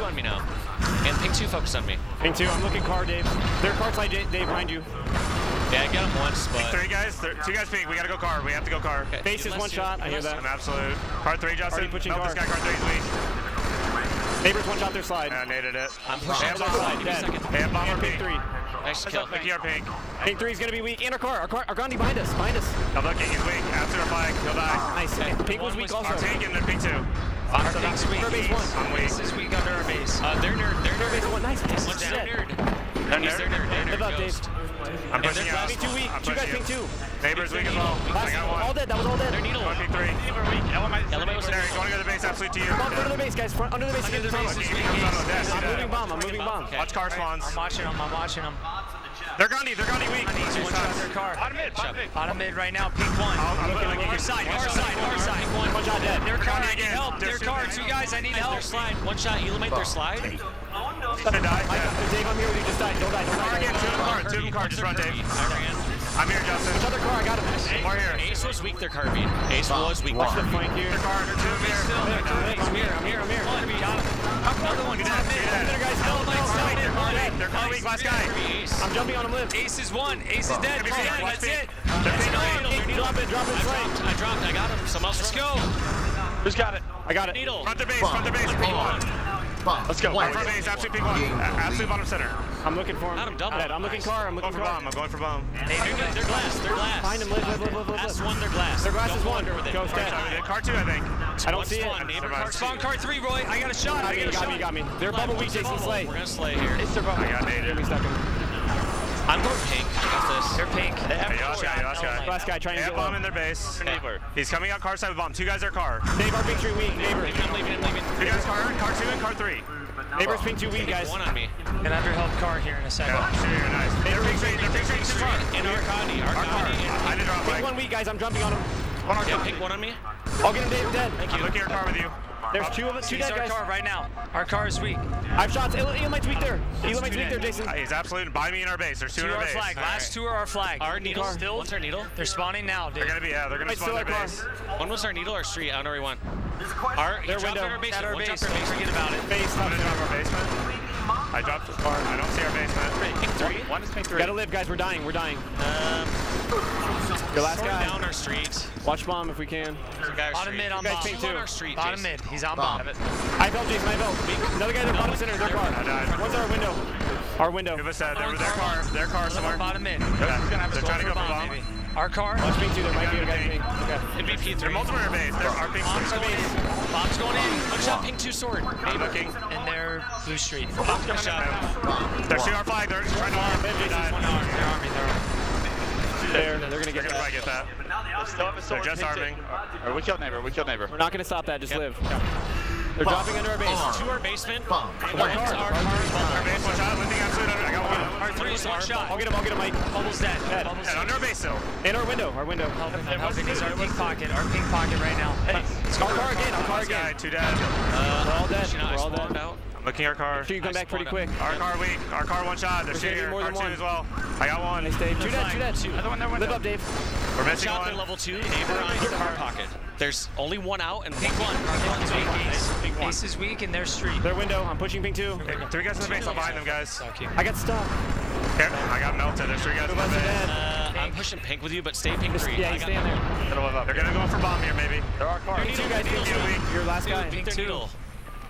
On me now. And ping 2 focus on me. Ping 2, I'm looking car, Dave. They're car side, Dave, behind you. Yeah, I got him once, but... 3 guys, 2 guys ping. We gotta go car. We have to go car. Okay. Base is one shot, I hear that. I'm absolute. Car 3, Justin. Pushing Help car. this guy, car 3 is weak. Neighbors one shot their slide. I naded it. I'm pushing their slide. Give me a second. Hey, I'm bomber Ping 3. Nice kill. Pick your ping. Ping 3 is gonna be weak. In our car, our Gandhi behind us, I'm looking, he's weak. Absolute flag. He'll die. Nice. Ping was weak also. I'm taking their ping 2. Our ping's weak. Base 1. I'm weak. Base is weak under our base. They're nerd. Base 1, nice. One's down. Nerd. He's their nerd. Live up, Dave. Ghost. I'm pushing out. Ping 2 weak. I'm 2 guys pushing ping 2. Neighbors weak as well. I got one. All dead, that was all dead. They're needle. Ping 3. Element was Derek, you wanna go to the base? Absolute to you. Under the base, guys. Under the base. Under the base is weak. I'm moving bomb. Okay. Watch car spawns. I'm watching them. They're Gandhi weak. He's one shot their car. Bottom mid right now, pink 1. Our side. One shot dead. Their car, I need help. Their car, 2 guys, I need help. Their slide. One shot, eliminate their slide. Dave, I'm here with you. Just die. Don't die. Car again, 2 in car. Just run, Dave. I'm here, Justin. Another car. I got him. More here. Ace was weak, their carbine. Ace was weak. Watch the flank here. Their car under 2 here. I'm here. Got him. Another one. Top mid. They're car weak, last guy. I'm jumping on him. Live. Ace is 1. Ace is dead. That's it. Drop it. I dropped. I got him. Someone else. Let's go. Who's got it? I got it. Needle. Front their base. Ping 1. Let's go. Front base, absolute ping 1. Absolute bottom center. I'm looking for him. Got him double. I'm looking car. I'm looking for bomb. I'm going for bomb. Hey, they're glass. Find him. Live. Last one, they're glass. Their glass is 1. Go dead. Car 2, I think. I don't see it. Neighbor car spawn car 3, Roy. I got a shot. You got me. They're bubble weak, Jason. Slay. We're gonna slay here. It's their bubble. I got naded. I'm going pink. I got this. They're pink. Hey, last guy. Last guy trying to get bomb in their base. Neighbor. He's coming out car side with bomb. 2 guys are car. Neighbor, ping 3 weak. Neighbor. I'm leaving. 2 guys car 2 and car 3. Neighbor's ping 2 weak, guys. One on me. And I have your help car here in a second. Yeah, sure, nice. They're ping 3. And Arcadi. I did drop Ping 1 weak, guys. I'm jumping on him. Yeah, pick 1 on me. I'll get him, Dave. Dead. Thank you. I'm looking at your car with you. There's 2 of us. 2 dead, our guys. car right now. Our car is weak. I have shots. Elamite's weak there. Elamite's weak there, Jason. He's absolute. Buy me in our base. There's 2 in our base. Flag. Last 2 are our flag. Our needle still. What's our needle? They're spawning now, dude. They're gonna be. Yeah, they're gonna spawn their base. One was our needle or street. I don't know where he went. Their window. At our base. Forget about it. Base. Top in our basement. I dropped the car. I don't see our basement. Pink 3. One is pink 3. Gotta live, guys. We're dying. We're dying. Your last Going guy. down our street. Watch bomb if we can. Bottom mid on bomb. Pink too. On our street. Bottom mid. He's on bomb. I felt, Jason. I felt. Another guy in the bottom center. Their car. One's our window. Our window. Give us that. Their car somewhere. Bottom mid. They're trying to go for bomb. Our car. Watch pink too. There might be a guy pink. Okay. It'd be P3. They're multiple in our base. They're our pink. Bomb's going in. Bomb's going in. One shot pink 2 sword. I'm looking. And they're blue street. Bomb's coming shot. They're shooting our flag. They're trying to arm. They're army. They're gonna get probably get that. They're just arming. We killed neighbor. We're not gonna stop that. Just live. They're dropping under our base. To our basement. Our base, one shot. Lifting absolute under. I got one. Our 3 is 1 shot. I'll get him, Mike. Bubble's dead. Bubble's dead. Under our base still. In our window. Our pink is our pink pocket. Our pink pocket right now. Our car again. Our car again. 2 dead. We're all dead. We're all dead. I'm looking our car. Sure you come back pretty quick. Our car weak. Our car 1 shot. They're shooting more our than 2 one. as well. I got 1. Nice, Dave. 2 dead. Another one there. Live up, Dave. We're missing Shot 1. their level 2. Neighbor on your car pocket. There's only 1 out and pink 1. Ace is weak and they're street. Their window. I'm pushing pink 2. 3 guys in the base. I'm behind them, guys. I got stuck. Okay, I got melted. There's 3 guys in the base. I'm pushing pink with you, but stay pink 3. Yeah, stay in there. They're gonna go for bomb here, maybe. There are cars. Pink 2 guys. Your last guy. Pink 2.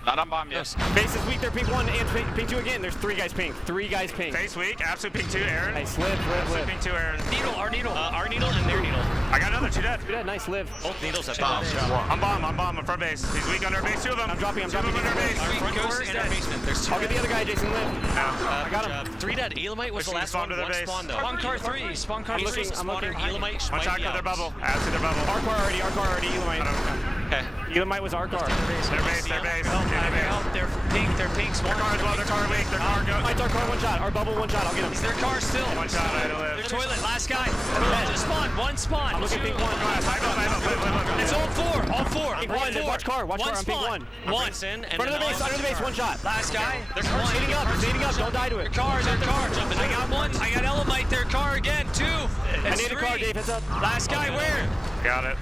Not on bomb yet. Base is weak. They're pink 1 and pink 2 again. There's 3 guys pink. 3 guys pink. Base weak. Absolute pink 2, Aaron. Nice. Live. Absolute pink 2, Aaron. Needle, our needle and their needle. I got another 2 dead. 2 dead. Nice. Live. Both needles at bomb. I'm bomb. I'm front base. He's weak under our base. 2 of them. I'm dropping. Two of them under our base. Our front door and our basement. There's 2. I'll get the other guy, Jason. Live. I got him. 3 dead. Elamite was the last one. One spawn though. Spawn car 3. Spawn car 3. Spawner. Elamite. One shot to their bubble. Add to their bubble. Our car already. Elamite. Okay. Elamite was our car. Their base. They're pink. Their car as well. Their car weak. Their car go. It's our car 1 shot. Our bubble 1 shot. I'll get him. It's their car still. 1 shot. I don't live. Their toilet. Last guy. Just spawn. 1 spawn. I'm looking pink 1. It's all 4. All 4. Pink 1. Watch car. I'm pink 1. One. Front of the base. Under the base. 1 shot. Last guy. Their car's heating up. It's heating up. Don't die to it. Their car. I got 1. I got Elamite. Their car again. 2. I need a car, Dave. Heads up. Last guy where? I got it.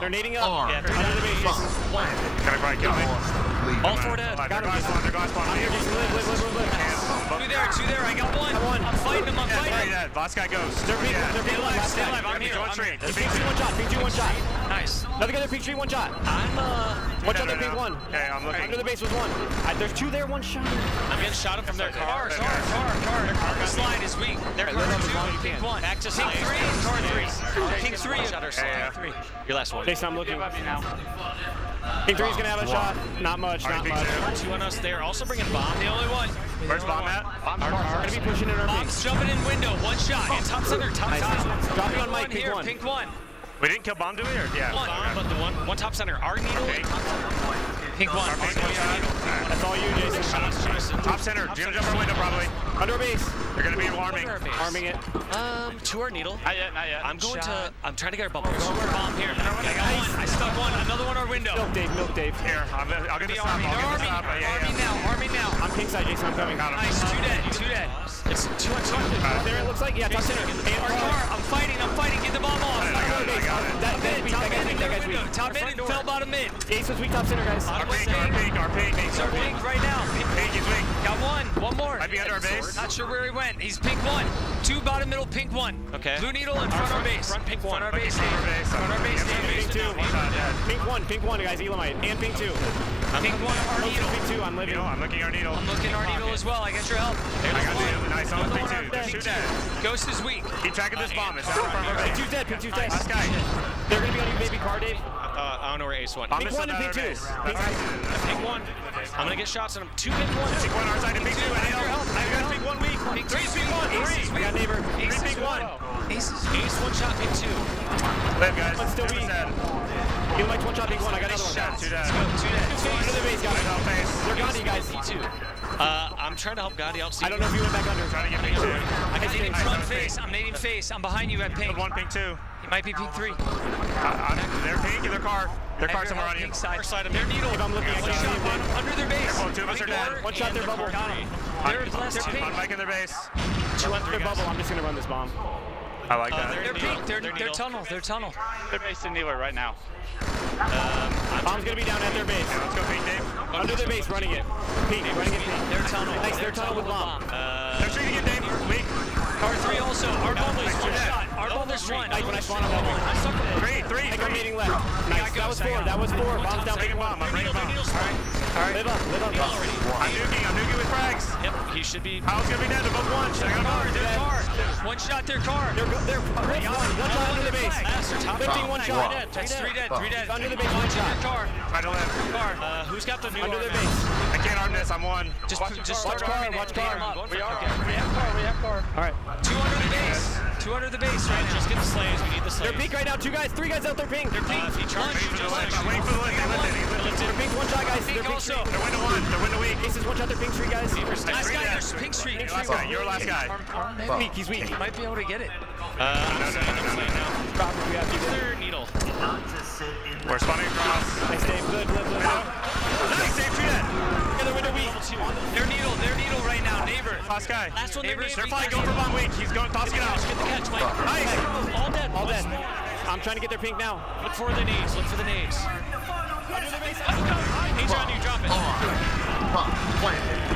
They're nading up. Yeah, Under the base. Gonna probably kill me. All 4 dead. Got him. They're glass spawn. I'm here, Jason. Live. 2 there. I got 1. I'm fighting him. Dead. Last guy goes. They're pink. Stay alive. Last Stay guy. alive. I'm here. Pink 3 1 shot. Pink 2 1 shot. Nice. Another guy there. Pink 3 1 shot. Watch out there. Pink 1. Okay, I'm looking. Under the base was 1. There's 2 there. 1 shot. I'm getting shot up from their car. Car. Their car slide is weak. Their car 2. Pink 1. Back to pink 3. Car 3. Pink 3. Shot our slide. 3. Your last one. Jason, I'm looking. Pink 3's gonna have a shot. Not much. 2 on us. They are also bringing bomb. The only one. Where's bomb at? We're gonna be pushing in our pink. Bomb's jumping in window. 1 shot. And top center. Top center. Dropping on Mike. Pink 1. Pink 1. We didn't kill bomb, did we? Or yeah. But the one top center. Our needle. Pink 1. That's all you, Jason. Top center. Jim jump our window probably. Under base. They're gonna be arming. Arming it. To our needle. Not yet. I'm going to. I'm trying to get our bubble. Bomb here. I got 1. I stuck 1. Another one our window. Milk Dave. Here, I'll get the stop. Army now. I'm pink side, Jason. I'm coming. Nice. 2 dead. It's 2 on 2. There it looks like. Yeah, top center. Our car. I'm fighting. Get the bomb off. I got it. That guy's weak. Top mid and fell bottom mid. Ace was weak top center, guys. Our pink. Our pink right now. Pink is weak. Got 1 more. Might be under our base. Not sure where he went. He's pink 1. 2 bottom middle, pink 1. Okay. Blue needle in front our base. Front pink 1. Front our base. Front our base. Pink 2. Pink 1, guys. Elamite. And pink 2. Pink 1, our needle. Pink 2, I'm living. I'm looking our needle. I'm looking our needle as well. I got your help. I got the nice on pink 2. Shoot that. Ghost is weak. Keep tracking this bomb. It's out in front of our base. Pink 2's dead. Pink 2's dead. Last guy. They're gonna be on your baby car, Dave. I don't know where Ace went. Pink 1 and pink 2. Pink 1. I'm gonna get shots on him. 2 pink 1. Pink 1 our side and pink 2. I need your help. I got pink 1 weak. Pink 3 is pink 1. Ace. I got neighbor. 3 pink 1. Ace 1 shot pink 2. Live, guys. One's still weak. Elamite 1 shot pink 1. I got another one. 2 dead. 2 dead. Under the base, guys. They're Gandhi, guys. P2. I'm trying to help Gandhi out. I don't know if you went back under. Trying to get pink 2. I'm nading front face. I'm nading face. I'm behind you at pink. 1 pink 2. He might be pink 3. They're pink in their car. Their car somewhere on you. Side of their needle. If I'm looking, I can't see them. Under their base. Careful, 2 of us are dead. 1 shot their bubble. They're pink. On Mike in their base. 2 on 3 Their bubble. I'm just gonna run this bomb. I like that. They're pink. They're tunnel. They're based in Needler right now. Bomb's gonna be down at their base. Let's go pink, Dave. Under their base, running it. Pink, running it. Their tunnel. Nice, their tunnel with bomb. They're shooting again, Dave. Weak. Car 3 also. Our bomb is one shot. Our bomb is one. Nice, when I spawn on that one. Three. I'm meeting left. Nice, that was 4. That was 4. Bomb's down. Taking bomb. I'm bringing bomb. All right. Live up. I'm nuking with frags. Yep, he should be. How's gonna be dead? They're both one. Their car. One shot their car. They're one shot under the base. Lifting one shot. That's 3 dead. 3 dead. Under the base, one shot. Car. Try to live. Car. Who's got the new Under their arm? base. I can't arm this. I'm one. Just Watch car. Watch car. We have car. All right. 2 under the base. 2 under the base right now. Just get the slaves. We need the slaves. They're pink right now. 2 guys. 3 guys out there pink. They're pink. He charged you just like I'm waiting for the lift. They lifted. He lifted. They're pink. One shot, guys. They're Pink pink also. streak. They're window one. They're window weak. Aces, one shot. They're pink streak, guys. Last guy, there's pink streak. Last guy. You're last guy. Weak. He's weak. He might be able to get it. No. Third needle. We're spawning across. Nice, Dave. Good. Nice, Dave. Treat it. Together, window weak. Their needle right now. Neighbor. Last guy. Last one. Neighbors. They're flying. Go for bomb weak. He's going. Tossing it out. Get the catch, Mike. Nice. All dead. All dead. I'm trying to get their pink now. Look for the nades. Look for the nades. He's on you. Drop it. Great plays.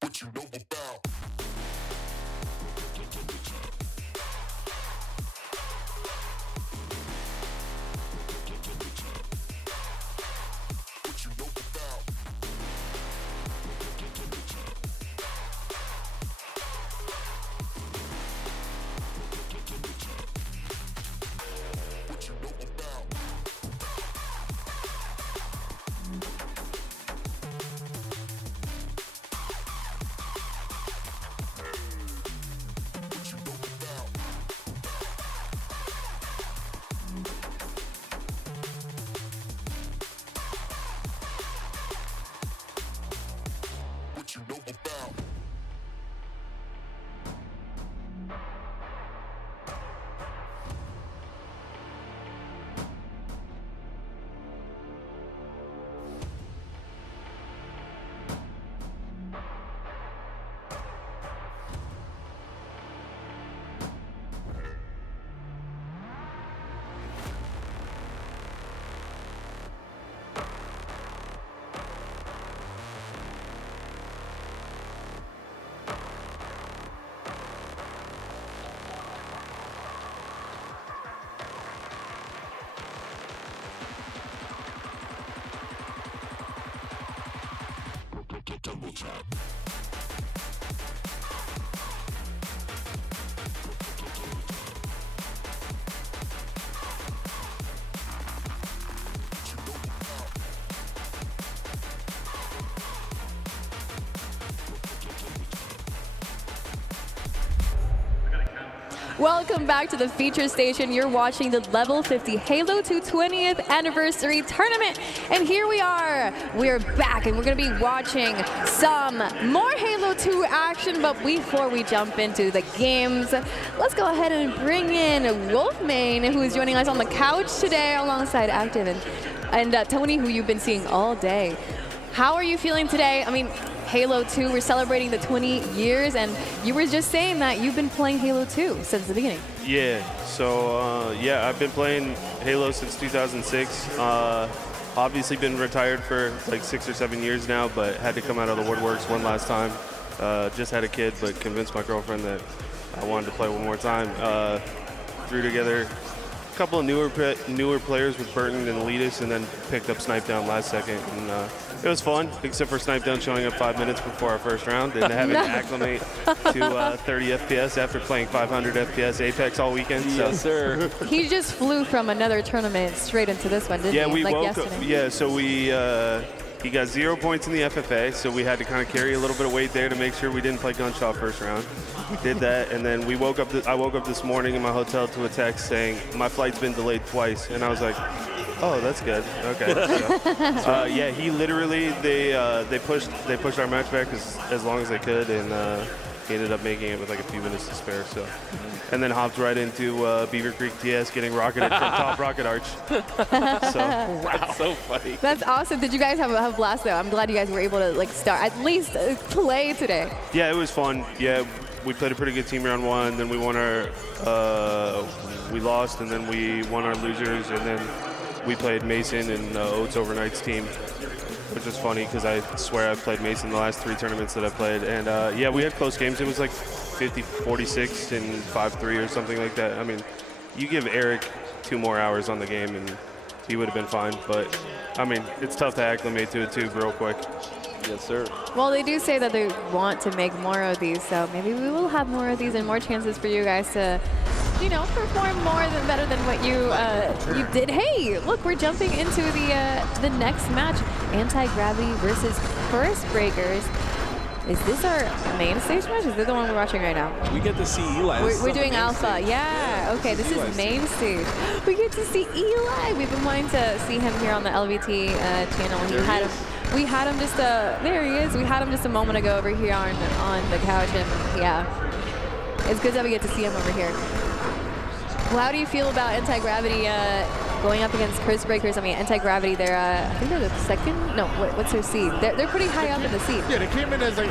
What you know about? Double tap. Welcome back to the feature station. You're watching the Level 50 Halo 2 20th Anniversary Tournament. And here we are. We're back and we're going to be watching some more Halo 2 action. But before we jump into the games, let's go ahead and bring in Wolfmane, who is joining us on the couch today alongside Active and Tony, who you've been seeing all day. How are you feeling today? I mean, Halo 2, we're celebrating the 20 years, and you were just saying that you've been playing Halo 2 since the beginning. Yeah, so yeah, I've been playing Halo since 2006. Obviously been retired for like 6 or 7 years now, but had to come out of the woodworks one last time. Just had a kid, but convinced my girlfriend that I wanted to play one more time. Threw together a couple of newer players with Burton and Elitis, and then picked up Snipe Down last second. And it was fun, except for Snipe Down showing up 5 minutes before our first round and having to acclimate to 30 FPS after playing 500 FPS Apex all weekend. So. Yes, sir. He just flew from another tournament straight into this one, didn't he? Yeah, we like woke yesterday. up. Yeah, so he got 0 points in the FFA, so we had to kind of carry a little bit of weight there to make sure we didn't play gunshot first round. Did that, and then we woke up. I woke up this morning in my hotel to a text saying my flight's been delayed twice, and I was like, oh, that's good. Okay. So, yeah, he literally they pushed our match back as long as they could, and he ended up making it with like a few minutes to spare. So, and then hopped right into Beaver Creek TS, getting rocketed from top rocket arch. So that's so funny. That's awesome. Did you guys have a blast though? I'm glad you guys were able to like start at least play today. Yeah, it was fun. Yeah, we played a pretty good team round one. Then we won our we lost, and then we won our losers, and then we played Mason and Oats Overnight's team, which is funny because I swear I've played Mason the last 3 tournaments that I've played. And yeah, we had close games. It was like 50-46 and 5-3 or something like that. I mean, you give Eric 2 more hours on the game and he would have been fine. But I mean, it's tough to acclimate to it too real quick. Yes, sir. Well, they do say that they want to make more of these, so maybe we will have more of these and more chances for you guys to, you know, perform better than what you you did. Hey, look, we're jumping into the next match: Anti-Gravity versus First Breakers. Is this our main stage match? Is this the one we're watching right now? We get to see Eli. We're doing Alpha. Yeah. Okay, this is main stage. We get to see Eli. We've been wanting to see him here on the LVT channel. We had him just there he is. We had him just a moment ago over here on the couch, and yeah, it's good that we get to see him over here. Well, how do you feel about Anti-Gravity going up against Curse Breakers? I mean, Anti-Gravity, they're I think they're the second. No, what's their seed? They're pretty high up in the seed. Yeah, they came in as I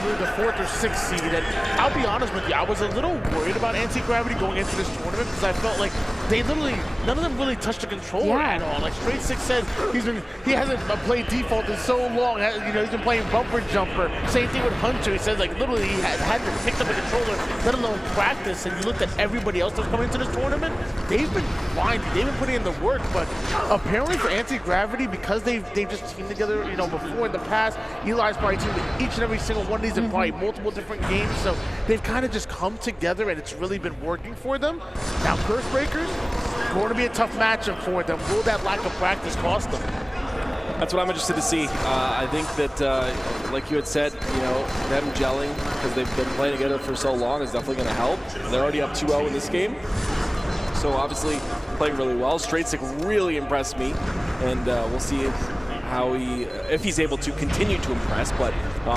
believe the 4th or 6th seed. And I'll be honest with you, I was a little worried about Anti-Gravity going into this tournament because I felt like none of them really touched the controller at all. Like Straight Six said, he hasn't played default in so long. You know, he's been playing bumper jumper. Same thing with Hunter. He says like literally he hadn't picked up a controller, let alone practice. And you looked at everybody else that's coming into this tournament, they've been grinding, they've been putting in the work. But apparently for Anti-Gravity, because they've just teamed together, you know, before in the past, Eli's probably teamed with each and every single one of these in probably multiple different games. So they've kind of just come together, and it's really been working for them. Now Curse Breakers, going to be a tough matchup for them. Will that lack of practice cost them? That's what I'm interested to see. I think that, like you had said, you know, them gelling because they've been playing together for so long is definitely going to help. They're already up 2-0 in this game, so obviously playing really well. Straight Stick really impressed me, and we'll see how if he's able to continue to impress. But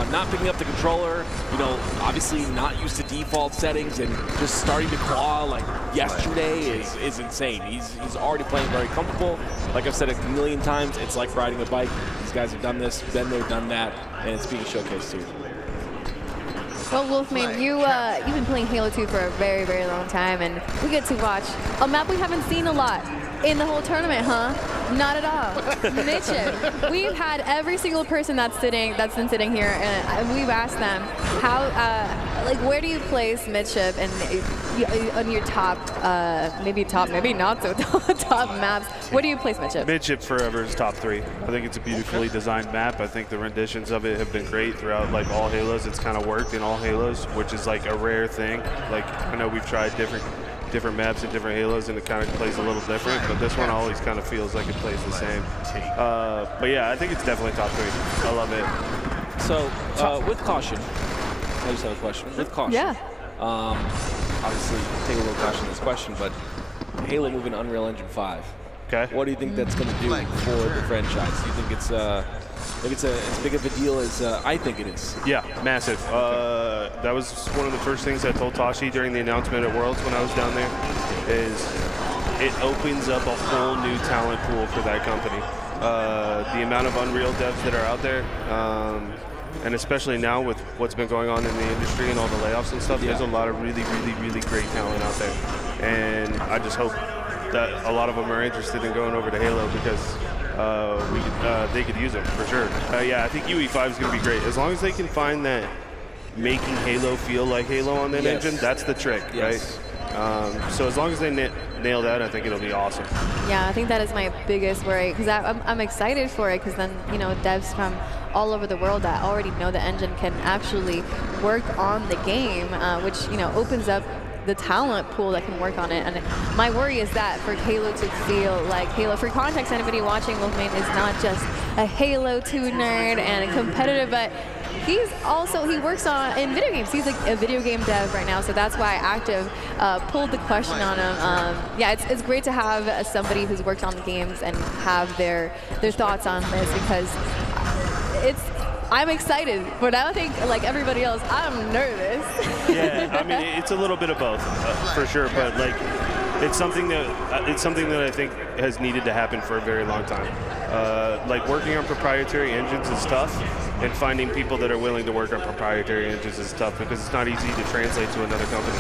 not picking up the controller, you know, obviously not used to default settings and just starting to claw like yesterday is insane. He's already playing very comfortable. Like I've said a million times, it's like riding a bike. These guys have done this, been there, done that, and it's being showcased too. Well, Wolfman, you've been playing Halo 2 for a very, very long time, and we get to watch a map we haven't seen a lot in the whole tournament, huh? Not at all. Midship. We've had every single person that's been sitting here, and we've asked them how, like, where do you place Midship and on your top, maybe not so top maps? Where do you place Midship? Midship forever is top 3. I think it's a beautifully designed map. I think the renditions of it have been great throughout like all Halos. It's kind of worked in all Halos, which is like a rare thing. Like I know we've tried different maps and different Halos, and it kind of plays a little different, but this one always kind of feels like it plays the same. But yeah, I think it's definitely top 3. I love it. So with caution, I just have a question. With caution, yeah. Obviously, take a little caution in this question, but Halo moving to Unreal Engine 5. Okay. What do you think that's going to do for the franchise? Do you think it's as big of a deal as I think it is? Yeah, massive. That was one of the first things I told Tashi during the announcement at Worlds when I was down there, is it opens up a whole new talent pool for that company. The amount of Unreal devs that are out there, and especially now with what's been going on in the industry and all the layoffs and stuff, there's a lot of really, really, really great talent out there. And I just hope that a lot of them are interested in going over to Halo because they could use it for sure. Yeah, I think UE5 is going to be great. As long as they can find that making Halo feel like Halo on that engine, that's the trick, right? So as long as they nail that, I think it'll be awesome. Yeah, I think that is my biggest worry, because I'm excited for it, because then, you know, devs from all over the world that already know the engine can actually work on the game, which, you know, opens up the talent pool that can work on it. And my worry is that for Halo to feel like Halo, for context, anybody watching Wolfman is not just a Halo 2 nerd and a competitor, but he works in video games. He's like a video game dev right now, so that's why Active pulled the question on him. Yeah, it's great to have somebody who's worked on the games and have their thoughts on this, because I'm excited, but I think, like everybody else, I'm nervous. Yeah, I mean, it's a little bit of both, for sure. But like, it's something that I think has needed to happen for a very long time. Like working on proprietary engines is tough, and finding people that are willing to work on proprietary engines is tough because it's not easy to translate to another company.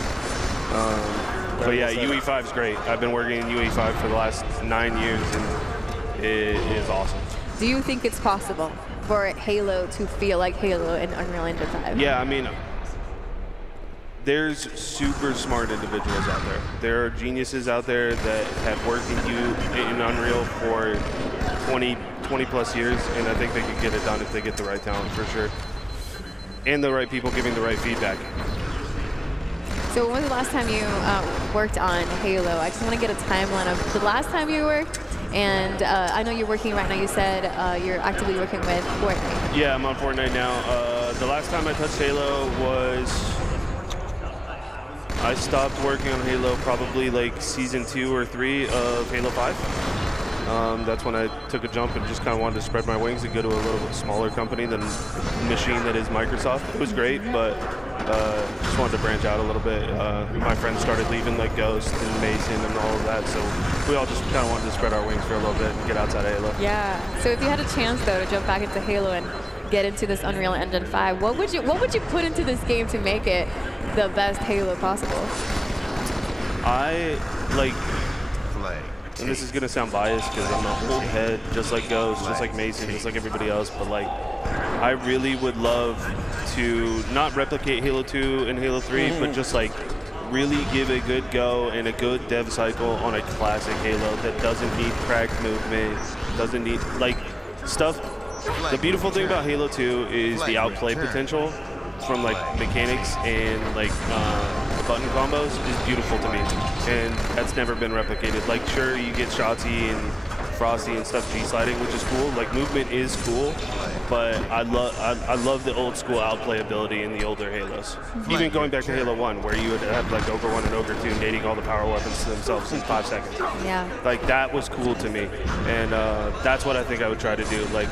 But yeah, UE5 is great. I've been working in UE5 for the last 9 years, and it is awesome. Do you think it's possible for Halo to feel like Halo in Unreal Engine 5? Yeah, I mean, there's super smart individuals out there. There are geniuses out there that have worked in Unreal for 20 plus years, and I think they could get it done if they get the right talent, for sure. And the right people giving the right feedback. So when was the last time you worked on Halo? I just want to get a timeline of the last time you worked. And I know you're working right now. You said you're actively working with Fortnite. Yeah, I'm on Fortnite now. The last time I touched Halo was... I stopped working on Halo probably like season 2 or 3 of Halo 5. That's when I took a jump and just kind of wanted to spread my wings and go to a little bit smaller company than the machine that is Microsoft. It was great, but just wanted to branch out a little bit. My friends started leaving, like Ghost and Mason and all of that, so we all just kind of wanted to spread our wings for a little bit and get outside of Halo. Yeah. So if you had a chance though to jump back into Halo and get into this Unreal Engine 5, what would you put into this game to make it the best Halo possible? I like. And this is gonna sound biased because I'm an old head, just like Ghost, just like Mason, just like everybody else. But like, I really would love to not replicate Halo 2 and Halo 3, but just like really give a good go and a good dev cycle on a classic Halo that doesn't need cracked movement, doesn't need like stuff. The beautiful thing about Halo 2 is the outplay potential from like mechanics and like button combos is beautiful to me, and that's never been replicated. Like, sure, you get Shotzi and Frosty and stuff G-sliding, which is cool. Like, movement is cool, but I love the old school outplay ability in the older Halos. Even going back to Halo 1, where you would have like Ogre 1 and Ogre 2 nading all the power weapons to themselves in 5 seconds. Yeah. Like, that was cool to me, and that's what I think I would try to do. Like,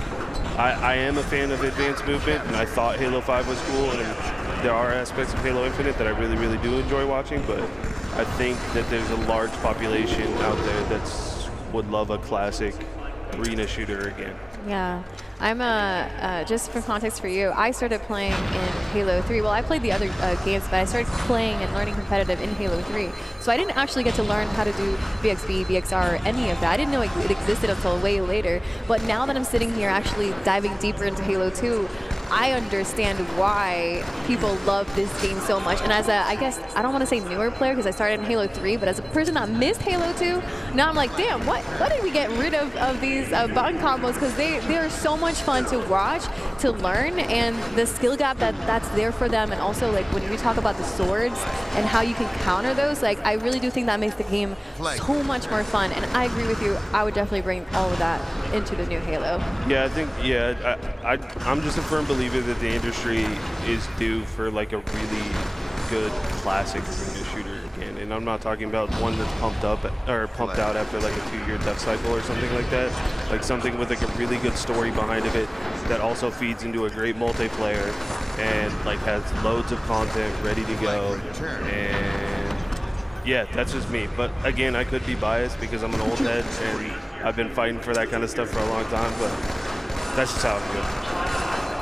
I am a fan of advanced movement, and I thought Halo 5 was cool, and there are aspects of Halo Infinite that I really, really do enjoy watching, but I think that there's a large population out there that would love a classic arena shooter again. Yeah. I'm just for context for you, I started playing in Halo 3. Well, I played the other games, but I started playing and learning competitive in Halo 3. So I didn't actually get to learn how to do BXB, BXR, or any of that. I didn't know it existed until way later. But now that I'm sitting here actually diving deeper into Halo 2, I understand why people love this game so much. And as a, I guess, I don't want to say newer player because I started in Halo 3, but as a person that missed Halo 2, now I'm like, damn, what did we get rid of these button combos? Because they are so much fun to watch, to learn, and the skill gap that's there for them. And also, like, when you talk about the swords and how you can counter those, like, I really do think that makes the game so much more fun. And I agree with you. I would definitely bring all of that into the new Halo. Yeah, I think, yeah, I'm just a firm believer that the industry is due for like a really good classic arena shooter again, and I'm not talking about one that's pumped out after like a 2-year dev cycle or something like that. Like something with like a really good story behind of it that also feeds into a great multiplayer and like has loads of content ready to go. And yeah, that's just me. But again, I could be biased because I'm an old head and I've been fighting for that kind of stuff for a long time, but that's just how I feel.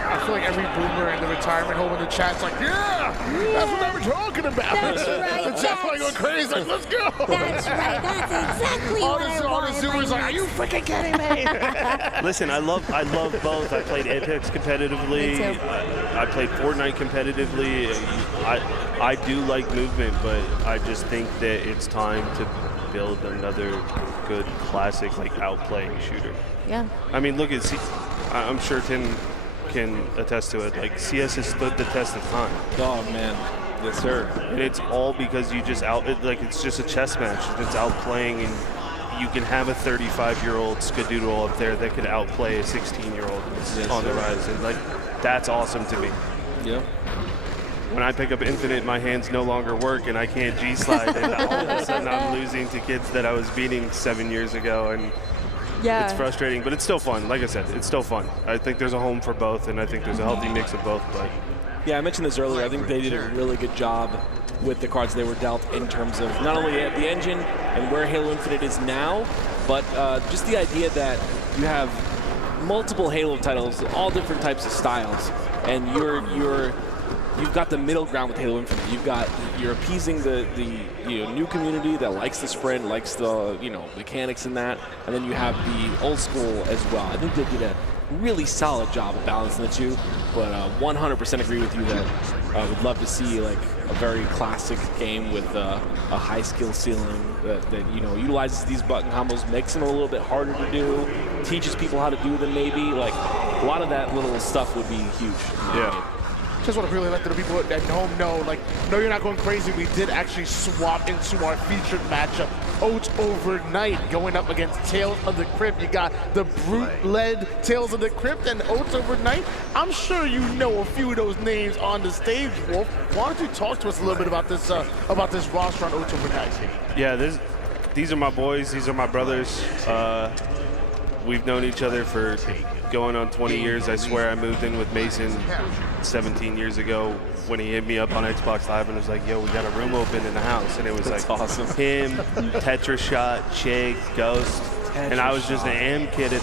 I feel like every boomer in the retirement home in the chat's like, yeah, that's what I'm talking about. That's right. The chat's like going crazy, like, let's go. That's right. That's exactly what I all want. the Zoomers like, are you freaking kidding me? Listen, I love both. I played Apex competitively. I played Fortnite competitively. I do like movement, but I just think that it's time to build another good classic like outplaying shooter. Yeah. I mean, look at I'm sure Tim can attest to it. Like, CS has stood the test of time. Oh man, yes sir. And it's all because you just it's just a chess match. It's outplaying, and you can have a 35-year-old skadoodle up there that could outplay a 16-year-old on the rise, and like that's awesome to me. Yeah. When I pick up Infinite, my hands no longer work, and I can't G-slide, and all of a sudden I'm losing to kids that I was beating 7 years ago, and yeah, it's frustrating, but it's still fun. Like I said, it's still fun. I think there's a home for both, and I think there's a healthy mix of both. But yeah, I mentioned this earlier. I think they did a really good job with the cards they were dealt in terms of not only the engine and where Halo Infinite is now, but just the idea that you have multiple Halo titles, all different types of styles, and you've got the middle ground with Halo Infinite. You're appeasing the new community that likes the sprint, likes the mechanics in that, and then you have the old school as well. I think they did a really solid job of balancing the two, but 100% agree with you that I would love to see like a very classic game with a high skill ceiling that utilizes these button combos, makes them a little bit harder to do, teaches people how to do them maybe. Like a lot of that little stuff would be huge. Yeah. Just want to really let the people at home know, like, no, you're not going crazy. We did actually swap into our featured matchup. Oats Overnight going up against Tales of the Crypt. You got the Brute-led Tales of the Crypt and Oats Overnight. I'm sure you know a few of those names on the stage, Wolf. Why don't you talk to us a little bit about this roster on Oats Overnight? Yeah, these are my boys. These are my brothers. We've known each other for going on 20 years. I swear I moved in with Mason 17 years ago when he hit me up on Xbox Live and was like, yo, we got a room open in the house. And it was That's like awesome. Him, Tetra Shot, Chig, Ghost. And I was just an AM kid at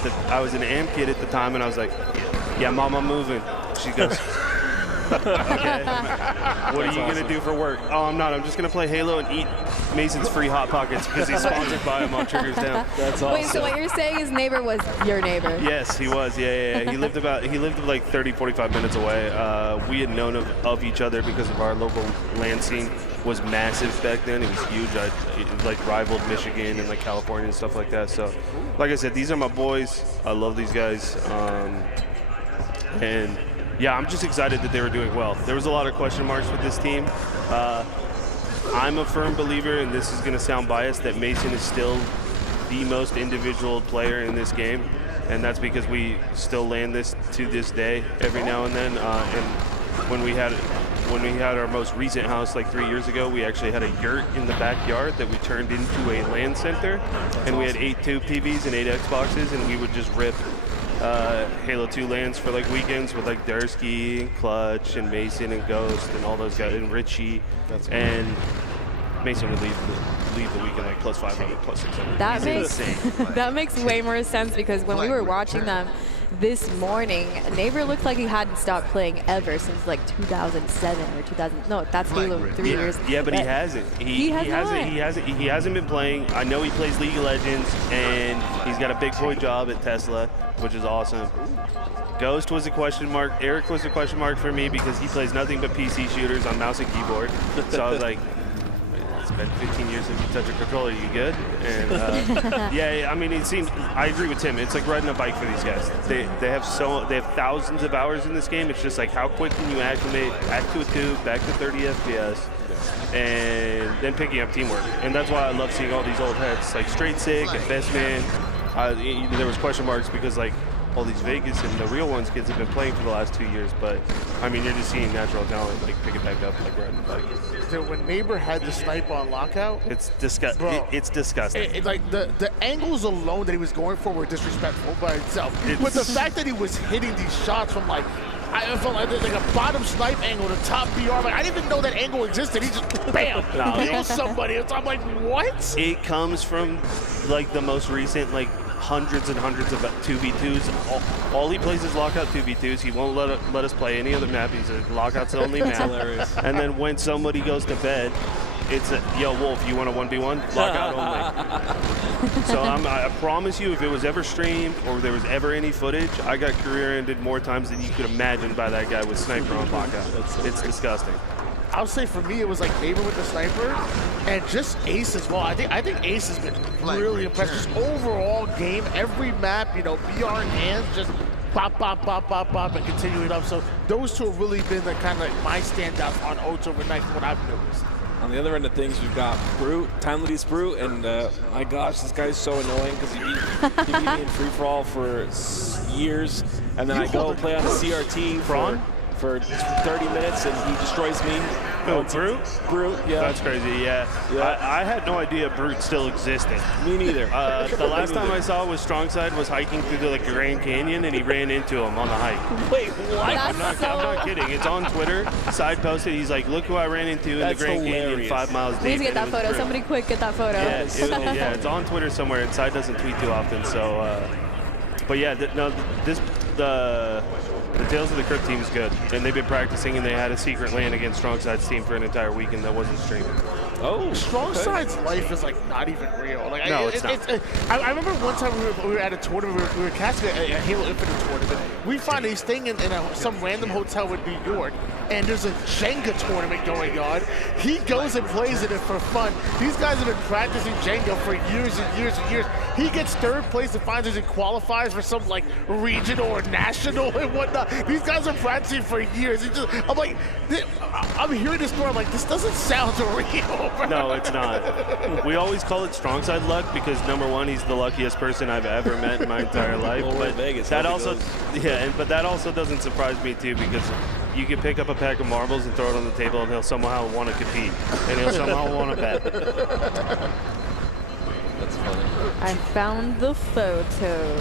the time, and I was like, yeah, Mom, I'm moving. She goes, okay. What are you going to do for work? Oh, I'm not. I'm just going to play Halo and eat Mason's free Hot Pockets because he's sponsored by him on Triggers Down. That's awesome. Wait, so what you're saying is neighbor was your neighbor? Yes, he was. Yeah. He lived like 30, 45 minutes away. We had known of each other because of our local LAN scene was massive back then. It was huge. It like rivaled Michigan and like California and stuff like that. So, like I said, these are my boys. I love these guys. And yeah, I'm just excited that they were doing well. There was a lot of question marks with this team. I'm a firm believer, and this is going to sound biased, that Mason is still the most individual player in this game, and that's because we still land this to this day every now and then. And when we had our most recent house like 3 years ago, we actually had a yurt in the backyard that we turned into a LAN center, and we had 8 tube TVs and 8 Xboxes, and we would just rip Halo 2 LANs for like weekends with like Dursky and Clutch and Mason and Ghost and all those guys and Richie. And Mason would leave the weekend like plus 500, plus 600. That makes way more sense, because when we were watching them this morning, Neighbor looked like he hadn't stopped playing ever since like 2007 or 2000. No, that's Halo 3 years. Yeah, but he hasn't. He hasn't been playing. I know he plays League of Legends, and he's got a big boy job at Tesla, which is awesome. Ghost was a question mark. Eric was a question mark for me because he plays nothing but PC shooters on mouse and keyboard. So I was like, it's been 15 years since you touch a controller, you good? And yeah, I mean, it seems, I agree with Tim. It's like riding a bike for these guys. They have thousands of hours in this game. It's just like, how quick can you acclimate back to a 2, back to 30 FPS, and then picking up teamwork. And that's why I love seeing all these old heads, like Straight Sick and Best Man. There was question marks because like all these Vegas and the real ones kids have been playing for the last 2 years, but I mean, you're just seeing natural talent like pick it back up, like riding a bike. So when Neighbor had the sniper on lockout, it's disgusting. It's disgusting. Like the angles alone that he was going for were disrespectful by itself. But the fact that he was hitting these shots from like, I felt like a bottom snipe angle to top BR. Like, I didn't even know that angle existed. He just bam, kills somebody. So I'm like, what? It comes from like the most recent like hundreds and hundreds of 2v2s. All he plays is lockout 2v2s. He won't let us play any other map. He's a lockouts only map. Hilarious. And then when somebody goes to bed, it's a, yo, Wolf, you want a 1v1? Lockout only. So I promise you, if it was ever streamed or there was ever any footage, I got career ended more times than you could imagine by that guy with sniper on lockout. It's disgusting. I'll say for me, it was like Neighbor with the sniper and just Ace as well. I think Ace has been really impressive. Just overall game, every map, you know, BR in hands, just pop, pop, pop, pop, pop, and continue it up. So those two have really been the kind of like my standouts on Oats Overnight from what I've noticed. On the other end of things, we've got Brute, Timeless Brute, and my gosh, this guy's so annoying because he beat me in free-for-all for years, and then I go play on a CRT for 30 minutes, and he destroys me Oh, Brute? Brute, yeah. That's crazy, yeah. I had no idea Brute still existed. Me neither. The last time I saw was Strongside was hiking through the Grand Canyon, and he ran into him on the hike. Wait, what? I'm not kidding. It's on Twitter. Side posted. He's like, look who I ran into in the Grand Canyon 5 miles deep. Please get that and it was photo. Brute. Somebody quick, get that photo. Yeah, it's on Twitter somewhere, and Side doesn't tweet too often, so. But yeah, the Tales of the Crypt team is good, and they've been practicing, and they had a secret LAN against Strongside's team for an entire weekend that wasn't streamed. Oh, Strongside's life is like not even real. Like, no, it's not. I remember one time we were at a tournament. We were casting a Halo Infinite tournament. We find he's staying in some random hotel in New York, and there's a Jenga tournament going on. He goes and plays in it for fun. These guys have been practicing Jenga for years and years and years. He gets third place and finds he qualifies for some like regional or national and whatnot. These guys are practicing for years. I'm like, I'm hearing this story. I'm like, this doesn't sound real. No, it's not. We always call it Strongside luck because number one, he's the luckiest person I've ever met in my entire life. But Vegas, that also, but that also doesn't surprise me too because you can pick up a pack of marbles and throw it on the table, and he'll somehow want to compete, and he'll somehow want to bet. That's funny. I found the photo.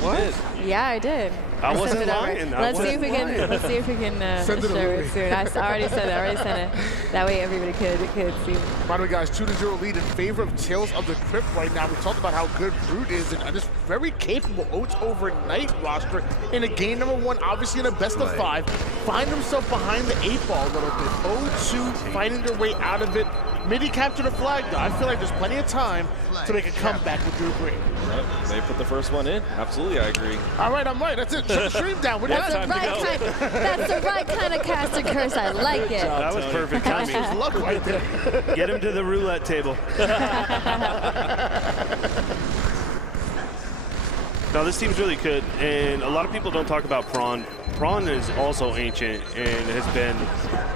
What? Yeah, I did. I wasn't sent it over. lying. Let's see if we can share it soon. I already sent it. That way everybody could see. By the way, guys, 2-0 lead in favor of Tales of the Crypt right now. We talked about how good Brute is and this very capable Oats overnight roster in a game number one, obviously in a best of 5. Find himself behind the 8 ball a little bit. 0-2, fighting their way out of it. Midi captured a flag, though. I feel like there's plenty of time to make a comeback with Drew Green. Yep, they put the first one in. Absolutely, I agree. All right, I'm right. That's it. Shut the stream down. That's the right kind of caster curse. I like it. That was perfect timing. That's luck right there. Get him to the roulette table. No, this team's really good, and a lot of people don't talk about Prawn. Prawn is also ancient and has been,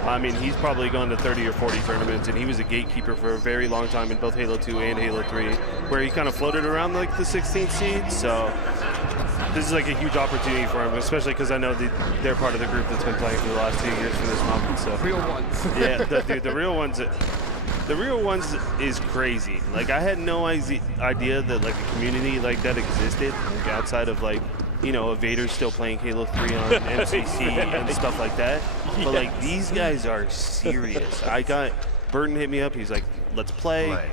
I mean, he's probably gone to 30 or 40 tournaments, and he was a gatekeeper for a very long time in both Halo 2 and Halo 3, where he kind of floated around like the 16th seed, so this is like a huge opportunity for him, especially because I know they're part of the group that's been playing for the last 2 years for this moment. So real ones. Yeah, the real ones. The real ones is crazy. Like, I had no idea that like a community like that existed, like, outside of like, you know, Vader's still playing Halo 3 on MCC and stuff like that. But like, these guys are serious. Burton hit me up. He's like, let's play.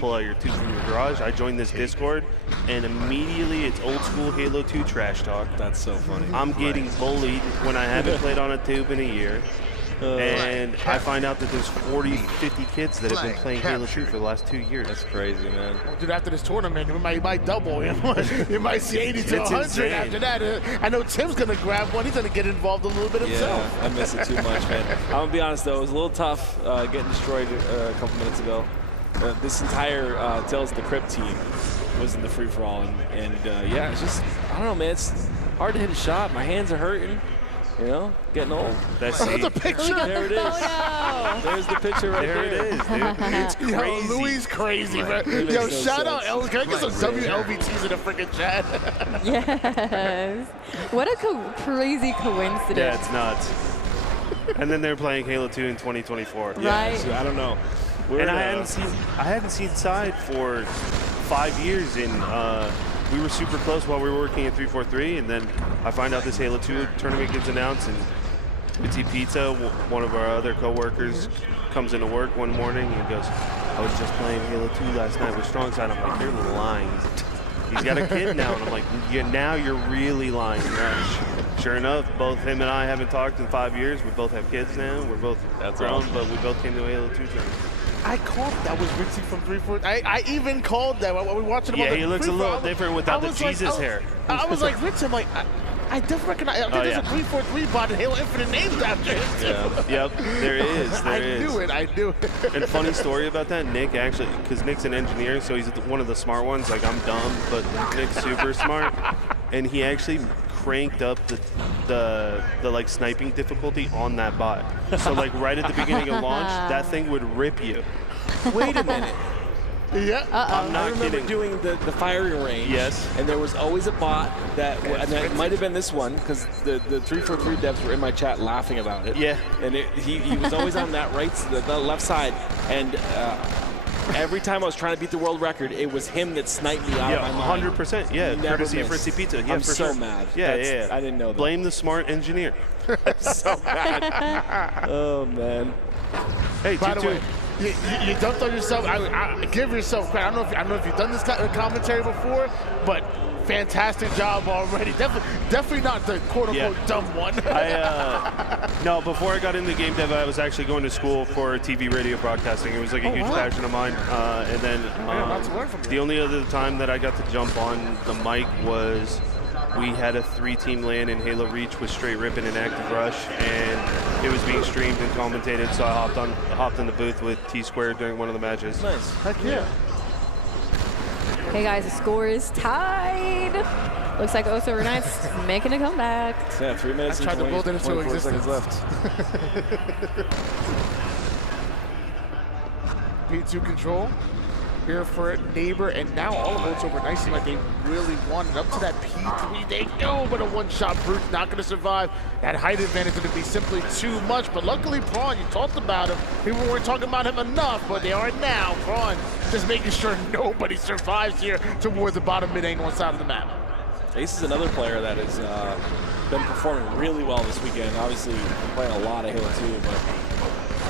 Pull out your tube from your garage. I joined this Discord, and immediately it's old school Halo 2 trash talk. That's so funny. I'm getting bullied when I haven't played on a tube in a year. And I find out that there's 40, 50 kids that have been playing Halo 2 for the last 2 years. That's crazy, man. Well, dude, after this tournament, you might double. You might see 80 to 100 insane. after that. I know Tim's going to grab one. He's going to get involved a little bit himself. Yeah, I miss it too much, man. I'm going to be honest, though. It was a little tough getting destroyed a couple minutes ago. This entire Tales of the Crypt team was in the free-for-all. And yeah, it's just, I don't know, man. It's hard to hit a shot. My hands are hurting. You know, getting old. That's the picture. There it is. There's the picture right there. There it is, dude. It's crazy. Yo, Louis crazy, bro. Yo, shout out L. Can I get some WLVTs in the freaking chat? Yes. What a crazy coincidence. Yeah, it's nuts. And then they're playing Halo 2 in 2024. Right. Yeah, so I don't know. And I hadn't seen Side for 5 years in. We were super close while we were working at 343, and then I find out this Halo 2 tournament gets announced, and Mitzi Pizza, one of our other co-workers, comes into work one morning and goes, I was just playing Halo 2 last night with Strongside. I'm like, you're lying. He's got a kid now, and I'm like, yeah, now you're really lying. Sure enough, both him and I haven't talked in 5 years. We both have kids now. We're both grown, awesome. But we both came to a Halo 2 tournament. I called that was Ritzy from 343. I even called that when we were watching him. Yeah, on the he looks a little different without the Jesus hair. I was like, Ritzy, I'm like, I definitely recognize. I think there's a 343 bot in Halo Infinite named after him. Yep, there is. I knew it. And funny story about that, Nick actually, because Nick's an engineer, so he's one of the smart ones. Like, I'm dumb, but Nick's super smart. And he actually cranked up the like sniping difficulty on that bot. So like right at the beginning of launch, that thing would rip you. Wait a minute. Yeah. I'm not remember doing the firing range. Yes. And there was always a bot that, and that might have been this one, because the 343 devs were in my chat laughing about it. Yeah. And he was always on that the left side, and every time I was trying to beat the world record, it was him that sniped me out of my mind. 100%. Yeah, Never courtesy of missed. Fritzy Pizza. Yeah, I'm for so sure. mad. Yeah. I didn't know that. Blame the smart engineer. So mad. Oh, man. Hey, By the 2-2. way, you dunked on yourself. I give yourself credit. I don't know if you've done this commentary before, but fantastic job already. Definitely not the quote-unquote dumb one. No, before I got into game dev, I was actually going to school for TV radio broadcasting. It was like a huge passion of mine. And then the only other time that I got to jump on the mic was we had a 3-team LAN in Halo Reach with Straight Rippin' and Active Rush, and it was being streamed and commentated, so I hopped in the booth with T-Squared during one of the matches. Nice. Heck yeah. Hey guys, the score is tied. Looks like Oats Over Night's making a comeback. Yeah, 3 minutes and 24 seconds left. P2 control here for Neighbor, and now all of Oats Over Night seem like they really wanted up to that P3. They know, but a one-shot brute not going to survive. That height advantage is going to be simply too much, but luckily Prawn, you talked about him. People weren't talking about him enough, but they are now. Prawn just making sure nobody survives here towards the bottom mid-angle side of the map. Ace is another player that has been performing really well this weekend. Obviously, playing a lot of Halo 2, but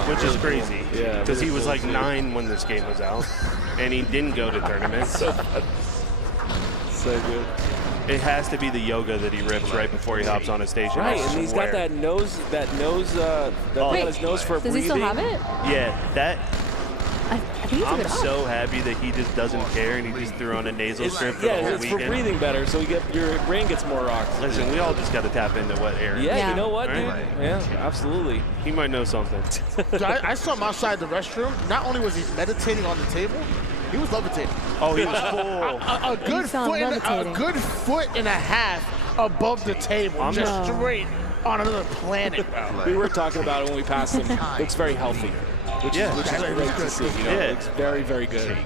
which really is crazy. Cool. Yeah, because really he was cool like 9 when this game was out, and he didn't go to tournaments. So good. It has to be the yoga that he rips right before he hops on a station. Right, and he's got that nose, that on his nose for breathing. Does he still have it? Yeah, that. I think he took I'm it off. so happy that he just doesn't care and he just threw on a nasal strip for the whole it's weekend. for breathing better, so your brain gets more oxygen. Listen, we all just got to tap into what Aaron. Yeah, you know what, right? dude? Yeah, absolutely. He might know something. I saw him outside the restroom. Not only was he meditating on the table, he was levitating. Oh, he was full. A good foot and a half above the table, just straight on another planet. We were talking about it when we passed him. Looks very healthy, which is great to see. You know, it looks very, very good.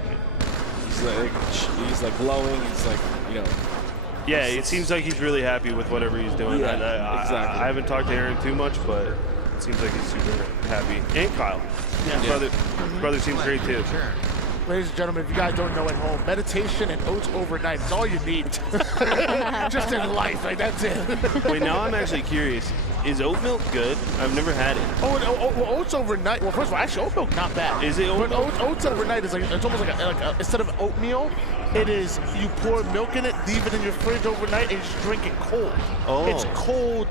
He's like glowing. He's like, you know. Yeah, it seems like he's really happy with whatever he's doing. Yeah, exactly. I haven't talked to Aaron too much, but it seems like he's super happy. And Kyle. Yeah. His brother seems great too. Ladies and gentlemen, if you guys don't know at home, meditation and Oats overnight is all you need. Just in life, like that's it. Wait, now I'm actually curious. Is oat milk good? I've never had it. Well, Oats overnight. Well, first of all, actually, oat milk not bad. Is it oat milk? Oats overnight is like it's almost like a instead of oatmeal, it is you pour milk in it, leave it in your fridge overnight, and you just drink it cold. Oh. It's cold.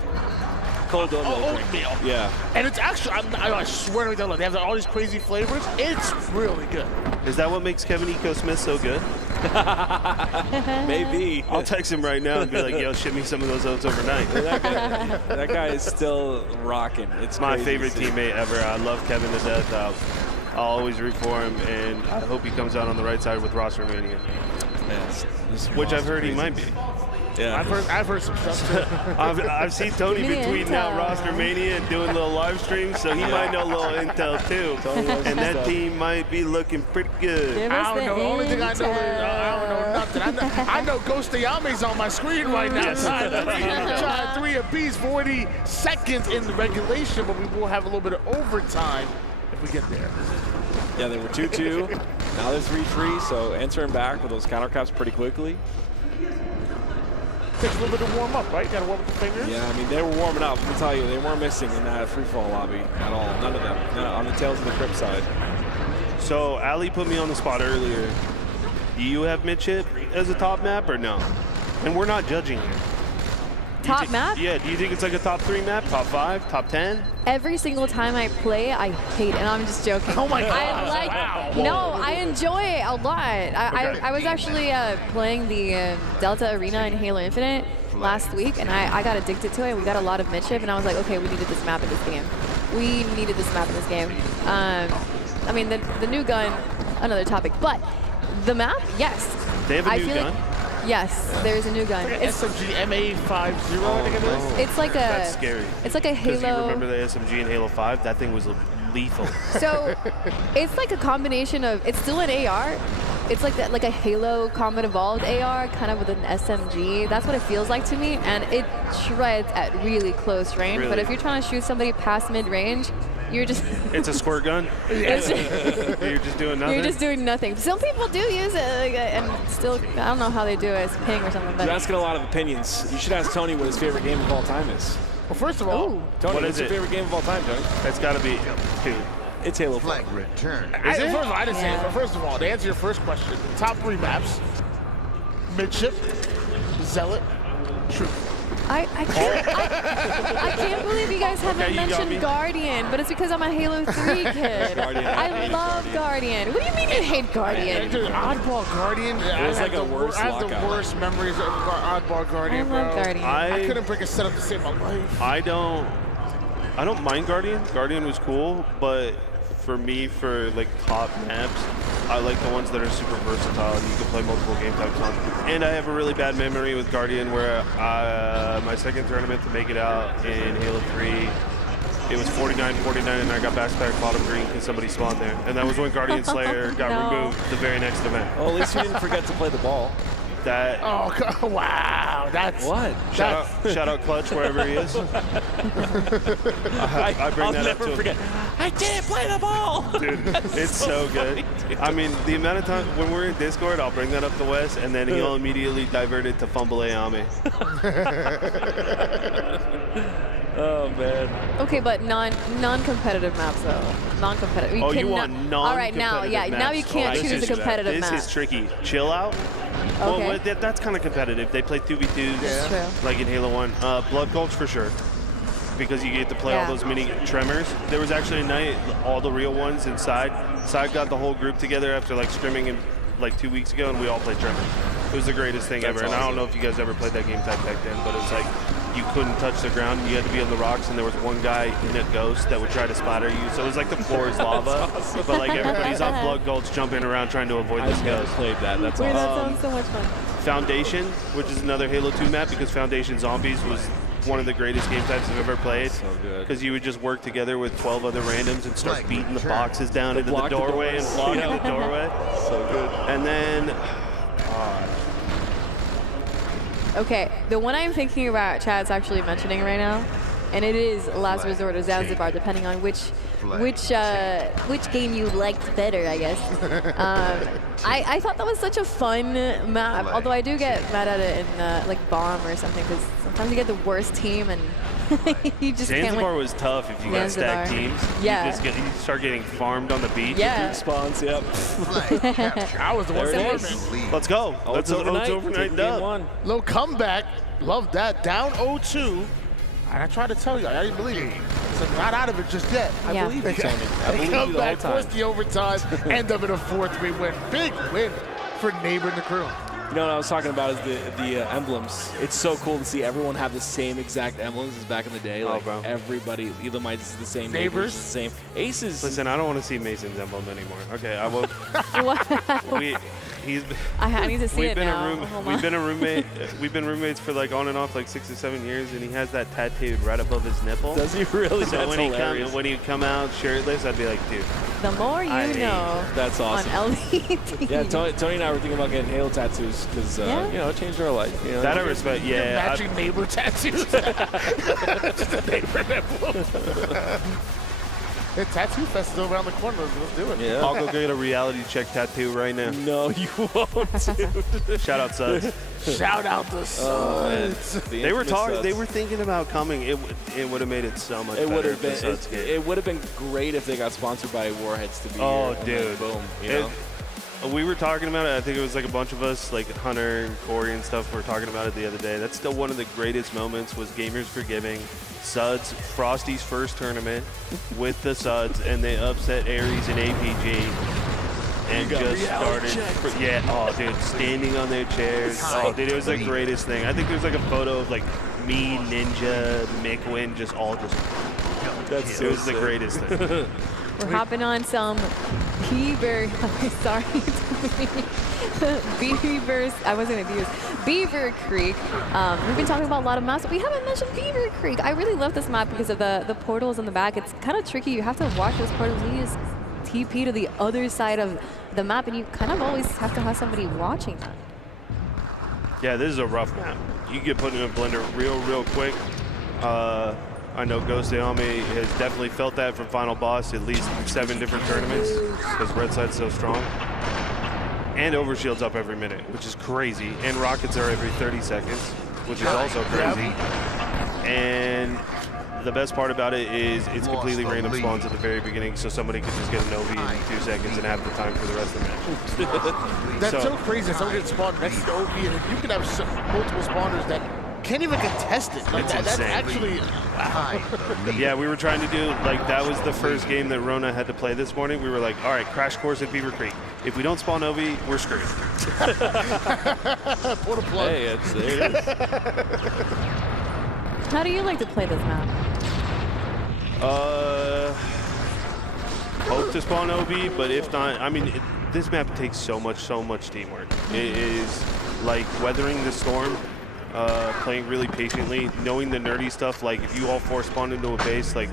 Cold oatmeal. Yeah. And it's actually, I swear to God, they have all these crazy flavors. It's really good. Is that what makes Kevin Eco Smith so good? Maybe. I'll text him right now and be like, yo, ship me some of those oats overnight. That guy is still rocking. It's my crazy favorite teammate ever. I love Kevin to death. I'll always root for him, and I hope he comes out on the right side with roster mania. Which I've heard he might be. Yeah, I've heard some stuff too. I've seen Tony be tweeting out roster mania and doing little live streams, so he might know a little intel too. And that team might be looking pretty good. I don't know. The only thing I know is I don't know nothing. I know Ghost Ayame's on my screen right now. Yes. 3 apiece, 40 seconds in the regulation, but we will have a little bit of overtime if we get there. Yeah, they were 2-2. Now they're 3-3, so entering back with those counter caps pretty quickly. Takes a little bit to warm up, right? You gotta warm up the fingers. Yeah, I mean, they were warming up. Let me tell you, they weren't missing in that free-fall lobby at all. None of them. No, on the Tales of the Crypt side. So, Ali put me on the spot earlier. Do you have mid-chip as a top map or no? And we're not judging here. Top map? Yeah, do you think it's like a top 3 map, top 5, top 10? Every single time I play, I hate it, and I'm just joking. Oh my God. I enjoy it a lot. I was actually playing the Delta Arena in Halo Infinite last week, and I got addicted to it. We got a lot of midship, and I was like, okay, we needed this map in this game. We needed this map in this game. I mean, the new gun, another topic, but the map, yes. They have a new gun? Yes, there's a new gun. It's SMG MA50, I think it is. It's like a. That's scary. It's like a Halo. Because you remember the SMG in Halo 5? That thing was lethal. So it's like a combination of. It's still an AR, it's like that, like a Halo Combat Evolved AR, kind of with an SMG. That's what it feels like to me, and it shreds at really close range. But Really? if you're trying to shoot somebody past mid-range, you're just It's a squirt gun. You're just doing nothing. you're just doing nothing. Some people do use it, like, and still, I don't know how they do it. It's ping or something. But You're asking a lot of opinions. You should ask Tony what his favorite game of all time is. Well, first of all, Tony, What what's is your it? favorite game of all time, Tony? That's got to be, dude. It's Halo 4. Flag return. First of all, I didn't say it, but first of all, to answer your first question, top 3 maps: Midship, Zealot, Truth. I can't believe you guys haven't Okay, you got mentioned me. Guardian, but it's because I'm a Halo 3 kid. Guardian. I love Guardian. What do you mean you hate Guardian? Dude, Oddball Guardian. It was like a worse I have the lockout. worst memories of Oddball Guardian, I love bro. Guardian. I couldn't break a setup to save my life. I don't mind Guardian. Guardian was cool, but for me, for like top maps, I like the ones that are super versatile and you can play multiple game types on. And I have a really bad memory with Guardian where my second tournament to make it out in Halo 3, it was 49-49 and I got backpack bottom green because somebody spawned there. And that was when Guardian Slayer got No. removed the very next event. Well, at least you didn't forget to play the ball. That. Oh, God, wow. That's what? Shout out Clutch wherever he is. I bring I'll that up never to him. forget. I didn't play the ball. Dude, it's so good. I mean, the amount of time when we're in Discord, I'll bring that up to Wes, and then he'll immediately divert it to Fumble Ayami. Oh man. Okay, but non-competitive maps though. Non-competitive. Oh, you cannot- want All right, now, non-competitive yeah, now you maps. can't Oh, this choose a is- competitive map. This is tricky. Chill out. Okay. Well, that's kind of competitive. They play 2v2s, That's true. like in Halo 1. Blood Gulch for sure, because you get to play all Yeah. those mini tremors. There was actually a night, all the real ones inside. Side got the whole group together after like scrimming in like 2 weeks ago, and we all played tremors. It was the greatest thing That's ever. And I don't awesome. know if you guys ever played that game type back then, but it's like you couldn't touch the ground. You had to be on the rocks, and there was one guy in a ghost that would try to splatter you. So it was like the floor is lava, but like everybody's on Blood Gulch jumping around trying to avoid this I've never ghost. played that. That's Wait, that awesome. sounds so much fun. Foundation, which is another Halo 2 map, because Foundation Zombies was one of the greatest game types I've ever played. So good. Because you would just work together with 12 other randoms and start Like beating the sure. boxes down They into the block the doorway and doors. blocking Yeah. the doorway. So good. And then, Okay, the one I'm thinking about, Chad's actually mentioning right now, and it is Last Resort or Zanzibar, depending on which game you liked better, I guess. I thought that was such a fun map, although I do get mad at it in like Bomb or something, because sometimes you get the worst team and you just can't Zanzibar win. was tough if you got stacked Zanzibar. teams. Yeah. You start getting farmed on the beach. Yeah. Spawns, yep. I was the one There it farming. is. Let's go. It's overnight. Taking game one. Low comeback. Love that. Down 0-2. And I tried to tell you, I didn't believe it. So not out of it just yet. Yeah. I believe you, Tony. I They believe come you the whole back, force time. the overtime, end up in a 4-3 win. Big win for Neighbor and the crew. You know what I was talking about is the emblems. It's so cool to see everyone have the same exact emblems as back in the day. Like bro. everybody, Elamites is the same, Neighbors. is the same. Aces. Listen, I don't want to see Mason's emblem anymore. Okay, I will. I need to see we've it been now. A room, Hold we've on. been a roommate. We've been roommates for like on and off like 6 or 7 years, and he has that tattooed right above his nipple. Does he really? So That's when hilarious. when he come out shirtless, I'd be like, dude. The more you know. That's awesome. On LVT. Yeah, Tony and I were thinking about getting Halo tattoos because Yeah. you know it changed our life. You know? That I respect. Yeah. Matching Neighbor tattoos. Just a Neighbor emblem. The tattoo fest is around the corner. Let's do it. Yeah. I'll go get a reality check tattoo right now. No, you won't. Dude. Shout out Suds. Shout out the Suds. They were talking. They were thinking about coming. It would have made it so much It would better have if the been. Suds came. It would have been great if they got sponsored by Warheads to be Oh, here. And dude. then boom. You know. We were talking about it. I think it was like a bunch of us, like Hunter and Corey and stuff, were talking about it the other day. That's still one of the greatest moments was Gamers for Giving. Suds, Frosty's first tournament with the Suds, and they upset Ares and APG. And You got just reality started, yeah, oh dude, standing on their chairs. Oh dude, it was the greatest thing. I think there's like a photo of like me, Ninja, Mikwin, just all just, That's it was the greatest thing. We're hopping on some Beaver. Sorry, Beaver. I wasn't gonna use Beaver Creek. We've been talking about a lot of maps, but we haven't mentioned Beaver Creek. I really love this map because of the portals in the back. It's kind of tricky. You have to watch those portals. You use TP to the other side of the map, and you kind of always have to have somebody watching that. Yeah, this is a rough map. You get put in a blender real quick. I know Ghost Ayame has definitely felt that from Final Boss at least 7 different tournaments because Red Side's so strong. And Overshield's up every minute, which is crazy. And Rockets are every 30 seconds, which is also crazy. And the best part about it is it's completely random spawns at the very beginning, so somebody can just get an OV in 2 seconds and have the time for the rest of the match. That's so crazy. Somebody can spawn next to OV, and you can have multiple spawners that can't even contest it. Like that's actually, wow. Yeah, we were trying to do, like, that was the first game that Rona had to play this morning. We were like, all right, crash course at Beaver Creek. If we don't spawn OV, we're screwed. What a plug. Hey, it is. How do you like to play this map? Hope to spawn OB, but if not, I mean, this map takes so much teamwork. It is like weathering the storm, playing really patiently, knowing the nerdy stuff. Like if you all 4 spawn into a base, like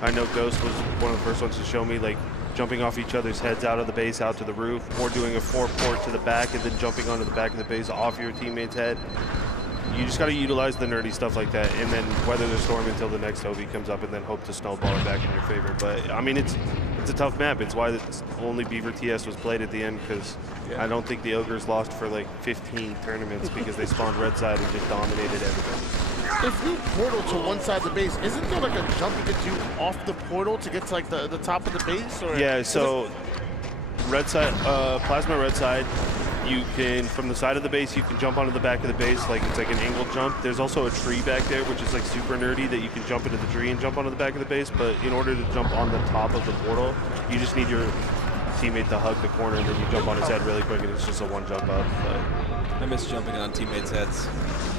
I know Ghost was one of the first ones to show me, like jumping off each other's heads out of the base out to the roof, or doing a 4-port to the back and then jumping onto the back of the base off your teammate's head. You just got to utilize the nerdy stuff like that and then weather the storm until the next OV comes up and then hope to snowball it back in your favor. But, I mean, it's a tough map. It's why only Beaver TS was played at the end, because I don't think the Ogres lost for like 15 tournaments because they spawned red side and just dominated everybody. If you portal to one side of the base, isn't there like a jump you could do off the portal to get to like the top of the base? Or yeah, so red side, Plasma red side, you can, from the side of the base, you can jump onto the back of the base, like it's like an angled jump. There's also a tree back there, which is like super nerdy, that you can jump into the tree and jump onto the back of the base. But in order to jump on the top of the portal, you just need your teammate to hug the corner, and then you jump on his head really quick, and it's just a 1 jump up. But I miss jumping on teammates' heads.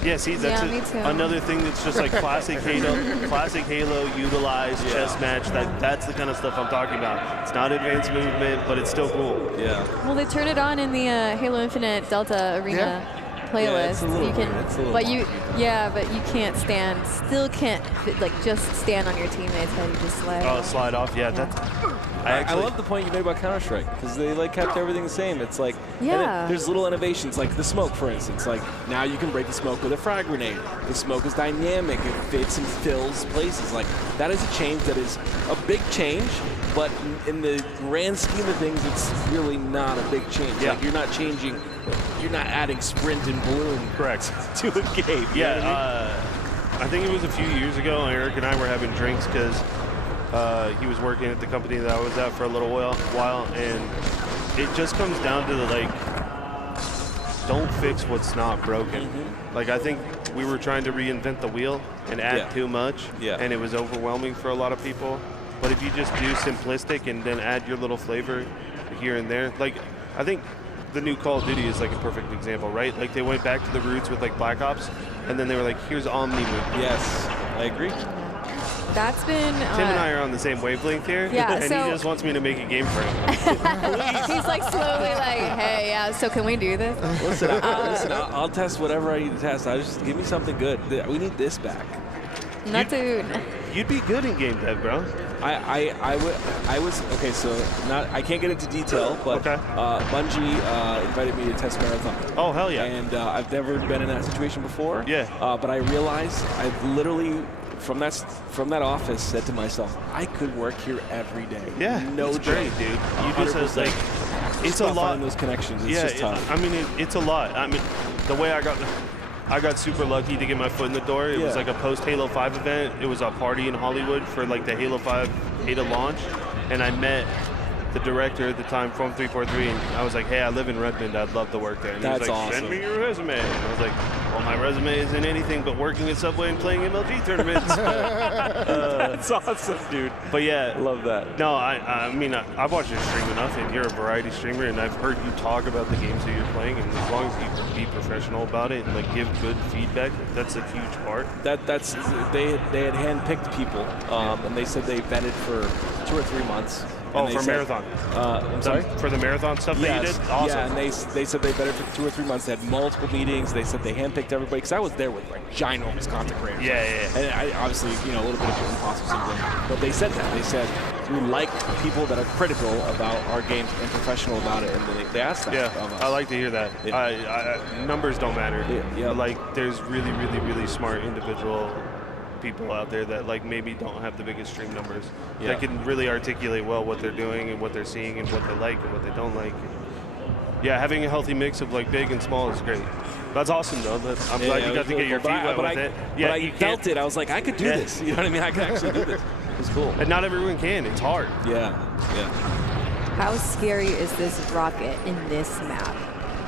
yeah, see, that's me too. another thing that's just like classic Halo utilized chess match. That's the kind of stuff I'm talking about. It's not advanced movement, but it's still cool. Yeah. Well, they turn it on in the Halo Infinite Delta Arena playlist. It's a little you can, weird. It's a little but wonky, but you can't stand. Still can't like just stand on your teammate's head. You just slide. Oh, slide off. Yeah, that's. I love the point you made about Counter-Strike, because they like kept everything the same. It's like, and then there's little innovations, like the smoke, for instance. Like now you can break the smoke with a frag grenade. The smoke is dynamic; it fits and fills places. Like that is a change that is a big change, but in the grand scheme of things, it's really not a big change. Yeah. Like you're not changing, you're not adding sprint and bloom correct to a game. Yeah, I think it was a few years ago. Eric and I were having drinks because he was working at the company that I was at for a little while, and it just comes down to the, like, don't fix what's not broken. Like, I think we were trying to reinvent the wheel and add too much, and it was overwhelming for a lot of people. But if you just do simplistic and then add your little flavor here and there, like, I think the new Call of Duty is like a perfect example, right? Like, they went back to the roots with like Black Ops, and then they were like, here's Omni movement. Yes, I agree. That's been. Tim and I are on the same wavelength here, and he just wants me to make a game for him. He's like slowly like, hey, so can we do this? Listen, I'll test whatever I need to test. Just give me something good. We need this back. Not to. You'd be good in game dev, bro. I was okay. So I can't get into detail, but Bungie invited me to test Marathon. Oh hell yeah! And I've never been in that situation before. Yeah. But I realized I've literally from that office said to myself, I could work here every day. Yeah, no it's great, dude. You just have, like, it's a lot. Those connections. It's just tough. I mean, it's a lot. I mean, the way I got super lucky to get my foot in the door. It was like a post Halo 5 event. It was a party in Hollywood for like the Halo 5 beta launch, and I met the director at the time from 343, and I was like, hey, I live in Redmond, I'd love to work there. And That's he was like, awesome. send me your resume. And I was like, well, my resume isn't anything but working at Subway and playing MLG tournaments. That's awesome, dude. But yeah, love that. No, I mean, I've watched you stream enough, and you're a variety streamer, and I've heard you talk about the games that you're playing, and as long as you be professional about it and like give good feedback, that's a huge part. That's they had handpicked people, and they said they vetted for 2 or 3 months. Oh, for marathon. I'm sorry? For the marathon stuff that you did? Awesome. Yeah, and they said they vetted for 2 or 3 months. They had multiple meetings. They said they handpicked everybody, because I was there with like ginormous content creators. Yeah. And I obviously, a little bit of imposter syndrome. But they said that. They said, we like people that are critical about our games and professional about it, and they ask that of us. I like to hear that. Numbers don't matter. Yeah. But, like, there's really, really, really smart individual people out there that like maybe don't have the biggest stream numbers that can really articulate well what they're doing and what they're seeing and what they like and what they don't like. Yeah, having a healthy mix of like big and small is great. That's awesome though. I'm glad you got to get your feet wet with it. Yeah, I felt it. I was like, I could do this. You know what I mean? I could actually do this. It's cool. And not everyone can. It's hard. Yeah. How scary is this rocket in this map?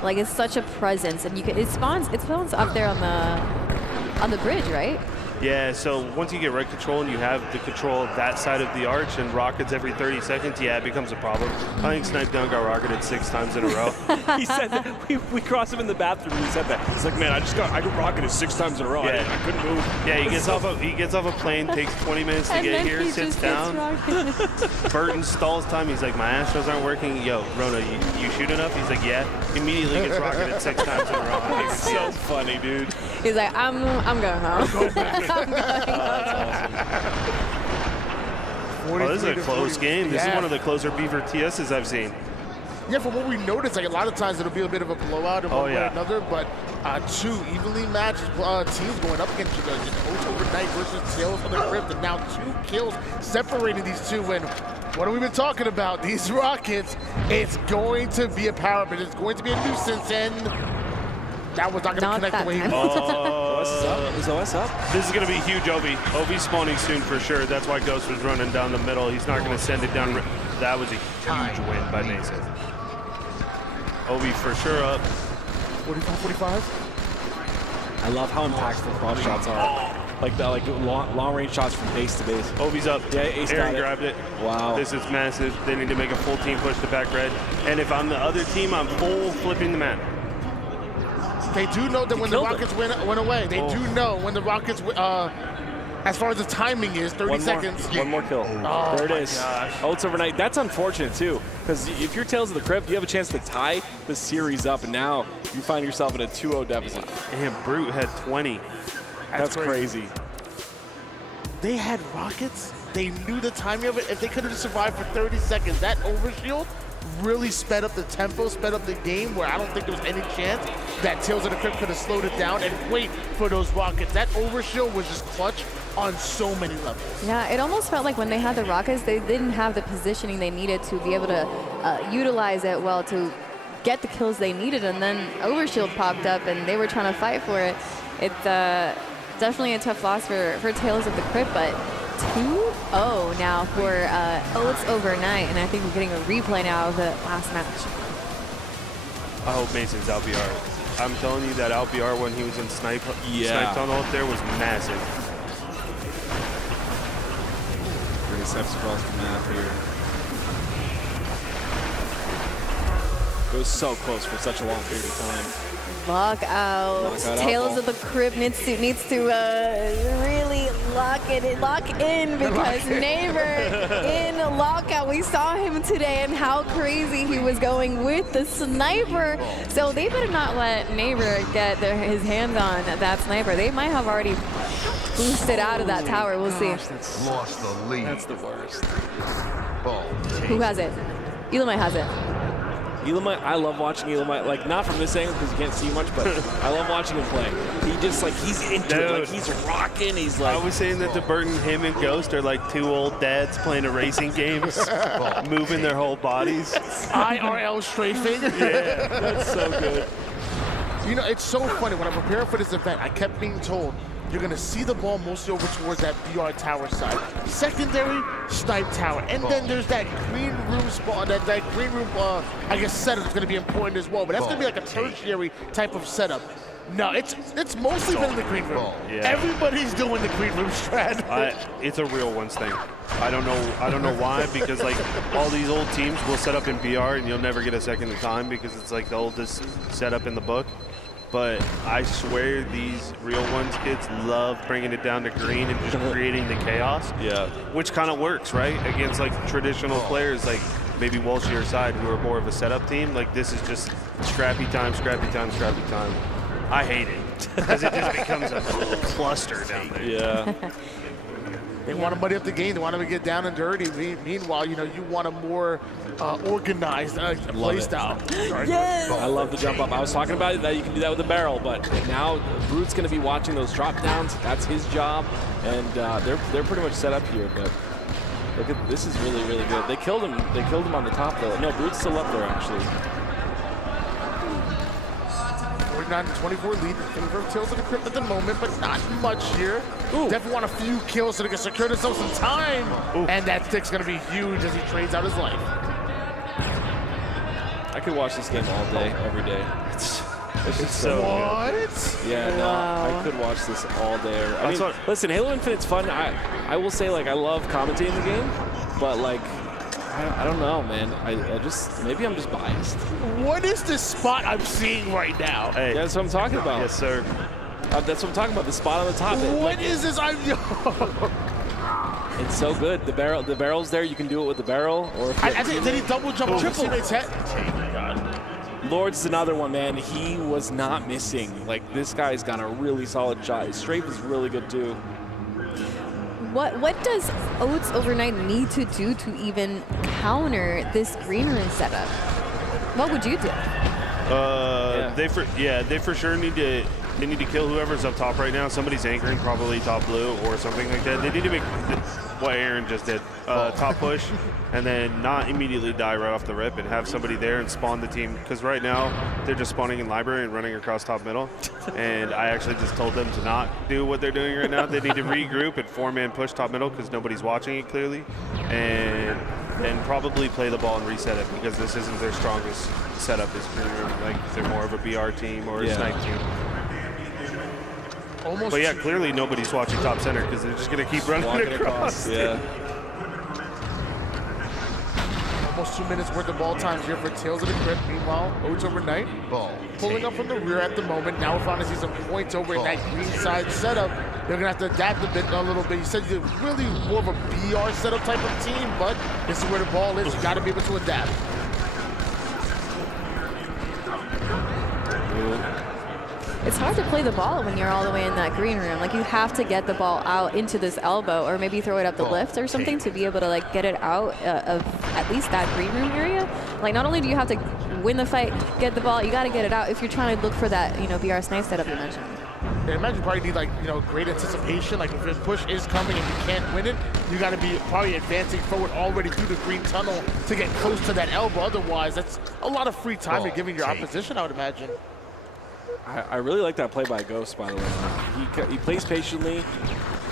Like, it's such a presence, and it spawns up there on the bridge, right? Yeah, so once you get right control and you have the control of that side of the arch and rockets every 30 seconds, it becomes a problem. I think Snipe Down got rocketed 6 times in a row. He said that. We crossed him in the bathroom and he said that. He's like, man, I got rocketed 6 times in a row. Yeah. I couldn't move. Yeah, he gets off a plane, takes 20 minutes to get here, sits down. Burton stalls time. He's like, my astros aren't working. Yo, Rona, you shoot enough? He's like, yeah. Immediately gets rocketed 6 times in a row. It's so funny, dude. He's like, I'm going home. Oh, this is a close game. This is one of the closer Beaver TSs I've seen. Yeah, from what we noticed, like a lot of times it'll be a bit of a blowout in one way or another, but 2 evenly matched teams going up against each other. Just Overnight versus Tales from the Crypt, and now 2 kills separating these two. And what have we been talking about? These rockets, it's going to be a power, but it's going to be a nuisance, and that was not going to connect the way he wanted. Is OS up? This is going to be huge, Ovi. Ovi's spawning soon for sure. That's why Ghost was running down the middle. He's not going to send it down. That was a huge win by Mason. Ovi for sure up. 45. I love how impactful cross shots are. Like long range shots from base to base. Ovi's up. Yeah, Ace Aaron got grabbed it. Wow. This is massive. They need to make a full team push to back red. And if I'm the other team, I'm full flipping the map. They do know that when the Rockets went away. They do know when the Rockets, as far as the timing is, 30 seconds. One more kill. Oh, there it is. Oh, it's overnight. That's unfortunate, too, because if you're Tales of the Crypt, you have a chance to tie the series up, and now you find yourself in a 2-0 deficit. And Brute had 20. That's crazy. They had rockets. They knew the timing of it. If they could have survived for 30 seconds, that overshield really sped up the tempo, sped up the game, where I don't think there was any chance that Tales of the Crypt could have slowed it down and wait for those rockets. That overshield was just clutch on so many levels. Yeah, it almost felt like when they had the rockets, they didn't have the positioning they needed to be able to utilize it well to get the kills they needed, and then overshield popped up and they were trying to fight for it. It's definitely a tough loss for Tales of the Crypt, but 2-0 now for Oats Overnight, and I think we're getting a replay now of the last match. I hope Mason's LBR. I'm telling you that LBR when he was in Snipe Tunnel up there was massive. Great steps across the map here. It was so close for such a long period of time. Lock out. Tales of the Crypt needs to really lock in because Neighbor in lockout. We saw him today and how crazy he was going with the sniper. So they better not let Neighbor get his hands on that sniper. They might have already boosted out of that tower. We'll see. Lost the lead. That's the worst. Who has it? Elamite has it. Elamite, I love watching Elamite, like not from this angle because you can't see much, but I love watching him play. He just he's into it, like he's rocking. He's like. I was saying that to Burton, him and Ghost are like 2 old dads playing a racing game, moving their whole bodies. IRL strafing. Yeah, that's so good. You know, it's so funny when I'm preparing for this event. I kept being told you're gonna see the ball mostly over towards that BR tower side. Secondary, Snipe tower. And then there's that green room spot, that green room, I guess, setup is gonna be important as well. But that's gonna be like a tertiary type of setup. No, it's mostly been in the green room. Yeah. Everybody's doing the green room strat. It's a real ones thing. I don't know why, because like all these old teams will set up in BR and you'll never get a second time because it's like the oldest setup in the book. But I swear these real ones kids love bringing it down to green and just creating the chaos. Yeah. Which kind of works, right? Against like traditional players like maybe Walshier side who are more of a setup team. Like this is just scrappy time, scrappy time, scrappy time. I hate it because it just becomes a cluster down there. Yeah. They want to muddy up the game. They want to get down and dirty. Meanwhile, you want a more organized play style. Yes. I love the jump up. I was talking about it, that you can do that with the barrel, but now Brute's going to be watching those drop downs. That's his job, and they're pretty much set up here. But look at this is really, really good. They killed him. They killed him on the top though. No, Brute's still up there actually. 49-24 lead in favor of Tales of the Crypt at the moment, but not much here. Definitely want a few kills so they can secure themselves some time. And that stick's going to be huge as he trades out his life. I could watch this game all day, every day. It's just so good. Yeah, no, I could watch this all day. I mean, listen, Halo Infinite's fun. I will say, like, I love commentating the game, but like, I don't know, man. I just, maybe I'm just biased. What is this spot I'm seeing right now? Hey. Yeah, that's what I'm talking about. Yes, sir. That's what I'm talking about, the spot on the top. What is this? It's so good. The barrel's there. You can do it with the barrel. Or I think, did he double jump over triple. his head? Lord's another one, man. He was not missing. Like, this guy's got a really solid shot. His strafe is really good, too. What does Oats Overnight need to do to even counter this green room setup? What would you do? They for sure need to kill whoever's up top right now. Somebody's anchoring, probably top blue or something like that. They need to make what Aaron just did, top push, and then not immediately die right off the rip and have somebody there and spawn the team. Because right now they're just spawning in library and running across top middle. And I actually just told them to not do what they're doing right now. They need to regroup and 4-man push top middle because nobody's watching it clearly, and probably play the ball and reset it because this isn't their strongest setup. Is like they're more of a BR team or a snipe team. But yeah, clearly nobody's watching top center because they're just going to keep running across. Yeah. Almost 2 minutes worth of ball times here for Tales of the Crypt. Meanwhile, Oats Overnight pulling up from the rear at the moment. Now we're finally see some points over in that green side setup. They're going to have to adapt a little bit. You said you're really more of a BR setup type of team, but this is where the ball is. You got to be able to adapt. It's hard to play the ball when you're all the way in that green room. Like, you have to get the ball out into this elbow or maybe throw it up the lift or something to be able to, like, get it out of at least that green room area. Like, not only do you have to win the fight, get the ball, you got to get it out if you're trying to look for that, BR snipe setup you mentioned. I imagine you probably need, like, great anticipation. Like, if your push is coming and you can't win it, you got to be probably advancing forward already through the green tunnel to get close to that elbow. Otherwise, that's a lot of free time you're giving your opposition, I would imagine. I really like that play by Ghost, by the way. He plays patiently,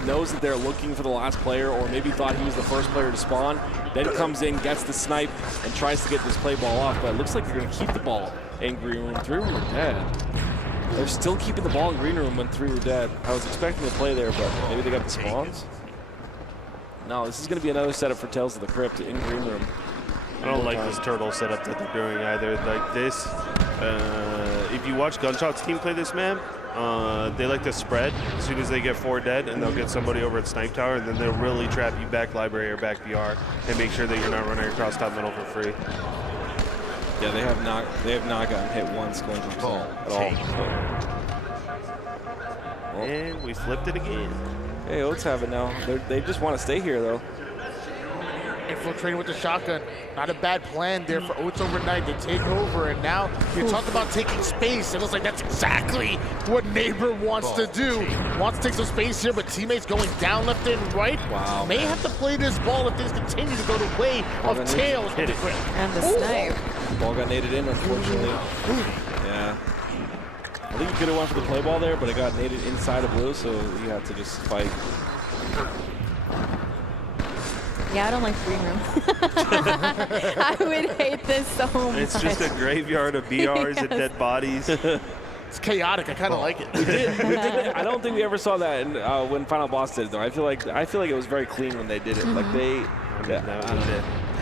knows that they're looking for the last player, or maybe thought he was the first player to spawn, then comes in, gets the snipe, and tries to get this play ball off. But it looks like they're going to keep the ball in green room. 3 were dead. They're still keeping the ball in green room when 3 were dead. I was expecting to play there, but maybe they got the spawns. No, this is going to be another setup for Tales of the Crypt in green room. I don't like this turtle setup that they're doing either. Like this, if you watch Gunshot's team play this map, they like to spread as soon as they get 4 dead, and they'll get somebody over at Snipe Tower, and then they'll really trap you back library or back BR and make sure that you're not running across top middle for free. Yeah, they have not gotten hit once going to the ball at all. And we flipped it again. Hey, Oats have it now. They just want to stay here though. Infiltrating with the shotgun. Not a bad plan there for Oats Overnight. They take over, and now you talk about taking space. It looks like that's exactly what Neighbor wants to do. Wants to take some space here, but teammates going down left and right. Wow. May have to play this ball if things continue to go the way of Tails. Hit it. And the snipe. Ball got naded in, unfortunately. Yeah. I think he could have went for the play ball there, but it got naded inside of blue, so he had to just fight. Yeah, I don't like green room. I would hate this so much. It's just a graveyard of BRs and dead bodies. It's chaotic. I kind of like it. We did. I don't think we ever saw that when Final Boss did it, though. I feel like it was very clean when they did it. Like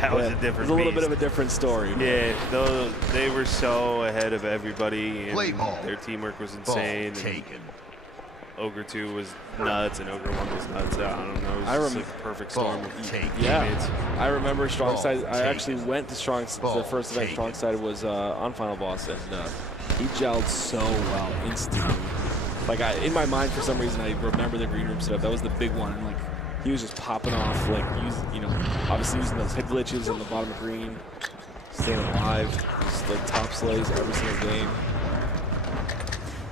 that was a different It was a little bit of a different story. Yeah, though they were so ahead of everybody, and their teamwork was insane. Ogre 2 was nuts, and Ogre 1 was nuts. I don't know. It was just like a perfect storm of teammates. I remember Strong Side. I actually went to Strong. The first event Strong Side was on Final Boss, and he gelled so well instantly. Like in my mind, for some reason, I remember the green room setup. That was the big one. Like he was just popping off, like, obviously using those hit glitches in the bottom of green, staying alive, just like top slays every single game.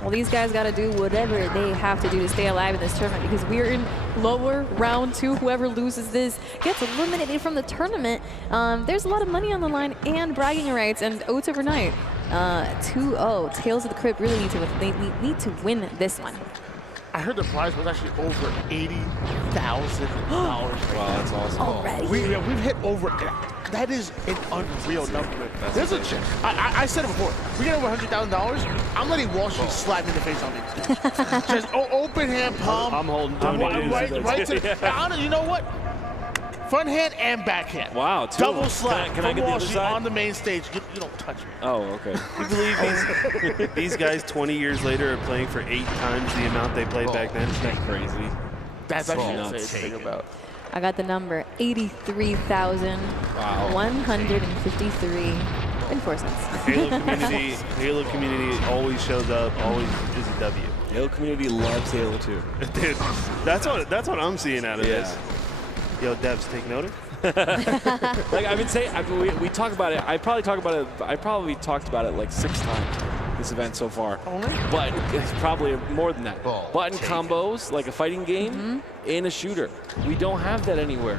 Well, these guys got to do whatever they have to do to stay alive in this tournament because we're in lower round 2. Whoever loses this gets eliminated from the tournament. There's a lot of money on the line and bragging rights, and Oats overnight. 2-0. Tales of the Crypt really need to win this one. I heard the prize was actually over $80,000. Wow, that's awesome. Already? We've hit over. That is an unreal number. There's a chance. I said it before. We get over $100,000. I'm letting Wall Street slap me in the face on me. Just open hand palm. I'm holding Tony. Right to, you know what? Front hand and backhand. Wow, double slap. Can I get the other side? On the main stage. You don't touch me. Oh, okay. You believe these guys 20 years later are playing for 8 times the amount they played back then? Isn't that crazy? That's actually insane to think about. I got the number 83,153 and 4 cents. Halo community always shows up, always is a W. Halo community loves Halo 2. Dude, that's what I'm seeing out of this. Yo, devs, take notice. Like I've been saying, we talk about it. I probably talked about it like 6 times this event so far. But it's probably more than that. Button combos, like a fighting game, and a shooter. We don't have that anywhere.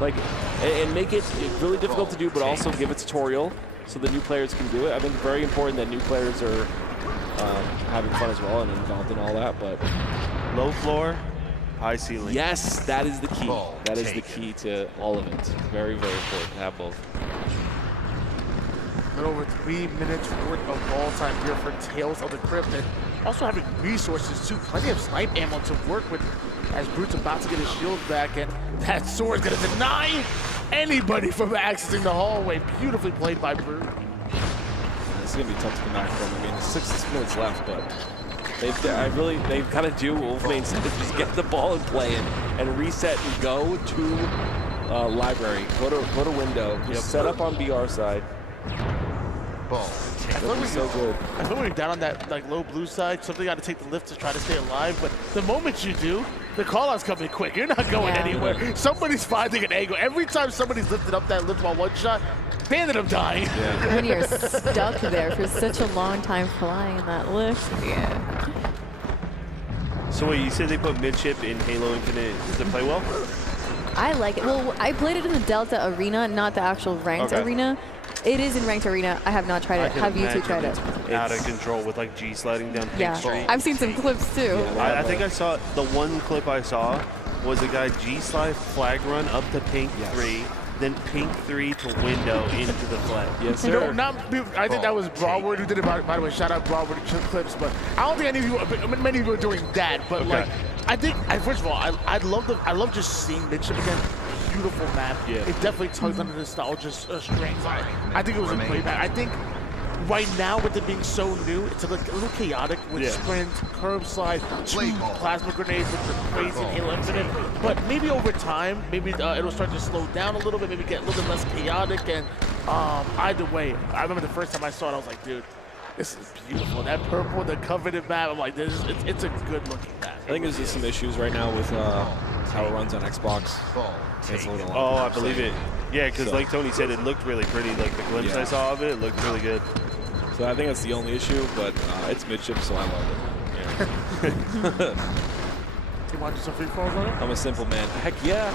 Like, and make it really difficult to do, but also give a tutorial so the new players can do it. I think it's very important that new players are having fun as well and involved in all that. But low floor, high ceiling. Yes, that is the key. That is the key to all of it. Very, very important to have both. A little over 3 minutes worth of ball time here for Tales of the Crypt, and also having resources too. Plenty of snipe ammo to work with as Brute's about to get his shield back, and that sword's gonna deny anybody from accessing the hallway. Beautifully played by Brute. It's gonna be tough to come back from. I mean, 6 minutes left, but they've got to do what Wolfmane said, just get the ball and play it, and reset and go to library, go to window, just set up on BR side. So good. I feel we're down on that like low blue side. Something got to take the lift to try to stay alive. But the moment you do, the call-out's coming quick. You're not going anywhere. Somebody's finding an angle. Every time somebody's lifted up that lift while one shot, they ended up dying. Yeah. When you're stuck there for such a long time flying in that lift. Yeah. So wait, you said they put midship in Halo Infinite. Does it play well? I like it. Well, I played it in the Delta Arena, not the actual ranked arena. It is in ranked arena. I have not tried it. Have you two tried it? Out of control with like G sliding down Pink Street. I've seen some clips too. Yeah, I think I saw, the one clip I saw was a guy G slide flag run up to Pink 3, then Pink 3 to window into the flag. Yes, sir. No, I think that was Broadward who did it, by the way. Shout out Broadward clips, but I don't think many of you are doing that. But like, I think, first of all, I love just seeing midship again. Beautiful map. Yeah. It definitely tugs on the nostalgia strings. I think it was a great map. I think right now with it being so new, it's a little chaotic with sprint, curb slide, 2 plasma grenades with the crazy Halo Infinite. But maybe over time, maybe it'll start to slow down a little bit, maybe get a little bit less chaotic. And either way, I remember the first time I saw it, I was like, dude, this is beautiful. That purple, the coveted map, I'm like, it's a good looking map. I think there's just some issues right now with how it runs on Xbox. It's a little I believe it. Yeah, because like Tony said, it looked really pretty. Like the glimpse I saw of it looked really good. So I think that's the only issue, but it's midship, so I love it. Yeah. You want some free falls on it? I'm a simple man. Heck yeah.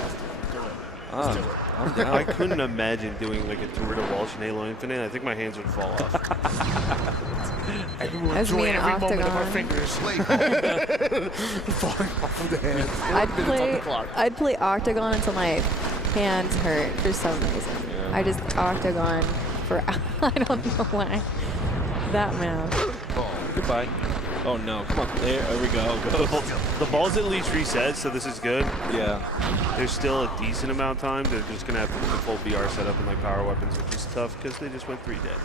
Let's do it. I'm down. I couldn't imagine doing like a tour to Walsh in Halo Infinite. I think my hands would fall off. And we will enjoy every moment of our fingers falling off of the hands. I'd play Octagon until my hands hurt for some reason. Yeah. I just Octagon for I don't know why. That map. Goodbye. Oh no, come on, there we go. The ball's at least reset, so this is good. Yeah. There's still a decent amount of time. They're just gonna have to put the full BR setup and like power weapons, which is tough because they just went 3 dead.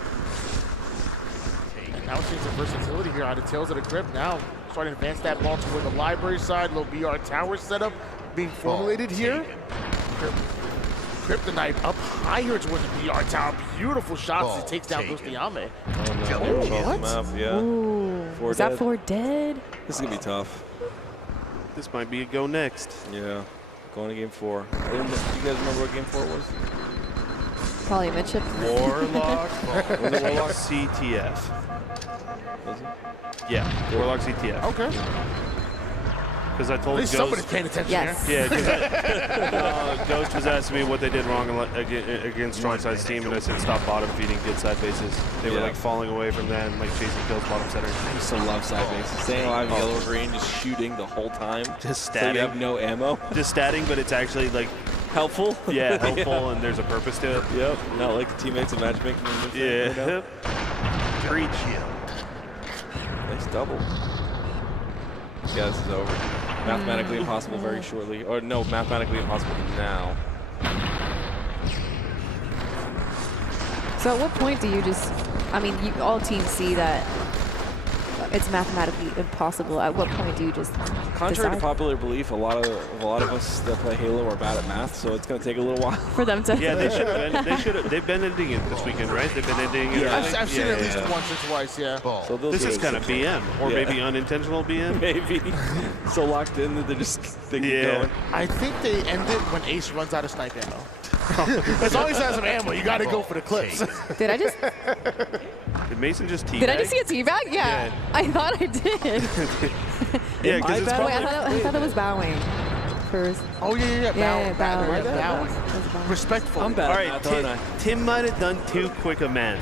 And now seeing some versatility here out of Tales of the Crypt. Now starting to advance that ball toward the library side. Little BR tower setup being formulated here. Kryptonite up higher towards the BR tower. Beautiful shots as he takes down Lustiame. What? Yeah. Ooh. Is that 4 dead? This is going to be tough. This might be a go next. Yeah. Going to game 4. Do you guys remember what game 4 was? Probably midship. Warlock. Was it Warlock? CTF. Was it? Yeah, Warlock CTF. Okay. Because I told At least Ghost. somebody's paying attention Yes. here. Yeah, because Ghost was asking me what they did wrong against strong side's team, and I said stop bottom feeding good side bases. They were like falling away from that and like chasing kills bottom center. I used to love side bases. Staying alive yellow or green, just shooting the whole time. Just statting. So you have no ammo. Just statting, but it's actually like helpful. Yeah, helpful, and there's a purpose to it. Yep. Not like the teammates and matchmaking. Yeah. You know? Preach. Nice double. Yeah, this is over. Mathematically impossible very shortly. Or no, mathematically impossible now. So at what point do you just, I mean, all teams see that it's mathematically impossible. At what point do you just Contrary decide? to popular belief, a lot of us that play Halo are bad at math, so it's going to take a little while for them to. Yeah, they should have. They've been ending it this weekend, right? They've been ending it. Yeah, I've seen it at least once or twice. Yeah. So this is kind of BM, or maybe unintentional BM. Maybe. So locked in that they're just keep going. I think they end it when Ace runs out of snipe ammo. As long as he has some ammo, you got to go for the clips. Did I just? Did Mason just teabag? Did I just see a teabag? Yeah, I thought I did. Yeah, because it's Wait, I thought that was bowing. First. Oh yeah. Bowing. Bowing. Respectful. I'm bad. All right, Tim might have done too quick a math.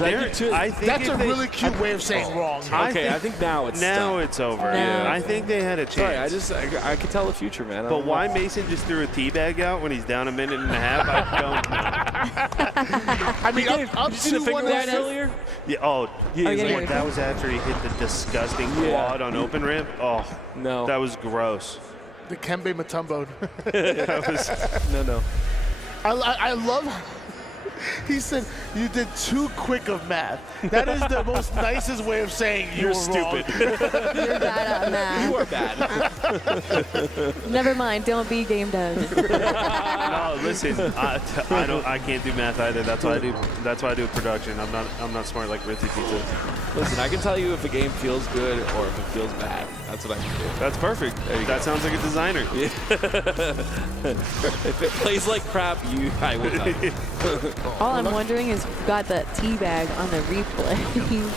I think that's a really cute way of saying wrong. Okay, I think now it's it's over. No. Yeah, I think they had a chance. Sorry, I could tell the future, man. But why Mason just threw a teabag out when he's down a minute and a half, I don't know. I mean, up you see the to finger one roll earlier? Yeah. That was after he hit the disgusting quad on open ramp. Oh no, that was gross. The Kembe Mutombo. That was no. I love. He said you did too quick of math. That is the most nicest way of saying you're stupid. You're bad at math. You are bad. Never mind. Don't be game dev. No, listen. I can't do math either. That's why I do production. I'm not smart like Ritzy Pizza. Listen, I can tell you if a game feels good or if it feels bad. That's what I can do. That's perfect. That sounds like a designer. Yeah. If it plays like crap, I will tell you. All I'm wondering is who got that teabag on the replay.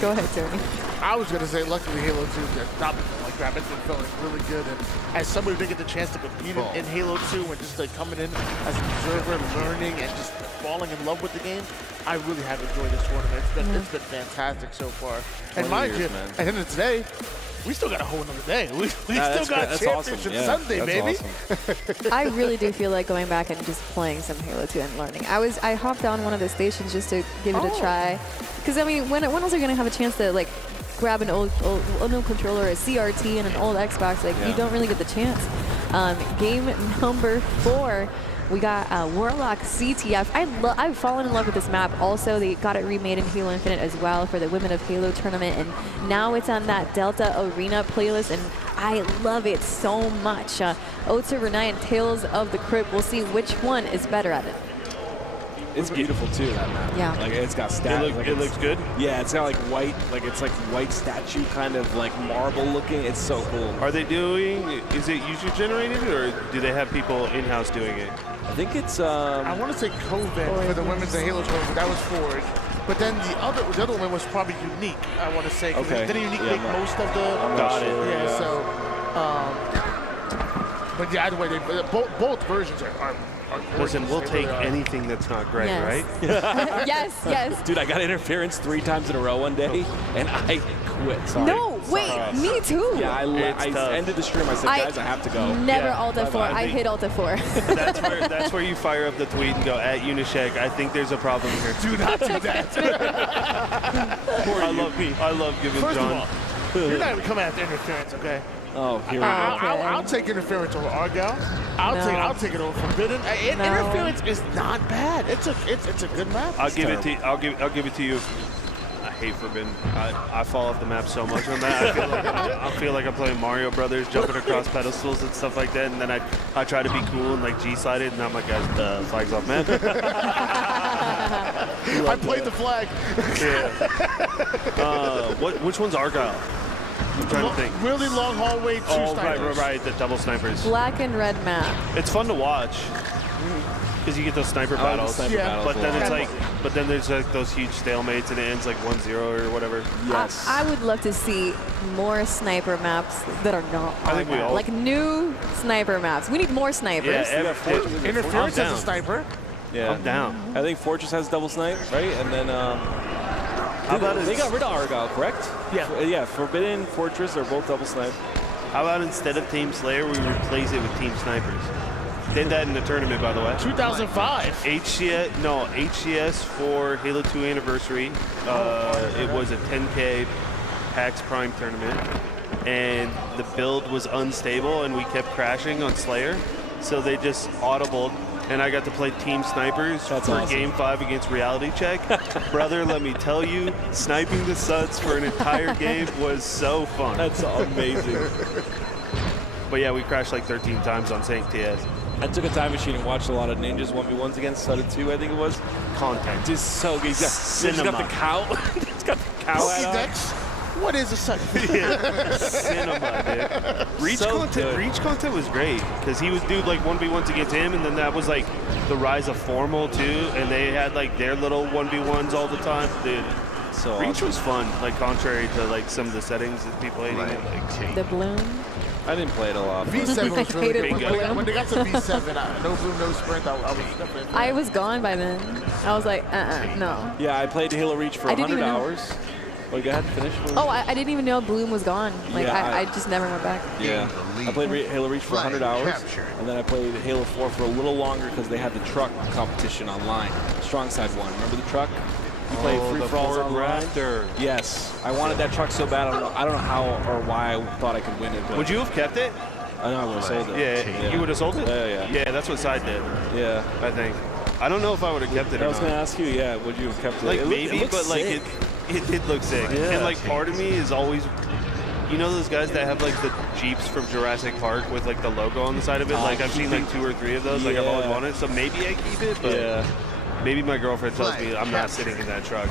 Go ahead, Tony. I was going to say, luckily, Halo 2 did not feel like that. It's been feeling really good. And as somebody who didn't get the chance to compete in Halo 2 and just like coming in as an observer, learning, and just falling in love with the game, I really have enjoyed this tournament. It's been fantastic so far. And mind you, at the end of today, we still got a whole another day. We still got Championship Sunday, baby. Awesome. I really do feel like going back and just playing some Halo 2 and learning. I hopped on one of the stations just to give it a try. Because I mean, when else are you gonna have a chance to like grab an old controller, a CRT, and an old Xbox? Like you don't really get the chance. Game number 4. We got Warlock CTF. I've fallen in love with this map. Also, they got it remade in Halo Infinite as well for the Women of Halo tournament, and now it's on that Delta Arena playlist, and I love it so much. Oats Over Night and Tales of the Crypt. We'll see which one is better at it. It's beautiful too, that map. Yeah. Like it's got stats. It looks good? Yeah, it's got like white, it's like white statue kind of like marble looking. It's so cool. Are they doing, is it user generated or do they have people in-house doing it? I think it's I want to say COVID for the women's Halo tournament. That was Forge. But then the other one was probably Unique, I want to say. Okay. Didn't Unique make most of the... Got it. Yeah, so... but yeah, either way, both versions are Listen, we'll take anything that's not Greg, right? Yes. Dude, I got interference 3 times in a row one day, and I quit. Sorry. No, wait, me too. Yeah, I ended the stream. I said, guys, I have to go. Never Alt-F4. I hit Alt-F4. That's where you fire up the tweet and go, at Unishek, I think there's a problem here. Do not do that. I love giving First John. of all, you're not even coming after interference, okay? Oh, here we go. I'll take interference over Argyle. I'll take it over Forbidden. Interference is not bad. It's a good map. I'll give it to you. I hate Forbidden. I fall off the map so much on that. I feel like I'm playing Mario Brothers, jumping across pedestals and stuff like that. And then I try to be cool and like G-slide it, and I'm like, guys, flag's off, man. I played the flag. Yeah. Which one's Argyle? I'm trying to think. Really long hallway, two snipers. Right, the double snipers. Black and red map. It's fun to watch because you get those sniper battles. But then it's like, but then there's like those huge stalemates and it ends like 1-0 or whatever. Yes. I would love to see more sniper maps that are not like new sniper maps. We need more snipers. Interference as a sniper. Yeah, I'm down. I think Fortress has double snipe, right? And then how about they got rid of Argyle, correct? Yeah. Yeah, Forbidden, Fortress are both double snipe. How about instead of Team Slayer, we replace it with Team Snipers? Did that in the tournament, by the way. 2005. HCS for Halo 2 anniversary. It was a 10K PAX Prime tournament, and the build was unstable, and we kept crashing on Slayer, so they just audibled. And I got to play Team Snipers for awesome. Game 5 against Reality Check. Brother, let me tell you, sniping the Suds for an entire game was so fun. That's amazing. But yeah, we crashed like 13 times on St. TS. I took a time machine and watched a lot of Ninjas 1v1s against Sudded 2, I think it was. Content. Just so good. He's got the cow. He's got the cow hat on. Dex. What is a suck? Cinema, dude. Reach content was great because he would do like 1v1s against him, and then that was like the rise of Formal too, and they had like their little 1v1s all the time. Dude, so Reach was fun, like contrary to like some of the settings that people hating it. Like, the Bloom. I didn't play it a lot. V7 was really good. When they got to V7, no Bloom, no Sprint, I was definitely. I was gone by then. I was like, no. Yeah, I played Halo Reach for 100 hours. Oh, go ahead, finish. Oh, I didn't even know Bloom was gone. Like, yeah, I just never went back. Yeah, I played Halo Reach for 100 hours, and then I played Halo 4 for a little longer because they had the truck competition online. Strong Side 1. Remember the truck? You played free-for-alls online? Raptor. Yes. I wanted that truck so bad. I don't know how or why I thought I could win it. But would you have kept it? I know I would have sold it. Yeah, you would have sold it? Yeah. Yeah, that's what Side did. Yeah. I think. I don't know if I would have kept it or I was not. going to ask you, yeah, would you have kept it? Like it maybe, but like it did look sick. Yeah. And like part of me is always, you know those guys that have like the Jeeps from Jurassic Park with like the logo on the side of it? Like I've seen like 2 or 3 of those. Like I've always wanted. So maybe I keep it, but maybe my girlfriend tells me I'm not sitting in that truck.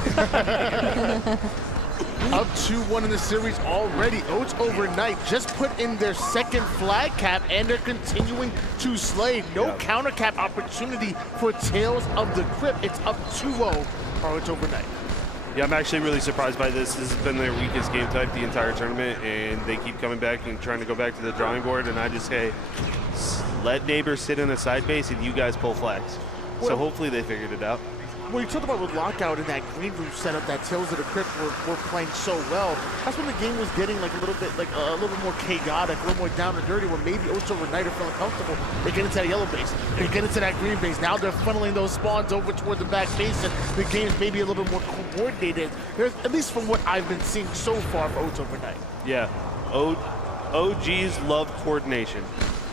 Up 2-1 in the series already. Oats overnight just put in their second flag cap, and they're continuing to slay. No counter cap opportunity for Tales of the Crypt. It's up 2-0 for Oats overnight. Yeah, I'm actually really surprised by this. This has been their weakest game type the entire tournament, and they keep coming back and trying to go back to the drawing board, and I just say, let neighbors sit in a side base and you guys pull flags. So hopefully they figured it out. Well, you talked about with Lockout in that green room setup that Tales of the Crypt were playing so well. That's when the game was getting like a little bit more chaotic, a little more down and dirty, where maybe Oats overnight are feeling comfortable. They get into that yellow base, they get into that green base. Now they're funneling those spawns over toward the back base, and the game's maybe a little bit more coordinated. There's, at least from what I've been seeing so far for Oats overnight. Yeah, OGs love coordination.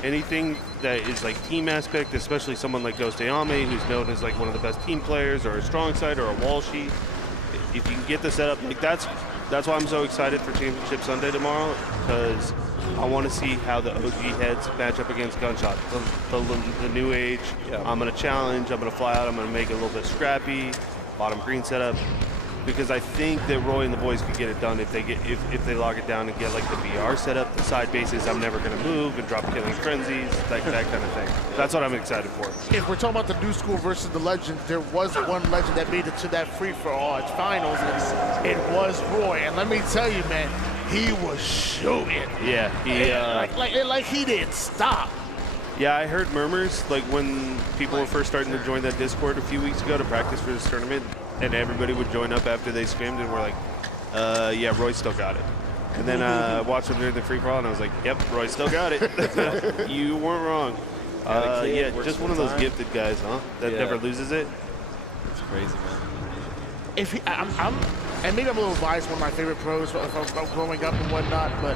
Anything that is like team aspect, especially someone like Ghost Ayame, who's known as like one of the best team players, or a strong side, or a wall sheet. If you can get the setup, like that's why I'm so excited for Championship Sunday tomorrow, because I want to see how the OG heads match up against Gunshot, the new age. I'm gonna challenge. I'm gonna fly out. I'm gonna make it a little bit scrappy. Bottom green setup. Because I think that Roy and the boys could get it done if they log it down and get like the VR setup, the side bases I'm never gonna move, and drop killing frenzies, that kind of thing. That's what I'm excited for. If we're talking about the new school versus the legends, there was one legend that made it to that free-for-all at finals, and it was Roy. And let me tell you, man, he was shooting. Yeah, like he didn't stop. Yeah, I heard murmurs like when people were first starting to join that Discord a few weeks ago to practice for this tournament, and everybody would join up after they scrimmed, and we're like, yeah, Roy still got it. And then I watched him during the free-for-all, and I was like, yep, Roy still got it. You weren't wrong. Yeah, just one of those gifted guys, huh? That never loses it. It's crazy, man. If and maybe I'm a little biased, one of my favorite pros from growing up and whatnot, but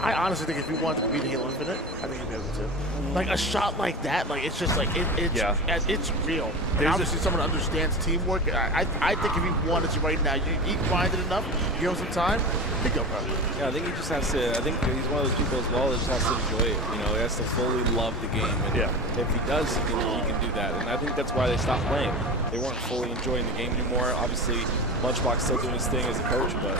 I honestly think if he wanted to beat Halo Infinite, I think he'd be able to. Like a shot like that, like it's just like it's real. And obviously someone understands teamwork. I think if he wanted to right now, he grinded enough, give him some time, he'd go probably. Yeah, I think he just has to. I think he's one of those people as well that just has to enjoy it. You know, he has to fully love the game. And if he does, he can do that. And I think that's why they stopped playing. They weren't fully enjoying the game anymore. Obviously, Lunchbox still doing his thing as a coach, but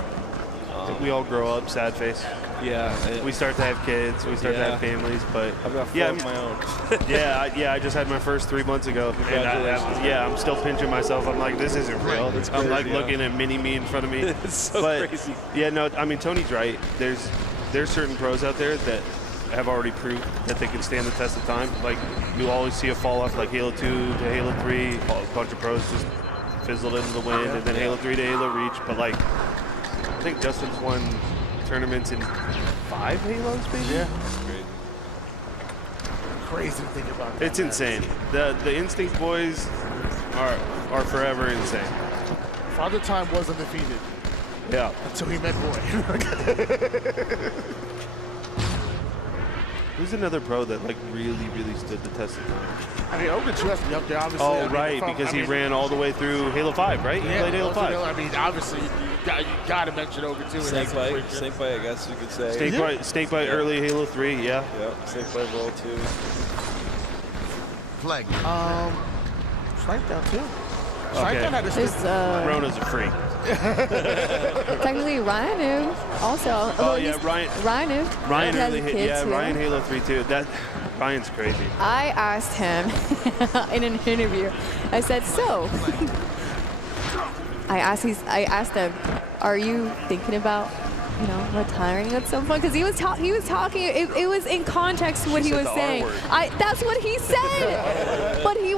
We all grow up, sad face. Yeah. We start to have kids. We start to have families, but I've got 4 of my own. I just had my first 3 months ago. And I'm still pinching myself. I'm like, this isn't real. I'm like looking at mini me in front of me. It's so crazy. Yeah, no, I mean, Tony's right. There's certain pros out there that have already proved that they can stand the test of time. Like, you always see a fall off like Halo 2 to Halo 3. A bunch of pros just fizzled into the wind, and then Halo 3 to Halo Reach. But like, I think Justin's won tournaments in 5 Halos, maybe? Yeah. Great. Crazy to think about that. It's insane. The Instinct boys are forever insane. Father Time was undefeated. Yeah. Until he met Boy. Who's another pro that like really stood the test of time? I mean, Ogre 2 has to be up there, obviously. Oh, right, because he ran all the way through Halo 5, right? He played Halo 5. I mean, obviously, you got to mention Ogre 2. Snake bite, I guess you could say. Snake bite early Halo 3, yeah. Yep, snake bite roll 2. Flag. Strike down 2. Okay. Rona's a freak. Technically, Ryan also. Oh yeah, Ryan. Ryan really hit. Yeah, too. Ryan Halo 3 too. Ryan's crazy. I asked him in an interview. I said, so. I asked him, are you thinking about, retiring at some point? Because he was talking. It was in context to what he was saying. That's what he said. But he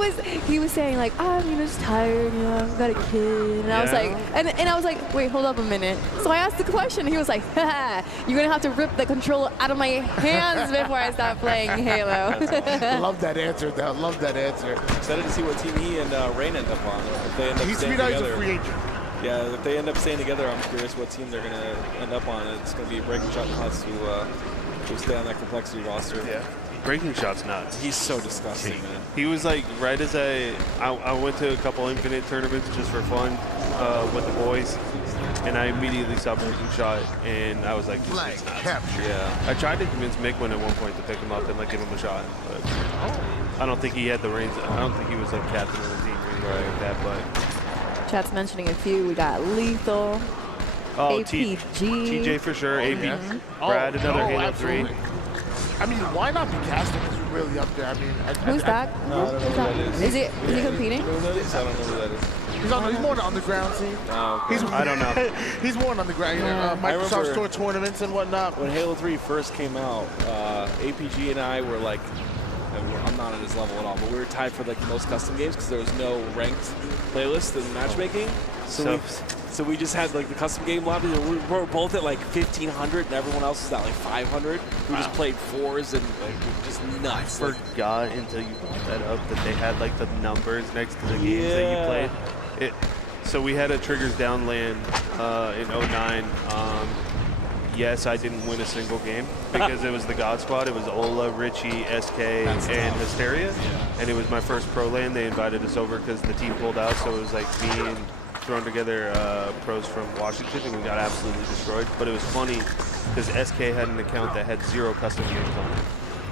was saying like, I'm just tired. I've got a kid, and I was like, and I was like, wait, hold up a minute. So I asked the question. He was like, haha, you're gonna have to rip the controller out of my hands before I start playing Halo. Love that answer. Love that answer. Excited to see what team he and Rain end up on. If they end up staying together. He's a free agent. Yeah, if they end up staying together, I'm curious what team they're going to end up on. It's going to be Breaking Shot and Huts who stay on that complexity roster. Yeah. Breaking Shot's nuts. He's so disgusting, man. He was like, right as I went to a couple Infinite tournaments just for fun with the boys, and I immediately saw Breaking Shot, and I was like, this is nuts. Yeah. I tried to convince Miquin at one point to pick him up and like give him a shot, but I don't think he had the reins. I don't think he was like captain of the team or anything like that, but. Chat's mentioning a few. We got Lethal, APG. TJ for sure, AP. Brad, another Halo 3. I mean, why not be casting is really up there? I mean, who's that? No, I don't know who that is. Is he competing? I don't know who that is. He's more on the underground scene. Oh, okay. I don't know. He's more on the underground. Microsoft Store tournaments and whatnot. When Halo 3 first came out, APG and I were like, I'm not at his level at all, but we were tied for like the most custom games because there was no ranked playlist in matchmaking. So we just had like the custom game lobby. We were both at like 1,500, and everyone else was at like 500. We just played 4s and like just nuts. I forgot until you brought that up that they had like the numbers next to the games that you played. So we had a Triggers Down LAN in 09. Yes, I didn't win a single game because it was the God Squad. It was Ola, Richie, SK, and Hysteria. And it was my first pro LAN. They invited us over because the team pulled out. So it was like me and thrown together pros from Washington, and we got absolutely destroyed. But it was funny because SK had an account that had 0 custom games on it.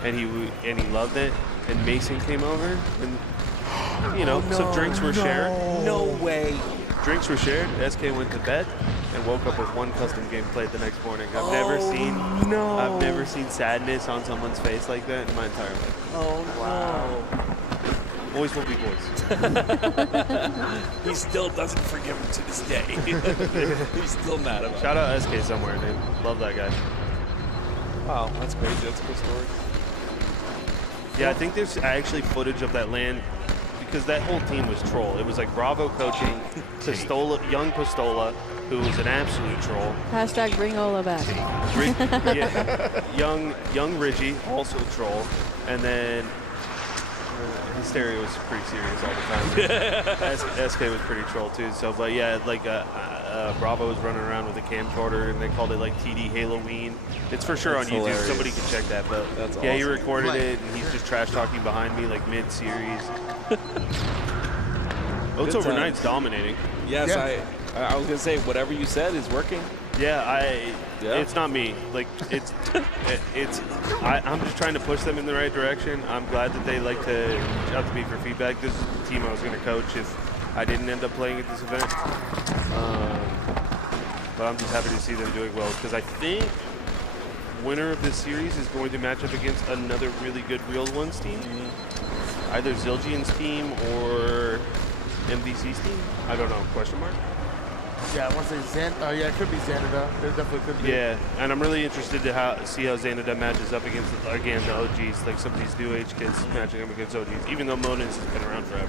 And he loved it. And Mason came over, and some drinks were shared. No way. Drinks were shared. SK went to bed and woke up with 1 custom game played the next morning. I've never seen sadness on someone's face like that in my entire life. Oh wow. Boys will be boys. He still doesn't forgive him to this day. He's still mad about it. Shout out SK somewhere, dude. Love that guy. Wow, that's crazy. That's a cool story. Yeah, I think there's actually footage of that LAN because that whole team was troll. It was like Bravo coaching, young Pistola, who was an absolute troll. Hashtag bring Ola back. Young Richie, also troll. And then Hysteria was pretty serious all the time. SK was pretty troll too. So, but yeah, like Bravo was running around with a camcorder, and they called it like TD Halloween. It's for sure That's on YouTube. hilarious. Somebody can check that. But That's yeah, he awesome. recorded it, and he's just trash talking behind me like mid-series. Oats Overnight's dominating. Yes, I was gonna say whatever you said is working. Yeah, it's not me. Like I'm just trying to push them in the right direction. I'm glad that they like to reach out to me for feedback. This is the team I was going to coach if I didn't end up playing at this event. but I'm just happy to see them doing well because I think winner of this series is going to match up against another really good Real Ones team. Either Zildjian's team or MDC's team. I don't know, question mark? Yeah, I want to say yeah, it could be Xanada. There definitely could be. Yeah, and I'm really interested to see how Xanada matches up against, again, the OGs, like some of these new age kids matching up against OGs, even though Monens has been around forever.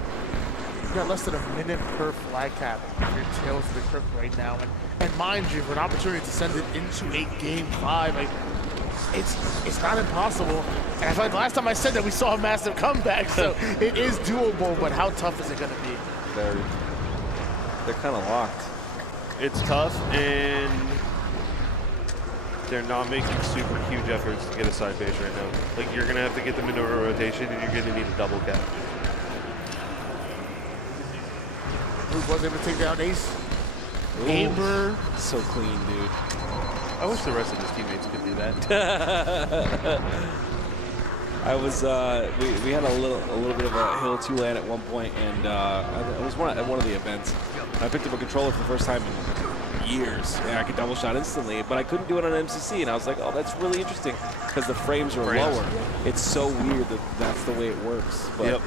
You've got less than a minute per flag cap if your tails to the crypt right now. And mind you, for an opportunity to send it into a Game 5, like, it's not impossible. And I feel like last time I said that we saw a massive comeback, so it is doable, but how tough is it going to be? They're kind of locked. It's tough, and they're not making super huge efforts to get a side base right now. Like, you're going to have to get them into a rotation, and you're going to need a double cap. Who was able to take down Ace? Amber. So clean, dude. I wish the rest of his teammates could do that. I was we had a little bit of a Hill 2 LAN at one point, and I was at one of the events. I picked up a controller for the first time in years, and I could double shot instantly, but I couldn't do it on MCC, and I was like, oh, that's really interesting because the frames are lower. It's so weird that that's the way it works. But yep.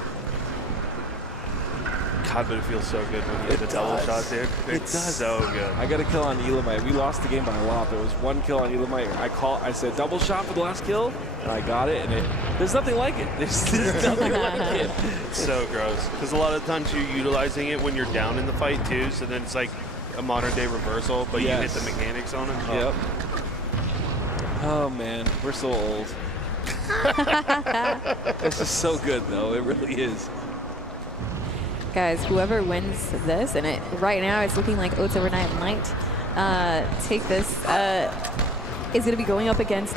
God, but it feels so good when you get the double shot, dude. It's so good. I got a kill on Elamite. We lost the game by a lot. There was one kill on Elamite. I said double shot for the last kill, and I got it. And there's nothing like it. There's nothing like it. It's so gross. Because a lot of times you're utilizing it when you're down in the fight too. So then it's like a modern day reversal, but you hit the mechanics on it. Yep. Oh man, we're so old. This is so good though. It really is. Guys, whoever wins this, and right now it's looking like Oats Overnight might take this, is going to be going up against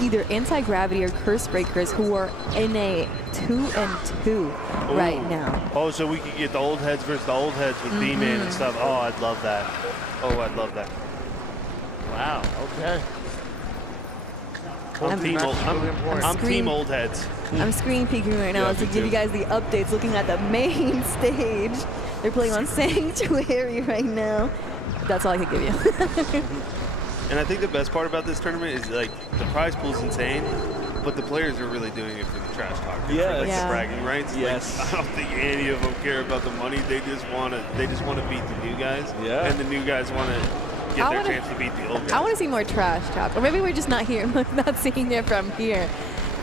either Anti-Gravity or Curse Breakers, who are in a 2-2 right now. Oh, so we could get the old heads versus the old heads with B-Man and stuff. Oh, I'd love that. Oh, I'd love that. Wow, okay. I'm team old heads. I'm screen peeking right now to give you guys the updates. Looking at the main stage, they're playing on Sanctuary right now. That's all I could give you. And I think the best part about this tournament is like the prize pool's insane, but the players are really doing it for the trash talk. Yeah, for, like the bragging rights. Yes. Like, I don't think any of them care about the money. They just want to beat the new guys. Yeah. And the new guys want to get their chance to beat the old guys. I want to see more trash talk, or maybe we're just not seeing it from here.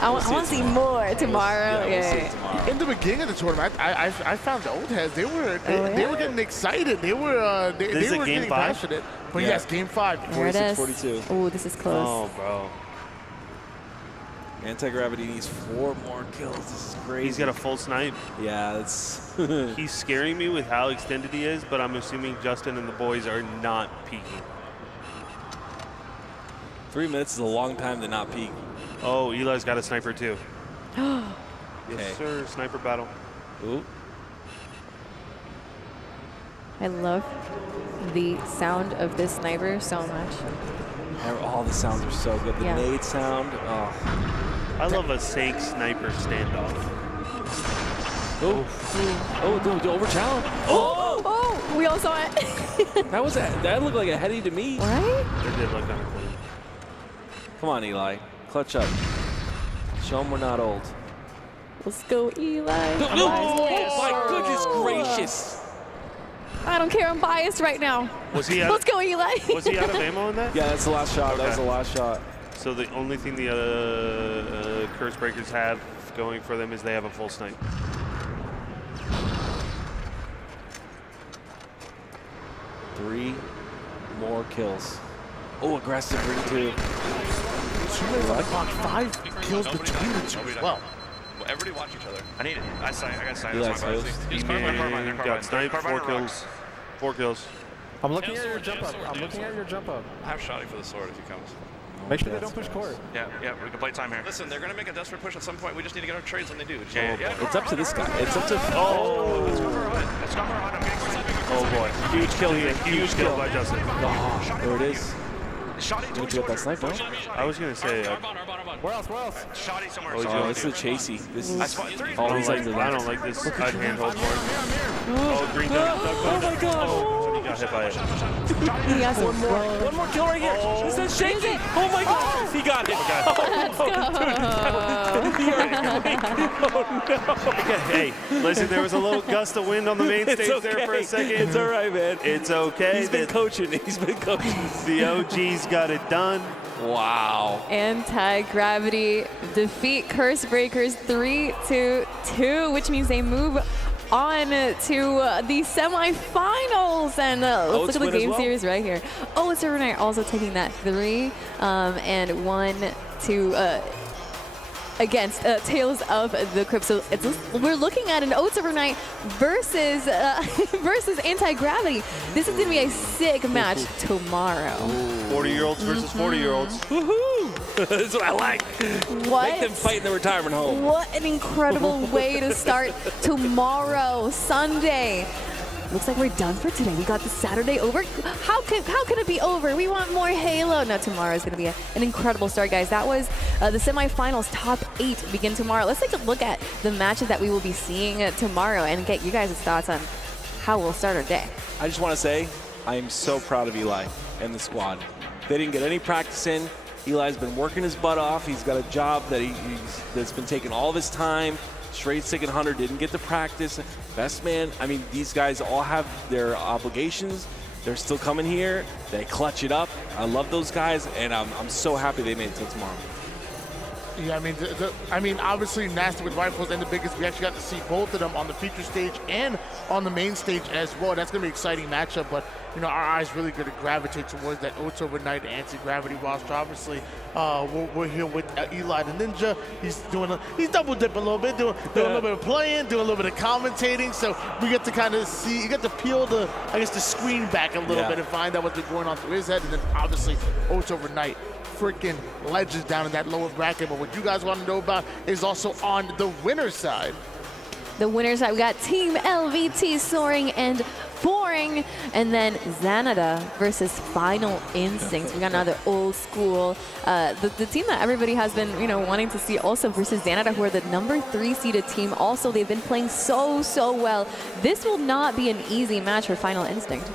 I want to see more tomorrow. We'll see it tomorrow. In the beginning of the tournament, I found the old heads. They were getting excited. They were getting passionate. But yes, Game 5. There it is. 42. Oh, this is close. Oh, bro. Anti-Gravity needs 4 more kills. This is crazy. He's got a full snipe. Yeah, that's... He's scaring me with how extended he is, but I'm assuming Justin and the boys are not peeking. 3 minutes is a long time to not peek. Oh, Eli's got a sniper too. Okay. Yes, sir. Sniper battle. Ooh. I love the sound of this sniper so much. All the sounds are so good. The nade sound. Oh. I love a Sank sniper standoff. Oh, dude, over challenge. Oh, we all saw it. That looked like a heady to me. Right? It did look kind of clean. Come on, Eli. Clutch up. Show them we're not old. Let's go, Eli. No, my goodness gracious. I don't care. I'm biased right now. Was he Let's go, Eli. Was he out of ammo in that? Yeah, that's the last shot. Okay. That was the last shot. So the only thing the Curse Breakers have going for them is they have a full snipe. Three more kills. Oh, aggressive ring 2. 2 minutes on the clock, 5 kills between the two as well. Everybody watch each other. I need it. I got sight. Yeah, That's my B-Man got sniped. 4 kills. 4 kills. I'm looking at your jump up. I'm looking at your jump up. I have Shoddy for the sword if he comes. Make sure they don't push court. Yeah, we can play time here. Listen, they're going to make a desperate push at some point. We just need to get our trades when they do. It's up to this guy. It's up to... Oh! Let's go for a hunt. Let's go for a hunt. I'm getting Oh boy. Huge kill here. Huge kill by Justin. Oh, there it is. You get that snipe, no? I was going to say... Where else? Shoddy somewhere. Oh, this is a chasey. This is... I don't like this. I'd handhold more. Oh, green duck. Oh my god. got hit by it. He has one more. One more kill right here. Is that shaky? Oh my God! He got it. Hey, listen, there was a little gust of wind on the main stage there for a second. It's all right, man. It's okay. He's been coaching. The OG's got it done. Wow. Anti-Gravity defeat Curse Breakers 3-2, which means they move on to the semifinals. And let's look at the game series right here. Oh, it's overnight also taking that 3-1 to against Tales of the Crypt. So we're looking at an Oats Overnight versus versus Anti-Gravity. This is going to be a sick match tomorrow. 40-year-olds versus 40-year-olds. Woohoo! That's what I like. What? Make them fight in the retirement home. What an incredible way to start tomorrow, Sunday. Looks like we're done for today. We got the Saturday over. How can it be over? We want more Halo. No, tomorrow is going to be an incredible start, guys. That was the semifinals. Top 8 begin tomorrow. Let's take a look at the matches that we will be seeing tomorrow and get you guys' thoughts on how we'll start our day. I just want to say I am so proud of Eli and the squad. They didn't get any practice in. Eli's been working his butt off. He's got a job that that's been taking all of his time. Straight Stick and Hunter didn't get to practice. Best man, I mean, these guys all have their obligations. They're still coming here. They clutch it up. I love those guys, and I'm so happy they made it till tomorrow. Yeah, I mean, obviously Nasty with Rifles and the Biggest, we actually got to see both of them on the feature stage and on the main stage as well. That's going to be an exciting matchup, but, you know, our eyes really going to gravitate towards that Oats Overnight Anti-Gravity roster. Obviously, we're here with Eli the Ninja. He's double dipping a little bit, doing a little bit of playing, doing a little bit of commentating, so we get to kind of see, you get to peel the screen back a little bit and find out what's been going on through his head, and then obviously Oats Overnight. Freaking legends down in that lower bracket, but what you guys want to know about is also on the winner's side. The winner's side, we got Team LVT Soaring and Boring, and then Xanada versus Final Instinct. We got another old school, the team that everybody has been, you know, wanting to see also versus Xanada, who are the number 3 seeded team. Also, they've been playing so well. This will not be an easy match for Final Instinct.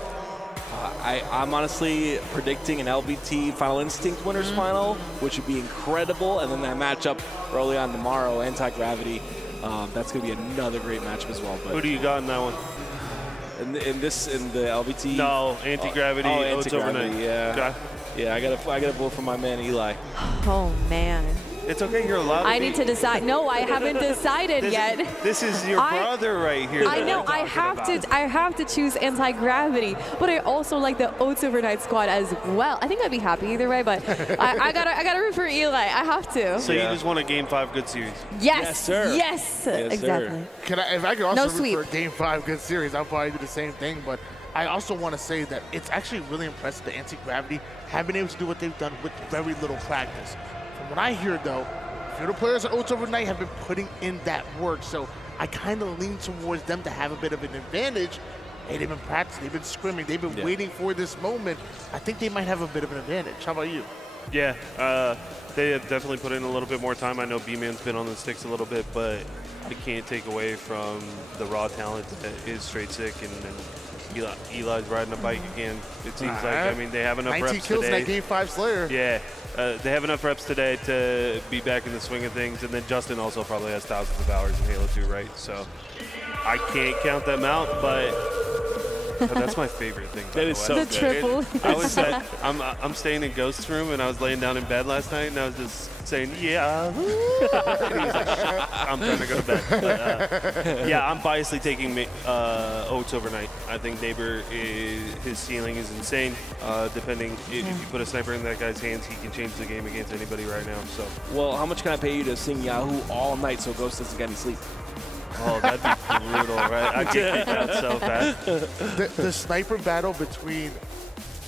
I'm honestly predicting an LVT Final Instinct winners final, which would be incredible. And then that matchup early on tomorrow, Anti-Gravity, that's going to be another great matchup as well. But who do you got in that one? In the LVT? No, Anti-Gravity. Anti-Gravity, yeah. Okay. Yeah, I gotta vote for my man Eli. Oh man. It's okay, you're allowed to I need to decide. No, I haven't decided yet. This is your brother right here. I know. I have to choose Anti-Gravity, but I also like the Oats Overnight squad as well. I think I'd be happy either way, but I gotta root for Eli. I have to. So you just want a Game 5 good series? Yes, sir. Yes, exactly. If I could also root for a Game 5 good series, I'll probably do the same thing, but I also want to say that it's actually really impressive that Anti-Gravity have been able to do what they've done with very little practice. From what I hear, though, a few of the players at Oats Overnight have been putting in that work, so I kind of lean towards them to have a bit of an advantage. Hey, they've been practicing, they've been scrimming, they've been waiting for this moment. I think they might have a bit of an advantage. How about you? Yeah, they have definitely put in a little bit more time. I know B-Man's been on the sticks a little bit, but I can't take away from the raw talent that is Straight Sick, and Eli's riding a bike again. It seems like, I mean, they have enough reps today. 19 kills in that Game 5 Slayer. Yeah, they have enough reps today to be back in the swing of things, and then Justin also probably has thousands of hours in Halo 2, right? So I can't count them out, but that's my favorite thing. That is so the good. Triple. I'm staying in Ghost's room, and I was laying down in bed last night, and I was just saying, yeah. I'm trying to go to bed. But, yeah, I'm biasly taking Oats Overnight. I think Neighbor, his ceiling is insane. Depending, if you put a sniper in that guy's hands, he can change the game against anybody right now. So. Well, how much can I pay you to sing Yahoo all night so Ghost doesn't get any sleep? Oh, that'd be brutal, right? I get kicked out so fast. The sniper battle between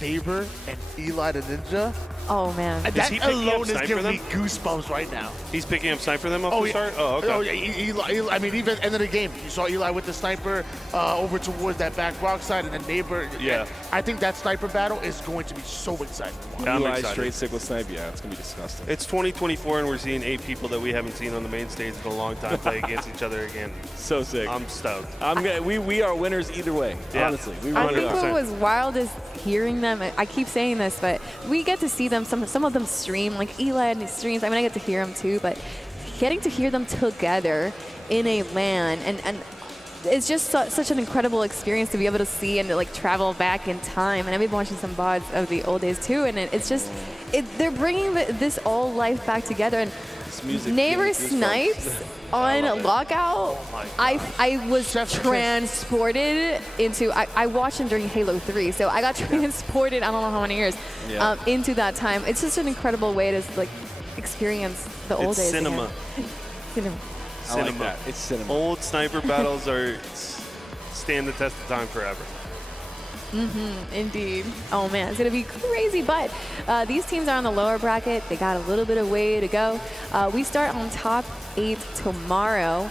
Neighbor and Eli the Ninja, Oh, man. That he picking up alone is sniper giving them? me goosebumps right now. He's picking up sniper them off the start? Oh, okay. Oh, yeah. Eli, I mean, even end of the game, you saw Eli with the sniper over towards that back rock side and the neighbor. Yeah. And I think that sniper battle is going to be so exciting. I'm Eli excited. straight sickle snipe, yeah, it's going to be disgusting. It's 2024 and we're seeing 8 people that we haven't seen on the main stage in a long time play against each other again. So sick. I'm stoked. We are winners either way, honestly. We I really think are. what was wild is hearing them. I keep saying this, but we get to see them, some of them stream, like Eli and his streams. I mean, I get to hear them too, but getting to hear them together in a LAN, and it's just such an incredible experience to be able to see and to like travel back in time. And I've been watching some VODs of the old days too, and it's just, they're bringing this old life back together. And Neighbor Snipes on Lockout, I was transported into, I watched him during Halo 3, so I got transported, I don't know how many years, into that time. It's just an incredible way to like experience the old days. Cinema. Cinema. I like that. It's cinema. Old sniper battles stand the test of time forever. Indeed. Oh man, it's gonna be crazy. But these teams are on the lower bracket. They got a little bit of way to go. We start on top 8 tomorrow.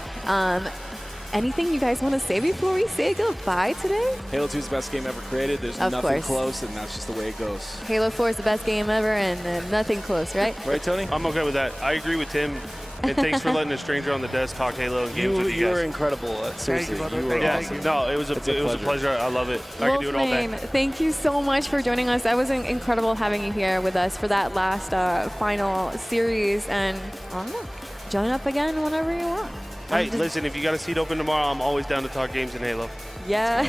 Anything you guys want to say before we say goodbye today? Halo 2 is the best game ever created. There's Of nothing course. close, and that's just the way it goes. Halo 4 is the best game ever, and nothing close, right? Right, Tony? I'm okay with that. I agree with Tim. And thanks for letting a stranger on the desk talk Halo and games with you guys. You were incredible. Seriously, you were awesome. No, it was a pleasure. I love it. I can do it all day. Wolfman, thank you so much for joining us. That was incredible having you here with us for that last final series. And I don't know, join up again whenever you want. Hey, listen, if you got a seat open tomorrow, I'm always down to talk games in Halo. Yeah.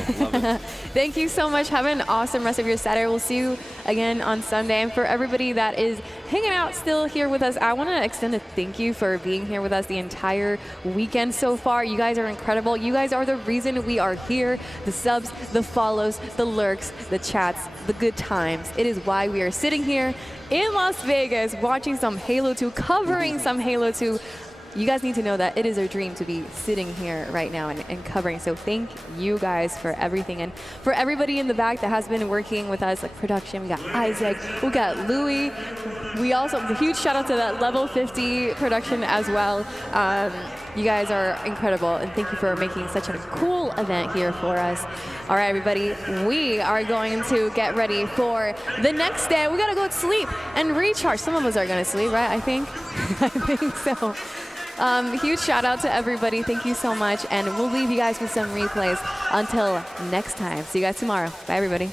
Thank you so much. Have an awesome rest of your Saturday. We'll see you again on Sunday. And for everybody that is hanging out still here with us, I want to extend a thank you for being here with us the entire weekend so far. You guys are incredible. You guys are the reason we are here. The subs, the follows, the lurks, the chats, the good times. It is why we are sitting here in Las Vegas watching some Halo 2, covering some Halo 2. You guys need to know that it is our dream to be sitting here right now and covering. So thank you guys for everything. And for everybody in the back that has been working with us, like production, we got Isaac, we got Louis. We also, a huge shout out to that Level 50 production as well. You guys are incredible, and thank you for making such a cool event here for us. All right, everybody, we are going to get ready for the next day. We gotta go to sleep and recharge. Some of us are gonna sleep, right? I think so. Huge shout out to everybody. Thank you so much. And we'll leave you guys with some replays until next time. See you guys tomorrow. Bye, everybody.